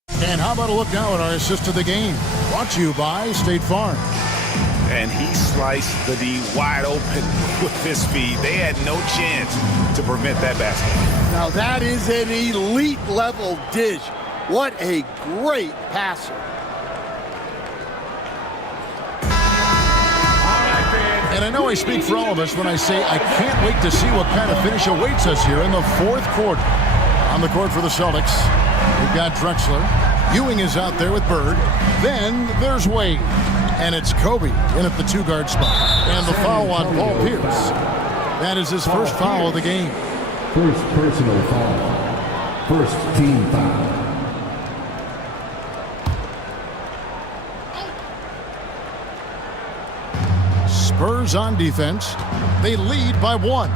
And how about a look now at our assist of the game? Brought to you by State Farm. And he sliced the D wide open with his speed. They had no chance to prevent that basket. Now that is an elite level dish. What a great passer. And I know I speak for all of us when I say I can't wait to see what kind of finish awaits us here in the fourth quarter. On the court for the Celtics, we've got Drexler. Ewing is out there with Bird. Then there's Wade. And it's Kobe in at the 2-guard spot. And the foul on Paul Pierce. That is his first foul of the game. First personal foul. First team foul. Spurs on defense. They lead by 1.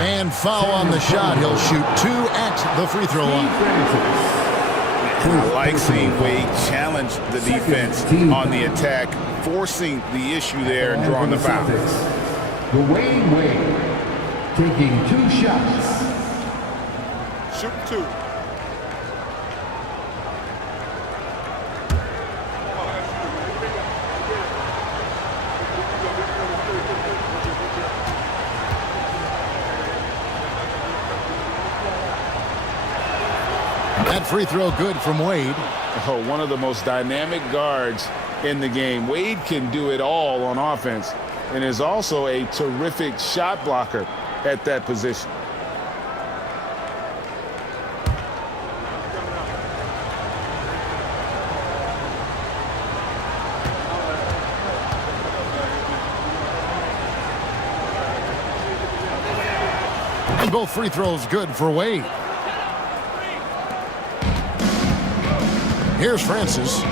And foul on the shot. He'll shoot 2 at the free throw line. I like seeing Wade challenge the defense on the attack, forcing the issue there and drawing the foul. Dwayne Wade taking 2 shots. Shoot 2. That free throw good from Wade. Oh, one of the most dynamic guards in the game. Wade can do it all on offense and is also a terrific shot blocker at that position. And both free throws good for Wade. Here's Francis.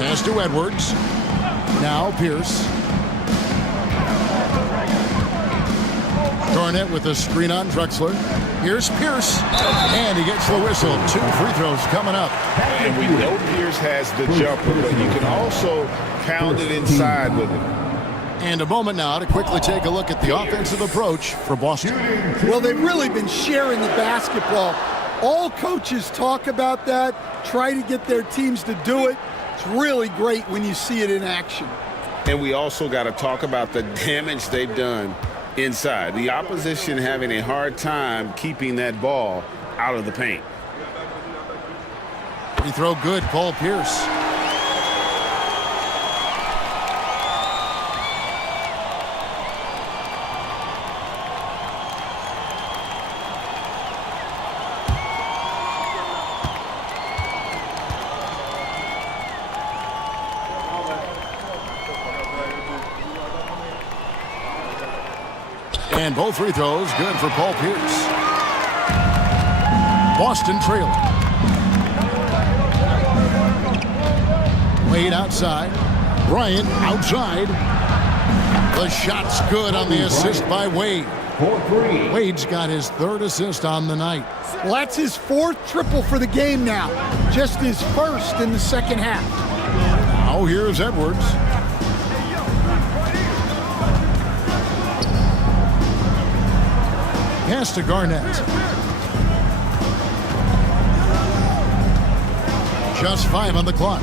Pass to Edwards. Now Pierce. Garnett with a screen on Drexler. Here's Pierce. And he gets the whistle. 2 free throws coming up. And we know Pierce has the jumper, but you can also pound it inside with it. And a moment now to quickly take a look at the offensive approach for Boston. Well, they've really been sharing the basketball. All coaches talk about that, try to get their teams to do it. It's really great when you see it in action. And we also got to talk about the damage they've done inside. The opposition having a hard time keeping that ball out of the paint. Free throw good, Paul Pierce. And both free throws good for Paul Pierce. Boston trailing. Wade outside. Bryant outside. The shot's good on the assist by Wade. Wade's got his 3rd assist on the night. Well, that's his 4th triple for the game now. Just his 1st in the second half. Now here's Edwards. Pass to Garnett. Just 5 on the clock.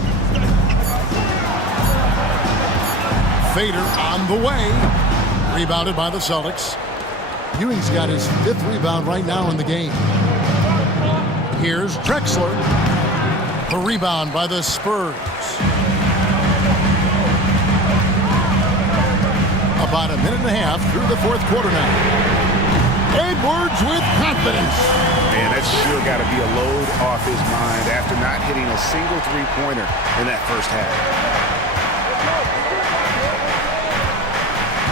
Fader on the way. Rebounded by the Celtics. Ewing's got his 5th rebound right now in the game. Here's Drexler. A rebound by the Spurs. About a minute and a half through the 4th quarter now. Edwards with confidence. Man, that's sure got to be a load off his mind after not hitting a single three-pointer in that first half.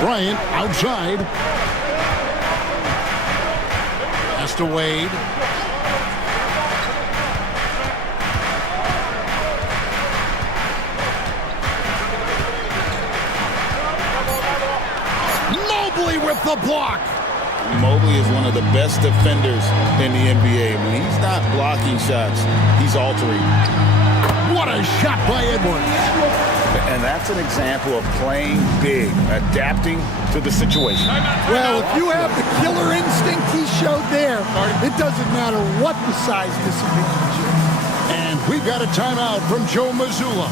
Bryant outside. Pass to Wade. Mobley with the block. Mobley is one of the best defenders in the NBA. When he's not blocking shots, he's altering. What a shot by Edwards. And that's an example of playing big, adapting to the situation. Well, if you have the killer instinct he showed there, it doesn't matter what the size disadvantage is. And we've got a timeout from Joe Mazzulla.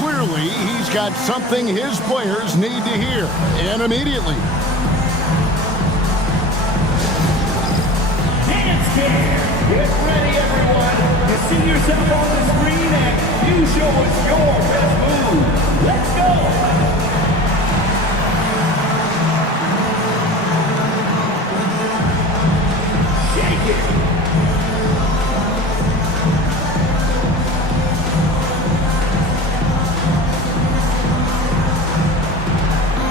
Clearly, he's got something his players need to hear, and immediately. Get ready, everyone, to see yourself on the screen and you show us your best move. Let's go! Shake it!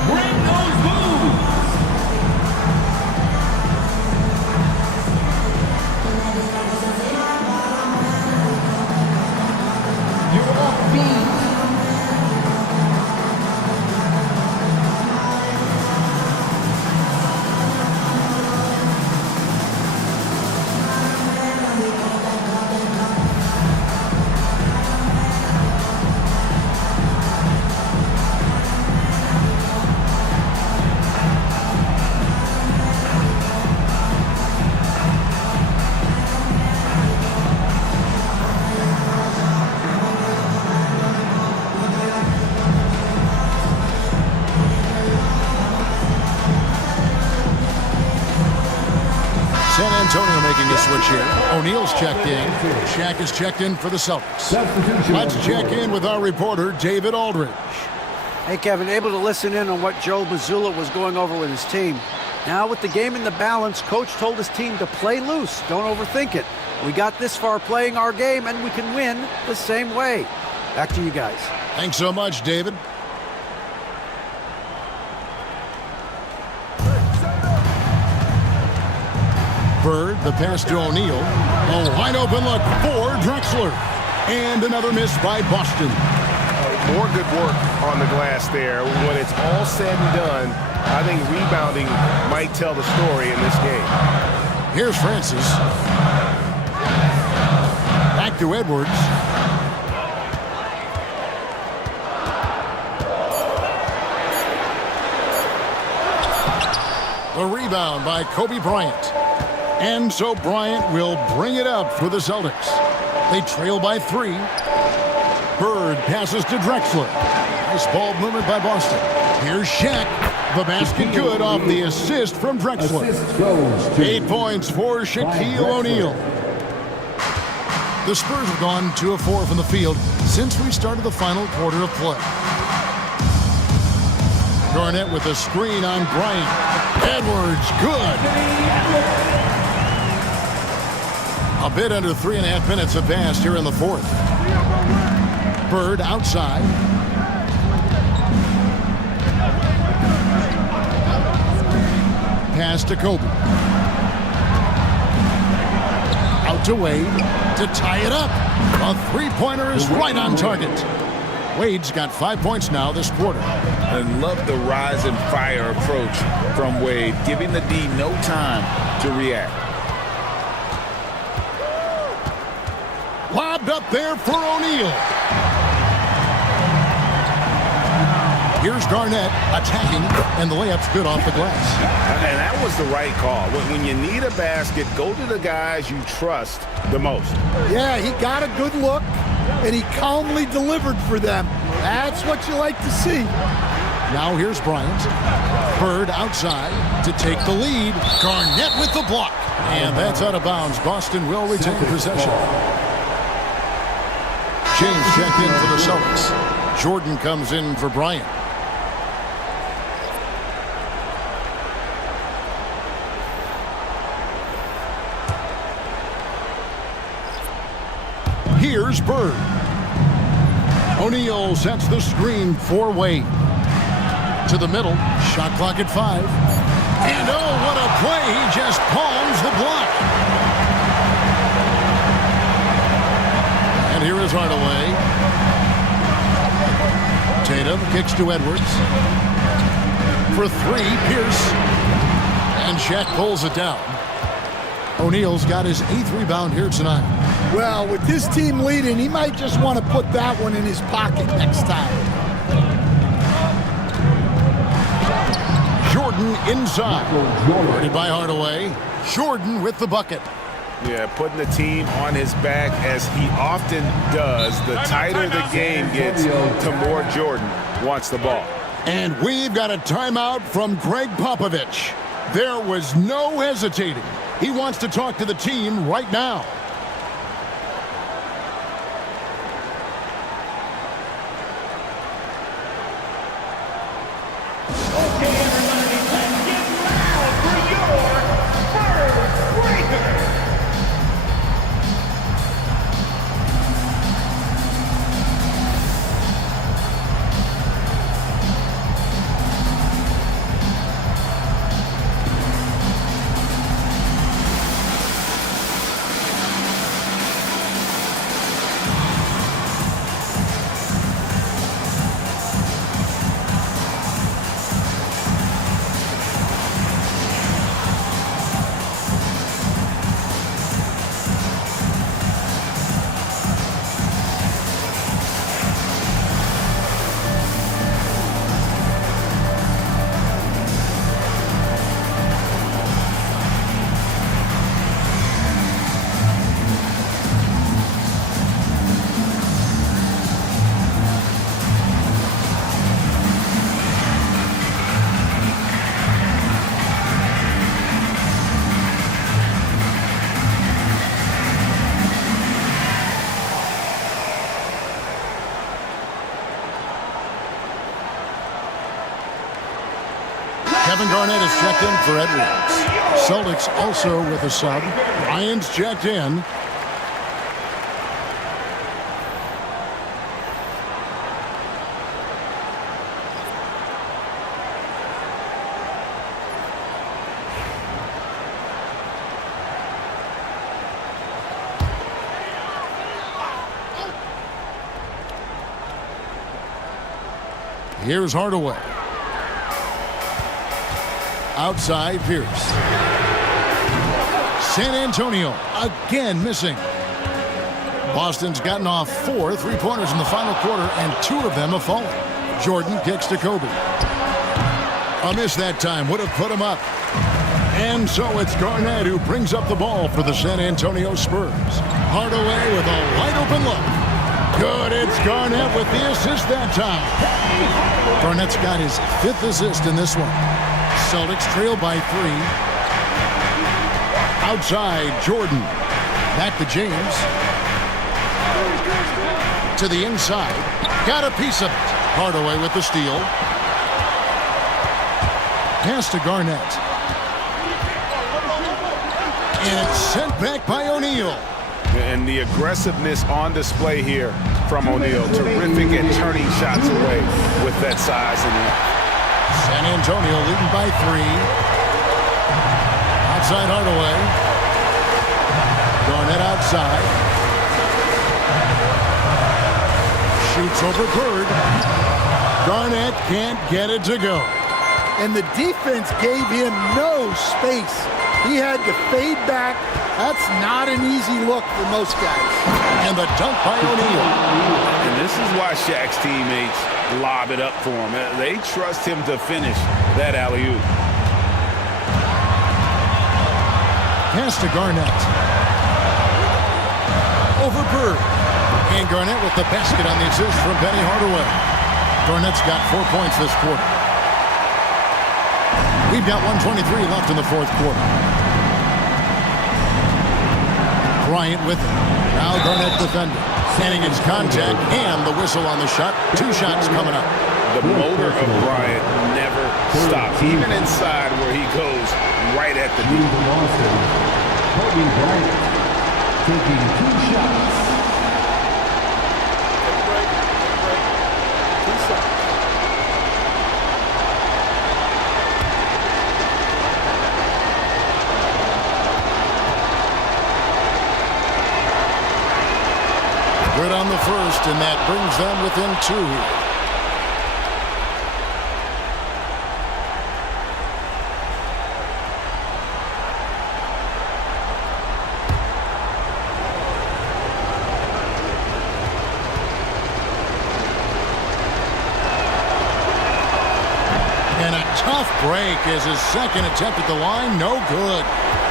Bring those moves! San Antonio making a switch here. O'Neal's checked in. Shaq is checked in for the Celtics. Let's check in with our reporter, David Aldridge. Hey, Kevin, able to listen in on what Joe Mazzulla was going over with his team. Now, with the game in the balance, Coach told his team to play loose. Don't overthink it. We got this far playing our game, and we can win the same way. Back to you guys. Thanks so much, David. Bird, the pass to O'Neal. A wide open look for Drexler. And another miss by Boston. More good work on the glass there. When it's all said and done, I think rebounding might tell the story in this game. Here's Francis. Back to Edwards. The rebound by Kobe Bryant. And so Bryant will bring it up for the Celtics. They trail by 3. Bird passes to Drexler. Nice ball movement by Boston. Here's Shaq. The basket good off the assist from Drexler. 8 points for Shaquille O'Neal. The Spurs have gone 2 of 4 from the field since we started the final quarter of play. Garnett with a screen on Bryant. Edwards, good. A bit under 3.5 minutes have passed here in the 4th. Bird outside. Pass to Kobe. Out to Wade to tie it up. A three-pointer is right on target. Wade's got 5 points now this quarter. I love the rise and fire approach from Wade, giving the D no time to react. Lobbed up there for O'Neal. Here's Garnett attacking, and the layup's good off the glass. And that was the right call. When you need a basket, go to the guys you trust the most. Yeah, he got a good look, and he calmly delivered for them. That's what you like to see. Now here's Bryant. Bird outside to take the lead. Garnett with the block. And that's out of bounds. Boston will retain possession. James checked in for the Celtics. Jordan comes in for Bryant. Here's Bird. O'Neal sets the screen for Wade. To the middle. Shot clock at 5. And oh, what a play. He just palms the block. And here is Hardaway. Tatum kicks to Edwards. For 3, Pierce. And Shaq pulls it down. O'Neal's got his 8th rebound here tonight. Well, with this team leading, he might just want to put that one in his pocket next time. Jordan inside. Guarded by Hardaway. Jordan with the bucket. Yeah, putting the team on his back as he often does. The tighter the game gets, the more Jordan wants the ball. And we've got a timeout from Greg Popovich. There was no hesitating. He wants to talk to the team right now. Kevin Garnett is checked in for Edwards. Celtics also with a sub. Bryant's checked in. Here's Hardaway. Outside Pierce. San Antonio again missing. Boston's gotten off 4 3-pointers in the final quarter, and 2 of them have fallen. Jordan kicks to Kobe. A miss that time would have put him up. And so it's Garnett who brings up the ball for the San Antonio Spurs. Hardaway with a wide open look. Good, it's Garnett with the assist that time. Garnett's got his 5th assist in this one. Celtics trail by 3. Outside, Jordan. Back to James. To the inside. Got a piece of it. Hardaway with the steal. Pass to Garnett. And it's sent back by O'Neal. And the aggressiveness on display here from O'Neal. Terrific at turning shots away with that size and length. San Antonio leading by 3. Outside Hardaway. Garnett outside. Shoots over Bird. Garnett can't get it to go. And the defense gave him no space He had to fade back. That's not an easy look for most guys. And the dunk by O'Neal. And this is why Shaq's teammates lob it up for him. They trust him to finish that alley-oop. Pass to Garnett. Over Bird. And Garnett with the basket on the assist from Penny Hardaway. Garnett's got 4 points this quarter. We've got 1:23 left in the fourth quarter. Bryant with it. Now Garnett defending. Standing its contact and the whistle on the shot. 2 shots coming up. The motor of Bryant never stops. Even inside where he goes right at the knee. Kobe Bryant taking 2 shots. Good on the first, and that brings them within 2. And a tough break is his second attempt at the line. No good.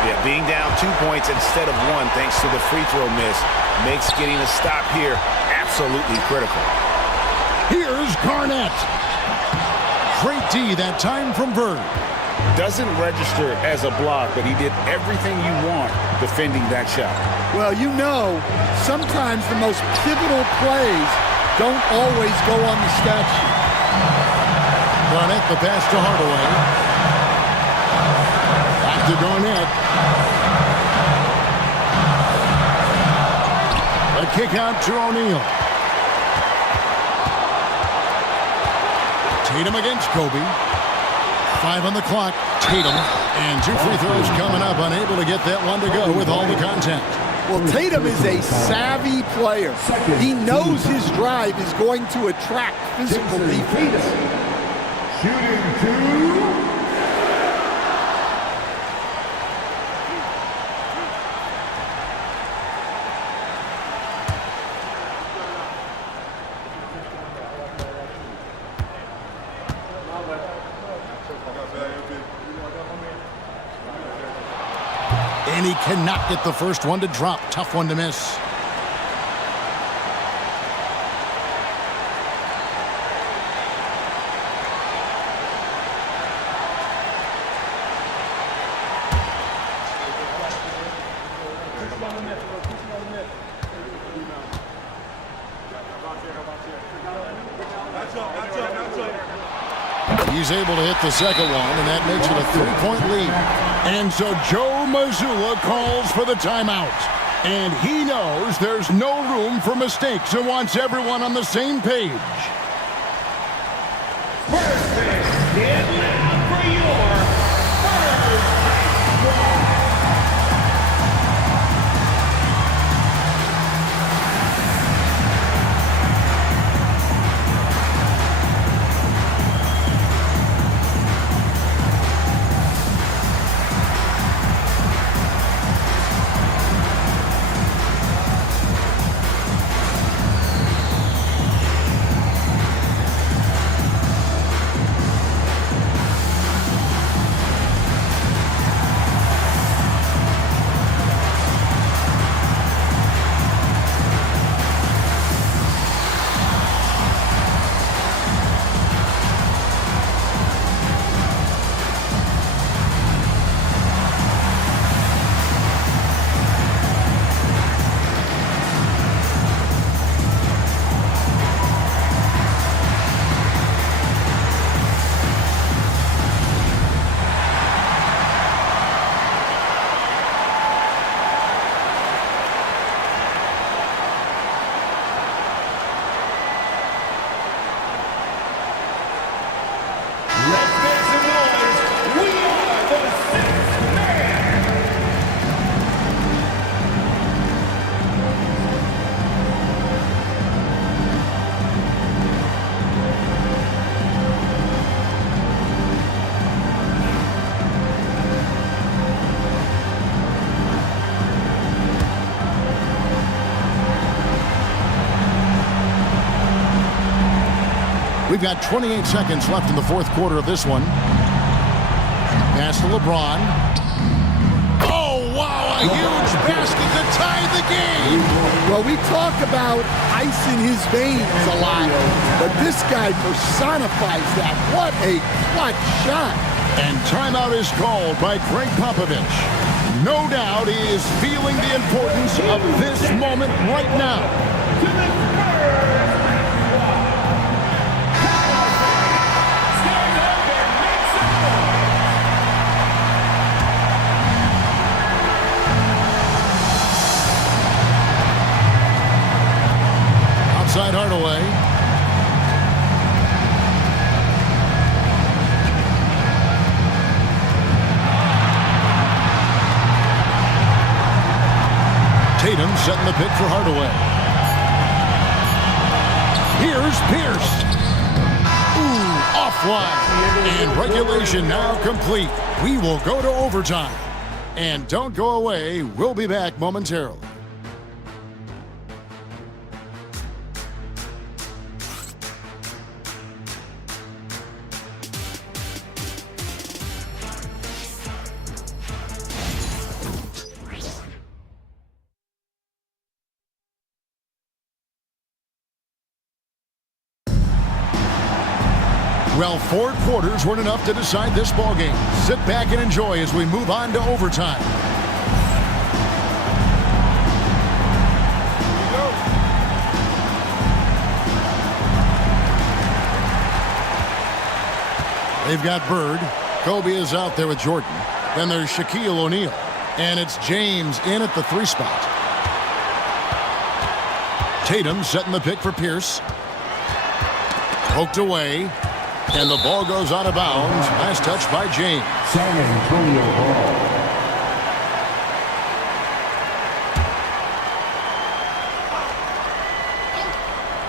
Yeah, being down 2 points instead of 1 thanks to the free throw miss makes getting a stop here absolutely critical. Here's Garnett. Great D that time from Bird. Doesn't register as a block, but he did everything you want defending that shot. Well, you know, sometimes the most pivotal plays don't always go on the stat sheet. Garnett, the pass to Hardaway. Back to Garnett. A kick out to O'Neal. Tatum against Kobe. 5 on the clock. Tatum. And 2 free throws coming up. Unable to get that one to go with all the contact. Well, Tatum is a savvy player. He knows his drive is going to attract physical defense. Shooting 2. And he cannot get the first one to drop. Tough one to miss. He's able to hit the second one, and that makes it a 3-point lead. And so Joe Mazzulla calls for the timeout. And he knows there's no room for mistakes and wants everyone on the same page. Perfect. Get loud for your first ball. We've got 28 seconds left in the fourth quarter of this one. Pass to LeBron. Oh, wow, a huge basket to tie the game. Well, we talk about ice in his veins a lot, but this guy personifies that. What a clutch shot. And timeout is called by Greg Popovich. No doubt he is feeling the importance of this moment right now. Outside Hardaway. Tatum setting the pick for Hardaway. Here's Pierce. Ooh, offline. And regulation now complete. We will go to overtime. And don't go away. We'll be back momentarily. Well, 4 quarters weren't enough to decide this ballgame. Sit back and enjoy as we move on to overtime. They've got Bird. Kobe is out there with Jordan. Then there's Shaquille O'Neal. And it's James in at the 3 spot. Tatum setting the pick for Pierce. Poked away. And the ball goes out of bounds. Last touch by James. San Antonio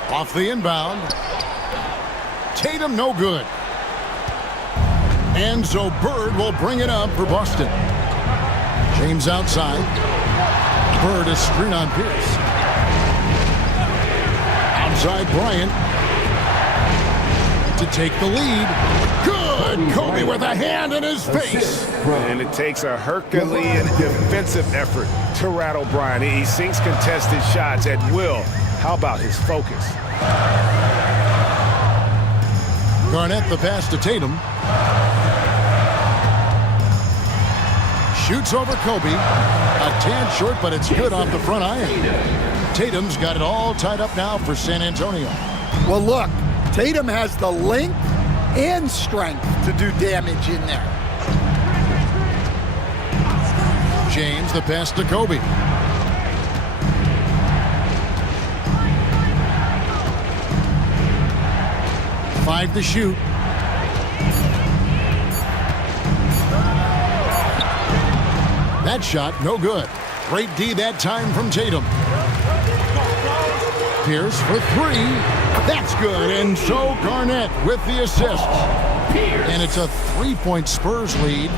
ball. Off the inbound. Tatum no good. And so Bird will bring it up for Boston. James outside. Bird is screen on Pierce. Outside Bryant. To take the lead. Good! Kobe with a hand in his face. And it takes a Herculean defensive effort to rattle Bryant. He sinks contested shots at will. How about his focus? Garnett the pass to Tatum. Shoots over Kobe. A tad short, but it's good off the front iron. Tatum's got it all tied up now for San Antonio. Well, look. Tatum has the length and strength to do damage in there. James, the pass to Kobe. Five to shoot. That shot, no good. Great D that time from Tatum. Pierce for 3. That's good, and so Garnett with the assist. And it's a 3-point Spurs lead.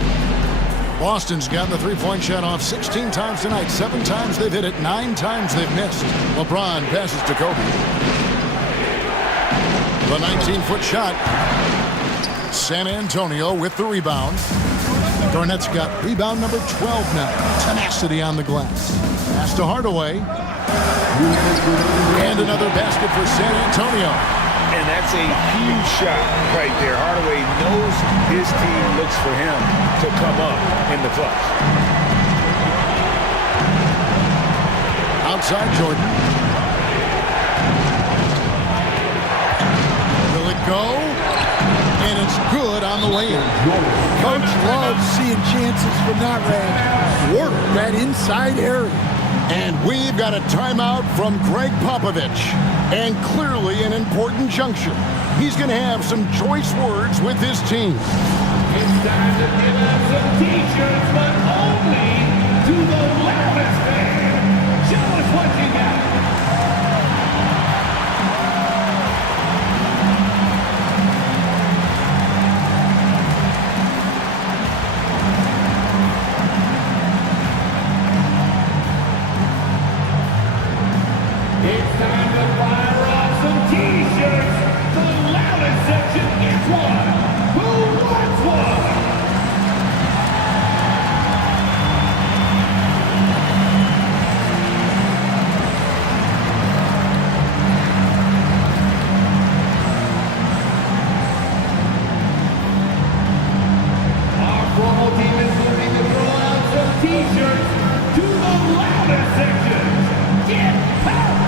Boston's gotten the 3-point shot off 16 times tonight. 7 times they've hit it, 9 times they've missed. LeBron passes to Kobe. The 19-foot shot. San Antonio with the rebound. Garnett's got rebound number 12 now. Tenacity on the glass. Pass to Hardaway. And another basket for San Antonio. And that's a huge shot right there. Hardaway knows his team looks for him to come up in the clutch. Outside Jordan. Will it go? And it's good on the way in. Coach loves seeing chances from that range. Work that inside area. And we've got a timeout from Greg Popovich. And clearly an important juncture. He's going to have some choice words with his team. It's time to give out some t-shirts, but only to the loudest fan. Show us what you got. It's time to fire off some t-shirts. The loudest T-shirts to the loudest section. Get power!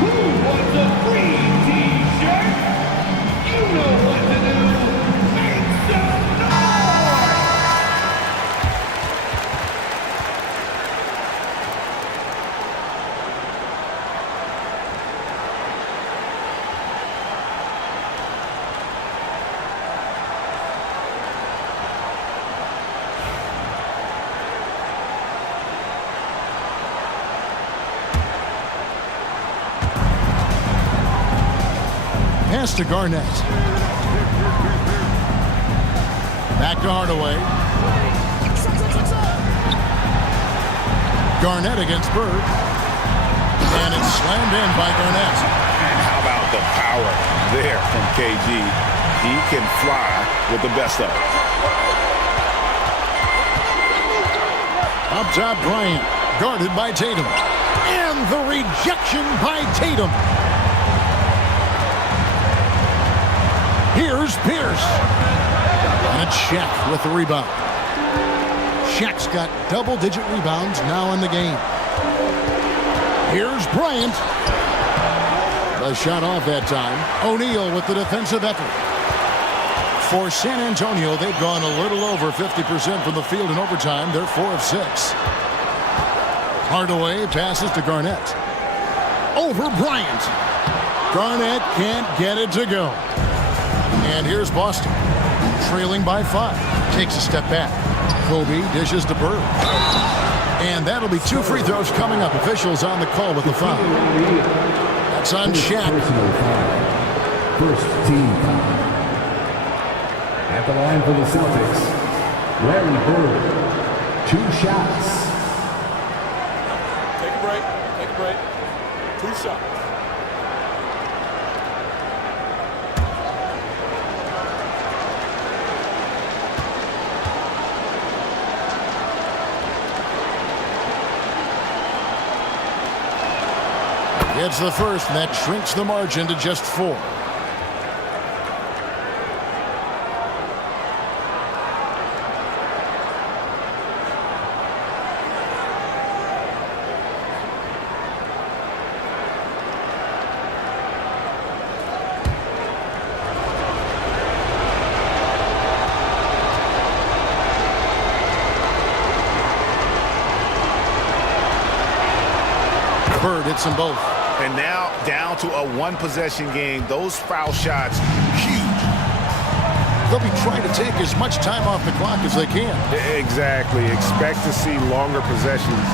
Who wants a free T-shirt? You know what to do. Make some noise! Pass to Garnett. Back to Hardaway. Garnett against Bird. And it's slammed in by Garnett. And how about the power there from KG? He can fly with the best of it. Up top, Bryant. Guarded by Tatum. And the rejection by Tatum. Here's Pierce. And it's Shaq with the rebound. Shaq's got double-digit rebounds now in the game. Here's Bryant. The shot off that time. O'Neal with the defensive effort. For San Antonio, they've gone a little over 50% from the field in overtime. They're 4 of 6. Hardaway passes to Garnett. Over Bryant. Garnett can't get it to go. And here's Boston, trailing by 5. Takes a step back. Kobe dishes to Bird. And that'll be 2 free throws coming up. Officials on the call with the foul. That's on Shaq. First team foul. At the line for the Celtics, Larry Bird. 2 shots. Take a break. Take a break. 2 shots. It's the first, and that shrinks the margin to just 4. Bird hits them both. And now down to a 1-possession game. Those foul shots, huge. They'll be trying to take as much time off the clock as they can. Exactly. Expect to see longer possessions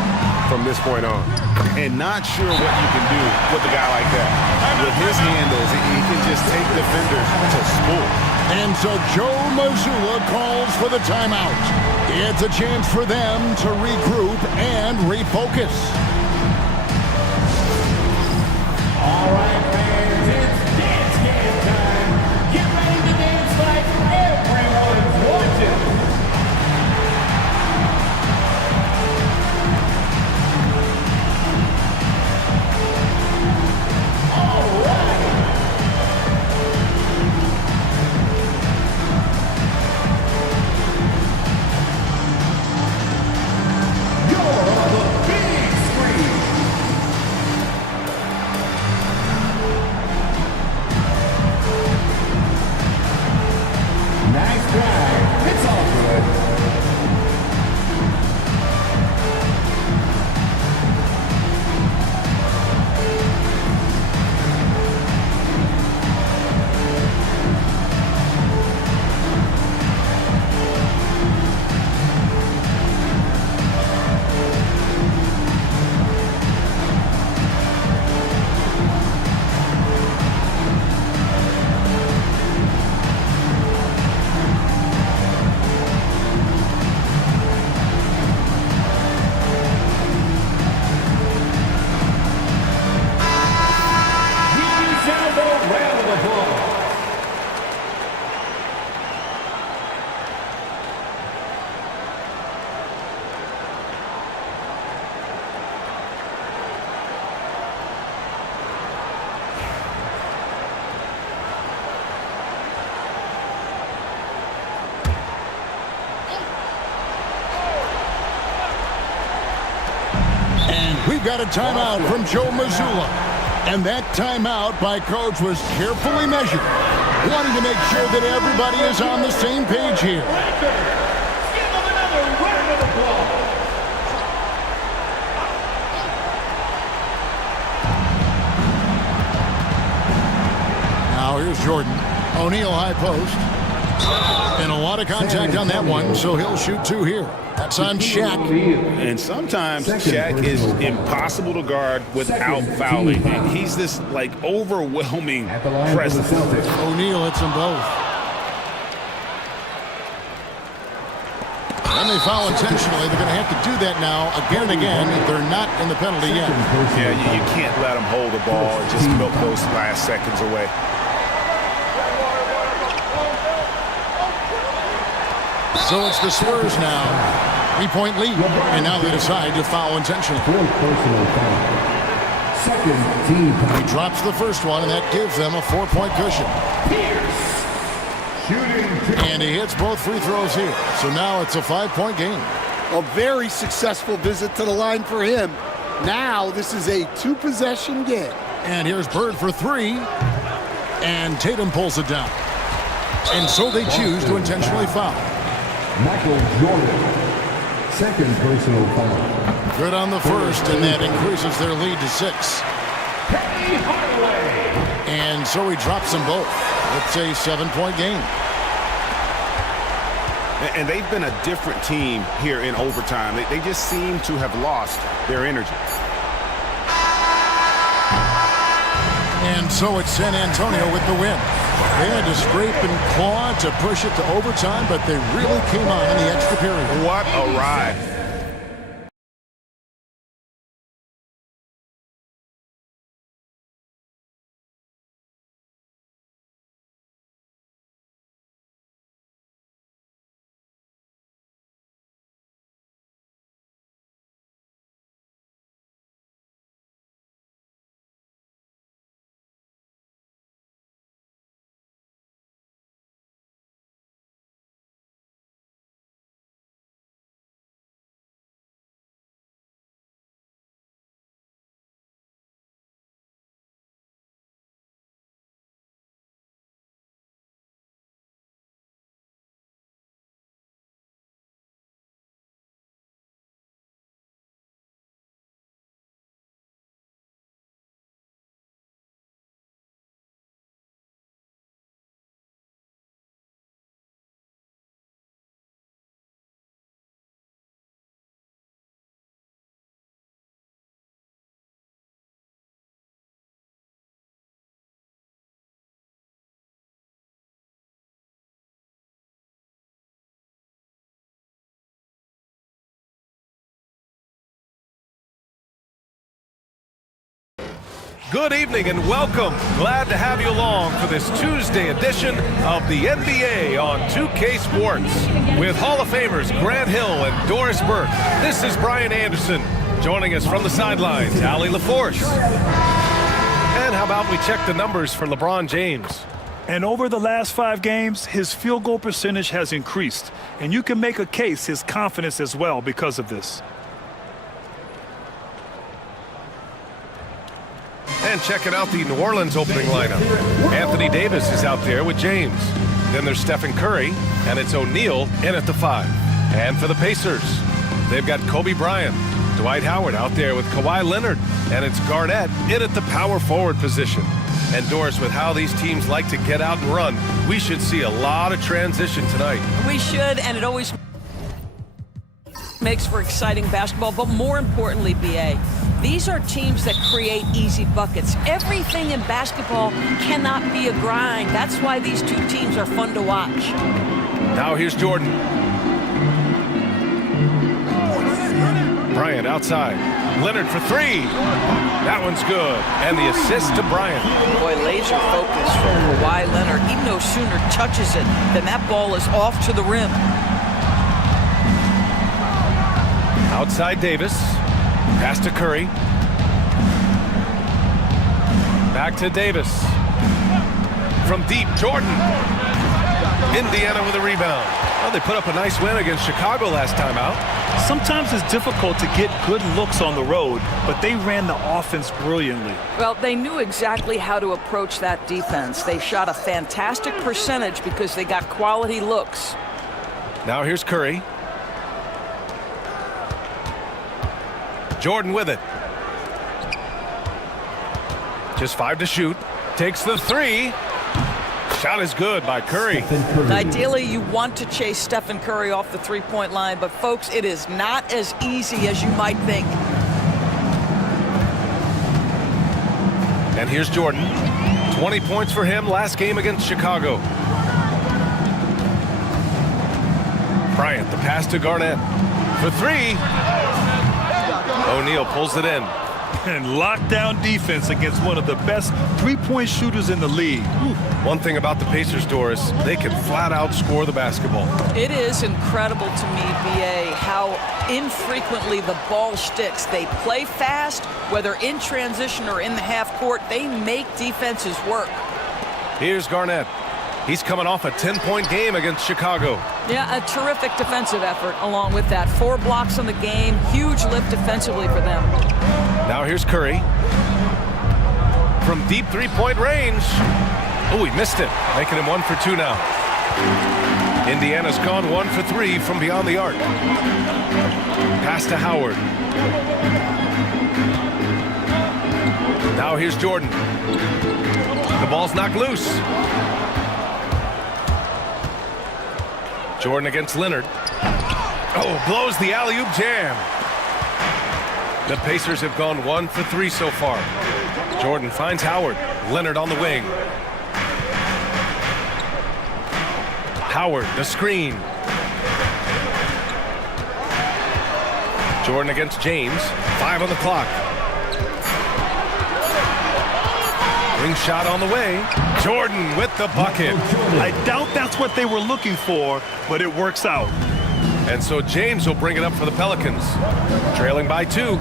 from this point on. And not sure what you can do with a guy like that. With his handles, he can just take defenders to school. And so Joe Mazzulla calls for the timeout. It's a chance for them to regroup and refocus. All right, fans, it's dance game time. Get ready to dance like everyone's watching. All right. You're on the big screen. we've got a timeout from Joe Mazzulla. And that timeout by Coach was carefully measured, wanting to make sure that everybody is on the same page here. Now here's Jordan. O'Neal high post. And a lot of contact on that one, so he'll shoot 2 here. That's on Shaq. And sometimes Shaq is impossible to guard without fouling. And he's this, like, overwhelming presence. O'Neal hits them both. And they foul intentionally. They're going to have to do that now again and again. They're not in the penalty yet. Yeah, you can't let them hold the ball and just milk those last seconds away. So it's the Spurs now. 3-point lead. And now they decide to foul intentionally. He drops the first one, and that gives them a 4-point cushion. And he hits both free throws here. So now it's a 5-point game. A very successful visit to the line for him. Now this is a 2-possession game. And here's Bird for 3. And Tatum pulls it down. And so they choose to intentionally foul. Michael Jordan, second personal foul. Good on the first, and that increases their lead to 6. And so he drops them both. It's a 7-point game. And they've been a different team here in overtime. They just seem to have lost their energy. And so it's San Antonio with the win. They had to scrape and claw to push it to overtime, but they really came on in the extra period. What a ride. Good evening and welcome. Glad to have you along for this Tuesday edition of the NBA on 2K Sports. With Hall of Famers Grant Hill and Doris Burke, this is Brian Anderson. Joining us from the sidelines, Allie LaForce. And how about we check the numbers for LeBron James? And over the last 5 games, his field goal percentage has increased. And you can make a case his confidence as well because of this. And checking out the New Orleans opening lineup. Anthony Davis is out there with James. Then there's Stephen Curry, and it's O'Neal in at the 5. And for the Pacers, they've got Kobe Bryant, Dwight Howard out there with Kawhi Leonard, and it's Garnett in at the power forward position. And Doris, with how these teams like to get out and run, we should see a lot of transition tonight. We should, and it always makes for exciting basketball, but more importantly, BA, these are teams that create easy buckets. Everything in basketball cannot be a grind. That's why these two teams are fun to watch. Now here's Jordan. Bryant outside. Leonard for 3. That one's good. And the assist to Bryant. Boy, laser focus from Kawhi Leonard. He no sooner touches it than that ball is off to the rim. Outside Davis. Pass to Curry. Back to Davis. From deep, Jordan. Indiana with a rebound. Well, they put up a nice win against Chicago last time out. Sometimes it's difficult to get good looks on the road, but they ran the offense brilliantly. Well, they knew exactly how to approach that defense. They shot a fantastic percentage because they got quality looks. Now here's Curry. Jordan with it. Just 5 to shoot. Takes the 3. Shot is good by Curry. Ideally, you want to chase Stephen Curry off the three-point line, but folks, it is not as easy as you might think. And here's Jordan. 20 points for him last game against Chicago. Bryant, the pass to Garnett. For 3. O'Neal pulls it in. And lockdown defense against one of the best three-point shooters in the league. One thing about the Pacers, Doris, they can flat out score the basketball. It is incredible to me, B.A., how infrequently the ball sticks. They play fast, whether in transition or in the half court. They make defenses work. Here's Garnett. He's coming off a 10-point game against Chicago. Yeah, a terrific defensive effort along with that. 4 blocks on the game. Huge lift defensively for them. Now here's Curry. From deep three-point range. Oh, he missed it. Making him 1 for 2 now. Indiana's gone 1 for 3 from beyond the arc. Pass to Howard. Now here's Jordan. The ball's knocked loose. Jordan against Leonard. Oh, blows the alley-oop jam. The Pacers have gone 1 for 3 so far. Jordan finds Howard. Leonard on the wing. Howard, the screen. Jordan against James. 5 on the clock. Ring shot on the way. Jordan with the bucket. I doubt that's what they were looking for, but it works out. And so James will bring it up for the Pelicans. Trailing by 2.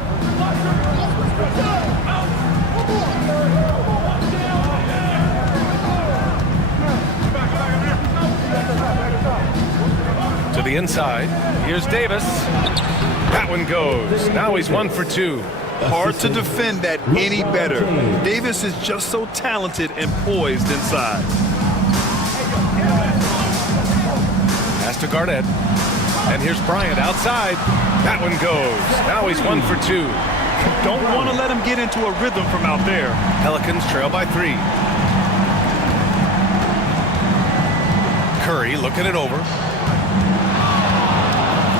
To the inside. Here's Davis. That one goes. Now he's 1 for 2. Hard to defend that any better. Davis is just so talented and poised inside. Pass to Garnett. And here's Bryant outside. That one goes. Now he's 1 for 2. Don't want to let him get into a rhythm from out there. Pelicans trail by 3. Curry looking it over.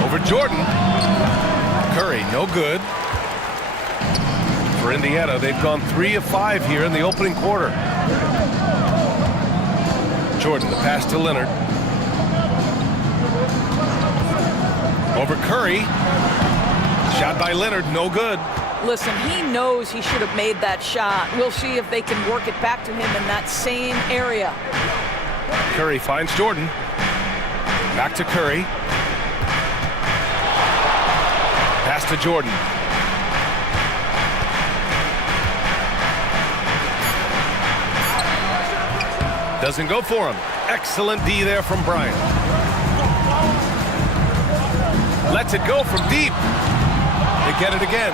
Over Jordan. Curry, no good. For Indiana, they've gone 3 of 5 here in the opening quarter. Jordan, the pass to Leonard. Over Curry. Shot by Leonard, no good. Listen, he knows he should have made that shot. We'll see if they can work it back to him in that same area. Curry finds Jordan. Back to Curry. Pass to Jordan. Doesn't go for him. Excellent D there from Bryant. Lets it go from deep. They get it again.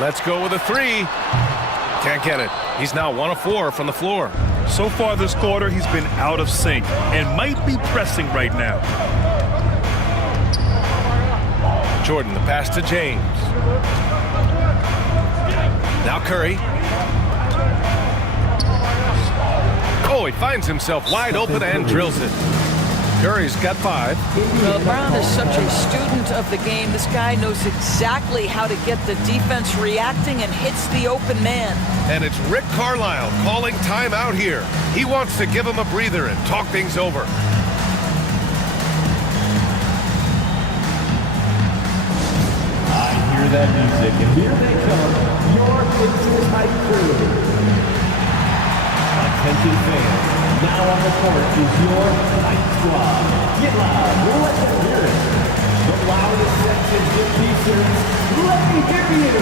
Let's go with a 3. Can't get it. He's now 1 of 4 from the floor. So far this quarter, he's been out of sync and might be pressing right now. Jordan, the pass to James. Now Curry. Oh, he finds himself wide open and drills it. Curry's got 5. Well, Brown is such a student of the game. This guy knows exactly how to get the defense reacting and hits the open man. And it's Rick Carlisle calling timeout here. He wants to give him a breather and talk things over. I hear that music, and here they come, your Pacers Hype Crew. Attention fans, now on the court is your Hype Squad. Get loud, let them hear it. The loudest sections in Pacers, let me hear you.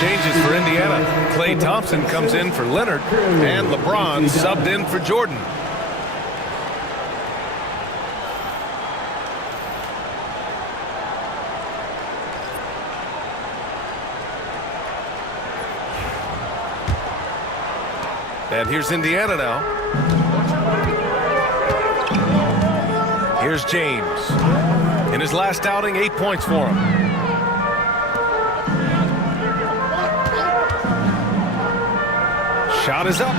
changes for Indiana. Klay Thompson comes in for Leonard, and LeBron subbed in for Jordan. And here's Indiana now. Here's James. In his last outing, 8 points for him. Shot is up.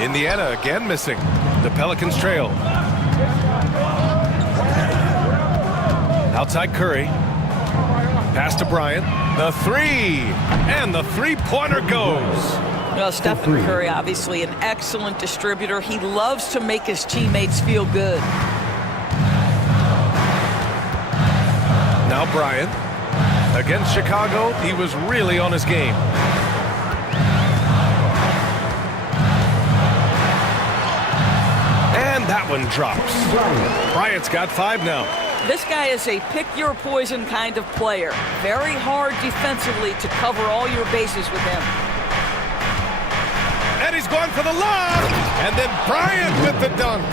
Indiana again missing. The Pelicans trail. Outside Curry. Pass to Bryant. The three. And the three-pointer goes. Well, Stephen Curry, obviously an excellent distributor. He loves to make his teammates feel good. Now Bryant. Against Chicago, he was really on his game. And that one drops. Bryant's got 5 now. This guy is a pick-your-poison kind of player. Very hard defensively to cover all your bases with him. And he's going for the lob. And then Bryant with the dunk.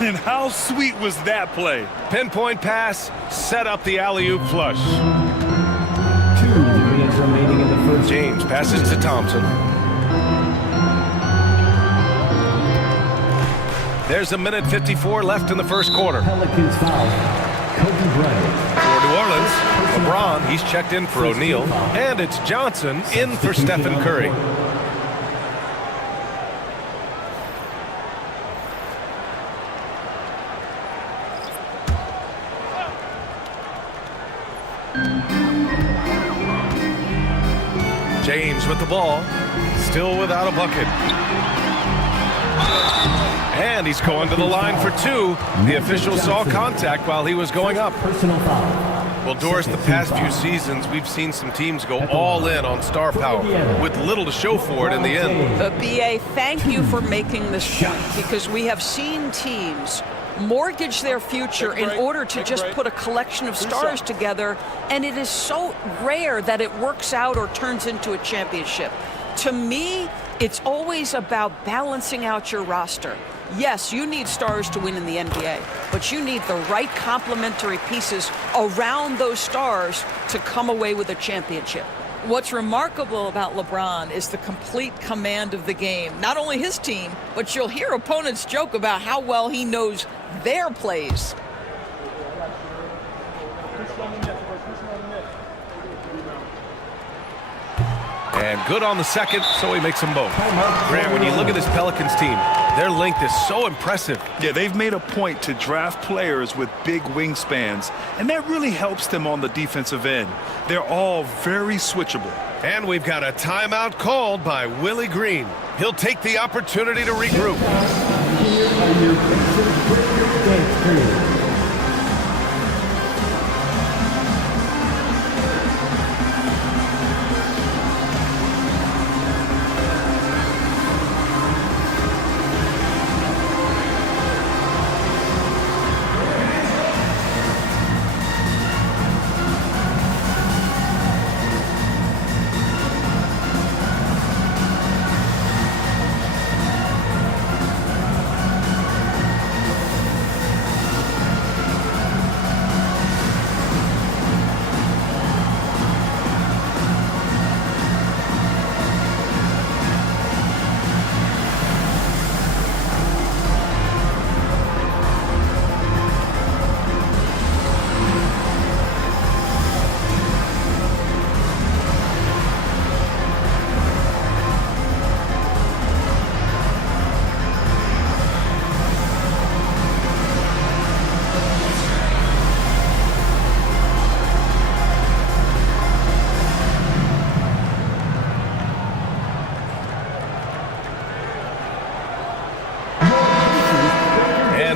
And how sweet was that play? Pinpoint pass, set up the alley-oop flush. 2 minutes remaining in the first. James passes to Thompson. There's 1:54 left in the first quarter. Pelicans foul. Kobe Bryant. For New Orleans, LeBron, he's checked in for O'Neal. And it's Johnson in for Stephen Curry. James with the ball, still without a bucket. And he's going to the line for 2. The official saw contact while he was going up. Personal foul. Well, Doris, the past few seasons, we've seen some teams go all in on star power with little to show for it in the end. But BA, thank you for making this point, because we have seen teams mortgage their future in order to just put a collection of stars together, and it is so rare that it works out or turns into a championship. To me, it's always about balancing out your roster. Yes, you need stars to win in the NBA, but you need the right complementary pieces around those stars to come away with a championship. What's remarkable about LeBron is the complete command of the game. Not only his team, but you'll hear opponents joke about how well he knows their plays. And good on the second, so he makes them both. Grant, when you look at this Pelicans team, their length is so impressive. Yeah, they've made a point to draft players with big wingspans, and that really helps them on the defensive end. They're all very switchable. And we've got a timeout called by Willie Green. He'll take the opportunity to regroup. Here are your basic breaker dance crew.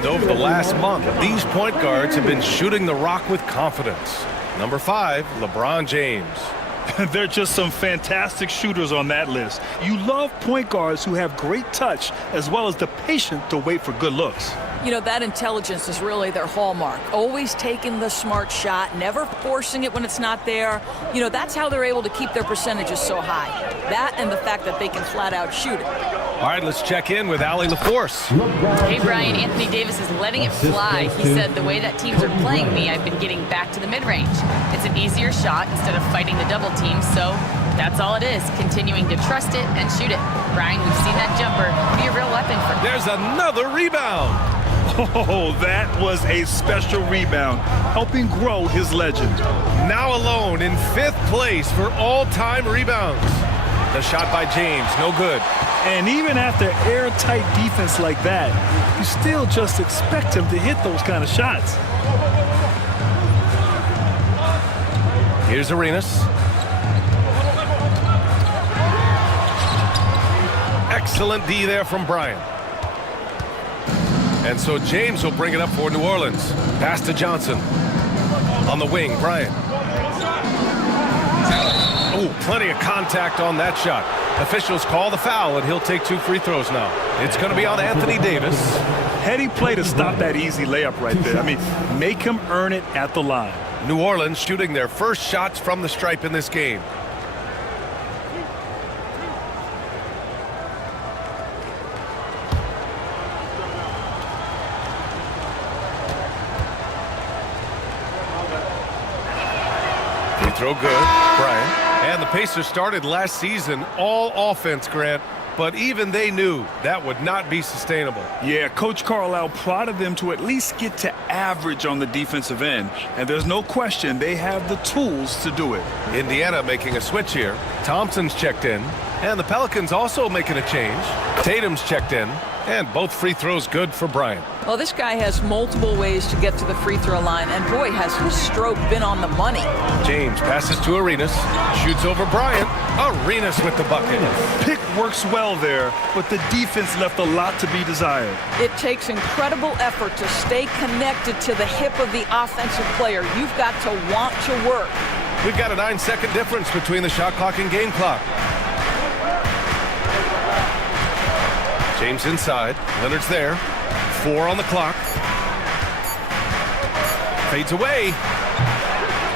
Over the last month, these point guards have been shooting the rock with confidence. Number 5, LeBron James. There are just some fantastic shooters on that list. You love point guards who have great touch as well as the patience to wait for good looks. You know, that intelligence is really their hallmark. Always taking the smart shot, never forcing it when it's not there. You know, that's how they're able to keep their percentages so high. That and the fact that they can flat out shoot it. All right, let's check in with Allie LaForce. Hey, Brian, Anthony Davis is letting it fly. He said, the way that teams are playing me, I've been getting back to the mid-range. It's an easier shot instead of fighting the double team, so that's all it is, continuing to trust it and shoot it. Brian, we've seen that jumper be a real weapon for him. There's another rebound. Oh, that was a special rebound, helping grow his legend. Now alone in 5th place for all-time rebounds. The shot by James, no good. And even after airtight defense like that, you still just expect him to hit those kind of shots. Here's Arenas. Excellent D there from Bryant. And so James will bring it up for New Orleans. Pass to Johnson. On the wing, Bryant. Oh, plenty of contact on that shot. Officials call the foul, and he'll take 2 free throws now. It's going to be on Anthony Davis. Heady play to stop that easy layup right there. I mean, make him earn it at the line. New Orleans shooting their first shots from the stripe in this game. Free throw good, Bryant. And the Pacers started last season all offense, Grant, but even they knew that would not be sustainable. Yeah, Coach Carlisle prodded them to at least get to average on the defensive end, and there's no question they have the tools to do it. Indiana making a switch here. Thompson's checked in, and the Pelicans also making a change. Tatum's checked in, and both free throws good for Bryant. Well, this guy has multiple ways to get to the free throw line, and boy, has his stroke been on the money. James passes to Arenas, shoots over Bryant. Arenas with the bucket. Pick works well there, but the defense left a lot to be desired. It takes incredible effort to stay connected to the hip of the offensive player. You've got to want to work. We've got a 9-second difference between the shot clock and game clock. James inside. Leonard's there. 4 on the clock. Fades away.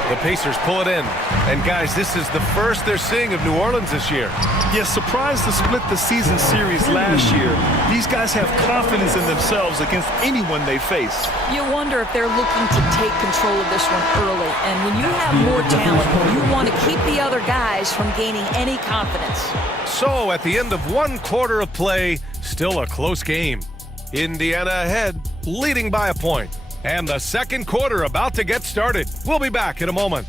The Pacers pull it in. And guys, this is the first they're seeing of New Orleans this year. Yes, surprised to split the season series last year. These guys have confidence in themselves against anyone they face. You wonder if they're looking to take control of this one early. And when you have more talent, you want to keep the other guys from gaining any confidence. So at the end of 1 quarter of play, still a close game. Indiana ahead, leading by a point. And the second quarter about to get started. We'll be back in a moment.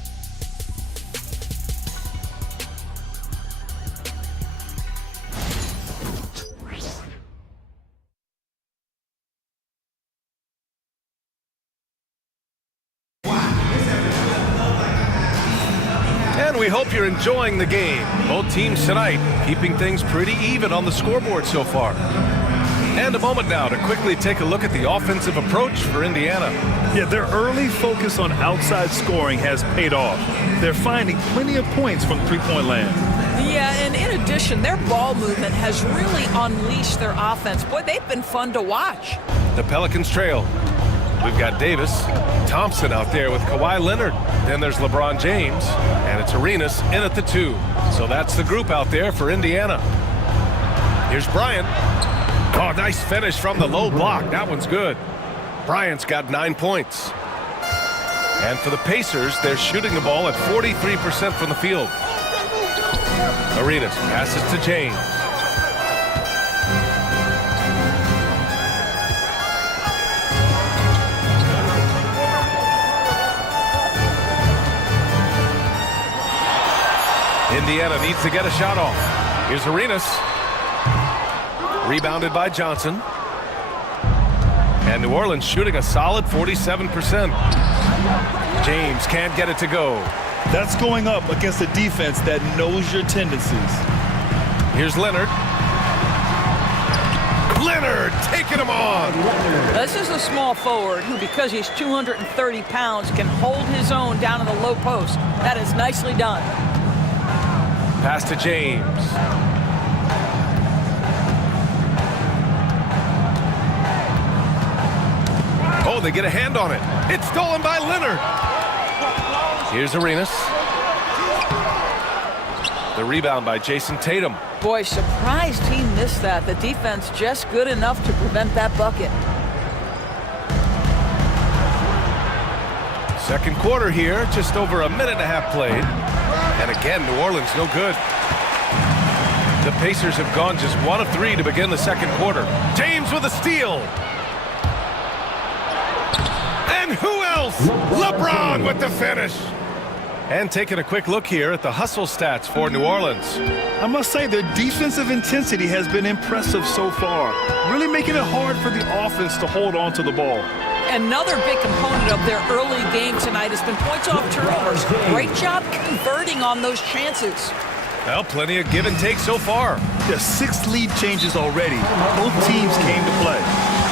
And we hope you're enjoying the game. Both teams tonight keeping things pretty even on the scoreboard so far. And a moment now to quickly take a look at the offensive approach for Indiana. Yeah, their early focus on outside scoring has paid off. They're finding plenty of points from three-point land. Yeah, and in addition, their ball movement has really unleashed their offense. Boy, they've been fun to watch. The Pelicans trail. We've got Davis, Thompson out there with Kawhi Leonard. Then there's LeBron James, and it's Arenas in at the 2. So that's the group out there for Indiana. Here's Bryant. Oh, nice finish from the low block. That one's good. Bryant's got 9 points. And for the Pacers, they're shooting the ball at 43% from the field. Arenas passes to James. Indiana needs to get a shot off. Here's Arenas. Rebounded by Johnson. And New Orleans shooting a solid 47%. James can't get it to go. That's going up against a defense that knows your tendencies. Here's Leonard. Leonard taking him on. This is a small forward who, because he's 230 pounds, can hold his own down in the low post. That is nicely done. Pass to James. Oh, they get a hand on it. It's stolen by Leonard. Here's Arenas. The rebound by Jason Tatum. Boy, surprised he missed that. The defense just good enough to prevent that bucket. Second quarter here, just over a minute and a half played. And again, New Orleans no good. The Pacers have gone just 1 of 3 to begin the second quarter. James with a steal. And who else? LeBron with the finish. And taking a quick look here at the hustle stats for New Orleans. I must say their defensive intensity has been impressive so far, really making it hard for the offense to hold on to the ball. Another big component of their early game tonight has been points off turnovers. Great job converting on those chances. Well, plenty of give and take so far. There's 6 lead changes already. Both teams came to play.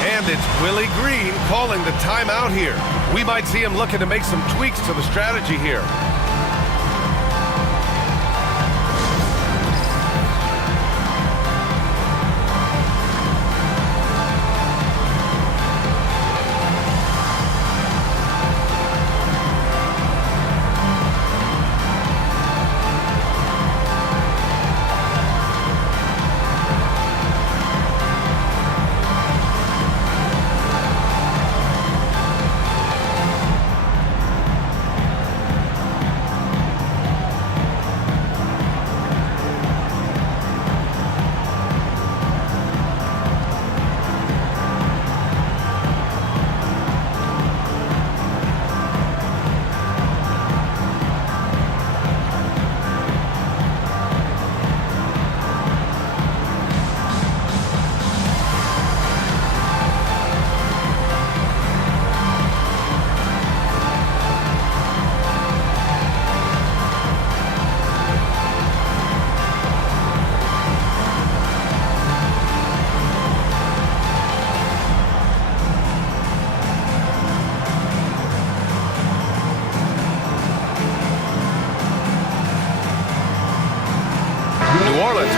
And it's Willie Green calling the timeout here. We might see him looking to make some tweaks to the strategy here.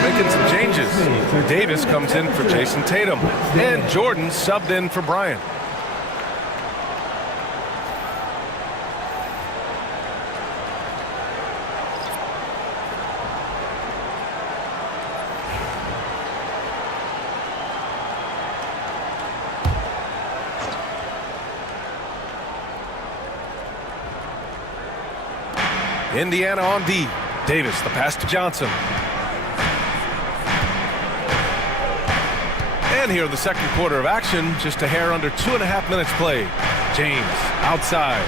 Making some changes. Davis comes in for Jason Tatum. And Jordan subbed in for Bryant. Indiana on D. Davis, the pass to Johnson. And here in the second quarter of action, just a hair under 2.5 minutes played. James outside.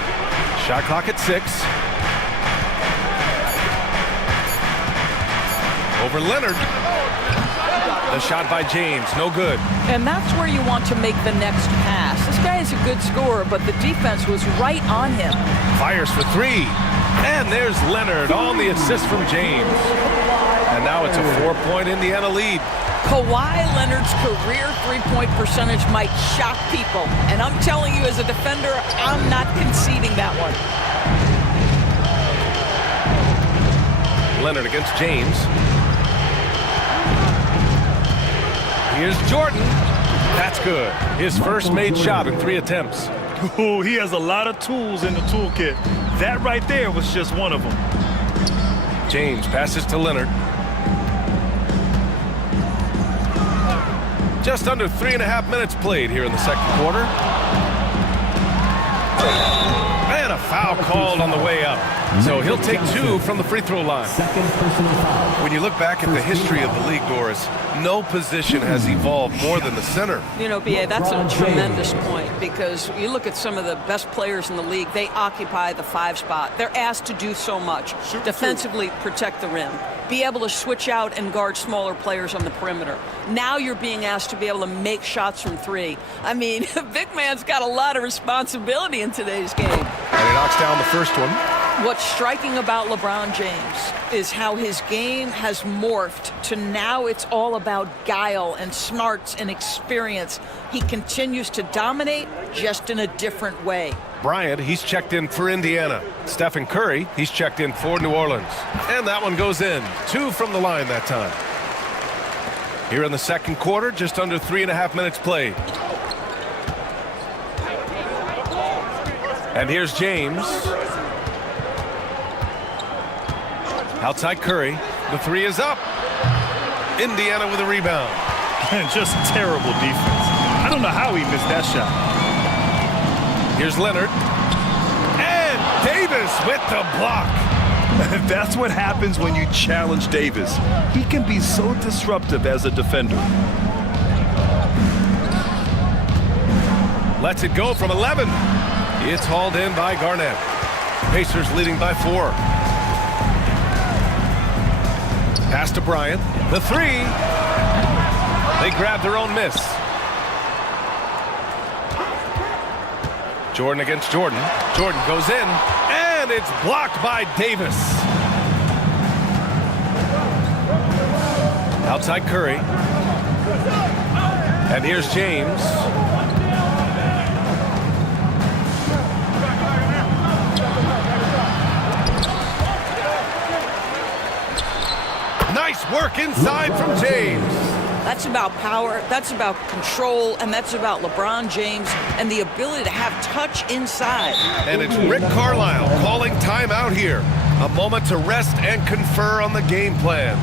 Shot clock at 6. Over Leonard. The shot by James, no good. And that's where you want to make the next pass. This guy is a good scorer, but the defense was right on him. Fires for 3. And there's Leonard on the assist from James. And now it's a 4-point Indiana lead. Kawhi Leonard's career three-point percentage might shock people. And I'm telling you, as a defender, I'm not conceding that one. Leonard against James. Here's Jordan. That's good. His first made shot in 3 attempts. Ooh, he has a lot of tools in the toolkit. That right there was just one of them. James passes to Leonard. Just under 3.5 minutes played here in the second quarter. And a foul called on the way up. So he'll take 2 from the free throw line. When you look back at the history of the league, Doris, no position has evolved more than the center. You know, B.A., that's a tremendous point, because you look at some of the best players in the league, they occupy the 5 spot. They're asked to do so much. Defensively, protect the rim. Be able to switch out and guard smaller players on the perimeter. Now you're being asked to be able to make shots from 3. I mean, big man's got a lot of responsibility in today's game. And he knocks down the first one. What's striking about LeBron James is how his game has morphed to now it's all about guile and smarts and experience. He continues to dominate, just in a different way. Bryant, he's checked in for Indiana. Stephen Curry, he's checked in for New Orleans. And that one goes in. 2 from the line that time. Here in the second quarter, just under 3.5 minutes played. And here's James. Outside Curry. The three is up. Indiana with a rebound. Just terrible defense. I don't know how he missed that shot. Here's Leonard. And Davis with the block. That's what happens when you challenge Davis. He can be so disruptive as a defender. Lets it go from 11. It's hauled in by Garnett. Pacers leading by 4. Pass to Bryant. The three. They grab their own miss. Jordan against Jordan. Jordan goes in, and it's blocked by Davis. Outside Curry. And here's James. Nice work inside from James. That's about power, that's about control, and that's about LeBron James and the ability to have touch inside. And it's Rick Carlisle calling timeout here. A moment to rest and confer on the game plan.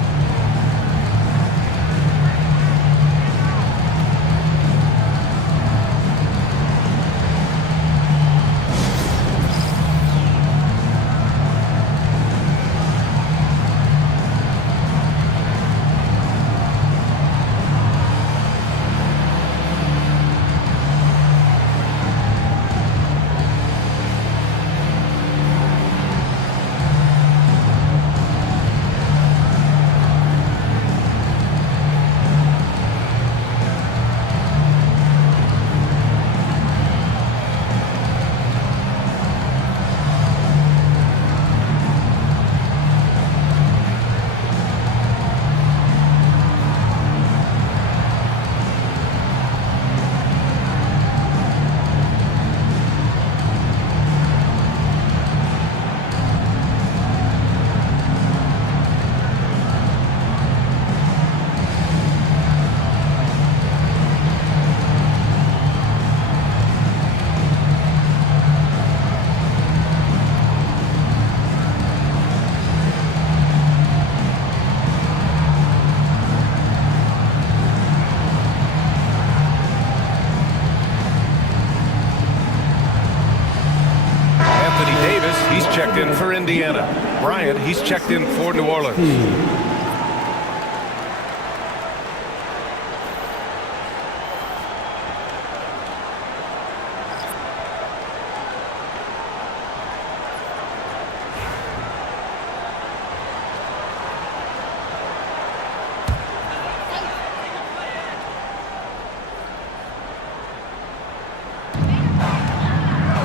He's checked in for Indiana. Bryant, he's checked in for New Orleans.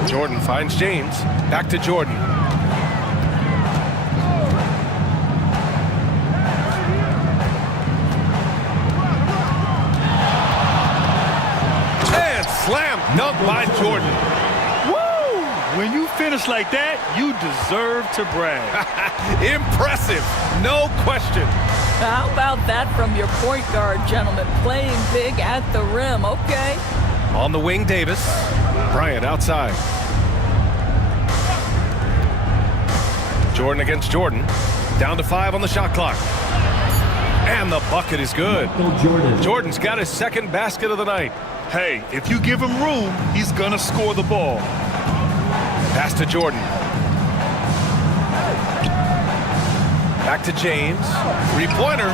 Jordan finds James. Back to Jordan. And slam dunk by Jordan. Woo! When you finish like that, you deserve to brag. Impressive, no question. How about that from your point guard, gentlemen? Playing big at the rim, okay. On the wing, Davis. Bryant outside. Jordan against Jordan. Down to 5 on the shot clock. And the bucket is good. Jordan's got his second basket of the night. Hey, if you give him room, he's gonna score the ball. Pass to Jordan. Back to James. Three-pointer.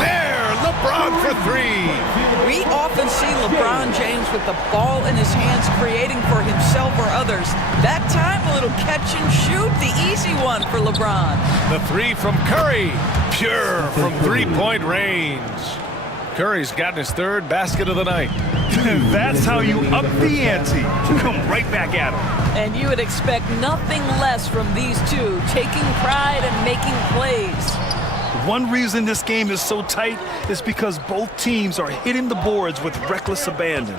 There, LeBron for 3. We often see LeBron James with the ball in his hands creating for himself or others. That time, a little catch and shoot, the easy one for LeBron. The 3 from Curry. Pure from three-point range. Curry's gotten his third basket of the night. That's how you up the ante. Come right back at him. And you would expect nothing less from these two, taking pride and making plays. One reason this game is so tight is because both teams are hitting the boards with reckless abandon.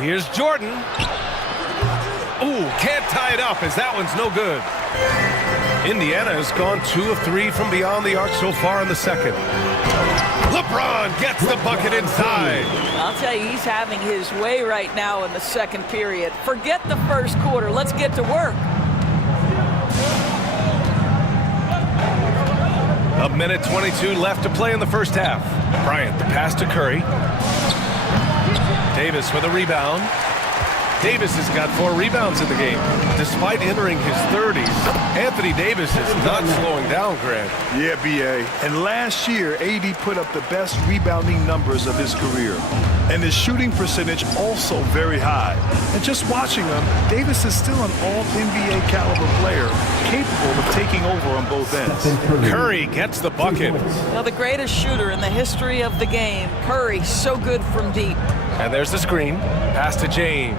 Here's Jordan. Ooh, can't tie it up as that one's no good. Indiana has gone 2 of 3 from beyond the arc so far in the second. LeBron gets the bucket inside. I'll tell you, he's having his way right now in the second period. Forget the first quarter. Let's get to work. A minute 22 left to play in the first half. Bryant, the pass to Curry. Davis with a rebound. Davis has got 4 rebounds in the game. Despite entering his 30s, Anthony Davis is not slowing down, Grant. Yeah, B.A. And last year, AD put up the best rebounding numbers of his career. And his shooting percentage also very high. And just watching him, Davis is still an all-NBA caliber player, capable of taking over on both ends. Curry gets the bucket. Now, the greatest shooter in the history of the game, Curry, so good from deep. And there's the screen. Pass to James.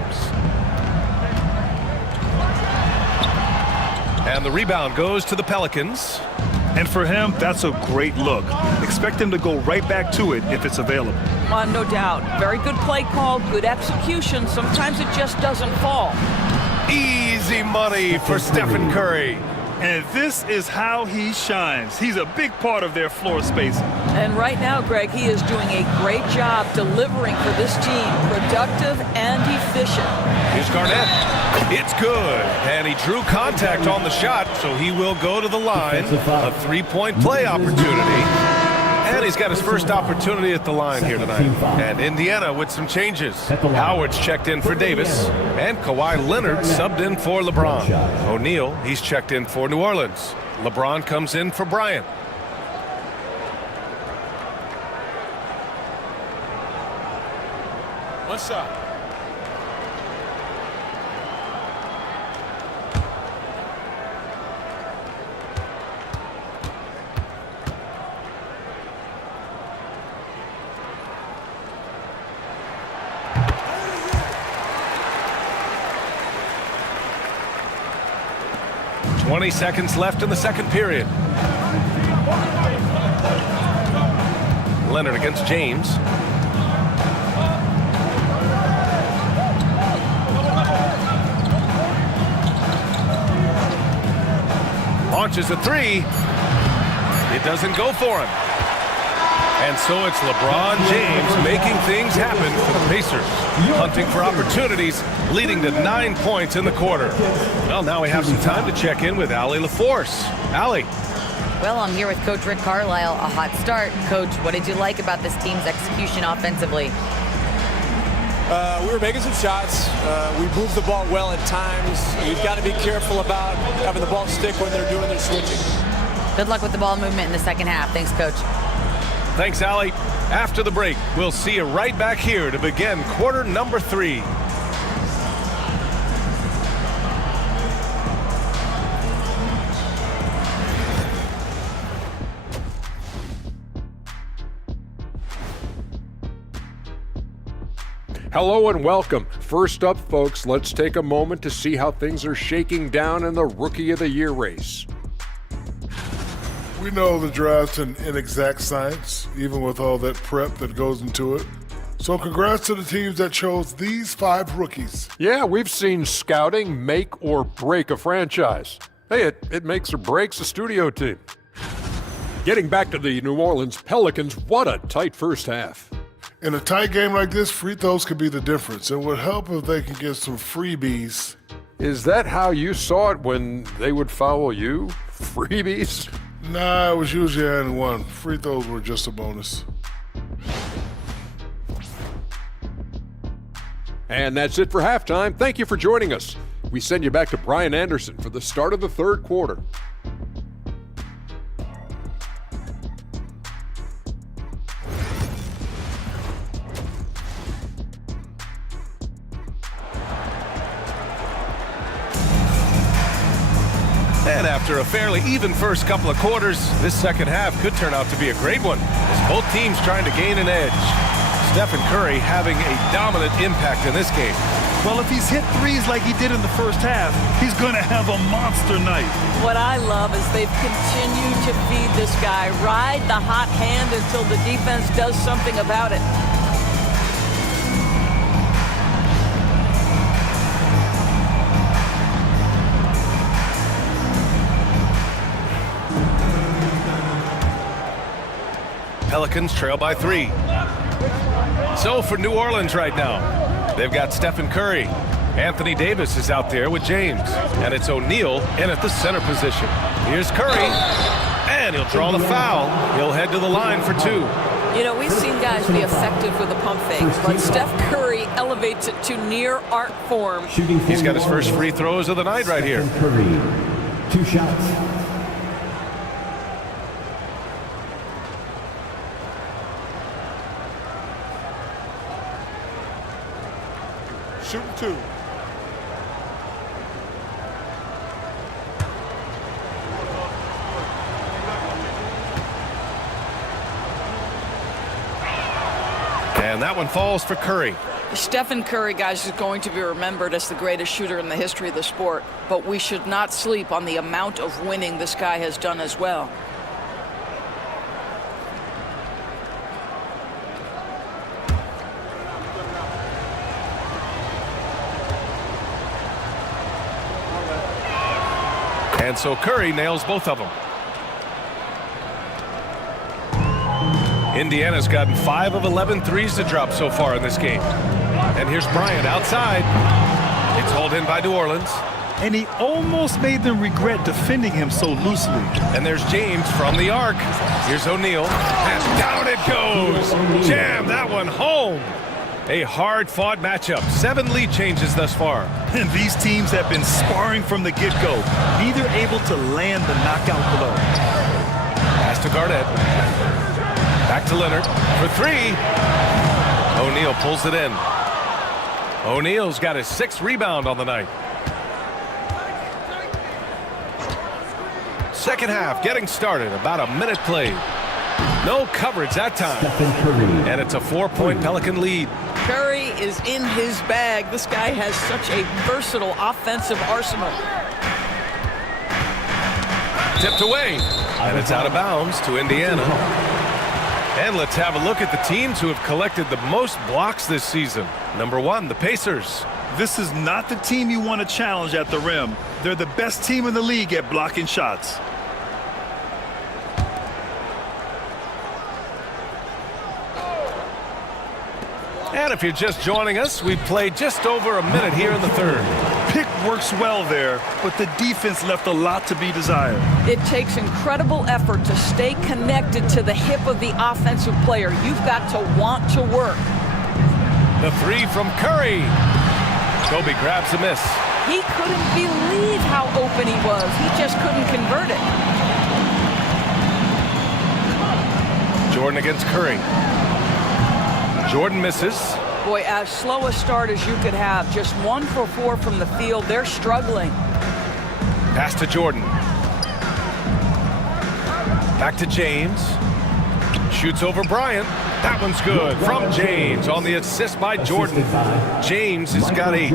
And the rebound goes to the Pelicans. And for him, that's a great look. Expect him to go right back to it if it's available. No doubt. Very good play call, good execution. Sometimes it just doesn't fall. Easy money for Stephen Curry. And this is how he shines. He's a big part of their floor space. And right now, Greg, he is doing a great job delivering for this team. Productive and efficient. Here's Garnett. It's good. And he drew contact on the shot, so he will go to the line. A 3-point play opportunity. And he's got his first opportunity at the line here tonight. And Indiana with some changes. Howard's checked in for Davis. And Kawhi Leonard subbed in for LeBron. O'Neal, he's checked in for New Orleans. LeBron comes in for Bryant. One shot. .20 seconds left in the second period. Leonard against James. Launches a 3. It doesn't go for him. And so it's LeBron James making things happen for the Pacers. Hunting for opportunities, leading to 9 points in the quarter. Well, now we have some time to check in with Allie LaForce. Allie. Well, I'm here with Coach Rick Carlisle. A hot start. Coach, what did you like about this team's execution offensively? We were making some shots. We moved the ball well at times. You've got to be careful about having the ball stick when they're doing their switching. Good luck with the ball movement in the second half. Thanks, Coach. Thanks, Allie. After the break, we'll see you right back here to begin quarter number 3. Hello and welcome. First up, folks, let's take a moment to see how things are shaking down in the Rookie of the Year race. We know the draft's an inexact science, even with all that prep that goes into it. So congrats to the teams that chose these 5 rookies. Yeah, we've seen scouting make or break a franchise. Hey, it makes or breaks a studio team. Getting back to the New Orleans Pelicans, what a tight first half. In a tight game like this, free throws could be the difference. It would help if they could get some freebies. Is that how you saw it when they would foul you? Freebies? Nah, it was usually and one. Free throws were just a bonus. And that's it for halftime. Thank you for joining us. We send you back to Brian Anderson for the start of the third quarter. And after a fairly even first couple of quarters, this second half could turn out to be a great one, as both teams trying to gain an edge. Stephen Curry having a dominant impact in this game. Well, if he's hit threes like he did in the first half, he's going to have a monster night. What I love is they've continued to feed this guy, ride the hot hand until the defense does something about it. Pelicans trail by 3. So for New Orleans right now, they've got Stephen Curry. Anthony Davis is out there with James. And it's O'Neal in at the center position. Here's Curry. And he'll draw the foul. He'll head to the line for 2. You know, we've seen guys be effective with a pump fake, but Steph Curry elevates it to near art form. He's got his first free throws of the night right here. Curry, 2 shots. Shooting 2. And that one falls for Curry. Stephen Curry, guys, is going to be remembered as the greatest shooter in the history of the sport, but we should not sleep on the amount of winning this guy has done as well. And so Curry nails both of them. Indiana's gotten 5 of 11 threes to drop so far in this game. And here's Bryant outside. It's hauled in by New Orleans. And he almost made them regret defending him so loosely. And there's James from the arc. Here's O'Neal. And down it goes. Jam that one home. A hard-fought matchup. 7 lead changes thus far. And these teams have been sparring from the get-go. Neither able to land the knockout blow. Pass to Garnett. Back to Leonard for 3. O'Neal pulls it in. O'Neal's got his 6th rebound on the night. Second half getting started. About a minute played. No coverage that time. And it's a 4-point Pelican lead. Curry is in his bag. This guy has such a versatile offensive arsenal. Tipped away. And it's out of bounds to Indiana. And let's have a look at the teams who have collected the most blocks this season. Number 1, the Pacers. This is not the team you want to challenge at the rim. They're the best team in the league at blocking shots. And if you're just joining us, we've played just over a minute here in the 3rd. Pick works well there, but the defense left a lot to be desired. It takes incredible effort to stay connected to the hip of the offensive player. You've got to want to work. The 3 from Curry. Kobe grabs a miss. He couldn't believe how open he was. He just couldn't convert it. Jordan against Curry. Jordan misses. Boy, as slow a start as you could have. Just 1 for 4 from the field. They're struggling. Pass to Jordan. Back to James. Shoots over Bryant. That one's good from James on the assist by Jordan. James has got 8.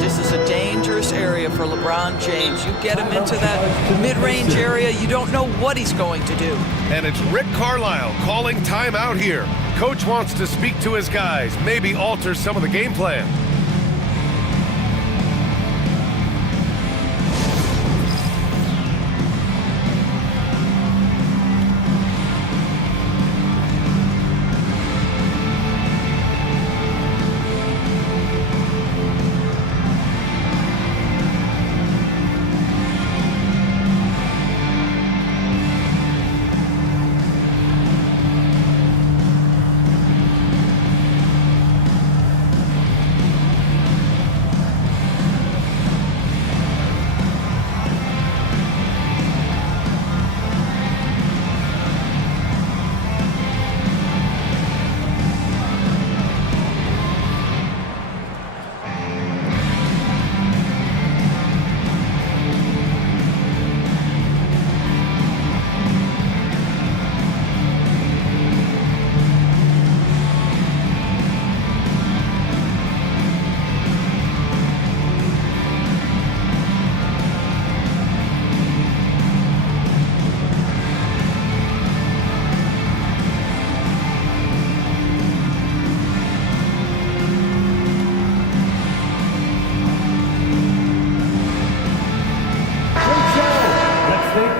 This is a dangerous area for LeBron James. You get him into that mid-range area, you don't know what he's going to do. And it's Rick Carlisle calling timeout here. Coach wants to speak to his guys, maybe alter some of the game plan.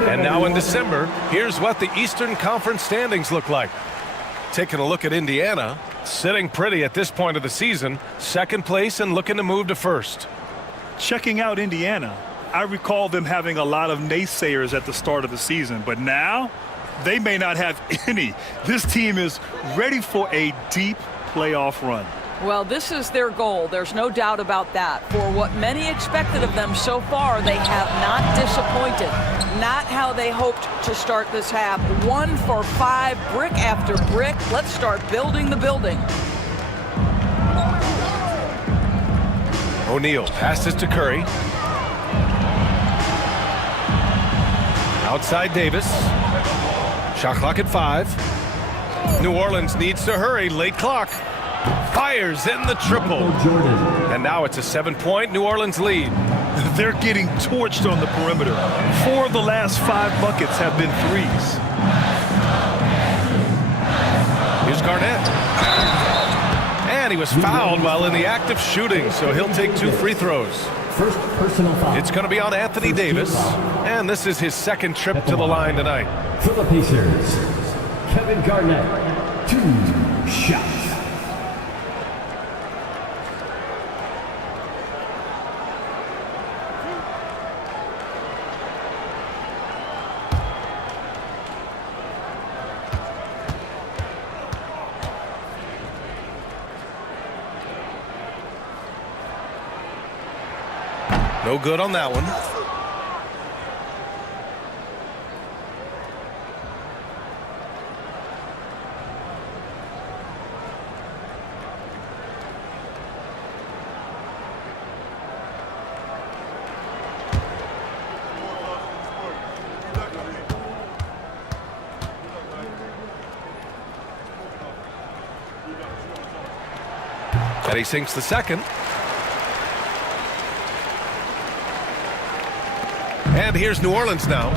And now in December, here's what the Eastern Conference standings look like. Taking a look at Indiana, sitting pretty at this point of the season, second place and looking to move to first. Checking out Indiana, I recall them having a lot of naysayers at the start of the season, but now they may not have any. This team is ready for a deep playoff run. Well, this is their goal. There's no doubt about that. For what many expected of them so far, they have not disappointed. Not how they hoped to start this half. 1 for 5, brick after brick. Let's start building the building. O'Neal passes to Curry. Outside Davis. Shot clock at 5. New Orleans needs to hurry. Late clock. Fires in the triple. And now it's a 7-point New Orleans lead. They're getting torched on the perimeter. 4 of the last 5 buckets have been threes. Here's Garnett. And he was fouled while in the act of shooting, so he'll take 2 free throws. First personal foul. It's going to be on Anthony Davis, and this is his second trip to the line tonight. For the Pacers, Kevin Garnett, 2 shots. No good on that one. And he sinks the second. And here's New Orleans now.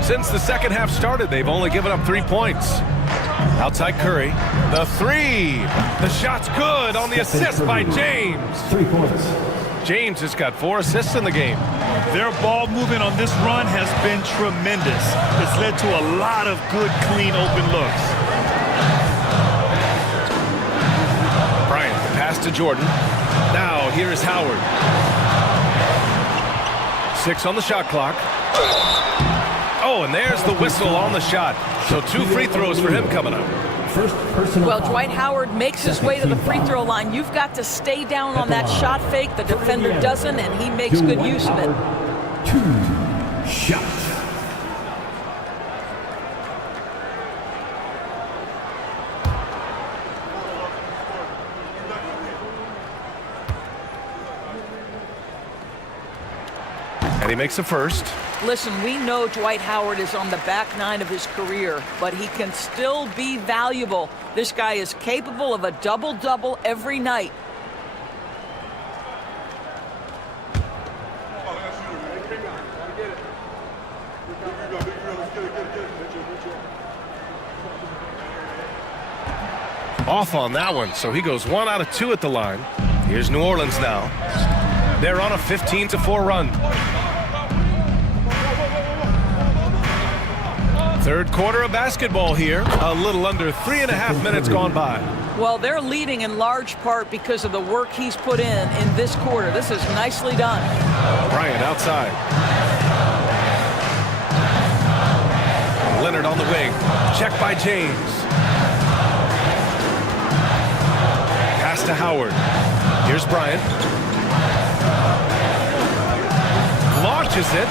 Since the second half started, they've only given up 3 points. Outside Curry. The 3. The shot's good on the assist by James. 3 points. James has got 4 assists in the game. Their ball movement on this run has been tremendous. It's led to a lot of good, clean, open looks. Bryant, pass to Jordan. Now here's Howard. 6 on the shot clock. Oh, and there's the whistle on the shot. So 2 free throws for him coming up. Well, Dwight Howard makes his way to the free throw line. You've got to stay down on that shot fake. The defender doesn't, and he makes good use of it. 2 shots. And he makes a first. Listen, we know Dwight Howard is on the back 9 of his career, but he can still be valuable. This guy is capable of a double-double every night. Off on that one, so he goes 1 out of 2 at the line. Here's New Orleans now. They're on a 15-4 run. Third quarter of basketball here. A little under 3.5 minutes gone by. Well, they're leading in large part because of the work he's put in this quarter. This is nicely done. Bryant outside. Leonard on the wing. Check by James. Pass to Howard. Here's Bryant. Launches it.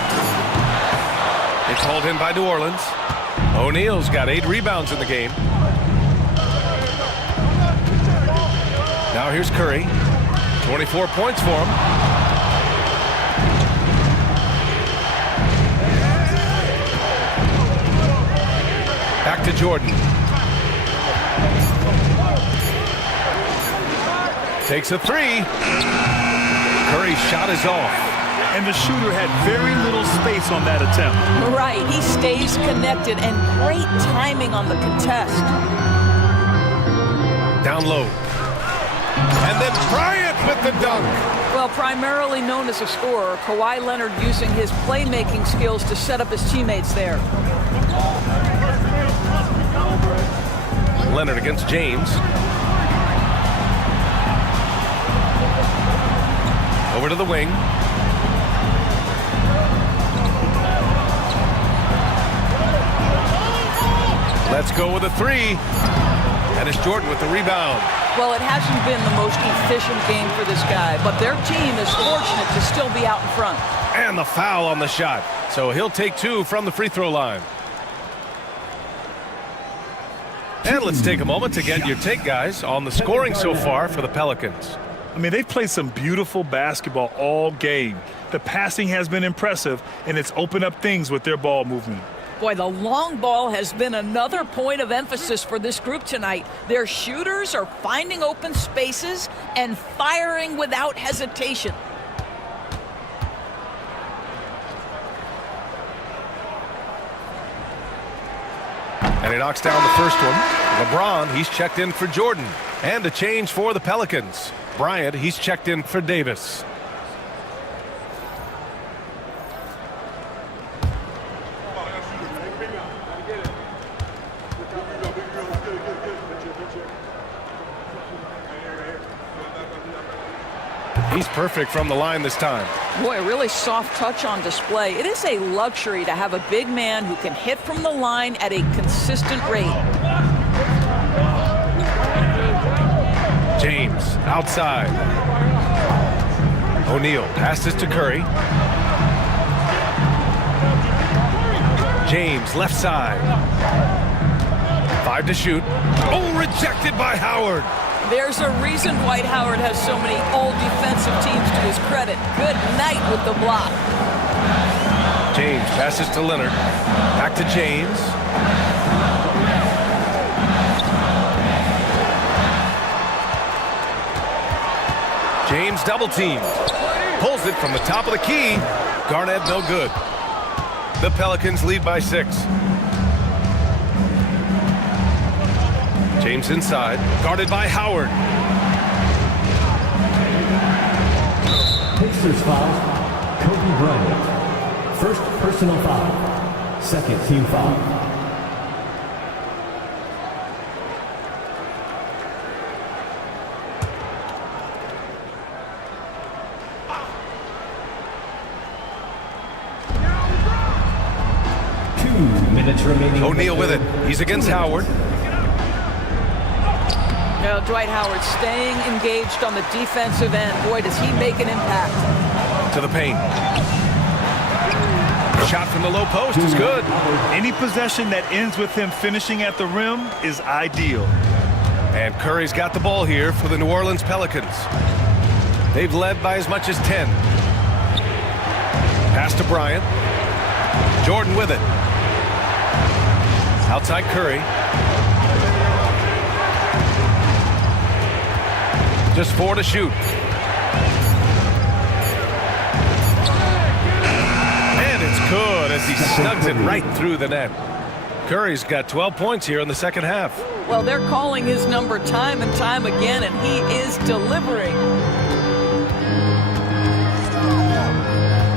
It's hauled in by New Orleans. O'Neal's got 8 rebounds in the game. Now here's Curry. 24 points for him. Back to Jordan. Takes a 3. Curry's shot is off. And the shooter had very little space on that attempt. Right, he stays connected, and great timing on the contest. Down low. And then Bryant with the dunk. Well, primarily known as a scorer, Kawhi Leonard using his playmaking skills to set up his teammates there. Leonard against James. Over to the wing. Let's go with a three. And it's Jordan with the rebound. Well, it hasn't been the most efficient game for this guy, but their team is fortunate to still be out in front. And the foul on the shot. So he'll take 2 from the free throw line. And let's take a moment to get your take, guys, on the scoring so far for the Pelicans. I mean, they've played some beautiful basketball all game. The passing has been impressive, and it's opened up things with their ball movement. Boy, the long ball has been another point of emphasis for this group tonight. Their shooters are finding open spaces and firing without hesitation. And he knocks down the first one. LeBron, he's checked in for Jordan. And a change for the Pelicans. Bryant, he's checked in for Davis. He's perfect from the line this time. Boy, a really soft touch on display. It is a luxury to have a big man who can hit from the line at a consistent rate. James outside. O'Neal passes to Curry. James left side. 5 to shoot. Oh, rejected by Howard. There's a reason Dwight Howard has so many all defensive teams to his credit. Good night with the block. James passes to Leonard. Back to James. James double teamed. Pulls it from the top of the key. Garnett no good. The Pelicans lead by 6. James inside, guarded by Howard. Pacers foul, Kobe Bryant. First personal foul. Second team foul. O'Neal with it. He's against Howard. Now, Dwight Howard staying engaged on the defensive end. Boy, does he make an impact. To the paint. Shot from the low post is good. Any possession that ends with him finishing at the rim is ideal. And Curry's got the ball here for the New Orleans Pelicans. They've led by as much as 10. Pass to Bryant. Jordan with it. Outside Curry. Just 4 to shoot. And it's good as he snugs it right through the net. Curry's got 12 points here in the second half. Well, they're calling his number time and time again, and he is delivering.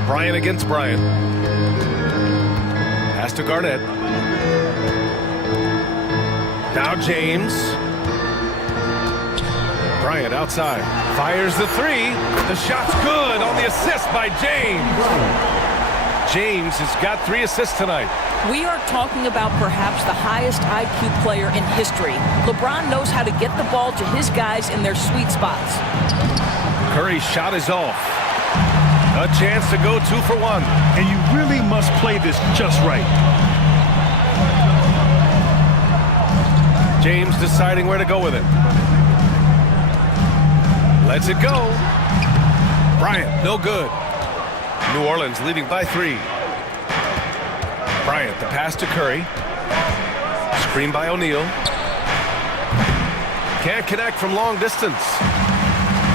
Bryant against Bryant. Pass to Garnett. Now James. Bryant outside. Fires the 3. The shot's good on the assist by James. James has got 3 assists tonight. We are talking about perhaps the highest IQ player in history. LeBron knows how to get the ball to his guys in their sweet spots. Curry's shot is off. A chance to go 2 for 1. And you really must play this just right. James deciding where to go with it. Lets it go. Bryant, no good. New Orleans leading by 3. Bryant, the pass to Curry. Screen by O'Neal. Can't connect from long distance.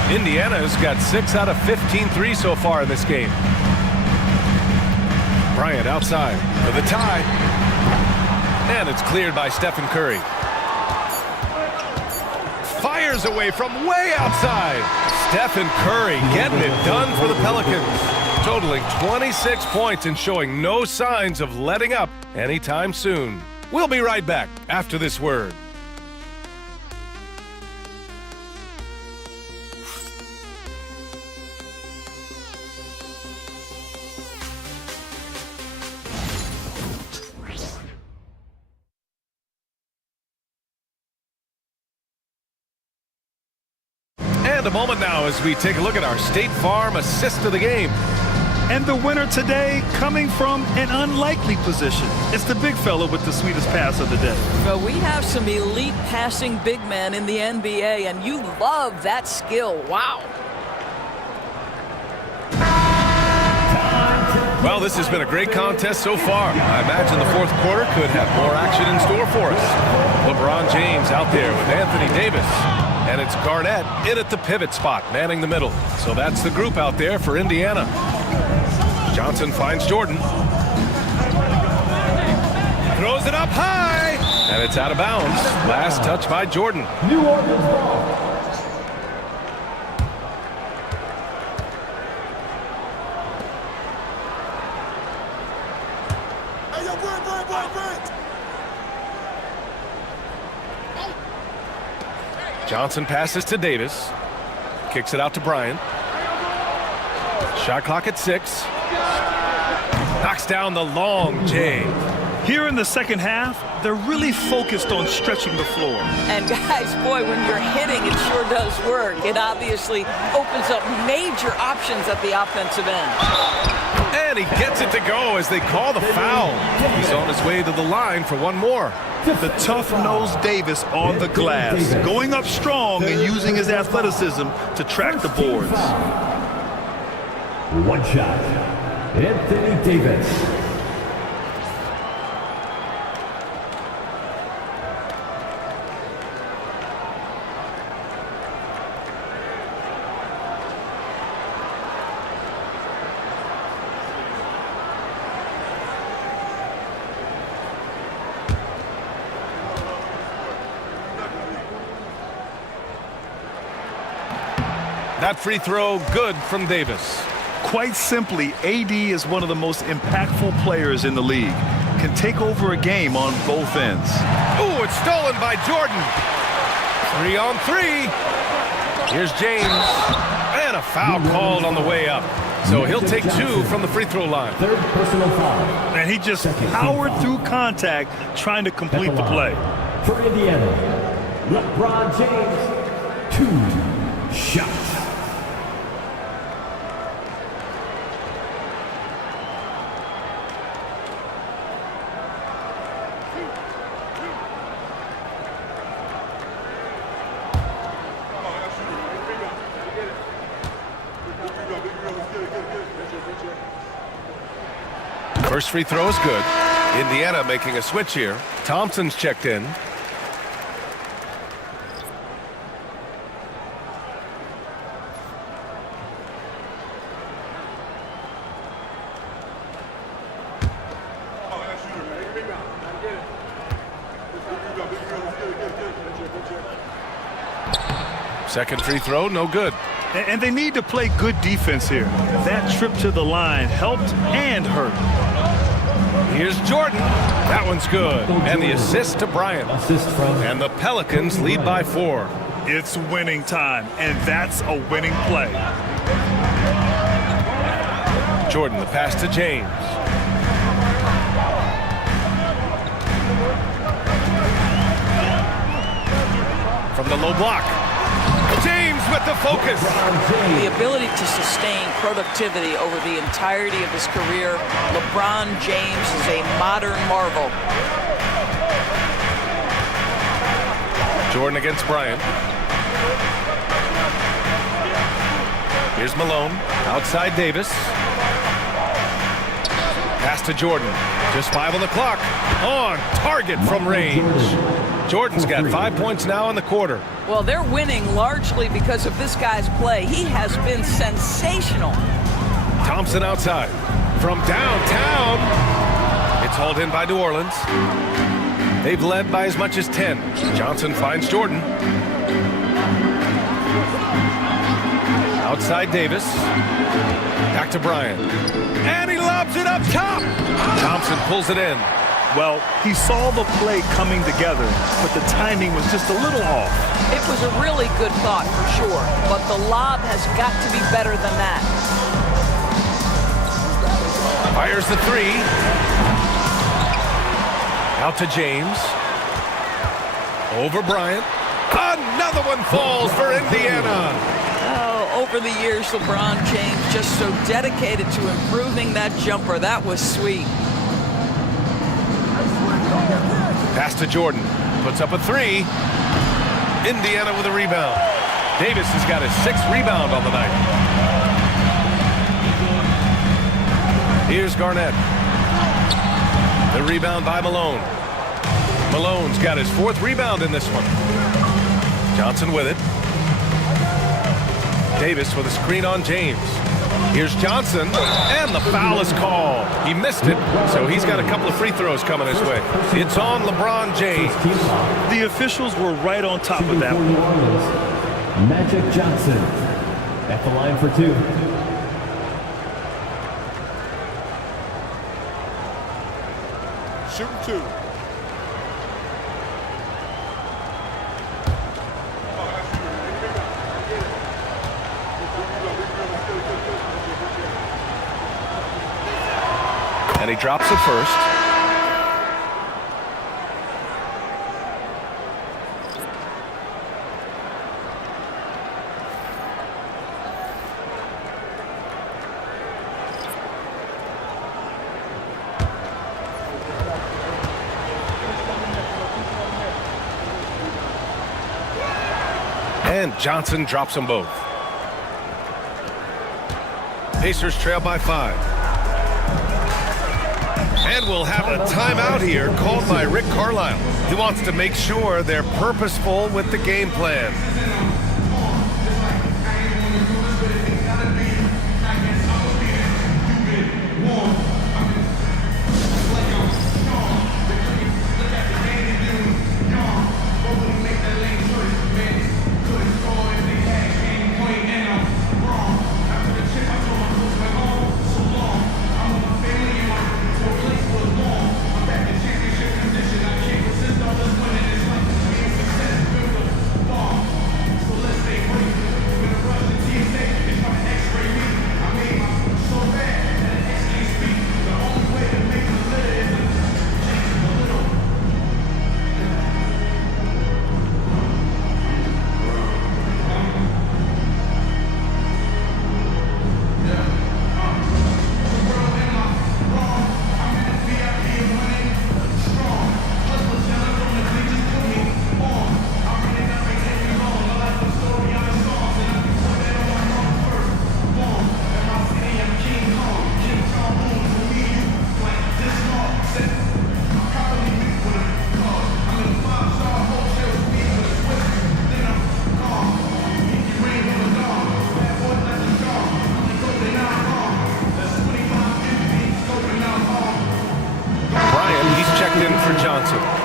Indiana has got 6 out of 15 threes so far in this game. Bryant outside for the tie. And it's cleared by Stephen Curry. Fires away from way outside. Stephen Curry getting it done for the Pelicans. Totaling 26 points and showing no signs of letting up anytime soon. We'll be right back after this word. Spend a moment now as we take a look at our State Farm assist of the game. And the winner today coming from an unlikely position. It's the big fella with the sweetest pass of the day. Well, we have some elite passing big men in the NBA, and you love that skill. Wow. Well, this has been a great contest so far. I imagine the fourth quarter could have more action in store for us. LeBron James out there with Anthony Davis. And it's Garnett in at the pivot spot, manning the middle. So that's the group out there for Indiana. Johnson finds Jordan. Throws it up high. And it's out of bounds. Last touch by Jordan. New Orleans ball. Johnson passes to Davis. Kicks it out to Bryant. Shot clock at 6. Knocks down the long J. Here in the second half, they're really focused on stretching the floor. And guys, boy, when you're hitting, it sure does work. It obviously opens up major options at the offensive end. And he gets it to go as they call the foul. He's on his way to the line for one more. The tough-nosed Davis on the glass, going up strong and using his athleticism to track the boards. One shot. Anthony Davis. That free throw good from Davis. Quite simply, AD is one of the most impactful players in the league. Can take over a game on both ends. Ooh, it's stolen by Jordan. 3 on 3. Here's James. And a foul called on the way up. So he'll take 2 from the free throw line. Third personal foul. And he just powered through contact trying to complete the play. For Indiana, LeBron James, 2 shots. First free throw is good. Indiana making a switch here. Thompson's checked in. Second free throw, no good. And they need to play good defense here. That trip to the line helped and hurt. Here's Jordan. That one's good. And the assist to Bryant. And the Pelicans lead by 4. It's winning time, and that's a winning play. Jordan, the pass to James. From the low block. James with the focus. The ability to sustain productivity over the entirety of his career. LeBron James is a modern marvel. Jordan against Bryant. Here's Malone. Outside Davis. Pass to Jordan. Just 5 on the clock. On target from range. Jordan's got 5 points now in the quarter. Well, they're winning largely because of this guy's play. He has been sensational. Thompson outside. From downtown. It's hauled in by New Orleans. They've led by as much as 10. Johnson finds Jordan. Outside Davis. Back to Bryant. And he lobs it up top. Thompson pulls it in. Well, he saw the play coming together, but the timing was just a little off. It was a really good thought for sure, but the lob has got to be better than that. Fires the 3. Out to James. Over Bryant. Another one falls for Indiana. over the years, LeBron James just so dedicated to improving that jumper. That was sweet. Pass to Jordan. Puts up a three. Indiana with a rebound. Davis has got his 6th rebound on the night. Here's Garnett. The rebound by Malone. Malone's got his 4th rebound in this one. Johnson with it. Davis with a screen on James. Here's Johnson, and the foul is called. He missed it, so he's got a couple of free throws coming his way. It's on LeBron James. The officials were right on top of that one. Magic Johnson at the line for 2. Shooting 2. And he drops it first. And Johnson drops them both. Pacers trail by 5. And we'll have a timeout here called by Rick Carlisle. He wants to make sure they're purposeful with the game plan.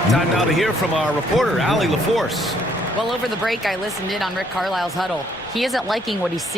Time now to hear from our reporter, Allie LaForce. Well, over the break, I listened in on Rick Carlisle's huddle. He isn't liking what he's seeing.